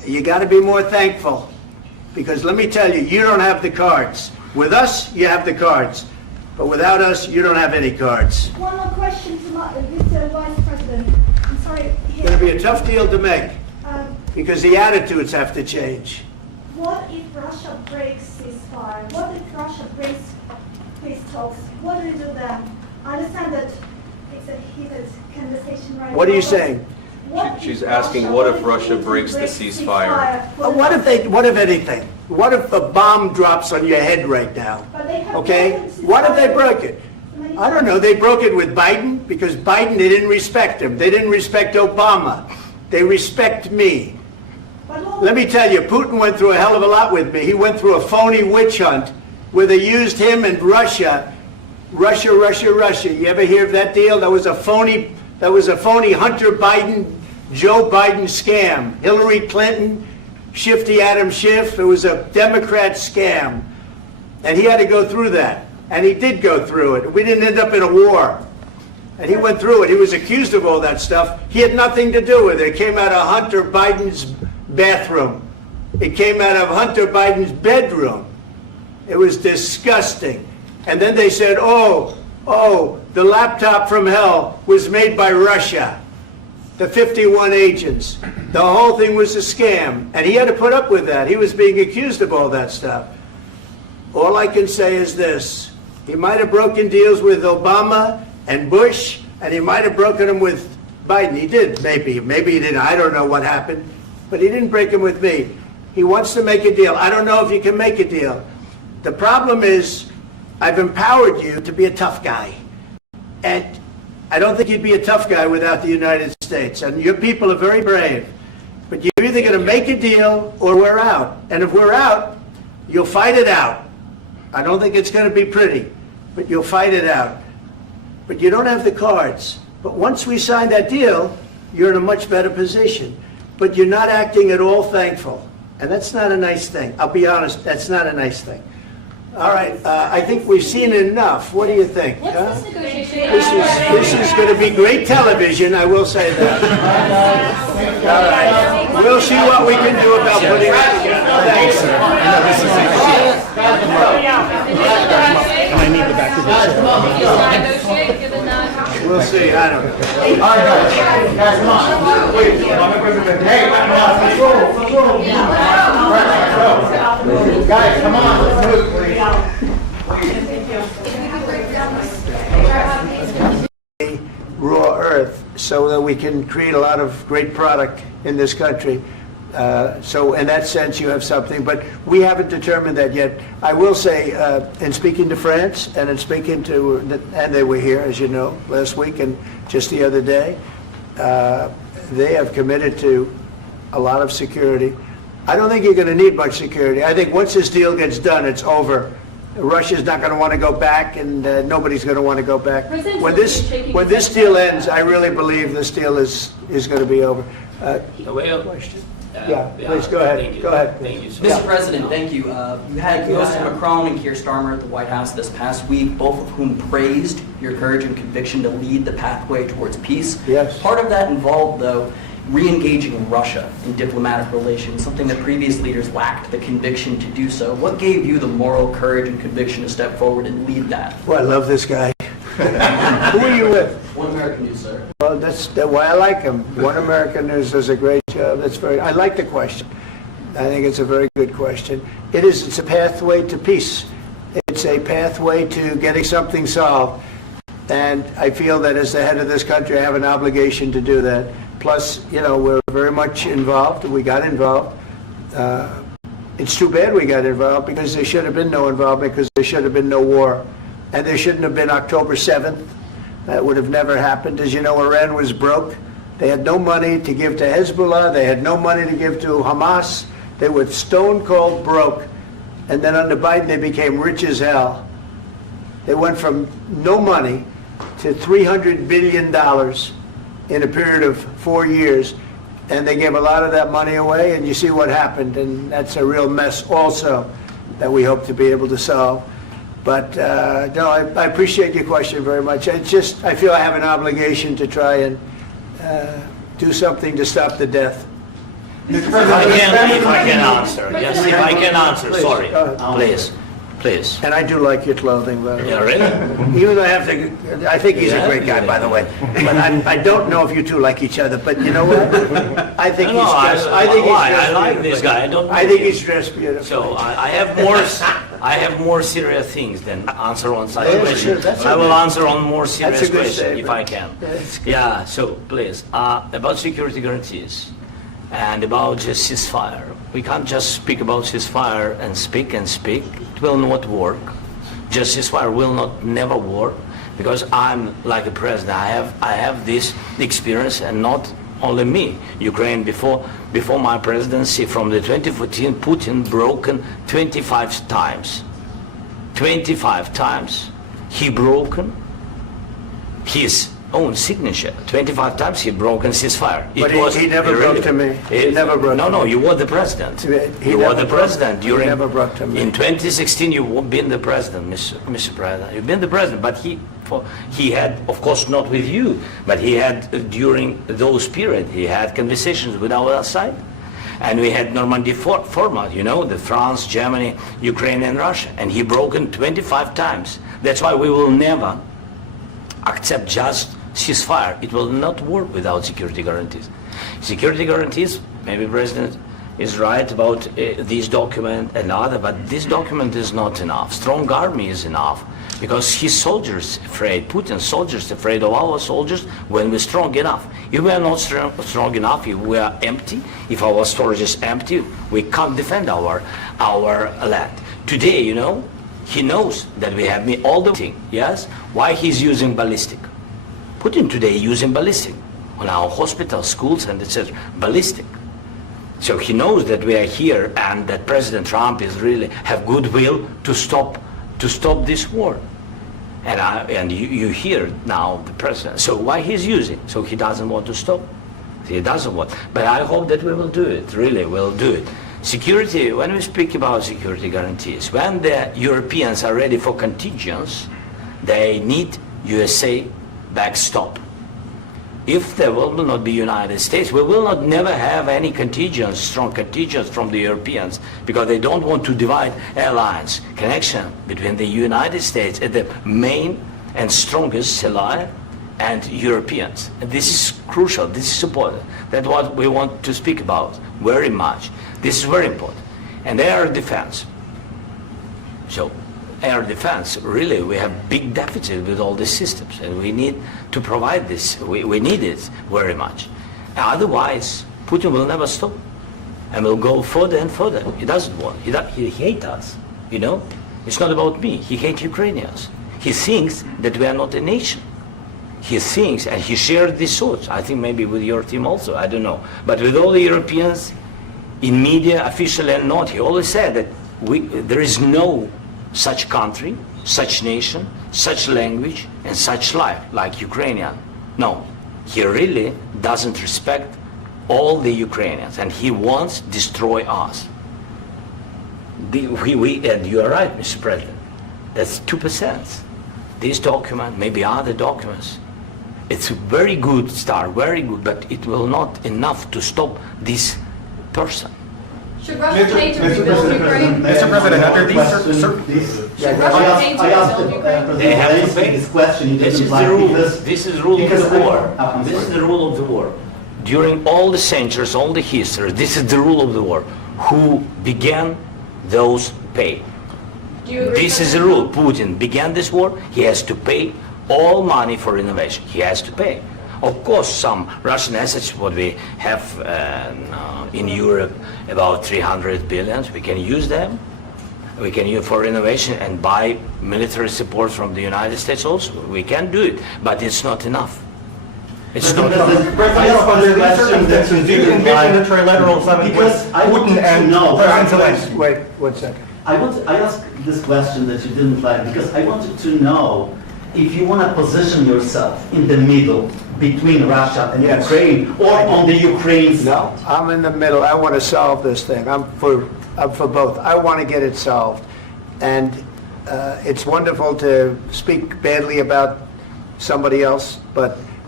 you got to be more thankful, because let me tell you, you don't have the cards. With us, you have the cards, but without us, you don't have any cards. One more question to Mr. Vice President. I'm sorry. It's going to be a tough deal to make, because the attitudes have to change. What if Russia breaks ceasefire? What if Russia breaks peace talks? What do you do then? I understand that it's a heated conversation right now. What are you saying? She's asking, what if Russia breaks the ceasefire? What if anything? What if a bomb drops on your head right now? But they have Okay? broken ceasefire. What if they broke it? I don't know. They broke it with Biden, because Biden, they didn't respect him. They didn't respect Obama. They respect me. Let me tell you, Putin went through a hell of a lot with me. He went through a phony witch hunt where they used him and Russia. Russia. You ever hear of that deal? That was a phony Hunter Biden, Joe Biden scam. Hillary Clinton, Shifty Adam Schiff. It was a Democrat scam. And he had to go through that. And he did go through it. We didn't end up in a war. And he went through it. He was accused of all that stuff. He had nothing to do with it. It came out of Hunter Biden's bathroom. It came out of Hunter Biden's bedroom. It was disgusting. And then they said, oh, the laptop from hell was made by Russia. The 51 agents. The whole thing was a scam. And he had to put up with that. He was being accused of all that stuff. All I can say is this. He might have broken deals with Obama and Bush, and he might have broken them with Biden. He did, maybe. Maybe he didn't. I don't know what happened. But he didn't break them with me. He wants to make a deal. I don't know if you can make a deal. The problem is, I've empowered you to be a tough guy. And I don't think you'd be a tough guy without the United States. And your people are very brave. But you're either going to make a deal or we're out. And if we're out, you'll fight it out. I don't think it's going to be pretty, but you'll fight it out. But you don't have the cards. But once we sign that deal, you're in a much better position. But you're not acting at all thankful. And that's not a nice thing. I'll be honest, that's not a nice thing. All right, I think we've seen enough. What do you think? Huh? This is going to be great television, I will say that. All right. We'll see what we can do about putting it together. Thanks. I need the back of this. We'll see, I don't know. All right, guys, come on. Wait, Mr. President. Hey, control. Guys, come on, let's move, please. Raw earth, so that we can create a lot of great product in this country. So in that sense, you have something, but we haven't determined that yet. I will say, in speaking to France and in speaking to, and they were here, as you know, last week and just the other day, they have committed to a lot of security. I don't think you're going to need much security. I think once this deal gets done, it's over. Russia's not going to want to go back, and nobody's going to want to go back. When this deal ends, I really believe this deal is going to be over. Question? Please go ahead. Thank you. Go ahead. Thank you. Mr. President, thank you. You had Mr. Macron and Keir Starmer at the White House this past week, both of whom praised your courage and conviction to lead the pathway towards peace. Yes. Part of that involved, though, re-engaging Russia in diplomatic relations, something that previous leaders lacked the conviction to do so. What gave you the moral courage and conviction to step forward and lead that? Well, I love this guy. Who are you with? One American News, sir. Well, that's why I like him. One American News does a great job. I like the question. I think it's a very good question. It's a pathway to peace. It's a pathway to getting something solved. And I feel that as the head of this country, I have an obligation to do that. Plus, we're very much involved. We got involved. It's too bad we got involved, because there should have been no involvement, because there should have been no war. And there shouldn't have been October 7th. That would have never happened. As you know, Iran was broke. They had no money to give to Hezbollah. They had no money to give to Hamas. They were stone cold broke. And then under Biden, they became rich as hell. They went from no money to $300 billion in a period of 4 years. And they gave a lot of that money away, and you see what happened. And that's a real mess also that we hope to be able to solve. But no, I appreciate your question very much. I feel I have an obligation to try and do something to stop the death. If I can answer, yes, if I can answer, Please, sorry, go ahead. please. And I do like your clothing, by the way. Yeah, really? Even though I think he's a Yeah? great guy, by the way. But I don't know if you two like each other, but you know what? I think No, he's no, dressed, I think he's why? dressed I like beautifully. this guy. I don't know I think him. he's dressed beautifully. So I have more serious things than answer on such That's questions. good, that's I a will good- answer on more serious that's a good questions if I statement. can. That's good. Yeah, so please, about security guarantees and about just ceasefire. We can't just speak about ceasefire and speak and speak. It will not work. Just ceasefire will not never work because I'm like a president. I have this experience, and not only me. Ukraine before my presidency, from the 2014, Putin broken 25 times. 25 times he broken his own signature. 25 times he broken ceasefire. But he never broke to me. He never broke No, to no, me. you were the president. He You were never the broke- president he during. never broke to me. In 2016, you've been the president, Mr. President. You've been the president, but he had, of course, not with you, but he had during those period, he had conversations with our side. And we had Normandy format, you know, the France, Germany, Ukraine, and Russia. And he broken 25 times. That's why we will never accept just ceasefire. It will not work without security guarantees. Security guarantees, maybe President is right about this document and other, but this document is not enough. Strong army is enough because his soldiers afraid, Putin's soldiers afraid of our soldiers when we're strong enough. If we are not strong enough, if we are empty, if our storage is empty, we can't defend our land. Today, you know, he knows that we have all the thing, yes? Why he's using ballistic? Putin today using ballistic on our hospitals, schools, and etc. Ballistic. So he knows that we are here and that President Trump is really have goodwill to stop this war. And you hear now the president. So why he's using? So he doesn't want to stop. He doesn't want. But I hope that we will do it. Really, we'll do it. Security. When we speak about security guarantees, when the Europeans are ready for contingents, they need USA backstop. If there will not be United States, we will not never have any contingents, strong contingents from the Europeans, because they don't want to divide alliance connection between the United States and the main and strongest ally and Europeans. And this is crucial, this is important. That's what we want to speak about very much. This is very important. And air defense. So air defense, really, we have big deficit with all these systems, and we need to provide this. We need it very much. Otherwise, Putin will never stop, and will go further and further. He doesn't want. He hates us, you know? It's not about me. He hates Ukrainians. He thinks that we are not a nation. He thinks, and he shared these thoughts, I think maybe with your team also, I don't know. But with all the Europeans, in media, officially and not, he always said that there is no such country, such nation, such language, and such life like Ukrainian. No, he really doesn't respect all the Ukrainians, and he wants to destroy us. And you are right, Mr. President. That's 2%. This document, maybe other documents, it's a very good start, very good, but it will not enough to stop this person. Should Russia pay to rebuild Ukraine? Mr. President, after these Should Russia pay to I asked rebuild Ukraine? They have to Zelensky pay. this question. He This didn't is the like rule. because This is the rule of because the I- war. I'm This is sorry. the rule of the war. During all the centuries, all the history, this is the rule of the war. Who began, those pay. Do you agree This with is that? the rule. Putin began this war. He has to pay all money for innovation. He has to pay. Of course, some Russian assets, what we have in Europe, about 300 billion, we can use them. We can use for innovation and buy military support from the United States also. We can do it, but it's not enough. It's not enough. Under these circumstances, do you envision a trilateral summit with Because I wanted Putin to and know. President Zelensky? Wait 1 second. I asked this question that you didn't like because I wanted to know if you want to position yourself in the middle between Russia and Yes. Ukraine or on the Ukraine side. No, I'm in the middle. I want to solve this thing. I'm for both. I want to get it solved. And it's wonderful to speak badly about somebody else, but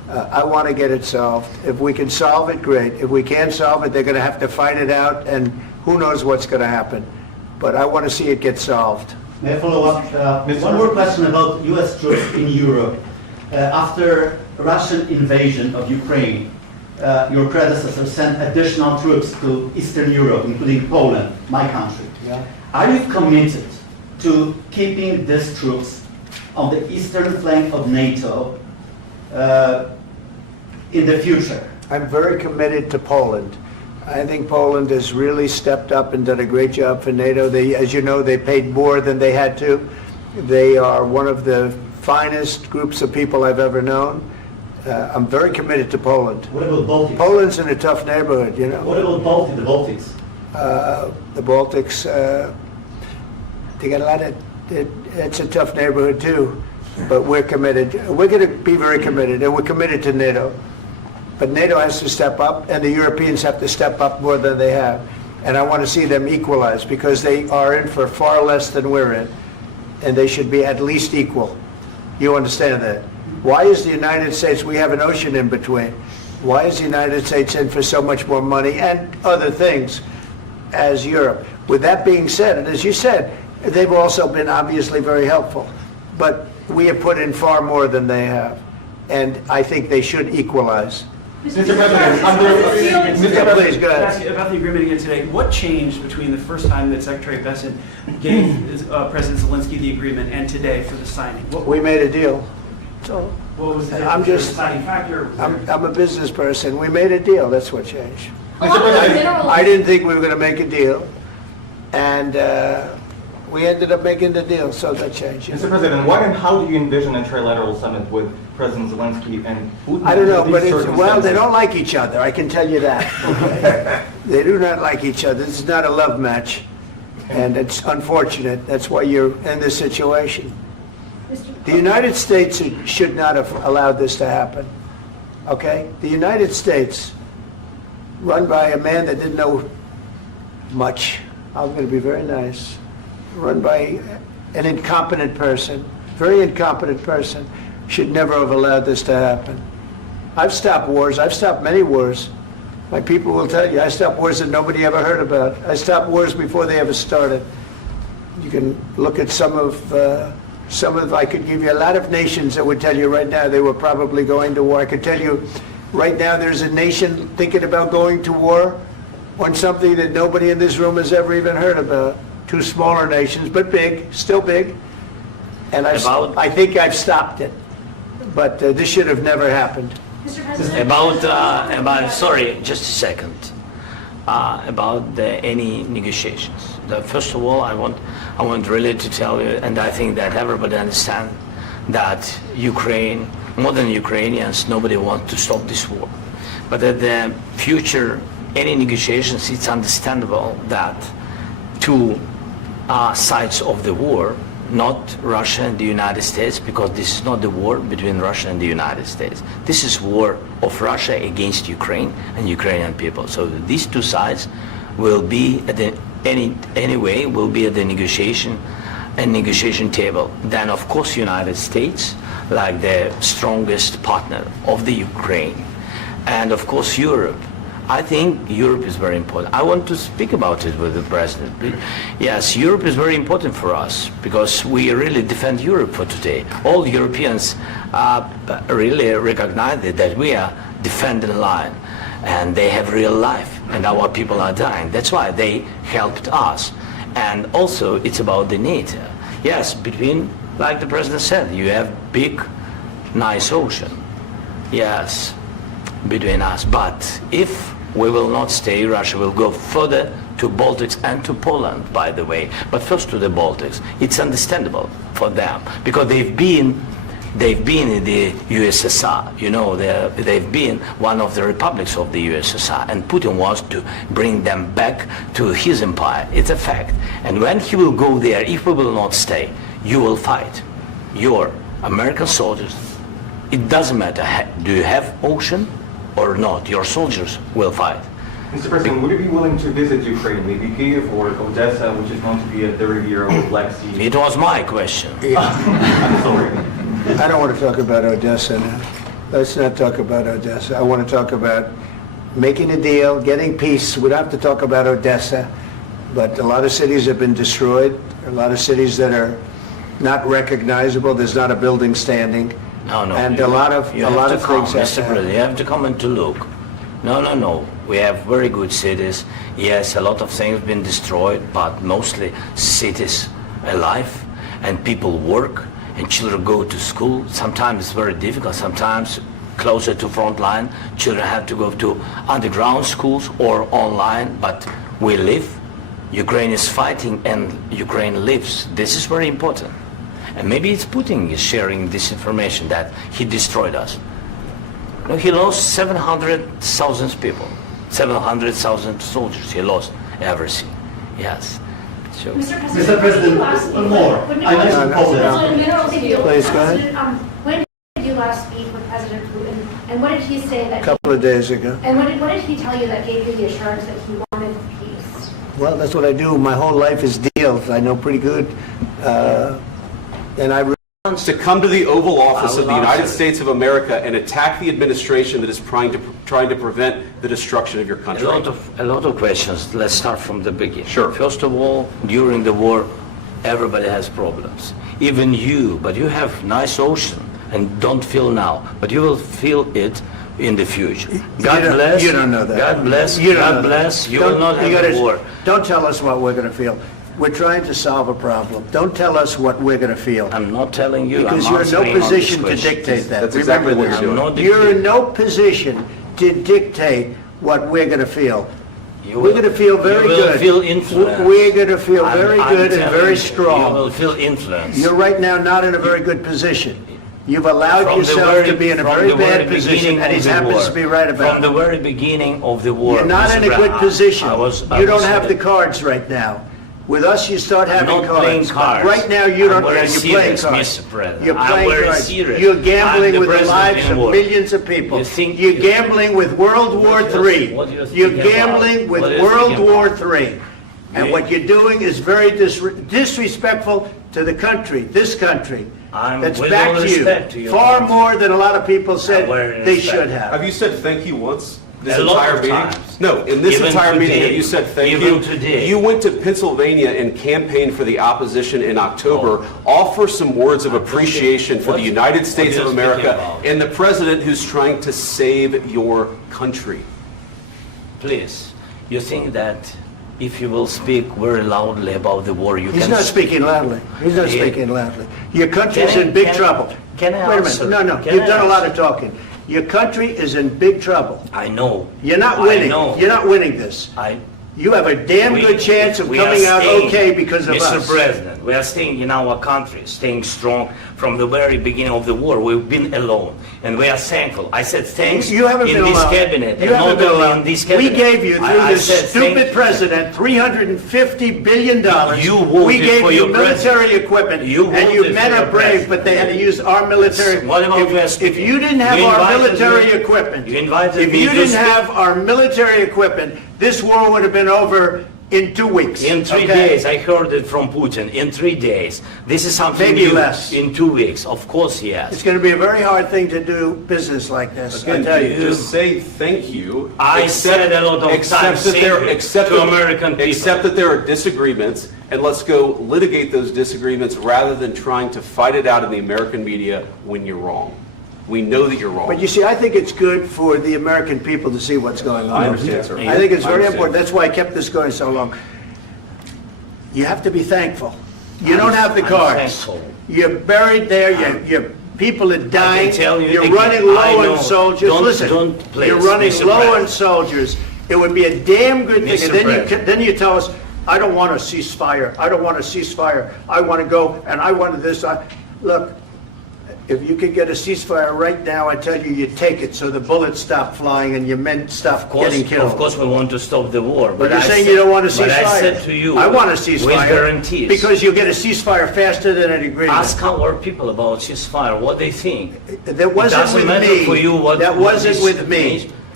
I want to get it solved. If we can solve it, great. If we can't solve it, they're going to have to fight it out, and who knows what's going to happen. But I want to see it get solved. May I follow up? One more question about U.S. troops in Europe. After Russian invasion of Ukraine, your predecessor sent additional troops to Eastern Europe, including Poland, my country. Yeah. Are you committed to keeping these troops on the eastern flank of NATO in the future? I'm very committed to Poland. I think Poland has really stepped up and done a great job for NATO. They, as you know, they paid more than they had to. They are one of the finest groups of people I've ever known. I'm very committed to Poland. What about Baltics? Poland's in a tough neighborhood, you know. What about the Baltics? The Baltics, they got a lot of, it's a tough neighborhood too, but we're committed. We're going to be very committed, and we're committed to NATO. But NATO has to step up, and the Europeans have to step up more than they have. And I want to see them equalize, because they are in for far less than we're in, and they should be at least equal. You understand that? Why is the United States, we have an ocean in between, why is the United States in for so much more money and other things as Europe? With that being said, and as you said, they've also been obviously very helpful, but we have put in far more than they have, and I think they should equalize. Mr. President, Mr. Please, go ahead. Ask you about the agreement again today. What changed between the first time that Secretary Bessent gave President Zelensky the agreement and today for the signing? We made a deal. So What was the I'm just, deciding factor? I'm a business person. We made a deal. That's what changed. Mr. President, I didn't think we were going to make a deal, and we ended up making the deal, so that changed. Mr. President, what and how do you envision a trilateral summit with President Zelensky and Putin? I don't know, under but these well, they circumstances? don't like each other, I can tell you that. Okay? They do not like each other. This is not a love match, and it's unfortunate. That's why you're in this situation. The United States should not have allowed this to happen, okay? The United States, run by a man that didn't know much, I'm going to be very nice, run by an incompetent person, very incompetent person, should never have allowed this to happen. I've stopped wars. I've stopped many wars. My people will tell you, I stopped wars that nobody ever heard about. I stopped wars before they ever started. You can look at some of, I could give you a lot of nations that would tell you right now they were probably going to war. I could tell you right now there's a nation thinking about going to war on something that nobody in this room has ever even heard about. Two smaller nations, but big, still big. And I think I've stopped it. But this should have never happened. Mr. President. About sorry, just a second. About any negotiations. First of all, I want really to tell you, and I think that everybody understands that Ukraine, more than Ukrainians, nobody wants to stop this war. But at the future, any negotiations, it's understandable that two sides of the war, not Russia and the United States, because this is not the war between Russia and the United States. This is war of Russia against Ukraine and Ukrainian people. So these two sides will be at the anyway will be at the negotiation table. Then of course United States, like the strongest partner of the Ukraine, and of course Europe. I think Europe is very important. I want to speak about it with the President. Yes, Europe is very important for us because we really defend Europe for today. All Europeans really recognize that we are defending the line and they have real life and our people are dying. That's why they helped us. And also it's about the NATO. Yes, between, like the President said, you have big, nice ocean. Yes, between us. But if we will not stay, Russia will go further to Baltics and to Poland, by the way. But first to the Baltics. It's understandable for them because they've been in the USSR. You know, they've been one of the republics of the USSR, and Putin wants to bring them back to his empire. It's a fact. And when he will go there, if we will not stay, you will fight. Your American soldiers, it doesn't matter, do you have ocean or not, your soldiers will fight. Mr. President, would you be willing to visit Ukraine, maybe Kyiv or Odessa, which is known to be a third year of the Black Sea? It was my question. I'm sorry. I don't want to talk about Odessa now. Let's not talk about Odessa. I want to talk about making a deal, getting peace. We don't have to talk about Odessa, but a lot of cities have been destroyed. A lot of cities that are not recognizable. There's not a building standing. No, no. And a lot of things have Mr. to President, happen. you have to come and to look. No. We have very good cities. Yes, a lot of things have been destroyed, but mostly cities alive, and people work, and children go to school. Sometimes it's very difficult. Sometimes closer to front line, children have to go to underground schools or online, but we live. Ukraine is fighting and Ukraine lives. This is very important. And maybe it's Putin is sharing this information that he destroyed us. No, he lost 700,000 people, 700,000 soldiers. He lost everything. Yes. So, Mr. President, one more. I mentioned Poland. Please, go ahead. When did you last speak with President Putin, and what did he say that? A couple of days ago. And what did he tell you that gave you the assurance that he wanted peace? Well, that's what I do. My whole life is deals. I know pretty good. And I To come to the Oval Office I of will the United answer. States of America and attack the administration that is trying to prevent the destruction of your country. a lot of questions. Let's start from the beginning. Sure. First of all, during the war, everybody has problems. Even you, but you have nice ocean and don't feel now, but you will feel it in the future. God bless. You don't know that. God bless. You don't know God that. bless. You Don't- will not you have gotta- a war. Don't tell us what we're going to feel. We're trying to solve a problem. Don't tell us what we're going to feel. I'm not telling you. Because I'm you're in no answering on this position to question. dictate that. That's exactly Remember what this. you're doing. I'm not You're in dictating. no position to dictate what we're going to feel. You We're will- going to feel very you will good. feel influenced. We're going to feel I'm- very I'm good and telling very you, strong. You will feel influence. You're right now not in a very good position. You've allowed From the yourself to be in a from very the bad very position, beginning and he of the happens war. to be right about From the it. very beginning of the war. You're not Mr. in a good Brown, position. I You don't was have the saying- cards right now. With us, you start having not playing cards. cards. Right now, you I'm don't. very You're playing serious, cards. Mr. President. You're I'm playing very cards. serious. You're I'm gambling the with the president lives in of war. millions of people. You think- You're gambling with World War III. what do you think You're about? gambling with What do you World think War about? III. And Yeah. what you're doing is very disrespectful to the country, this country. I'm That's with back all to respect to you. your Far country. more than a lot of people said very they respect. should have. Have you said thank you once? This A lot entire of meeting? times. No, in this Even entire meeting, today. have you said thank Even you? today. You went to Pennsylvania and campaigned for the opposition in October. Offer some words of appreciation for the United States what of are you speaking America about? and the president who's trying to save your country. Please, you think that if you will speak very loudly about the war, you He's can... not speaking loudly. He's not Yeah. speaking loudly. Your country's Can I- in big can I- trouble. can I Wait a answer? minute. No, Can you've I done a lot answer? of talking. Your country is in big trouble. I know. You're not I winning. know. You're not winning this. You have a damn good chance of we are coming out staying, okay because of Mr. us. President, we are staying in our country, staying strong from the very beginning of the war. We've been alone, and we are thankful. I said thanks You haven't in been this alone. cabinet, You and haven't not been only alone. in this We cabinet. gave you, through I this said stupid thank- president, $350 billion. You voted We gave for you your military president. equipment, You and you voted men for are your brave, president. but they had to use our military. What about you are If speaking? you didn't have You our invited military me- equipment, you invited if me you to didn't speak- have our military equipment, this war would have been over in 2 weeks. In 3 okay? days, I heard it from Putin. In 3 days, this is something Maybe new. less. In 2 weeks, of course, It's yes. going to be a very hard thing to do business like this, I Again, tell you. just say thank you. I said a lot of accept times that thank there- you accept to that- American people. Accept that there are disagreements, and let's go litigate those disagreements rather than trying to fight it out in the American media when you're wrong. We know that you're wrong. But you see, I think it's good for the American people to see what's going on. I understand, sir. I think it's I very understand. important. That's why I kept this going so long. You have to be thankful. You don't have the I'm cards. thankful. You're buried there. Your people are dying. tell you You're again, running I low know. on soldiers. Don't- Listen, don't please, you're running Mr. low President. on soldiers. It would be a damn good thing. Mr. And then President. then you tell us, I don't want a ceasefire. I don't want a ceasefire. I want to go and I want this. Look, if you could get a ceasefire right now, I tell you, you take it so the bullets stop flying and your men stop getting killed. Of course, we want to stop the war. But you're I saying said- you don't want a ceasefire. But I said to you, I want a with ceasefire. guarantees. Because you'll get a ceasefire faster than an agreement. Ask our people about ceasefire, what they think. That wasn't It doesn't with matter me. for you what That what wasn't this with me. means.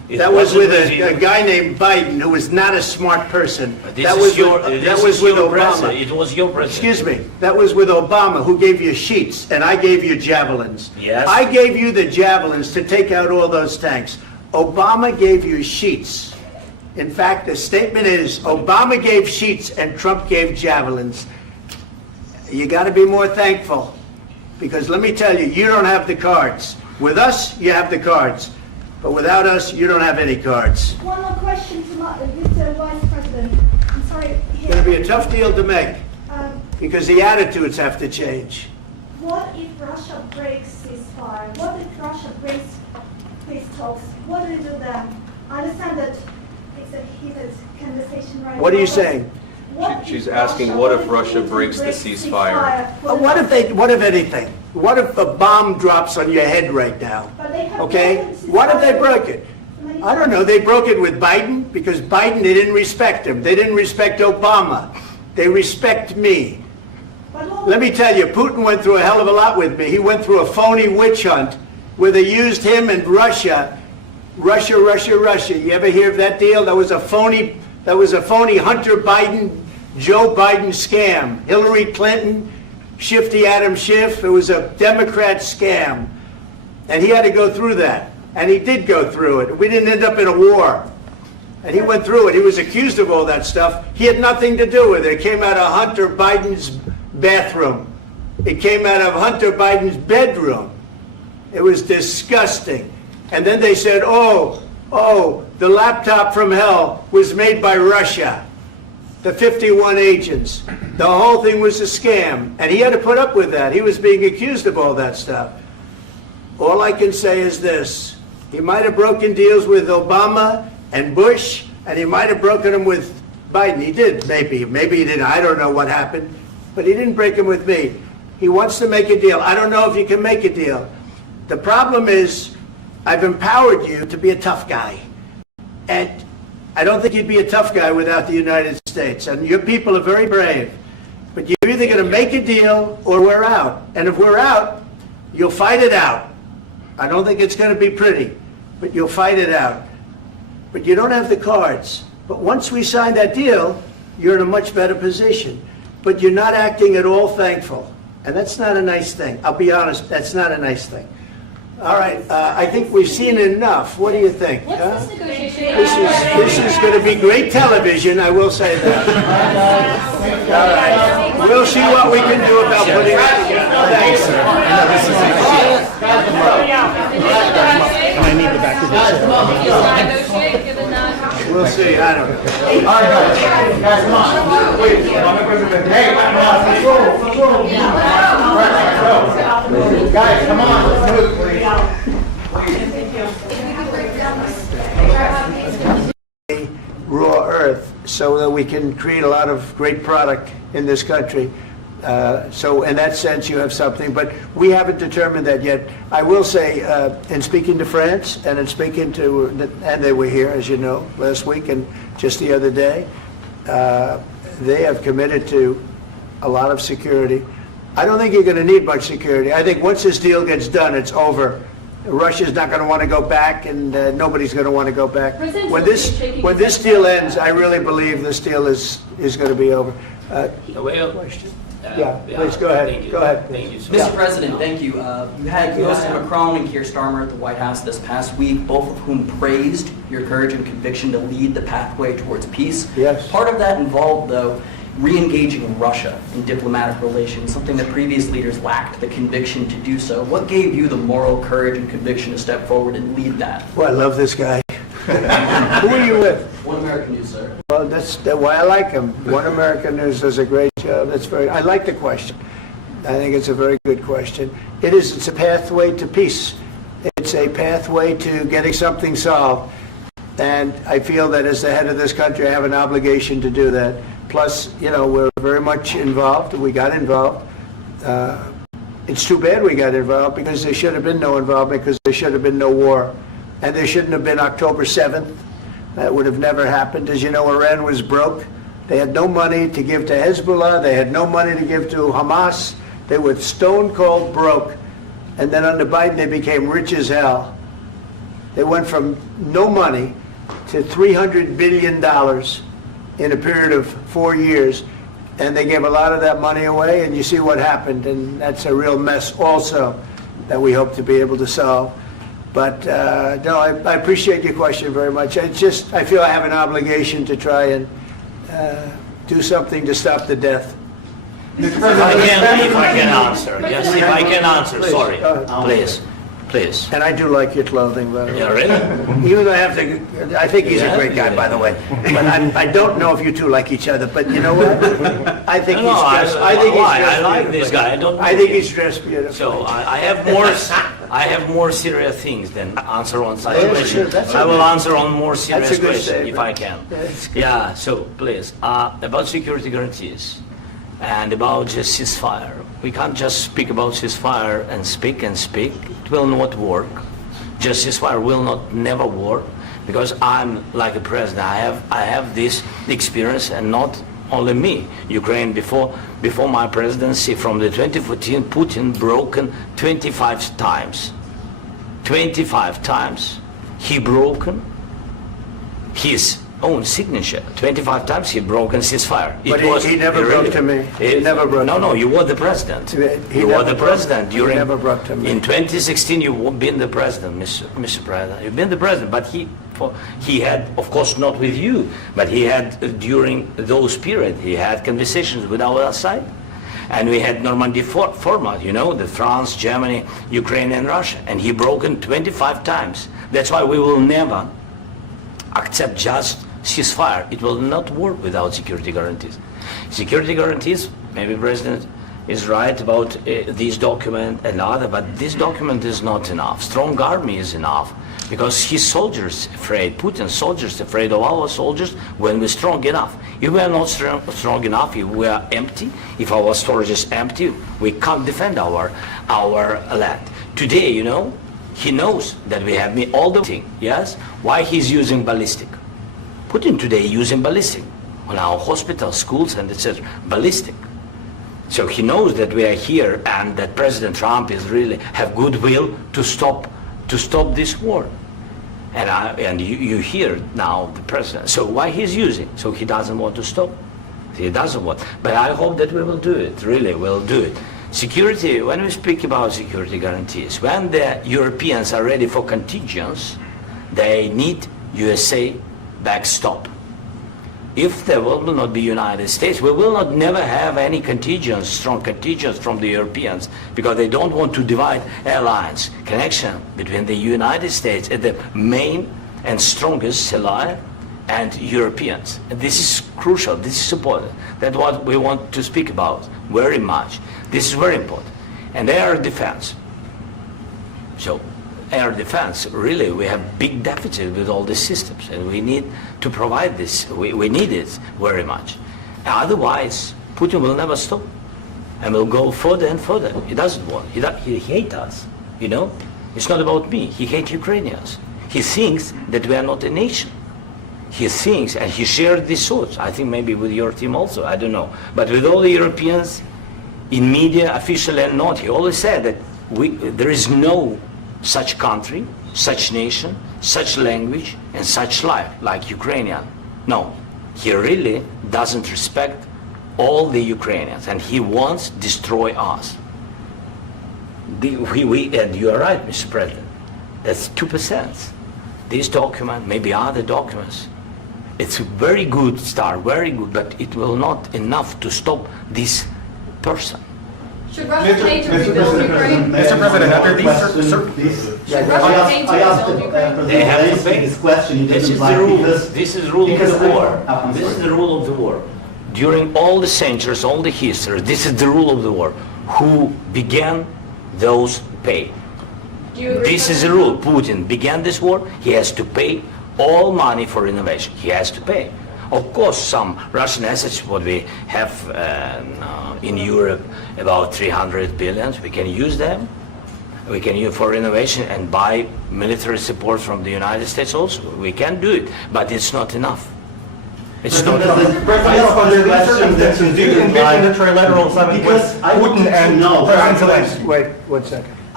That was with wasn't a guy named Biden, who was not a smart person. This That is was your, with, this that was is with your Obama. president. It was your president. Excuse me. That was with Obama, who gave you sheets, and I gave you javelins. Yes. I gave you the javelins to take out all those tanks. Obama gave you sheets. In fact, the statement is Obama gave sheets and Trump gave javelins. You got to be more thankful, because let me tell you, you don't have the cards. With us, you have the cards. But without us, you don't have any cards. One more question to Mr. Vice President. I'm sorry. It's going to be a tough deal to make, because the attitudes have to change. What if Russia breaks ceasefire? What if Russia breaks peace talks? What do you do then? I understand that it's a heated conversation right now. What are you but saying? what She's if asking, Russia- what if if Russia Putin breaks the ceasefire? What if anything? What if a bomb drops on your head right now? But they have Okay? broken ceasefire What if they broke it? many I don't know. They broke it with Biden, because Biden, they didn't respect him. They didn't respect Obama. They respect me. But all- Let me tell you, Putin went through a hell of a lot with me. He went through a phony witch hunt where they used him and Russia. Russia. You ever hear of that deal? That was a phony Hunter Biden, Joe Biden scam. Hillary Clinton, Shifty Adam Schiff. It was a Democrat scam. And he had to go through that. And he did go through it. We didn't end up in a war. And he went through it. He was accused of all that stuff. He had nothing to do with it. It came out of Hunter Biden's bathroom. It came out of Hunter Biden's bedroom. It was disgusting. And then they said, oh, the laptop from hell was made by Russia. The 51 agents. The whole thing was a scam. And he had to put up with that. He was being accused of all that stuff. All I can say is this. He might have broken deals with Obama and Bush, and he might have broken them with Biden. He did, maybe. Maybe he didn't. I don't know what happened. But he didn't break them with me. He wants to make a deal. I don't know if you can make a deal. The problem is, I've empowered you to be a tough guy. And I don't think you'd be a tough guy without the United States. And your people are very brave. But you're either going to make a deal or we're out. And if we're out, you'll fight it out. I don't think it's going to be pretty, but you'll fight it out. But you don't have the cards. But once we sign that deal, you're in a much better position. But you're not acting at all thankful. And that's not a nice thing. I'll be honest, that's not a nice thing. All right, I think we've seen enough. What do you think? What's huh? this negotiation? This is going to be great television, I will say that. All right. We'll see what we can do about putting it together. Thanks, sir. And I need the back of this. Negotiate, given that. We'll see, I don't know. All right, guys, come on. Wait, Mr. President. Hey, guys, come on. Let's move, please. Raw earth so that we can create a lot of great product in this country. So in that sense, you have something, but we haven't determined that yet. I will say, in speaking to France and in speaking to, and they were here, as you know, last week and just the other day, they have committed to a lot of security. I don't think you're going to need much security. I think once this deal gets done, it's over. Russia's not going to want to go back, and nobody's going to want to go back. President When Zelensky shaking when his this head. deal ends, I really believe this deal is going to be over. Well, Question? Yeah, please, go ahead. Thank you. Go ahead. Thank you so Mr. much. President, thank you. You had President Macron and Keir Starmer at the White House this past week, both of whom praised your courage and conviction to lead the pathway towards peace. Yes. Part of that involved, though, re-engaging Russia in diplomatic relations, something that previous leaders lacked the conviction to do so. What gave you the moral courage and conviction to step forward and lead that? Well, I love this guy. Who are you with? One American News, sir. Well, that's why I like him. One American News does a great job. I like the question. I think it's a very good question. It's a pathway to peace. It's a pathway to getting something solved. And I feel that as the head of this country, I have an obligation to do that. Plus, we're very much involved. We got involved. It's too bad we got involved, because there should have been no involvement, because there should have been no war. And there shouldn't have been October 7th. That would have never happened. As you know, Iran was broke. They had no money to give to Hezbollah. They had no money to give to Hamas. They were stone cold broke. And then under Biden, they became rich as hell. They went from no money to $300 billion in a period of 4 years, and they gave a lot of that money away, and you see what happened, and that's a real mess also that we hope to be able to solve. But no, I appreciate your question very much. It's just, I feel I have an obligation to try and do something to stop the death. If I can answer, yes, if I can answer, Please, sorry, go ahead. please. And I do like your clothing, by the way. Yeah, really? Even though I think he's a great guy, by the way. But I don't know if you two like each other, but you know what? I think No, he's no, dressed, I think he's I dressed like beautifully. this guy. I don't know I think him. he's dressed beautifully. So I have more serious things than answer on such Yeah, questions. sure, that's I will okay. answer on more serious That's a good questions if I statement. can. That's Yeah, so please, about security guarantees and about just ceasefire. We can't just speak about ceasefire and speak and speak. It will not work. Just ceasefire will not never work because I'm like a president. I have this experience, and not only me. Ukraine before my presidency, from the 2014, Putin broken 25 times. 25 times he broken his own signature. 25 times he broken ceasefire. But he never broke to me. He never broke to No, me. you were the president. He You were never the broke- president he during. never broke to me. In 2016, you've been the president, Mr. President. You've been the president, but he had, of course, not with you, but he had during those period. He had conversations with our side, and we had Normandy format. You know, the France, Germany, Ukraine, and Russia, and he broken 25 times. That's why we will never accept just ceasefire. It will not work without security guarantees. Security guarantees, maybe President is right about this document and other, but this document is not enough. Strong army is enough because his soldiers afraid, Putin's soldiers afraid of our soldiers when we're strong enough. If we are not strong enough, if we are empty, if our storage is empty, we can't defend our land. Today, you know, he knows that we have all the thing, yes? Why he's using ballistic? Putin today using ballistic on our hospitals, schools, and etc. Ballistic. So he knows that we are here and that President Trump is really have goodwill to stop this war. And you hear now the president. So why he's using? So he doesn't want to stop. He doesn't want. But I hope that we will do it. Really, we'll do it. Security. When we speak about security guarantees, when the Europeans are ready for contingents, they need USA backstop. If there will not be United States, we will not never have any contingents, strong contingents from the Europeans, because they don't want to divide alliance connection between the United States and the main and strongest ally and Europeans. And this is crucial, this is important. That's what we want to speak about very much. This is very important. And air defense. So air defense, really, we have big deficit with all these systems, and we need to provide this. We need it very much. Otherwise, Putin will never stop, and will go further and further. He doesn't want. He hates us. You know, it's not about me. He hates Ukrainians. He thinks that we are not a nation. He thinks, and he shared these thoughts. I think maybe with your team also. I don't know, but with all the Europeans, in media, official and not, he always said that there is no such country, such nation, such language, and such life like Ukrainian. No, he really doesn't respect all the Ukrainians, and he wants to destroy us. And you are right, Mr. President. That's 2%. This document, maybe other documents, it's a very good start, very good, but it will not enough to stop this person. Should Russia pay to rebuild Ukraine? Mr. President, after these I asked They have to President pay. this question. You This didn't is the like rule. because- This is the rule of because the I- war. I'm This is sorry. the rule of the war. During all the centuries, all the history, this is the rule of the war. Who began, those pay. Do you agree This with is the that? rule. Putin began this war. He has to pay all money for innovation. He has to pay. Of course, some Russian assets, what we have in Europe, about 300 billion, we can use them. We can use for innovation and buy military support from the United States also. We can do it, but it's not enough. It's not enough. President, under these circumstances, do you envision a trilateral summit with Because I want Putin to and know. President Zelensky? Wait 1 second.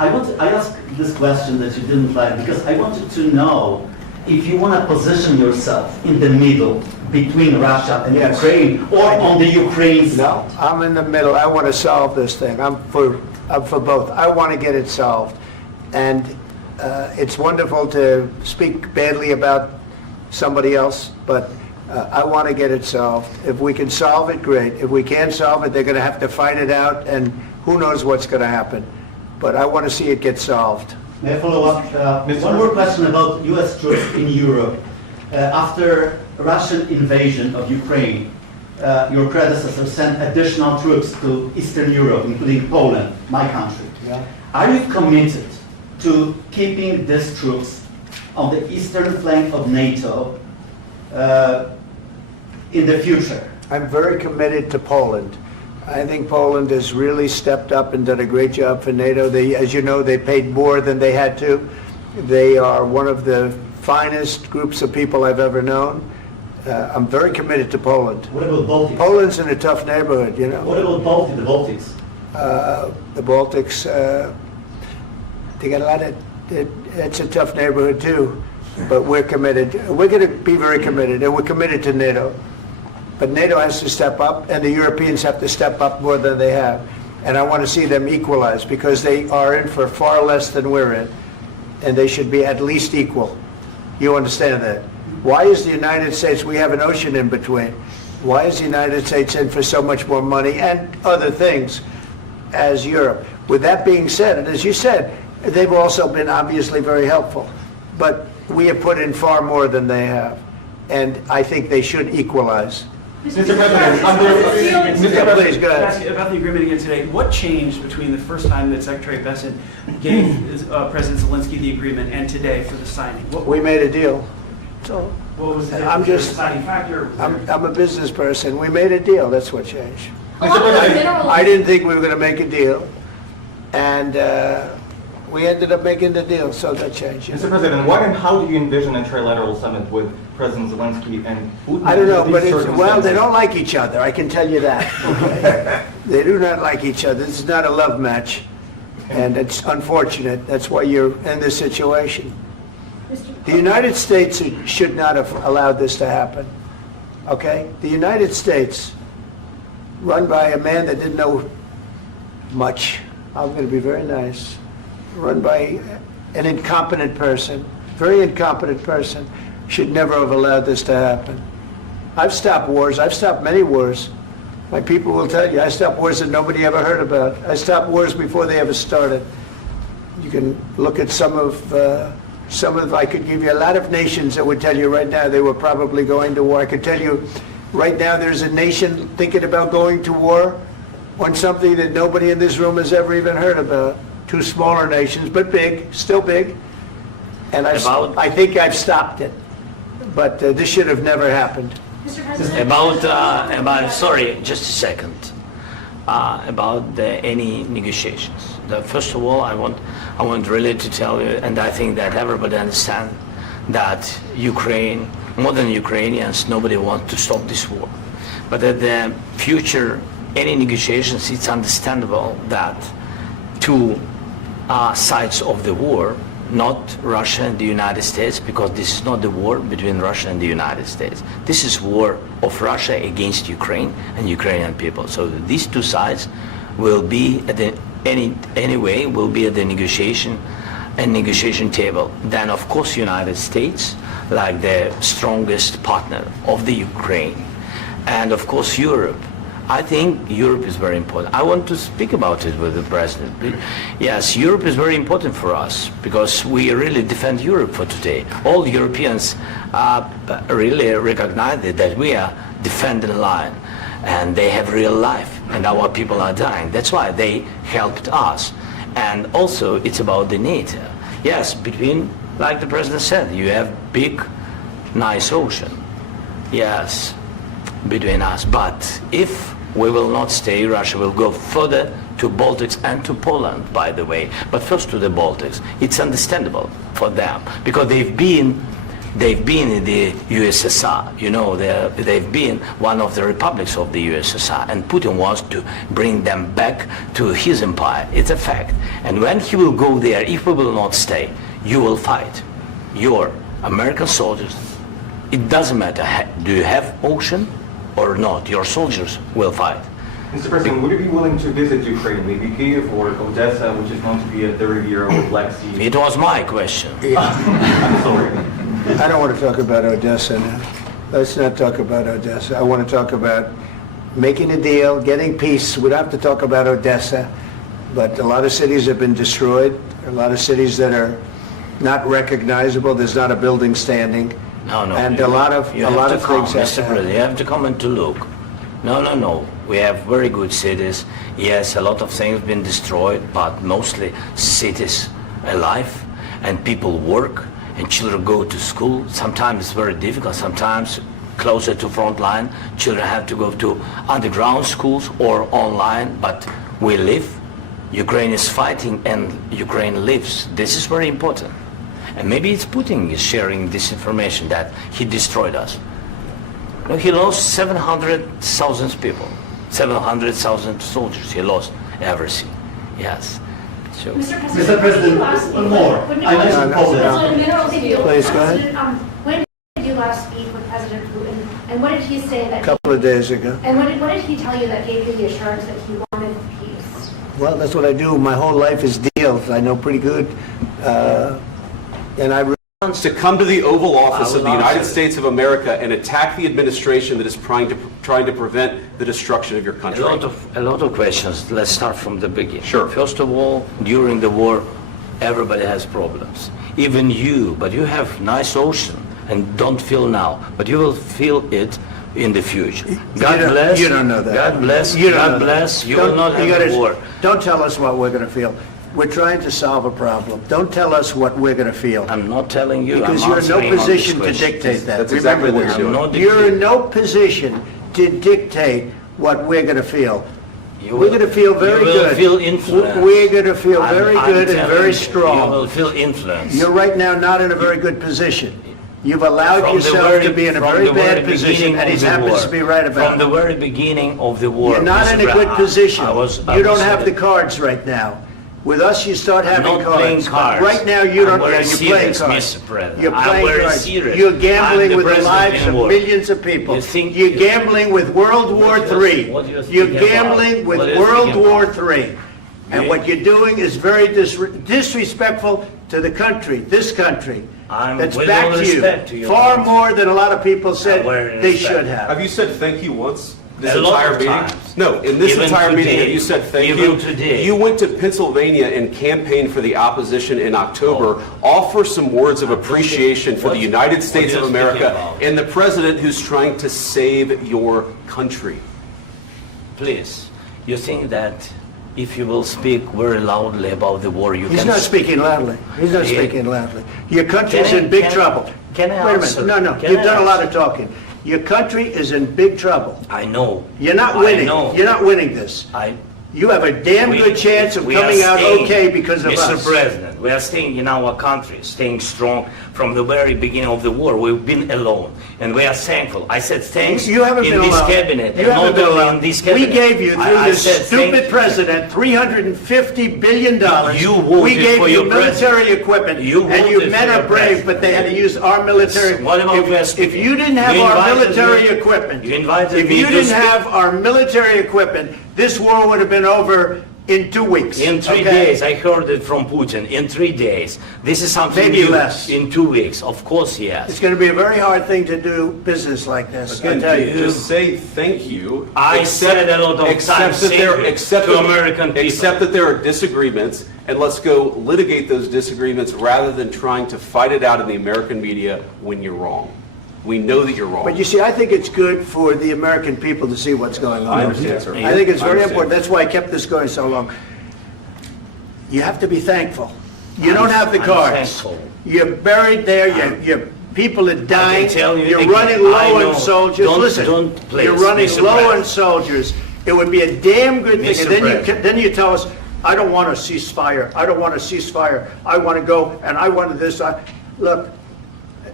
I asked this question that you didn't like because I wanted to know if you want to position yourself in the middle between Russia and Yes. Ukraine or on the Ukraine side. No, I'm in the middle. I want to solve this thing. I'm for both. I want to get it solved. And it's wonderful to speak badly about somebody else, but I want to get it solved. If we can solve it, great. If we can't solve it, they're going to have to fight it out, and who knows what's going to happen. But I want to see it get solved. May I follow up? One more question about U.S. troops in Europe. After Russian invasion of Ukraine, your predecessor sent additional troops to Eastern Europe, including Poland, my country. Yeah. Are you committed to keeping these troops on the eastern flank of NATO in the future? I'm very committed to Poland. I think Poland has really stepped up and done a great job for NATO. As you know, they paid more than they had to. They are one of the finest groups of people I've ever known. I'm very committed to Poland. What about Baltics? Poland's in a tough neighborhood, you know. What about the Baltics? The Baltics, they got a lot of, it's a tough neighborhood too, but we're committed. We're going to be very committed, and we're committed to NATO. But NATO has to step up, and the Europeans have to step up more than they have. And I want to see them equalize, because they are in for far less than we're in, and they should be at least equal. You understand that? Why is the United States, we have an ocean in between, why is the United States in for so much more money and other things as Europe? With that being said, and as you said, they've also been obviously very helpful, but we have put in far more than they have, and I think they should equalize. Mr. President, Mr. Please, go ahead. Ask you about the agreement again today. What changed between the first time that Secretary Bessent gave President Zelensky the agreement and today for the signing? We made a deal. So What was the I'm just, deciding factor? I'm a business person. We made a deal. That's what changed. Mr. President, I didn't think we were going to make a deal, and we ended up making the deal, so that changed. Mr. President, what and how do you envision a trilateral summit with President Zelensky and Putin? I don't know, in but these well, they circumstances? don't like each other. I can tell you that. Okay? They do not like each other. This is not a love match, and it's unfortunate. That's why you're in this situation. The United States should not have allowed this to happen. Okay? The United States, run by a man that didn't know much. I'm going to be very nice. Run by an incompetent person, very incompetent person, should never have allowed this to happen. I've stopped wars. I've stopped many wars. My people will tell you, I stopped wars that nobody ever heard about. I stopped wars before they ever started. You can look at some of, I could give you a lot of nations that would tell you right now they were probably going to war. I could tell you right now there's a nation thinking about going to war on something that nobody in this room has ever even heard about. Two smaller nations, but big, still big. And I think I've stopped it. But this should have never happened. Mr. President. Sorry, just a second. About any negotiations. First of all, I want really to tell you, and I think that everybody understands that Ukraine, more than Ukrainians, nobody wants to stop this war. But at the future, any negotiations, it's understandable that two sides of the war, not Russia and the United States, because this is not the war between Russia and the United States. This is war of Russia against Ukraine and Ukrainian people. So these two sides will be at the will be at the negotiation table. Then of course United States, like the strongest partner of the Ukraine, and of course Europe. I think Europe is very important. I want to speak about it with the President. Yes, Europe is very important for us because we really defend Europe for today. All Europeans really recognize that we are defending the line and they have real life and our people are dying. That's why they helped us. And also it's about the NATO. Yes, between, like the President said, you have big, nice ocean. Yes, between us. But if we will not stay, Russia will go further to Baltics and to Poland, by the way. But first to the Baltics. It's understandable for them because they've been They've been in the USSR, you know, they've been one of the republics of the USSR, and Putin wants to bring them back to his empire. It's a fact. And when he will go there, if we will not stay, you will fight. Your American soldiers, it doesn't matter, do you have ocean or not, your soldiers will fight. Mr. President, would you be willing to visit Ukraine, maybe Kyiv or Odessa, which is known to be a third year of the Black Sea? It was my question. I'm sorry. I don't want to talk about Odessa now. Let's not talk about Odessa. I want to talk about making a deal, getting peace. We don't have to talk about Odessa, but a lot of cities have been destroyed. A lot of cities that are not recognizable. There's not a building standing. No, And a lot of things have Mr. to President, happen. you have to come and to look. No. We have very good cities. Yes, a lot of things have been destroyed, but mostly cities alive, and people work, and children go to school. Sometimes it's very difficult. Sometimes closer to front line, children have to go to underground schools or online, but we live. Ukraine is fighting, and Ukraine lives. This is very important. And maybe it's Putin is sharing this information that he destroyed us. No, he lost 700,000 people, 700,000 soldiers. He lost everything. Yes. So, Mr. President, one more. I mentioned Poland. Please, go ahead. When did you last speak with President Putin, and what did he say that? A couple of days ago. And what did he tell you that gave you the assurance that he wanted peace? Well, that's what I do. My whole life is deals. I know pretty good. And I To come to the Oval Office I of will the United answer. States of America and attack the administration that is trying to prevent the destruction of your country. a lot of questions. Let's start from the beginning. Sure. First of all, during the war, everybody has problems. Even you, but you have nice ocean and don't feel now, but you will feel it in the future. God bless. You don't know that. God bless. You don't know God that. bless. You will not have a war. Don't tell us what we're going to feel. We're trying to solve a problem. Don't tell us what we're going to feel. I'm not telling you. Because I'm you're in no answering on this position to question. dictate that. That's exactly Remember what this. you're doing. You're in no position to dictate what we're going to feel. You We're will- going to feel very you will good. feel influenced. We're going to feel I'm- very I'm good and telling very you, strong. You will feel influence. You're right now not in a very good position. You've allowed From the yourself very- to be in a from very the very bad position, beginning and he of the happens war. to be right about From the it. very beginning of the war. You're not Mr. in a good Brown, position. I You don't was have the saying- cards right now. With us, you start having not playing cards. cards. Right now, you I'm don't. very You're playing serious, cards. Mr. President. You're I'm playing very cards. serious. You're I'm gambling the with the president lives in of war. millions of people. You think- You're gambling with World War III. what do you think You're about? gambling with What do you World think War about? III. And Yeah. what you're doing is very disrespectful to the country, this country. I'm That's with back all to you. respect to your Far country. more than a lot of people said very they respect. should have. Have you said thank you once? This A lot entire of meeting? times. No, in this Even entire meeting, today. have you said thank Even you? today. You went to Pennsylvania and campaigned for the opposition in October. Offer some words of appreciation for the United States what of are you speaking America about? and the president who's trying to save your country. Please, you think that if you will speak very loudly about the war, you He's can... not speaking loudly. He's not Yeah. speaking loudly. Your country's Can I- in big can I- trouble. can I Wait a answer? minute. No, Can you've I done a lot answer? of talking. Your country is in big trouble. I know. You're not I winning. know. You're not winning this. You have a damn We- good chance of we are coming out staying, okay because of Mr. us. President, we are staying in our country, staying strong from the very beginning of the war. We've been alone, and we are thankful. I said thanks You haven't in been this alone. cabinet, You and haven't not been only alone. in this We cabinet. gave you, through I this said stupid thank- president, $350 billion. You voted We gave for you your military president. equipment, You and you voted men for are your brave, president. but they had to use our military. What about West? If you didn't have You our invited military me- equipment, you invited if me you to didn't speak- have our military equipment, this war would have been over in 2 weeks. In 3 okay? days, I heard it from Putin. In 3 days, this is something Maybe new. less. In 2 weeks, of course, It's yes. going to be a very hard thing to do business like this. I Again, tell you. just say thank you. I said a lot of accept times that thank there- you accept to that- American people. Accept that there are disagreements, and let's go litigate those disagreements rather than trying to fight it out in the American media when you're wrong. We know that you're wrong. But you see, I think it's good for the American people to see what's going on. I understand, sir. I think it's I very understand. important. That's why I kept this going so long. You have to be thankful. You don't have the I'm cards. thankful. You're buried there. Your people are dying. tell you You're again, running I low know. on soldiers. Don't- Listen, don't please, you're running Mr. low President. on soldiers. It would be a damn good thing. Mr. And then President. then you tell us, I don't want a ceasefire. I don't want a ceasefire. I want to go and I wanted this. Look,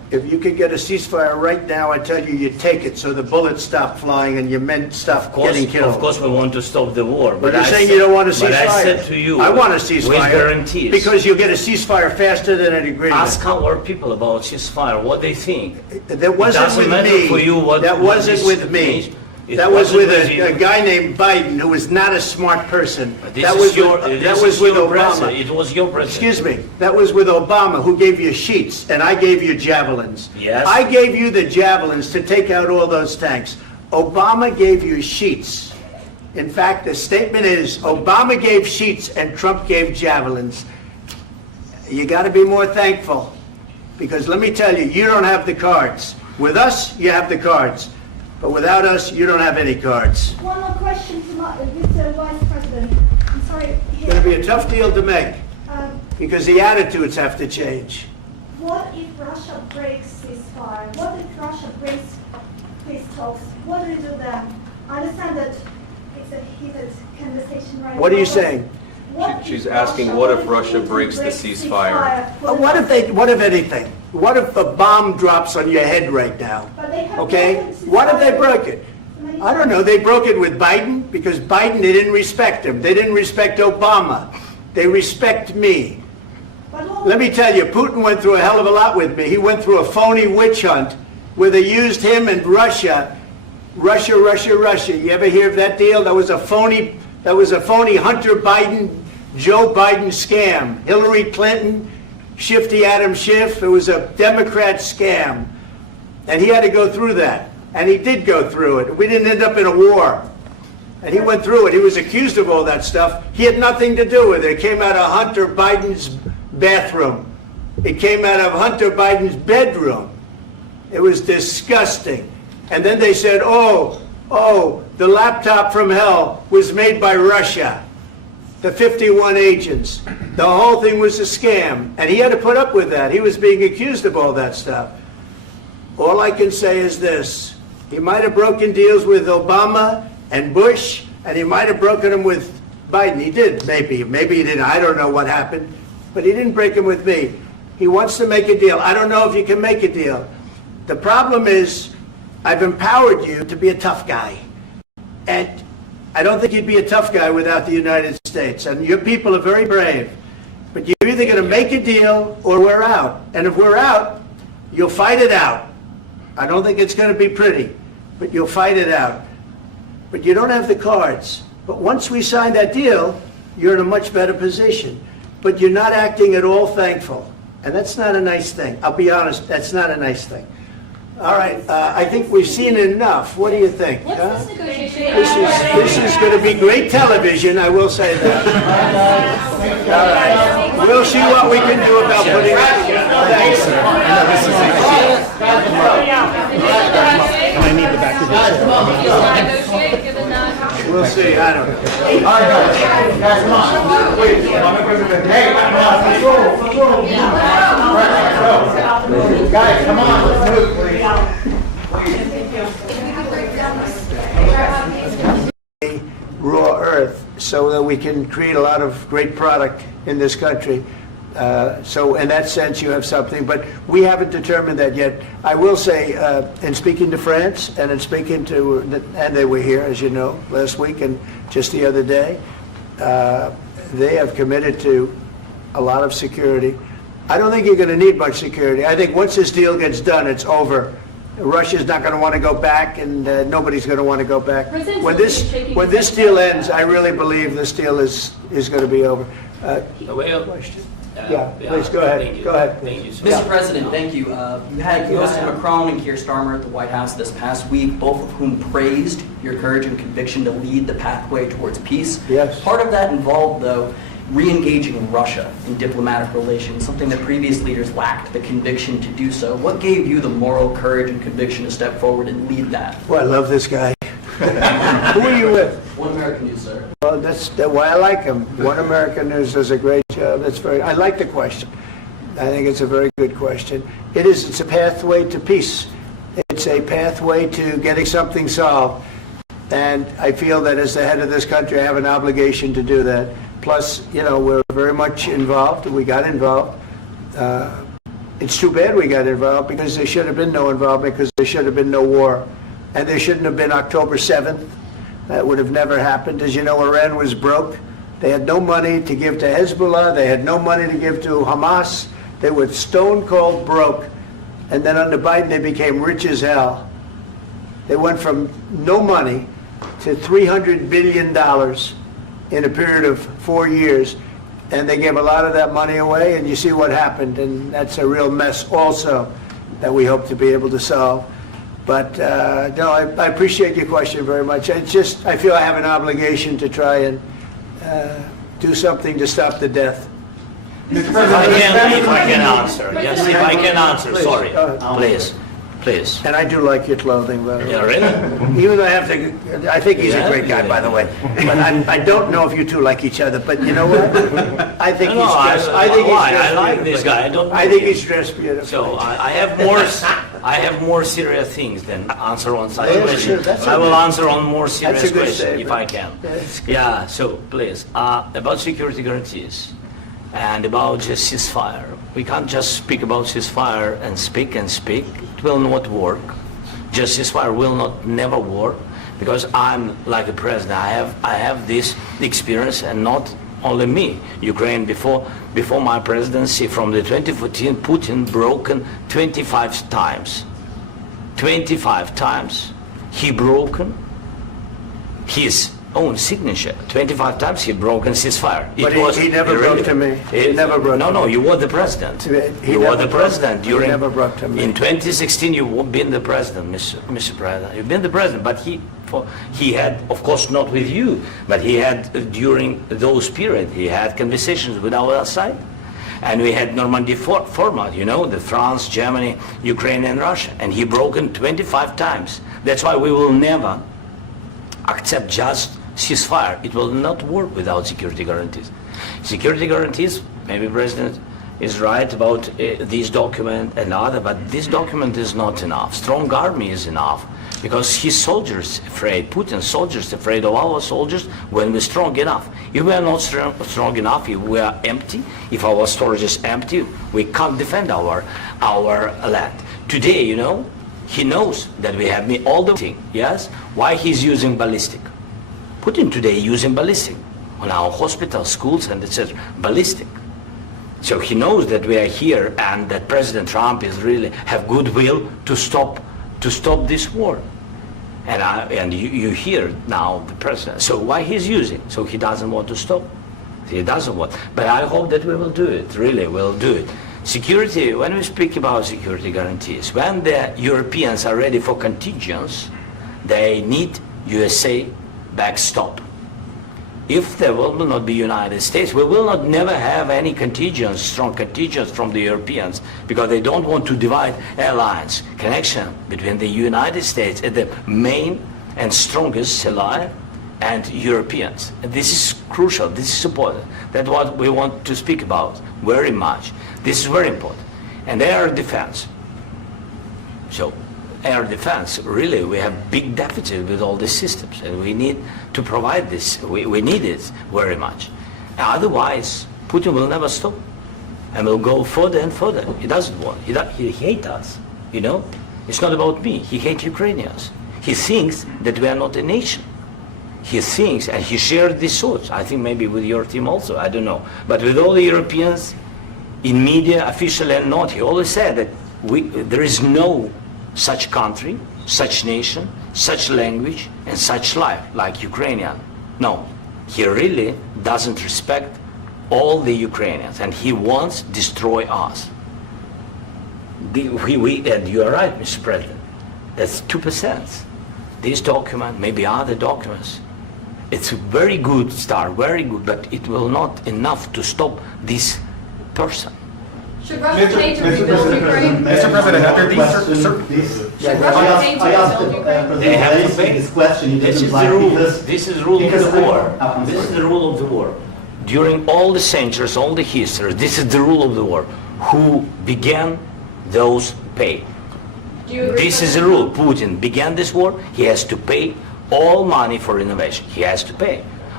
If you could get a ceasefire right now, I tell you, you take it so the bullets stop flying and your men stop getting killed. Of course, we want to stop the war. But you're saying you don't want a ceasefire. But I said to you, I want a ceasefire. with guarantees. Because you'll get a ceasefire faster than an agreement. Ask our people about ceasefire, what they think. That wasn't doesn't with matter me. for you what- That what wasn't this with me. means. It That was wasn't with with you. a guy named Biden, who was not a smart person. This That is was your, with, this that was is with your Obama. president. It was your president. Excuse me. That was with Obama, who gave you sheets, and I gave you javelins. Yes. I gave you the javelins to take out all those tanks. Obama gave you sheets. In fact, the statement is Obama gave sheets and Trump gave javelins. You got to be more thankful, because let me tell you, you don't have the cards. With us, you have the cards. But without us, you don't have any cards. One more question to Mr. Vice President. I'm sorry. It's going to be a tough deal to make, Um, because the attitudes have to change. What if Russia breaks ceasefire? What if Russia breaks peace talks? What do you do then? I understand that it's a heated conversation right now. What are you but saying? what She's if asking, Russia- what if if Russia Putin breaks the ceasefire? What if anything? What if a bomb drops on your head right now? But they have Okay? broken ceasefire. What if they broke it? I don't know. They broke it with Biden, because Biden, they didn't respect him. They didn't respect Obama. They respect me. But all- Let me tell you, Putin went through a hell of a lot with me. He went through a phony witch hunt where they used him and Russia. Russia. You ever hear of that deal? That was a phony Hunter Biden, Joe Biden scam. Hillary Clinton, Shifty Adam Schiff. It was a Democrat scam. And he had to go through that. And he did go through it. We didn't end up in a war. And he went through it. He was accused of all that stuff. He had nothing to do with it. It came out of Hunter Biden's bathroom. It came out of Hunter Biden's bedroom. It was disgusting. And then they said, oh, the laptop from hell was made by Russia. The 51 agents. The whole thing was a scam. And he had to put up with that. He was being accused of all that stuff. All I can say is this. He might have broken deals with Obama and Bush, and he might have broken them with Biden. He did, maybe. Maybe he didn't. I don't know what happened. But he didn't break them with me. He wants to make a deal. I don't know if you can make a deal. The problem is, I've empowered you to be a tough guy. And I don't think you'd be a tough guy without the United States. And your people are very brave. But you're either going to make a deal or we're out. And if we're out, you'll fight it out. I don't think it's going to be pretty, but you'll fight it out. But you don't have the cards. But once we sign that deal, you're in a much better position. But you're not acting at all thankful. And that's not a nice thing. I'll be honest, that's not a nice thing. All right, I think we've seen enough. What do you think? What's huh? this negotiation? This is going to be great television, I will say that. All right. We'll see what we can do about putting it together. Thanks. And I need the back of negotiate, given that. We'll see, I don't know. All right, guys, come on. Wait, Mr. President. Hey, let's go. Guys, come on, let's move, please. Raw earth so that we can create a lot of great product in this country. So in that sense, you have something, but we haven't determined that yet. I will say, in speaking to France and in speaking to, and they were here, as you know, last week and just the other day, they have committed to a lot of security. I don't think you're going to need much security. I think once this deal gets done, it's over. Russia's not going to want to go back, and nobody's going to want to go back. President When Zelensky this deal ends, I really believe this deal is going to be over. Question. Yeah, please, go ahead. Thank you. Go ahead. Thank you, sir. Mr. President, thank you. You hosted Macron and Keir Starmer at the White House this past week, both of whom praised your courage and conviction to lead the pathway towards peace. Yes. Part of that involved, though, re-engaging Russia in diplomatic relations, something that previous leaders lacked the conviction to do so. What gave you the moral courage and conviction to step forward and lead that? Well, I love this guy. Who are you with? One American News, sir. Well, that's why I like him. One American News does a great job. I like the question. I think it's a very good question. It's a pathway to peace. It's a pathway to getting something solved. And I feel that as the head of this country, I have an obligation to do that. Plus, we're very much involved. We got involved It's too bad we got involved because there should have been no involvement because there should have been no war. And there shouldn't have been October 7th. That would have never happened. As you know, Iran was broke. They had no money to give to Hezbollah. They had no money to give to Hamas. They were stone cold broke. And then under Biden, they became rich as hell. They went from no money to $300 billion in a period of 4 years. And they gave a lot of that money away, and you see what happened. And that's a real mess also that we hope to be able to solve. But no, I appreciate your question very much. It's just, I feel I have an obligation to try and do something to stop the death. If I can answer, yes, if I can answer, Please, sorry, go ahead. please, please. And I do like your clothing, by the way. Yeah, really? Even though I have to, I think he's a great guy, by the way. But I don't know if you two like each other, but you know what? I think he's dressed, I think he's why? dressed I like beautifully. this guy. I don't. I think he's dressed beautifully. So I have more serious things than answer on such Yeah, questions. sure, that's I a will good- answer on more serious that's a good questions if statement. I can. That's good. Yeah. So please, about security guarantees and about just ceasefire. We can't just speak about ceasefire and speak and speak. It will not work. Just ceasefire will not never work because I'm like the president. I have this experience, and not only me. Ukraine before my presidency, from the 2014, Putin broken 25 times. 25 times he broken his own signature. 25 times he broken ceasefire. But he never broke to me. He never broke No, to no, me. you were the president. He You were never the broke- president he during. never broke to me. In 2016, you've been the president, Mr. President. You've been the president, but he had, of course, not with you, but he had during those period. He had conversations with our side, and we had Normandy format. You know, the France, Germany, Ukraine, and Russia, and he broken 25 times. That's why we will never accept just ceasefire. It will not work without security guarantees. Security guarantees, maybe President is right about this document and other, but this document is not enough. Strong army is enough because his soldiers afraid, Putin's soldiers afraid of our soldiers when we're strong enough. If we are not strong enough, if we are empty, if our storage is empty, we can't defend our land. Today, you know, he knows that we have all the thing, yes? Why he's using ballistic? Putin today using ballistic on our hospitals, schools, and etc. Ballistic. So he knows that we are here and that President Trump is really have goodwill to stop this war. And you hear now the president. So why he's using? So he doesn't want to stop. He doesn't want. But I hope that we will do it. Really, we'll do it. Security. When we speak about security guarantees, when the Europeans are ready for contingents, they need USA backstop. If there will not be United States, we will not never have any contingents, strong contingents from the Europeans, because they don't want to divide alliance connection between the United States and the main and strongest ally and Europeans. And this is crucial. This is important. That's what we want to speak about very much. This is very important. And air defense. So air defense, really, we have big deficit with all these systems, and we need to provide this. We need it very much. Otherwise, Putin will never stop, and will go further and further. He doesn't want. He hates us. You know, it's not about me. He hates Ukrainians. He thinks that we are not a nation. He thinks, and he shared these thoughts. I think maybe with your team also. I don't know, but with all the Europeans, in media, official and not, he always said that there is no such country, such nation, such language, and such life like Ukrainian. No, he really doesn't respect all the Ukrainians, and he wants to destroy us. And you are right, Mr. President. That's 2%. This document, maybe other documents, it's a very good start, very good, but it will not enough to stop this person. Should Russia pay to rebuild Ukraine? Mr. President, after these Should Russia pay to rebuild Ukraine? They have to pay. This question you This didn't is the like rule. because This is the rule of because the war. I'm This is sorry. the rule of the war. During all the centuries, all the history, this is the rule of the war. Who began, those pay. Do you agree This with is the that? rule. Putin began this war. He has to pay all money for innovation. He has to pay.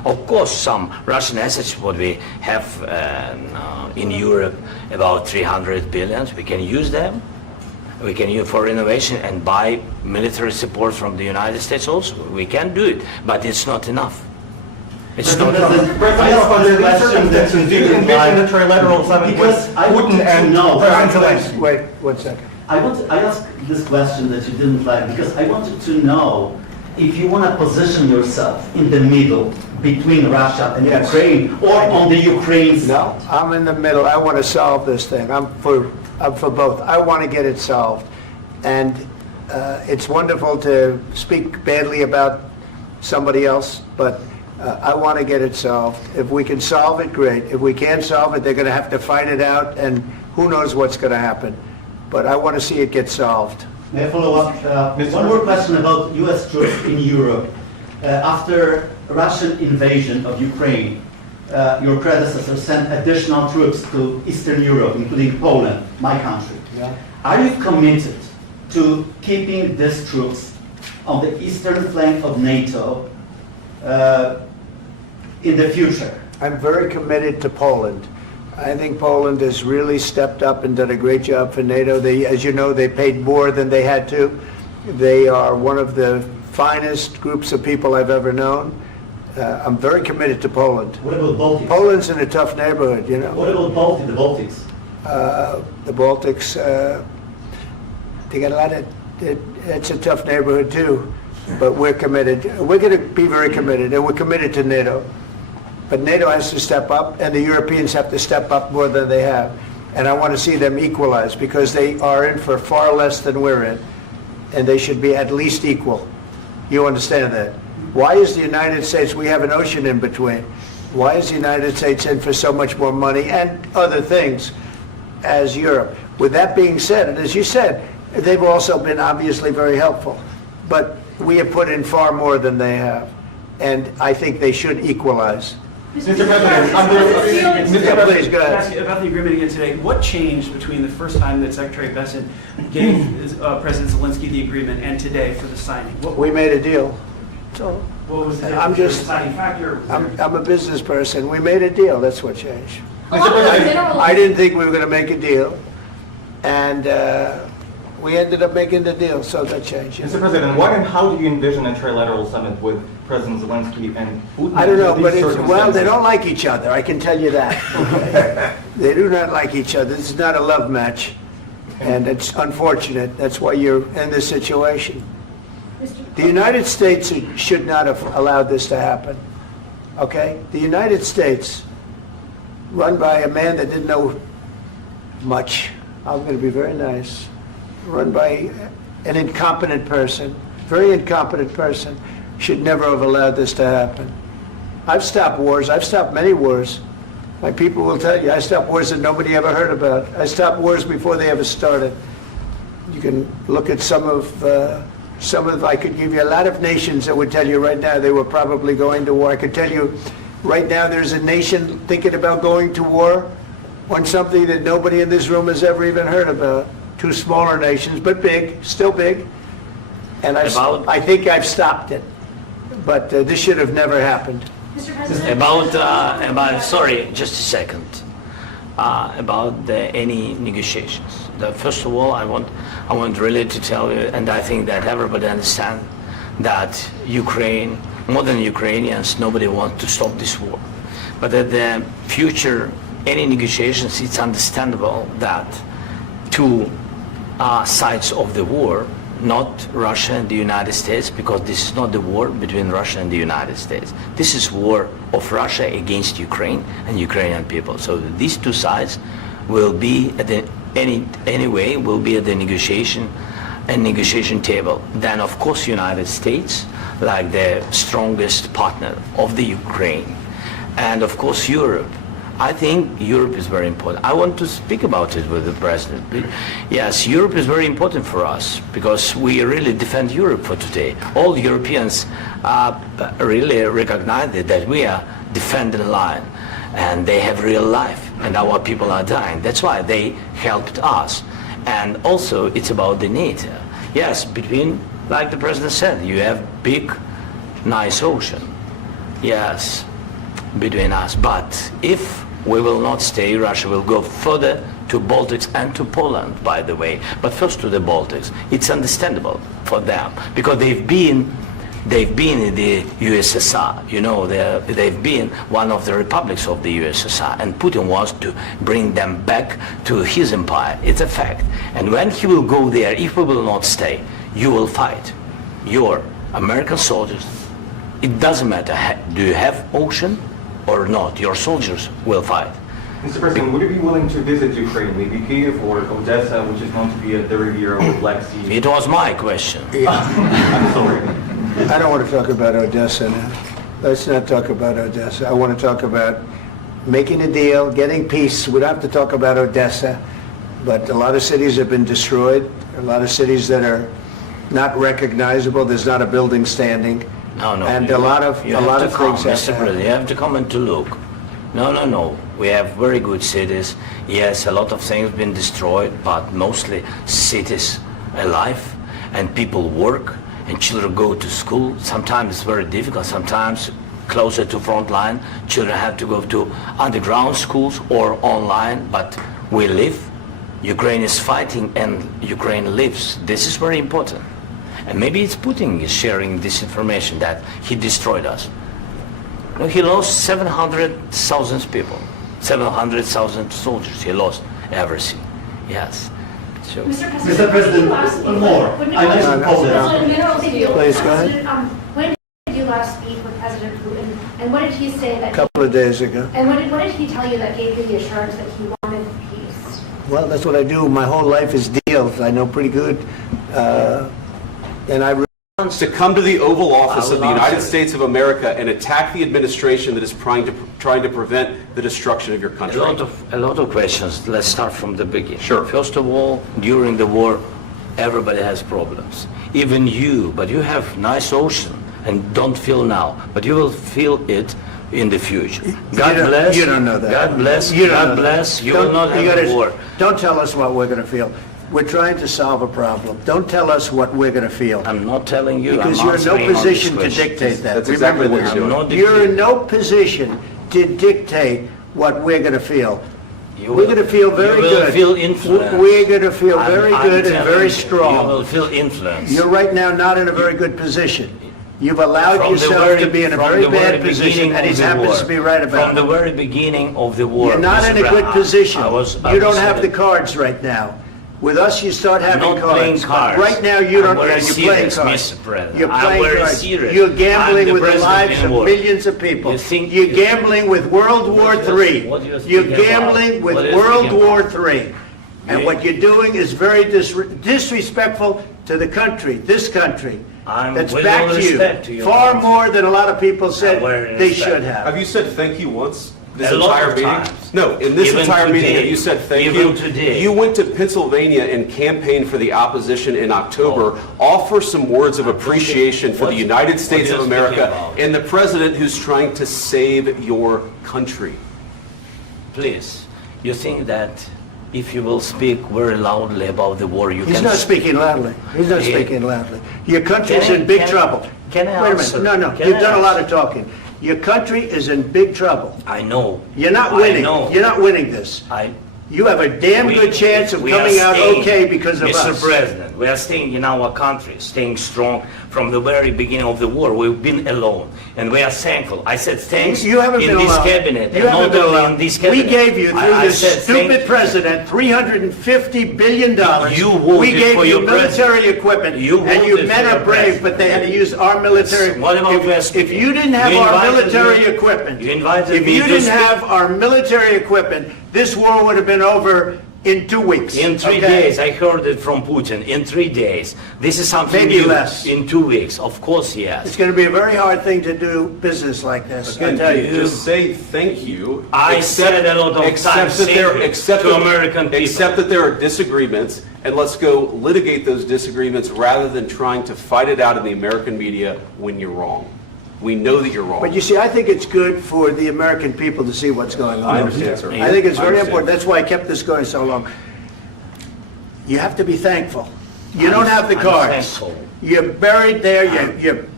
Of course, some Russian assets what we have in Europe, about 300 billion, we can use them. We can use for innovation and buy military support from the United States also. We can do it, but it's not enough. It's not enough. President, under these circumstances, do you envision a trilateral summit with Because I want Putin to and know. President Zelensky? Wait 1 second. I asked this question that you didn't like because I wanted to know if you want to position yourself in the middle between Russia and Yes. Ukraine or on the Ukraine's. No, I'm in the middle. I want to solve this thing. I'm for both. I want to get it solved. And it's wonderful to speak badly about somebody else, but I want to get it solved. If we can solve it, great. If we can't solve it, they're going to have to fight it out, and who knows what's going to happen. But I want to see it get solved. May I follow up? One more question about U.S. troops in Europe. After Russian invasion of Ukraine, your predecessor sent additional troops to Eastern Europe, including Poland, my country. Yeah. Are you committed to keeping these troops on the eastern flank of NATO in the future? I'm very committed to Poland. I think Poland has really stepped up and done a great job for NATO. They, as you know, they paid more than they had to. They are one of the finest groups of people I've ever known. I'm very committed to Poland. What about Baltics? Poland's in a tough neighborhood, you know. What about the Baltics? The Baltics, they got a lot of, it's a tough neighborhood too, but we're committed. We're going to be very committed, and we're committed to NATO. But NATO has to step up, and the Europeans have to step up more than they have. And I want to see them equalize, because they are in for far less than we're in, and they should be at least equal. You understand that? Why is the United States, we have an ocean in between, why is the United States in for so much more money and other things as Europe? With that being said, and as you said, they've also been obviously very helpful, but we have put in far more than they have, and I think they should equalize. Mr. President, Yeah, please, go Can I ahead. ask you about the agreement again today? What changed between the first time that Secretary Bessent gave President Zelensky the agreement and today for the signing? We made a deal. So What was the I'm just- deciding factor? I'm a business person. We made a deal. That's what changed. Mr. President, I didn't think we were going to make a deal, and we ended up making the deal, so that changed. Mr. President, what and how do you envision a trilateral summit with President Zelensky and Putin? I don't know, under but these well, they circumstances? don't like each other, I can tell you that. They do not like each other. This is not a love match, and it's unfortunate. That's why you're in this situation. The United States should not have allowed this to happen, okay? The United States, run by a man that didn't know much, I'm going to be very nice, run by an incompetent person, very incompetent person, should never have allowed this to happen. I've stopped wars. I've stopped many wars. My people will tell you, I stopped wars that nobody ever heard about. I stopped wars before they ever started. You can look at some of, I could give you a lot of nations that would tell you right now they were probably going to war. I could tell you right now there's a nation thinking about going to war on something that nobody in this room has ever even heard about. Two smaller nations, but big, still big. And I think I've stopped it. But this should have never happened. Mr. President? Sorry, just a second. About any negotiations. First of all, I want really to tell you, and I think that everybody understands that Ukraine, more than Ukrainians, nobody wants to stop this war. But at the future, any negotiations, it's understandable that two sides of the war, not Russia and the United States, because this is not the war between Russia and the United States. This is war of Russia against Ukraine and Ukrainian people. So these two sides will be at the anyway will be at the negotiation table. Then of course United States, like the strongest partner of the Ukraine, and of course Europe. I think Europe is very important. I want to speak about it with the President. Yes, Europe is very important for us because we really defend Europe for today. All Europeans really recognize that we are defending the line and they have real life and our people are dying. That's why they helped us. And also it's about the NATO. Yes, between, like the President said, you have big, nice ocean. Yes. between us. But if we will not stay, Russia will go further to Baltics and to Poland, by the way. But first to the Baltics. It's understandable for them because they've been in the USSR, you know, they've been one of the republics of the USSR, and Putin wants to bring them back to his empire. It's a fact. And when he will go there, if we will not stay, you will fight. Your American soldiers, it doesn't matter, do you have ocean or not, your soldiers will fight. Mr. President, would you be willing to visit Ukraine, maybe Kyiv or Odessa, which is known to be a dirty area of the Black Sea? It was my question. I'm sorry. I don't want to talk about Odessa now. Let's not talk about Odessa. I want to talk about making a deal, getting peace. We don't have to talk about Odessa, but a lot of cities have been destroyed. A lot of cities that are not recognizable. There's not a building standing. No. And a lot of things have Mr. President, happened. you have to come and to look. No. We have very good cities. Yes, a lot of things have been destroyed, but mostly cities alive and people work and children go to school. Sometimes it's very difficult. Sometimes closer to front line, children have to go to underground schools or online, but we live. Ukraine is fighting and Ukraine lives. This is very important. And maybe it's Putin is sharing this information that he destroyed us. No, he lost 700,000 people, 700,000 soldiers. He lost everything. Yes. So, Mr. President, one more. I mentioned Poland. Please, go ahead. When did you last speak with President Putin, and what did he say that? A couple of days ago. And what did he tell you that gave you the assurance that he wanted peace? Well, that's what I do. My whole life is deals. I know pretty good. And I to come to the Oval Office I of will the United answer. States of America and attack the administration that is trying to prevent the destruction of your country. a lot of questions. Let's start from the beginning. Sure. First of all, during the war, everybody has problems. Even you, but you have nice ocean and don't feel now, but you will feel it in the future. God bless. You don't know that. God bless. You don't God know that. bless. You will not have a war. Don't tell us what we're going to feel. We're trying to solve a problem. Don't tell us what we're going to feel. I'm not telling you. Because I'm you're in no answering on this position to question. dictate that. That's exactly Remember what this. you're doing. I'm not You're in dictating. no position to dictate what we're going to feel. You We're will- going to feel very you will good. feel influenced. We're going to feel I'm- very I'm good and telling very you, strong. You will feel influence. You're right now not in a very good position. You've allowed From the yourself very- to be in a from very the very bad position, beginning and he of the happens war. to be right about From the it. very beginning of the war. You're not Mr. in a good Brown, position. I You don't have the saying- cards right now. With us, you start having not playing cards. cards. Right now, you I'm don't. very You're playing serious, cards. Mr. President. You're I'm playing very cards. serious. You're I'm gambling the with the president lives in of war. millions of people. You think- You're gambling with World War III. What do you You're think about? gambling with What do you World think War about? III. And You- what you're doing is very disrespectful to the country, this country. I'm That's with back all to you. respect to your Far country. more than a lot of people said very they respect. should have. Have you said thank you once? This A lot entire of meeting? times. No, in this Even entire meeting, today. have you said thank Even you? today. You went to Pennsylvania and campaigned for the opposition in October. Offer some words of appreciation for the United States what of are you speaking America about? and the president who's trying to save your country. Please, you think that if you will speak very loudly about the war, you He's can... not speaking loudly. He's not He- speaking loudly. Your country's Can I- in big can I- trouble. can I Wait a answer? minute. No, Can you've I done a lot answer? of talking. Your country is in big trouble. I know. You're not I winning. know. You're not winning this. You have a damn good chance of we are coming out staying, okay because of Mr. us. President, we are staying in our country, staying strong from the very beginning of the war. We've been alone, and we are thankful. I said thanks You haven't in been this alone. cabinet, You and haven't not been only alone. in this We cabinet. gave you, through I this said stupid thank- president, $350 billion. You voted We gave for you your military president. equipment, You and you voted men for are your brave, president. but they had to use our military. What about West If you didn't have You our invited military me- equipment, you invited if me you to didn't speak- have our military equipment, this war would have been over in 2 weeks. In 3 okay? days, I heard it from Putin. In 3 days, this is something Maybe new. less. In 2 weeks, of course, It's yes. going to be a very hard thing to do business like this. I Again, tell you. just say thank you. I said a lot of accept times that there- thank you accept to that- American people. Accept that there are disagreements, and let's go litigate those disagreements rather than trying to fight it out in the American media when you're wrong. We know that you're wrong. But you see, I think it's good for the American people to see what's going on. I understand, sir. I think it's I very understand. important. That's why I kept this going so long. You have to be thankful. You don't have the I'm cards. thankful. You're buried there. You're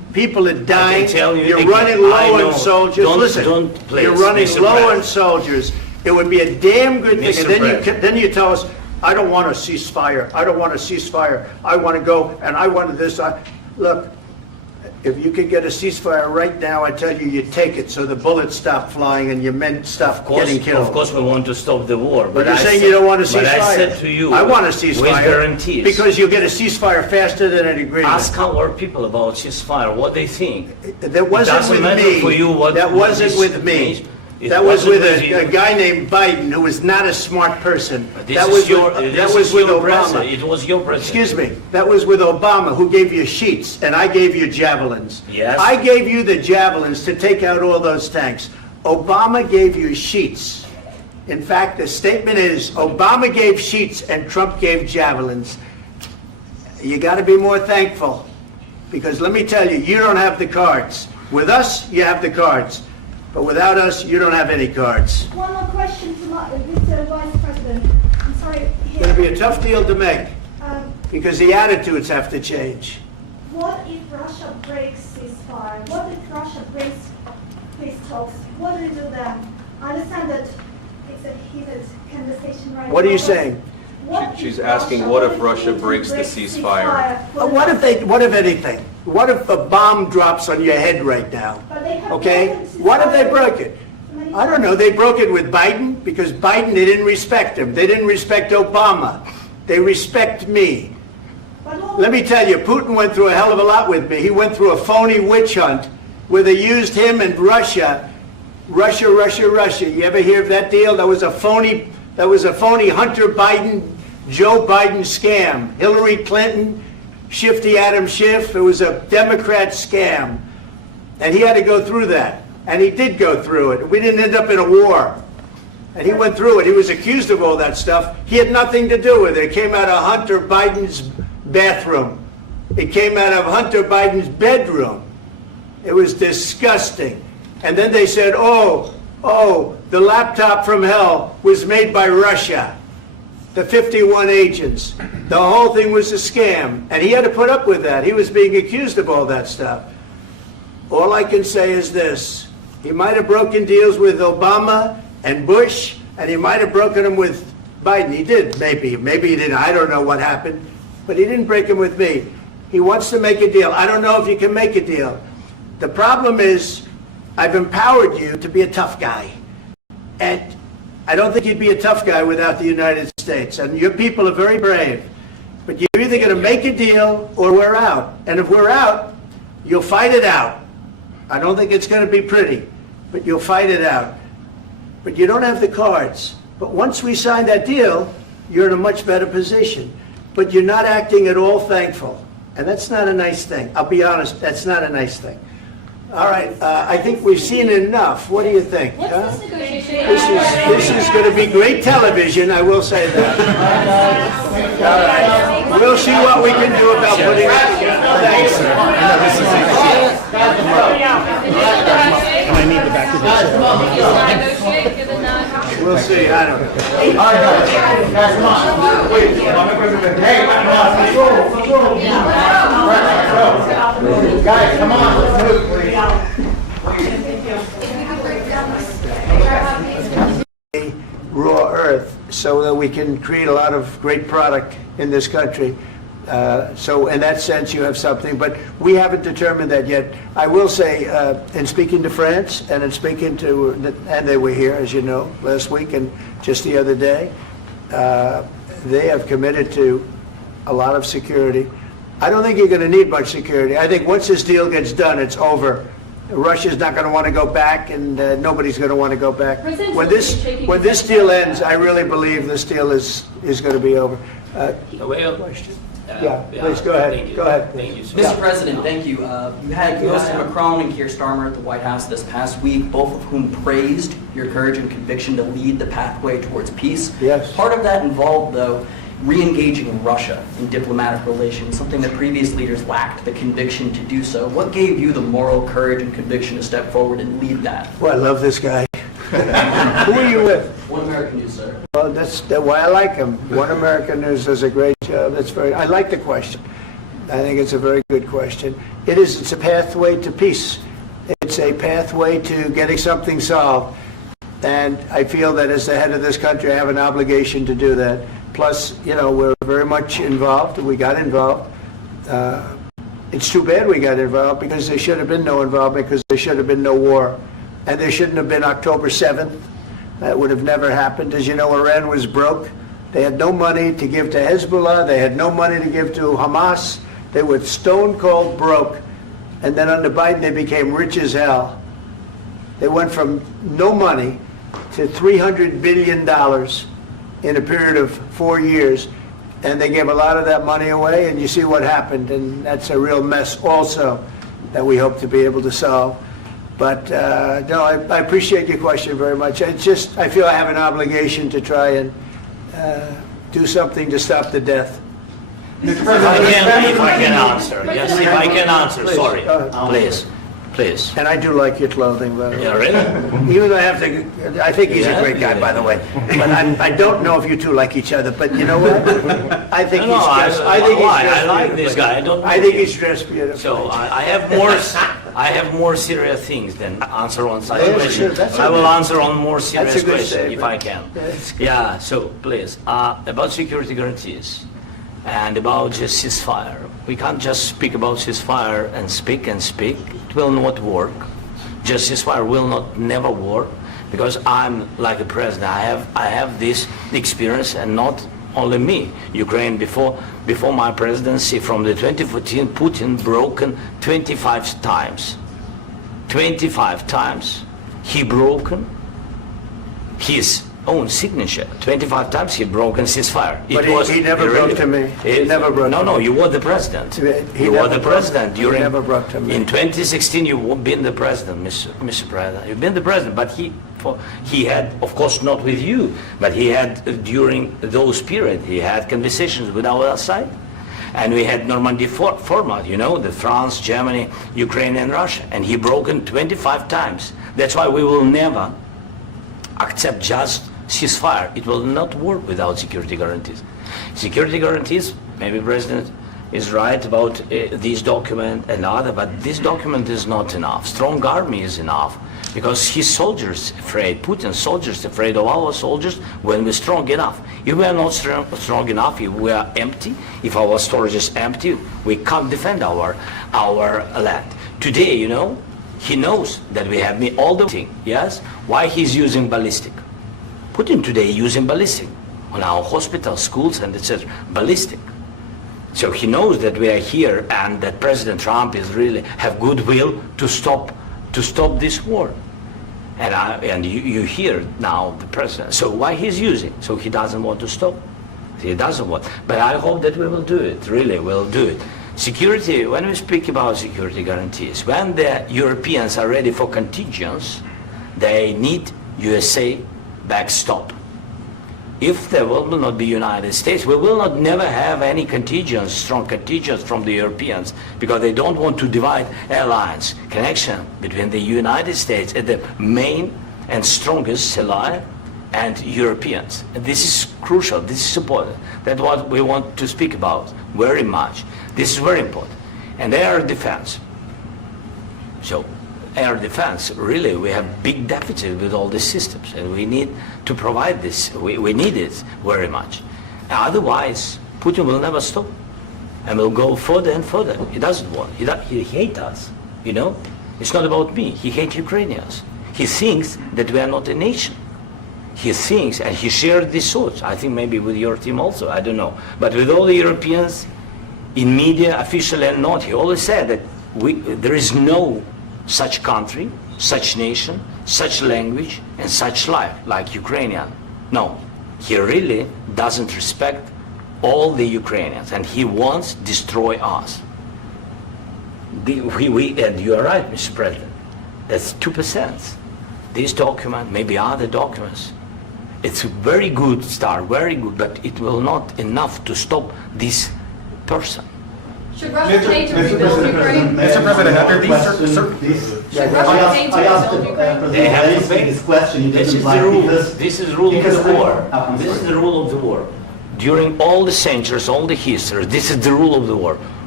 People are dying. tell you You're again, running I low know. on soldiers. Don't- Listen, don't please, you're running Mr. low on President. soldiers. It would be a damn good thing. Mr. And then President. then you tell us, I don't want a ceasefire. I don't want a ceasefire. I want to go and I wanted this. Look, if you could get a ceasefire right now, I tell you, you take it so the bullets stop flying and your men stop getting killed. Of course, we want to stop the war. But you're I saying said- you don't want a ceasefire. But I said to you, I want a with ceasefire. guarantees. Because you'll get a ceasefire faster than an agreement. Ask our people about ceasefire, what they think. That wasn't doesn't with matter me. for you what- That what wasn't this with me. means. It That was wasn't with with you. a guy named Biden, who was not a smart person. This That is was your, with, this that was is with your Obama. president. It was your president. Excuse me. That was with Obama, who gave you sheets, and I gave you javelins. Yes. I gave you the javelins to take out all those tanks. Obama gave you sheets. In fact, the statement is, Obama gave sheets and Trump gave javelins. You got to be more thankful, because let me tell you, you don't have the cards. With us, you have the cards. But without us, you don't have any cards. One more question to Mr. Vice President. I'm sorry. It's going to be a tough deal to make, Um, because the attitudes have to change. What if Russia breaks ceasefire? What if Russia breaks peace talks? What do we do then? I understand that it's a heated conversation right now. What are you but saying? what She's if asking, Russia- what if if Russia Putin breaks the ceasefire? What if anything? What if a bomb drops on your head right now? But they have Okay? broken ceasefire What if they broke it? many I don't know. They broke it with Biden, because Biden, they didn't respect him. They didn't respect Obama. They respect me. But what- Let me tell you, Putin went through a hell of a lot with me. He went through a phony witch hunt where they used him and Russia. Russia. You ever hear of that deal? That was a phony Hunter Biden, Joe Biden scam. Hillary Clinton, Shifty Adam Schiff. It was a Democrat scam. And he had to go through that. And he did go through it. We didn't end up in a war. And he went through it. He was accused of all that stuff. He had nothing to do with it. It came out of Hunter Biden's bathroom. It came out of Hunter Biden's bedroom. It was disgusting. And then they said, oh, the laptop from hell was made by Russia. The 51 agents. The whole thing was a scam. And he had to put up with that. He was being accused of all that stuff. All I can say is this. He might have broken deals with Obama and Bush, and he might have broken them with Biden. He did, maybe. Maybe he didn't. I don't know what happened. But he didn't break them with me. He wants to make a deal. I don't know if you can make a deal. The problem is, I've empowered you to be a tough guy. And I don't think you'd be a tough guy without the United States. And your people are very brave. But you're either going to make a deal or we're out. And if we're out, you'll fight it out. I don't think it's going to be pretty, but you'll fight it out. But you don't have the cards. But once we sign that deal, you're in a much better position. But you're not acting at all thankful. And that's not a nice thing. I'll be honest, that's not a nice thing. All right, I think we've seen enough. What do you think? What's huh? this negotiation? This is going to be great television, I will say that. All right. We'll see what we can do about putting it together. Thanks, sir. And I need the back of this. Negotiate, given that. We'll see, I don't know. All right, guys, come on. Wait, Mr. President. Hey, let's go. Guys, come on, let's move, please. Raw earth so that we can create a lot of great product in this country. So in that sense, you have something, but we haven't determined that yet. I will say, in speaking to France and in speaking to, and they were here, as you know, last week and just the other day, they have committed to a lot of security. I don't think you're going to need much security. I think once this deal gets done, it's over. Russia's not going to want to go back, and nobody's going to want to go back. President When Zelensky this deal ends, I really believe this deal is going to be over. Well, Question? Yeah, please, go ahead. Thank you. Go ahead. Thank you, sir. Mr. President, thank you. You had Mr. Macron and Keir Starmer at the White House this past week, both of whom praised your courage and conviction to lead the pathway towards peace. Yes. Part of that involved, though, re-engaging Russia in diplomatic relations, something that previous leaders lacked the conviction to do so. What gave you the moral courage and conviction to step forward and lead that? Well, I love this guy. Who are you with? One American News, sir. Well, that's why I like him. One American News does a great job. I like the question. I think it's a very good question. It's a pathway to peace. It's a pathway to getting something solved. And I feel that as the head of this country, I have an obligation to do that. Plus, we're very much involved. We got involved. It's too bad we got involved because there should have been no involvement because there should have been no war. And there shouldn't have been October 7th. That would have never happened. As you know, Iran was broke. They had no money to give to Hezbollah. They had no money to give to Hamas. They were stone cold broke. And then under Biden, they became rich as hell. They went from no money to $300 billion in a period of 4 years. And they gave a lot of that money away, and you see what happened. And that's a real mess also that we hope to be able to solve. But no, I appreciate your question very much. I feel I have an obligation to try and do something to stop the death. If I can answer. Yes, if I can answer, sorry. Please. And I do like your clothing, by the way. Yeah, really? Even though I think he's a great guy, by the way. But I don't know if you two like each other, but you know what? I think he's dressed. I like this guy. I think he's dressed beautiful. So I have more serious things than answer on such Yeah, questions. sure, I will answer on more serious That's a good questions if I statement. can. Yeah, So please, about security guarantees and about just ceasefire. We can't just speak about ceasefire and speak. It will not work. Just ceasefire will never work because I'm like a president. I have this experience, and not only me. Ukraine before my presidency, from the 2014, Putin broken 25 times. 25 times he broken his own signature. 25 times he broken ceasefire. But he never broke to me. He never broke to me. No, you were the president. You were the president He during. never broke to me. In 2016, you've been the president, Mr. President. You've been the president, but he had, of course, not with you, but he had during those period. He had conversations with our side, and we had Normandy format. The France, Germany, Ukraine, and Russia, and he broken 25 times. That's why we will never accept just ceasefire. It will not work without security guarantees. Security guarantees, maybe President is right about this document and other, but this document is not enough. Strong army is enough because his soldiers afraid, Putin's soldiers afraid of our soldiers when we're strong enough. If we are not strong enough, if we are empty, if our storage is empty, we can't defend our land. Today, he knows that we have all the thing, yes? Why he's using ballistic? Putin today using ballistic on our hospitals, schools, and etc. Ballistic. So he knows that we are here and that President Trump is really have goodwill to stop this war. And you hear now the president. So why he's using? So he doesn't want to stop. He doesn't want. But I hope that we will do it. Really, we'll do it. Security, when we speak about security guarantees, when the Europeans are ready for contingents, they need USA backstop. If there will not be United States, we will not never have any contingents, strong contingents from the Europeans, because they don't want to divide alliance connection between the United States and the main and strongest ally and Europeans. And this is crucial, this is important. That's what we want to speak about very much. This is very important. And air defense. So air defense, really, we have big deficit with all these systems, and we need to provide this. We need it very much. Otherwise, Putin will never stop, and will go further and further. He doesn't want. He hates us. It's not about me. He hates Ukrainians. He thinks that we are not a nation. He thinks, and he shared these thoughts. I think maybe with your team also. I don't know, but with all the Europeans, in media, official and not, he always said that there is no such country, such nation, such language, and such life like Ukrainian. No, he really doesn't respect all the Ukrainians, and he wants to destroy us. And you are right, Mr. President. That's 2%. This document, maybe other documents, it's a very good start, very good, but it will not enough to stop this person. Should Russia pay to rebuild Ukraine? Mr. President, after these Should Russia pay to rebuild Ukraine? They have to pay. This question you This is didn't the like rule. because This is the rule of because the war. I'm This is sorry. the rule of the war. During all the centuries, all the history, this is the rule of the war.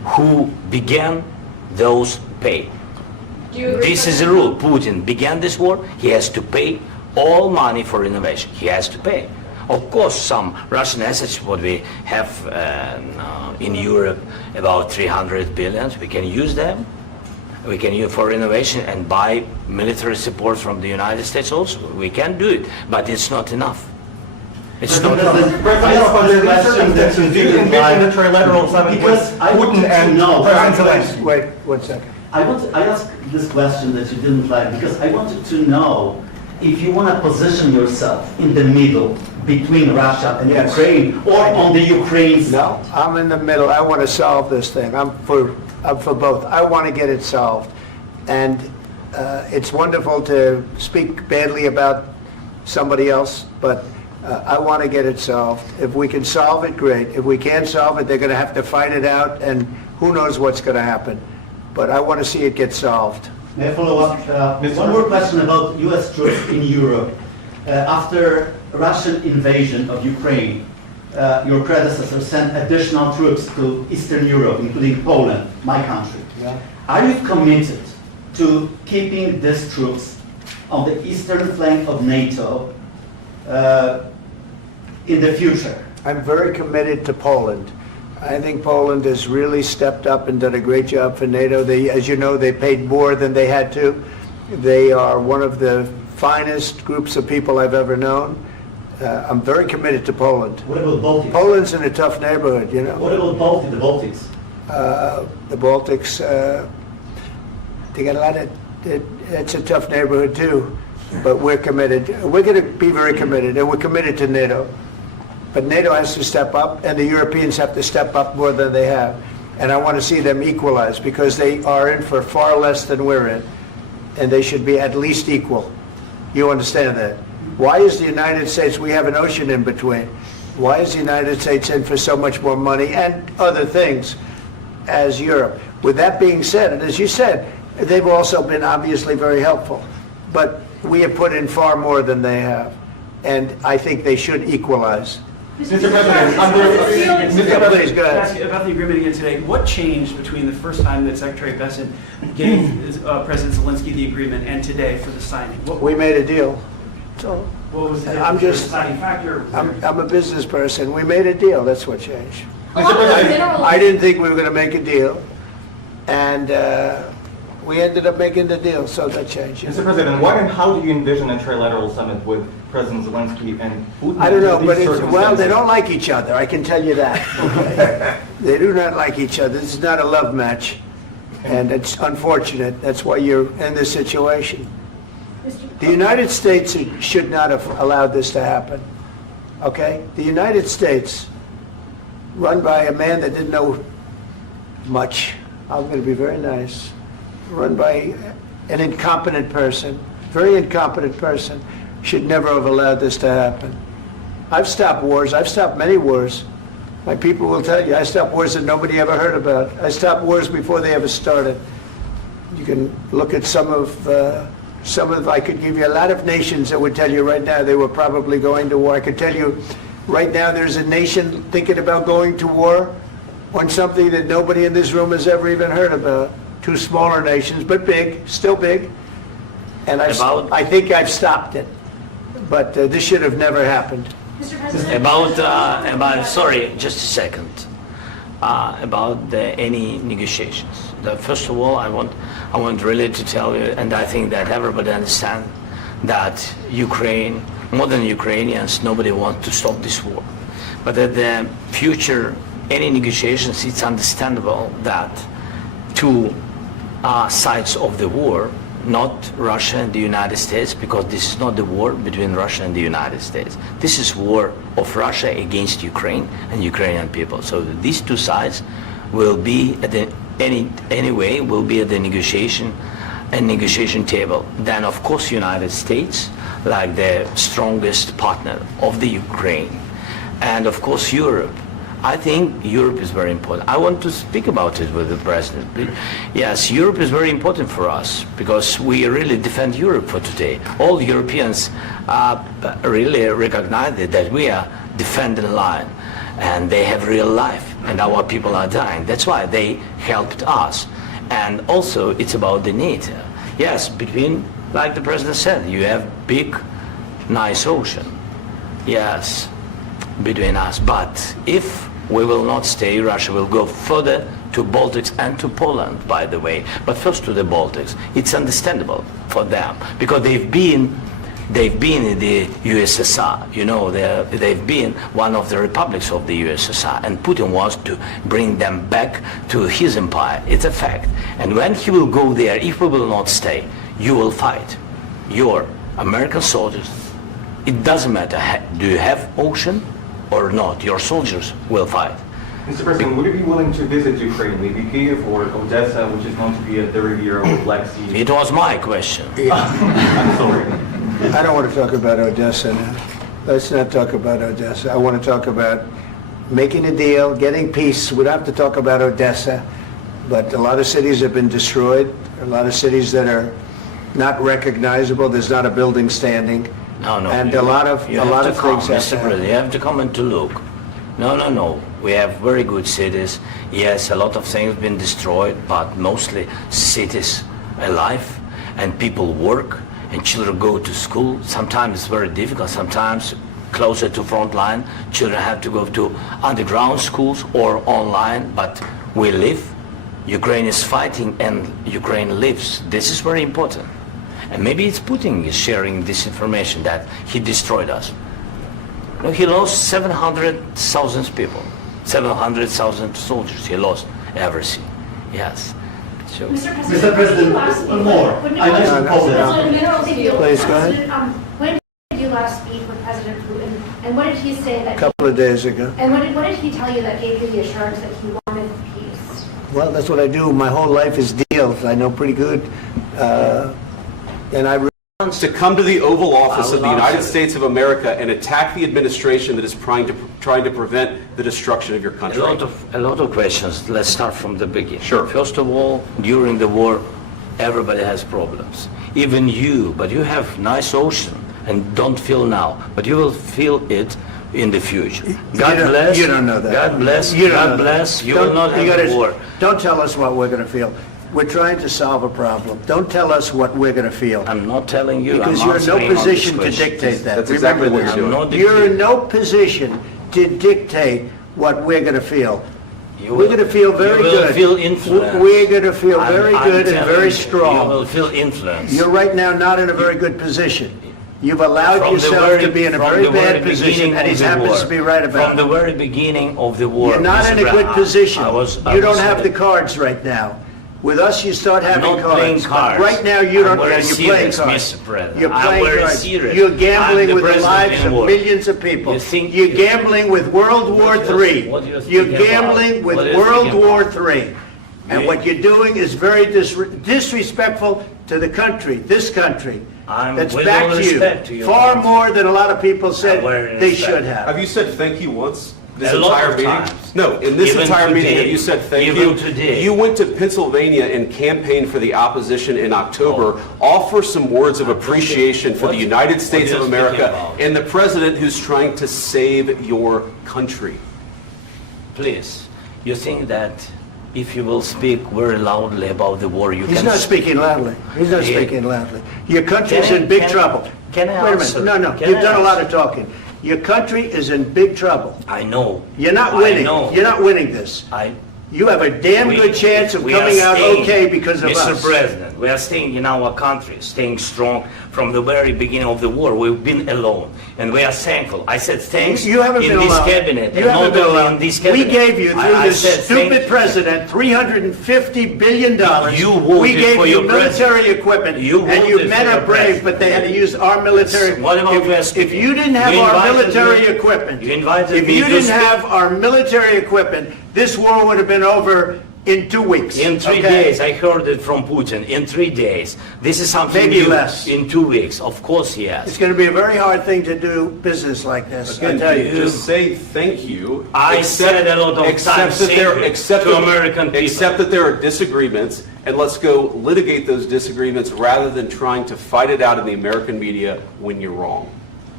who began those pay. Do you agree? This is the rule. Putin began this war. He has to pay all money for innovation. He has to pay. Of course, some Russian assets, what we have in Europe, about 300 billion, we can use them. We can use for innovation and buy military support from the United States also. We can do it, but it's not enough. It's not enough. Under these circumstances, do you envision a trilateral summit with Because I want Putin to and know- President Zelensky? Wait 1 second. I asked this question that you didn't like because I wanted to know if you want to position yourself in the middle between Russia and Yes. Ukraine or on the Ukraine's. No, I'm in the middle. I want to solve this thing. I'm for both. I want to get it solved. And it's wonderful to speak badly about somebody else, but I want to get it solved. If we can solve it, great. If we can't solve it, they're going to have to fight it out, and who knows what's going to happen. But I want to see it get solved. May I follow up? One more question about U.S. troops in Europe. After Russian invasion of Ukraine, your predecessor sent additional troops to Eastern Europe, including Poland, my country. Yeah. Are you committed to keeping these troops on the eastern flank of NATO in the future? I'm very committed to Poland. I think Poland has really stepped up and done a great job for NATO. They, as you know, they paid more than they had to. They are one of the finest groups of people I've ever known. I'm very committed to Poland. What about Baltics? Poland's in a tough neighborhood, you know. What about the Baltics? The Baltics, they got a lot of, it's a tough neighborhood too, but we're committed. We're going to be very committed, and we're committed to NATO. But NATO has to step up, and the Europeans have to step up more than they have. And I want to see them equalize, because they are in for far less than we're in, and they should be at least equal. You understand that? Why is the United States, we have an ocean in between, why is the United States in for so much more money and other things as Europe? With that being said, and as you said, they've also been obviously very helpful, but we have put in far more than they have, and I think they should equalize. Mr. President, Yeah, please, go Can I ask ahead. you about the agreement again today? What changed between the first time that Secretary Bessent gave President Zelensky the agreement and today for the signing? We made a deal. So What was the I'm just- deciding factor? I'm a business person. We made a deal. That's what changed. Mr. President, I didn't think we were going to make a deal, and we ended up making the deal, so that changed. Mr. President, what and how do you envision a trilateral summit with President Zelensky and Putin? I don't know, under but these well, they circumstances? don't like each other. I can tell you that. Okay? They do not like each other. This is not a love match, and it's unfortunate. That's why you're in this situation. The United States should not have allowed this to happen. Okay? The United States, run by a man that didn't know much. I'm going to be very nice. Run by an incompetent person, very incompetent person, should never have allowed this to happen. I've stopped wars. I've stopped many wars. My people will tell you, I stopped wars that nobody ever heard about. I stopped wars before they ever started. You can look at some of, I could give you a lot of nations that would tell you right now they were probably going to war. I could tell you right now there's a nation thinking about going to war on something that nobody in this room has ever even heard about. Two smaller nations, but big, still big. And I think I've stopped it. But this should have never happened. Mr. President? About sorry, just a second. About any negotiations. First of all, I want really to tell you, and I think that everybody understands that Ukraine, more than Ukrainians, nobody wants to stop this war. But at the future, any negotiations, it's understandable that two sides of the war, not Russia and the United States, because this is not the war between Russia and the United States. This is war of Russia against Ukraine and Ukrainian people. So these two sides will be at the anyway will be at the negotiation table. Then of course United States, like the strongest partner of the Ukraine, and of course Europe. I think Europe is very important. I want to speak about it with the President. Yes, Europe is very important for us because we really defend Europe for today. All Europeans really recognize that we are defending the line, and they have real life. and our people are dying. That's why they helped us. And also, it's about the NATO. Yes, between, like the president said, you have big, nice ocean. Yes, between us. But if we will not stay, Russia will go further to Baltics and to Poland, by the way. But first to the Baltics. It's understandable for them because they've been in the USSR. You know, they've been one of the republics of the USSR, and Putin wants to bring them back to his empire. It's a fact. And when he will go there, if we will not stay, you will fight. Your American soldiers, it doesn't matter, do you have ocean or not, your soldiers will fight. Mr. President, would you be willing to visit Ukraine, maybe Kiev or Odessa, which is known to be a dirty area with Black Sea? It was my question. I'm sorry. I don't want to talk about Odessa now. Let's not talk about Odessa. I want to talk about making a deal, getting peace. We don't have to talk about Odessa, but a lot of cities have been destroyed. A lot of cities that are not recognizable. There's not a building standing. No. And a lot of things have Mr. President, you have to come and to look. No. We have very good cities. Yes, a lot of things have been destroyed, but mostly cities alive, and people work, and children go to school. Sometimes it's very difficult. Sometimes closer to front line, children have to go to underground schools or online, but we live. Ukraine is fighting and Ukraine lives. This is very important. And maybe it's Putin is sharing this information that he destroyed us. No, he lost 700,000 people, 700,000 soldiers. He lost everything. Yes. So, Mr. President, one more. I mentioned Poland. Please, go ahead. When did you last speak with President Putin, and what did he say A that? couple of days ago. And what did he tell you that gave you the assurance that he wanted peace? Well, that's what I do. My whole life is deals. I know pretty good. And I to come to the Oval Office I of the will United answer. States of America and attack the administration that is trying to prevent the destruction of your country. a lot of questions. Let's start from the beginning. Sure. First of all, during the war, everybody has problems. Even you, but you have nice ocean and don't feel now, but you will feel it in the future. God bless. You don't know that. God bless. You don't God know that. bless. You will not have war. Don't tell us what we're going to feel. We're trying to solve a problem. Don't tell us what we're going to feel. I'm not telling you. Because I'm you're in no answering on position this to question. dictate that. That's exactly Remember what this. you're doing. I'm not You're in dictating. no position to dictate what we're going to feel. You We're will- going to feel very you will good. feel influenced. We're going to feel very I'm good and telling very you, strong. You will feel influence. You're right now not in a very good position. You've allowed From the yourself very- to be in a from very the very bad position, beginning and he of the happens war. to be right about From the it. very beginning of the war. You're not in a Mr. good Brown, position. I was You don't have the there. cards right now. With us, you start having I'm not playing cards. cards. But right now, you I'm don't. very You're playing serious, cards. Mr. President. You're I'm playing very cards. serious. You're I'm gambling the with the president lives in of war. millions of people. You think- You're gambling with World War What do you- III. what do you think You're about? gambling with What do you World think War about? III. And You- what you're doing is very disrespectful to the country, this country. I'm That's with back all to respect to you. your Far country. more than a lot of people said very they respect. should have. Have you said thank you once? This A lot entire of meeting? times. No, in this Even entire meeting, today. have you said thank Even you? today. You went to Pennsylvania and campaigned for the opposition in October. Offer some words of appreciation for the What- United what States are of you America speaking about? and the president who's trying to save your country. Please, you think that if you will speak very loudly about the war, you He's can... not speaking loudly. He's not Yeah. speaking loudly. Your country's Can I- in big can- trouble. can I Wait a answer? minute. No. Can You've I done a lot answer? of talking. Your country is in big trouble. I know. You're not I winning. know. You're not winning this. You have a damn We- good chance of we are coming out staying, okay because of Mr. us. President, we are staying in our country, staying strong from the very beginning of the war. We've been alone, and we are thankful. I said thanks You haven't in been this alone. cabinet. You and haven't not been only alone. in this We cabinet. gave you, through I this said stupid thank- president, $350 billion. You voted We gave for you your military president. equipment, You and you voted men for are your brave, president. but they had to use our military. What about West If you didn't have You our invited military me- equipment, you invited if me you to didn't speak- have our military equipment, this war would have been over in 2 weeks. In 3 okay? days, I heard it from Putin. In 3 days, this is something Maybe new. less. In 2 weeks, of course, It's yes. going to be a very hard thing to do business like this. I Again, tell you. just say thank you. I said a lot of except times that thank there- you except to that- American people. Except that there are disagreements, and let's go litigate those disagreements rather than trying to fight it out in the American media when you're wrong.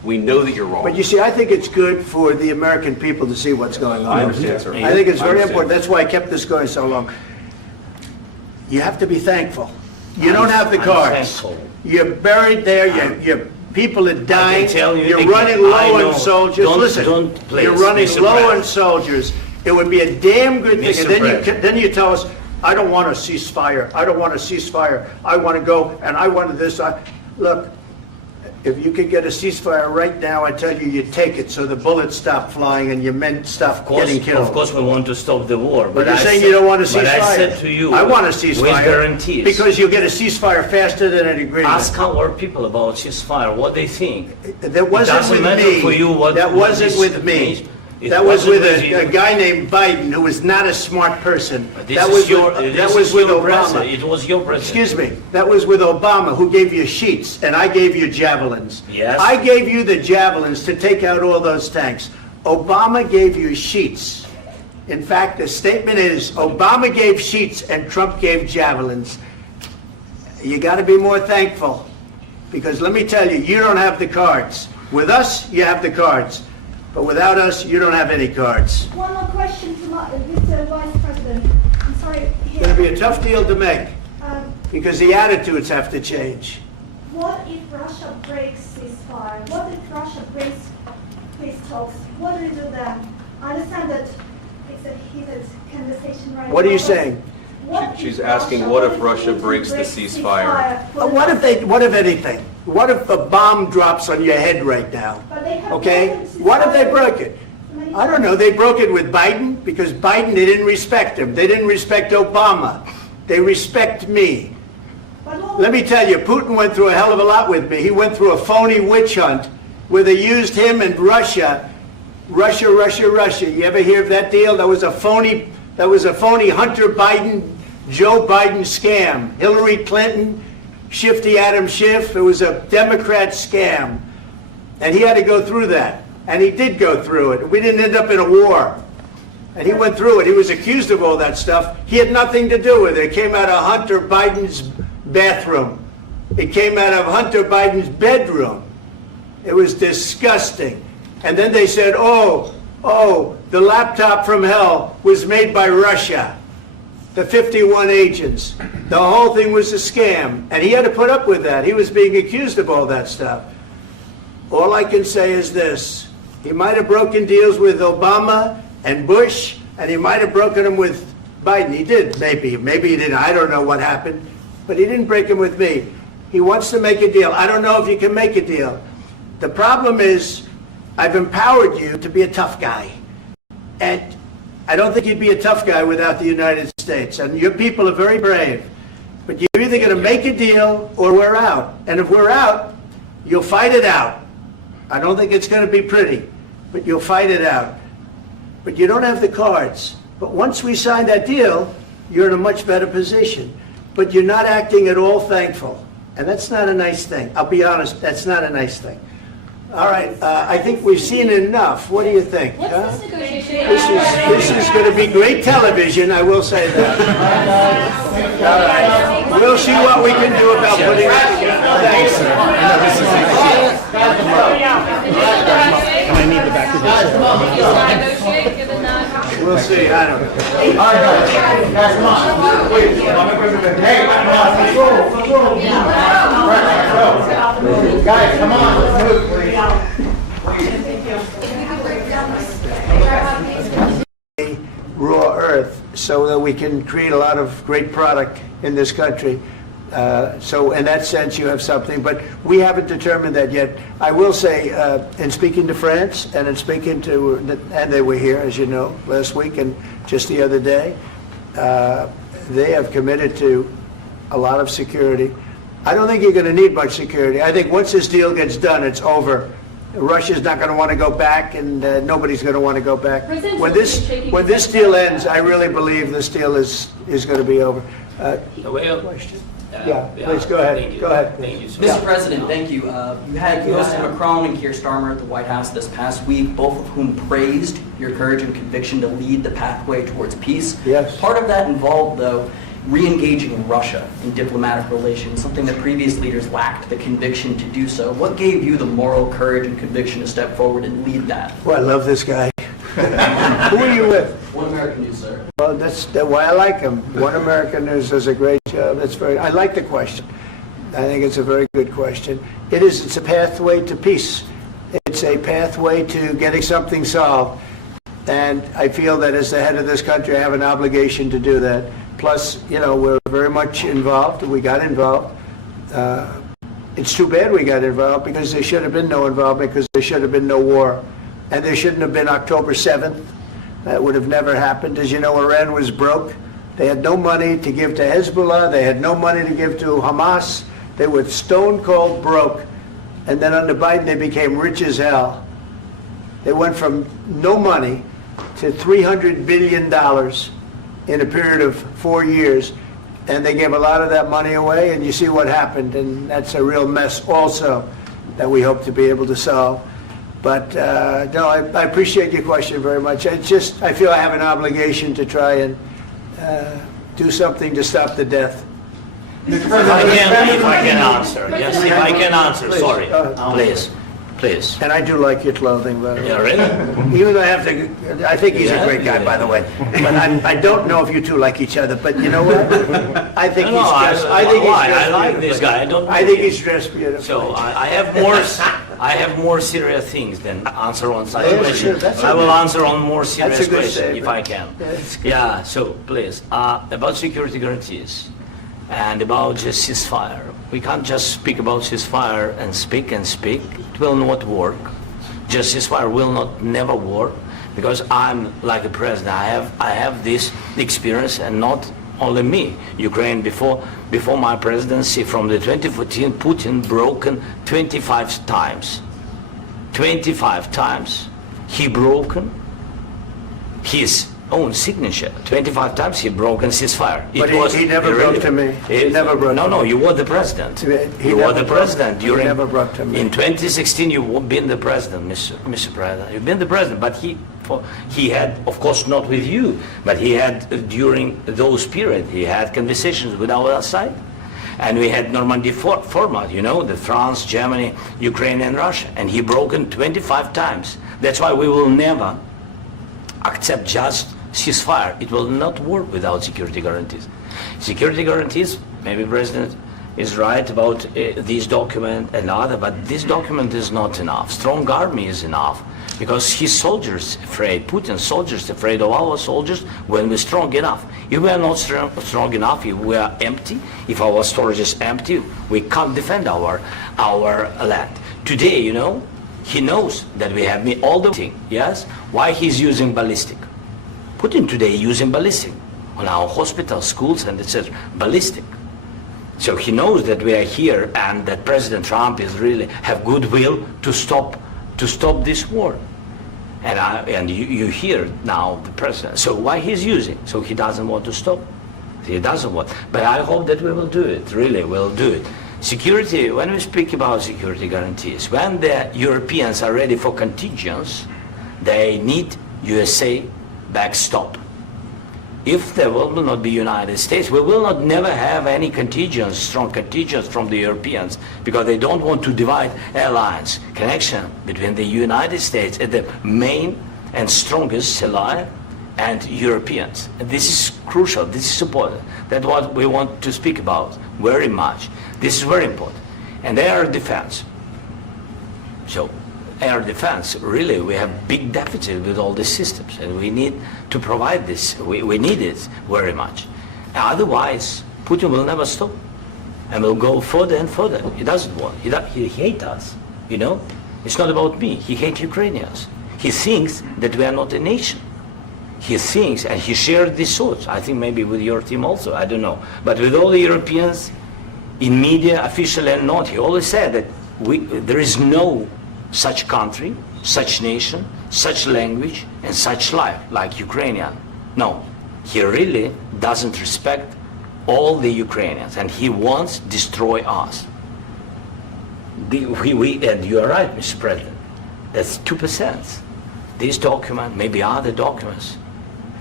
We know that you're wrong. But you see, I think it's good for the American people to see what's going on. I understand, sir. I think it's I very understand. important. That's why I kept this going so long. You have to be thankful. You don't have the I'm cards. thankful. You're buried there. Your people are dying. tell you You're again, running I low know. on soldiers. Don't- Listen, don't please, you're running Mr. low President. on soldiers. It would be a damn good thing. Mr. And then President. then you tell us, I don't want a ceasefire. I don't want a ceasefire. I want to go and I want this. Look, if you could get a ceasefire right now, I tell you, you take it so the bullets stop flying and your men stop getting killed. Of course, we want to stop the war. But you're I saying said- you don't want a ceasefire. But I said to you, I want a ceasefire. with guarantees. Because you'll get a ceasefire faster than an agreement. Ask our people about ceasefire, what they think. That wasn't doesn't with matter me. for you what- That what wasn't this with me. means. It That was wasn't with with you. a guy named Biden, who was not a smart person. This That is was your, with, this that was is with your Obama. president. It was your president. Excuse me. That was with Obama, who gave you sheets, and I gave you javelins. Yes. I gave you the javelins to take out all those tanks. Obama gave you sheets. In fact, the statement is, Obama gave sheets and Trump gave javelins. You got to be more thankful, because let me tell you, you don't have the cards. With us, you have the cards. But without us, you don't have any cards. One more question to Mr. Vice President. I'm sorry. It's going to be a tough deal to make, Um, because the attitudes have to change. What if Russia breaks ceasefire? What if Russia breaks peace talks? What do you do then? I understand that it's a heated conversation right now. What are you but saying? what She's if asking, what if Russia Putin breaks the ceasefire? What if anything? What if a bomb drops on your head right now? But they have Okay? broken ceasefire What if they broke it? many I don't know. They broke it with Biden, because Biden, they didn't respect him. They didn't respect Obama. They respect me. But what- Let me tell you, Putin went through a hell of a lot with me. He went through a phony witch hunt where they used him and Russia. Russia. You ever hear of that deal? That was a phony Hunter Biden, Joe Biden scam. Hillary Clinton, Shifty Adam Schiff. It was a Democrat scam. And he had to go through that. And he did go through it. We didn't end up in a war. And he went through it. He was accused of all that stuff. He had nothing to do with it. It came out of Hunter Biden's bathroom. It came out of Hunter Biden's bedroom. It was disgusting. And then they said, oh, the laptop from hell was made by Russia. The 51 agents. The whole thing was a scam. And he had to put up with that. He was being accused of all that stuff. All I can say is this. He might have broken deals with Obama and Bush, and he might have broken them with Biden. He did, maybe. Maybe he didn't. I don't know what happened. But he didn't break them with me. He wants to make a deal. I don't know if you can make a deal. The problem is, I've empowered you to be a tough guy. And I don't think you'd be a tough guy without the United States. And your people are very brave. But you're either going to make a deal or we're out. And if we're out, you'll fight it out. I don't think it's going to be pretty, but you'll fight it out. But you don't have the cards. But once we sign that deal, you're in a much better position. But you're not acting at all thankful. And that's not a nice thing. I'll be honest, that's not a nice thing. All right, I think we've seen enough. What do you think? What's huh? this negotiation? This is going to be great television, I will say that. All right. We'll see what we can do about putting it together. Thanks. And I need the back of this. Negotiate, given that. We'll see, I don't know. All right, guys, come on. Wait, Mr. President. Hey, come on, let's roll. Right, guys, come on, let's move, please. Raw earth so that we can create a lot of great product in this country. So in that sense, you have something, but we haven't determined that yet. I will say, in speaking to France and in speaking to, and they were here, as you know, last week and just the other day, they have committed to a lot of security. I don't think you're going to need much security. I think once this deal gets done, it's over. Russia's not going to want to go back, and nobody's going to want to go back. President When Zelensky this deal ends, I really believe this deal is going to be over. Well, Question? Yeah, please, go ahead. Thank you. Go ahead. Thank you, sir. Mr. President, thank you. You had Mr. Macron and Keir Starmer at the White House this past week, both of whom praised your courage and conviction to lead the pathway towards peace. Yes. Part of that involved, though, re-engaging Russia in diplomatic relations, something that previous leaders lacked the conviction to do so. What gave you the moral courage and conviction to step forward and lead that? Well, I love this guy. Who are you with? One American News, sir. Well, that's why I like him. One American News does a great job. I like the question. I think it's a very good question. It's a pathway to peace. It's a pathway to getting something solved. And I feel that as the head of this country, I have an obligation to do that. Plus, we're very much involved. We got involved. It's too bad we got involved because there should have been no involvement because there should have been no war. And there shouldn't have been October 7th. That would have never happened. As you know, Iran was broke. They had no money to give to Hezbollah. They had no money to give to Hamas. They were stone cold broke. And then under Biden, they became rich as hell. They went from no money to $300 billion in a period of 4 years. And they gave a lot of that money away, and you see what happened. And that's a real mess also that we hope to be able to solve. But no, I appreciate your question very much. I feel I have an obligation to try and do something to stop the death. If I can answer, yes, if I can answer, Please. sorry, Please. please. And I do like your clothing, by the way. Yeah, really? Even though I think he's a great guy, by the way. But I don't know if you two like each other. But you know what? I think he's dressed. I like this guy. I think he's dressed beautiful. So I have more serious things than answer on such Yeah, questions. sure, that's I will okay. answer on more serious That's a good questions if statement. I can. That's good. Yeah. So please, about security guarantees and about just ceasefire. We can't just speak about ceasefire and speak and speak. It will not work. Just ceasefire will never work because I'm like a president. I have this experience, and not only me. Ukraine before my presidency, from the 2014, Putin broken 25 times. 25 times he broken his own signature. 25 times he broken ceasefire. But he never broke to me. He never broke to me. No, you were the president. He You were never the broke- president he during. never broke to me. In 2016, you've been the president, Mr. President. You've been the president, but he had, of course, not with you, but he had during those period. He had conversations with our side, and we had Normandy format. The France, Germany, Ukraine, and Russia, and he broken 25 times. That's why we will never accept just ceasefire. It will not work without security guarantees. Security guarantees, maybe President is right about this document and other, but this document is not enough. Strong army is enough because his soldiers afraid, Putin's soldiers afraid of our soldiers when we're strong enough. If we are not strong enough, if we are empty, if our storage is empty, we can't defend our land. Today, he knows that we have all the thing, yes? Why he's using ballistic? Putin today using ballistic on our hospitals, schools, and etc. Ballistic. So he knows that we are here and that President Trump is really have goodwill to stop this war. And you hear now the president. So why he's using? So he doesn't want to stop. He doesn't want. But I hope that we will do it. Really, we'll do it. Security. When we speak about security guarantees, when the Europeans are ready for contingents, they need USA backstop. If there will not be United States, we will not never have any contingents, strong contingents from the Europeans, because they don't want to divide alliance connection between the United States and the main and strongest ally and Europeans. And this is crucial. This is important. That's what we want to speak about very much. This is very important. And air defense. So air defense, really, we have big deficit with all these systems, and we need to provide this. We need it very much. Otherwise, Putin will never stop, and will go further and further. He doesn't want. He hates us. It's not about me. He hates Ukrainians. He thinks that we are not a nation. He thinks, and he shared these thoughts. I think maybe with your team also. I don't know, but with all the Europeans, in media, official and not, he always said that there is no such country, such nation, such language, and such life like Ukrainian. No, he really doesn't respect all the Ukrainians, and he wants to destroy us. And you are right, Mr. President. That's 2%. This document, maybe other documents,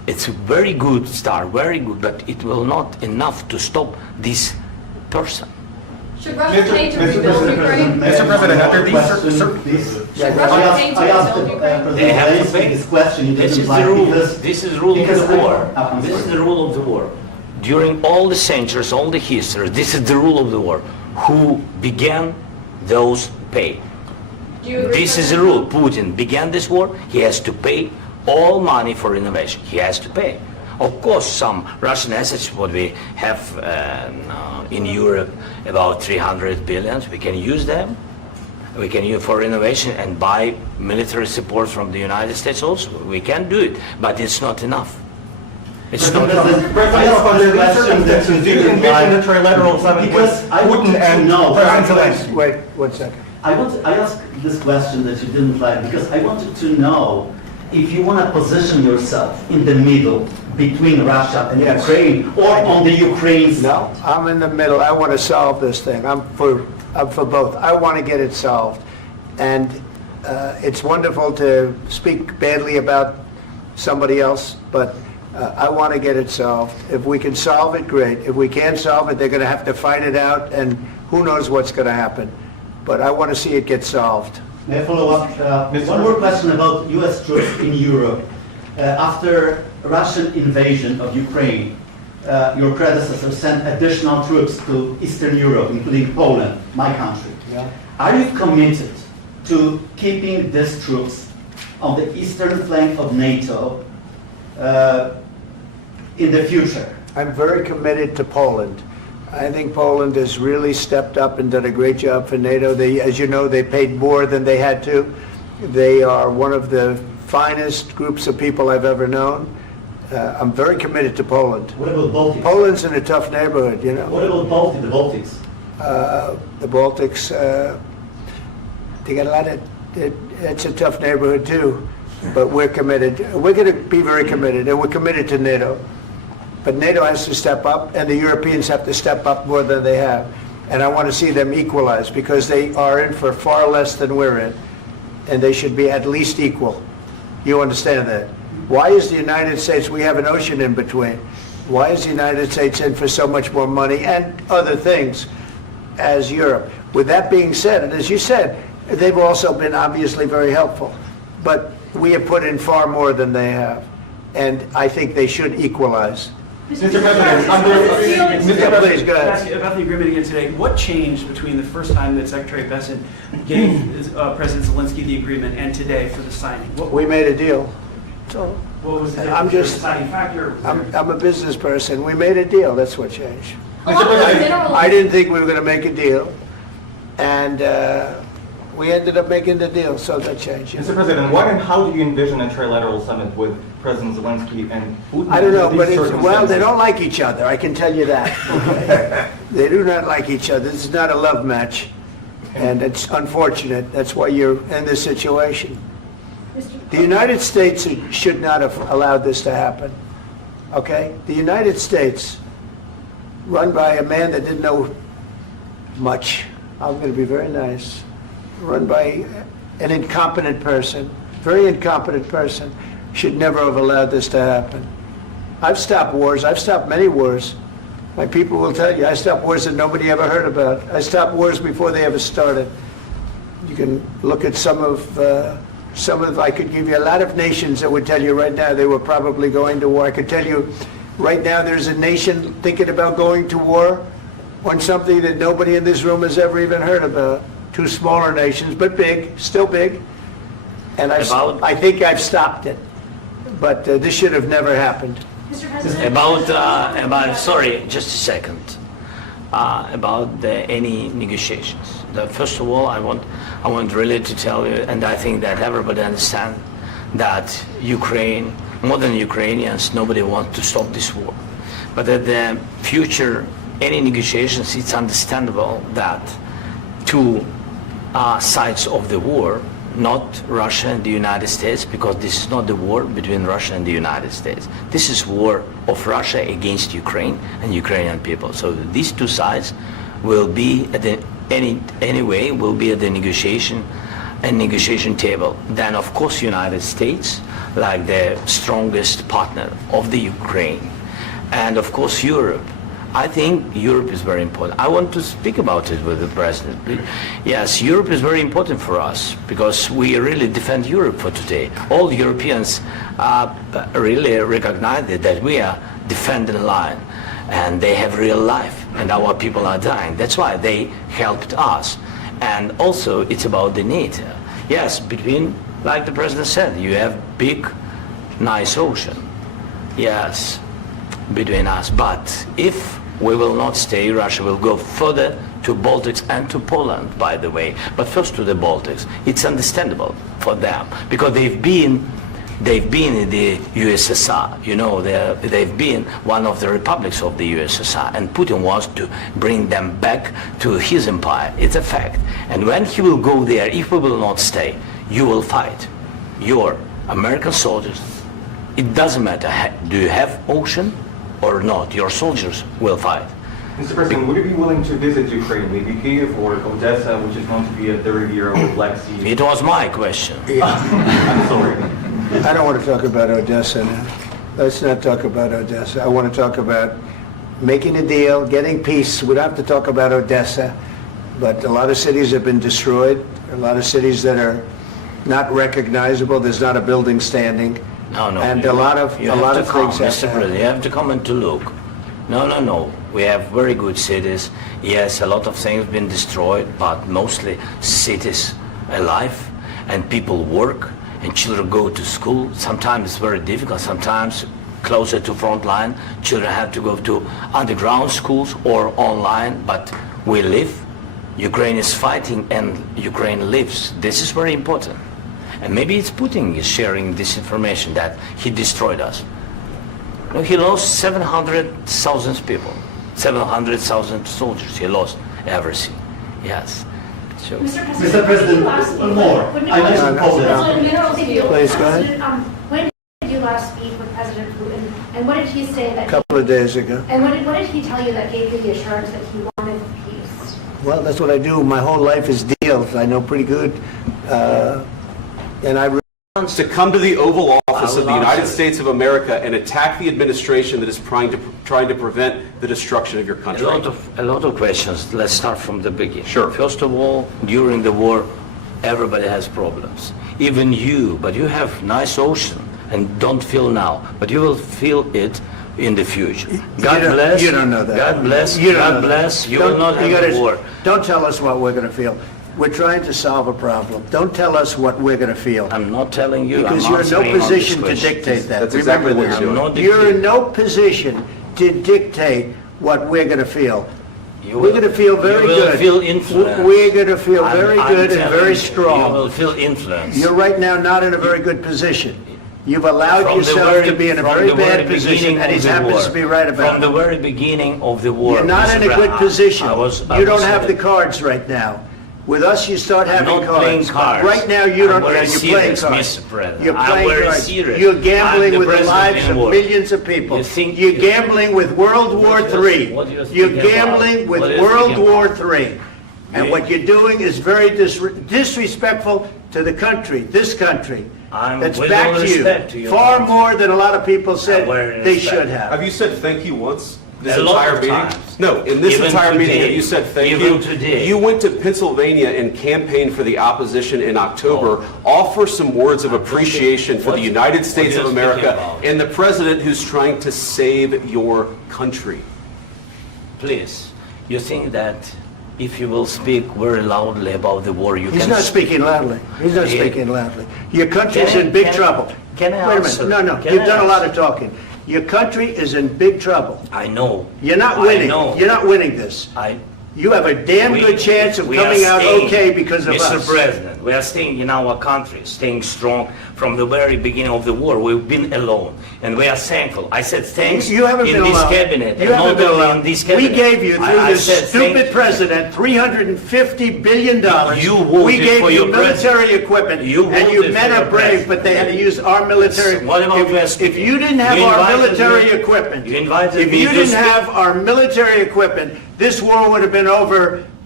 It's a very good start, very good, but it will not enough to stop this person. Should Russia need to rebuild Ukraine? Mr. President, after these Should Russia need to I asked rebuild Ukraine? They have to President pay. Zelensky this question. You This didn't is the like rule. because This is the rule of because the I- war. I'm This is sorry. the rule of the war. During all the centuries, all the history, this is the rule of the war. Who began, those pay. Do you agree This with is the that? rule. Putin began this war. He has to pay all money for innovation. He has to pay. Of course, some Russian assets, what we have in Europe, about 300 billion, we can use them. We can use for innovation and buy military support from the United States also. We can do it, but it's not enough. It's not enough. President, under these circumstances, do you envision a trilateral summit with Because I want Putin to and know- President Zelensky? Wait 1 second. I asked this question that you didn't like because I wanted to know if you want to position yourself in the middle between Russia and Yes. Ukraine or on the Ukraine's No, I'm in the middle. I want to solve this thing. I'm for both. I want to get it solved. And it's wonderful to speak badly about somebody else, but I want to get it solved. If we can solve it, great. If we can't solve it, they're going to have to fight it out, and who knows what's going to happen. But I want to see it get solved. May I follow up? One more question about U.S. troops in Europe. After Russian invasion of Ukraine, your predecessor sent additional troops to Eastern Europe, including Poland, my country. Yeah. Are you committed to keeping these troops on the eastern flank of NATO in the future? I'm very committed to Poland. I think Poland has really stepped up and done a great job for NATO. They, as you know, they paid more than they had to. They are one of the finest groups of people I've ever known. I'm very committed to Poland. What about Baltics? Poland's in a tough neighborhood, you know. What about the Baltics? The Baltics, they got a lot of, it's a tough neighborhood too, but we're committed. We're going to be very committed, and we're committed to NATO. But NATO has to step up, and the Europeans have to step up more than they have. And I want to see them equalize, because they are in for far less than we're in, and they should be at least equal. You understand that? Why is the United States, we have an ocean in between, why is the United States in for so much more money and other things as Europe? With that being said, and as you said, they've also been obviously very helpful, but we have put in far more than they have, and I think they should equalize. Mr. President, Yeah, please, go Can I ahead. ask you about the agreement again today? What changed between the first time that Secretary Bessent gave President Zelensky the agreement and today for the signing? We made a deal. So What was the I'm just- deciding factor? I'm a business person. We made a deal. That's what changed. Along with mineral- I didn't think we were going to make a deal, and we ended up making the deal, so that changed. Mr. President, what and how do you envision a trilateral summit with President Zelensky and Putin? I don't know, under but these well, they circumstances? don't like each other, I can tell you that. Okay? They do not like each other. This is not a love match, and it's unfortunate. That's why you're in this situation. The United States should not have allowed this to happen, okay? The United States, run by a man that didn't know much, I'm going to be very nice, run by an incompetent person, very incompetent person, should never have allowed this to happen. I've stopped wars. I've stopped many wars. My people will tell you, I stopped wars that nobody ever heard about. I stopped wars before they ever started. You can look at some of, I could give you a lot of nations that would tell you right now they were probably going to war. I could tell you right now there's a nation thinking about going to war on something that nobody in this room has ever even heard about. Two smaller nations, but big, still big. And I think I've stopped it. But this should have never happened. Mr. President? About sorry, just a second. About any negotiations. First of all, I want really to tell you, and I think that everybody understands that Ukraine, more than Ukrainians, nobody wants to stop this war. But at the future, any negotiations, it's understandable that two sides of the war, not Russia and the United States, because this is not the war between Russia and the United States. This is war of Russia against Ukraine and Ukrainian people. So these two sides will be at the, anyway will be at the negotiation a negotiation table, then of course United States, like the strongest partner of the Ukraine, and of course Europe. I think Europe is very important. I want to speak about it with the president. Yes, Europe is very important for us because we really defend Europe for today. All Europeans really recognize that we are defending the line, and they have real life, and our people are dying. That's why they helped us. And also, it's about the NATO. Yes, between, like the president said, you have big, nice ocean. Yes, between us. But if we will not stay, Russia will go further to Baltics and to Poland, by the way. But first to the Baltics. It's understandable for them because they've been in the USSR. You know, they've been one of the republics of the USSR, and Putin wants to bring them back to his empire. It's a fact. And when he will go there, if we will not stay, you will fight. Your American soldiers, it doesn't matter, do you have ocean or not, your soldiers will fight. Mr. President, would you be willing to visit Ukraine, maybe Kiev or Odessa, which is known to be a third year of Black Sea? It was my question. I'm sorry. I don't want to talk about Odessa now. Let's not talk about Odessa. I want to talk about making a deal, getting peace. We don't have to talk about Odessa, but a lot of cities have been destroyed. A lot of cities that are not recognizable. There's not a building standing. No. And a lot of things have Mr. happened. President, you have to come and to look. No. We have very good cities. Yes, a lot of things have been destroyed, but mostly cities alive, and people work, and children go to school. Sometimes it's very difficult. Sometimes closer to front line, children have to go to underground schools or online, but we live. Ukraine is fighting and Ukraine lives. This is very important. And maybe it's Putin is sharing this information that he destroyed us. No, he lost 700,000 people, 700,000 soldiers. He lost everything. Yes. So, Mr. President, one more. I mentioned Poland. Please, go ahead. When did you last speak with President Putin, and what did he say that? A couple of days ago. And what did he tell you that gave you the assurance that he wanted peace? Well, that's what I do. My whole life is deals. I know pretty good. And I To come to the Oval Office of the will United answer. States of America and attack the administration that is trying to prevent the destruction of your country. a lot of questions. Let's start from the beginning. Sure. First of all, during the war, everybody has problems. Even you, but you have nice ocean and don't feel now, but you will feel it in the future. God bless. You don't know that. God bless. You don't God know that. bless. You will not have a war. Don't tell us what we're going to feel. We're trying to solve a problem. Don't tell us what we're going to feel. I'm not telling you. Because I'm you're in no answering on this position to question. dictate that. That's exactly Remember what this. you're doing. You're in no position to dictate what we're going to feel. You We're will- going to feel very you will good. feel influence. We're going to feel I'm- very I'm good and telling very you, strong. You will feel influence. You're right now not in a very good position. You've allowed From the yourself to be in a from very the bad very position, beginning and he of the happens war. to be right about From the it. very beginning of the war. You're not Mr. in a good Brown, position. I You don't was have the saying- cards right now. With us, you start having not playing cards. cards. Right now, you I'm don't. very You're playing serious, cards. Mr. President. You're I'm playing very cards. serious. You're I'm gambling the with the president lives in of war. millions of people. You think- You're gambling with World War III. what do you You're think about? gambling with What do you World think War about? III. And Yeah. what you're doing is very disrespectful to the country, this country. I'm That's with back all to respect to you. your Far country. more than a lot of people said very they respect. should have. Have you said thank you once? This A lot entire of meeting? times. No, in this Even entire meeting, today. have you said thank Even you? today. You went to Pennsylvania and campaigned for the opposition in October. Offer some words of appreciation for the United States what of are you speaking America about? and the president who's trying to save your country. Please, you think that if you will speak very loudly about the war, you He's can... not speaking loudly. He's not Yeah. speaking loudly. Your country's Can I- in big can I- trouble. can I Wait a answer? minute. No. Can You've I done a lot answer? of talking. Your country is in big trouble. I know. You're not I winning. know. You're not winning this. You have a damn good chance of we are coming out staying, okay because of Mr. us. President, we are staying in our country, staying strong from the very beginning of the war. We've been alone, and we are thankful. I said thanks You haven't in been this alone. cabinet, You and haven't not been only alone. in this cabinet. We gave you, through I this said stupid thank- president, $350 billion. You voted We gave for you your military president. equipment, You and you voted men for are your brave, president. but they had to use our military. What about West? If you didn't have You our invited military me- equipment, you invited if me you to didn't speak- have our military equipment, this war would have been over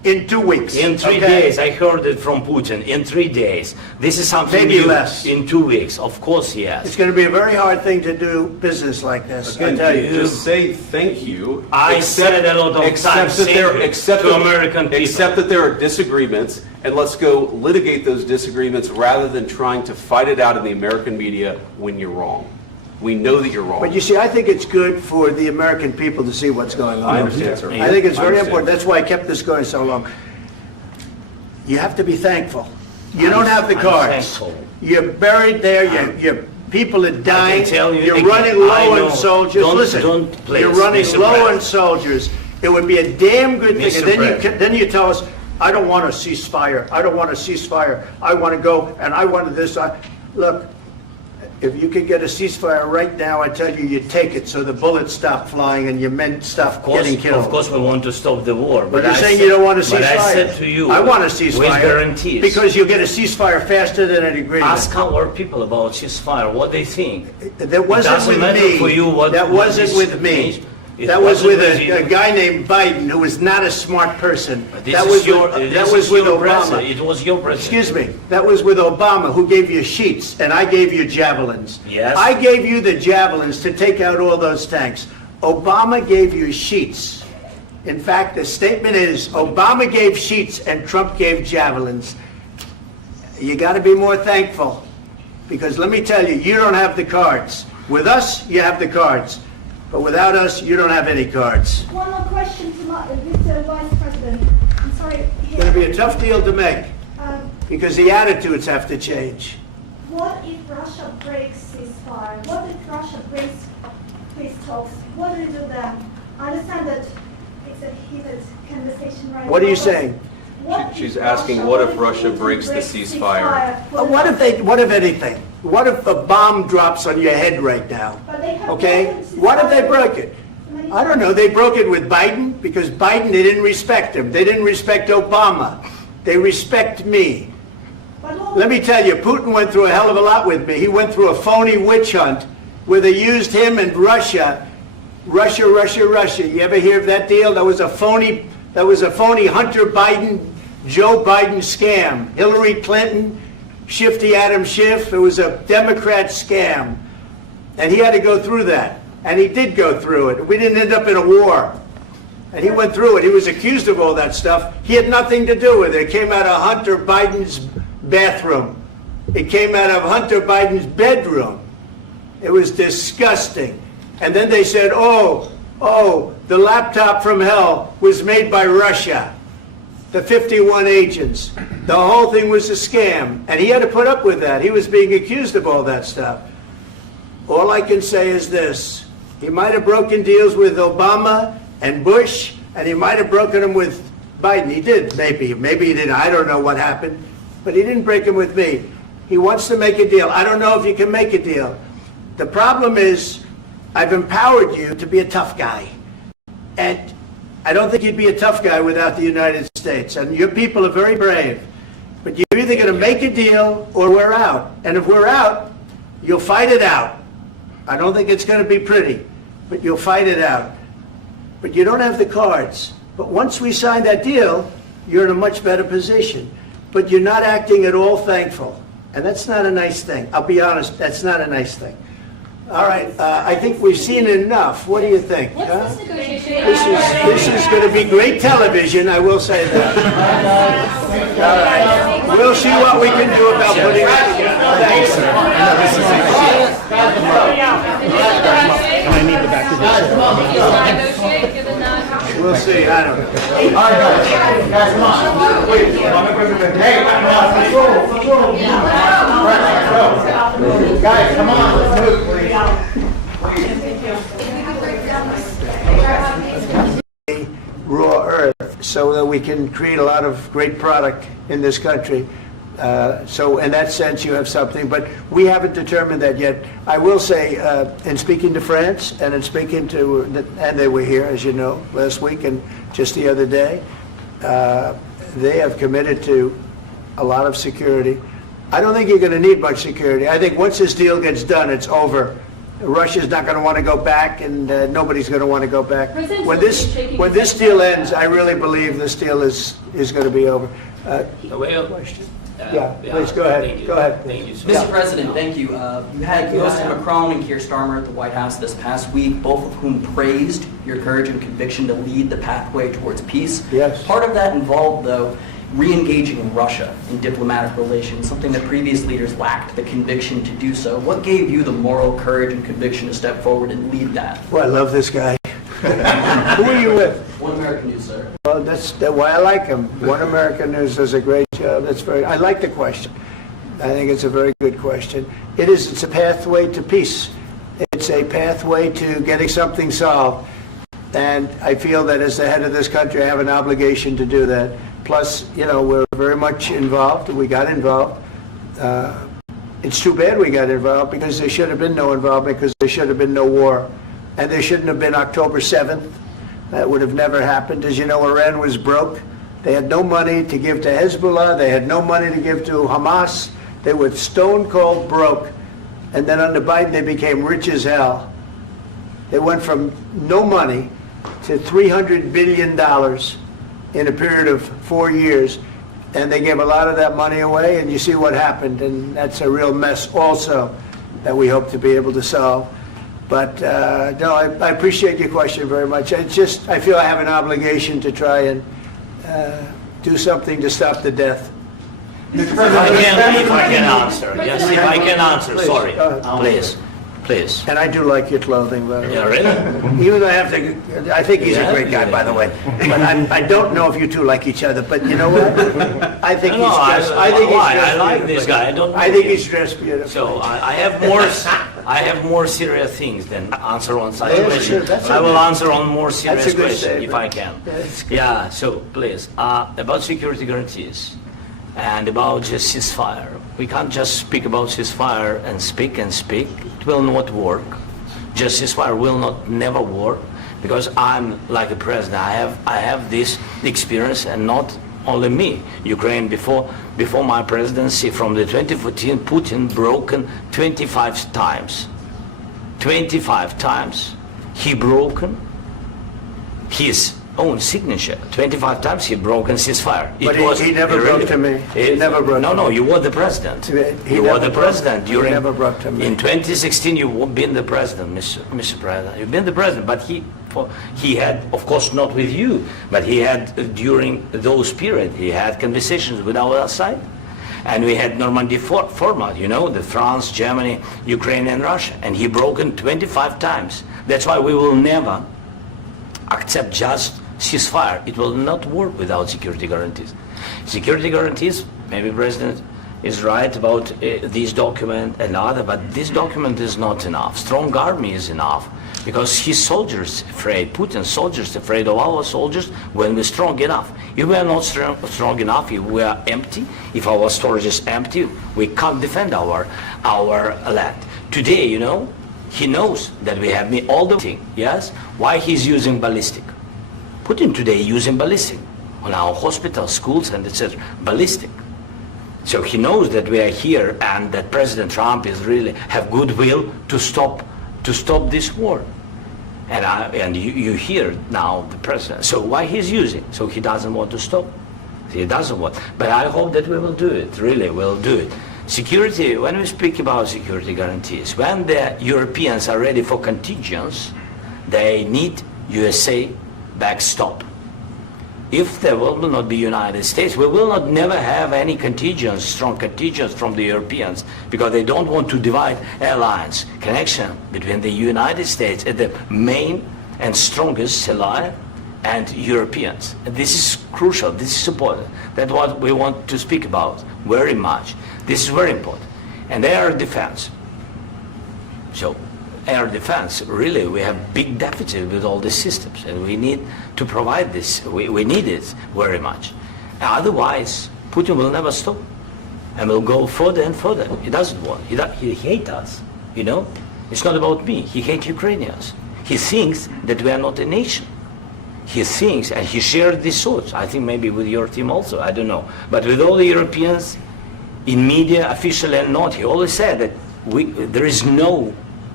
in 2 weeks. In 3 okay? days, I heard it from Putin. In 3 days, this is something Maybe new. less. In 2 weeks, of course, It's yes. going to be a very hard thing to do business like this. I Again, tell you. just say thank you. I said a lot of times, that there, thank you except to that- American people. Except that there are disagreements, and let's go litigate those disagreements rather than trying to fight it out in the American media when you're wrong. We know that you're wrong. But you see, I think it's good for the American people to see what's going on. I understand, sir. I think it's I very understand. important. That's why I kept this going so long. You have to be thankful. You don't have the I'm cards. thankful. You're buried there. Your people are dying. tell you You're again, running I low know. on soldiers. Don't- Listen, don't please, you're running Mr. low on President. soldiers. It would be a damn good thing. Mr. And then President. then you tell us, I don't want a ceasefire. I don't want a ceasefire. I want to go and I wanted this. Look, if you could get a ceasefire right now, I tell you, you take it so the bullets stop flying and your men stop getting killed. Of course, we want to stop the war. But you're I saying said- you don't want a ceasefire. But I said to you, I want a with ceasefire. guarantees. Because you'll get a ceasefire faster than an agreement. Ask our people about ceasefire, what they think. That wasn't doesn't with matter me. for you what- That what wasn't this with me. means. It That was wasn't with with you. a guy named Biden, who was not a smart person. This That is was your, with, this that was is with your Obama. president. It was your president. Excuse me. That was with Obama, who gave you sheets, and I gave you javelins. Yes. I gave you the javelins to take out all those tanks. Obama gave you sheets. In fact, the statement is, Obama gave sheets and Trump gave javelins. You got to be more thankful, because let me tell you, you don't have the cards. With us, you have the cards. But without us, you don't have any cards. One more question to Mr. Vice President. I'm sorry. It's going to be a tough deal to make, because the attitudes have to change. What if Russia breaks ceasefire? What if Russia breaks peace talks? What do you do then? I understand that it's a heated conversation right now. What are you but saying? what if She's asking, what if Russia breaks the ceasefire? What if anything? What if a bomb drops on your head right now? But they have Okay? broken What if they ceasefire broke it? many I don't know. They broke it with Biden, because Biden, they didn't respect him. They didn't respect Obama. They respect me. But all- Let me tell you, Putin went through a hell of a lot with me. He went through a phony witch hunt where they used him and Russia. Russia. You ever hear of that deal? That was a phony Hunter Biden, Joe Biden scam. Hillary Clinton, Shifty Adam Schiff. It was a Democrat scam. And he had to go through that. And he did go through it. We didn't end up in a war. And he went through it. He was accused of all that stuff. He had nothing to do with it. It came out of Hunter Biden's bathroom. It came out of Hunter Biden's bedroom. It was disgusting. And then they said, oh, the laptop from hell was made by Russia. The 51 agents. The whole thing was a scam. And he had to put up with that. He was being accused of all that stuff. All I can say is this. He might have broken deals with Obama and Bush, and he might have broken them with Biden. He did, maybe. Maybe he didn't. I don't know what happened. But he didn't break them with me. He wants to make a deal. I don't know if you can make a deal. The problem is, I've empowered you to be a tough guy. And I don't think you'd be a tough guy without the United States. And your people are very brave. But you're either going to make a deal or we're out. And if we're out, you'll fight it out. I don't think it's going to be pretty, but you'll fight it out. But you don't have the cards. But once we sign that deal, you're in a much better position. But you're not acting at all thankful. And that's not a nice thing. I'll be honest, that's not a nice thing. All right, I think we've seen enough. What do you think? What's huh? this negotiation? This is going to be great television, I will say that. All right. We'll see what we can do about putting it together. Thanks, sir. And I need the back of this. Negotiate, give a nod. We'll see, I don't know. All right, guys, come on. Wait, Mr. President. Hey, control. Guys, come on, let's move, please. Raw earth so that we can create a lot of great product in this country. So in that sense, you have something, but we haven't determined that yet. I will say, in speaking to France and in speaking to, and they were here, as you know, last week and just the other day, they have committed to a lot of security. I don't think you're going to need much security. I think once this deal gets done, it's over. Russia's not going to want to go back, and nobody's going to want to go back. President When Zelensky is shaking when his this head deal no. ends, I really believe this deal is going to be over. Well, Yeah, please, go ahead. Thank you. Go ahead. Thank you, sir. Mr. President, thank you. You hosted Macron and Keir Starmer at the White House this past week, both of whom praised your courage and conviction to lead the pathway towards peace. Yes. Part of that involved, though, re-engaging Russia in diplomatic relations, something that previous leaders lacked the conviction to do so. What gave you the moral courage and conviction to step forward and lead that? Well, I love this guy. Who are you with? One American News, sir. Well, that's why I like him. One American News does a great job. I like the question. I think it's a very good question. It's a pathway to peace. It's a pathway to getting something solved. And I feel that as the head of this country, I have an obligation to do that. Plus, we're very much involved. We got involved. It's too bad we got involved because there should have been no involvement because there should have been no war. And there shouldn't have been October 7th. That would have never happened. As you know, Iran was broke. They had no money to give to Hezbollah. They had no money to give to Hamas. They were stone cold broke. And then under Biden, they became rich as hell. They went from no money to $300 billion in a period of 4 years. And they gave a lot of that money away, and you see what happened. And that's a real mess also that we hope to be able to solve. But no, I appreciate your question very much. I feel I have an obligation to try and do something to stop the death. If I can answer, yes, if I can answer, Please, sorry, go ahead. please. And I do like your clothing, by the way. Yeah, really? Even though I think he's a great guy, by the way. But I don't know if you two like each other. But you know what? I think he's dressed. I like this guy. I think he's dressed beautiful. So I have more serious things than answer on such Yeah, question. sure, that's I will okay. answer on more serious That's a good question statement. if I can. Yeah, that's good. Yeah. So please, about security guarantees and about just ceasefire. We can't just speak about ceasefire and speak and speak. It will not work. Just ceasefire will never work because I'm like a president. I have this experience, and not only me. Ukraine before my presidency, from the 2014, Putin broken 25 times. 25 times he broken his own signature. 25 times he broken ceasefire. But he never broke to me. He never broke to me. No, you were the president. You were the president during. He never broke to me. In 2016, you've been the president, Mr. President. You've been the president, but he had, of course, not with you, but he had during those period. He had conversations with our side, and we had Normandy format. The France, Germany, Ukraine, and Russia, and he broken 25 times. That's why we will never accept just ceasefire. It will not work without security guarantees. Security guarantees, maybe President is right about this document and other, but this document is not enough. Strong army is enough because his soldiers afraid, Putin's soldiers afraid of our soldiers when we're strong enough. If we are not strong enough, if we are empty, if our storage is empty, we can't defend our land. Today, he knows that we have all the thing, yes? Why he's using ballistic? Putin today using ballistic on our hospitals, schools, and etc. Ballistic. So he knows that we are here and that President Trump is really have goodwill to stop this war. And you hear now the president. So why he's using? So he doesn't want to stop. He doesn't want. But I hope that we will do it. Really, we'll do it. Security. When we speak about security guarantees, when the Europeans are ready for contingents, they need USA backstop. If there will not be United States, we will not never have any contingents, strong contingents from the Europeans, because they don't want to divide alliance connection between the United States and the main and strongest ally and Europeans. And this is crucial, this is important. That's what we want to speak about very much. This is very important. And air defense. So air defense, really, we have big deficit with all these systems, and we need to provide this. We need it very much. Otherwise, Putin will never stop, and will go further and further. He doesn't want. He hates us. It's not about me. He hates Ukrainians. He thinks that we are not a nation. He thinks, and he shared these thoughts. I think maybe with your team also. I don't know, but with all the Europeans, in media, officially and not, he always said that there is no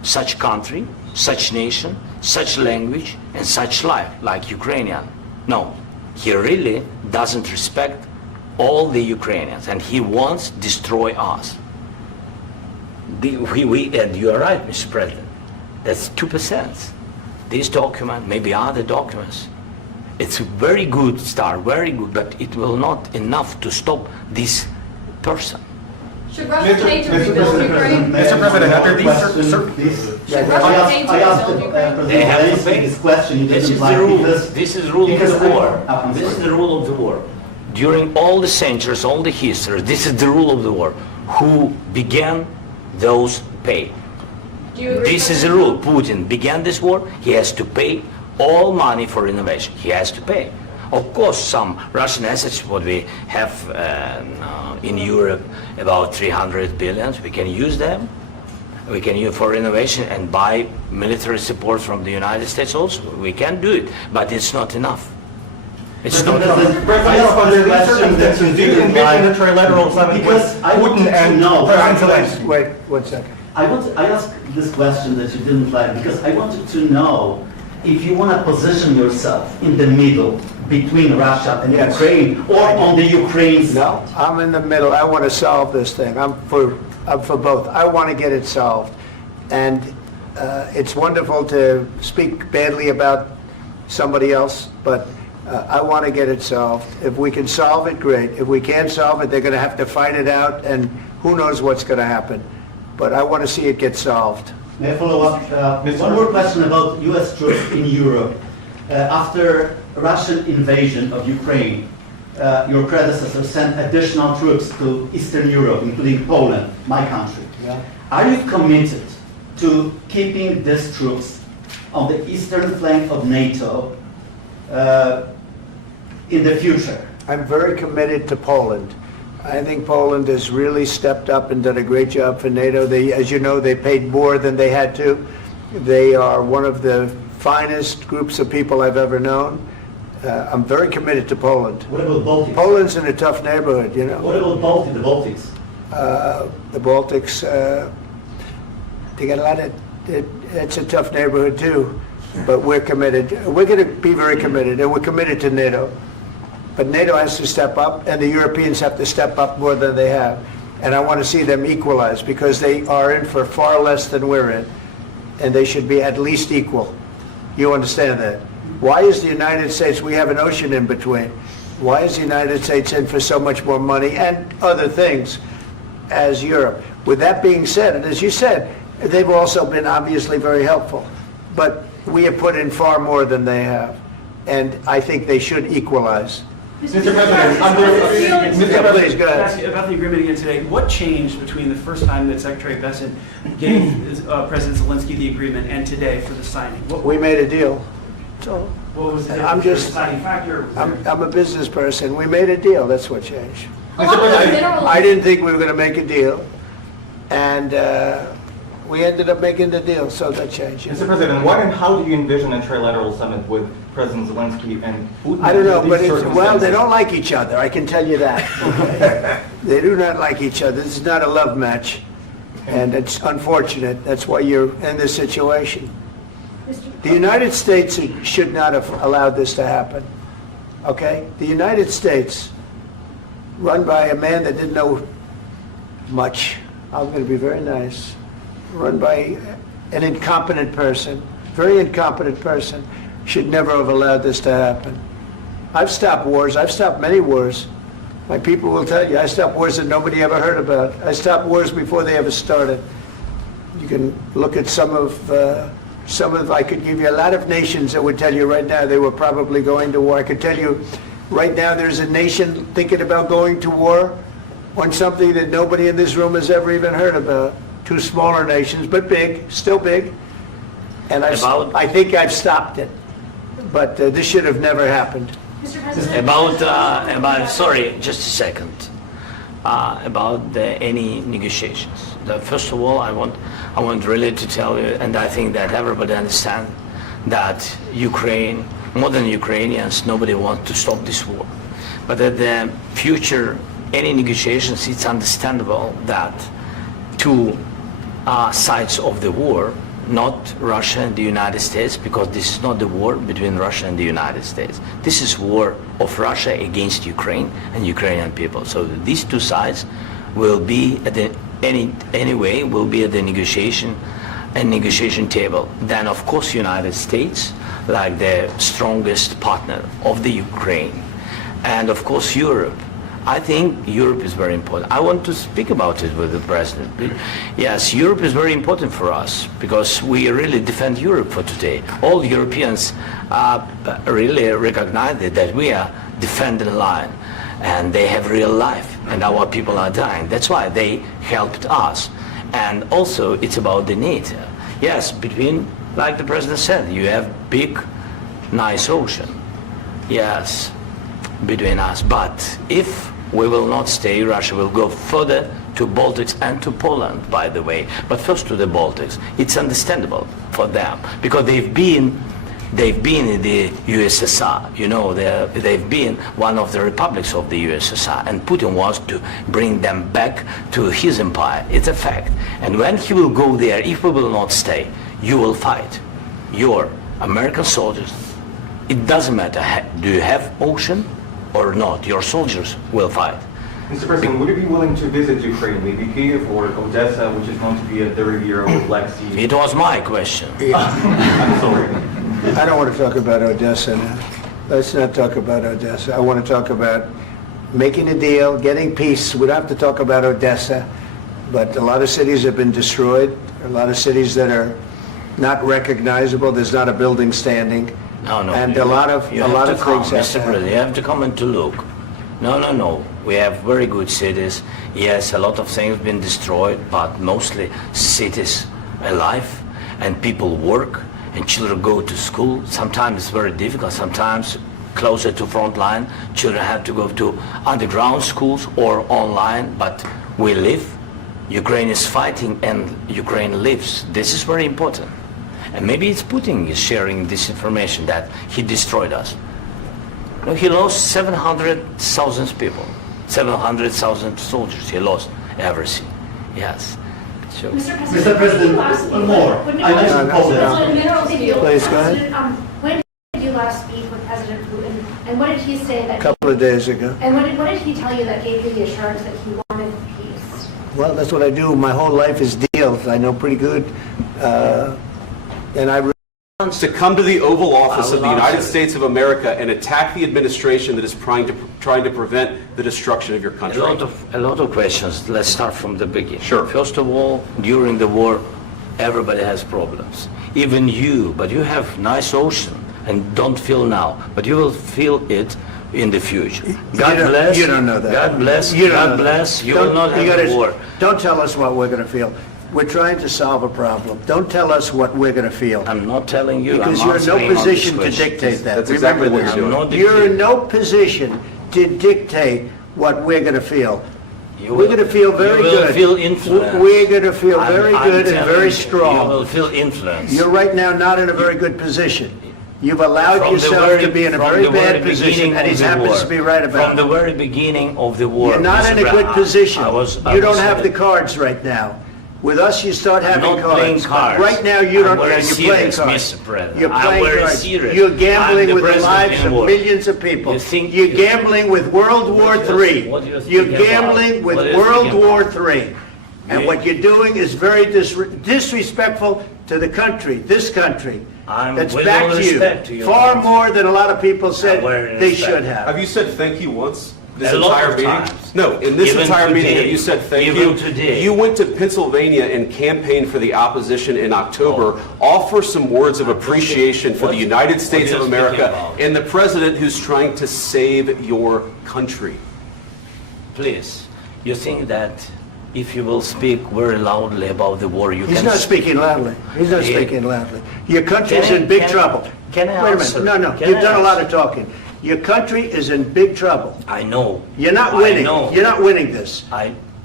such country, such nation, such language, and such life, like Ukrainian. No, he really doesn't respect all the Ukrainians, and he wants to destroy us. And you are right, Mr. President. That's 2%. This document, maybe other documents, it's a very good start, very good, but it will not enough to stop this person. Should Russia pay to rebuild Ukraine? Mr. President, under these Should Russia pay to rebuild Ukraine? They have to pay. This question you This didn't is like the rule. because This is the rule of because the I- war. I'm This is sorry. the rule of the war. During all the centuries, all the history, this is the rule of the war. Who began, those pay. Do you agree? This is the rule. Putin began this war. He has to pay all money for innovation. He has to pay. Of course, some Russian assets, what we have in Europe, about 300 billion, we can use them. We can use for innovation and buy military support from the United States also. We can do it, but it's not enough. It's not enough. President, under these circumstances, do you envision a trilateral summit with Because I Putin wanted to and know- President Zelensky? Wait 1 second. I asked this question that you didn't like because I wanted to know if you want to position yourself in the middle between Russia and Yes. Ukraine or on the Ukraine side. No, I'm in the middle. I want to solve this thing. I'm for both. I want to get it solved. And it's wonderful to speak badly about somebody else, but I want to get it solved. If we can solve it, great. If we can't solve it, they're going to have to fight it out, and who knows what's going to happen. But I want to see it get solved. May I follow up? One more question about U.S. troops in Europe. After Russian invasion of Ukraine, your predecessor sent additional troops to Eastern Europe, including Poland, my country. Yeah. Are you committed to keeping these troops on the eastern flank of NATO in the future? I'm very committed to Poland. I think Poland has really stepped up and done a great job for NATO. They, as you know, they paid more than they had to. They are one of the finest groups of people I've ever known. I'm very committed to Poland. What about Baltics? Poland's in a tough neighborhood, you know. What about the Baltics? The Baltics, they got a lot of, it's a tough neighborhood too, but we're committed. We're going to be very committed, and we're committed to NATO. But NATO has to step up, and the Europeans have to step up more than they have. And I want to see them equalize, because they are in for far less than we're in, and they should be at least equal. You understand that? Why is the United States, we have an ocean in between, why is the United States in for so much more money and other things as Europe? With that being said, and as you said, they've also been obviously very helpful, but we have put in far more than they have, and I think they should equalize. Mr. President, under Yeah, please, go ahead. Ask you about the agreement again today. What changed between the first time that Secretary Bessent gave President Zelensky the agreement and today for the signing? We made a deal. So What was the I'm difference? just- deciding factor? I'm a business person. We made a deal. That's what changed. Along with minerals. I didn't think we were going to make a deal, and we ended up making the deal, so that changed. Mr. President, what and how do you envision a trilateral summit with President Zelensky and Putin? I don't know, under but these well, they circumstances? don't like each other, I can tell you that. Okay? They do not like each other. This is not a love match, and it's unfortunate. That's why you're in this situation. The United States should not have allowed this to happen, okay? The United States, run by a man that didn't know much, I'm going to be very nice, run by an incompetent person, very incompetent person, should never have allowed this to happen. I've stopped wars. I've stopped many wars. My people will tell you, I stopped wars that nobody ever heard about. I stopped wars before they ever started. You can look at some of, I could give you a lot of nations that would tell you right now they were probably going to war. I could tell you right now there's a nation thinking about going to war on something that nobody in this room has ever even heard about. Two smaller nations, but big, still big. And I think I've stopped it. But this should have never happened. Mr. President? About sorry, just a second. About any negotiations. First of all, I want really to tell you, and I think that everybody understands that Ukraine, more than Ukrainians, nobody wants to stop this war. But at the future, any negotiations, it's understandable that two sides of the war not Russia and the United States, because this is not the war between Russia and the United States. This is war of Russia against Ukraine and Ukrainian people. So these two sides will be at the anyway will be at the negotiation table. Then of course United States, like the strongest partner of the Ukraine, and of course Europe. I think Europe is very important. I want to speak about it with the president. Yes, Europe is very important for us because we really defend Europe for today. All Europeans really recognize that we are defending the line, and they have real life, and our people are dying. That's why they helped us. And also, it's about the NATO. Yes, between, like the president said, you have big, nice ocean. Yes, between us. But if we will not stay, Russia will go further to Baltics and to Poland, by the way. But first to the Baltics. It's understandable for them because they've been in the USSR. You know, they've been one of the republics of the USSR, and Putin wants to bring them back to his empire. It's a fact. And when he will go there, if we will not stay, you will fight. Your American soldiers, it doesn't matter, do you have ocean or not, your soldiers will fight. Mr. President, would you be willing to visit Ukraine, maybe Kyiv or Odessa, which is known to be a dirty area of Black Sea? It was my question. I'm sorry. I don't want to talk about Odessa now. Let's not talk about Odessa. I want to talk about making a deal, getting peace. We don't have to talk about Odessa, but a lot of cities have been destroyed. A lot of cities that are not recognizable. There's not a building standing. No. And a lot of things have Mr. President, you have to come and to look. No. We have very good cities. Yes, a lot of things have been destroyed, but mostly cities alive, and people work, and children go to school. Sometimes it's very difficult. Sometimes closer to front line, children have to go to underground schools or online, but we live. Ukraine is fighting and Ukraine lives. This is very important. And maybe it's Putin is sharing this information that he destroyed us. No, he lost 700,000 people, 700,000 soldiers. He lost everything. Yes. So, Mr. President, one more. I mentioned Poland. Please, go ahead. When did you last speak with President Putin, and what did he say that? A couple of days ago. And what did he tell you that gave you the assurance that he wanted peace? Well, that's what I do. My whole life is deals. I know pretty good. And I to come to the Oval Office of the United answer. States of America and attack the administration that is trying to prevent the destruction of your country. a lot of questions. Let's start from the beginning. Sure. First of all, during the war, everybody has problems. Even you, but you have nice ocean and don't feel now, but you will feel it in the future. God bless. You don't know that. God bless. You don't God know that. bless. You will not have a war. Don't tell us what we're going to feel. We're trying to solve a problem. Don't tell us what we're going to feel. I'm not telling you. Because I'm you're in no answering on position this to question. dictate that. That's exactly Remember what this. you're doing. I'm not You're in dictating. no position to dictate what we're going to feel. You We're will- going to feel very you will good. feel influenced. We're going to feel very I'm good and telling very you, strong. You will feel influenced. You're right now not in a very good position. You've allowed From the yourself very- to be in a from very the very bad position, beginning and he of the happens war. to be right about From the it. very beginning of the war. You're not Mr. in a good Brown, position. I was You don't have the saying- cards right now. With us, you start I'm having not playing cards. cards. Right now, you I'm don't. very You're playing serious, cards. Mr. President. You're I'm playing very cards. serious. You're I'm gambling the with the president lives in of war. millions of people. You think- You're gambling with World War What do you- III. what do you think You're about? gambling with What do you World think War about? III. And You- what you're doing is very disrespectful to the country, this country. I'm That's with back all to you. respect to your Far country. more than a lot of people said very they respect. should have. Have you said thank you once? This A lot entire of meeting? times. No, in this Even entire meeting, today. have you said thank Even you? today. You went to Pennsylvania and campaigned for the opposition in October. Offer some words of appreciation for the United States what of are you speaking America about? and the president who's trying to save your country. Please, you think that if you will speak very loudly about the war, you He's can... not speaking loudly. He's not Yeah. speaking loudly. Your country's Can I- in big can I- trouble. can I Wait a answer? minute. No. Can You've I done a lot answer? of talking. Your country is in big trouble. I know. You're not I winning. know. You're not winning this.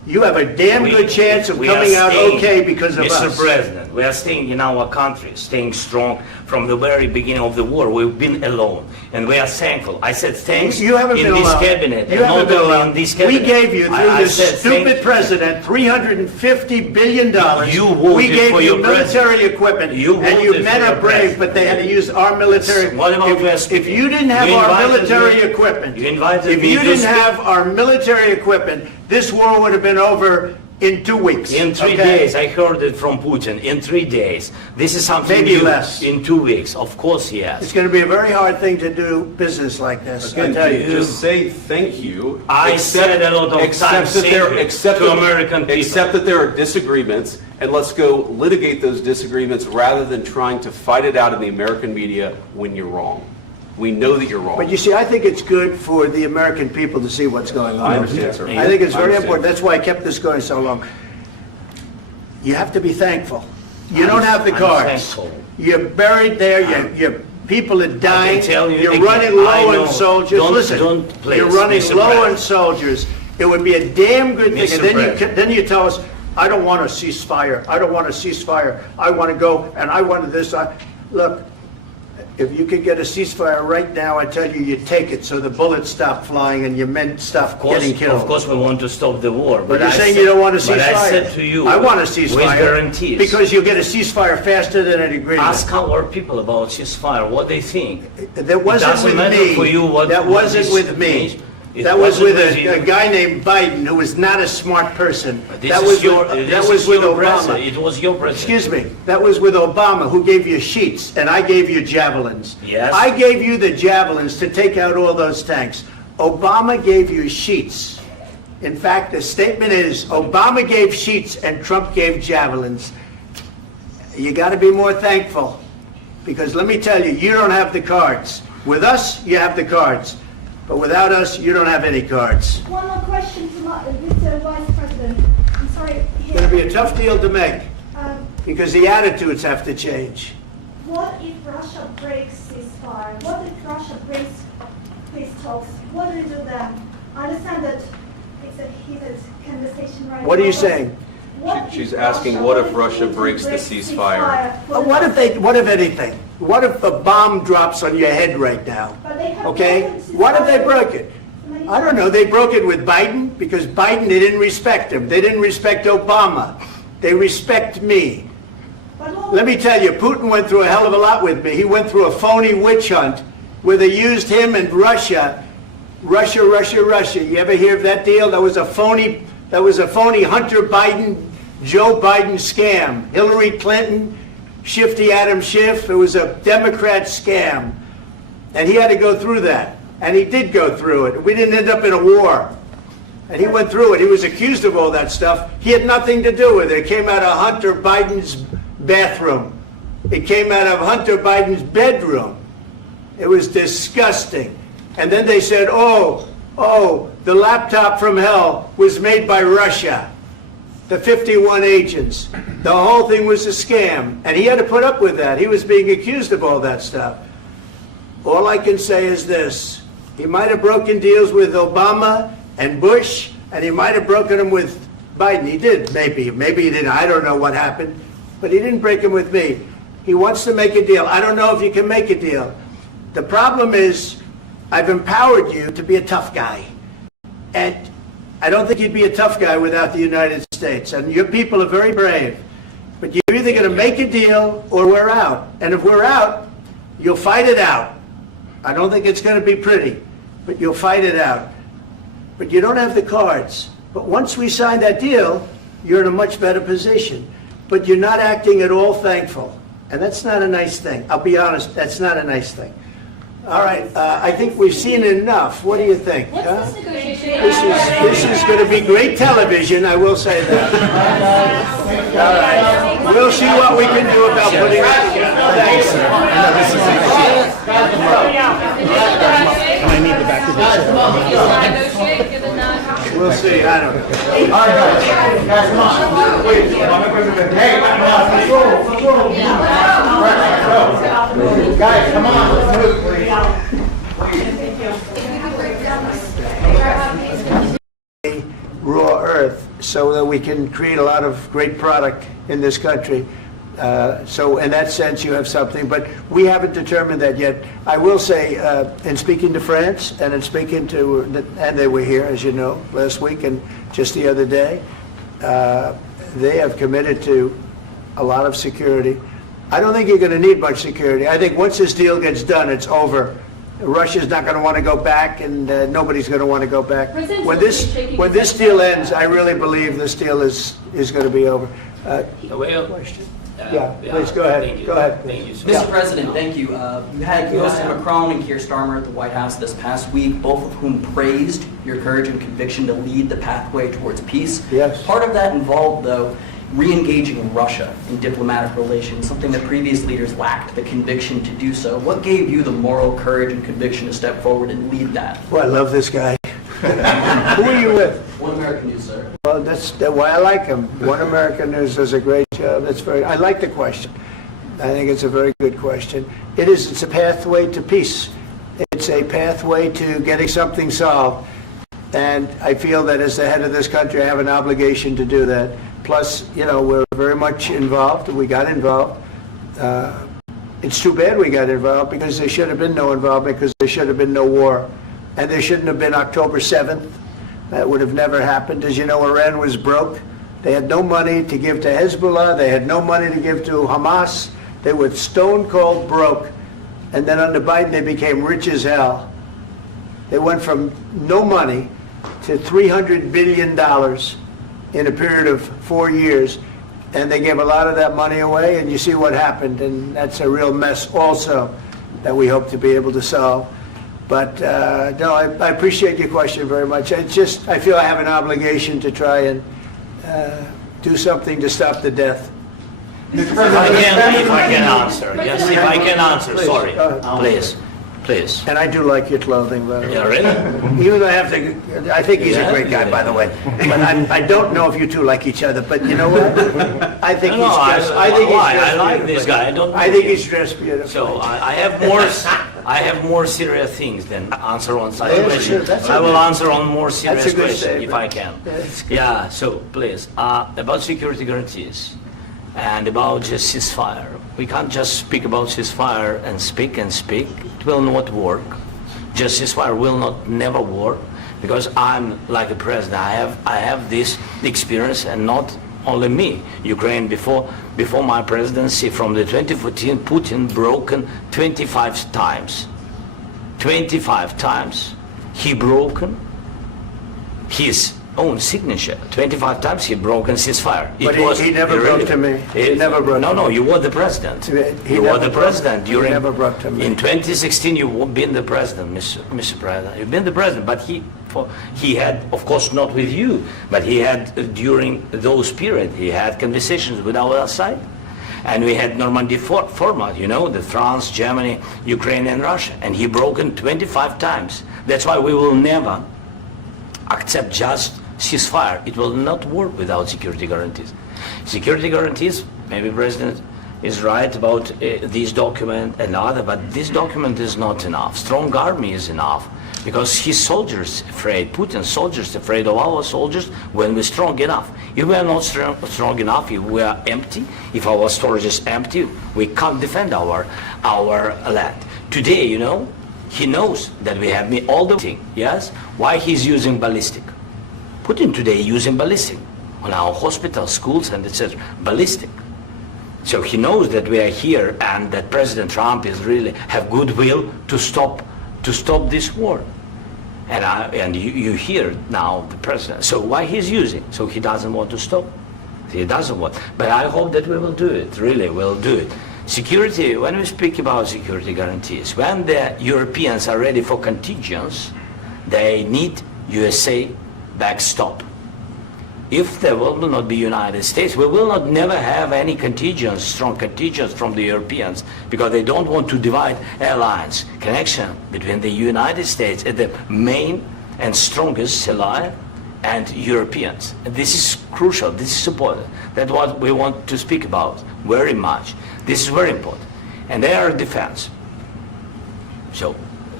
you have a damn good chance of we are coming out staying, okay because of Mr. us. President, we are staying in our country, staying strong from the very beginning of the war. We've been alone, and we are thankful. I said thanks You haven't in been this alone. cabinet, You and haven't not been only alone. in this We cabinet. gave you, through I this said stupid thank- president, $350 billion. You voted We gave for you your military president. equipment, You and you voted men for are your brave, president. but they had to use our military. What about West If you didn't have You our invited military me- equipment, you invited if me you to didn't speak. have our military equipment, this war would have been over in 2 weeks. In 3 okay? days, I heard it from Putin. In 3 days, this is something Maybe new. less. In 2 weeks, of course, yes. It's going to be a very hard thing to do business like this, I Again, tell you. just say thank you. I said a lot of times that there, thank you except to that- American people. Except that there are disagreements, and let's go litigate those disagreements rather than trying to fight it out in the American media when you're wrong. We know that you're wrong. But you see, I think it's good for the American people to see what's going on. I understand, sir. I think it's I very understand. important. That's why I kept this going so long. You have to be thankful. You don't have the I'm cards. thankful. You're buried there, your people are dying. tell you You're again, running I low know. on soldiers. Don't- Listen, don't please, you're running Mr. low President. on soldiers. It would be a damn good thing. Mr. And then President. then you tell us, I don't want a ceasefire. I don't want a ceasefire. I want to go, and I want this. Look, if you could get a ceasefire right now, I tell you, you take it so the bullets stop flying and your men stop getting killed. Of course, we want to stop the war. But you're I saying said- you don't want a ceasefire. But I said to you, I want a ceasefire. with guarantees. Because you'll get a ceasefire faster than an agreement. Ask our people about ceasefire, what they think. That wasn't doesn't with matter me. for you what- That what wasn't this with me. means. It That was wasn't with with you. a guy named Biden, who was not a smart person. This That is was your, with, this that was is with your Obama. president. It was your president. Excuse me. That was with Obama, who gave you sheets, and I gave you javelins. Yes. I gave you the javelins to take out all those tanks. Obama gave you sheets. In fact, the statement is, Obama gave sheets and Trump gave javelins. You got to be more thankful, because let me tell you, you don't have the cards. With us, you have the cards. But without us, you don't have any cards. One more question to Mr. Vice President. I'm sorry. It's going to be a tough deal to make, Um, because the attitudes have to change. What if Russia breaks ceasefire? What if Russia breaks peace talks? What do you do then? I understand that it's a heated conversation right now. What are you but saying? what She's if asking, what if Russia Putin breaks the ceasefire? What if anything? What if a bomb drops on your head right now? But they have Okay? broken What if they ceasefire broke it? many I don't know. times. They broke it with Biden because Biden, they didn't respect him. They didn't respect Obama. They respect me. But what- Let me tell you, Putin went through a hell of a lot with me. He went through a phony witch hunt where they used him and Russia. Russia. You ever hear of that deal? That was a phony Hunter Biden, Joe Biden scam. Hillary Clinton, Shifty Adam Schiff. It was a Democrat scam. And he had to go through that. And he did go through it. We didn't end up in a war. And he went through it. He was accused of all that stuff. He had nothing to do with it. It came out of Hunter Biden's bathroom. It came out of Hunter Biden's bedroom. It was disgusting. And then they said, oh, the laptop from hell was made by Russia. The 51 agents. The whole thing was a scam. And he had to put up with that. He was being accused of all that stuff. All I can say is this. He might have broken deals with Obama and Bush, and he might have broken them with Biden. He did, maybe. Maybe he didn't. I don't know what happened. But he didn't break them with me. He wants to make a deal. I don't know if you can make a deal. The problem is, I've empowered you to be a tough guy. And I don't think you'd be a tough guy without the United States. And your people are very brave. But you're either going to make a deal or we're out. And if we're out, you'll fight it out. I don't think it's going to be pretty, but you'll fight it out. But you don't have the cards. But once we sign that deal, you're in a much better position. But you're not acting at all thankful. And that's not a nice thing. I'll be honest, that's not a nice thing. All right, I think we've seen enough. What do you think? What's huh? this negotiation? This is going to be great television, I will say that. All right. We'll see what we can do about putting it together. Thanks, sir. And I need the back of this. Negotiate, give a nod. We'll see, I don't know. All right, guys, come on. Wait, Mr. President. Hey, let's roll. Right, guys, come on, let's move. Raw earth so that we can create a lot of great product in this country. So in that sense, you have something, but we haven't determined that yet. I will say, in speaking to France and in speaking to, and they were here, as you know, last week and just the other day, they have committed to a lot of security. I don't think you're going to need much security. I think once this deal gets done, it's over. Russia's not going to want to go back, and nobody's going to want to go back. President When Zelensky shaking when his this head deal no. ends, I really believe this deal is going to be over. Well, Question? Yeah, please, go ahead. Thank you. Go ahead, Thank please. you. Mr. President, thank you. You had President Macron and Keir Starmer at the White House this past week, both of whom praised your courage and conviction to lead the pathway towards peace. Yes. Part of that involved, though, re-engaging Russia in diplomatic relations, something that previous leaders lacked the conviction to do so. What gave you the moral courage and conviction to step forward and lead that? Well, I love this guy. Who are you with? One American News, sir. Well, that's why I like him. One American News does a great job. I like the question. I think it's a very good question. It's a pathway to peace. It's a pathway to getting something solved. And I feel that as the head of this country, I have an obligation to do that. Plus, we're very much involved. We got involved. It's too bad we got involved because there should have been no involvement because there should have been no war. And there shouldn't have been October 7th. That would have never happened. As you know, Iran was broke. They had no money to give to Hezbollah. They had no money to give to Hamas. They were stone cold broke. And then under Biden, they became rich as hell. They went from no money to $300 billion in a period of 4 years. And they gave a lot of that money away, and you see what happened. And that's a real mess also that we hope to be able to solve. But no, I appreciate your question very much. I feel I have an obligation to try and do something to stop the death. If I can answer, yes, if I can answer, Please, sorry, go ahead. please. And I do like your clothing, by the way. Yeah, really? Even though I think he's a great guy, by the way. But I don't know if you two like each other. But you know what? I think he's dressed. I like this guy. I think he's dressed beautiful. So I have more serious things than answer on such Yeah, question. sure, that's I will okay. answer on more serious That's a good question if statement. I can. That's good. Yeah. So please, about security guarantees and about just ceasefire. We can't just speak about ceasefire and speak and speak. It will not work. Just ceasefire will not never work because I'm like a president. I have this experience, and not only me. Ukraine before my presidency, from the 2014, Putin broken 25 times. 25 times he broken his own signature. 25 times he broken ceasefire. But he never broke to me. He never broke to me. No, you were the president. You were the president during. He never broke to me. In 2016, you've been the president, Mr. President. You've been the president, but he had, of course, not with you, but he had during those period. He had conversations with our side, and we had Normandy format. The France, Germany, Ukraine, and Russia, and he broken 25 times. That's why we will never accept just ceasefire. It will not work without security guarantees. Security guarantees, maybe President is right about this document and other, but this document is not enough. Strong army is enough because his soldiers afraid, Putin's soldiers afraid of our soldiers when we're strong enough. If we are not strong enough, if we are empty, if our storage is empty, we can't defend our land. Today, he knows that we have all the thing, yes? Why he's using ballistic? Putin today using ballistic on our hospitals, schools, and etc. Ballistic. So he knows that we are here and that President Trump is really have goodwill to stop this war. And you hear now the president. So why he's using? So he doesn't want to stop. He doesn't want. But I hope that we will do it. Really, we'll do it. Security. When we speak about security guarantees, when the Europeans are ready for contingents, they need USA backstop. If there will not be United States, we will not never have any contingents, strong contingents from the Europeans, because they don't want to divide alliance, connection between the United States and the main and strongest ally and Europeans. And this is crucial, this is important. That's what we want to speak about very much. This is very important. And they are defense. So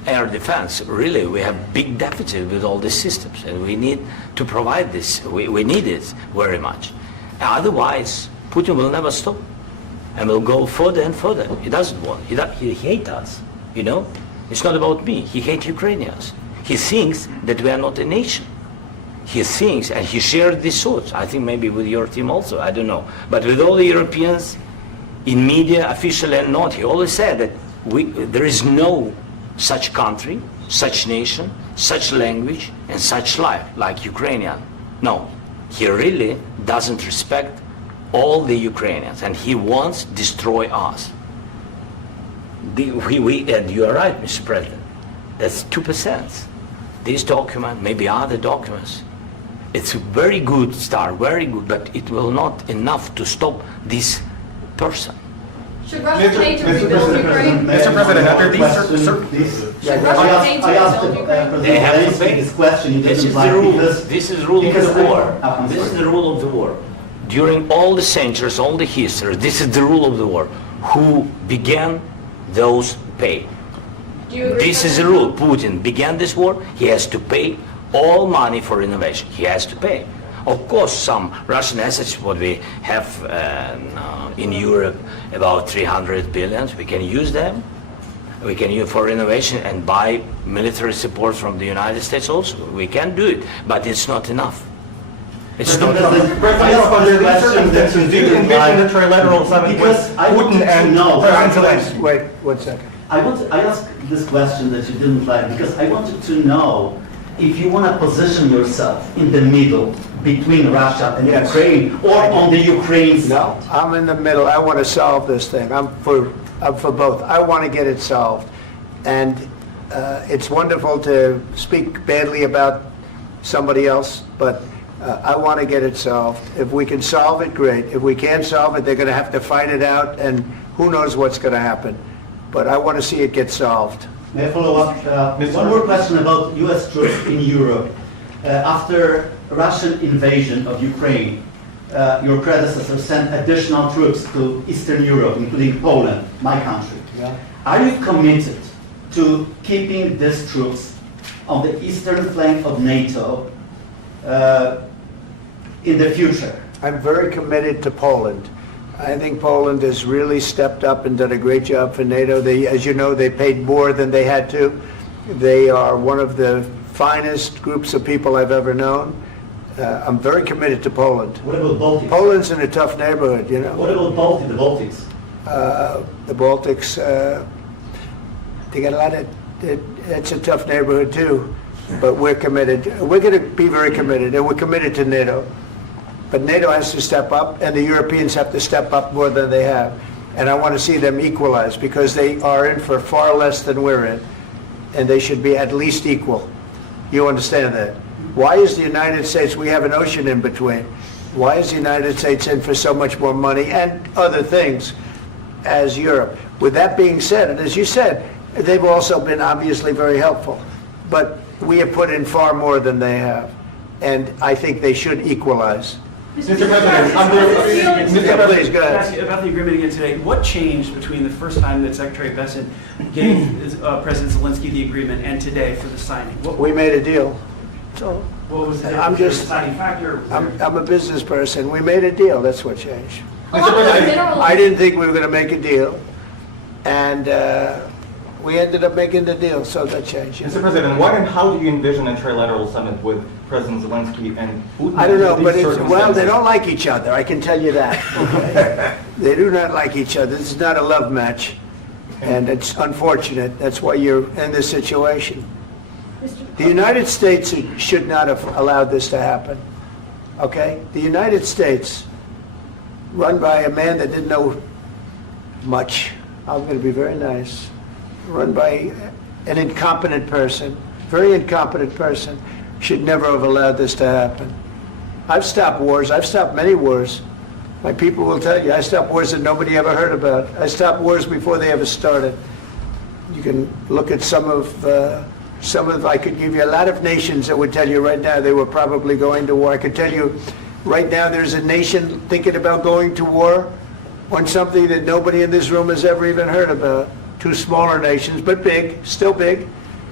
air defense. Really, we have big deficit with all these systems, and we need to provide this. We need it very much. Otherwise, Putin will never stop, and will go further and further. He doesn't want. He hates us. You know, it's not about me. He hates Ukrainians. He thinks that we are not a nation. He thinks, and he shared these thoughts. I think maybe with your team also. I don't know, but with all the Europeans, in media, officially and not, he always said that there is no such country, such nation, such language, and such life like Ukrainian. No, he really doesn't respect all the Ukrainians, and he wants to destroy us. And you are right, Mr. President. That's 2%. This document, maybe other documents, it's a very good start, very good, but it will not enough to stop this person. Should Russia pay to rebuild Ukraine? Mr. President, after these Should Russia pay to rebuild Ukraine? They have to pay. This question you This didn't is like the rule. because This is the rule of because the war. I'm This is sorry. the rule of the war. During all the centuries, all the history, this is the rule of the war. Who began, those pay. Do you agree This with is the that? rule. Putin began this war. He has to pay all money for innovation. He has to pay. Of course, some Russian assets, what we have in Europe, about 300 billion, we can use them. We can use for innovation and buy military support from the United States also. We can do it, but it's not enough. It's not enough. Do you envision a trilateral summit with Because I Putin wanted to and know. President Zelensky? Wait 1 second. I asked this question that you didn't like because I wanted to know if you want to position yourself in the middle between Russia and Yes. Ukraine or on the Ukraine side. No, I'm in the middle. I want to solve this thing. I'm for both. I want to get it solved. And it's wonderful to speak badly about somebody else, but I want to get it solved. If we can solve it, great. If we can't solve it, they're going to have to fight it out, and who knows what's going to happen. But I want to see it get solved. May I follow up? One more question about U.S. troops in Europe. After Russian invasion of Ukraine, your predecessor sent additional troops to Eastern Europe, including Poland, my country. Yeah. Are you committed to keeping these troops on the eastern flank of NATO in the future? I'm very committed to Poland. I think Poland has really stepped up and done a great job for NATO. As you know, they paid more than they had to. They are one of the finest groups of people I've ever known. I'm very committed to Poland. What about Baltics? Poland's in a tough neighborhood, you know. What about the Baltics? The Baltics, they got a lot of, it's a tough neighborhood too, but we're committed. We're going to be very committed, and we're committed to NATO. But NATO has to step up, and the Europeans have to step up more than they have. And I want to see them equalize, because they are in for far less than we're in, and they should be at least equal. You understand that? Why is the United States, we have an ocean in between, why is the United States in for so much more money and other things as Europe? With that being said, and as you said, they've also been obviously very helpful, but we have put in far more than they have, and I think they should equalize. Mr. President, Please, go ahead. Ask you about the agreement again today. What changed between the first time that Secretary Bessent gave President Zelensky the agreement and today for the signing? We made a deal. So What was the I'm just- deciding factor? I'm a business person. We made a deal. That's what changed. Along with minerals. I didn't think we were going to make a deal, and we ended up making the deal, so that changed. Mr. President, what and how do you envision a trilateral summit with President Zelensky and Putin? I don't know, under but these well, they circumstances? don't like each other. I can tell you that. Okay? They do not like each other. This is not a love match, and it's unfortunate. That's why you're in this situation. The United States should not have allowed this to happen. Okay? The United States, run by a man that didn't know much. I'm going to be very nice. Run by an incompetent person, very incompetent person, should never have allowed this to happen. I've stopped wars. I've stopped many wars. My people will tell you, I stopped wars that nobody ever heard about. I stopped wars before they ever started. You can look at some of, I could give you a lot of nations that would tell you right now they were probably going to war. I could tell you right now there's a nation thinking about going to war on something that nobody in this room has ever even heard about. Two smaller nations, but big, still big.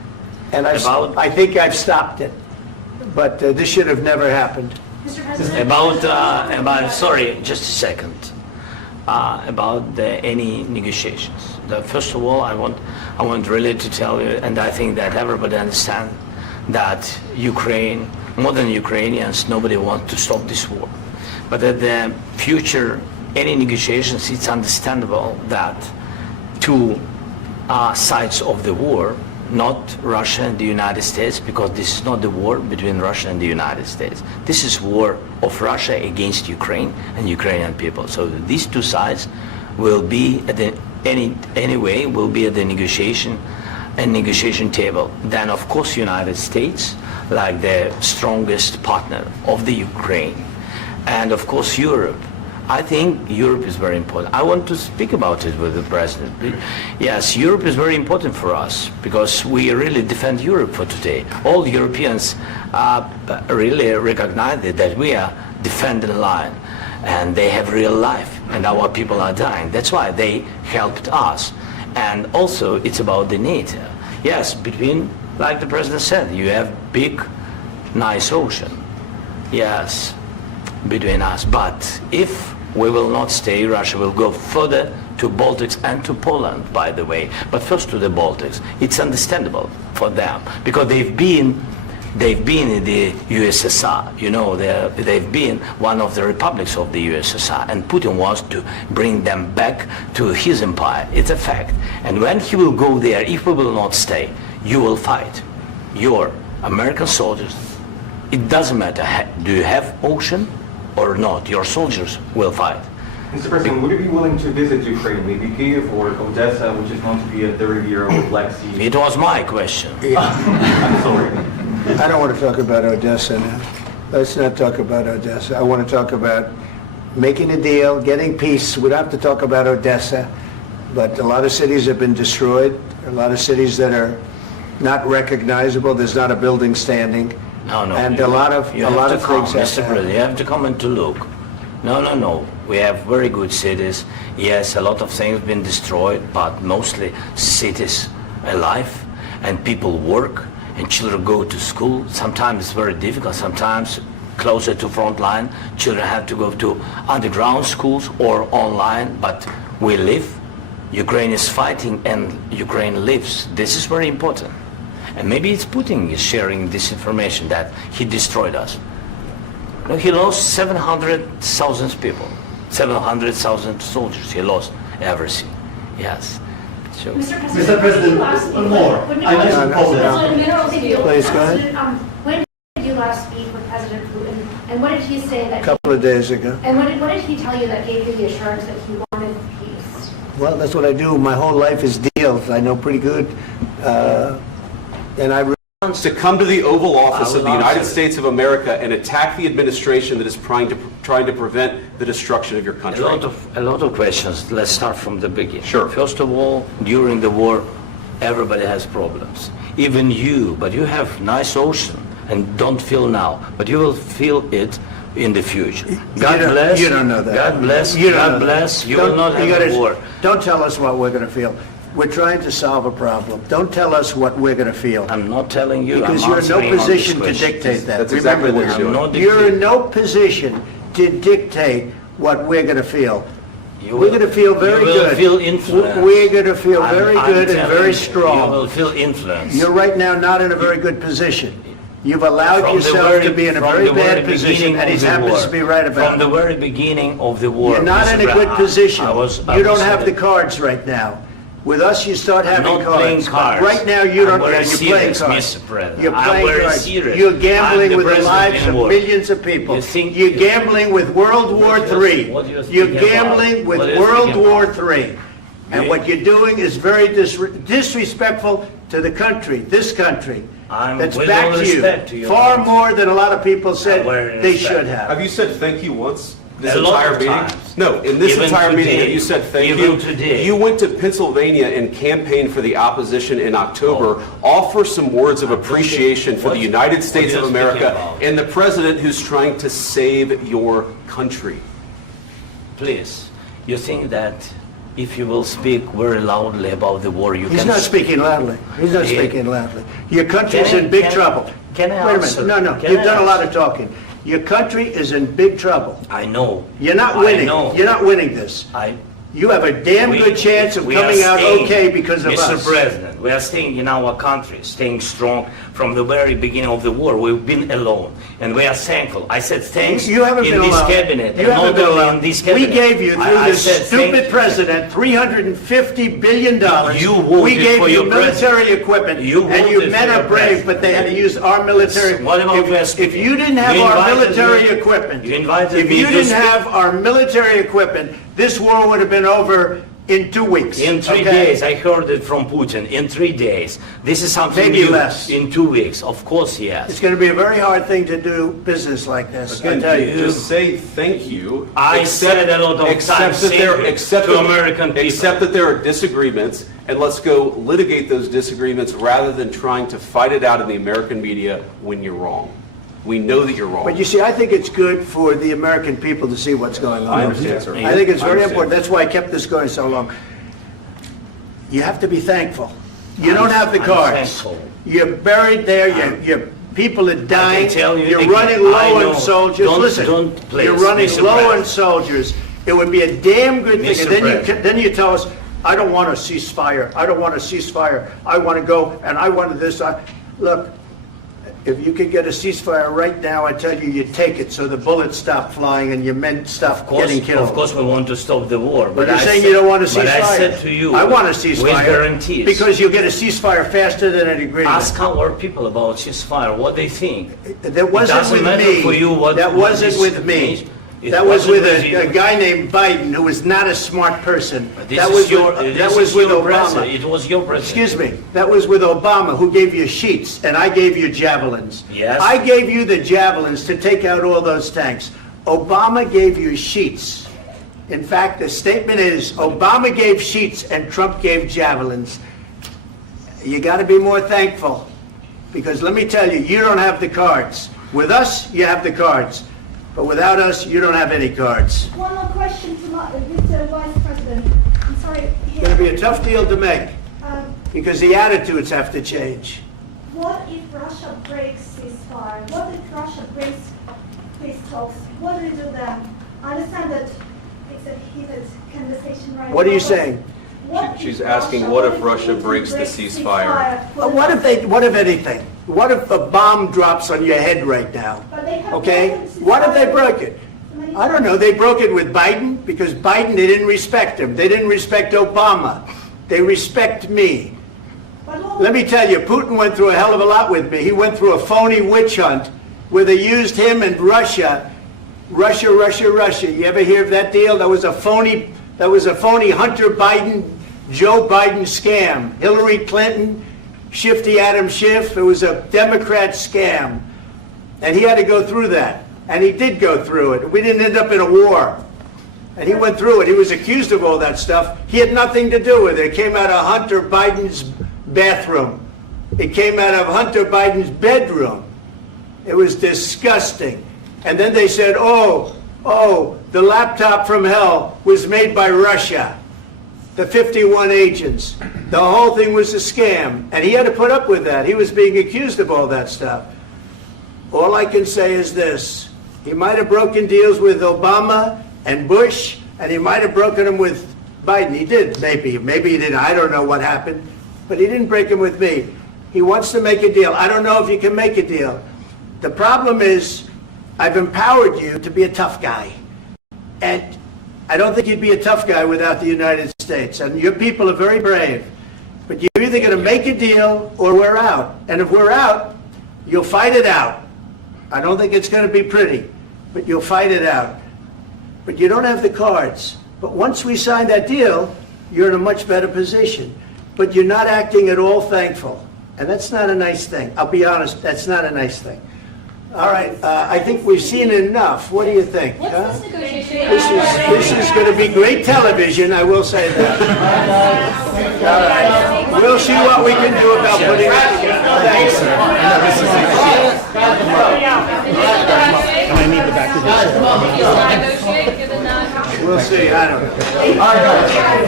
And About- I think I've stopped it. But this should have never happened. Mr. President? About sorry, just a second. About any negotiations. First of all, I want really to tell you, and I think that everybody understands that Ukraine, more than Ukrainians, nobody wants to stop this war. But at the future, any negotiations, it's understandable that two sides of the war, not Russia and the United States, because this is not the war between Russia and the United States. This is war of Russia against Ukraine and Ukrainian people. So these two sides will be at the anyway will be at the negotiation table. Then of course United States, like the strongest partner of the Ukraine, and of course Europe. I think Europe is very important. I want to speak about it with the President. Yes, Europe is very important for us because we really defend Europe for today. All Europeans really recognize that we are defending the line and they have real life and our people are dying. That's why they helped us. And also it's about the NATO. Yes, between, like the President said, you have big, nice ocean. Yes, between us. But if we will not stay, Russia will go further to Baltics and to Poland, by the way. But first to the Baltics. It's understandable for them because they've been in the USSR. You know, they've been one of the republics of the USSR, and Putin wants to bring them back to his empire. It's a fact. And when he will go there, if we will not stay, you will fight. Your American soldiers, it doesn't matter, do you have ocean or not, your soldiers will fight. Mr. President, would you be willing to visit Ukraine, maybe Kyiv or Odessa, which is known to be a 30-year-old Black Sea? It was my question. I'm sorry. I don't want to talk about Odessa now. Let's not talk about Odessa. I want to talk about making a deal, getting peace. We don't have to talk about Odessa, but a lot of cities have been destroyed. A lot of cities that are not recognizable. There's not a building standing. No. And a lot of things have Mr. President, you have to come and to look. No. We have very good cities. Yes, a lot of things have been destroyed, but mostly cities alive and people work and children go to school. Sometimes it's very difficult. Sometimes closer to front line, children have to go to underground schools or online, but we live. Ukraine is fighting and Ukraine lives. This is very important. And maybe it's Putin is sharing this information that he destroyed us. No, he lost 700,000 people, 700,000 soldiers. He lost everything. Yes. So. Mr. President, one more. I mentioned Poland. Please, go ahead. When did you last speak with President Putin, and what did he say that? A couple of days ago. And what did he tell you that gave you the assurance that he wanted peace? Well, that's what I do. My whole life is deals. I know pretty good. And I to come to the Oval Office I of the will United answer. States of America and attack the administration that is trying to prevent the destruction of your country. A lot of questions. Let's start from the beginning. Sure. First of all, during the war, everybody has problems. Even you, but you have nice ocean and don't feel now, but you will feel it in the future. God bless. You don't know that. God bless. You don't God know that. bless. You will not have a war. Don't tell us what we're going to feel. We're trying to solve a problem. Don't tell us what we're going to feel. I'm not telling you. Because I'm you're in no answering on this position to question. dictate that. That's exactly Remember what this. you're doing. I'm not You're in dictating. no position to dictate what we're going to feel. You We're will- going to feel very you will good. feel influenced. We're going to feel I'm- very I'm good and telling very you, strong. You will feel influenced. You're right now not in a very good position. You've allowed From the yourself very- to be in a from very the very bad position, beginning and he of the happens war. to be right about From the it. very beginning of the war. You're not in a Mr. good Brown, position. I was You don't have the saying- cards right now. With us, you start I'm having not playing cards. cards. Right now, you don't. I'm very You're playing serious, cards. Mr. President. You're I'm playing very cards. serious. You're I'm gambling the with the president lives in of war. millions of people. You think- You're gambling with World War What do you- III. what do you think You're about? gambling with What do you World think War about? III. And You- what you're doing is very disrespectful to the country, this country. I'm That's with back all to respect to you. your Far country. more than a lot of people said very they respect. should have. Have you said thank you once? This A lot entire of meeting? times. No, in this Even entire meeting, today. have you said thank Even you? today. You went to Pennsylvania and campaigned for the opposition in October. Offer some words of appreciation for the United States what of are you speaking America about? and the president who's trying to save your country. Please, you think that if you will speak very loudly about the war, you He's can... not speaking loudly. He's not Yeah. speaking loudly. Your country's Can I- in big can- trouble. can I Wait a answer? minute. No, Can you've I done a lot answer? of talking. Your country is in big trouble. I know. You're not I winning. know. You're not winning this. You have a damn We- good chance of we are coming out staying, okay because of Mr. us. President, we are staying in our country, staying strong from the very beginning of the war. We've been alone, and we are thankful. I said thanks You haven't in been this alone. cabinet, You and haven't not been only alone. in this We cabinet. gave you, through I this said stupid thank- president, $350 billion. You voted We gave for you your military president. equipment, You and you voted men for are your brave, president. but they had to use our military. What about If you didn't have You our invited military me- equipment, you invited if me you to didn't speak- have our military equipment, this war would have been over in 2 weeks. In 3 okay? days, I heard it from Putin. In 3 days, this is something Maybe new. less. In 2 weeks, of course, yes. It's going to be a very hard thing to do business like this, I Again, tell you. just say thank you. I said a lot of except times that thank there, you except to that- American people. Except that there are disagreements, and let's go litigate those disagreements rather than trying to fight it out in the American media when you're wrong. We know that you're wrong. But you see, I think it's good for the American people to see what's going on. I understand, sir. I think it's I very understand. important. That's why I kept this going so long. You have to be thankful. You don't have the I'm cards. thankful. You're buried there, your people are dying. tell you You're again, running I low know. on soldiers. Don't- Listen, don't please, you're running Mr. low President. on soldiers. It would be a damn good thing. Mr. And then President. then you tell us, I don't want a ceasefire. I don't want a ceasefire. I want to go, and I want this. Look, if you could get a ceasefire right now, I tell you, you take it so the bullets stop flying and your men stop getting killed. Of course, we want to stop the war. But you're I saying said- you don't want a ceasefire. But I said to you, I want a with ceasefire. guarantees. Because you'll get a ceasefire faster than an agreement. Ask our people about ceasefire, what they think. That wasn't doesn't with matter me. for you what- That what wasn't this with me. means. It That was wasn't with with you. a guy named Biden, who was not a smart person. This That is was your, with, this that was is with your Obama. president. It was your president. Excuse me. That was with Obama, who gave you sheets, and I gave you javelins. Yes. I gave you the javelins to take out all those tanks. Obama gave you sheets. In fact, the statement is, Obama gave sheets and Trump gave javelins. You got to be more thankful, because let me tell you, you don't have the cards. With us, you have the cards. But without us, you don't have any cards. One more question to Mr. Vice President. I'm sorry. It's going to be a tough deal to make, Um, because the attitudes have to change. What if Russia breaks ceasefire? What if Russia breaks peace talks? What do you do then? I understand that it's a heated conversation right now. What are you but saying? what She's if asking, what if Russia Putin breaks the ceasefire? What if anything? What if a bomb drops on your head right now? But they have Okay? broken ceasefire What if they broke it? many I don't know. They broke it with Biden, because Biden, they didn't respect him. They didn't respect Obama. They respect me. But what- Let me tell you, Putin went through a hell of a lot with me. He went through a phony witch hunt where they used him and Russia. Russia. You ever hear of that deal? That was a phony Hunter Biden, Joe Biden scam. Hillary Clinton, Shifty Adam Schiff. It was a Democrat scam. And he had to go through that. And he did go through it. We didn't end up in a war. And he went through it. He was accused of all that stuff. He had nothing to do with it. It came out of Hunter Biden's bathroom. It came out of Hunter Biden's bedroom. It was disgusting. And then they said, oh, the laptop from hell was made by Russia. The 51 agents. The whole thing was a scam. And he had to put up with that. He was being accused of all that stuff. All I can say is this. He might have broken deals with Obama and Bush, and he might have broken them with Biden. He did, maybe. Maybe he didn't. I don't know what happened. But he didn't break them with me. He wants to make a deal. I don't know if he can make a deal. The problem is, I've empowered you to be a tough guy. And I don't think you'd be a tough guy without the United States. And your people are very brave. But you're either going to make a deal or we're out. And if we're out, you'll fight it out. I don't think it's going to be pretty, but you'll fight it out. But you don't have the cards. But once we sign that deal, you're in a much better position. But you're not acting at all thankful. And that's not a nice thing. I'll be honest, that's not a nice thing. All right, I think we've seen enough. What do you think? What's huh? this negotiation? This is going to be great television, I will say that. All right. We'll see what we can do about putting it together. Thanks. And I need the back of this. Negotiate, give it none. We'll see, I don't know.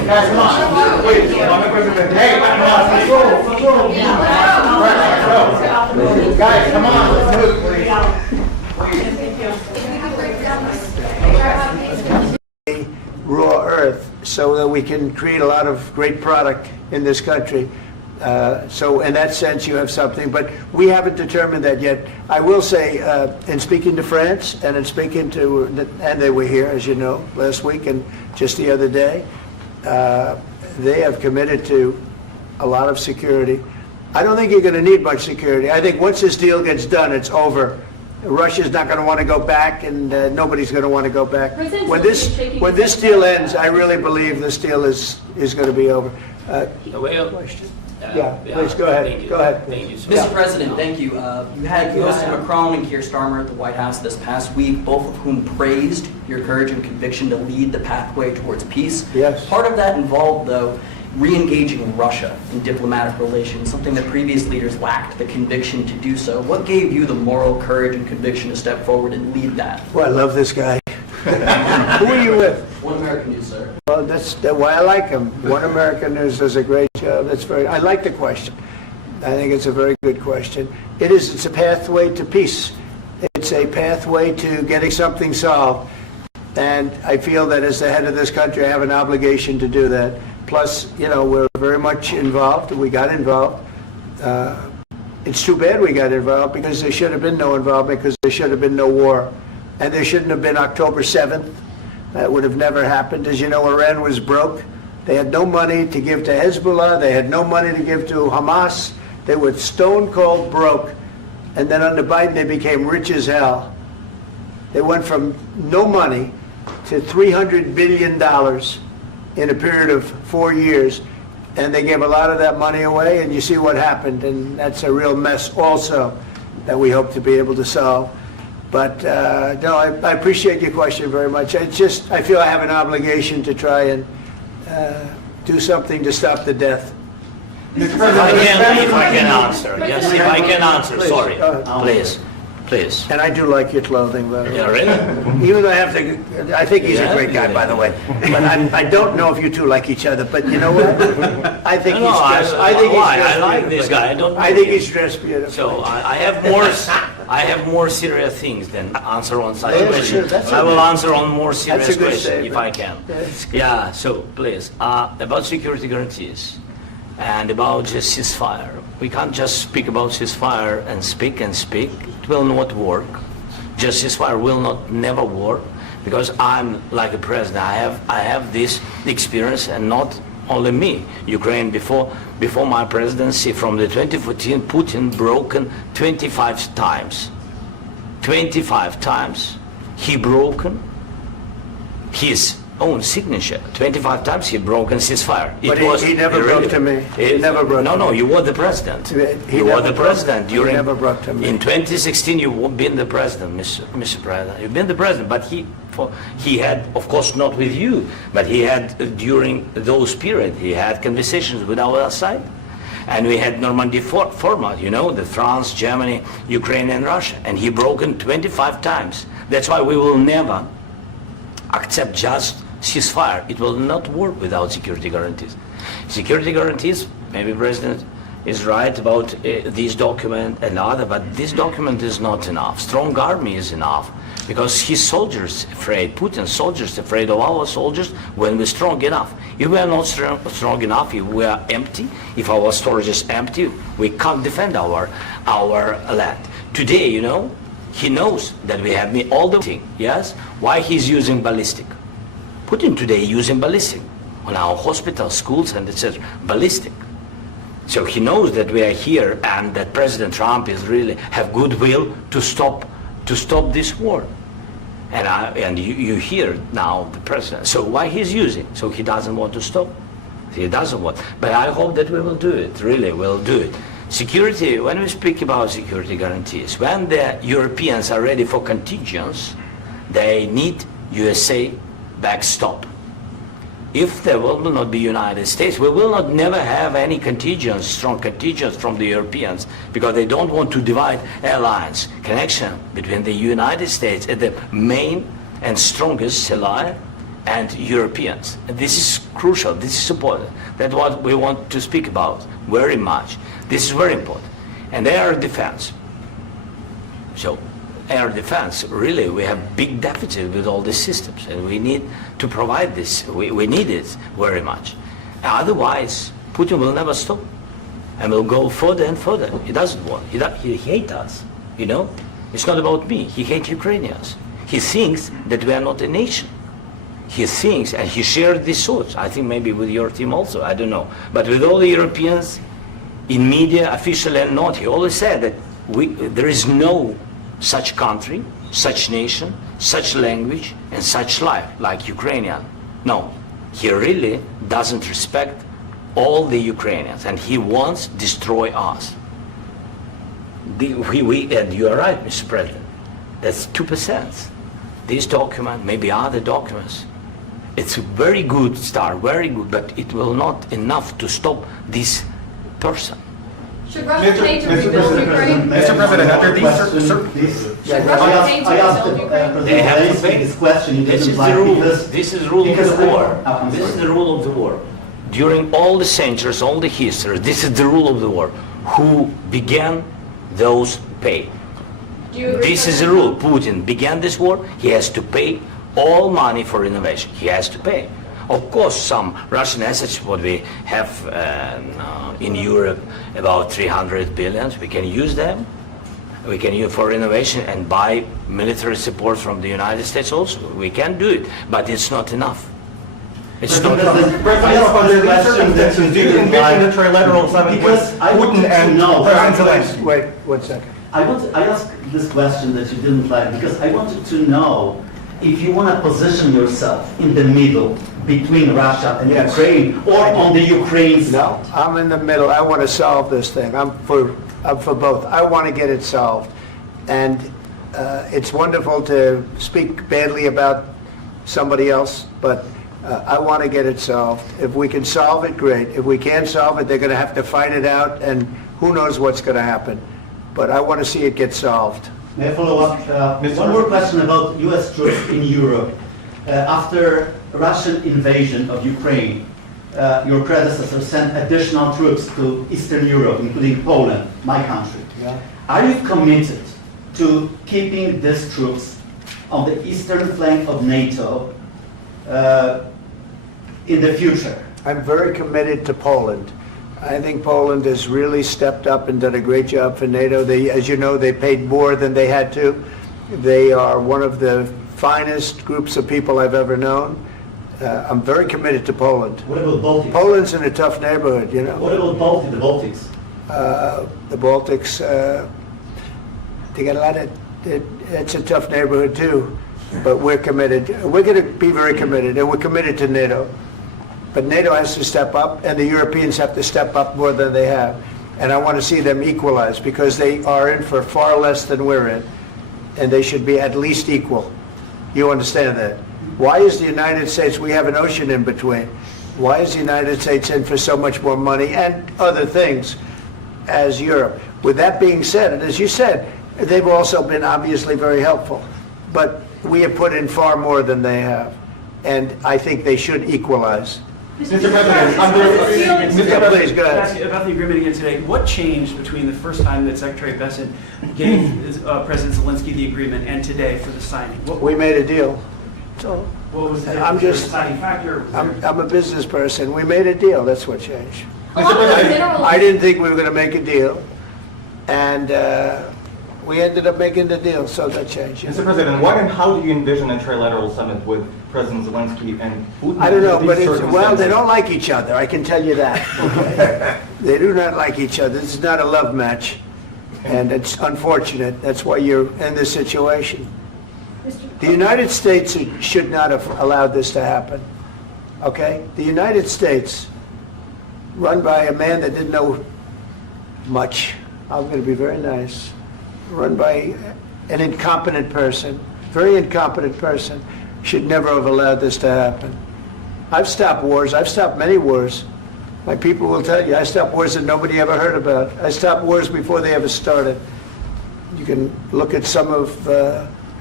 Guys, come on. Wait, Madam President. Hey, come on. Let's go. Guys, come on. Let's move, please. Raw earth so that we can create a lot of great product in this country. So in that sense, you have something, but we haven't determined that yet. I will say, in speaking to France and in speaking to, and they were here, as you know, last week and just the other day, they have committed to a lot of security. I don't think you're going to need much security. I think once this deal gets done, it's over. Russia's not going to want to go back, and nobody's going to want to go back. When this deal ends, I really believe this deal is going to be over. Question. Yeah, please go ahead. Thank you. Go ahead. Thank you, sir. Mr. President, thank you. You had hosted Macron and Keir Starmer at the White House this past week, both of whom praised your courage and conviction to lead the pathway towards peace. Yes. Part of that involved, though, re-engaging Russia in diplomatic relations, something that previous leaders lacked the conviction to do so. What gave you the moral courage and conviction to step forward and lead that? Well, I love this guy. Who are you with? One American News, sir. Well, that's why I like him. One American News does a great job. I like the question. I think it's a very good question. It's a pathway to peace. It's a pathway to getting something solved. And I feel that as the head of this country, I have an obligation to do that. Plus, we're very much involved. We got involved. It's too bad we got involved because there should have been no involvement, because there should have been no war. And there shouldn't have been October 7th. That would have never happened. As you know, Iran was broke. They had no money to give to Hezbollah. They had no money to give to Hamas. They were stone cold broke. And then under Biden, they became rich as hell. They went from no money to $300 billion in a period of 4 years. And they gave a lot of that money away, and you see what happened. And that's a real mess also that we hope to be able to solve. But no, I appreciate your question very much. I feel I have an obligation to try and do something to stop the death. If I can answer, yes, if I can answer, Please, sorry, go ahead. please. And I do like your clothing, by the way. Yeah, really? Even though I think he's a great guy, by the way. But I don't know if you two like each other. But you know what? I think he's dressed. I like this guy. I think he's dressed beautiful. So I have more serious things than answer on such Yeah, questions. sure, I will answer on more serious That's a good questions if statement. I can. That's good. Yeah. So please, about security guarantees and about just ceasefire. We can't just speak about ceasefire and speak and speak. It will not work. Just ceasefire will never work, because I'm like a president. I have this experience, and not only me. Ukraine before my presidency, from the 2014, Putin broken 25 times. 25 times he broken his own signature. 25 times he broken ceasefire. But he never broke to me. He never broke to me. No, you were the president. He You never were the broke- president he during. never broke to me. In 2016, you've been the president, Mr. President. You've been the president, but he had, of course, not with you, but he had during those period. He had conversations with our side, and we had Normandy format. The France, Germany, Ukraine, and Russia, and he broken 25 times. That's why we will never accept just ceasefire. It will not work without security guarantees. Security guarantees, maybe President is right about this document and other, but this document is not enough. Strong army is enough, because his soldiers afraid, Putin's soldiers afraid of our soldiers when we're strong enough. If we are not strong enough, if we are empty, if our storage is empty, we can't defend our land. Today, he knows that we have all the thing, yes? Why he's using ballistic? Putin today using ballistic on our hospitals, schools, and etc. Ballistic. So he knows that we are here, and that President Trump is really have goodwill to stop this war. And you hear now the president. So why he's using? So he doesn't want to stop. He doesn't want. But I hope that we will do it. Really, we'll do it. Security. When we speak about security guarantees, when the Europeans are ready for contingents, they need USA backstop. If there will not be United States, we will not never have any contingents, strong contingents from the Europeans, because they don't want to divide alliance connection between the United States and the main and strongest ally and Europeans. And this is crucial, this is important. That's what we want to speak about very much. This is very important. And air defense. So air defense, really, we have big deficit with all these systems, and we need to provide this. We need it very much. Otherwise, Putin will never stop, and will go further and further. He doesn't want. He hates us, you know? It's not about me. He hates Ukrainians. He thinks that we are not a nation. He thinks, and he shared these thoughts, I think maybe with your team also, I don't know. But with all the Europeans, in media, officially and not, he always said that there is no such country, such nation, such language, and such life like Ukrainian. No, he really doesn't respect all the Ukrainians, and he wants to destroy us. And you are right, Mr. President, that's 2%. This document, maybe other documents, it's a very good start, very good, but it will not enough to stop this person. Should Russia need to rebuild Ukraine? Mr. President, after these Should Russia need to I asked rebuild Ukraine? They have to pay. this question. You This didn't is like the rule. because- This is the rule of because the I- war. I'm This is sorry. the rule of the war. During all the centuries, all the history, this is the rule of the war. Who began, those pay. Do you agree This with is the that? rule. Putin began this war. He has to pay all money for innovation. He has to pay. Of course, some Russian assets, what we have in Europe, about 300 billion, we can use them. We can use for innovation and buy military support from the United States also. We can do it, but it's not enough. It's not enough. President, under these circumstances, do you envision a trilateral summit with Because I want Putin to and know- President Zelensky? Wait 1 second. I asked this question that you didn't like because I wanted to know if you want to position yourself in the middle between Russia and Yes. Ukraine or on the Ukraine side. No, I'm in the middle. I want to solve this thing. I'm for both. I want to get it solved. And it's wonderful to speak badly about somebody else, but I want to get it solved. If we can solve it, great. If we can't solve it, they're going to have to fight it out, and who knows what's going to happen. But I want to see it get solved. May I follow up? One more question about U.S. troops in Europe. After Russian invasion of Ukraine, your predecessor sent additional troops to Eastern Europe, including Poland, my country. Yeah. Are you committed to keeping these troops on the eastern flank of NATO in the future? I'm very committed to Poland. I think Poland has really stepped up and done a great job for NATO. They, as you know, they paid more than they had to. They are one of the finest groups of people I've ever known. I'm very committed to Poland. What about Baltics? Poland's in a tough neighborhood, you know. What about the Baltics? The Baltics, they got a lot of, it's a tough neighborhood too, but we're committed. We're going to be very committed, and we're committed to NATO. But NATO has to step up, and the Europeans have to step up more than they have. And I want to see them equalize, because they are in for far less than we're in, and they should be at least equal. You understand that? Why is the United States, we have an ocean in between, why is the United States in for so much more money and other things as Europe? With that being said, and as you said, they've also been obviously very helpful, but we have put in far more than they have, and I think they should equalize. Mr. President, under Mr. Please, go Can I ahead. ask you about the agreement again today? What changed between the first time that Secretary Bessent gave President Zelensky the agreement and today for the signing? We made a deal. So What was the I'm just- deciding factor? Was there- I'm a business person. We made a deal. That's what changed. Along with minerals. I didn't think we were going to make a deal, and we ended up making the deal, so that changed. Mr. President, what and how do you envision a trilateral summit with President Zelensky and Putin? I don't know, under but these well, they circumstances? don't like each other, I can tell you that. Okay? They do not like each other. This is not a love match, and it's unfortunate. That's why you're in this situation. The United States should not have allowed this to happen, okay? The United States, run by a man that didn't know much, I'm going to be very nice, run by an incompetent person, very incompetent person, should never have allowed this to happen. I've stopped wars. I've stopped many wars. My people will tell you, I stopped wars that nobody ever heard about. I stopped wars before they ever started. You can look at some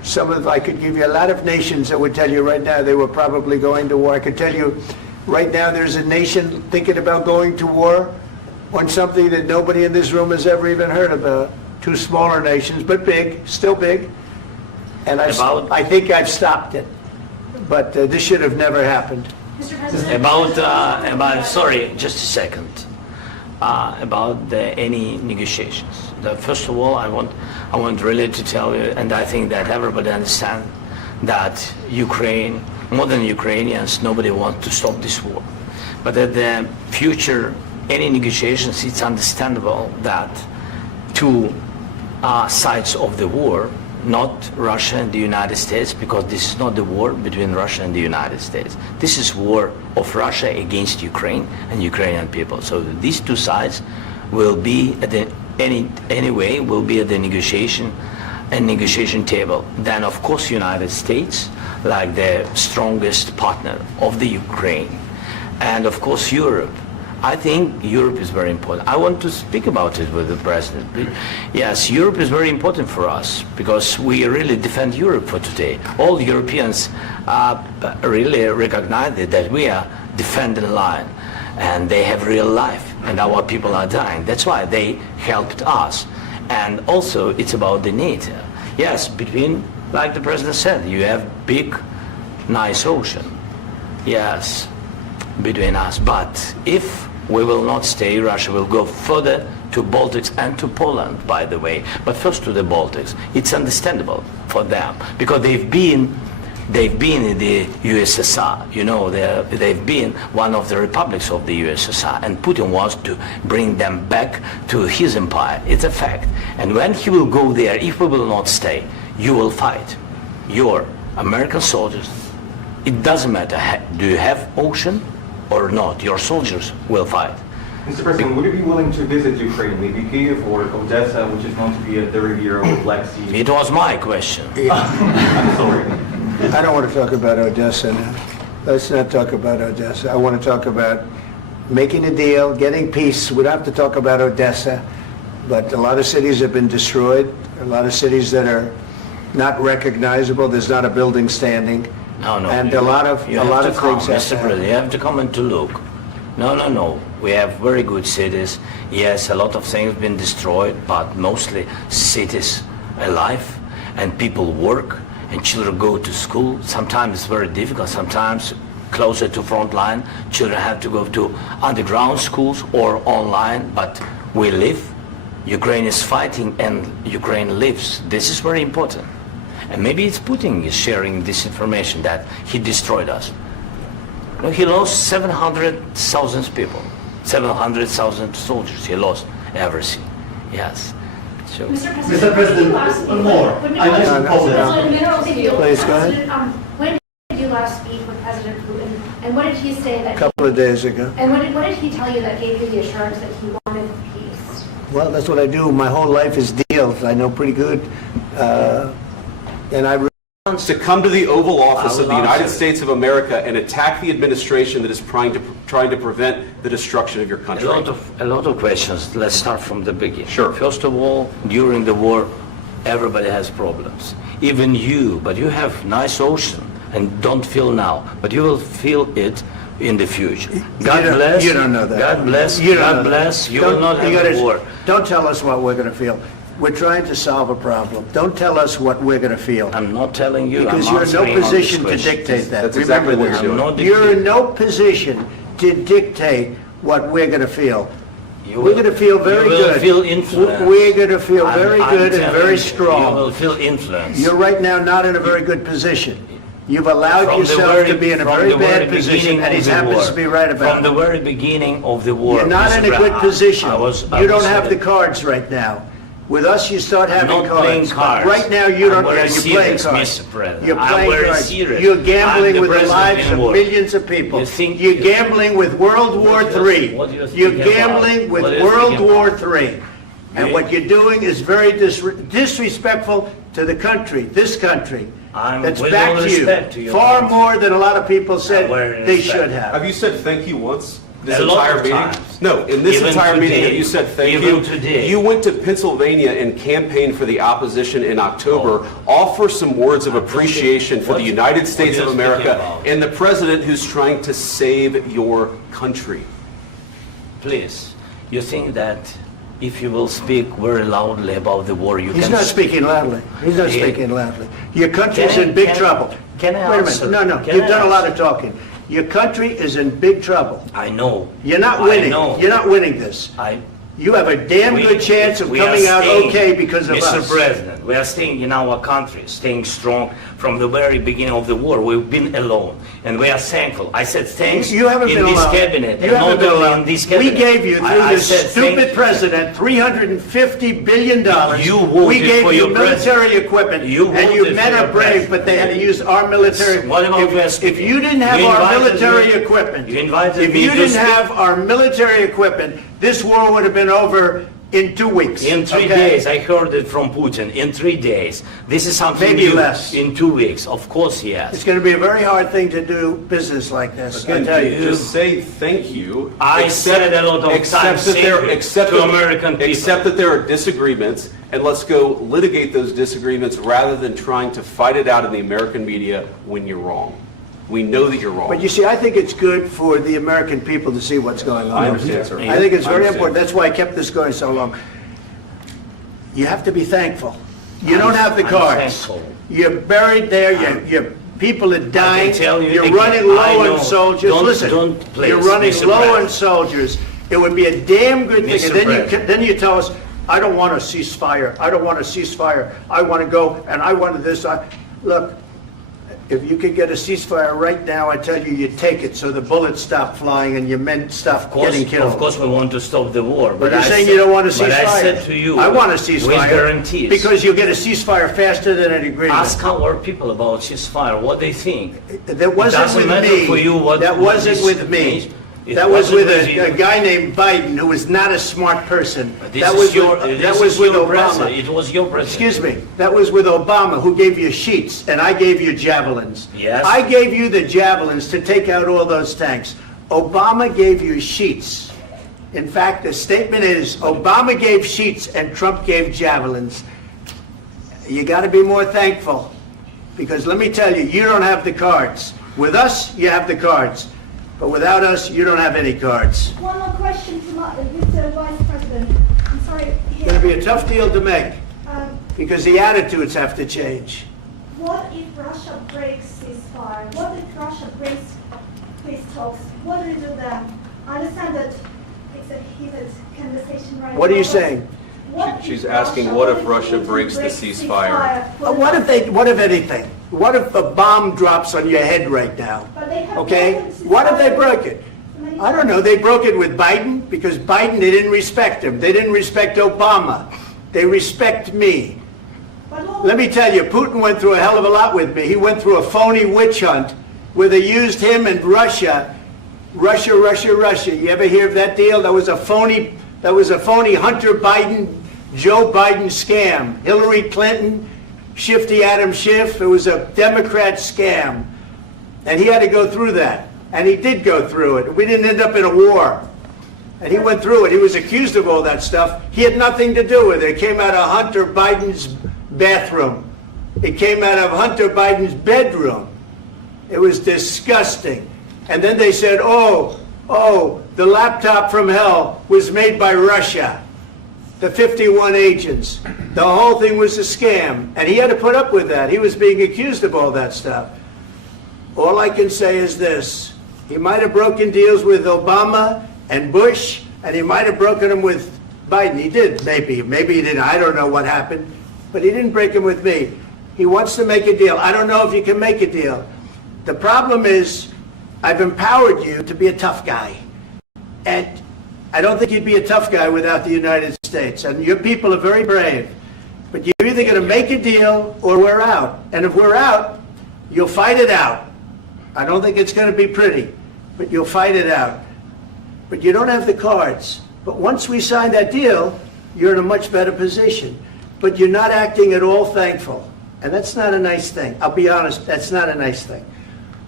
I could give you a lot of nations that would tell you right now they were probably going to war. I could tell you right now there's a nation thinking about going to war on something that nobody in this room has ever even heard about. Two smaller nations, but big, still big. And I think I've stopped it. But this should have never happened. Mr. President. Sorry, just a second. About any negotiations. First of all, I want really to tell you, and I think that everybody understands that Ukraine, more than Ukrainians, nobody wants to stop this war. But at the future, any negotiations, it's understandable that two sides of the war, not Russia and the United States, because this is not the war between Russia and the United States. This is war of Russia against Ukraine and Ukrainian people. So these two sides will be at the will be at the negotiation table. Then of course United States, like the strongest partner of the Ukraine, and of course Europe. I think Europe is very important. I want to speak about it with the President. Yes, Europe is very important for us because we really defend Europe for today. All Europeans really recognize that we are defending line and they have real life and our people are dying. That's why they helped us. And also it's about the NATO. Yes, between, like the President said, you have big, nice ocean. Yes, between us. But if we will not stay, Russia will go further to Baltics and to Poland, by the way. But first to the Baltics. It's understandable for them because they've been in the USSR. You know, they've been one of the republics of the USSR, and Putin wants to bring them back to his empire. It's a fact. And when he will go there, if we will not stay, you will fight. Your American soldiers. It doesn't matter. Do you have ocean or not? Your soldiers will fight. Mr. President, would you be willing to visit Ukraine, maybe Kyiv or Odessa, which is known to be a dirty area of the Black Sea? It was my question. I'm sorry. I don't want to talk about Odessa now. Let's not talk about Odessa. I want to talk about making a deal, getting peace. We don't have to talk about Odessa, but a lot of cities have been destroyed. A lot of cities that are not recognizable. There's not a building standing. No. And a lot of things Mr. President, you have to come and to look. No. We have very good cities. Yes, a lot of things have been destroyed, but mostly cities alive and people work and children go to school. Sometimes it's very difficult. Sometimes closer to front line, children have to go to underground schools or online, but we live. Ukraine is fighting and Ukraine lives. This is very important. And maybe it's Putin is sharing this information that he destroyed us. No, he lost 700,000 people, 700,000 soldiers. He lost everything. Yes. So. Mr. President, one more. I mentioned Poland. Please, go ahead. When did you last speak with President Putin, and what did he say that? A couple of days ago. And what did he tell you that gave you the assurance that he wanted peace? Well, that's what I do. My whole life is deals. I know pretty good. And I to come to the Oval Office of the United States of America and attack the administration that is trying to prevent the destruction of your country. A lot of questions. Let's start from the beginning. Sure. First of all, during the war, everybody has problems. Even you, but you have nice ocean and don't feel now, but you will feel it in the future. God bless. You don't know that. God bless. God bless. You will not have a war. Don't tell us what we're going to feel. We're trying to solve a problem. Don't tell us what we're going to feel. I'm not telling you. Because you're in no position to dictate that. That's exactly what Remember you're doing. this. You're in no position to dictate what we're going to feel. We're going to feel very good. You will feel influence. We're going to feel very good and very You strong. will feel influence. You're right now not in a very good position. You've allowed yourself to be in a very bad position, and he happens to be right about it. From the very beginning of the war. You're not in a good position. You don't have the cards right now. With us, you start having I'm not playing cards. cards. Right now, you don't. You're playing cards. Mr. President. You're playing I'm cards. serious. You're gambling I'm with the president lives in of war. millions of people. You're gambling with World War III. What do you think You're about? gambling with What do you World think War about? III. And what you're doing is very disrespectful to the country, this country. That's with back all to respect to you. your Far country. more than a lot of people said Very they respect. should have. Have you said thank you once? This A lot entire of meeting? times. No, in this Even entire meeting, today. have you said thank Even you? today. You went to Pennsylvania and campaigned for the opposition in October. Offer some words of appreciation for the United States of what are you America speaking about? and the president who's trying to save your country. Please, you think that if you will speak very loudly about the war, you He's can... not speaking loudly. He's not Yeah. speaking loudly. Your country's Can I- in big can I- trouble. can I Wait a answer? minute. No, Can you've I done a lot answer? of talking. Your country is in big trouble. I know. You're not I winning. know. You're not winning this. You have a damn We- good chance of we are coming out staying, okay because of Mr. us. President, we are staying in our country, staying strong from the very beginning of the war. We've been alone, and we are thankful. I said thanks You haven't in been this alone. cabinet, You and haven't not been only alone. in this We cabinet. gave you, through I this said thank stupid you. president, $350 billion. You voted We gave for you your military president. equipment, You and you voted men for are your brave, president. but they had to use our military. What about you asking If me? you didn't have You our invited military me- equipment, you invited if me you to didn't speak- have our military equipment, this war would have been over in 2 weeks. In 3 okay? days, I heard it from Putin. In 3 days, this is something Maybe new. less. In 2 weeks, of course, yes. It's going to be a very hard thing to do business like this. I Again, tell you. just say thank you. I said a lot of accept times that thank there- you accept to that- American people. Accept that there are disagreements, and let's go litigate those disagreements rather than trying to fight it out in the American media when you're wrong. We know that you're wrong. But you see, I think it's good for the American people to see what's going on. I understand, sir. I think it's I very understand. important. That's why I kept this going so long. You have to be thankful. You don't have the I'm cards. thankful. You're buried there. Your people are dying. tell you You're again, running I low know. on soldiers. Don't- Listen, don't please, you're running Mr. low on President. soldiers. It would be a damn good thing. Mr. And then President. then you tell us, I don't want a ceasefire. I don't want a ceasefire. I want to go and I wanted this. Look, if you could get a ceasefire right now, I tell you, you take it so the bullets stop flying and your men stop getting killed. Of course, we want to stop the war. But you're I saying said- you don't want a ceasefire. But I said to you, I want a with ceasefire. guarantees. Because you'll get a ceasefire faster than an agreement. Ask our people about ceasefire, what they think. That wasn't doesn't with matter me. for you what- That what wasn't this with me. means. It That was wasn't with with you. a guy named Biden, who was not a smart person. This That is was your, with, this that was is with your Obama. president. It was your president. Excuse me. That was with Obama, who gave you sheets, and I gave you javelins. Yes. I gave you the javelins to take out all those tanks. Obama gave you sheets. In fact, the statement is, Obama gave sheets and Trump gave javelins. You got to be more thankful, because let me tell you, you don't have the cards. With us, you have the cards. But without us, you don't have any cards. One more question to Mr. Vice President. I'm sorry. It's going to be a tough deal to make, Um, because the attitudes have to change. What if Russia breaks ceasefire? What if Russia breaks peace talks? What do you do then? I understand that it's a heated conversation right now. What are you but saying? what She's if asking, what if Russia Putin breaks the ceasefire? What if anything? What if a bomb drops on your head right now? But they have Okay? broken What if they ceasefire broke it? many I don't know. They broke it with Biden, because Biden, they didn't respect him. They didn't respect Obama. They respect me. But all- Let me tell you, Putin went through a hell of a lot with me. He went through a phony witch hunt where they used him and Russia. Russia. You ever hear of that deal? That was a phony Hunter Biden, Joe Biden scam. Hillary Clinton, Shifty Adam Schiff. It was a Democrat scam. And he had to go through that. And he did go through it. We didn't end up in a war. And he went through it. He was accused of all that stuff. He had nothing to do with it. It came out of Hunter Biden's bathroom. It came out of Hunter Biden's bedroom. It was disgusting. And then they said, oh, the laptop from hell was made by Russia. The 51 agents. The whole thing was a scam. And he had to put up with that. He was being accused of all that stuff. All I can say is this. He might have broken deals with Obama and Bush, and he might have broken them with Biden. He did, maybe. Maybe he didn't. I don't know what happened. But he didn't break them with me. He wants to make a deal. I don't know if you can make a deal. The problem is, I've empowered you to be a tough guy. And I don't think you'd be a tough guy without the United States. And your people are very brave. But you're either going to make a deal or we're out. And if we're out, you'll fight it out. I don't think it's going to be pretty, but you'll fight it out. But you don't have the cards. But once we sign that deal, you're in a much better position. But you're not acting at all thankful. And that's not a nice thing. I'll be honest, that's not a nice thing.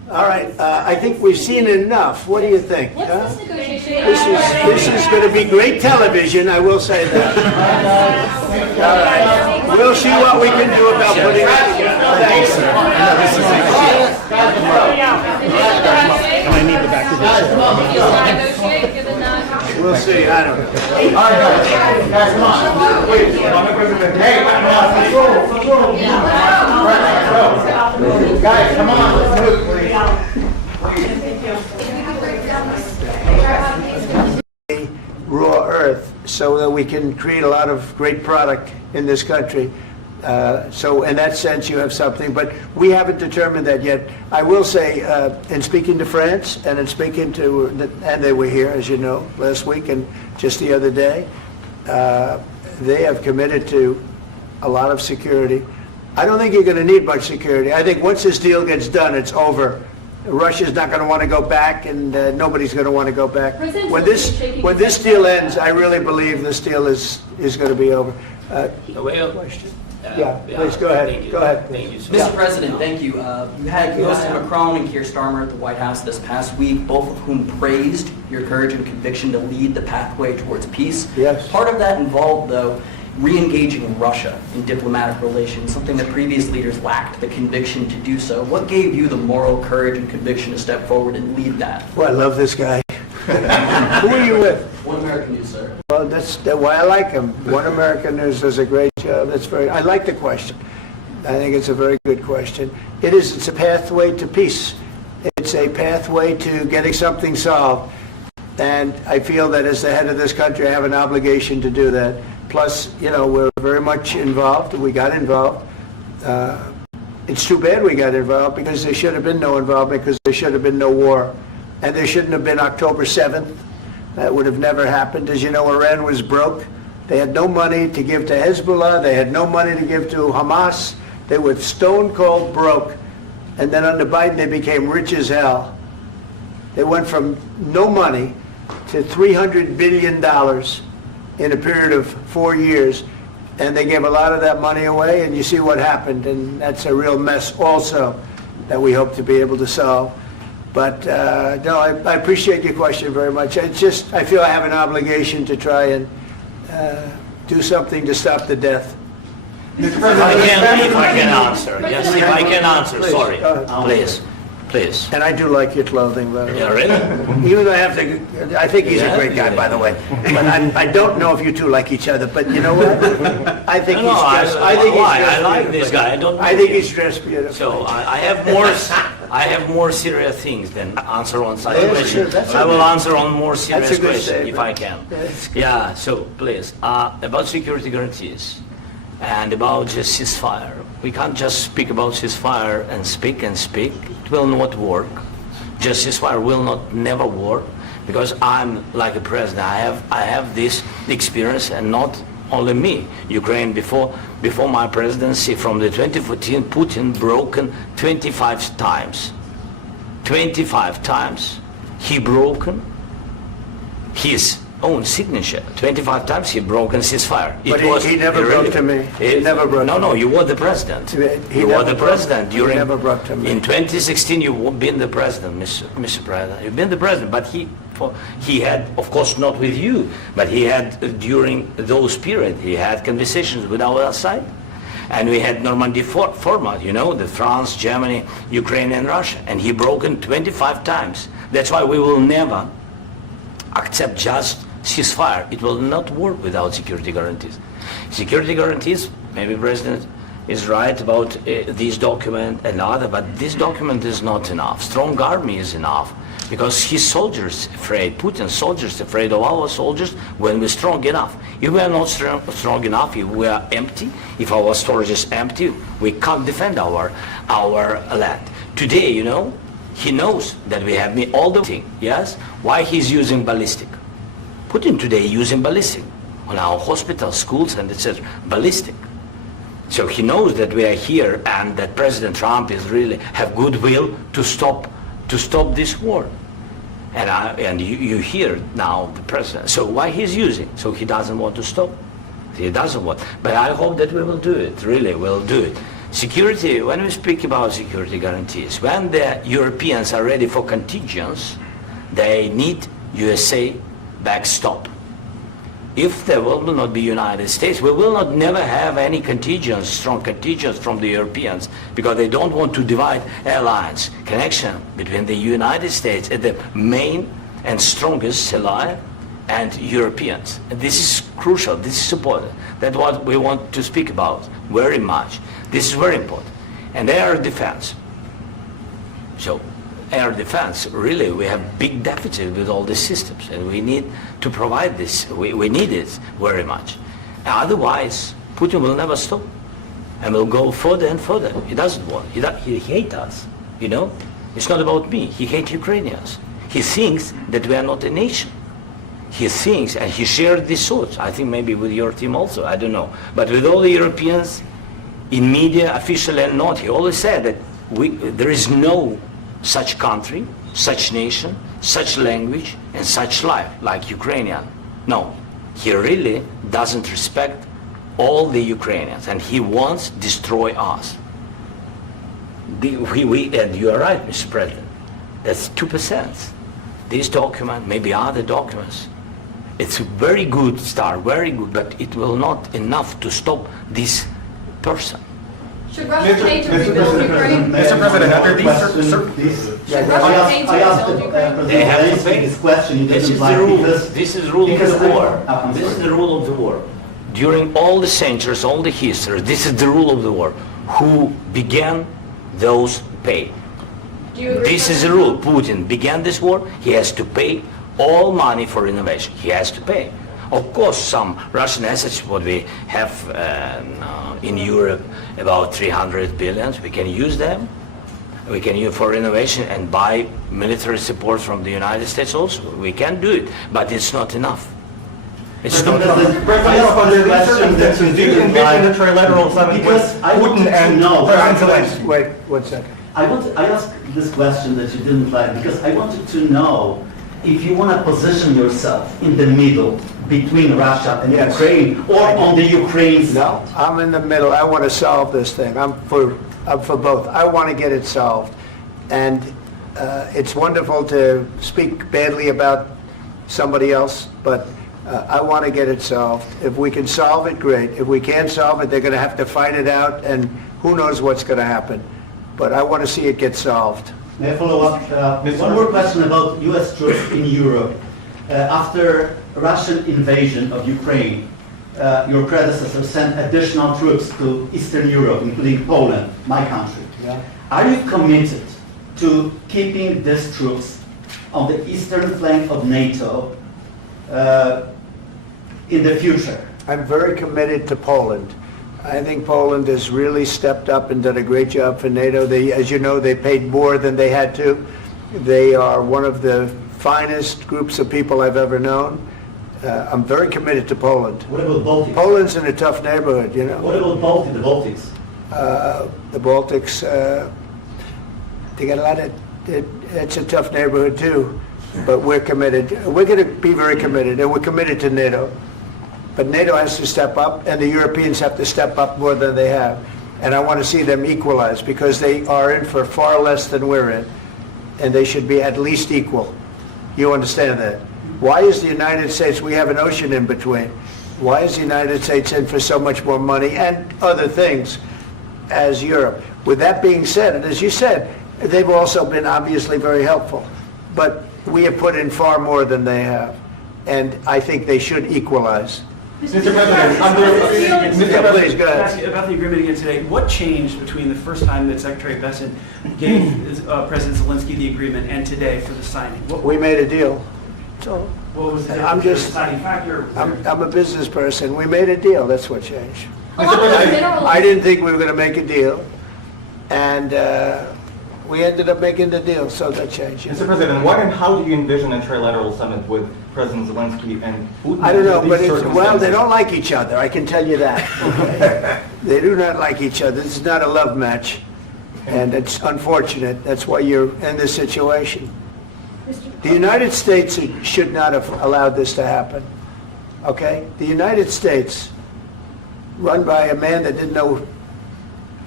All right, I think we've seen enough. What do you think? What's huh? this negotiation? This is going to be great television, I will say that. All right. We'll see what we can do about putting it together. Thanks, sir. And I need the back of this. Negotiate, given that. We'll see, I don't know. All right, guys, come on. Wait, Mr. President. Hey, control. Guys, come on, let's do it, please. Raw earth so that we can create a lot of great product in this country. So in that sense, you have something, but we haven't determined that yet. I will say, in speaking to France and in speaking to, and they were here, as you know, last week and just the other day, they have committed to a lot of security. I don't think you're going to need much security. I think once this deal gets done, it's over. Russia's not going to want to go back, and nobody's going to want to go back. President When Zelensky shaking when his this head. deal ends, I really believe this deal is going to be over. Well, Question? Yeah, please, go thank ahead. you. Go ahead. Thank you, sir. Mr. President, thank you. You had President Macron and Keir Starmer at the White House this past week, both of whom praised your courage and conviction to lead the pathway towards peace. Yes. Part of that involved, though, re-engaging Russia in diplomatic relations, something that previous leaders lacked the conviction to do so. What gave you the moral courage and conviction to step forward and lead that? Well, I love this guy. Who are you with? One American News, sir. Well, that's why I like him. One American News does a great job. I like the question. I think it's a very good question. It's a pathway to peace. It's a pathway to getting something solved. And I feel that as the head of this country, I have an obligation to do that. Plus, we're very much involved. We got involved. It's too bad we got involved because there should have been no involvement because there should have been no war. And there shouldn't have been October 7th. That would have never happened. As you know, Iran was broke. They had no money to give to Hezbollah. They had no money to give to Hamas. They were stone cold broke. And then under Biden, they became rich as hell. They went from no money to $300 billion in a period of 4 years. And they gave a lot of that money away, and you see what happened. And that's a real mess also that we hope to be able to solve. But no, I appreciate your question very much. It's just, I feel I have an obligation to try and do something to stop the death. If I can answer. Yes, if I can answer. Please, Sorry. go ahead. Please. And I do like your clothing, by the way. Yeah, really? Even though I think he's a great guy, by the way. But I don't know if you two like each other. But you know what? I think he's dressed. I like this guy. I think he's dressed beautiful. So I have more serious things than answer on such Yes, question. sure, that's I will okay. answer on more serious That's a good question if I statement. can. That's Yeah. So please, about security guarantees and about just ceasefire. We can't just speak about ceasefire and speak and speak. It will not work. Just ceasefire will not never work because I'm like a president. I have this experience, and not only me. Ukraine before my presidency, from the 2014, Putin broken 25 times. 25 times he broken his own signature. 25 times he broken ceasefire. But he never broke to me. He never broke to me. No, you were the president. He You were never the broke- president he during. never broke to me. In 2016, you've been the president, Mr. President. You've been the president, but he had, of course, not with you, but he had during those period. He had conversations with our side, and we had Normandy format. The France, Germany, Ukraine, and Russia, and he broken 25 times. That's why we will never accept just ceasefire. It will not work without security guarantees. Security guarantees, maybe President is right about this document and other, but this document is not enough. Strong army is enough because his soldiers afraid, Putin's soldiers afraid of our soldiers when we're strong enough. If we are not strong enough, if we are empty, if our storage is empty, we can't defend our land. Today, he knows that we have all the thing, yes? Why he's using ballistic? Putin today using ballistic on our hospitals, schools, and etc. Ballistic. So he knows that we are here and that President Trump is really have goodwill to stop this war. And you hear now the president. So why he's using? So he doesn't want to stop. He doesn't want. But I hope that we will do it. Really, we'll do it. Security, when we speak about security guarantees, when the Europeans are ready for contingents, they need USA backstop. If there will not be United States, we will not never have any contingents, strong contingents from the Europeans, because they don't want to divide alliance, connection between the United States and the main and strongest ally and Europeans. And this is crucial, this is important. That's what we want to speak about very much. This is very important. And air defense. So air defense, really, we have big deficit with all these systems, and we need to provide this. We need it very much. Otherwise, Putin will never stop, and will go further and further. He doesn't want. He hates us. You know, it's not about me. He hates Ukrainians. He thinks that we are not a nation. He thinks, and he shared these thoughts. I think maybe with your team also. I don't know, but with all the Europeans, in media, officially and not, he always said that there is no such country, such nation, such language, and such life like Ukrainian. No, he really doesn't respect all the Ukrainians, and he wants to destroy us. And you are right, Mr. President. That's 2%. This document, maybe other documents, it's a very good start, very good, but it will not enough to stop this person. Should Russia pay to rebuild Ukraine? Mr. President, under these Should Russia pay to I asked rebuild Ukraine? They have to pay. this question. You This didn't is the like rule. because- This is the rule of because the I- war. I'm This is sorry. the rule of the war. During all the centuries, all the history, this is the rule of the war. Who began, those pay. Do you agree? This is the rule. Putin began this war. He has to pay all money for innovation. He has to pay. Of course, some Russian assets, what we have in Europe, about 300 billion, we can use them. We can use for innovation and buy military support from the United States also. We can do it, but it's not enough. It's not enough. President, under these circumstances, do you envision a trilateral summit with Because I Putin wanted to and know- President Zelensky? Wait 1 second. I asked this question that you didn't like because I wanted to know if you want to position yourself in the middle between Russia and Yes. Ukraine or on the Ukraine's No, I'm in the middle. I want to solve this thing. I'm for both. I want to get it solved. And it's wonderful to speak badly about somebody else, but I want to get it solved. If we can solve it, great. If we can't solve it, they're going to have to fight it out, and who knows what's going to happen. But I want to see it get solved. May I follow up? One more question about U.S. troops in Europe. After Russian invasion of Ukraine, your predecessor sent additional troops to Eastern Europe, including Poland, my country. Yeah. Are you committed to keeping these troops on the eastern flank of NATO in the future? I'm very committed to Poland. I think Poland has really stepped up and done a great job for NATO. As you know, they paid more than they had to. They are one of the finest groups of people I've ever known. I'm very committed to Poland. What about Baltics? Poland's in a tough neighborhood, you know. What about the Baltics? The Baltics, they got a lot of, it's a tough neighborhood too, but we're committed. We're going to be very committed, and we're committed to NATO. But NATO has to step up, and the Europeans have to step up more than they have. And I want to see them equalize, because they are in for far less than we're in, and they should be at least equal. You understand that? Why is the United States, we have an ocean in between, why is the United States in for so much more money and other things as Europe? With that being said, and as you said, they've also been obviously very helpful, but we have put in far more than they have, and I think they should equalize. Mr. President, under Yeah, please, go Can I ask ahead. you about the agreement again today? What changed between the first time that Secretary Bessent gave President Zelensky the agreement and today for the signing? We made a deal. So What was the I'm just- deciding factor? I'm a business person. We made a deal. That's what changed. A lot of the minerals. I didn't think we were going to make a deal, and we ended up making the deal, so that changed. Mr. President, what and how do you envision a trilateral summit with President Zelensky and Putin? I don't know, under but these well, they circumstances? don't like each other. I can tell you that. Okay? They do not like each other. This is not a love match, and it's unfortunate. That's why you're in this situation. The United States should not have allowed this to happen. Okay? The United States, run by a man that didn't know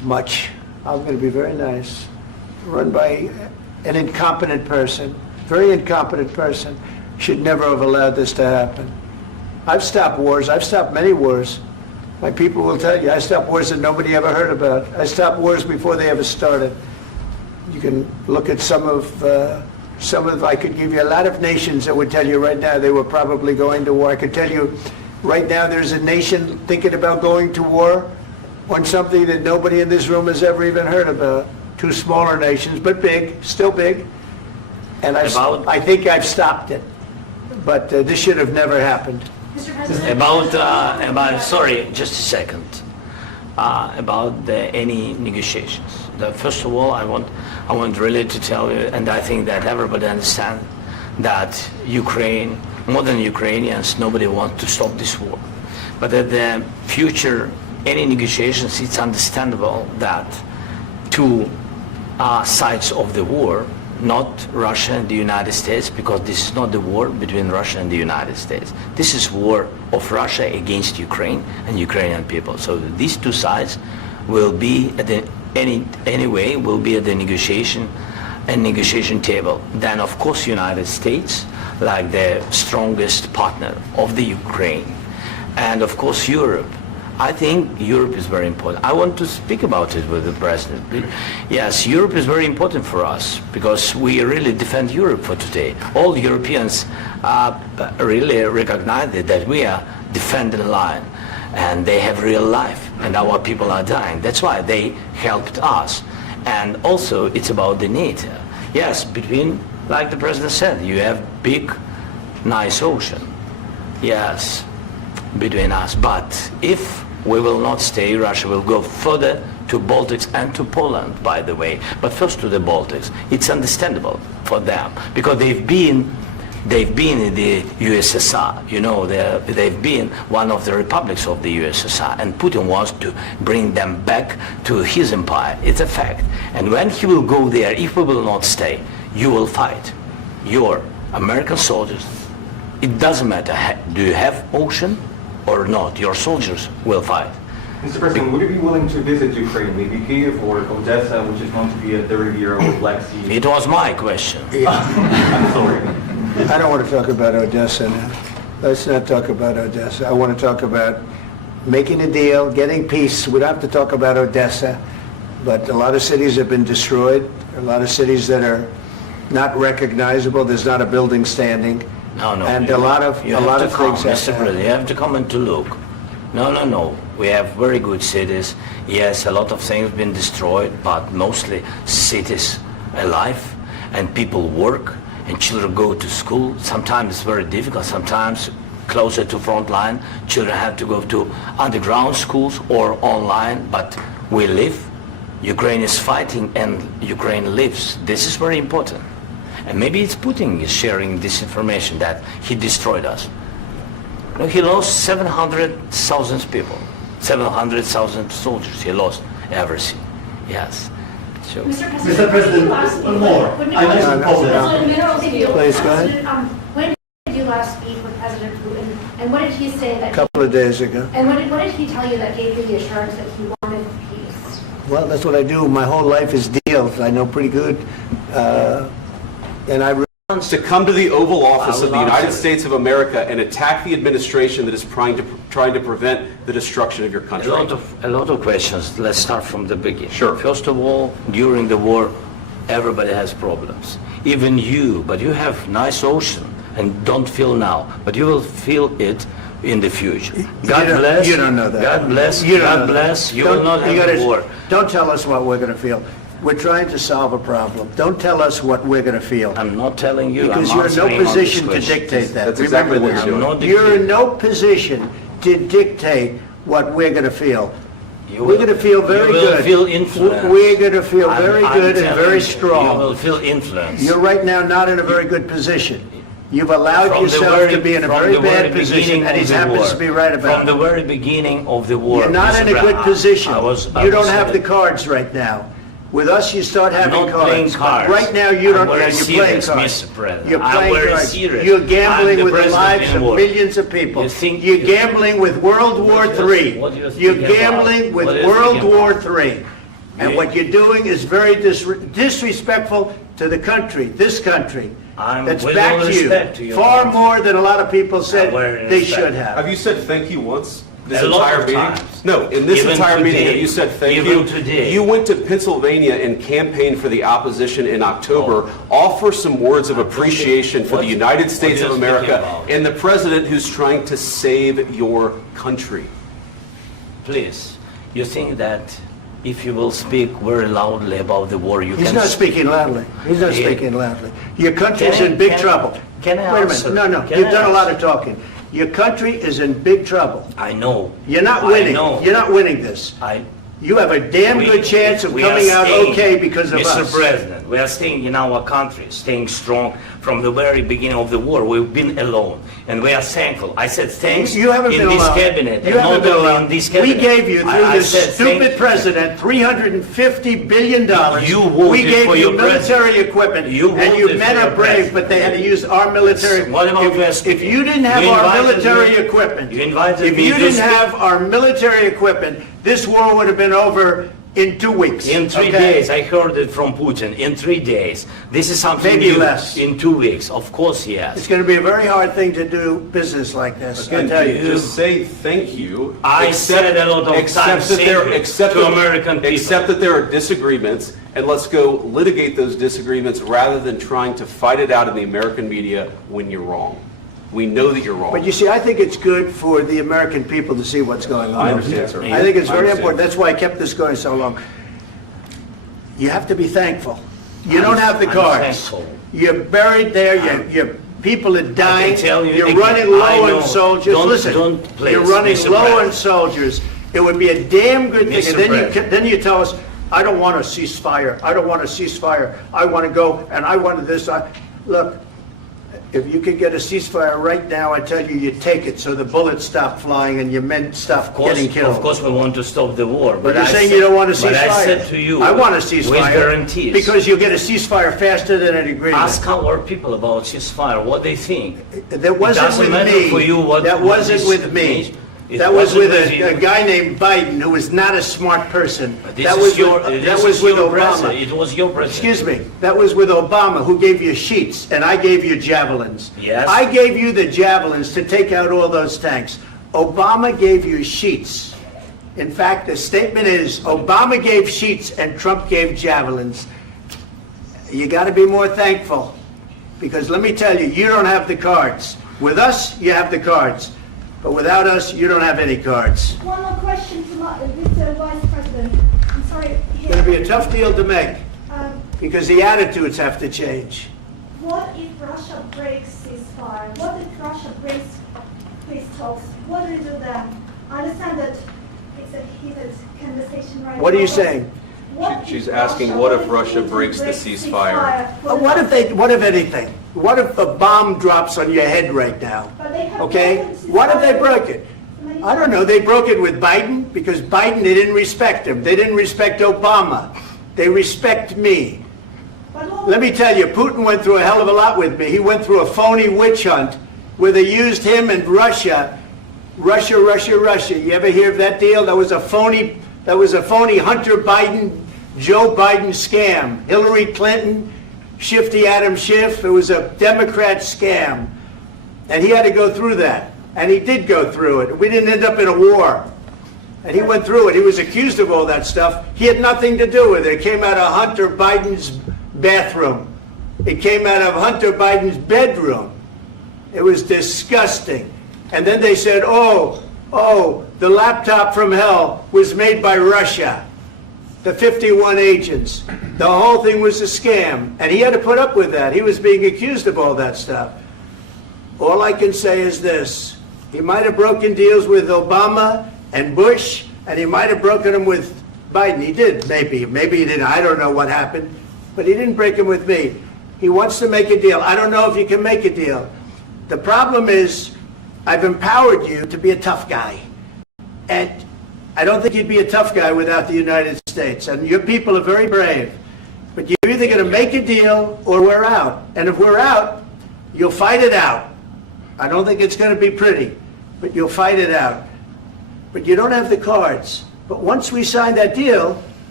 much. I'm going to be very nice. Run by an incompetent person, very incompetent person, should never have allowed this to happen. I've stopped wars. I've stopped many wars. My people will tell you, I stopped wars that nobody ever heard about. I stopped wars before they ever started. You can look at some of, I could give you a lot of nations that would tell you right now they were probably going to war. I could tell you right now there's a nation thinking about going to war on something that nobody in this room has ever even heard about. Two smaller nations, but big, still big. And I think I've stopped it. But this should have never happened. Mr. President. Sorry, just a second. About any negotiations. First of all, I want really to tell you, and I think that everybody understands that Ukraine, more than Ukrainians, nobody wants to stop this war. But at the future, any negotiations, it's understandable that two sides of the war, not Russia and the United States, because this is not the war between Russia and the United States. This is war of Russia against Ukraine and Ukrainian people. So these two sides will be at the anyway will be at the negotiation table. Then of course United States, like the strongest partner of the Ukraine, and of course Europe. I think Europe is very important. I want to speak about it with the President. Yes, Europe is very important for us because we really defend Europe for today. All Europeans really recognize that we are defending the line and they have real life and our people are dying. That's why they helped us. And also it's about the NATO. Yes, between, like the President said, you have big, nice ocean. Yes, between us. But if we will not stay, Russia will go further to Baltics and to Poland, by the way. But first to the Baltics. It's understandable for them because they've been in the USSR. You know, they've been one of the republics of the USSR, and Putin wants to bring them back to his empire. It's a fact. And when he will go there, if we will not stay, you will fight. Your American soldiers, it doesn't matter, do you have ocean or not, your soldiers will fight. Mr. President, would you be willing to visit Ukraine, maybe Kyiv or Odessa, which is known to be a 30-year-old Black Sea? It was my question. I'm sorry. I don't want to talk about Odessa now. Let's not talk about Odessa. I want to talk about making a deal, getting peace. We don't have to talk about Odessa, but a lot of cities have been destroyed. A lot of cities that are not recognizable. There's not a building standing. No, and a lot of things have Mr. President, you have to come and to look. No. We have very good cities. Yes, a lot of things have been destroyed, but mostly cities alive, and people work, and children go to school. Sometimes it's very difficult. Sometimes closer to front line, children have to go to underground schools or online, but we live. Ukraine is fighting, and Ukraine lives. This is very important. And maybe it's Putin is sharing this information that he destroyed us. No, he lost 700,000 people, 700,000 soldiers. He lost everything. Yes. So. Mr. President, one more. I mentioned Poland. Please, go ahead. When did you last speak with President Putin, and what did he say that? A couple of days ago. And what did he tell you that gave you the assurance that he wanted peace? Well, that's what I do. My whole life is deals. I know pretty good. And I to come to the Oval Office of the United States of America and attack the administration that is trying to prevent the destruction of your country? A lot of questions. Let's start from the beginning. Sure. First of all, during the war, everybody has problems. Even you, but you have nice ocean and don't feel now, but you will feel it in the future. God bless. You don't know that. God bless. You don't God know that. bless. You will not have a war. Don't tell us what we're going to feel. We're trying to solve a problem. Don't tell us what we're going to feel. I'm not telling you. Because I'm you're in no answering on position this to question. dictate that. That's exactly Remember what this. you're doing. You're in no position to dictate what we're going to feel. We're going to feel very good. You will feel influence. We're going to feel very I'm good and telling very you, strong. You will feel influence. You're right now not in a very good position. You've allowed From the yourself very- to be in a from very the very bad position, beginning and he of the happens war. to be right about From the it. very beginning of the war. You're not Mr. in a good Brown, position. You don't have the saying- cards right now. With us, you start I'm having not playing cards. cards. Right now, you don't. I'm very You're playing serious, cards. Mr. President. You're I'm playing very cards. serious. You're I'm gambling the with the president lives in of war. millions of people. You think- You're gambling with World War What do you III. what do you think You're about? gambling with What do you World think War about? III. And what you're doing is very disrespectful to the country, this country. That's with back all to you. respect to your Far country. more than a lot of people said Very they respect. should have. Have you said thank you once? This A lot entire of meeting? times. No, in this Even entire meeting, today. have you said thank Even you? today. You went to Pennsylvania and campaigned for the opposition in October. Offer some words of appreciation for the United States what of you're America speaking about. and the president who's trying to save your country. Please, you think that if you will speak very loudly about the war, you He's can... not speaking loudly. He's not Yeah. speaking loudly. Your country's Can I- in big can- trouble. can I Wait a answer? minute. No, Can you've I done a lot answer? of talking. Your country is in big trouble. I know. You're not I winning. know. You're not winning this. You have a damn good chance of we are coming out staying, okay because of Mr. us. President, we are staying in our country, staying strong from the very beginning of the war. We've been alone, and we are thankful. I said thanks You haven't in been this alone. cabinet, You and haven't not been only alone. in this We cabinet. gave you, through I this said stupid thank- president, $350 billion. You voted We gave for you your military president. equipment, You and you voted men for are your brave, president. but they had to use our military. What about If you didn't have You our invited military me- equipment, you invited if me you to didn't speak- have our military equipment, this war would have been over in 2 weeks. In 3 okay? days, I heard it from Putin. In 3 days, this is something Maybe new. less. In 2 weeks, of course, yes. It's going to be a very hard thing to do business like this, I Again, tell you. just say thank you. I said a lot of accept times that there, thank you accept to that- American people. Accept that there are disagreements, and let's go litigate those disagreements rather than trying to fight it out in the American media when you're wrong. We know that you're wrong. But you see, I think it's good for the American people to see what's going on. I understand, sir. I think it's I very understand. important. That's why I kept this going so long. You have to be thankful. You don't have the I'm cards. thankful. You're buried there. Your people are dying. tell you You're again, running I low know. on soldiers. Don't- Listen, don't please, you're running Mr. low President. on soldiers. It would be a damn good thing. Mr. And then President. then you tell us, I don't want a ceasefire. I don't want a ceasefire. I want to go and I want this. Look, if you could get a ceasefire right now, I tell you, you take it so the bullets stop flying and your men stop getting killed. Of course, we want to stop the war. But you're I saying said- you don't want a ceasefire. But I said to you, I want a with ceasefire. guarantees. Because you'll get a ceasefire faster than an agreement. Ask our people about ceasefire, what they think. That wasn't doesn't with matter me. for you what- That what wasn't this with me. means. It That was wasn't with with you. a guy named Biden, who was not a smart person. This That is was your, with, this that was is with your Obama. president. It was your president. Excuse me. That was with Obama, who gave you sheets, and I gave you javelins. Yes. I gave you the javelins to take out all those tanks. Obama gave you sheets. In fact, the statement is, Obama gave sheets and Trump gave javelins. You got to be more thankful, because let me tell you, you don't have the cards. With us, you have the cards. But without us, you don't have any cards. One more question to Mr. Vice President. I'm sorry. It's going to be a tough deal to make, Um, because the attitudes have to change. What if Russia breaks ceasefire? What if Russia breaks peace talks? What do you do then? I understand that it's a heated conversation right now. What are you but saying? what She's if asking, what if Russia Putin breaks the ceasefire? What if anything? What if a bomb drops on your head right now? But they have Okay? broken What if they ceasefire broke it? many I don't know. times. They broke it with Biden because Biden, they didn't respect him. They didn't respect Obama. They respect me. But what- Let me tell you, Putin went through a hell of a lot with me. He went through a phony witch hunt where they used him and Russia. Russia. You ever hear of that deal? That was a phony Hunter Biden, Joe Biden scam. Hillary Clinton, Shifty Adam Schiff. It was a Democrat scam. And he had to go through that. And he did go through it. We didn't end up in a war. And he went through it. He was accused of all that stuff. He had nothing to do with it. It came out of Hunter Biden's bathroom. It came out of Hunter Biden's bedroom. It was disgusting. And then they said, oh, the laptop from hell was made by Russia. The 51 agents. The whole thing was a scam. And he had to put up with that. He was being accused of all that stuff. All I can say is this. He might have broken deals with Obama and Bush, and he might have broken them with Biden. He did, maybe. Maybe he didn't. I don't know what happened. But he didn't break them with me. He wants to make a deal. I don't know if you can make a deal. The problem is, I've empowered you to be a tough guy. And I don't think you'd be a tough guy without the United States. And your people are very brave. But you're either going to make a deal or we're out. And if we're out, you'll fight it out. I don't think it's going to be pretty, but you'll fight it out. But you don't have the cards. But once we sign that deal,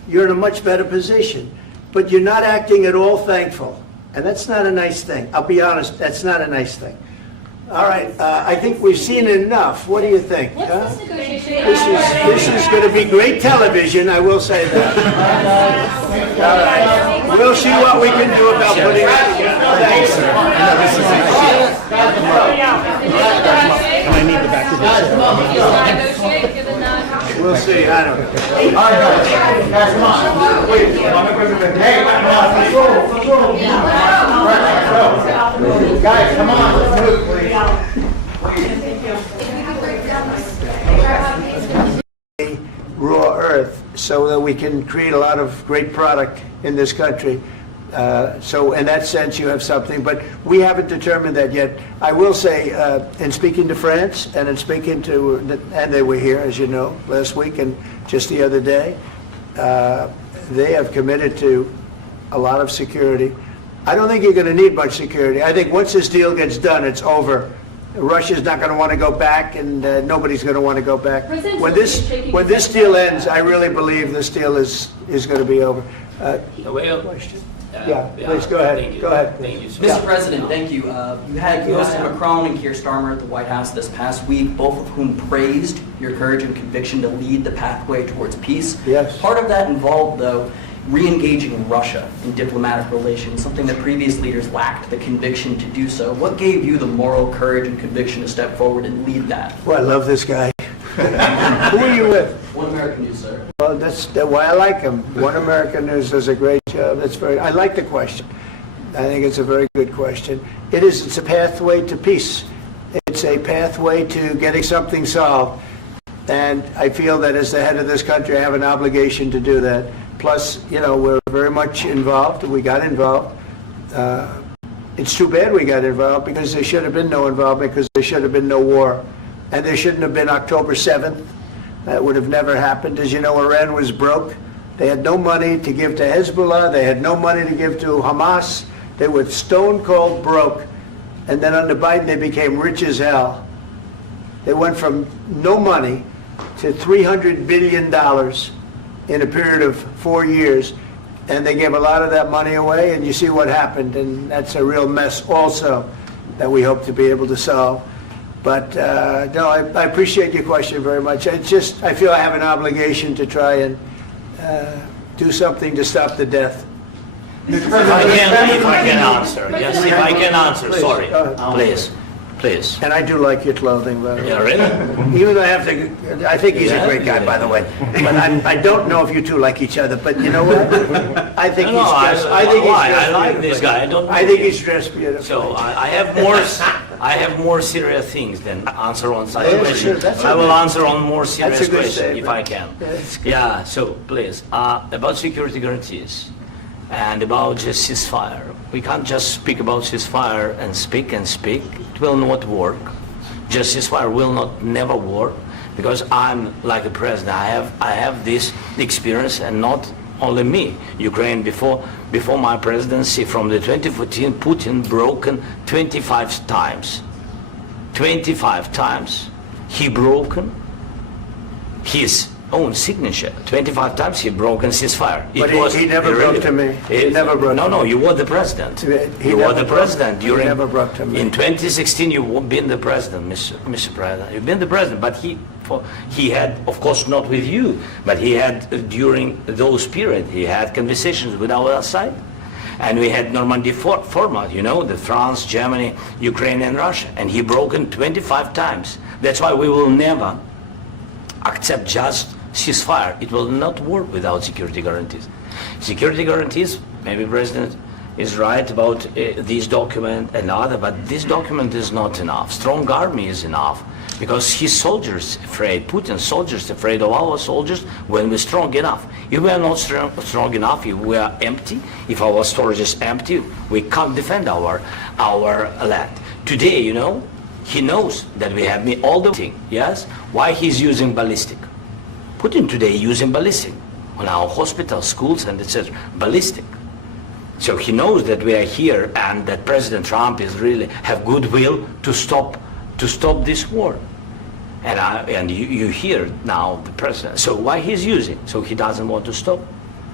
you're in a much better position. But you're not acting at all thankful. And that's not a nice thing. I'll be honest, that's not a nice thing. All right, I think we've seen enough. What do you think? What's huh? this negotiation? This is going to be great television, I will say that. All right. We'll see what we can do about putting it together. Thanks, sir. And I need the back of this. Negotiate, give it none. We'll see, I don't know. All right, guys, come on. Wait, Madam President. Hey, guys, come on, let's move, please. Raw earth so that we can create a lot of great product in this country. So in that sense, you have something, but we haven't determined that yet. I will say, in speaking to France and in speaking to, and they were here, as you know, last week and just the other day, they have committed to a lot of security. I don't think you're going to need much security. I think once this deal gets done, it's over. Russia's not going to want to go back, and nobody's going to want to go back. President When Zelensky this shaking when his this head. deal ends, I really believe this deal is going to be over. Well, Question? Yeah, please go ahead. Thank you. Go ahead. Thank you, sir. Mr. President, thank you. You had Mr. Macron and Keir Starmer at the White House this past week, both of whom praised your courage and conviction to lead the pathway towards peace. Yes. Part of that involved, though, re-engaging Russia in diplomatic relations, something that previous leaders lacked the conviction to do so. What gave you the moral courage and conviction to step forward and lead that? Well, I love this guy. Who are you with? One American News, sir. Well, that's why I like him. One American News does a great job. I like the question. I think it's a very good question. It's a pathway to peace. It's a pathway to getting something solved. And I feel that as the head of this country, I have an obligation to do that. Plus, we're very much involved. We got involved. It's too bad we got involved because there should have been no involvement because there should have been no war. And there shouldn't have been October 7th. That would have never happened. As you know, Iran was broke. They had no money to give to Hezbollah. They had no money to give to Hamas. They were stone cold broke. And then under Biden, they became rich as hell. They went from no money to $300 billion in a period of 4 years. And they gave a lot of that money away, and you see what happened. And that's a real mess also that we hope to be able to solve. But no, I appreciate your question very much. I feel I have an obligation to try and do something to stop the death. If I can answer, yes, if I can answer, Please, sorry, go ahead. please. And I do like your clothing, by the way. Yeah, really? Even though I think he's a great guy, by the way. But I don't know if you two like each other. But you know what? I think No, he's dressed. I think he's I dressed like this beautifully. guy. I don't know I think him. he's dressed beautifully. So I have more serious things than answer on such Yeah, question. sure, that's I will okay. answer on more serious That's a good question if statement. I can. Yeah, that's good. Yeah, so please, about security guarantees and about just ceasefire. We can't just speak about ceasefire and speak. It will not work. Just ceasefire will never work because I'm like the president. I have this experience, and not only me. Ukraine before my presidency, from the 2014, Putin broken 25 times. 25 times he broken his own signature. 25 times he broken ceasefire. But he never broke to me. He never broke to me. No, you were the president. He You never were the broke- president he during. never broke to me. In 2016, you've been the president, Mr. President. You've been the president, but he had, of course, not with you, but he had during those period. He had conversations with our side, and we had Normandy format. The France, Germany, Ukraine, and Russia, and he broken 25 times. That's why we will never accept just ceasefire. It will not work without security guarantees. Security guarantees, maybe President is right about this document and other, but this document is not enough. Strong army is enough because his soldiers afraid, Putin's soldiers afraid of our soldiers when we're strong enough. If we are not strong enough, if we are empty, if our storage is empty, we can't defend our land. Today, he knows that we have all the thing, yes? Why he's using ballistic? Putin today using ballistic on our hospitals, schools, and etc. Ballistic. So he knows that we are here and that President Trump is really have goodwill to stop this war. And you hear now the president. So why he's using? So he doesn't want to stop.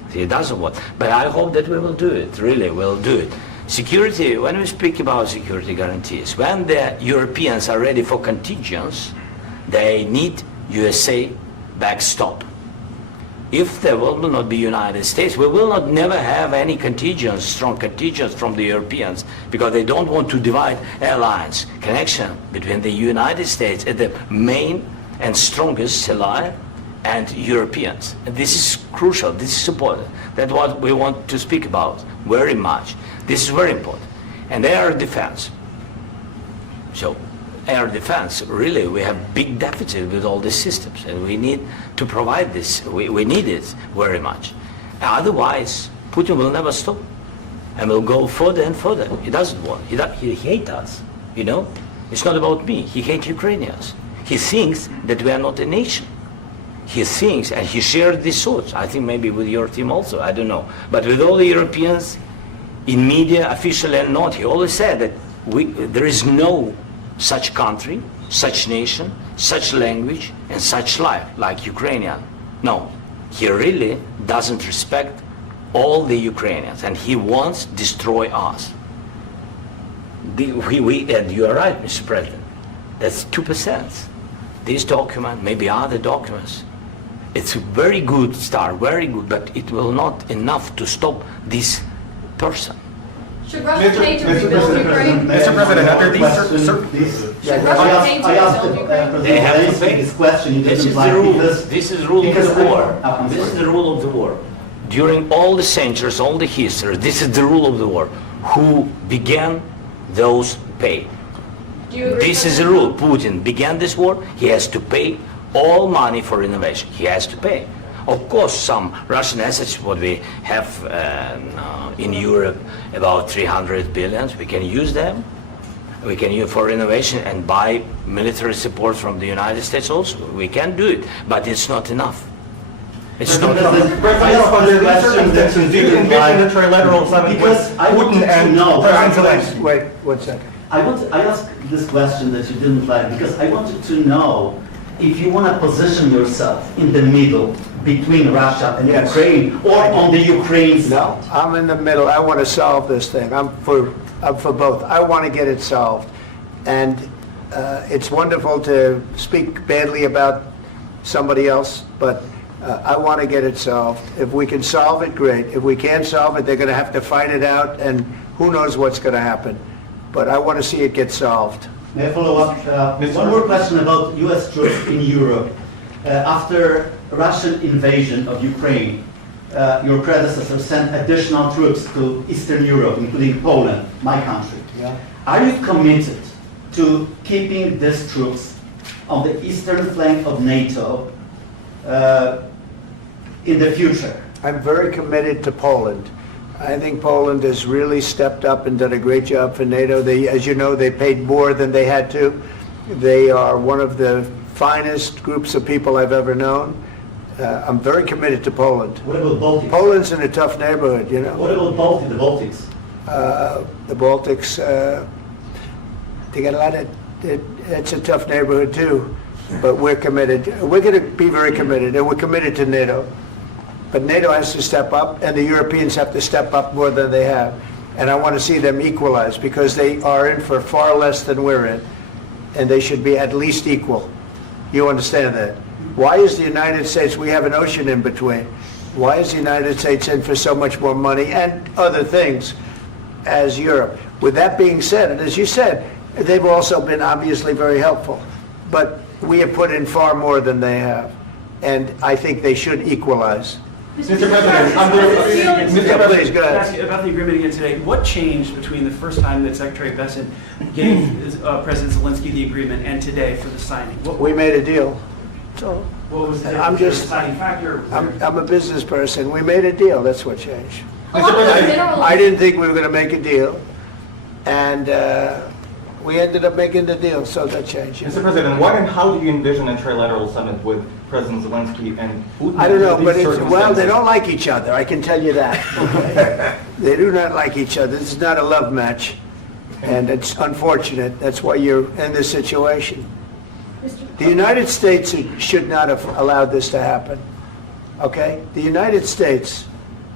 He doesn't want. But I hope that we will do it, really, we'll do it. Security, when we speak about security guarantees, when the Europeans are ready for contingents, they need USA backstop. If there will not be United States, we will not never have any contingents, strong contingents from the Europeans, because they don't want to divide alliance, connection between the United States and the main and strongest ally and Europeans. And this is crucial, this is important. That's what we want to speak about very much. This is very important. And air defense. So air defense, really, we have big deficit with all these systems, and we need to provide this. We need it very much. Otherwise, Putin will never stop, and will go further and further. He doesn't want. He hates us, you know. It's not about me. He hates Ukrainians. He thinks that we are not a nation. He thinks, and he shared these thoughts, I think maybe with your team also, I don't know. But with all the Europeans, in media, officially and not, he always said that there is no such country, such nation, such language, and such life like Ukrainian. No, he really doesn't respect all the Ukrainians, and he wants to destroy us. And you are right, Mr. President, that's 2%. This document, maybe other documents, it's a very good start, very good, but it will not enough to stop this person. Should Russia need to rebuild Ukraine? Mr. President, after these Should Russia need to rebuild Ukraine? They have to pay. This question you This didn't is the like rule. because This is the rule of because the war. I'm This is sorry. the rule of the war. During all the centuries, all the history, this is the rule of the war. Who began, those pay. Do you agree This with is the that? rule. Putin began this war. He has to pay all money for innovation. He has to pay. Of course, some Russian assets, what we have in Europe, about 300 billion, we can use them. We can use for innovation and buy military support from the United States also. We can do it, but it's not enough. It's not enough. President, under these circumstances, do you envision the trilateral summit with Because I want Putin to and know. President Zelensky? Wait 1 second. I asked this question that you didn't like because I wanted to know if you want to position yourself in the middle between Russia and Yes. Ukraine or on the Ukraine side. No, I'm in the middle. I want to solve this thing. I'm for both. I want to get it solved. And it's wonderful to speak badly about somebody else, but I want to get it solved. If we can solve it, great. If we can't solve it, they're going to have to fight it out, and who knows what's going to happen. But I want to see it get solved. May I follow up? One more question about U.S. troops in Europe. After Russian invasion of Ukraine, your predecessor sent additional troops to Eastern Europe, including Poland, my country. Yeah. Are you committed to keeping these troops on the eastern flank of NATO in the future? I'm very committed to Poland. I think Poland has really stepped up and done a great job for NATO. They, as you know, they paid more than they had to. They are one of the finest groups of people I've ever known. I'm very committed to Poland. What about Baltics? Poland's in a tough neighborhood, you know. What about the Baltics? The Baltics, they got a lot of, it's a tough neighborhood too, but we're committed. We're going to be very committed, and we're committed to NATO. But NATO has to step up, and the Europeans have to step up more than they have. And I want to see them equalize, because they are in for far less than we're in, and they should be at least equal. You understand that? Why is the United States, we have an ocean in between, why is the United States in for so much more money and other things as Europe? With that being said, and as you said, they've also been obviously very helpful, but we have put in far more than they have, and I think they should equalize. Mr. President, under Yeah, please, go Can I ahead. ask you about the agreement again today? What changed between the first time that Secretary Bessent gave President Zelensky the agreement and today for the signing? We made a deal. So What was the I'm just- deciding factor? I'm a business person. We made a deal. That's what changed. Along with minerals. I didn't think we were going to make a deal, and we ended up making the deal, so that changed. Mr. President, what and how do you envision a trilateral summit with President Zelensky and Putin? I don't know, under but these it's, well, they circumstances? don't like each other, I can tell you that. Okay? They do not like each other. This is not a love match, and it's unfortunate. That's why you're in this situation. The United States should not have allowed this to happen, okay? The United States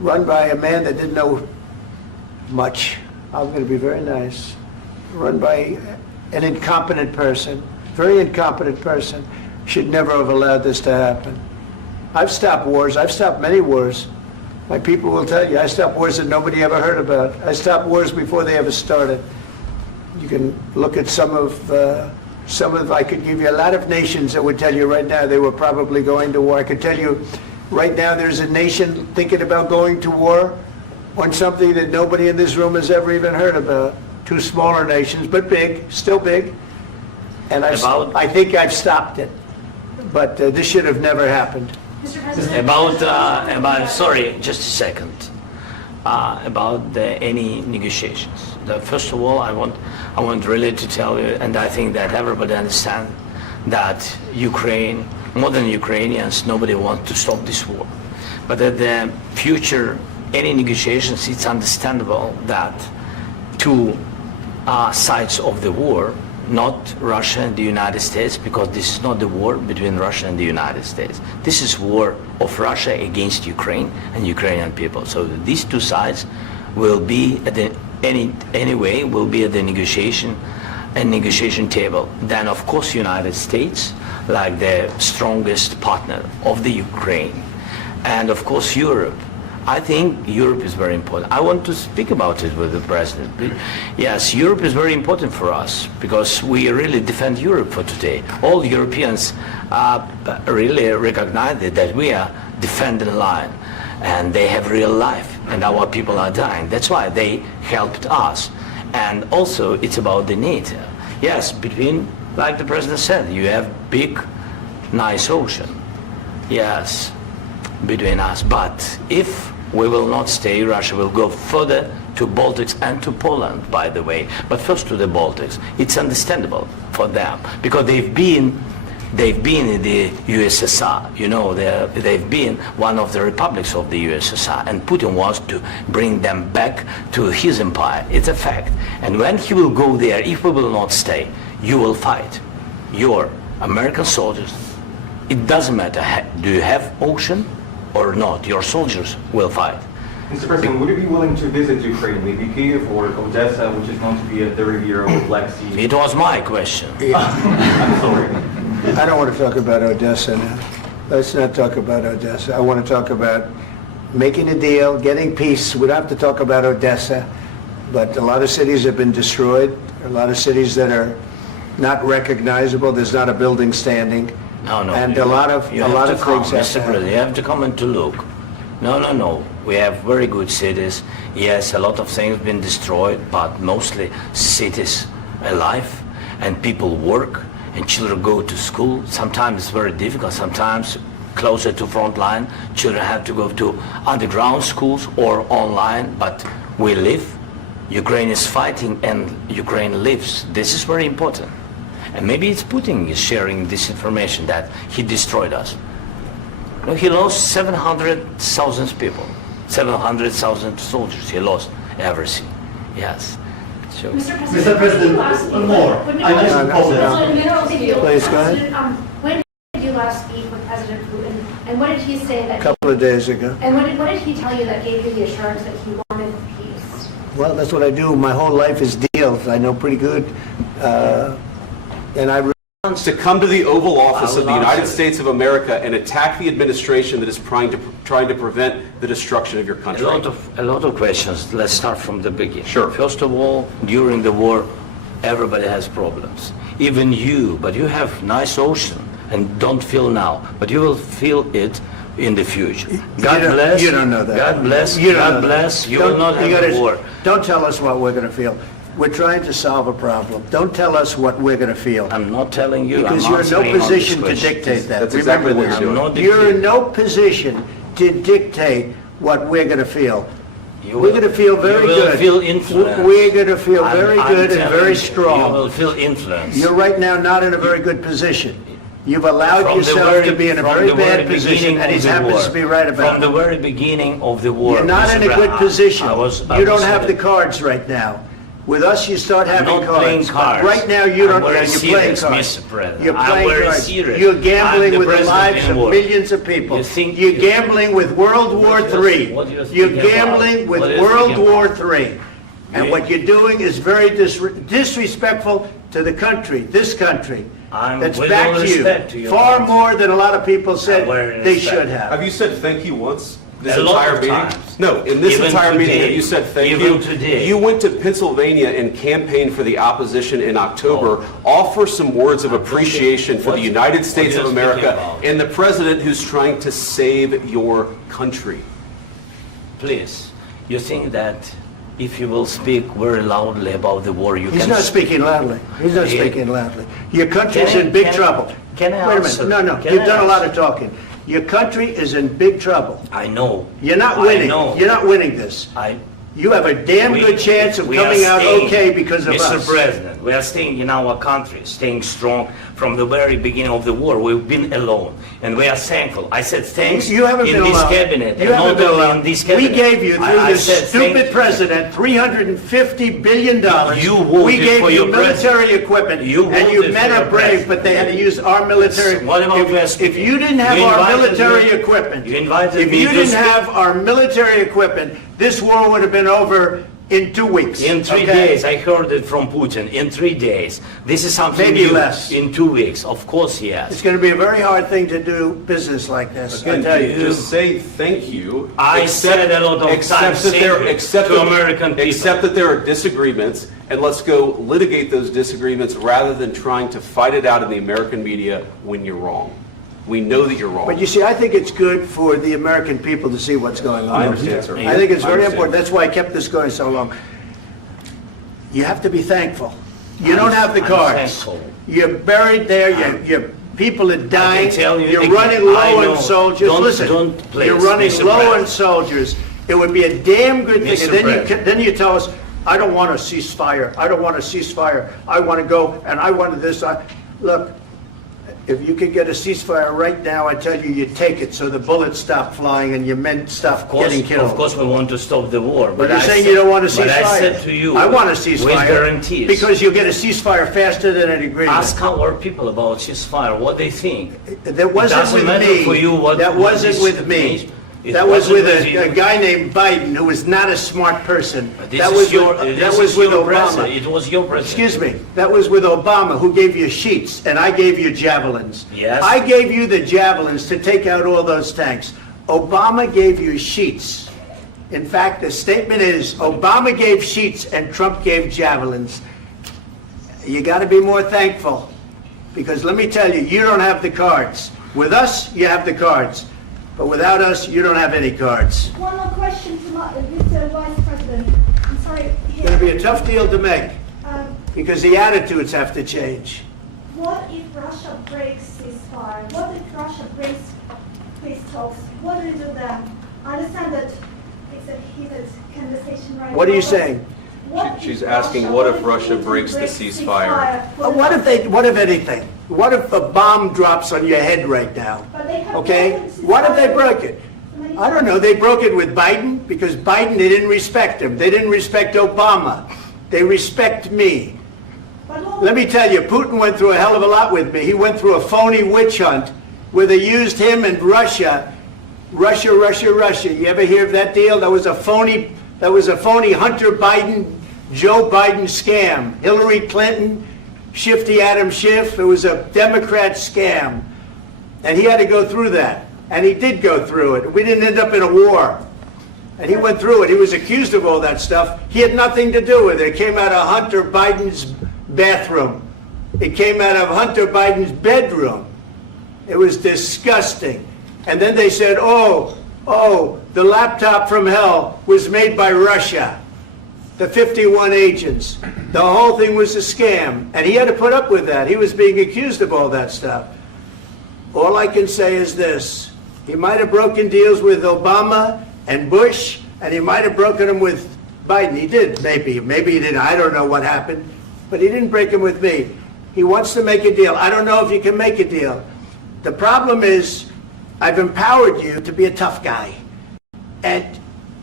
run by a man that didn't know much. I'm going to be very nice. Run by an incompetent person, very incompetent person, should never have allowed this to happen. I've stopped wars. I've stopped many wars. My people will tell you, I stopped wars that nobody ever heard about. I stopped wars before they ever started. You can look at some of, I could give you a lot of nations that would tell you right now they were probably going to war. I could tell you right now there's a nation thinking about going to war on something that nobody in this room has ever even heard about. Two smaller nations, but big, still big. And I think I've stopped it. But this should have never happened. Mr. President. About sorry, just a second. About any negotiations. First of all, I want really to tell you, and I think that everybody understands that Ukraine, more than Ukrainians, nobody wants to stop this war. But at the future, any negotiations, it's understandable that two sides of the war, not Russia and the United States, because this is not the war between Russia and the United States. This is war of Russia against Ukraine and Ukrainian people. So these two sides will be at the anyway will be at the negotiation table. Then of course United States, like the strongest partner of the Ukraine, and of course Europe. I think Europe is very important. I want to speak about it with the President. Yes, Europe is very important for us because we really defend Europe for today. All Europeans really recognize that we are defending line and they have real life and our people are dying. That's why they helped us. And also it's about the NATO. Yes, between, like the President said, you have big, nice ocean. Yes, between us. But if we will not stay, Russia will go further to Baltics and to Poland, by the way. But first to the Baltics. It's understandable for them because they've been in the USSR. You know, they've been one of the republics of the USSR, and Putin wants to bring them back to his empire. It's a fact. And when he will go there, if we will not stay, you will fight. Your American soldiers, it doesn't matter, do you have ocean or not, your soldiers will fight. Mr. President, would you be willing to visit Ukraine, maybe Kyiv or Odessa, which is known to be a third-year old Black Sea? It was my question. I'm sorry. I don't want to talk about Odessa now. Let's not talk about Odessa. I want to talk about making a deal, getting peace. We don't have to talk about Odessa, but a lot of cities have been destroyed. A lot of cities that are not recognizable. There's not a building standing. No. And a lot of things Mr. President, you have to come and to look. No. We have very good cities. Yes, a lot of things have been destroyed, but mostly cities alive and people work and children go to school. Sometimes it's very difficult. Sometimes closer to front line, children have to go to underground schools or online, but we live. Ukraine is fighting and Ukraine lives. This is very important. And maybe it's Putin is sharing this information that he destroyed us. No, he lost 700,000 people, 700,000 soldiers. He lost everything. Yes. So, Mr. President, one more. I mentioned Poland. Please, go ahead. When did you last speak with President Putin, and what did he say that? A couple of days ago. And what did he tell you that gave you the assurance that he wanted peace? Well, that's what I do. My whole life is deals. I know pretty good. And I to come to the Oval Office of the I will United answer. States of America and attack the administration that is trying to prevent the destruction of your country. a lot of questions. Let's start from the beginning. Sure. First of all, during the war, everybody has problems. Even you, but you have nice ocean and don't feel now, but you will feel it in the future. God bless. You don't know that. God bless. You don't God know bless. that. You will not have a war. Don't tell us what we're going to feel. We're trying to solve a problem. Don't tell us what we're going to feel. I'm not telling you. Because I'm you're in no answering on this position to question. dictate that. That's exactly Remember what this. you're I'm not You're in dictating. no position to dictate what we're going to feel. You We're will- going to feel very you will good. feel influenced. We're going to feel I'm- very I'm good and telling very you, strong. You will feel influence. You're right now not in a very good position. You've allowed From the yourself to be in a from very the bad very position, beginning and he of the happens war. to be right about From the it. very beginning of the war. You're not Mr. in a good Brown, position. I You don't was have the saying- cards right now. With us, you start I'm having not playing cards. cards. But right now, you don't. I'm very You're playing serious, cards. Mr. President. You're I'm playing very cards. serious. You're I'm gambling the with the president lives in of war. millions of people. You think- You're gambling with World War III. what do you think You're about? gambling with What do you World think War about? III. And Yeah. what you're doing is very disrespectful to the country, this country. That's with back all to you. respect to your Far country. more than a lot of people said very they respect. should have. Have you said thank you once? This A lot entire of meeting? times. No, in this Even entire meeting, today. have you said thank Even you? today. You went to Pennsylvania and campaigned for the opposition in October. Offer some words of appreciation for the What- United States what of are you speaking America about? and the president who's trying to save your country. Please, you think that if you will speak very loudly about the war, you He's can... not speaking loudly. He's not Yeah. speaking loudly. Your country's Can I- in big can I- trouble. can I Wait a answer? minute. No, Can you've I done a lot answer? of talking. Your country is in big trouble. I know. You're not I winning. know. You're not winning this. You have a damn good chance of we are coming out staying, okay because of Mr. us. President, we are staying in our country, staying strong from the very beginning of the war. We've been alone, and we are thankful. I said thanks You haven't in been this alone. cabinet, You and haven't not been only alone. in this We cabinet. gave you, through I this said thank stupid president, $350 billion. You voted We gave for you your military president. equipment, You and you voted men for are your brave, president. but they had to use our military. What about If you didn't have You our invited military me- equipment, you invited if me you to didn't speak- have our military equipment, this war would have been over in 2 weeks. In 3 okay? days, I heard it from Putin. In 3 days, this is something Maybe new. less. In 2 weeks, of course, yes. It's going to be a very hard thing to do business like this. I Again, tell you. just say thank you. I said a lot of except times that there, thank you except to that- American people. Except that there are disagreements, and let's go litigate those disagreements rather than trying to fight it out in the American media when you're wrong. We know that you're wrong. But you see, I think it's good for the American people to see what's going on. I understand, sir. I think it's I very understand. important. That's why I kept this going so long. You have to be thankful. You don't have the I'm cards. thankful. You're buried there. Your people are dying. tell you You're again, running I low know. on soldiers. Don't- Listen, don't please, you're running Mr. low on President. soldiers. It would be a damn good thing. Mr. And then President. then you tell us, I don't want a ceasefire. I don't want a ceasefire. I want to go and I want this. Look, if you could get a ceasefire right now, I tell you, you take it so the bullets stop flying and your men stop getting killed. Of course, we want to stop the war. But you're I saying said- you don't want a ceasefire. But I said to you, I want a ceasefire. with guarantees. Because you'll get a ceasefire faster than an agreement. Ask our people about ceasefire, what they think. That wasn't doesn't with matter me. for you what- That what wasn't this with me. means. It That was wasn't with with you. a guy named Biden who was not a smart person. This That is was your, with, this that is was with your Obama. president. It was your president. Excuse me. That was with Obama, who gave you sheets, and I gave you javelins. Yes. I gave you the javelins to take out all those tanks. Obama gave you sheets. In fact, the statement is Obama gave sheets and Trump gave javelins. You got to be more thankful, because let me tell you, you don't have the cards. With us, you have the cards. But without us, you don't have any cards. One more question to Mr. Vice President. I'm sorry. It's going to be a tough deal to make, Um, because the attitudes have to change. What if Russia breaks ceasefire? What if Russia breaks peace talks? What do you do then? I understand that it's a heated conversation right now. What are you but saying? what if She's asking, what if Russia breaks the ceasefire? What if anything? What if a bomb drops on your head right now? But they have Okay? broken ceasefire. What if they broke it? I don't know. They broke it with Biden because Biden, they didn't respect him. They didn't respect Obama. They respect me. But what- Let me tell you, Putin went through a hell of a lot with me. He went through a phony witch hunt where they used him and Russia. Russia. You ever hear of that deal? That was a phony Hunter Biden, Joe Biden scam. Hillary Clinton, Shifty Adam Schiff. It was a Democrat scam. And he had to go through that. And he did go through it. We didn't end up in a war. And he went through it. He was accused of all that stuff. He had nothing to do with it. It came out of Hunter Biden's bathroom. It came out of Hunter Biden's bedroom. It was disgusting. And then they said, oh, the laptop from hell was made by Russia. The 51 agents. The whole thing was a scam. And he had to put up with that. He was being accused of all that stuff. All I can say is this. He might have broken deals with Obama and Bush, and he might have broken them with Biden. He did, maybe. Maybe he didn't. I don't know what happened. But he didn't break them with me. He wants to make a deal. I don't know if you can make a deal. The problem is, I've empowered you to be a tough guy. And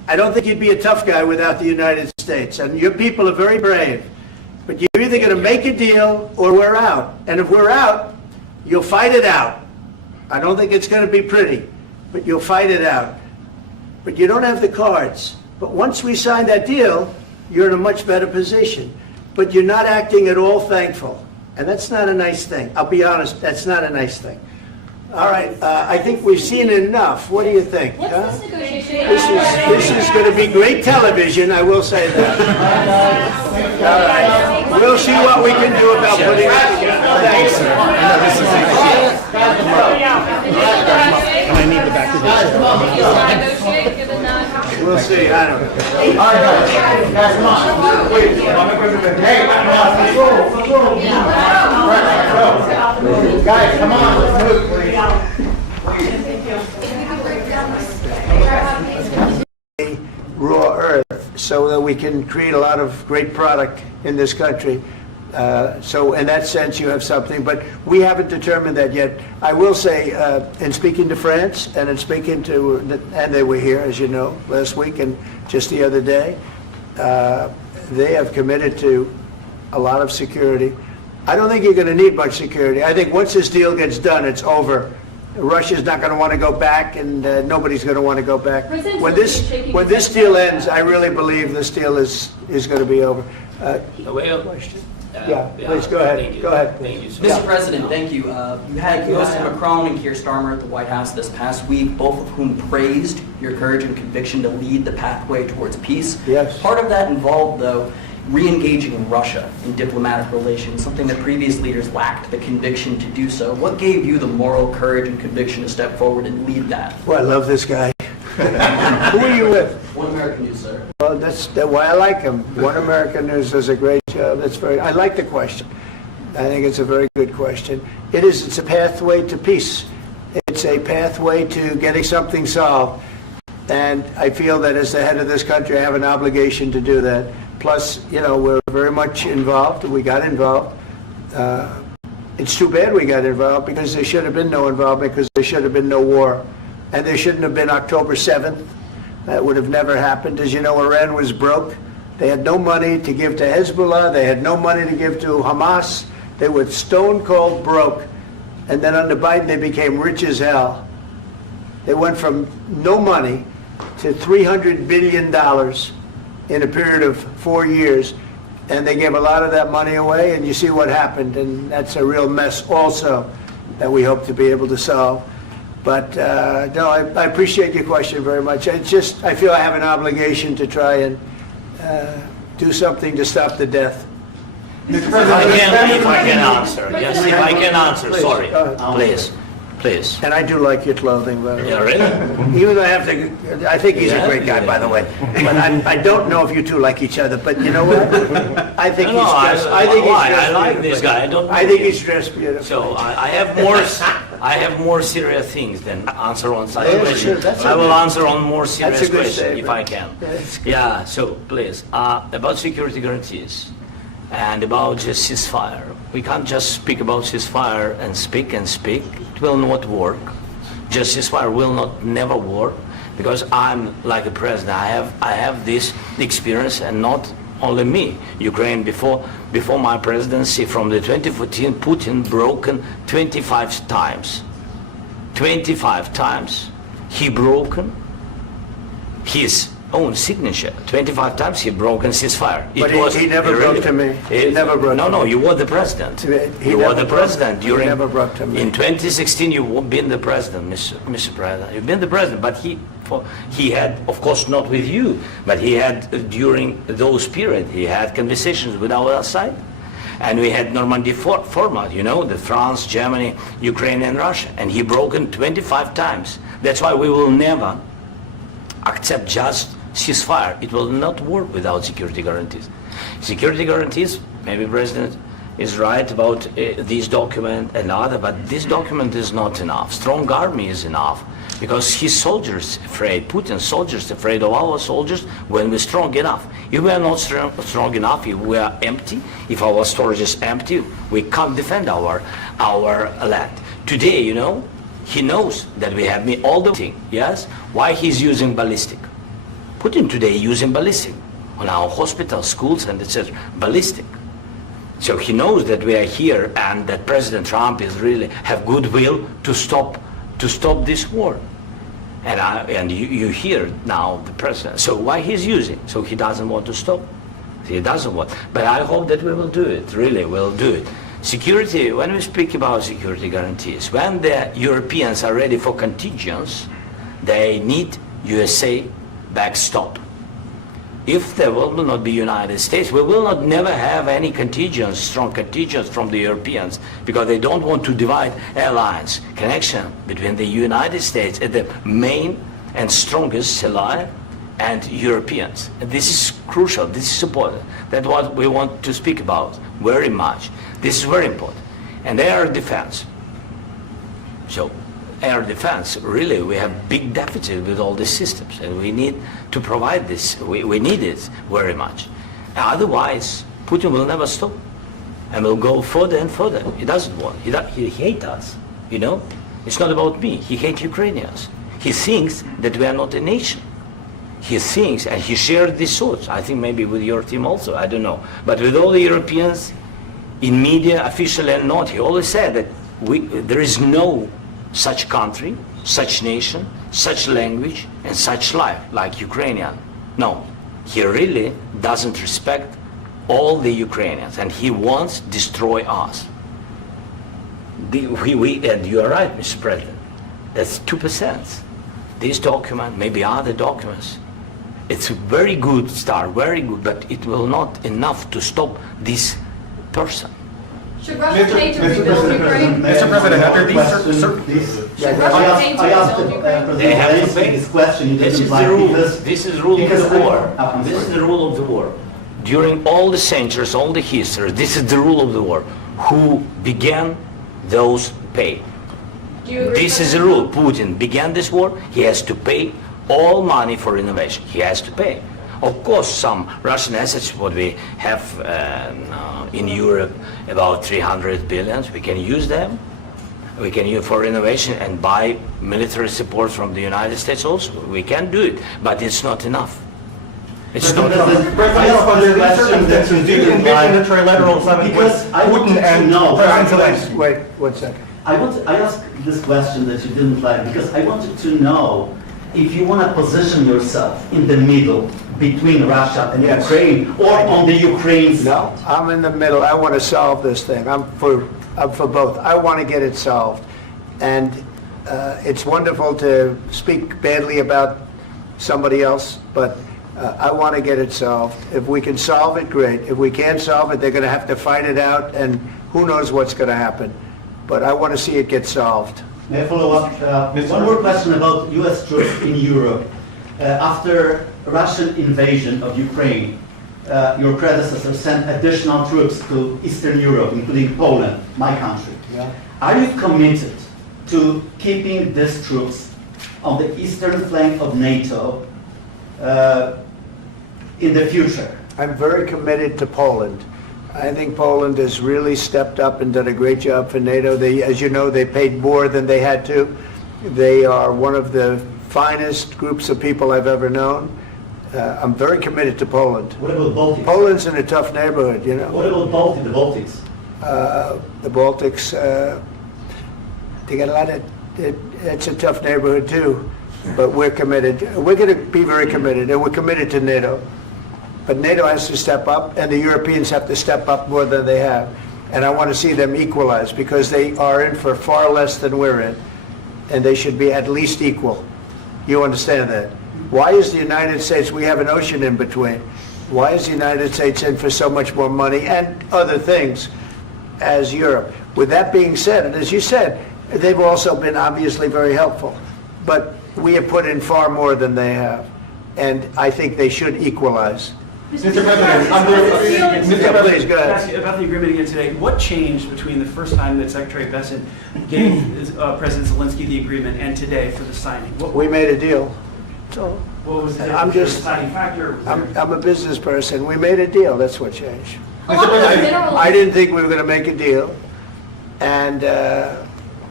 I don't think you'd be a tough guy without the United States. And your people are very brave. But you're either going to make a deal or we're out. And if we're out, you'll fight it out. I don't think it's going to be pretty, but you'll fight it out. But you don't have the cards. But once we sign that deal, you're in a much better position. But you're not acting at all thankful. And that's not a nice thing. I'll be honest, that's not a nice thing. All right, I think we've seen enough. What do you think? What's huh? this negotiation? This is going to be great television, I will say that. All right, we'll see what we can do about putting it together. Thanks. I need the back of negotiate, given that. We'll see, I don't know. All right, guys, come on. Wait, Mr. President. Hey, come on, let's go. Guys, come on, let's move, please. Raw earth so that we can create a lot of great product in this country. So in that sense, you have something, but we haven't determined that yet. I will say, in speaking to France and in speaking to, and they were here, as you know, last week and just the other day, they have committed to a lot of security. I don't think you're going to need much security. I think once this deal gets done, it's over. Russia's not going to want to go back, and nobody's going to want to go back. When this deal ends, I really believe this deal is going to be over. Question? Yeah, please go ahead. Thank you. Go ahead. Thank you so Mr. much. President, thank you. You had Mr. Macron and Keir Starmer at the White House this past week, both of whom praised your courage and conviction to lead the pathway towards peace. Yes. Part of that involved, though, re-engaging Russia in diplomatic relations, something that previous leaders lacked the conviction to do so. What gave you the moral courage and conviction to step forward and lead that? Well, I love this guy. Who are you with? One American News, sir. Well, that's why I like him. One American News does a great job. I like the question. I think it's a very good question. It's a pathway to peace. It's a pathway to getting something solved. And I feel that as the head of this country, I have an obligation to do that. Plus, we're very much involved. We got involved. It's too bad we got involved because there should have been no involvement because there should have been no war. And there shouldn't have been October 7th. That would have never happened. As you know, Iran was broke. They had no money to give to Hezbollah. They had no money to give to Hamas. They were stone cold broke. And then under Biden, they became rich as hell. They went from no money to $300 billion in a period of 4 years. And they gave a lot of that money away, and you see what happened. And that's a real mess also that we hope to be able to solve. But no, I appreciate your question very much. It's just, I feel I have an obligation to try and do something to stop the death. Mr. If President, I can answer. Yes, if I can answer. Please, Sorry. go ahead. Please. And I do like your clothing, by the way. Yeah, really? Even though I think he's a great guy, by the way. But I don't know if you two like each other. But you know what? I think he's dressed. I like this guy. I think he's dressed beautiful. So I have more serious things than answer on such Yeah, questions. sure, that's I will okay. answer on more serious That's a good questions if I statement. can. That's good. Yeah. So please, about security guarantees and about just ceasefire. We can't just speak about ceasefire and speak. It will not work. Just ceasefire will never work because I'm like a president. I have this experience, and not only me. Ukraine before my presidency from the 2014, Putin broken 25 times. 25 times he broken his own signature. 25 times he broken ceasefire. But he never broke to me. He never broke to me. No, you were the president. You were the president during. He never broke to me. In 2016, you've been the president, Mr. President. You've been the president, but he had, of course, not with you, but he had during those periods. He had conversations with our side, and we had Normandy format. The France, Germany, Ukraine, and Russia, and he broken 25 times. That's why we will never accept just ceasefire. It will not work without security guarantees. Security guarantees, maybe President is right about this document and other, but this document is not enough. Strong army is enough because his soldiers afraid, Putin's soldiers afraid of our soldiers when we're strong enough. If we are not strong enough, if we are empty, if our storage is empty, we can't defend our land. Today, he knows that we have all the thing. Yes? Why he's using ballistic? Putin today using ballistic on our hospitals, schools, and etc. Ballistic. So he knows that we are here and that President Trump is really have goodwill to stop this war. And you hear now the president. So why he's using? So he doesn't want to stop. He doesn't want. But I hope that we will do it. Really, we'll do it. Security. When we speak about security guarantees, when the Europeans are ready for contingents, they need USA backstop. If there will not be United States, we will not never have any contingents, strong contingents from the Europeans, because they don't want to divide alliance, connection between the United States and the main and strongest ally and Europeans. And this is crucial, this is important. That's what we want to speak about very much. This is very important. And air defense. So air defense, really, we have big deficit with all these systems, and we need to provide this. We need it very much. Otherwise, Putin will never stop, and will go further and further. He doesn't want. He hates us. You know, it's not about me. He hates Ukrainians. He thinks that we are not a nation. He thinks, and he shared these thoughts. I think maybe with your team also. I don't know, but with all the Europeans, in media, officially and not, he always said that there is no such country, such nation, such language, and such life like Ukrainian. No, he really doesn't respect all the Ukrainians, and he wants to destroy us. And you are right, Mr. President. That's 2%. This document, maybe other documents, it's a very good start, very good, but it will not enough to stop this person. Should Russia pay to rebuild Ukraine? Mr. President, after these Should Russia pay to I asked rebuild Ukraine? They have to Zelensky pay. this question. You This didn't is like the rule. because- This is the rule of because the I- war. I'm This is sorry. the rule of the war. During all the centuries, all the history, this is the rule of the war. Who began, those pay. Do you agree This with is the that? rule. Putin began this war. He has to pay all money for innovation. He has to pay. Of course, some Russian assets, what we have in Europe, about 300 billion, we can use them. We can use for innovation and buy military support from the United States also. We can do it, but it's not enough. It's not enough. President, under these circumstances, do you envision a trilateral summit with Because I want Putin to and know- President Zelensky? Wait 1 second. I asked this question that you didn't like because I wanted to know if you want to position yourself in the middle between Russia and Yes. Ukraine or on the Ukraine's No, I'm in the middle. I want to solve this thing. I'm for both. I want to get it solved. And it's wonderful to speak badly about somebody else, but I want to get it solved. If we can solve it, great. If we can't solve it, they're going to have to fight it out, and who knows what's going to happen. But I want to see it get solved. May I follow up? One more question about U.S. troops in Europe. After Russian invasion of Ukraine, your predecessor sent additional troops to Eastern Europe, including Poland, my country. Yeah. Are you committed to keeping these troops on the eastern flank of NATO in the future? I'm very committed to Poland. I think Poland has really stepped up and done a great job for NATO. They, as you know, they paid more than they had to. They are one of the finest groups of people I've ever known. I'm very committed to Poland. What about Baltics? Poland's in a tough neighborhood, you know. What about the Baltics? The Baltics, they got a lot of, it's a tough neighborhood too, but we're committed. We're going to be very committed, and we're committed to NATO. But NATO has to step up, and the Europeans have to step up more than they have. And I want to see them equalize, because they are in for far less than we're in, and they should be at least equal. You understand that? Why is the United States, we have an ocean in between, why is the United States in for so much more money and other things as Europe? With that being said, and as you said, they've also been obviously very helpful, but we have put in far more than they have, and I think they should equalize. Mr. President, Yeah, please, go Can I ahead. ask you about the agreement again today? What changed between the first time that Secretary Bessent gave President Zelensky the agreement and today for the signing? We made a deal. So What was the I'm just- deciding factor? I'm a business person. We made a deal. That's what changed. A lot of the minerals. I didn't think we were going to make a deal, and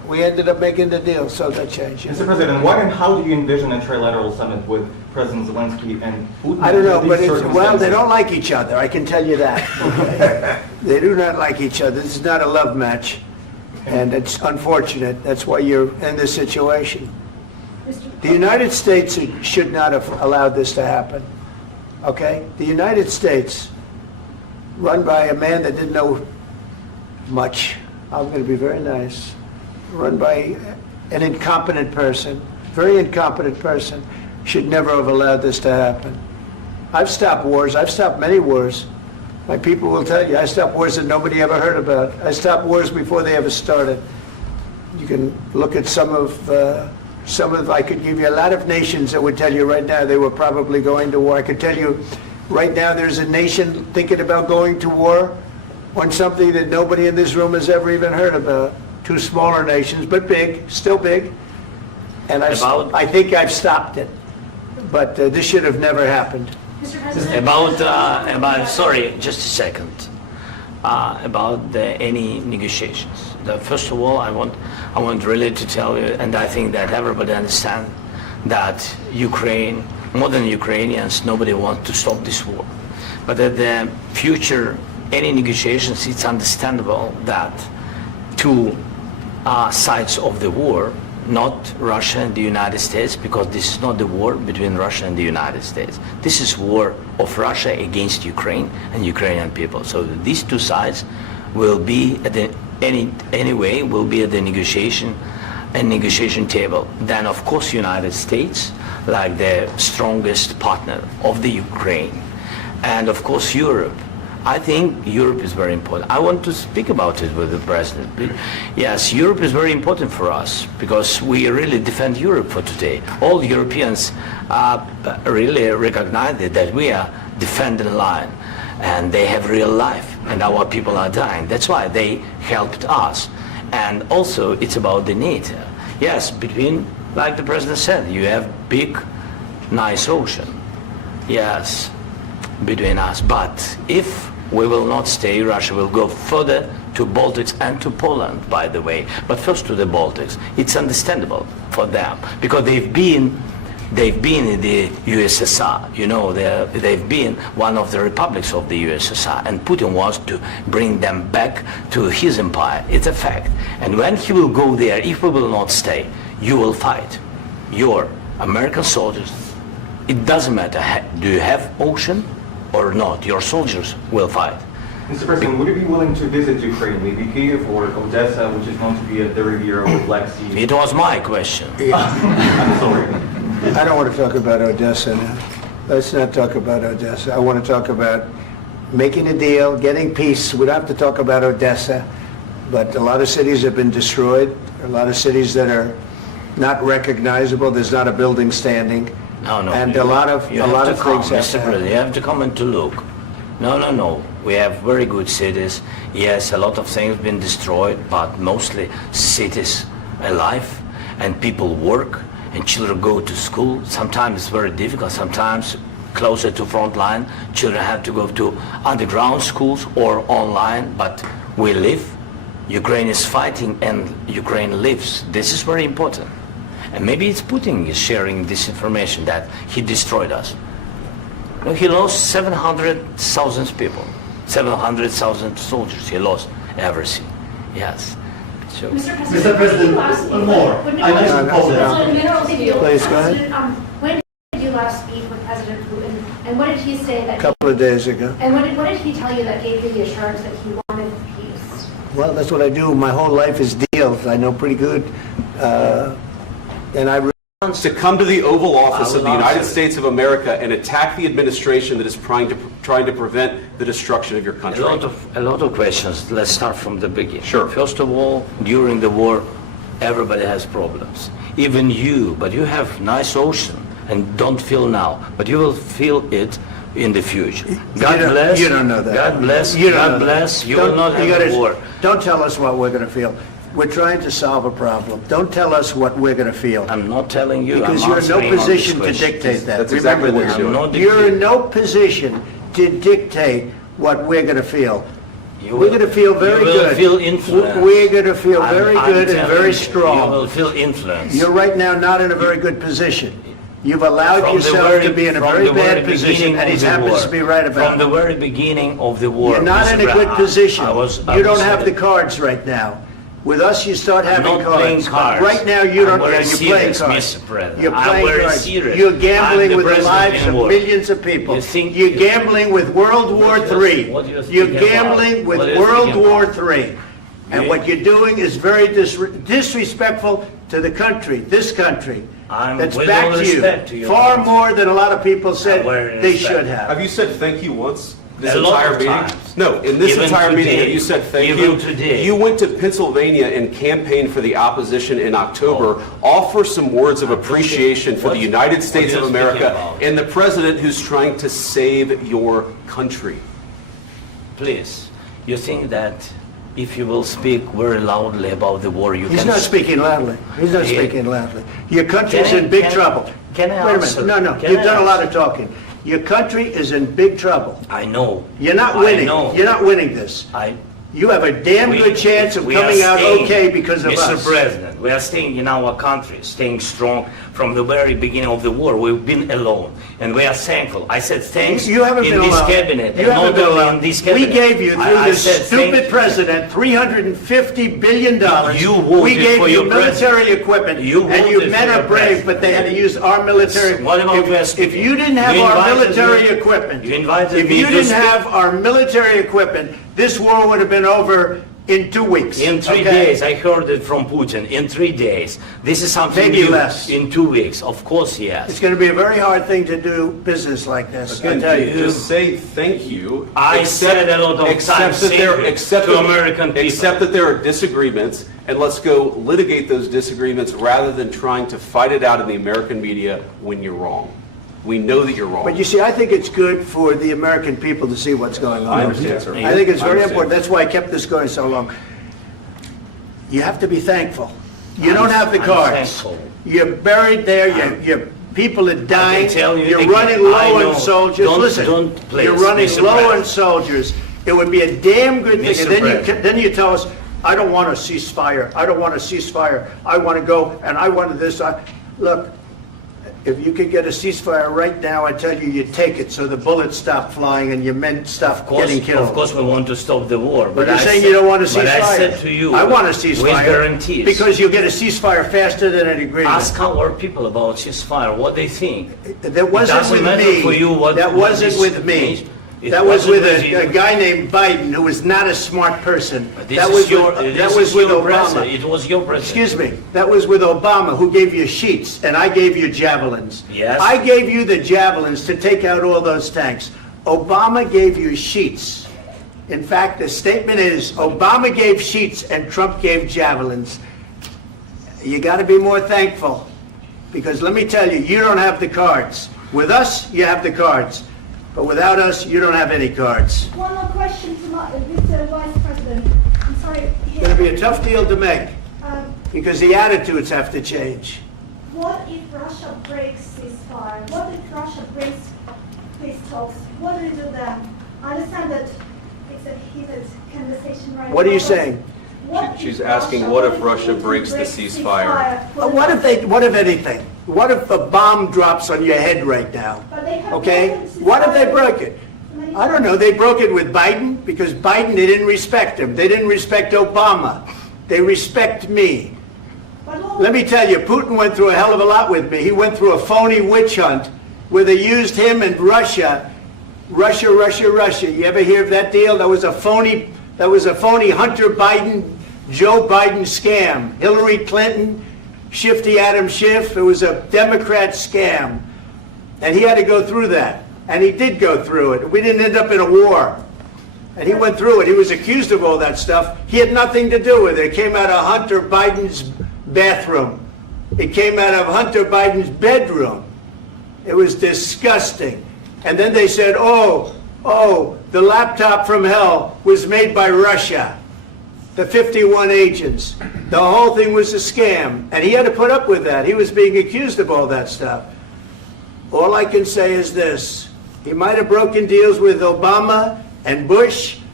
We ended up making the deal, so that changed. Mr. President, what and how do you envision a trilateral summit with President Zelensky and Putin? I don't know, in but these well, they circumstances? don't like each other, I can tell you that. Okay? They do not like each other. This is not a love match, and it's unfortunate. That's why you're in this situation. The United States should not have allowed this to happen, okay? The United States, run by a man that didn't know much, I'm going to be very nice, run by an incompetent person, very incompetent person, should never have allowed this to happen. I've stopped wars. I've stopped many wars. My people will tell you, I stopped wars that nobody ever heard about. I stopped wars before they ever started. You can look at some of, I could give you a lot of nations that would tell you right now they were probably going to war. I could tell you right now there's a nation thinking about going to war on something that nobody in this room has ever even heard about. Two smaller nations, but big, still big. And I think I've stopped it. But this should have never happened. Mr. President. Sorry, just a second. About any negotiations. First of all, I want really to tell you, and I think that everybody understands that Ukraine, more than Ukrainians, nobody wants to stop this war. But at the future, any negotiations, it's understandable that two sides of the war, not Russia and the United States, because this is not the war between Russia and the United States. This is war of Russia against Ukraine and Ukrainian people. So these two sides will be at the will be at the negotiation table. Then of course United States, like the strongest partner of the Ukraine, and of course Europe. I think Europe is very important. I want to speak about it with the President. Yes, Europe is very important for us because we really defend Europe for today. All Europeans really recognize that we are defending the line and they have real life and our people are dying. That's why they helped us. And also it's about the NATO. Yes, between, like the President said, you have big, nice ocean. Yes, between us. But if we will not stay, Russia will go further to Baltics and to Poland, by the way. But first to the Baltics. It's understandable for them because they've been in the USSR. You know, they've been one of the republics of the USSR, and Putin wants to bring them back to his empire. It's a fact. And when he will go there, if we will not stay, you will fight. Your American soldiers, it doesn't matter, do you have ocean or not, your soldiers will fight. Mr. President, would you be willing to visit Ukraine, maybe Kyiv or Odessa, which is known to be a dirty area of the Black Sea? It was my question. I'm sorry. I don't want to talk about Odessa now. Let's not talk about Odessa. I want to talk about making a deal, getting peace. We don't have to talk about Odessa, but a lot of cities have been destroyed. A lot of cities that are not recognizable. There's not a building standing. No. And a lot of things have Mr. President, you have to come and to look. No. We have very good cities. Yes, a lot of things have been destroyed, but mostly cities alive and people work and children go to school. Sometimes it's very difficult. Sometimes closer to front line, children have to go to underground schools or online, but we live. Ukraine is fighting and Ukraine lives. This is very important. And maybe it's Putin is sharing this information that he destroyed us. No, he lost 700,000 people, 700,000 soldiers. He lost everything. Yes. So. Mr. President, one more. I mentioned Poland. Please, go ahead. When did you last speak with President Putin, and what did he say that? A couple of days ago. And what did he tell you that gave you the assurance that he wanted peace? Well, that's what I do. My whole life is deals. I know pretty good. And I to come to the Oval Office I of the will United answer. States of America and attack the administration that is trying to prevent the destruction of your country. A lot of questions. Let's start from the beginning. Sure. First of all, during the war, everybody has problems. Even you, but you have nice ocean and don't feel now, but you will feel it in the future. God bless. You don't know that. God bless. You don't God know bless. that. You will not have a war. Don't tell us what we're going to feel. We're trying to solve a problem. Don't tell us what we're going to feel. I'm not telling you. Because I'm you're in no answering on this position to question. dictate that. That's Remember exactly what this. you're doing. I'm not You're in dictating. no position to dictate what we're going to feel. We're going to feel very You will good. feel influenced. We're going to feel very I'm good and telling very you, strong. You will feel influenced. You're right now not in a very good position. You've allowed From the yourself very- to be in a from very the bad very position, beginning and he of the happens war. to be right about From the it. very beginning of the war. You're not Mr. in a good Brown, position. I You don't was- have the cards right now. With us, you start I'm having not playing cards. cards. Right now, you I'm don't. very You're playing serious, cards. Mr. President. You're I'm playing very cards. serious. You're I'm gambling the with the president lives in of war. millions of people. You think- You're gambling with World War What do you- III. what do you think You're about? gambling with What do you World think War about? III. And You- what you're doing is very disrespectful to the country, this country. I'm That's with back all to respect to you. your Far country. more than a lot of people said very they respect. should have. Have you said thank you once? This A lot entire of meeting? times. No, in this Even entire meeting, today. have you said thank Even you? today. You went to Pennsylvania and campaigned for the opposition in October. Offer some words of appreciation for the United States what of are you speaking America about? and the president who's trying to save your country. Please, you think that if you will speak very loudly about the war, you He's can... not speaking loudly. He's not Yeah. speaking loudly. Your country's Can I- in big can- trouble. can I Wait a answer? minute. No, Can you've I done a lot answer? of talking. Your country is in big trouble. I know. You're not I winning. know. You're not winning this. You have a damn We- good chance of we are coming out staying, okay because of Mr. us. President, we are staying in our country, staying strong from the very beginning of the war. We've been alone, and we are thankful. I said thanks You haven't in been this alone. cabinet, You and haven't not been only alone. in this We cabinet. gave you, through I this said thank stupid president, $350 billion. You voted We gave for you your military president. equipment, You and you voted men for are your brave, president. but they had to use our military. What about If you didn't have You our invited military me- equipment, you invited if me you to didn't speak- have our military equipment, this war would have been over in 2 weeks. In 3 okay? days, I heard it from Putin. In 3 days, this is something Maybe new. less. In 2 weeks, of course, It's yes. going to be a very hard thing to do business like this, I Again, tell you. just say thank you. I said a lot of accept times that thank there- you accept to that- American people. Accept that there are disagreements, and let's go litigate those disagreements rather than trying to fight it out in the American media when you're wrong. We know that you're wrong. But you see, I think it's good for the American people to see what's going on. I understand, sir. I think it's I very understand. important. That's why I kept this going so long. You have to be thankful. You don't have the I'm cards. thankful. You're buried there. Your people are dying. tell you You're again, running I low know. on soldiers. Don't- Listen, don't please, you're running Mr. low on President. soldiers. It would be a damn good thing. Mr. And President. then you tell us, I don't want a ceasefire. I don't want a ceasefire. I want to go, and I want this. Look, if you could get a ceasefire right now, I tell you, you'd take it so the bullets stop flying and your men stop getting killed. Of course, we want to stop the war. But you're I saying said- you don't want a ceasefire. But I said to you, I want a with ceasefire. guarantees. Because you'll get a ceasefire faster than an agreement. Ask our people about ceasefire, what they think. That wasn't doesn't with matter me. for you what- That what wasn't this with me. means. It That was wasn't with with you. a guy named Biden who was not a smart person. This That is was your, with, this that is was with your Obama. president. It was your president. Excuse me. That was with Obama, who gave you sheets, and I gave you javelins. Yes. I gave you the javelins to take out all those tanks. Obama gave you sheets. In fact, the statement is Obama gave sheets and Trump gave javelins. You got to be more thankful, because let me tell you, you don't have the cards. With us, you have the cards. But without us, you don't have any cards. One more question to Mr. Vice President. I'm sorry. It's going to be a tough deal to make, Um, because the attitudes have to change. What if Russia breaks ceasefire? What if Russia breaks peace talks? What do you do then? I understand that it's a heated conversation right now. What are you but saying? what if She's asking, what if Russia breaks the ceasefire? What if anything? What if a bomb drops on your head right now? But they have Okay? broken ceasefire What if they broke it? many I don't know. They broke it with Biden, because Biden, they didn't respect him. They didn't respect Obama. They respect me. But what Let me tell you, Putin went through a hell of a lot with me. He went through a phony witch hunt where they used him and Russia. Russia. You ever hear of that deal? That was a phony Hunter Biden, Joe Biden scam. Hillary Clinton, Shifty Adam Schiff. It was a Democrat scam. And he had to go through that. And he did go through it. We didn't end up in a war. And he went through it. He was accused of all that stuff. He had nothing to do with it. It came out of Hunter Biden's bathroom. It came out of Hunter Biden's bedroom. It was disgusting. And then they said, oh, the laptop from hell was made by Russia. The 51 agents. The whole thing was a scam. And he had to put up with that. He was being accused of all that stuff. All I can say is this. He might have broken deals with Obama and Bush,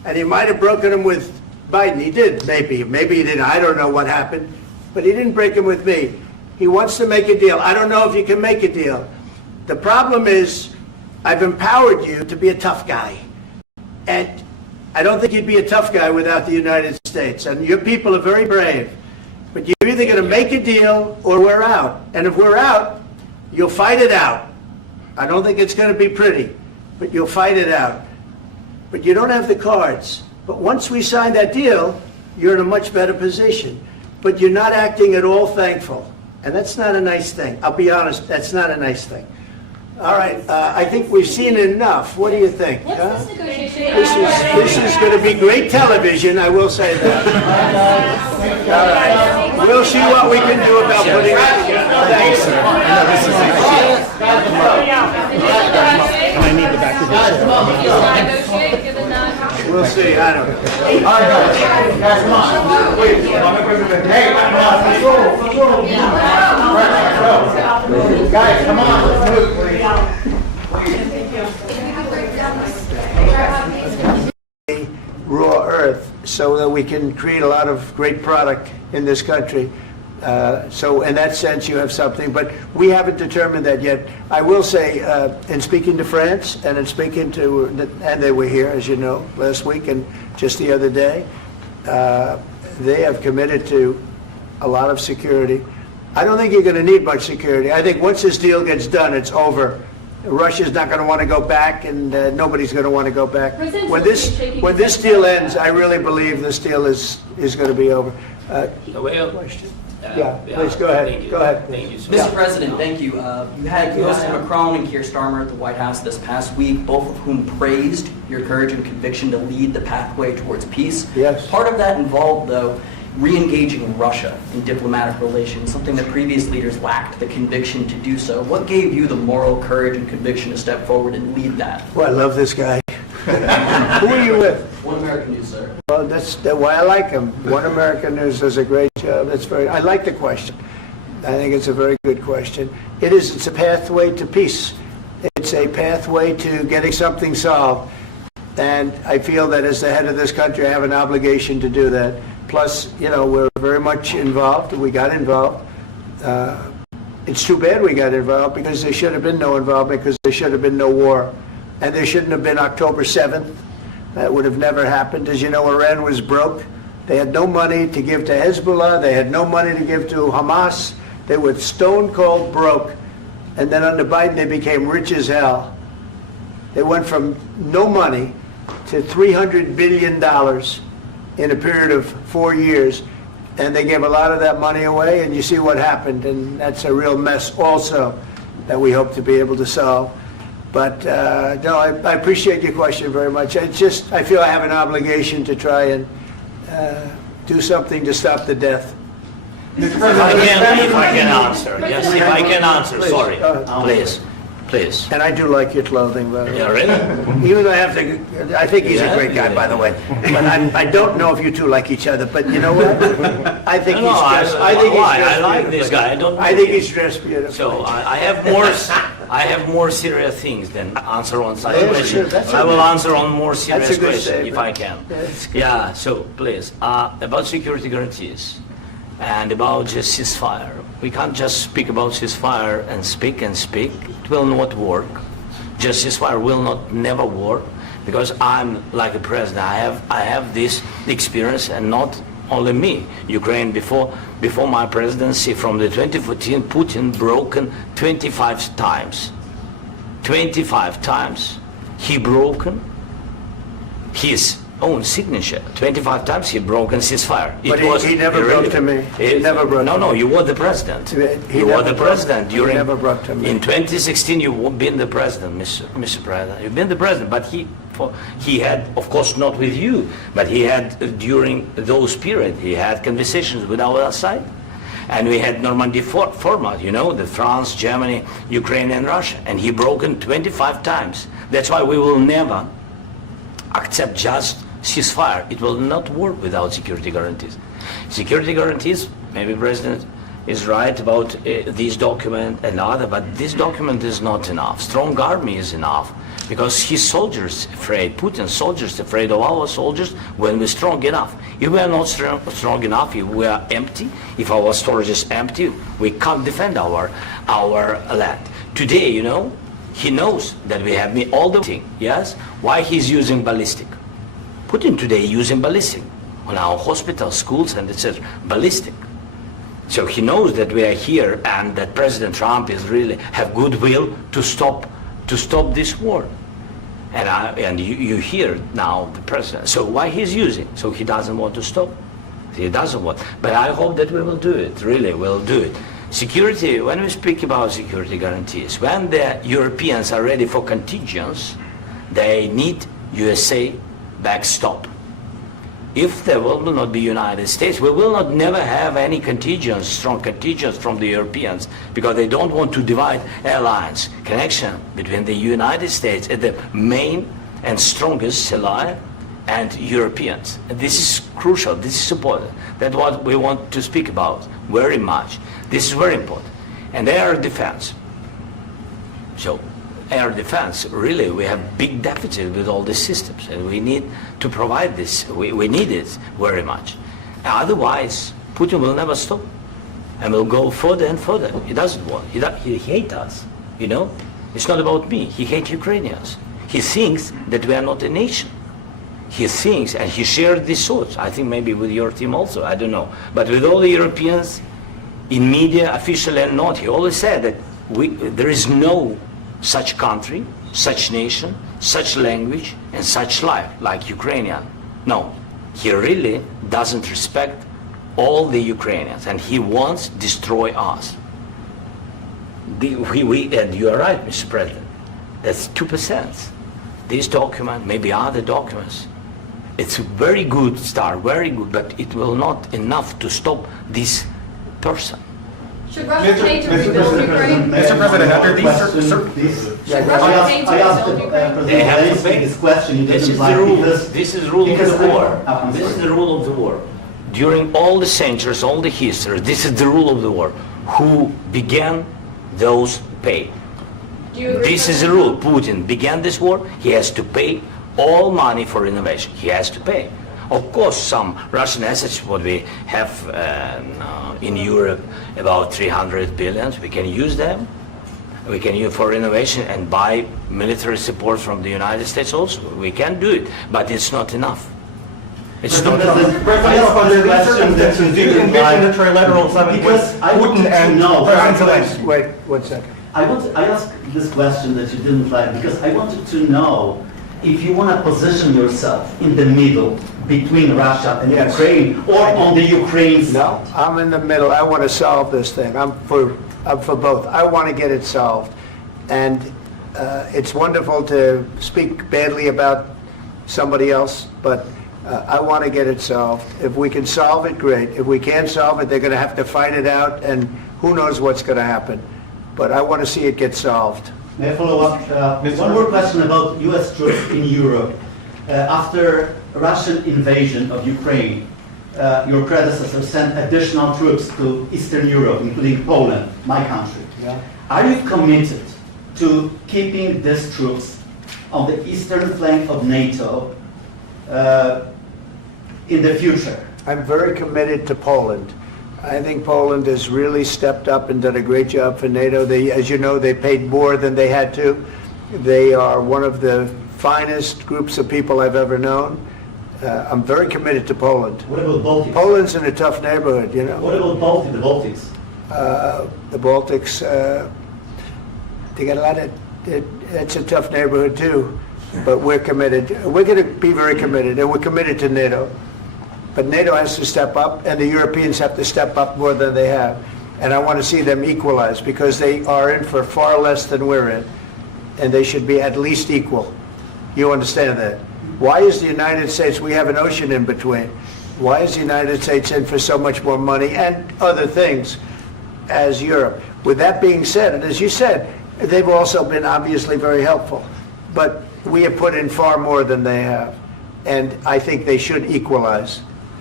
And he might have broken them with Biden. He did, maybe. Maybe he didn't. I don't know what happened. But he didn't break them with me. He wants to make a deal. I don't know if you can make a deal. The problem is, I've empowered you to be a tough guy. And I don't think you'd be a tough guy without the United States. And your people are very brave. But you're either going to make a deal or we're out. And if we're out, you'll fight it out. I don't think it's going to be pretty, but you'll fight it out. But you don't have the cards. But once we sign that deal, you're in a much better position. But you're not acting at all thankful. And that's not a nice thing. I'll be honest, that's not a nice thing. All right, I think we've seen enough. What do you think? What's huh? this negotiation? This is going to be great television, I will say that. All right. We'll see what we can do about putting it together. Thanks. I need the back of negotiate, given that. We'll see, I don't know. All right, guys, come on. Wait, Mr. President. Hey, come on, let's go. Guys, come on, let's move, please. Raw earth so that we can create a lot of great product in this country. So in that sense, you have something, but we haven't determined that yet. I will say, in speaking to France and in speaking to, and they were here, as you know, last week and just the other day, they have committed to a lot of security. I don't think you're going to need much security. I think once this deal gets done, it's over. Russia's not going to want to go back, and nobody's going to want to go back. When this deal ends, I really believe this deal is going to be over. Question? Yeah, please go ahead. Thank you. Go ahead. Thank you so Mr. much. President, thank you. You hosted Macron and Keir Starmer at the White House this past week, both of whom praised your courage and conviction to lead the pathway towards peace. Yes. Part of that involved, though, re-engaging Russia in diplomatic relations, something that previous leaders lacked the conviction to do so. What gave you the moral courage and conviction to step forward and lead that? Well, I love this guy. Who are you with? One American News, sir. Well, that's why I like him. One American News does a great job. I like the question. I think it's a very good question. It's a pathway to peace. It's a pathway to getting something solved. And I feel that as the head of this country, I have an obligation to do that. Plus, we're very much involved. We got involved. It's too bad we got involved because there should have been no involvement because there should have been no war. And there shouldn't have been October 7th. That would have never happened. As you know, Iran was broke. They had no money to give to Hezbollah. They had no money to give to Hamas. They were stone cold broke. And then under Biden, they became rich as hell. They went from no money to $300 billion in a period of 4 years. And they gave a lot of that money away, and you see what happened. And that's a real mess also that we hope to be able to solve. But no, I appreciate your question very much. I feel I have an obligation to try and do something to stop the death. If I can answer. Yes, if I can answer. Please, Sorry. please. Please. And I do like your clothing, by the way. Yeah, really? Even though I think he's a great guy, by the way. But I don't know if you two like each other. But you know what? I think he's dressed. I like this guy. I think he's dressed beautifully. So I have more serious things than answer on such Yeah, question. sure, I will answer on more serious That's a good question if statement. I can. That's good. Yeah. So please, about security guarantees and about just ceasefire. We can't just speak about ceasefire and speak and speak. It will not work. Just ceasefire will never work because I'm like a president. I have this experience, and not only me. Ukraine before my presidency, from the 2014, Putin broken 25 times. 25 times he broken his own signature. 25 times he broken ceasefire. But he never broke to me. He never broke to me. No, you were the president. He You never were the broke- president he during. never broke to me. In 2016, you've been the president, Mr. President. You've been the president, but he had, of course, not with you, but he had during those period. He had conversations with our side, and we had Normandy format. The France, Germany, Ukraine, and Russia, and he broken 25 times. That's why we will never accept just ceasefire. It will not work without security guarantees. Security guarantees, maybe President is right about this document and other, but this document is not enough. Strong army is enough because his soldiers afraid, Putin's soldiers afraid of our soldiers when we're strong enough. If we are not strong enough, if we are empty, if our storage is empty, we can't defend our land. Today, you know, he knows that we have all the thing, yes? Why he's using ballistic? Putin today using ballistic on our hospitals, schools, and etc. Ballistic. So he knows that we are here and that President Trump is really have goodwill to stop this war. And you hear now the president. So why he's using? So he doesn't want to stop. He doesn't want. But I hope that we will do it. Really, we'll do it. Security. When we speak about security guarantees, when the Europeans are ready for contingents, they need USA backstop. If there will not be United States, we will not never have any contingents, strong contingents from the Europeans, because they don't want to divide alliance, connection between the United States and the main and strongest ally and Europeans. And this is crucial, this is important. That's what we want to speak about very much. This is very important. And air defense. So air defense, really, we have big deficit with all these systems, and we need to provide this. We need it very much. Otherwise, Putin will never stop, and will go further and further. He doesn't want. He hates us. You know, it's not about me. He hates Ukrainians. He thinks that we are not a nation. He thinks, and he shared these thoughts. I think maybe with your team also. I don't know, but with all the Europeans, in media, official and not, he always said that there is no such country, such nation, such language, and such life like Ukrainian. No, he really doesn't respect all the Ukrainians, and he wants to destroy us. And you are right, Mr. President. That's 2%. This document, maybe other documents, it's a very good start, very good, but it will not enough to stop this person. Should Russia need to rebuild Ukraine? Mr. President, after these Should Russia need to rebuild Ukraine? They have to pay. This question you This didn't is like the rule. because- This is the rule of because the war. I'm This is sorry. the rule of the war. During all the centuries, all the history, this is the rule of the war. Who began, those pay. Do you agree This with is the that? rule. Putin began this war. He has to pay all money for innovation. He has to pay. Of course, some Russian assets, what we have in Europe, about 300 billion, we can use them. We can use for innovation and buy military support from the United States also. We can do it, but it's not enough. It's not enough. President, under these circumstances, do you envision a trilateral summit with Because I want Putin to and know- President Zelensky? Wait 1 second. I asked this question that you didn't like because I wanted to know if you want to position yourself in the middle between Russia and Yes. Ukraine or on the Ukraine's No, I'm in the middle. I want to solve this thing. I'm for both. I want to get it solved. And it's wonderful to speak badly about somebody else, but I want to get it solved. If we can solve it, great. If we can't solve it, they're going to have to fight it out, and who knows what's going to happen. But I want to see it get solved. May I follow up? One more question about U.S. troops in Europe. After Russian invasion of Ukraine, your predecessor sent additional troops to Eastern Europe, including Poland, my country. Yeah. Are you committed to keeping these troops on the eastern flank of NATO in the future? I'm very committed to Poland. I think Poland has really stepped up and done a great job for NATO. They, as you know, they paid more than they had to. They are one of the finest groups of people I've ever known. I'm very committed to Poland. What about Baltics? Poland's in a tough neighborhood, you know. What about the Baltics? The Baltics, they got a lot of, it's a tough neighborhood too, but we're committed. We're going to be very committed, and we're committed to NATO. But NATO has to step up, and the Europeans have to step up more than they have. And I want to see them equalize, because they are in for far less than we're in, and they should be at least equal. You understand that? Why is the United States, we have an ocean in between, why is the United States in for so much more money and other things as Europe? With that being said, and as you said, they've also been obviously very helpful, but we have put in far more than they have, and I think they should equalize.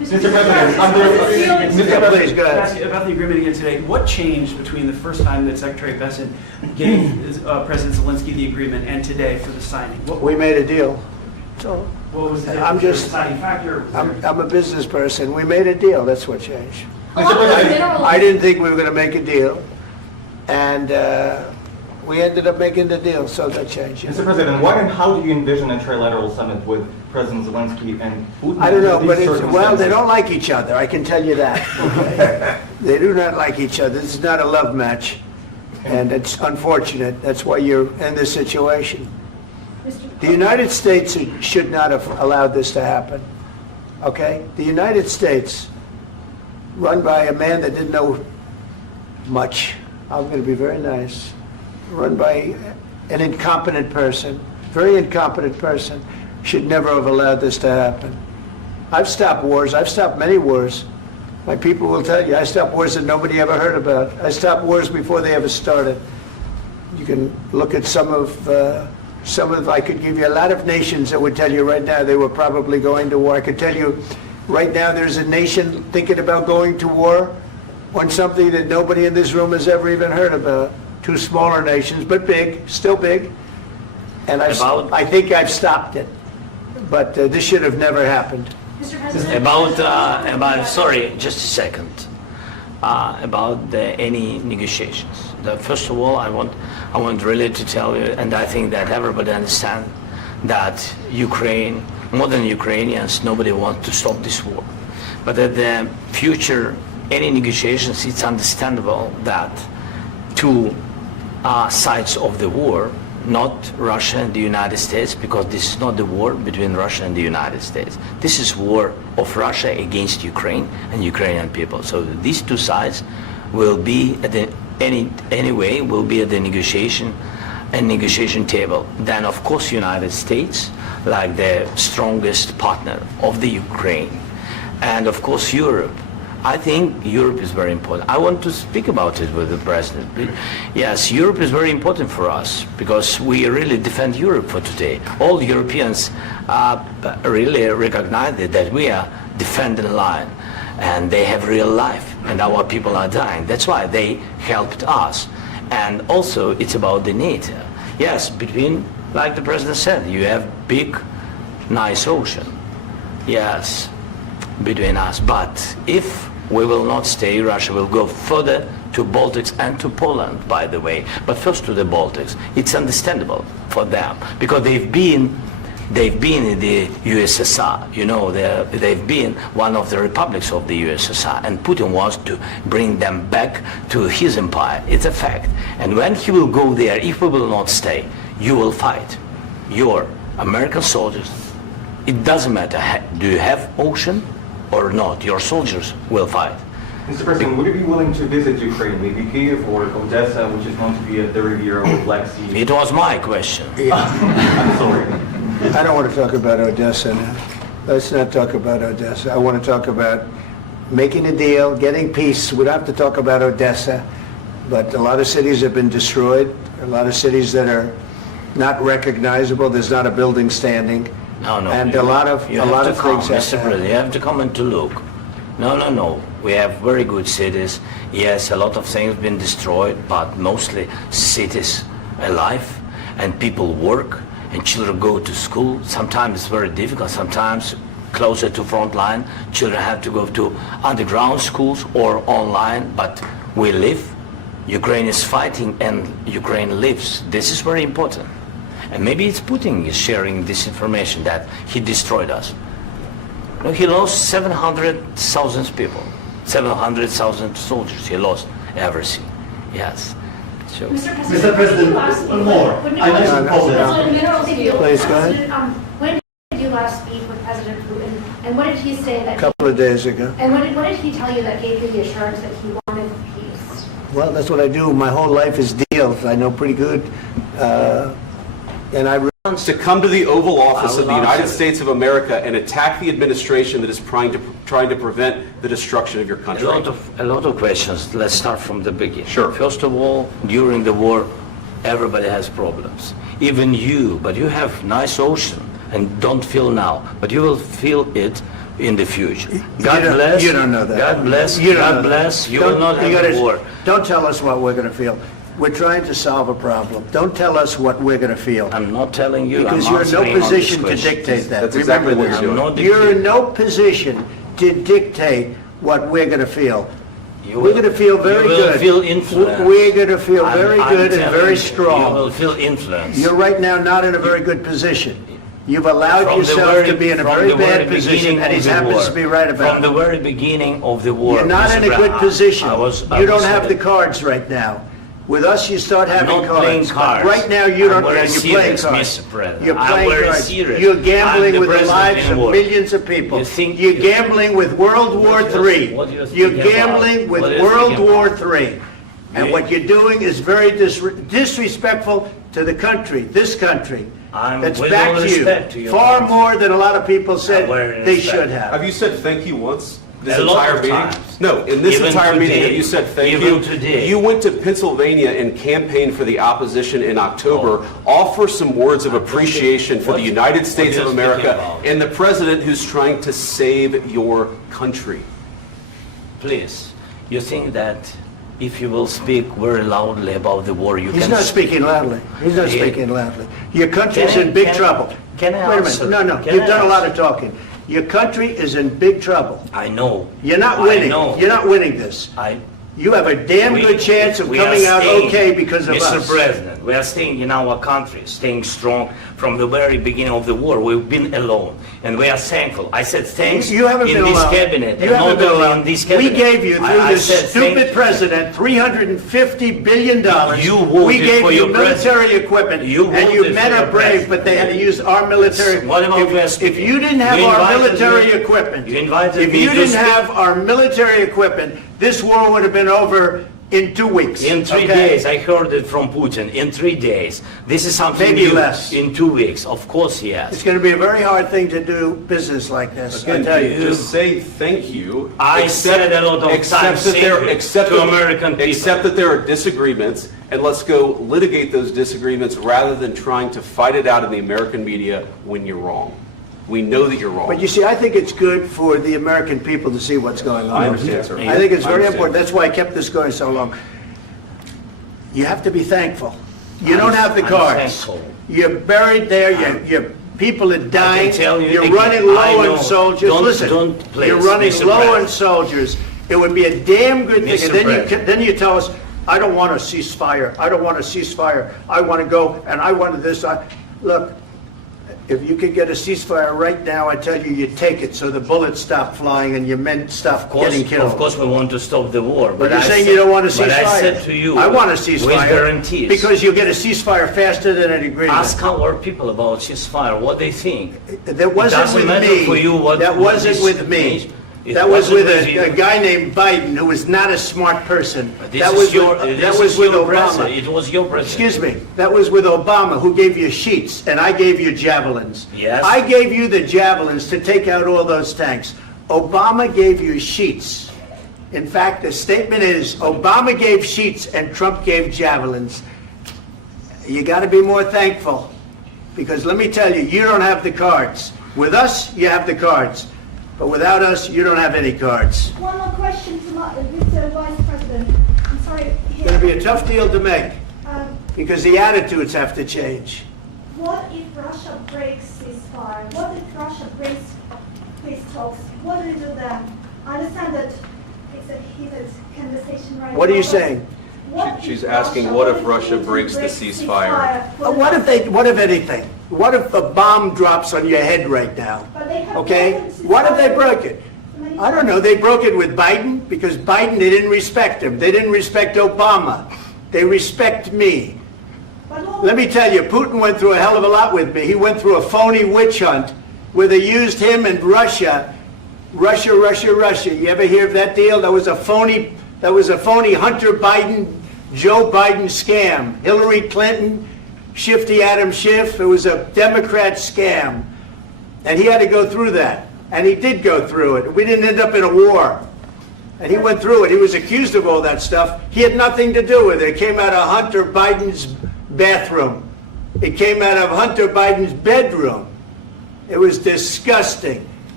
Mr. President, Mr. Please, go ahead. Ask you about the agreement again today. What changed between the first time that Secretary Bessent gave President Zelensky the agreement and today for the signing? We made a deal. So What was the I'm just- deciding factor? I'm a business person. We made a deal. That's what changed. Mr. President, I didn't think we were going to make a deal, and we ended up making the deal, so that changed. Mr. President, what and how do you envision a trilateral summit with President Zelensky and Putin? I don't know, under but these well, they circumstances? don't like each other, I can tell you that. Okay? They do not like each other. This is not a love match, and it's unfortunate. That's why you're in this situation. The United States should not have allowed this to happen, okay? The United States, run by a man that didn't know much, I'm going to be very nice, run by an incompetent person, very incompetent person, should never have allowed this to happen. I've stopped wars. I've stopped many wars. My people will tell you, I stopped wars that nobody ever heard about. I stopped wars before they ever started. You can look at some of, I could give you a lot of nations that would tell you right now they were probably going to war. I could tell you right now there's a nation thinking about going to war on something that nobody in this room has ever even heard about. Two smaller nations, but big, still big. And I think I've stopped it. But this should have never happened. Mr. President. Sorry, just a second. About any negotiations. First of all, I want really to tell you, and I think that everybody understands that Ukraine, more than Ukrainians, nobody wants to stop this war. But at the future, any negotiations, it's understandable that two sides of the war, not Russia and the United States, because this is not the war between Russia and the United States. This is war of Russia against Ukraine and Ukrainian people. So these two sides will be at the will be at the negotiation table. Then of course United States, like the strongest partner of the Ukraine, and of course Europe. I think Europe is very important. I want to speak about it with the President. Yes, Europe is very important for us because we really defend Europe for today. All Europeans really recognize that we are defending the line and they have real life and our people are dying. That's why they helped us. And also it's about the NATO. Yes, between, like the President said, you have big, nice ocean. Yes, between us. But if we will not stay, Russia will go further to Baltics and to Poland, by the way. But first to the Baltics. It's understandable for them because they've been in the USSR. You know, they've been one of the republics of the USSR, and Putin wants to bring them back to his empire. It's a fact. And when he will go there, if we will not stay, you will fight. Your American soldiers, it doesn't matter, do you have ocean or not, your soldiers will fight. Mr. President, would you be willing to visit Ukraine, maybe Kyiv or Odessa, which is known to be a third year of Black Sea? It was my question. I'm sorry. I don't want to talk about Odessa now. Let's not talk about Odessa. I want to talk about making a deal, getting peace. We don't have to talk about Odessa, but a lot of cities have been destroyed. A lot of cities that are not recognizable. There's not a building standing. No. And a lot of things have Mr. happened. President, you have to come and to look. No. We have very good cities. Yes, a lot of things have been destroyed, but mostly cities alive and people work and children go to school. Sometimes it's very difficult. Sometimes closer to front line, children have to go to underground schools or online, but we live. Ukraine is fighting and Ukraine lives. This is very important. And maybe it's Putin is sharing this information that he destroyed us. No, he lost 700,000 people, 700,000 soldiers. He lost everything. Yes. So. Mr. President, one more. I mentioned Poland. Please, go ahead. When did you last speak with President Putin, and what did he say that? A couple of days ago. And what did he tell you that gave you the assurance that he wanted peace? Well, that's what I do. My whole life is deals. I know pretty good. And I To come to the Oval Office of the I would United love to. States of America and attack the administration that is trying to prevent the destruction of your country. A lot of questions. Let's start from the beginning. Sure. First of all, during the war, everybody has problems. Even you, but you have nice ocean and don't feel now, but you will feel it in the future. You God don't- bless. you don't know that. God bless. You don't know God that. bless. You Don't- will not you have gotta- a war. Don't tell us what we're going to feel. We're trying to solve a problem. Don't tell us what we're going to feel. I'm not telling you. Because I'm you're in no answering all these position to questions. dictate that. That's exactly Remember what this. you're I'm doing. not You're in dictating. no position to dictate what we're going to feel. You We're will- going to feel very you will good. feel influenced. We're going to feel I'm- very I'm good and telling very you, strong. You will feel influence. You're right now not in a very good position. You've allowed From the yourself very- to be in a from very the very bad position, beginning and he of the happens war. to be right about From the it. very beginning of the war. You're not Mr. in a good Brown, position. I You don't was have the saying- cards right now. With us, you start having I'm not playing cards. cards. But right now, you don't. I'm very You're playing serious, cards. Mr. President. You're I'm playing very cards. serious. You're I'm gambling the with the president lives in of war. millions of people. You think- You're gambling with World War What do you- III. what do you think You're about? gambling with What do you World think War about? III. And Yeah. what you're doing is very disrespectful to the country, this country. That's with back all to you. respect to your Far country. more than a lot of people said very they respect. should have. Have you said thank you once? This A lot entire of meeting? times. No, in this Even entire meeting, today. have you said thank Even you? today. You went to Pennsylvania and campaigned for the opposition in October. Offer some words of appreciation for What- the United what States are of you America speaking about? and the president who's trying to save your country. Please, you think that if you will speak very loudly about the war, you He's can... not speaking loudly. He's not Yeah. speaking loudly. Your country's Can I- in big can I- trouble. can I Wait a answer? minute. No, Can you've I done a lot answer? of talking. Your country is in big trouble. I know. You're not I winning. know. You're not winning this. You have a damn good chance of we are coming out staying, okay because of Mr. us. President, we are staying in our country, staying strong from the very beginning of the war. We've been alone, and we are thankful. I said thanks You haven't in been this alone. cabinet, You and haven't not been only alone. in this We cabinet. gave you, through I this said thank stupid president, $350 billion. You voted We gave for you your military president. equipment, You and you voted men for are your brave, president. but they had to use our military. What about If you didn't have You our invited military me- equipment, you invited if me you to didn't speak- have our military equipment, this war would have been over in 2 weeks. In 3 okay? days, I heard it from Putin. In 3 days, this is something Maybe new. less. In 2 weeks, of course, yes. It's going to be a very hard thing to do business like this, I Again, tell you. just say thank you. I said a lot of except times that thank there, you except to that- American people. Except that there are disagreements, and let's go litigate those disagreements rather than trying to fight it out in the American media when you're wrong. We know that you're wrong. But you see, I think it's good for the American people to see what's going on. I understand, sir. I think it's I very understand. important. That's why I kept this going so long. You have to be thankful. You don't have the I'm cards. thankful. You're buried there. Your people are dying. tell you You're again, running I low know. on soldiers. Don't- Listen, don't please, you're running Mr. low President. on soldiers. It would be a damn good thing. Mr. And then President. then you tell us, I don't want a ceasefire. I don't want a ceasefire. I want to go and I want this. Look, if you could get a ceasefire right now, I tell you, you take it so the bullets stop flying and your men stop getting killed. Of course, we want to stop the war. But you're I saying said- you don't want a ceasefire. But I said to you, I want a with ceasefire. guarantees. Because you'll get a ceasefire faster than an agreement. Ask our people about ceasefire, what they think. That wasn't doesn't with matter me. for you what- That what wasn't this with me. means. It That was wasn't with with you. a guy named Biden who was not a smart person. This That is was your, with, this that is was with your Obama. president. It was your president. Excuse me. That was with Obama, who gave you sheets, and I gave you javelins. Yes. I gave you the javelins to take out all those tanks. Obama gave you sheets. In fact, the statement is Obama gave sheets and Trump gave javelins. You got to be more thankful, because let me tell you, you don't have the cards. With us, you have the cards. But without us, you don't have any cards. One more question to Mr. Vice President. I'm sorry. It's going to be a tough deal to make, Um, because the attitudes have to change. What if Russia breaks ceasefire? What if Russia breaks peace talks? What do we do then? I understand that it's a heated conversation right now. What are you but saying? what if She's asking, what if Russia Putin breaks the ceasefire? What if anything? What if a bomb drops on your head right now? But they have Okay? broken ceasefire. What if they broke it? I don't know. They broke it with Biden because Biden, they didn't respect him. They didn't respect Obama. They respect me. But what- Let me tell you, Putin went through a hell of a lot with me. He went through a phony witch hunt where they used him and Russia. Russia. You ever hear of that deal? That was a phony Hunter Biden, Joe Biden scam. Hillary Clinton, Shifty Adam Schiff. It was a Democrat scam. And he had to go through that. And he did go through it. We didn't end up in a war. And he went through it. He was accused of all that stuff. He had nothing to do with it. It came out of Hunter Biden's bathroom. It came out of Hunter Biden's bedroom. It was disgusting.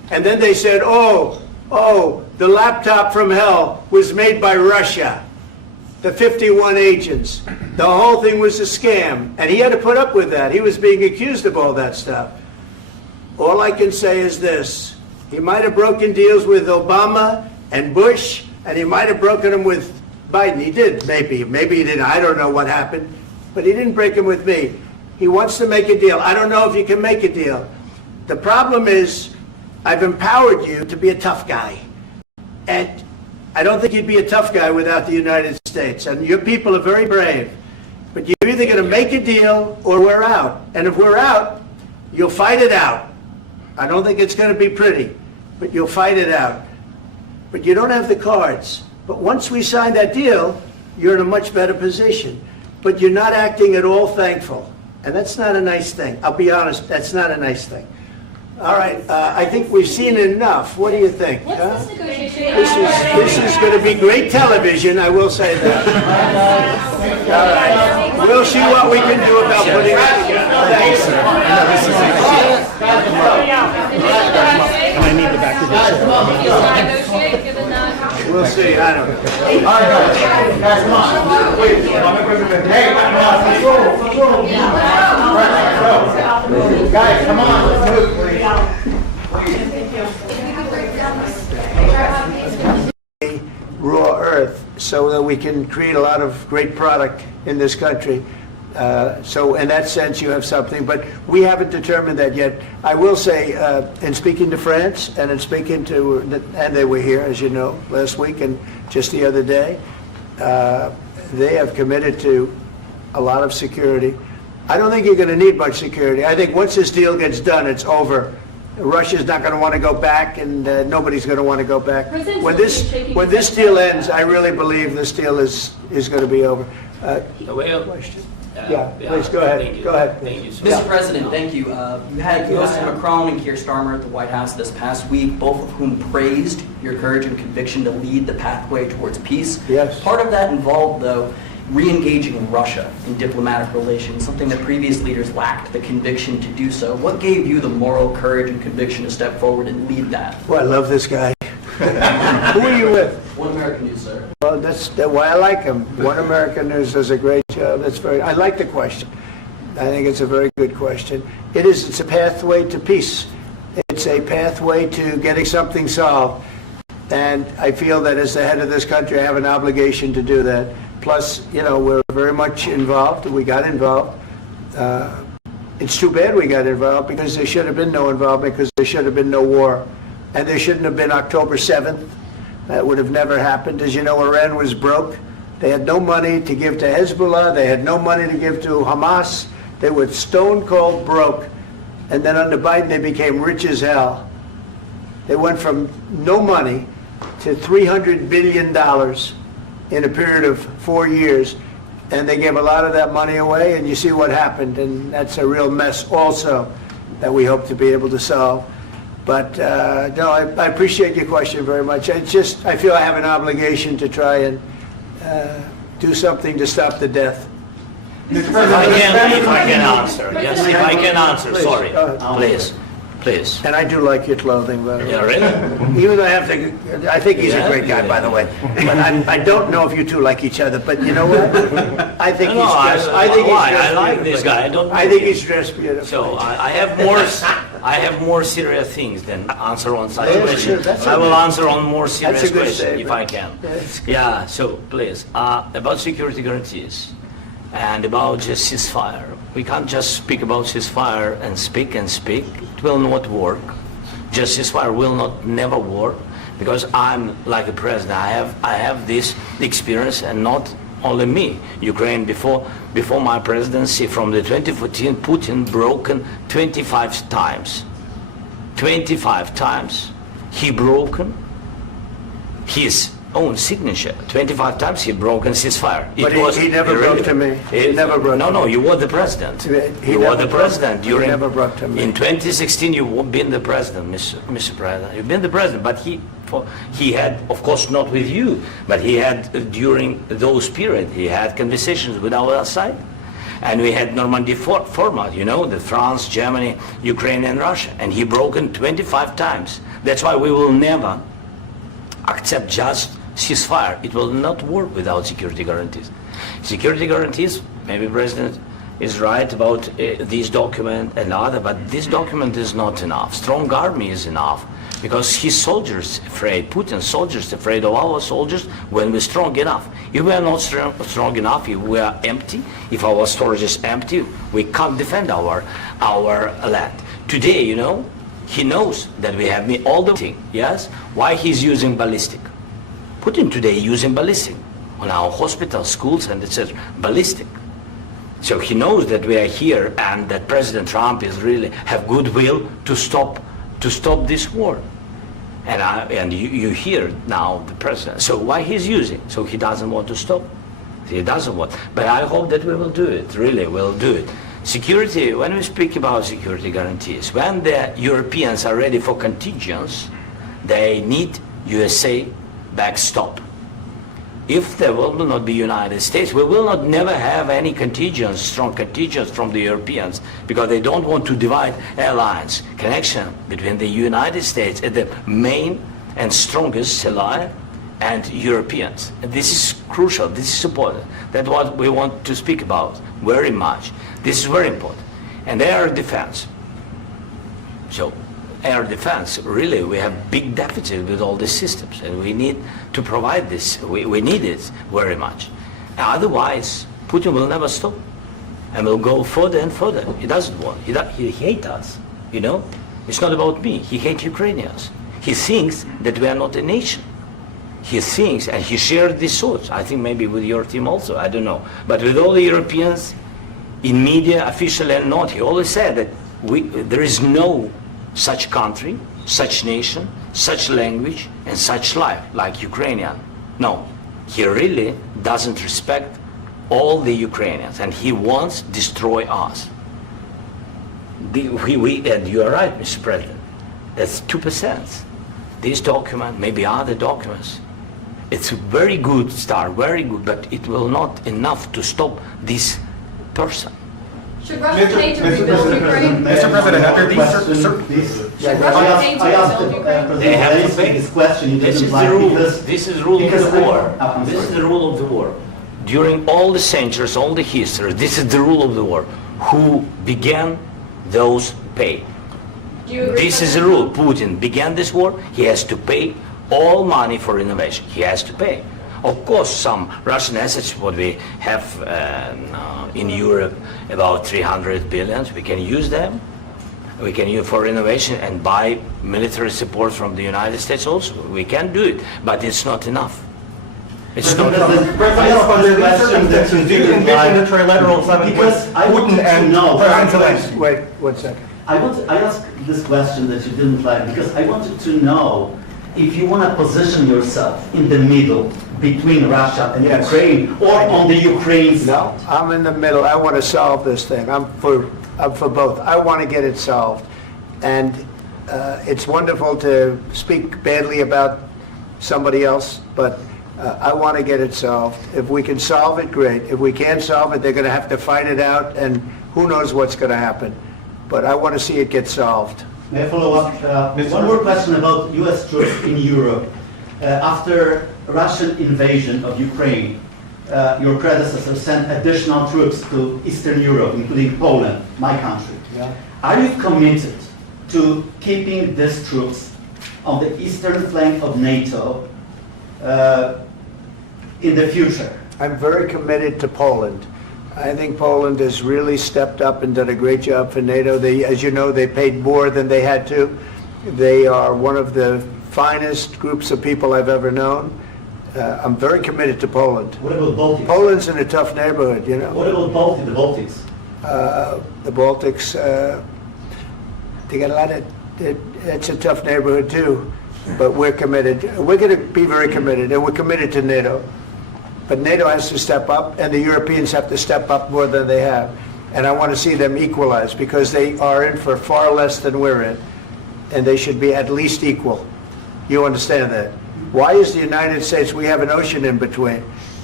And then they said, oh, the laptop from hell was made by Russia. The 51 agents. The whole thing was a scam. And he had to put up with that. He was being accused of all that stuff. All I can say is this. He might have broken deals with Obama and Bush, and he might have broken them with Biden. He did, maybe. Maybe he didn't. I don't know what happened. But he didn't break them with me. He wants to make a deal. I don't know if you can make a deal. The problem is, I've empowered you to be a tough guy. And I don't think you'd be a tough guy without the United States. And your people are very brave. But you're either going to make a deal or we're out. And if we're out, you'll fight it out. I don't think it's going to be pretty, but you'll fight it out. But you don't have the cards. But once we sign that deal, you're in a much better position. But you're not acting at all thankful. And that's not a nice thing. I'll be honest, that's not a nice thing. All right, I think we've seen enough. What do you think? What's huh? this negotiation? This is going to be great television, I will say that. All right. We'll see what we can do about putting it together. Thanks. And I need the back of this. negotiate, given that. We'll see, I don't know. All right, guys, come on. Wait, hey, come on, let's go. Guys, come on, let's move, please. Raw earth so that we can create a lot of great product in this country. So in that sense, you have something, but we haven't determined that yet. I will say, in speaking to France and in speaking to, and they were here, as you know, last week and just the other day, they have committed to a lot of security. I don't think you're going to need much security. I think once this deal gets done, it's over. Russia's not going to want to go back, and nobody's going to want to go back. When this deal ends, I really believe this deal is going to be over. Question? Yeah, please go ahead. Thank you. Go ahead. Thank you. Mr. President, thank you. You had Mr. Macron and Keir Starmer at the White House this past week, both of whom praised your courage and conviction to lead the pathway towards peace. Yes. Part of that involved, though, re-engaging Russia in diplomatic relations, something that previous leaders lacked the conviction to do so. What gave you the moral courage and conviction to step forward and lead that? Well, I love this guy. Who are you with? One American News, sir. Well, that's why I like him. One American News does a great job. I like the question. I think it's a very good question. It's a pathway to peace. It's a pathway to getting something solved. And I feel that as the head of this country, I have an obligation to do that. Plus, we're very much involved. We got involved. It's too bad we got involved because there should have been no involvement because there should have been no war. And there shouldn't have been October 7th. That would have never happened. As you know, Iran was broke. They had no money to give to Hezbollah. They had no money to give to Hamas. They were stone cold broke. And then under Biden, they became rich as hell. They went from no money to $300 billion in a period of 4 years. And they gave a lot of that money away, and you see what happened. And that's a real mess also that we hope to be able to solve. But no, I appreciate your question very much. I feel I have an obligation to try and do something to stop the death. If I can answer, yes, if I can answer, Please, sorry, go ahead. please. And I do like your clothing, by the way. Yeah, really? Even though I think he's a great guy, by the way. But I don't know if you two like each other. But you know what? I think he's dressed. I like this guy. I think he's dressed beautiful. So I have more serious things than answer on such Yeah, questions. sure, I will answer on more serious That's a good questions if statement. I can. That's good. Yeah. So please, about security guarantees and about just ceasefire. We can't just speak about ceasefire and speak and speak. It will not work. Just ceasefire will never work because I'm like a president. I have this experience, and not only me. Ukraine before my presidency, from the 2014, Putin broken 25 times. 25 times he broken his own signature. 25 times he broken ceasefire. But he never broke to me. He never broke to me. No, you were the president. You were the president during. He never broke to me. In 2016, you've been the president, Mr. President. You've been the president, but he had, of course, not with you, but he had during those period, he had conversations with our side. And we had Normandy format, you know, the France, Germany, Ukraine and Russia. And he broken 25 times. That's why we will never accept just ceasefire. It will not work without security guarantees. Security guarantees, maybe President is right about this document and other, but this document is not enough. Strong army is enough because his soldiers afraid, Putin's soldiers afraid of our soldiers when we're strong enough. If we are not strong enough, if we are empty, if our storage is empty, we can't defend our land. Today, you know, he knows that we have all the thing, yes? Why he's using ballistic? Putin today using ballistic on our hospitals, schools, and etc. Ballistic. So he knows that we are here and that President Trump is really have goodwill to stop this war. And you hear now the president. So why he's using? So he doesn't want to stop. He doesn't want. But I hope that we will do it. Really, we'll do it. Security. When we speak about security guarantees, when the Europeans are ready for contingents, they need USA backstop. If there will not be United States, we will not never have any contingents, strong contingents from the Europeans, because they don't want to divide alliance, connection between the United States and the main and strongest ally and Europeans. And this is crucial, this is important. That's what we want to speak about very much. This is very important. And air defense. So air defense, really, we have big deficit with all these systems, and we need to provide this. We need it very much. Otherwise, Putin will never stop, and will go further and further. He doesn't want. He hates us, you know. It's not about me. He hates Ukrainians. He thinks that we are not a nation. He thinks, and he shared these thoughts. I think maybe with your team also. I don't know, but with all the Europeans, in media, official and not, he always said that there is no such country, such nation, such language, and such life like Ukrainian. No, he really doesn't respect all the Ukrainians, and he wants to destroy us. And you are right, Mr. President. That's 2%. This document, maybe other documents, it's a very good start, very good, but it will not enough to stop this person. Should Russia pay to rebuild Ukraine? Mr. President, after these Should Russia pay to rebuild Ukraine? They have to pay. This question you This didn't is like the rule. because This is the rule of because the war. I'm This is sorry. the rule of the war. During all the centuries, all the history, this is the rule of the war. Who began, those pay. Do you agree This with is the that? rule. Putin began this war. He has to pay all money for innovation. He has to pay. Of course, some Russian assets, what we have in Europe, about 300 billion, we can use them. We can use for innovation and buy military support from the United States also. We can do it, but it's not enough. It's not enough. President, under these circumstances, do you envision a trilateral summit with Because I want Putin to and know. President Zelensky? Wait 1 second. I asked this question that you didn't like because I wanted to know if you want to position yourself in the middle between Russia and Yes. Ukraine or on the Ukraine side. No, I'm in the middle. I want to solve this thing. I'm for both. I want to get it solved. And it's wonderful to speak badly about somebody else, but I want to get it solved. If we can solve it, great. If we can't solve it, they're going to have to fight it out, and who knows what's going to happen. But I want to see it get solved. May I follow up? One more question about U.S. troops in Europe. After Russian invasion of Ukraine, your predecessor sent additional troops to Eastern Europe, including Poland, my country. Yeah. Are you committed to keeping these troops on the eastern flank of NATO in the future? I'm very committed to Poland. I think Poland has really stepped up and done a great job for NATO. As you know, they paid more than they had to. They are one of the finest groups of people I've ever known. I'm very committed to Poland. What about Baltics? Poland's in a tough neighborhood, you know. What about the Baltics? The Baltics, they got a lot of, it's a tough neighborhood too, but we're committed. We're going to be very committed, and we're committed to NATO. But NATO has to step up, and the Europeans have to step up more than they have. And I want to see them equalize, because they are in for far less than we're in, and they should be at least equal. You understand that? Why is the United States, we have an ocean in between.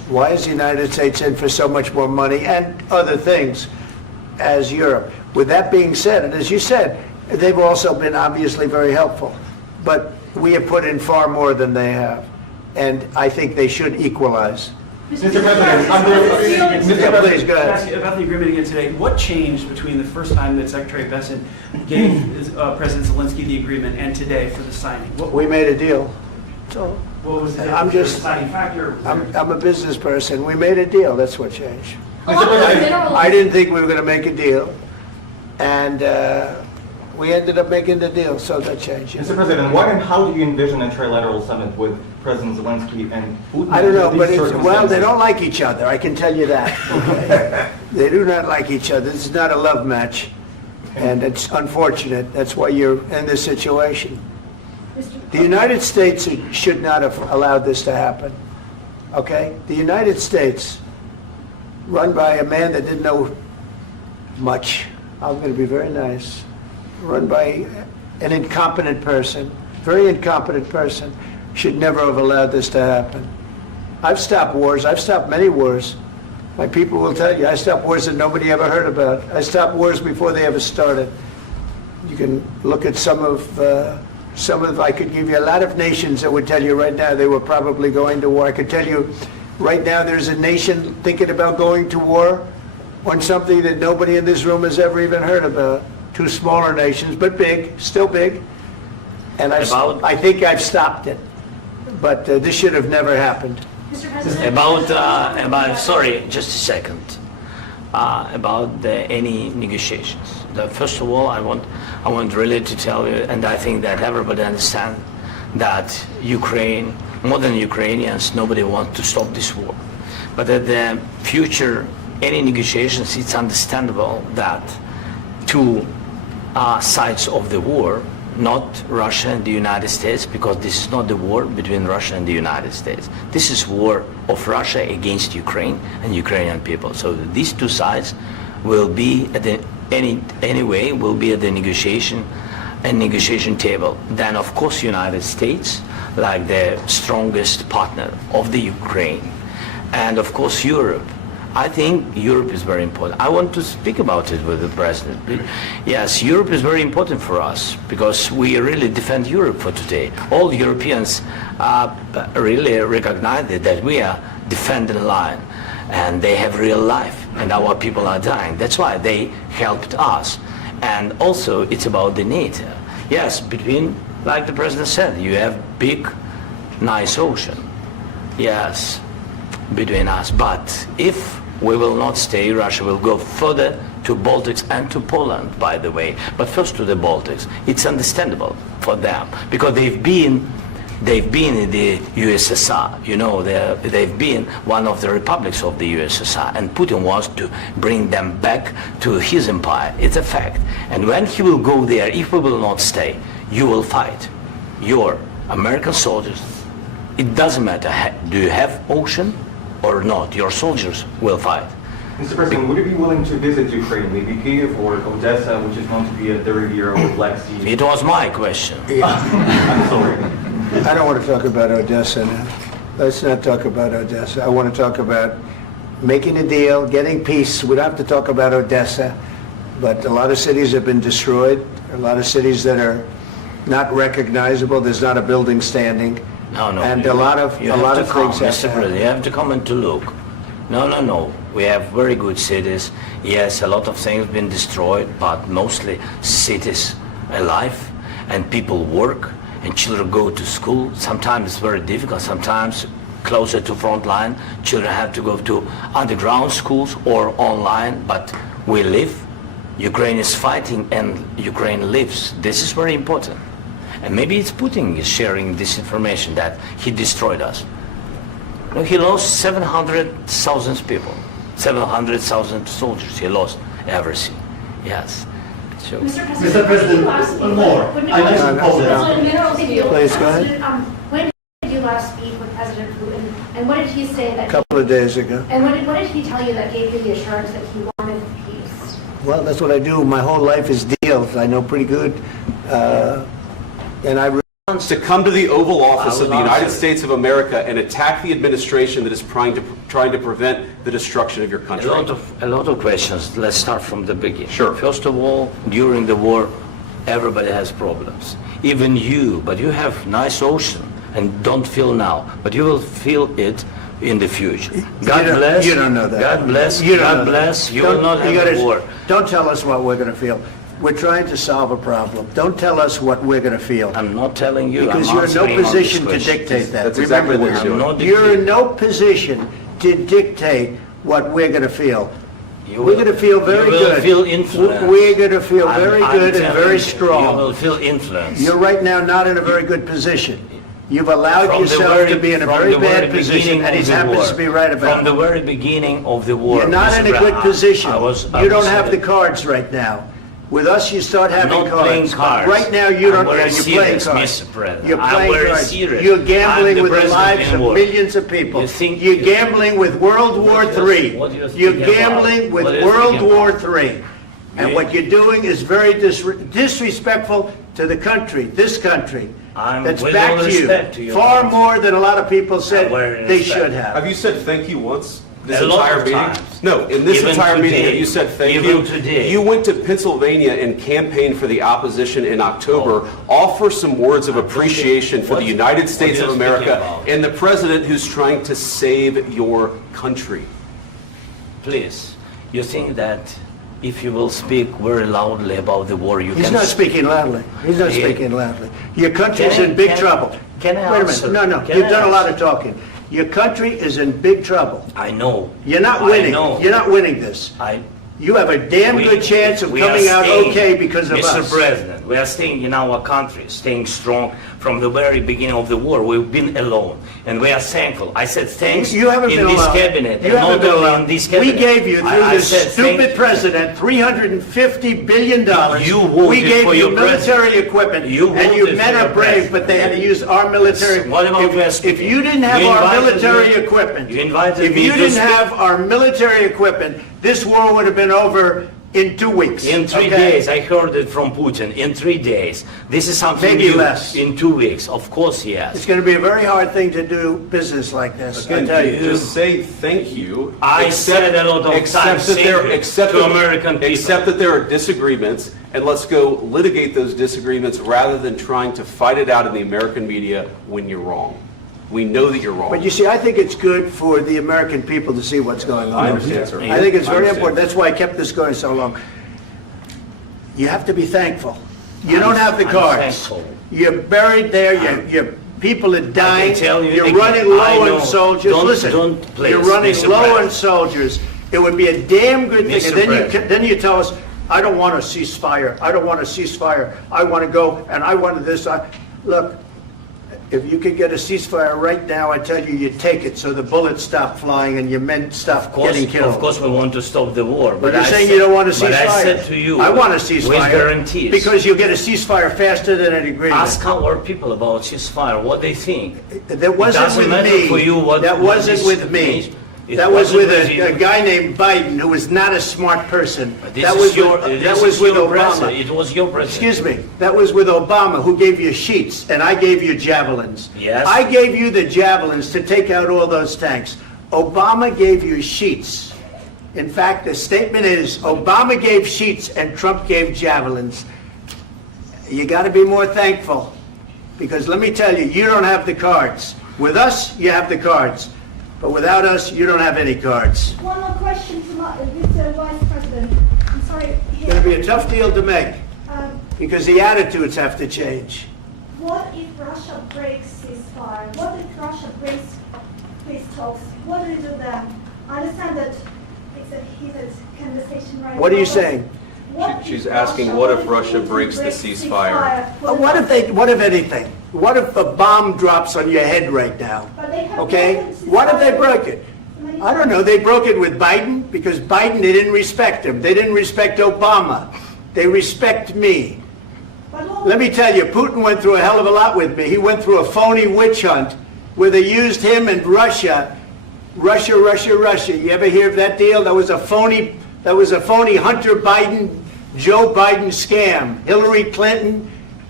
Why is the United States in for so much more money and other things as Europe? With that being said, and as you said, they've also been obviously very helpful, but we have put in far more than they have, and I think they should equalize. Mr. President, Please, go ahead. Ask you about the agreement again today. What changed between the first time that Secretary Bessent gave President Zelensky the agreement and today for the signing? We made a deal. So What was the I'm just- deciding factor? I'm a business person. We made a deal. That's what changed. Mr. President, I didn't think we were going to make a deal, and we ended up making the deal, so that changed. Mr. President, what and how do you envision a trilateral summit with President Zelensky and Putin? I don't know, in but these well, they circumstances? don't like each other, I can tell you that. Okay? They do not like each other. This is not a love match, and it's unfortunate. That's why you're in this situation. The United States should not have allowed this to happen, okay? The United States, run by a man that didn't know much, I'm going to be very nice, run by an incompetent person, very incompetent person, should never have allowed this to happen. I've stopped wars. I've stopped many wars. My people will tell you, I stopped wars that nobody ever heard about. I stopped wars before they ever started. You can look at some of, I could give you a lot of nations that would tell you right now they were probably going to war. I could tell you right now there's a nation thinking about going to war on something that nobody in this room has ever even heard about. Two smaller nations, but big, still big. And I think I've stopped it. But this should have never happened. Mr. President? Sorry, just a second. About any negotiations. First of all, I want really to tell you, and I think that everybody understands that Ukraine, more than Ukrainians, nobody wants to stop this war. But at the future, any negotiations, it's understandable that two sides of the war, not Russia and the United States, because this is not the war between Russia and the United States. This is war of Russia against Ukraine and Ukrainian people. So these two sides will be at the anyway will be at the negotiation table. Then of course United States, like the strongest partner of the Ukraine, and of course Europe. I think Europe is very important. I want to speak about it with the President. Yes, Europe is very important for us because we really defend Europe for today. All Europeans really recognize that we are defending the line and they have real life and our people are dying. That's why they helped us. And also it's about the NATO. Yes, between, like the President said, you have big, nice ocean. Yes, between us. But if we will not stay, Russia will go further to Baltics and to Poland, by the way. But first to the Baltics. It's understandable for them because they've been in the USSR. You know, they've been one of the republics of the USSR, and Putin wants to bring them back to his empire. It's a fact. And when he will go there, if we will not stay, you will fight. Your American soldiers, it doesn't matter, do you have ocean or not, your soldiers will fight. Mr. President, would you be willing to visit Ukraine, maybe Kyiv or Odessa, which is known to be a dirty area with Black Sea? It was my question. I'm sorry. I don't want to talk about Odessa now. Let's not talk about Odessa. I want to talk about making a deal, getting peace. We don't have to talk about Odessa, but a lot of cities have been destroyed. A lot of cities that are not recognizable. There's not a building standing. No. And a lot of things have Mr. President, you have to come and to look. No. We have very good cities. Yes, a lot of things have been destroyed, but mostly cities alive and people work and children go to school. Sometimes it's very difficult. Sometimes closer to front line, children have to go to underground schools or online, but we live. Ukraine is fighting and Ukraine lives. This is very important. And maybe it's Putin is sharing this information that he destroyed us. No, he lost 700,000 people, 700,000 soldiers. He lost everything. Yes. So, Mr. President, one more. I mentioned Poland. Please, go ahead. When did you last speak with President Putin, and what did he say that? A couple of days ago. And what did he tell you that gave you the assurance that he wanted peace? Well, that's what I do. My whole life is deals. I know pretty good. And I to come to the Oval Office I of the will United answer it. States of America and attack the administration that is trying to prevent the destruction of your country? A lot of questions. Let's start from the beginning. Sure. First of all, during the war, everybody has problems. Even you, but you have nice ocean and don't feel now, but you will feel it in the future. God bless. You don't know that. God bless. You don't God know that. bless. You Don't- will not you have gotta- a war. Don't tell us what we're going to feel. We're trying to solve a problem. Don't tell us what we're going to feel. I'm not telling you. Because I'm you're in no answering on this position to question. dictate that. That's exactly Remember what this. you're doing. You're in no position to dictate what we're going to feel. You We're will- going to feel very you will good. feel influenced. We're going to feel very I'm good and telling very you, strong. You will feel influence. You're right now not in a very good position. You've allowed From the yourself very- to be in a from very the very bad position, beginning and he of the happens war. to be right about From the it. very beginning of the war. You're not Mr. in a good Brown, position. I You don't was have the in a- cards right now. With us, you start I'm having not playing cards. cards. But right now, you don't. I'm very You're playing serious, cards. Mr. President. You're I'm playing very cards. serious. You're I'm gambling the with the president lives in of war. millions of people. You think- You're gambling with World War What do you- III. what do you think You're about? gambling with What do you World think War about? III. And You- what you're doing is very disrespectful to the country, this country. I'm That's with back all to respect to you. your Far country. more than a lot of people said very they respect. should have. Have you said thank you once this A lot entire of meeting? times. No, in this Even entire meeting, today. have you said thank Even you? today. You went to Pennsylvania and campaigned for the opposition in October. Offer some words of appreciation for the What- United what States are of you America speaking about? and the president who's trying to save your country. Please, you think that if you will speak very loudly about the war, you He's can... not speaking loudly. He's not He- speaking loudly. Your country's Can I- in big can- trouble. can I Wait a answer? minute. No, Can you've I done a lot answer? of talking. Your country is in big trouble. I know. You're not I winning. know. You're not winning this. You have a damn We- good chance of we are coming out staying, okay because of Mr. us. President, we are staying in our country, staying strong from the very beginning of the war. We've been alone, and we are thankful. I said thanks You haven't in been this alone. cabinet, You and haven't not been only alone. in this We cabinet. gave you, through I this said stupid thank- president, $350 billion. You voted We gave for you your military president. equipment, You and you voted men for are your brave, president. but they had to use our military. What about West If you didn't have You our invited military me- equipment, you invited if me you to didn't speak- have our military equipment, this war would have been over in 2 weeks. In 3 okay? days, I heard it from Putin. In 3 days, this is something Maybe new. less. In 2 weeks, of course, yes. It's going to be a very hard thing to do business like this, I Again, tell you. just say thank you. I said a lot of except times that there- thank you except to that- American people. Except that there are disagreements, and let's go litigate those disagreements rather than trying to fight it out in the American media when you're wrong. We know that you're wrong. But you see, I think it's good for the American people to see what's going on. I understand, sir. I think it's I very understand. important. That's why I kept this going so long. You have to be thankful. You don't have the I'm cards. thankful. You're buried there, your people are dying. tell you You're again, running I low know. on soldiers. Don't- Listen, don't please, you're running Mr. low on President. soldiers. It would be a damn good thing. Mr. And then President. then you tell us, I don't want a ceasefire. I don't want a ceasefire. I want to go, and I want this. Look, if you could get a ceasefire right now, I tell you, you take it so the bullets stop flying and your men stop getting killed. Of course, we want to stop the war. But you're I saying said- you don't want a ceasefire. But I said to you, I want a with ceasefire. guarantees. Because you'll get a ceasefire faster than an agreement. Ask our people about ceasefire, what they think. That wasn't doesn't with matter me. for you what- That what wasn't this with me. means. It That was wasn't with with you. a guy named Biden, who was not a smart person. This That is was your, with, this that is was with your Obama. president. It was your president. Excuse me. That was with Obama, who gave you sheets, and I gave you javelins. Yes. I gave you the javelins to take out all those tanks. Obama gave you sheets. In fact, the statement is, Obama gave sheets and Trump gave javelins. You got to be more thankful, because let me tell you, you don't have the cards. With us, you have the cards. But without us, you don't have any cards. One more question to Mr. Vice President. I'm sorry. It's going to be a tough deal to make, Um, because the attitudes have to change. What if Russia breaks ceasefire? What if Russia breaks peace talks? What do you do then? I understand that it's a heated conversation right now. What are you but saying? what She's if asking, what if Russia Putin breaks the breaks ceasefire? What if anything? What if a bomb drops on your head right now? But they have Okay? broken What if they ceasefire broke it? many I don't know. They broke it with Biden, because Biden, they didn't respect him. They didn't respect Obama. They respect me. But what- Let me tell you, Putin went through a hell of a lot with me. He went through a phony witch hunt where they used him and Russia. Russia. You ever hear of that deal? That was a phony Hunter Biden, Joe Biden scam. Hillary Clinton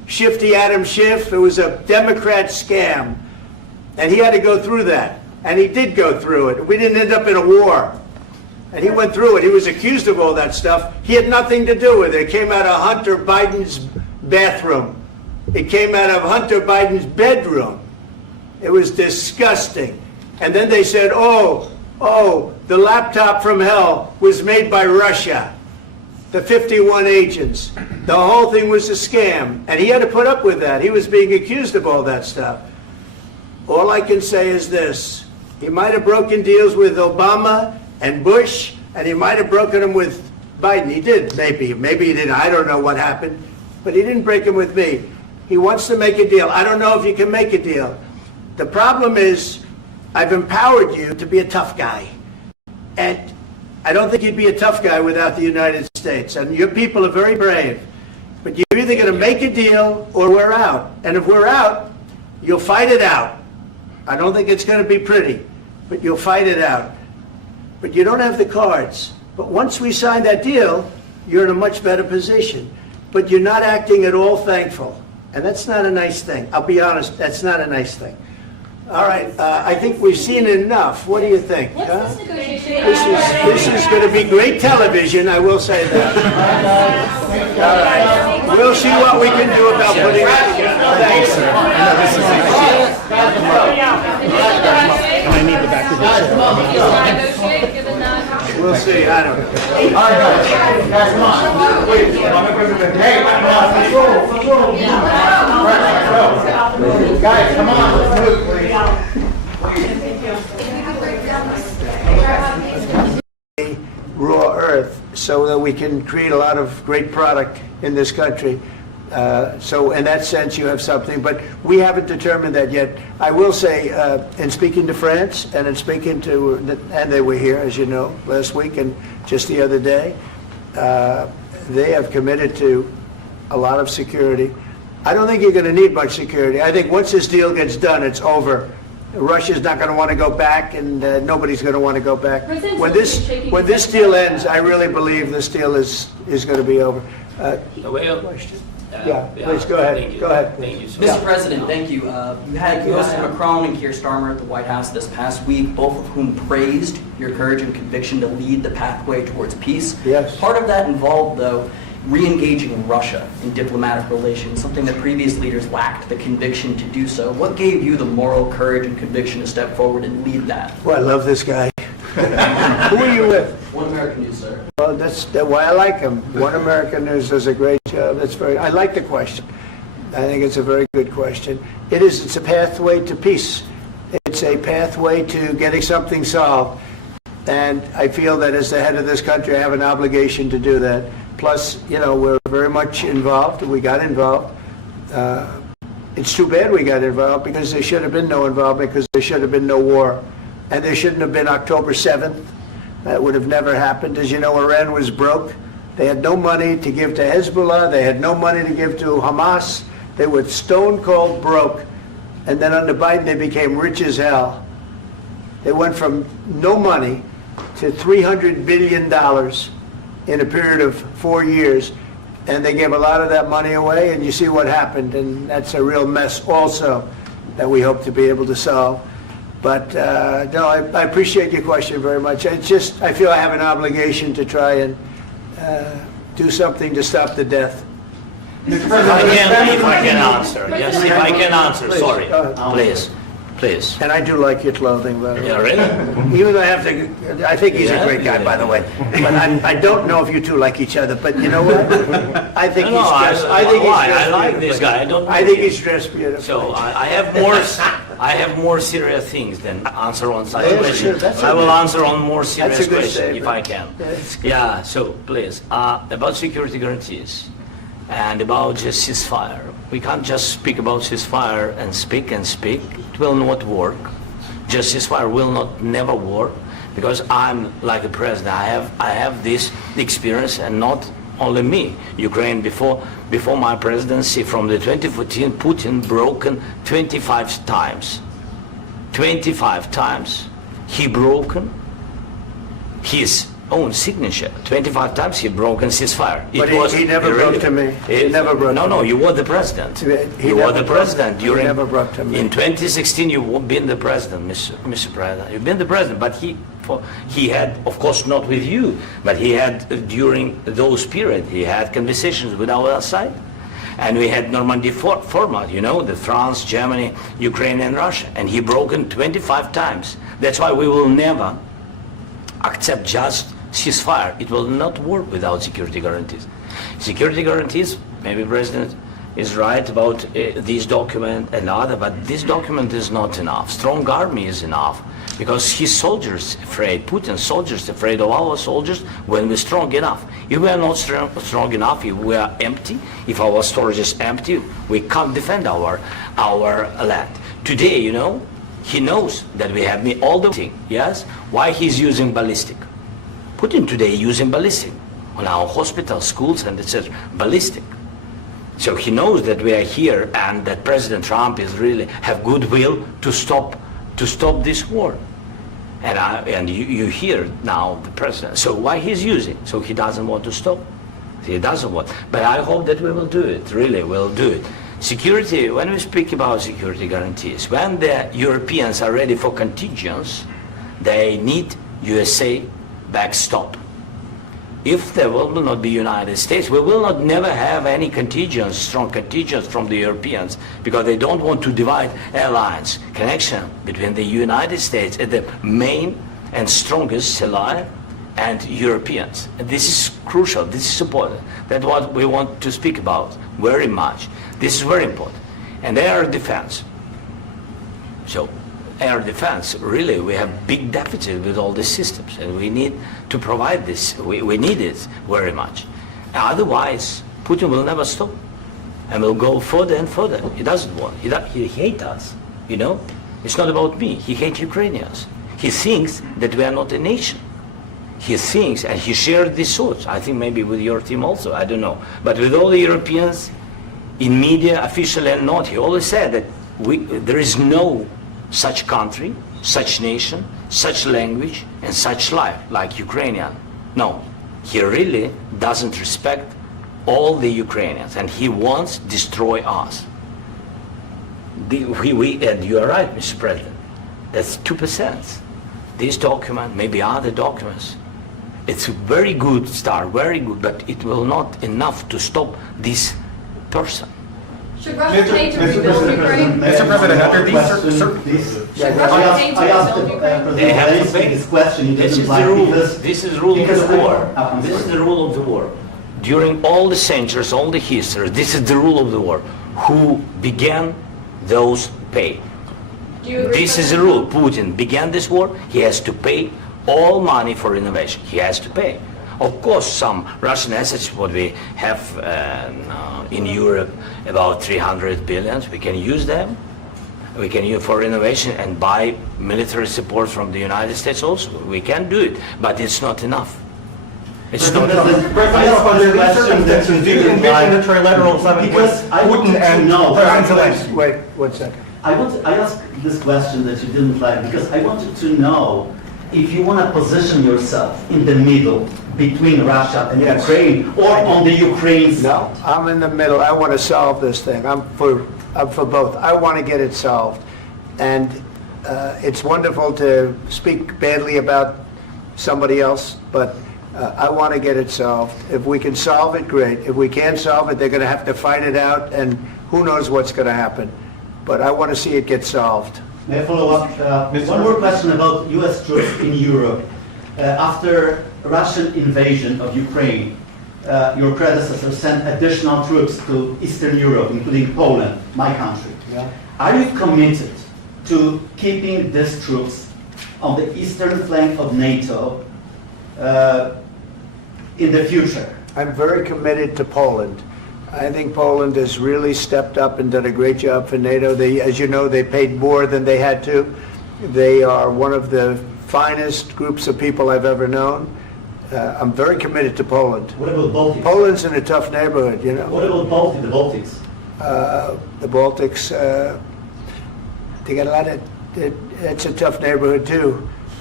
Shifty Adam Schiff. It was a Democrat scam. And he had to go through that. And he did go through it. We didn't end up in a war. And he went through it. He was accused of all that stuff. He had nothing to do with it. It came out of Hunter Biden's bathroom. It came out of Hunter Biden's bedroom. It was disgusting. And then they said, oh, the laptop from hell was made by Russia. The 51 agents. The whole thing was a scam. And he had to put up with that. He was being accused of all that stuff. All I can say is this. He might have broken deals with Obama and Bush, and he might have broken them with Biden. He did, maybe. Maybe he didn't. I don't know what happened. But he didn't break them with me. He wants to make a deal. I don't know if you can make a deal. The problem is, I've empowered you to be a tough guy. And I don't think you'd be a tough guy without the United States. And your people are very brave. But you're either going to make a deal or we're out. And if we're out, you'll fight it out. I don't think it's going to be pretty, but you'll fight it out. But you don't have the cards. But once we sign that deal, you're in a much better position. But you're not acting at all thankful. And that's not a nice thing. I'll be honest, that's not a nice thing. All right, I think we've seen enough. What do you think? Huh? This is going to be great television, I will say that. All right. We'll see what we can do about putting it together. Thanks. And I need the back of this. We'll see. I don't know. All right, guys, come on. Wait, Mr. President. Hey, let's go. Guys, come on. Let's move, please. Raw earth so that we can create a lot of great product in this country. So in that sense, you have something, but we haven't determined that yet. I will say, in speaking to France and in speaking to, and they were here, as you know, last week and just the other day, they have committed to a lot of security. I don't think you're going to need much security. I think once this deal gets done, it's over. Russia's not going to want to go back, and nobody's going to want to go back. When this deal ends, I really believe this deal is going to be over. Question? Yeah, please go ahead. Thank you. Go ahead. Thank you so Mr. much. President, thank you. You had Mr. Macron and Keir Starmer at the White House this past week, both of whom praised your courage and conviction to lead the pathway towards peace. Yes. Part of that involved, though, re-engaging Russia in diplomatic relations, something that previous leaders lacked the conviction to do so. What gave you the moral courage and conviction to step forward and lead that? Well, I love this guy. Who are you with? One American News, sir. Well, that's why I like him. One American News does a great job. I like the question. I think it's a very good question. It's a pathway to peace. It's a pathway to getting something solved. And I feel that as the head of this country, I have an obligation to do that. Plus, we're very much involved. We got involved. It's too bad we got involved because there should have been no involvement because there should have been no war. And there shouldn't have been October 7th. That would have never happened. As you know, Iran was broke. They had no money to give to Hezbollah. They had no money to give to Hamas. They were stone cold broke. And then under Biden, they became rich as hell. They went from no money to $300 billion in a period of 4 years. And they gave a lot of that money away, and you see what happened. And that's a real mess also that we hope to be able to solve. But no, I appreciate your question very much. I feel I have an obligation to try and do something to stop the death. If I can answer. Yes, if I can answer. Please, Sorry. go ahead. Please. And I do like your clothing, by the way. Yeah, really? Even though I think he's a great guy, by the way. But I don't know if you two like each other. But you know what? I think he's dressed. I like this guy. I think he's dressed beautiful. So I have more serious things than answer on such Yeah, questions. sure, that's I will okay. answer on more serious That's a good questions if statement. I can. That's good. Yeah. So please, about security guarantees and about just ceasefire. We can't just speak about ceasefire and speak. It will not work. Just ceasefire will never work because I'm like the president. I have this experience, and not only me. Ukraine before my presidency, from the 2014, Putin broken 25 times. 25 times he broken his own signature. 25 times he broken ceasefire. But he never broke to me. He never broke No, to no, me. you were the president. He You never were the broke- president he during... never broke to me. In 2016, you've been the president, Mr. President. You've been the president, but he had, of course, not with you, but he had, during those period, he had conversations with our side. And we had Normandy format, you know, the France, Germany, Ukraine, and Russia. And he broken 25 times. That's why we will never accept just ceasefire. It will not work without security guarantees. Security guarantees, maybe President is right about this document and other, but this document is not enough. Strong army is enough because his soldiers afraid, Putin's soldiers afraid of our soldiers when we're strong enough. If we are not strong enough, if we are empty, if our storage is empty, we can't defend our land. Today, you know, he knows that we have all the thing, yes? Why he's using ballistic? Putin today using ballistic on our hospitals, schools, and etc. Ballistic. So he knows that we are here and that President Trump is really have goodwill to stop this war. And you hear now the president. So why he's using? So he doesn't want to stop. He doesn't want. But I hope that we will do it. Really, we'll do it. Security. When we speak about security guarantees, when the Europeans are ready for contingents, they need USA backstop. If there will not be United States, we will not never have any contingents, strong contingents from the Europeans, because they don't want to divide alliance connection between the United States and the main and strongest ally and Europeans. And this is crucial, this is important. That's what we want to speak about very much. This is very important. And air defense. So air defense, really, we have big deficit with all these systems, and we need to provide this. We need it very much. Otherwise, Putin will never stop, and will go further and further. He doesn't want. He hates us, you know. It's not about me. He hates Ukrainians. He thinks that we are not a nation. He thinks, and he shared these thoughts. I think maybe with your team also. I don't know, but with all the Europeans, in media, official and not, he always said that there is no such country, such nation, such language, and such life like Ukrainian. No, he really doesn't respect all the Ukrainians, and he wants to destroy us. And you are right, Mr. President, that's 2%. This document, maybe other documents, it's a very good start, very good, but it will not enough to stop this person. Should Russia need to rebuild Ukraine? Mr. President, after these Should Russia need to rebuild Ukraine? They have to pay. This question you This didn't is like the rule. because This is rule of because the I- war. I'm This is sorry. the rule of the war. During all the centuries, all the history, this is the rule of the war. Who began, those pay. Do you agree This with is the that? rule. Putin began this war. He has to pay all money for innovation. He has to pay. Of course, some Russian assets, what we have in Europe, about 300 billion, we can use them. We can use for innovation and buy military support from the United States also. We can do it, but it's not enough. It's not enough. President, under these circumstances, do you envision a trilateral summit with Because I want Putin to and know- President Zelensky? Wait 1 second. I asked this question that you didn't like because I wanted to know if you want to position yourself in the middle between Russia and Yes. Ukraine or on the Ukraine's. No, I'm in the middle. I want to solve this thing. I'm for both. I want to get it solved. And it's wonderful to speak badly about somebody else, but I want to get it solved. If we can solve it, great. If we can't solve it, they're going to have to fight it out, and who knows what's going to happen. But I want to see it get solved. May I follow up? One more question about U.S. troops in Europe. After Russian invasion of Ukraine, your predecessor sent additional troops to Eastern Europe, including Poland, my country. Yeah. Are you committed to keeping these troops on the eastern flank of NATO in the future? I'm very committed to Poland. I think Poland has really stepped up and done a great job for NATO. They, as you know, they paid more than they had to. They are one of the finest groups of people I've ever known. I'm very committed to Poland. What about Baltics? Poland's in a tough neighborhood, you know. What about the Baltics? The Baltics, they got a lot of, it's a tough neighborhood too.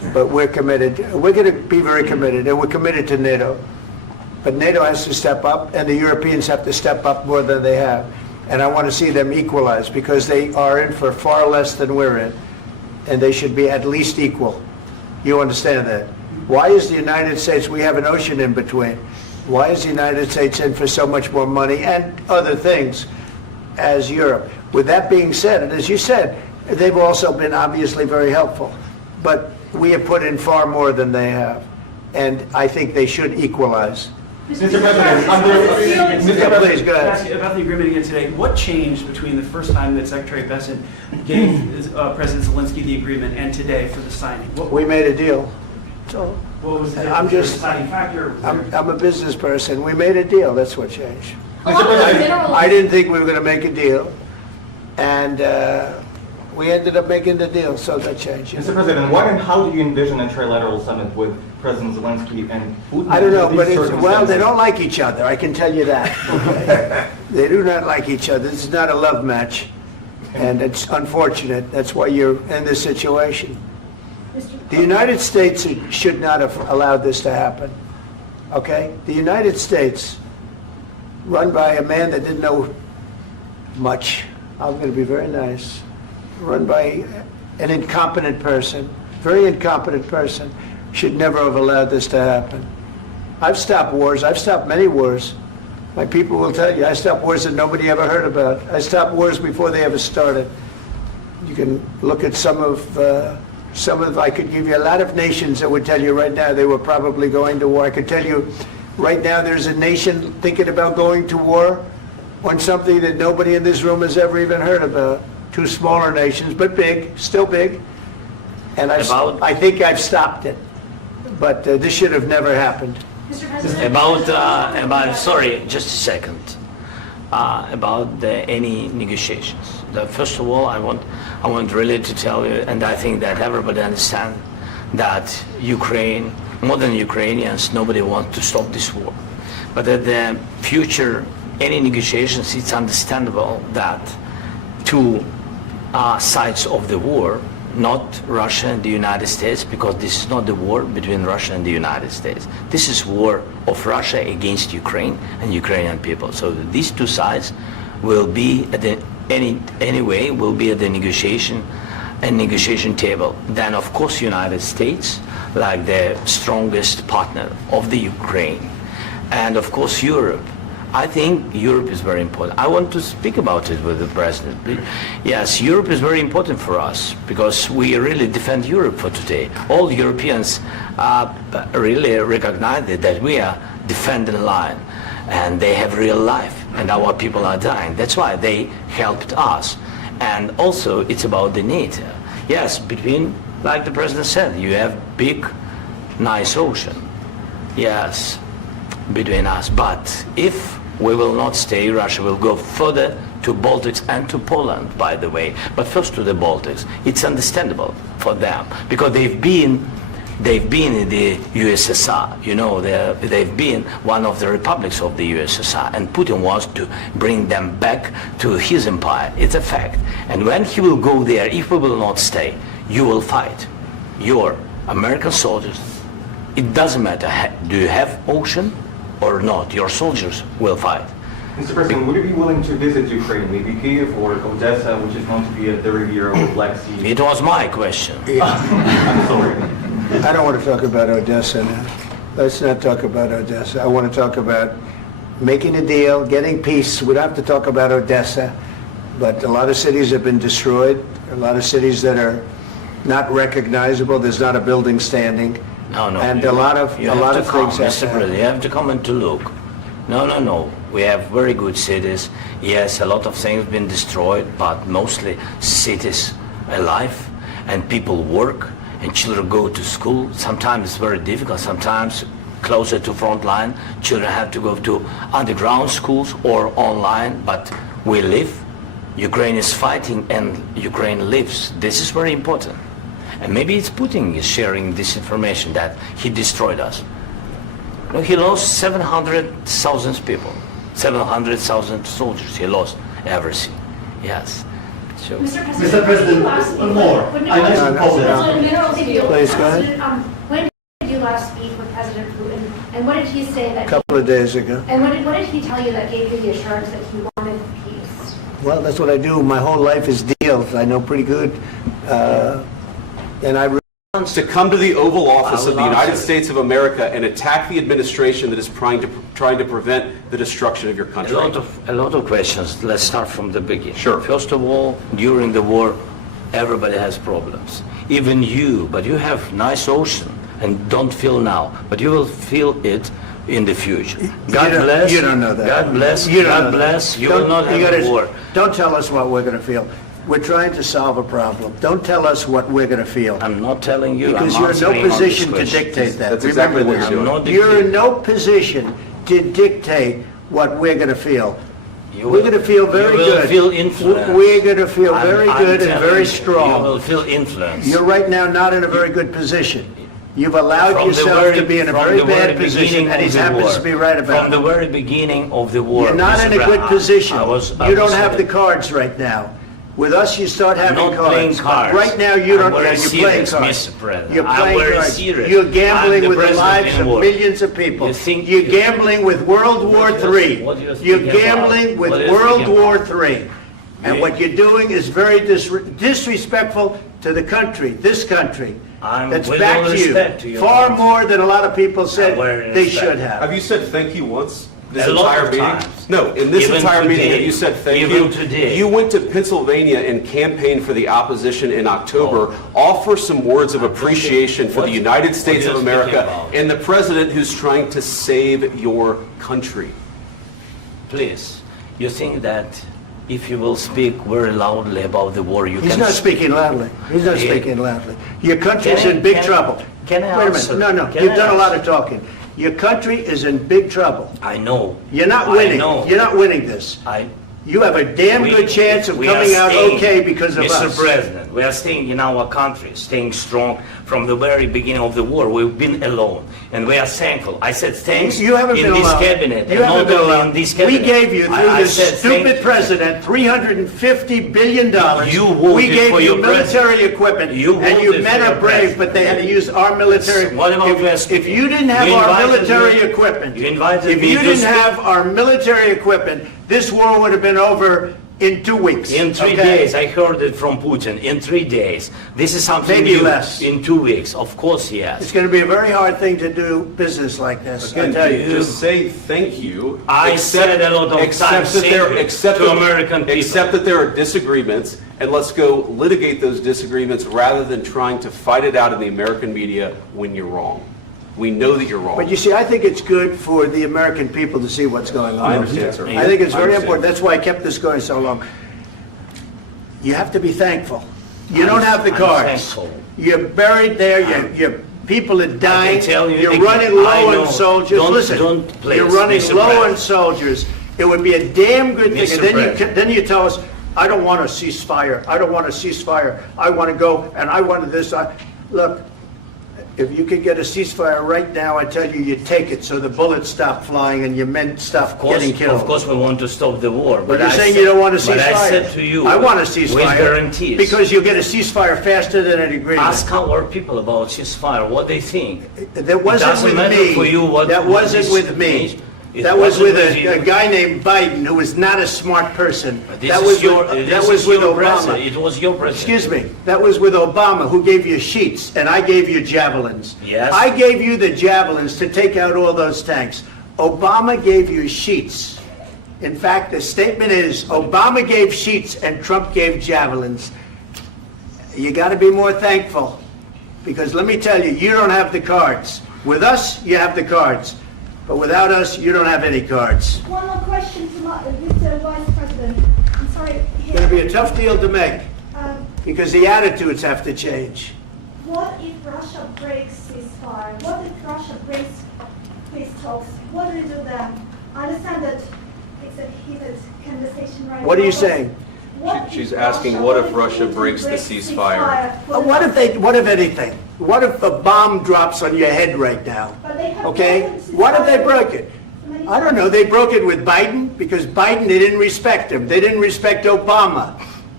but we're committed. We're going to be very committed, and we're committed to NATO. But NATO has to step up, and the Europeans have to step up more than they have. And I want to see them equalize, because they are in for far less than we're in, and they should be at least equal. You understand that? Why is the United States, we have an ocean in between, why is the United States in for so much more money and other things as Europe? With that being said, and as you said, they've also been obviously very helpful, but we have put in far more than they have, and I think they should equalize. Mr. President, Please, go Can I ahead. ask you about the agreement again today? What changed between the first time that Secretary Bessent gave President Zelensky the agreement and today for the signing? We made a deal. So What was the I'm just- deciding factor? I'm a business person. We made a deal. That's what changed. Mr. President, I didn't think we were going to make a deal, and we ended up making the deal, so that changed. Mr. President, what and how do you envision a trilateral summit with President Zelensky and Putin? I don't know, under but these well, they circumstances? don't like each other, I can tell you that. Okay? They do not like each other. This is not a love match, and it's unfortunate. That's why you're in this situation. The United States should not have allowed this to happen, okay? The United States, run by a man that didn't know much, I'm going to be very nice, run by an incompetent person, very incompetent person, should never have allowed this to happen. I've stopped wars. I've stopped many wars. My people will tell you, I stopped wars that nobody ever heard about. I stopped wars before they ever started. You can look at some of, I could give you a lot of nations that would tell you right now they were probably going to war. I could tell you right now there's a nation thinking about going to war on something that nobody in this room has ever even heard about. Two smaller nations, but big, still big. And I think I've stopped it. But this should have never happened. Mr. President. Sorry, just a second. About any negotiations. First of all, I want really to tell you, and I think that everybody understands that Ukraine, more than Ukrainians, nobody wants to stop this war. But at the future, any negotiations, it's understandable that two sides of the war, not Russia and the United States, because this is not the war between Russia and the United States. This is war of Russia against Ukraine and Ukrainian people. So these two sides will be at the will be at the negotiation table. Then of course United States, like the strongest partner of the Ukraine, and of course Europe. I think Europe is very important. I want to speak about it with the President. Yes, Europe is very important for us because we really defend Europe for today. All Europeans really recognize that we are defending the line and they have real life and our people are dying. That's why they helped us. And also it's about the NATO. Yes, between, like the President said, you have big, nice ocean. Yes, between us. But if we will not stay, Russia will go further to Baltics and to Poland, by the way. But first to the Baltics. It's understandable for them because they've been in the USSR. You know, they've been one of the republics of the USSR, and Putin wants to bring them back to his empire. It's a fact. And when he will go there, if we will not stay, you will fight. Your American soldiers, it doesn't matter, do you have ocean or not, your soldiers will fight. Mr. President, would you be willing to visit Ukraine, maybe Kyiv or Odessa, which is known to be a dirty area of the Black Sea? It was my question. I'm sorry. I don't want to talk about Odessa now. Let's not talk about Odessa. I want to talk about making a deal, getting peace. We don't have to talk about Odessa, but a lot of cities have been destroyed. A lot of cities that are not recognizable. There's not a building standing. No. And a lot of things Mr. have President, you have to come and to look. No. We have very good cities. Yes, a lot of things have been destroyed, but mostly cities alive and people work and children go to school. Sometimes it's very difficult. Sometimes closer to front line, children have to go to underground schools or online, but we live. Ukraine is fighting and Ukraine lives. This is very important. And maybe it's Putin is sharing this information that he destroyed us. No, he lost 700,000 people, 700,000 soldiers. He lost everything. Yes. Sure. Mr. President, one more. I mentioned Poland. Please, go ahead. When did you last speak with President Putin, and what did he say that? A couple of days ago. And what did he tell you that gave you the assurance that he wanted peace? Well, that's what I do. My whole life is deals. I know pretty good. And I To come to the Oval Office I of will the United answer. States of America and attack the administration that is trying to prevent the destruction of your country. A lot of questions. Let's start from the beginning. Sure. First of all, during the war, everybody has problems. Even you, but you have nice ocean and don't feel now, but you will feel it in the future. God bless. You don't know that. God bless. You don't God know that. bless. You will not have a war. Don't tell us what we're going to feel. We're trying to solve a problem. Don't tell us what we're going to feel. I'm not telling you. Because I'm you're in no answering all these position to questions. dictate that. That's exactly Remember what this. you're doing. I'm not You're in dictating. no position to dictate what we're going to feel. You We're will- going to feel very you will good. feel influenced. We're going to feel I'm- very I'm good and telling very you, strong. You will feel influence. You're right now not in a very good position. You've allowed From the yourself very- to be in a from very the bad very position, beginning and he of the happens war. to be right about From the it. very beginning of the war. You're not Mr. in a good Brown, position. I You don't was- have the cards right now. With us, you start having not playing cards. cards. Right now, you I'm don't. very You're playing serious, cards. Mr. President. You're I'm playing very cards. serious. You're I'm gambling the with the president lives in of war. millions of people. You think- You're gambling with World War What do you- III. what do you think You're about? gambling with What do you World think War about? III. And Yeah. what you're doing is very disrespectful to the country, this country. That's with back all to respect to you. your Far country. more than a lot of people said very they respect. should have. Have you said thank you once? This A lot entire of meeting? times. No, in this Even entire meeting, today. have you said thank Even you? today. You went to Pennsylvania and campaigned for the opposition in October. Offer some words of appreciation for What- the United what States are of you America speaking about? and the president who's trying to save your country. Please, you think that if you will speak very loudly about the war, you He's can... not speaking loudly. He's not Yeah. speaking loudly. Your country's Can I- in big can I- trouble. can I Wait a answer? minute. No, Can you've I done a lot answer? of talking. Your country is in big trouble. I know. You're not I winning. know. You're not winning this. You have a damn good chance of we are coming out staying, okay because of Mr. us. President, we are staying in our country, staying strong from the very beginning of the war. We've been alone, and we are thankful. I said thanks You haven't in been this alone. cabinet, You and haven't not been only alone. in this We cabinet. gave you, through I this said thank stupid president, $350 billion. You voted We gave for you your military president. equipment, You and you voted men for are your brave, president. but they had to use our military. What about West? If you didn't have You our invited military me- equipment, you invited if me you to didn't speak- have our military equipment, this war would have been over in 2 weeks. In 3 okay? days, I heard it from Putin. In 3 days, this is something Maybe new. less. In 2 weeks, of course, yes. It's going to be a very hard thing to do business like this. I Again, tell you. just say thank you. I said a lot of except times that there, thank you except to that- American people. Except that there are disagreements, and let's go litigate those disagreements rather than trying to fight it out in the American media when you're wrong. We know that you're wrong. But you see, I think it's good for the American people to see what's going on. I understand, sir. I think it's I very understand. important. That's why I kept this going so long. You have to be thankful. You don't have the I'm cards. thankful. You're buried there. Your people are dying. tell you You're again, running I low know. on soldiers. Don't- Listen, don't please, you're running Mr. low President. on soldiers. It would be a damn good thing. Mr. And then President. then you tell us, I don't want a ceasefire. I don't want a ceasefire. I want to go and I want this. Look, if you could get a ceasefire right now, I tell you, you take it so the bullets stop flying and your men stop getting killed. Of course, we want to stop the war. But you're I saying said- you don't want a ceasefire. But I said to you, I want a with ceasefire. guarantees. Because you'll get a ceasefire faster than an agreement. Ask our people about ceasefire, what they think. That wasn't doesn't with matter me. for you what- That what wasn't this with me. means. It That was wasn't with with you. a guy named Biden who was not a smart person. This That is was your, with, this that is was with your Obama. president. It was your president. Excuse me. That was with Obama, who gave you sheets, and I gave you javelins. Yes. I gave you the javelins to take out all those tanks. Obama gave you sheets. In fact, the statement is Obama gave sheets and Trump gave javelins. You got to be more thankful, because let me tell you, you don't have the cards. With us, you have the cards. But without us, you don't have any cards. One more question to Mr. Vice President. I'm sorry. It's going to be a tough deal to make, Um, because the attitudes have to change. What if Russia breaks ceasefire? What if Russia breaks peace talks? What do we do then? I understand that it's a heated conversation right now. What are you but saying? what if She's asking, what if Russia breaks the ceasefire? What if anything? What if a bomb drops on your head right now? But they have Okay? broken ceasefire What if they broke it? many I don't know. They broke it with Biden because Biden, they didn't respect him. They didn't respect Obama.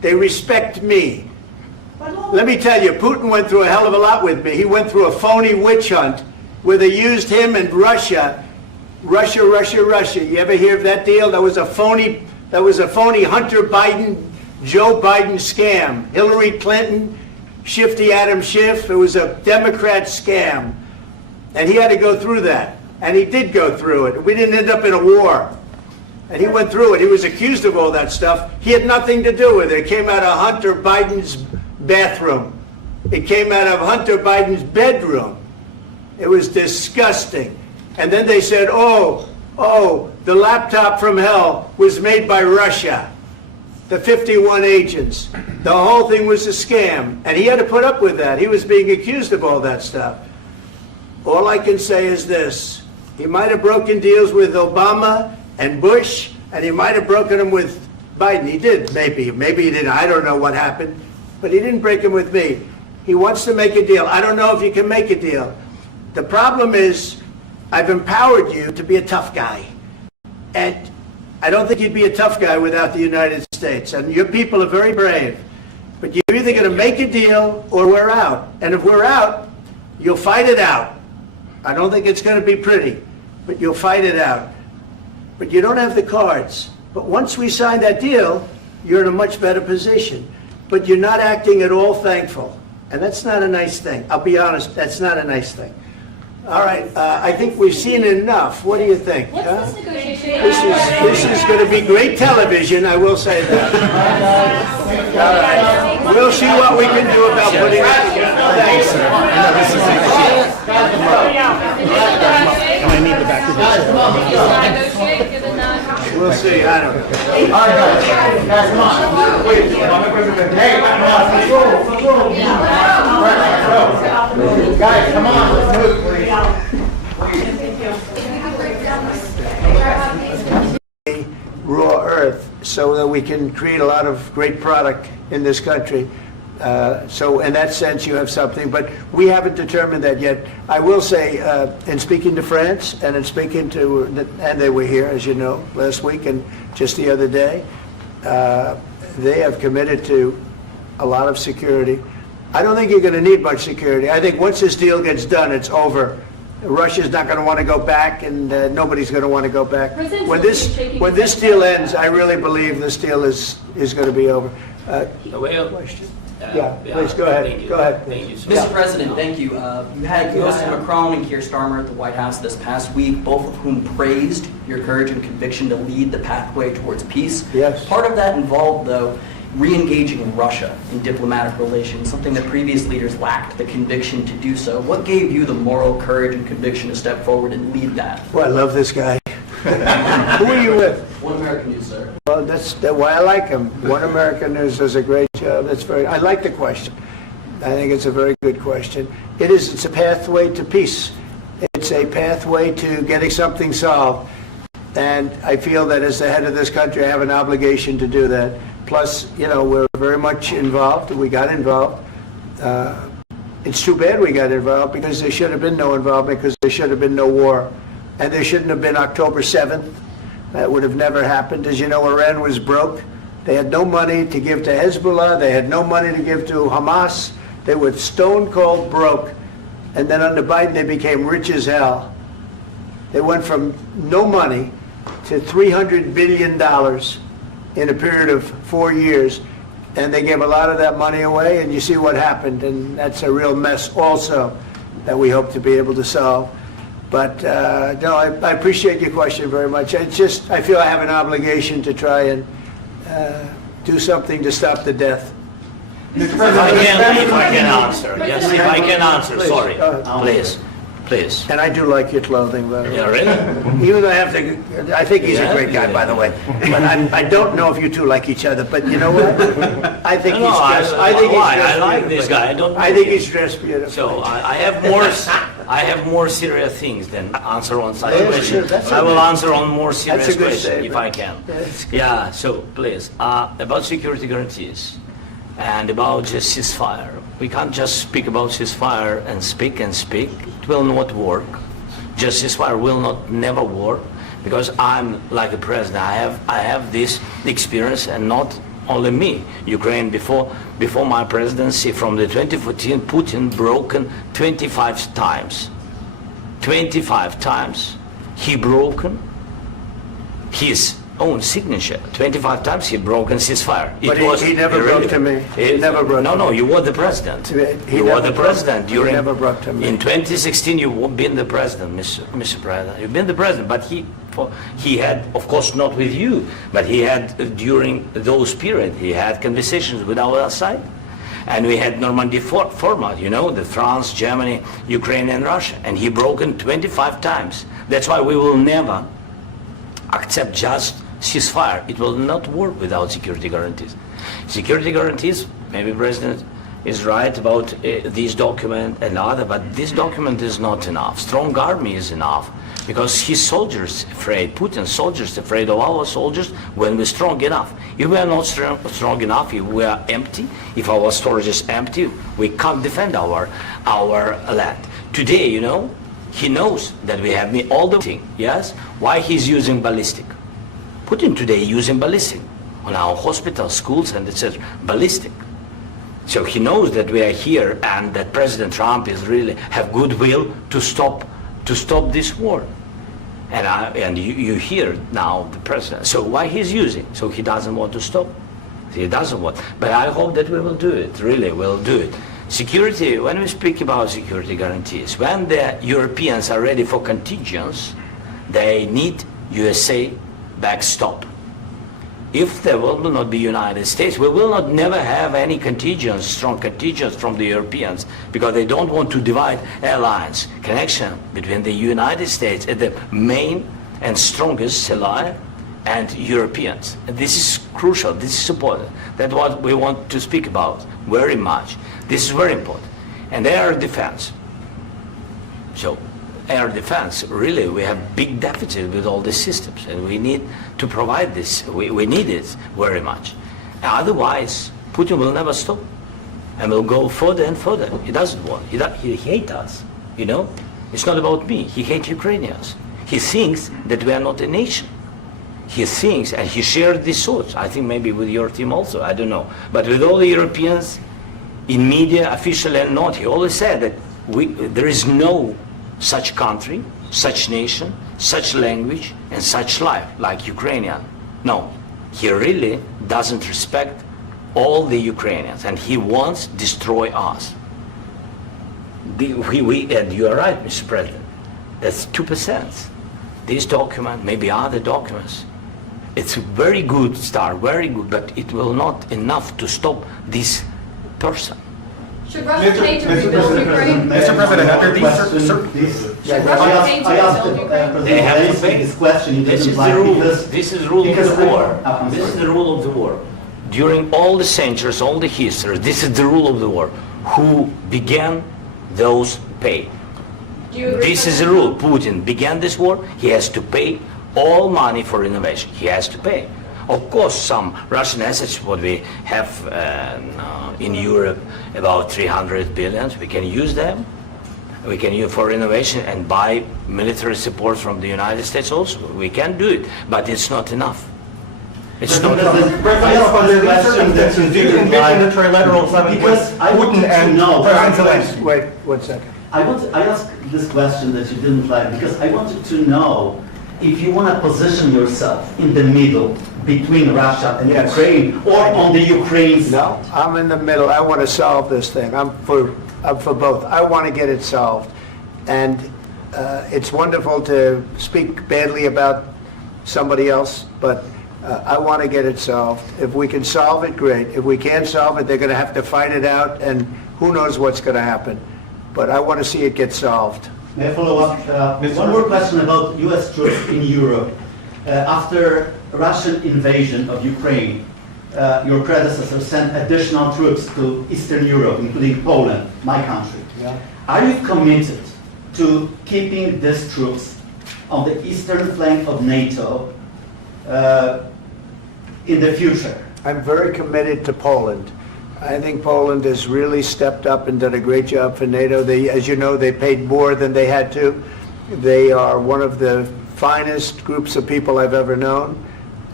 They respect me. But what Let me tell you, Putin went through a hell of a lot with me. He went through a phony witch hunt where they used him and Russia. Russia. You ever hear of that deal? That was a phony Hunter Biden, Joe Biden scam. Hillary Clinton, Shifty Adam Schiff. It was a Democrat scam. And he had to go through that. And he did go through it. We didn't end up in a war. And he went through it. He was accused of all that stuff. He had nothing to do with it. It came out of Hunter Biden's bathroom. It came out of Hunter Biden's bedroom. It was disgusting. And then they said, oh, the laptop from hell was made by Russia. The 51 agents. The whole thing was a scam. And he had to put up with that. He was being accused of all that stuff. All I can say is this. He might have broken deals with Obama and Bush, and he might have broken them with Biden. He did, maybe. Maybe he didn't. I don't know what happened. But he didn't break them with me. He wants to make a deal. I don't know if you can make a deal. The problem is, I've empowered you to be a tough guy. And I don't think you'd be a tough guy without the United States. And your people are very brave. But you're either going to make a deal or we're out. And if we're out, you'll fight it out. I don't think it's going to be pretty, but you'll fight it out. But you don't have the cards. But once we sign that deal, you're in a much better position. But you're not acting at all thankful. And that's not a nice thing. I'll be honest, that's not a nice thing. All right, I think we've seen enough. What do you think? What's huh? this negotiation? This is going to be great television, I will say that. All right. We'll see what we can do about putting it together. Thanks. And I need the back of this. negotiate, given that. We'll see, I don't know. All right, guys, come on. Wait, hey, come on, let's go. Guys, come on, let's move, please. Raw earth so that we can create a lot of great product in this country. So in that sense, you have something, but we haven't determined that yet. I will say, in speaking to France and in speaking to, and they were here, as you know, last week and just the other day, they have committed to a lot of security. I don't think you're going to need much security. I think once this deal gets done, it's over. Russia's not going to want to go back, and nobody's going to want to go back. When this deal ends, I really believe this deal is going to be over. Question? Yeah, please go ahead. Thank you. Go ahead. Thank you so Mr. much. President, thank you. You had Mr. Macron and Keir Starmer at the White House this past week, both of whom praised your courage and conviction to lead the pathway towards peace. Yes. Part of that involved, though, re-engaging Russia in diplomatic relations, something that previous leaders lacked the conviction to do so. What gave you the moral courage and conviction to step forward and lead that? Well, I love this guy. Who are you with? One American News, sir. Well, that's why I like him. One American News does a great job. I like the question. I think it's a very good question. It's a pathway to peace. It's a pathway to getting something solved. And I feel that as the head of this country, I have an obligation to do that. Plus, we're very much involved. We got involved. It's too bad we got involved because there should have been no involvement because there should have been no war. And there shouldn't have been October 7th. That would have never happened. As you know, Iran was broke. They had no money to give to Hezbollah. They had no money to give to Hamas. They were stone cold broke. And then under Biden, they became rich as hell. They went from no money to $300 billion in a period of 4 years. And they gave a lot of that money away, and you see what happened. And that's a real mess also that we hope to be able to solve. But no, I appreciate your question very much. I feel I have an obligation to try and do something to stop the death. If I can answer. Yes, if I can answer, Please, sorry. go ahead. Please. And I do like your clothing, by the way. Yeah, really? Even though I think he's a great guy, by the way. But I don't know if you two like each other. But you know what? I think he's dressed. I like this guy. I think he's dressed beautiful. So I have more serious things than answer on such Yeah, questions. sure, that's I will okay. answer on more serious That's a good questions if statement. I can. That's good. Yeah. So please, about security guarantees and about just ceasefire. We can't just speak about ceasefire and speak and speak. It will not work. Just ceasefire will never work because I'm like a president. I have this experience and not only me. Ukraine before my presidency, from the 2014, Putin broken 25 times. 25 times he broken his own signature. 25 times he broken ceasefire. But he never broke to me. He never broke to No, me. you were the president. He You never were the broke- president he during. never broke to me. In 2016, you've been the president, Mr. President. You've been the president, but he had, of course, not with you, but he had during those period. He had conversations with our side, and we had Normandy format. You know, the France, Germany, Ukraine, and Russia, and he broken 25 times. That's why we will never accept just ceasefire. It will not work without security guarantees. Security guarantees, maybe President is right about this document and other, but this document is not enough. Strong army is enough, because his soldiers afraid, Putin's soldiers afraid of our soldiers when we're strong enough. If we are not strong enough, if we are empty, if our storage is empty, we can't defend our land. Today, you know, he knows that we have all the thing, yes? Why he's using ballistic? Putin today using ballistic on our hospitals, schools, and etc. Ballistic. So he knows that we are here and that President Trump is really have goodwill to stop this war. And you hear now the president. So why he's using? So he doesn't want to stop. He doesn't want. But I hope that we will do it. Really, we'll do it. Security. When we speak about security guarantees, when the Europeans are ready for contingents, they need USA backstop. If there will not be United States, we will not never have any contingents, strong contingents from the Europeans, because they don't want to divide alliance, connection between the United States and the main and strongest ally and Europeans. And this is crucial, this is important. That's what we want to speak about very much. This is very important. And air defense. So air defense, really, we have big deficit with all these systems, and we need to provide this. We need it very much. Otherwise, Putin will never stop, and will go further and further. He doesn't want. He hates us. You know, it's not about me. He hates Ukrainians. He thinks that we are not a nation. He thinks, and he shared these thoughts. I think maybe with your team also. I don't know, but with all the Europeans, in media, official and not, he always said that there is no such country, such nation, such language, and such life like Ukrainian. No, he really doesn't respect all the Ukrainians, and he wants to destroy us. And you are right, Mr. President. That's 2%. This document, maybe other documents, it's a very good start, very good, but it will not enough to stop this person. Should Russia pay to rebuild Ukraine? Mr. President, after these Should Russia pay to I asked rebuild Ukraine? They have to President pay. Zelensky this question. He This didn't is like the rule. because- This is the rule of because the war. I'm This is sorry. the rule of the war. During all the centuries, all the history, this is the rule of the war. Who began, those pay. Do you agree This with is the that? rule. Putin began this war. He has to pay all money for innovation. He has to pay. Of course, some Russian assets, what we have in Europe, about 300 billion, we can use them. We can use for innovation and buy military support from the United States also. We can do it, but it's not enough. It's not enough. President, under these circumstances, do you envision the trilateral summit with Because I want Putin to and know- President Zelensky? Wait 1 second. I asked this question that you didn't like because I wanted to know if you want to position yourself in the middle between Russia and Yes. Ukraine or on the Ukraine's. No, I'm in the middle. I want to solve this thing. I'm for both. I want to get it solved. And it's wonderful to speak badly about somebody else, but I want to get it solved. If we can solve it, great. If we can't solve it, they're going to have to fight it out, and who knows what's going to happen. But I want to see it get solved. May I follow up? One more question about U.S. troops in Europe. After Russian invasion of Ukraine, your predecessor sent additional troops to Eastern Europe, including Poland, my country. Yeah. Are you committed to keeping these troops on the eastern flank of NATO in the future? I'm very committed to Poland. I think Poland has really stepped up and done a great job for NATO. They, as you know, they paid more than they had to. They are one of the finest groups of people I've ever known.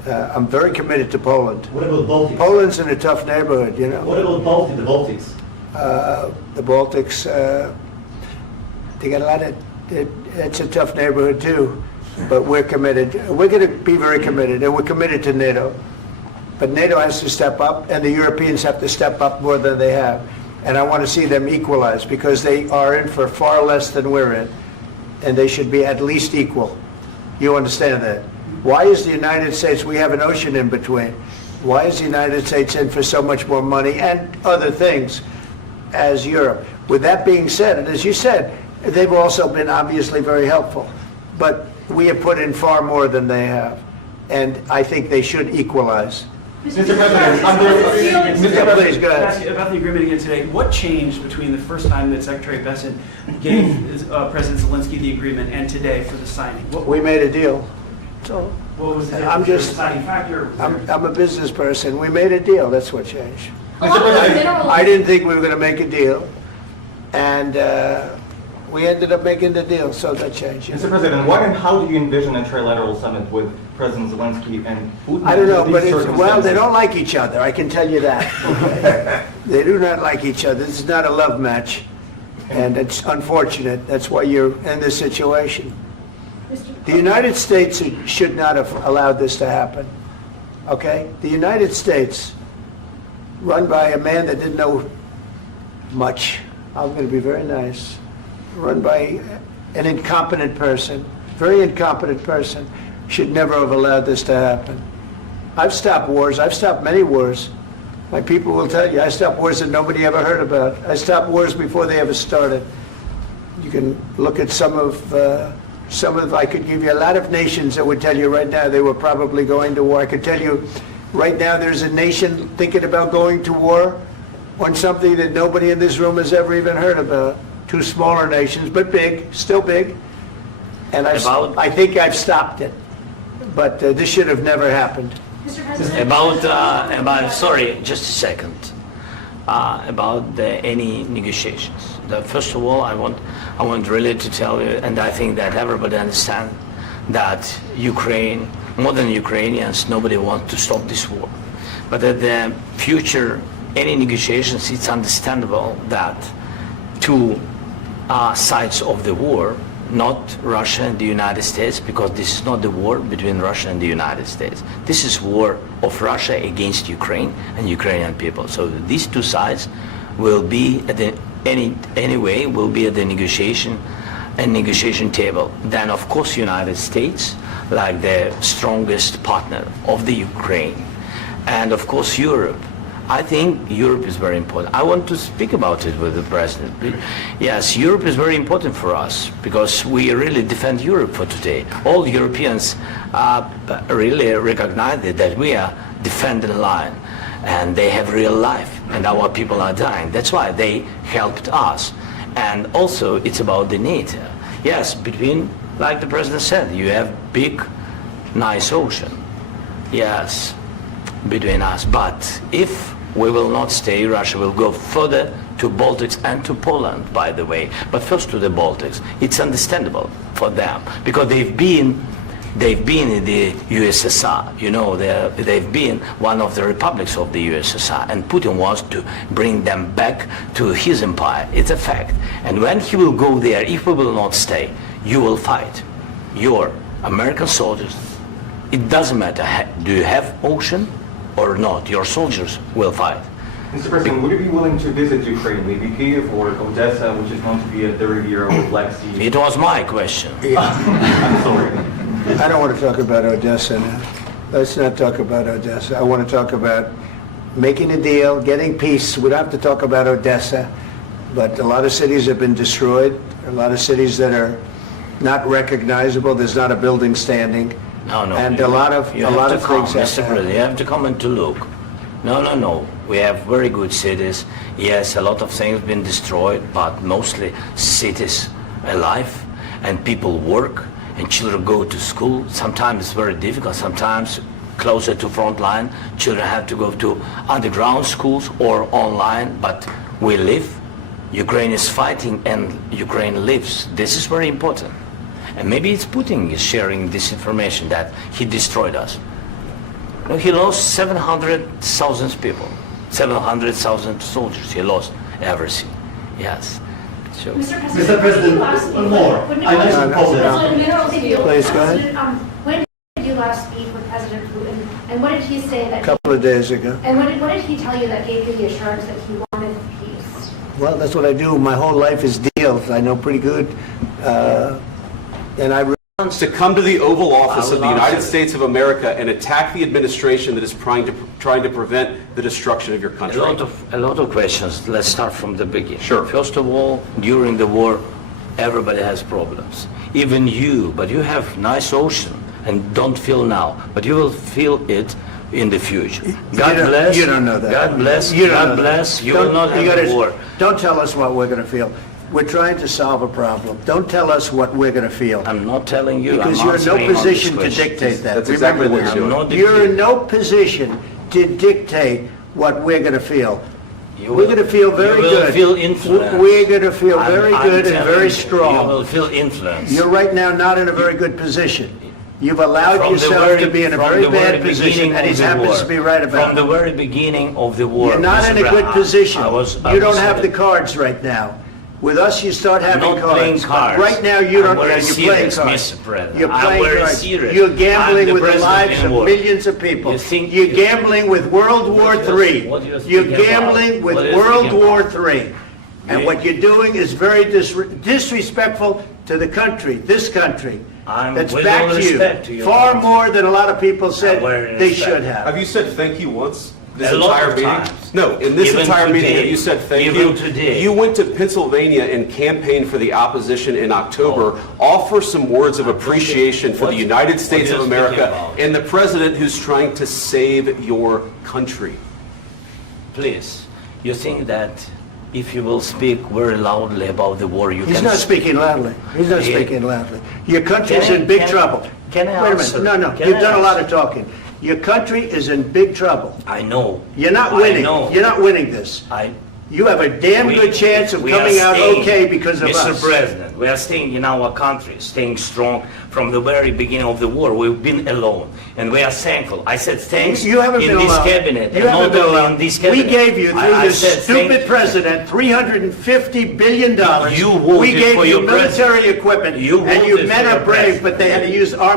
I'm very committed to Poland. What about Baltics? Poland's in a tough neighborhood, you know. What about the Baltics? The Baltics, they got a lot of, it's a tough neighborhood too, but we're committed. We're going to be very committed, and we're committed to NATO. But NATO has to step up, and the Europeans have to step up more than they have. And I want to see them equalize, because they are in for far less than we're in, and they should be at least equal. You understand that? Why is the United States, we have an ocean in between, why is the United States in for so much more money and other things as Europe? With that being said, and as you said, they've also been obviously very helpful, but we have put in far more than they have, and I think they should equalize. Mr. President, Yeah, please, go Can I ahead. ask you about the agreement again today? What changed between the first time that Secretary Bessent gave President Zelensky the agreement and today for the signing? We made a deal. So What was the I'm just- deciding factor? I'm a business person. We made a deal. That's what changed. Mr. President, I didn't think we were going to make a deal, and we ended up making the deal, so that changed. Mr. President, what and how do you envision a trilateral summit with President Zelensky and Putin? I don't know, under but these well, they circumstances? don't like each other. I can tell you that. They do not like each other. This is not a love match, and it's unfortunate. That's why you're in this situation. The United States should not have allowed this to happen. Okay? The United States, run by a man that didn't know much, I'm going to be very nice, run by an incompetent person, very incompetent person, should never have allowed this to happen. I've stopped wars. I've stopped many wars. My people will tell you, I stopped wars that nobody ever heard about. I stopped wars before they ever started. You can look at some of, I could give you a lot of nations that would tell you right now they were probably going to war. I could tell you right now there's a nation thinking about going to war on something that nobody in this room has ever even heard about. Two smaller nations, but big, still big. And I think I've stopped it. But this should have never happened. Mr. President. Sorry, just a second. About any negotiations. First of all, I want really to tell you, and I think that everybody understands that Ukraine, more than Ukrainians, nobody wants to stop this war. But at the future, any negotiations, it's understandable that two sides of the war, not Russia and the United States, because this is not the war between Russia and the United States. This is war of Russia against Ukraine and Ukrainian people. So these two sides will be at the anyway will be at the negotiation table. Then of course United States, like the strongest partner of the Ukraine, and of course Europe. I think Europe is very important. I want to speak about it with the President. Yes, Europe is very important for us because we really defend Europe for today. All Europeans really recognize that we are defending the line and they have real life and our people are dying. That's why they helped us. And also it's about the NATO. Yes, between, like the President said, you have big, nice ocean. Yes, between us. But if we will not stay, Russia will go further to Baltics and to Poland, by the way. But first to the Baltics. It's understandable for them because they've been in the USSR. You know, they've been one of the republics of the USSR, and Putin wants to bring them back to his empire. It's a fact. And when he will go there, if we will not stay, you will fight. Your American soldiers, it doesn't matter, do you have ocean or not, your soldiers will fight. Mr. President, would you be willing to visit Ukraine, maybe Kiev or Odessa, which is known to be a third year old Black Sea? It was my question. I'm sorry. I don't want to talk about Odessa now. Let's not talk about Odessa. I want to talk about making a deal, getting peace. We don't have to talk about Odessa, but a lot of cities have been destroyed. A lot of cities that are not recognizable. There's not a building standing. No. And a lot of things have Mr. to happen. President, you have to come and to look. No. We have very good cities. Yes, a lot of things have been destroyed, but mostly cities alive and people work and children go to school. Sometimes it's very difficult. Sometimes closer to front line, children have to go to underground schools or online, but we live. Ukraine is fighting and Ukraine lives. This is very important. And maybe it's Putin is sharing this information that he destroyed us. No, he lost 700,000 people, 700,000 soldiers. He lost everything. Yes. So, Mr. President, one more. I mentioned Poland. Please, go ahead. When did you last speak with President Putin, and what did he say that? A couple of days ago. And what did he tell you that gave you the assurance that he wanted peace? Well, that's what I do. My whole life is deals. I know pretty good. And I To come to the Oval Office I of will the United answer. States of America and attack the administration that is trying to prevent the destruction of your country. a lot of questions. Let's start from the beginning. Sure. First of all, during the war, everybody has problems. Even you, but you have nice ocean and don't feel now, but you will feel it in the future. God bless. You don't know that. God bless. You don't know God that. bless. You will not have a war. Don't tell us what we're going to feel. We're trying to solve a problem. Don't tell us what we're going to feel. I'm not telling you. Because I'm you're in no answering all these position to questions. dictate that. That's exactly Remember what this. you're doing. You're in no position to dictate what we're going to feel. You We're will- going to feel very you will good. feel influenced. We're going to feel I'm- very I'm good and telling very you, strong. You will feel influence. You're right now not in a very good position. You've allowed From the yourself very- to be in a from very the very bad position, beginning and he of the happens war. to be right about From the it. very beginning of the war. You're not Mr. in a good Brown, position. I You don't was have the saying- cards right now. With us, you start having not playing cards. cards. Right now, you don't. I'm very You're playing serious, cards. Mr. President. You're I'm playing very cards. serious. You're I'm gambling the with the president lives in of war. millions of people. You think- You're gambling with World War III. what you're You're speaking about? gambling with What are you World speaking War about? III. And Yeah. what you're doing is very disrespectful to the country, this country. I'm That's with back all to respect to you. your Far country. more than a lot of people said very they respect. should have. Have you said thank you once? This A lot entire of meeting? times. No, in this Even entire meeting, today. have you said thank Even you? today. You went to Pennsylvania and campaigned for the opposition in October. Offer some words of appreciation for the United States what of are you speaking America about? and the president who's trying to save your country. Please, you think that if you will speak very loudly about the war, you He's can... not speaking loudly. He's not Yeah. speaking loudly. Your country's Can I- in big can I- trouble. can I Wait a answer? minute. No, Can you've I done a lot answer? of talking. Your country is in big trouble. I know. You're not I winning. know. You're not winning this. You have a damn good chance of we are coming out staying, okay because of Mr. us. President, we are staying in our country, staying strong from the very beginning of the war. We've been alone, and we are thankful. I said thanks You haven't in been this alone. cabinet, You and haven't not been only alone. in this We cabinet. gave you, through I this said stupid thank- president, $350 billion. You voted We gave for you your president. military equipment, You and you voted men for are your brave, president. but they had to use army.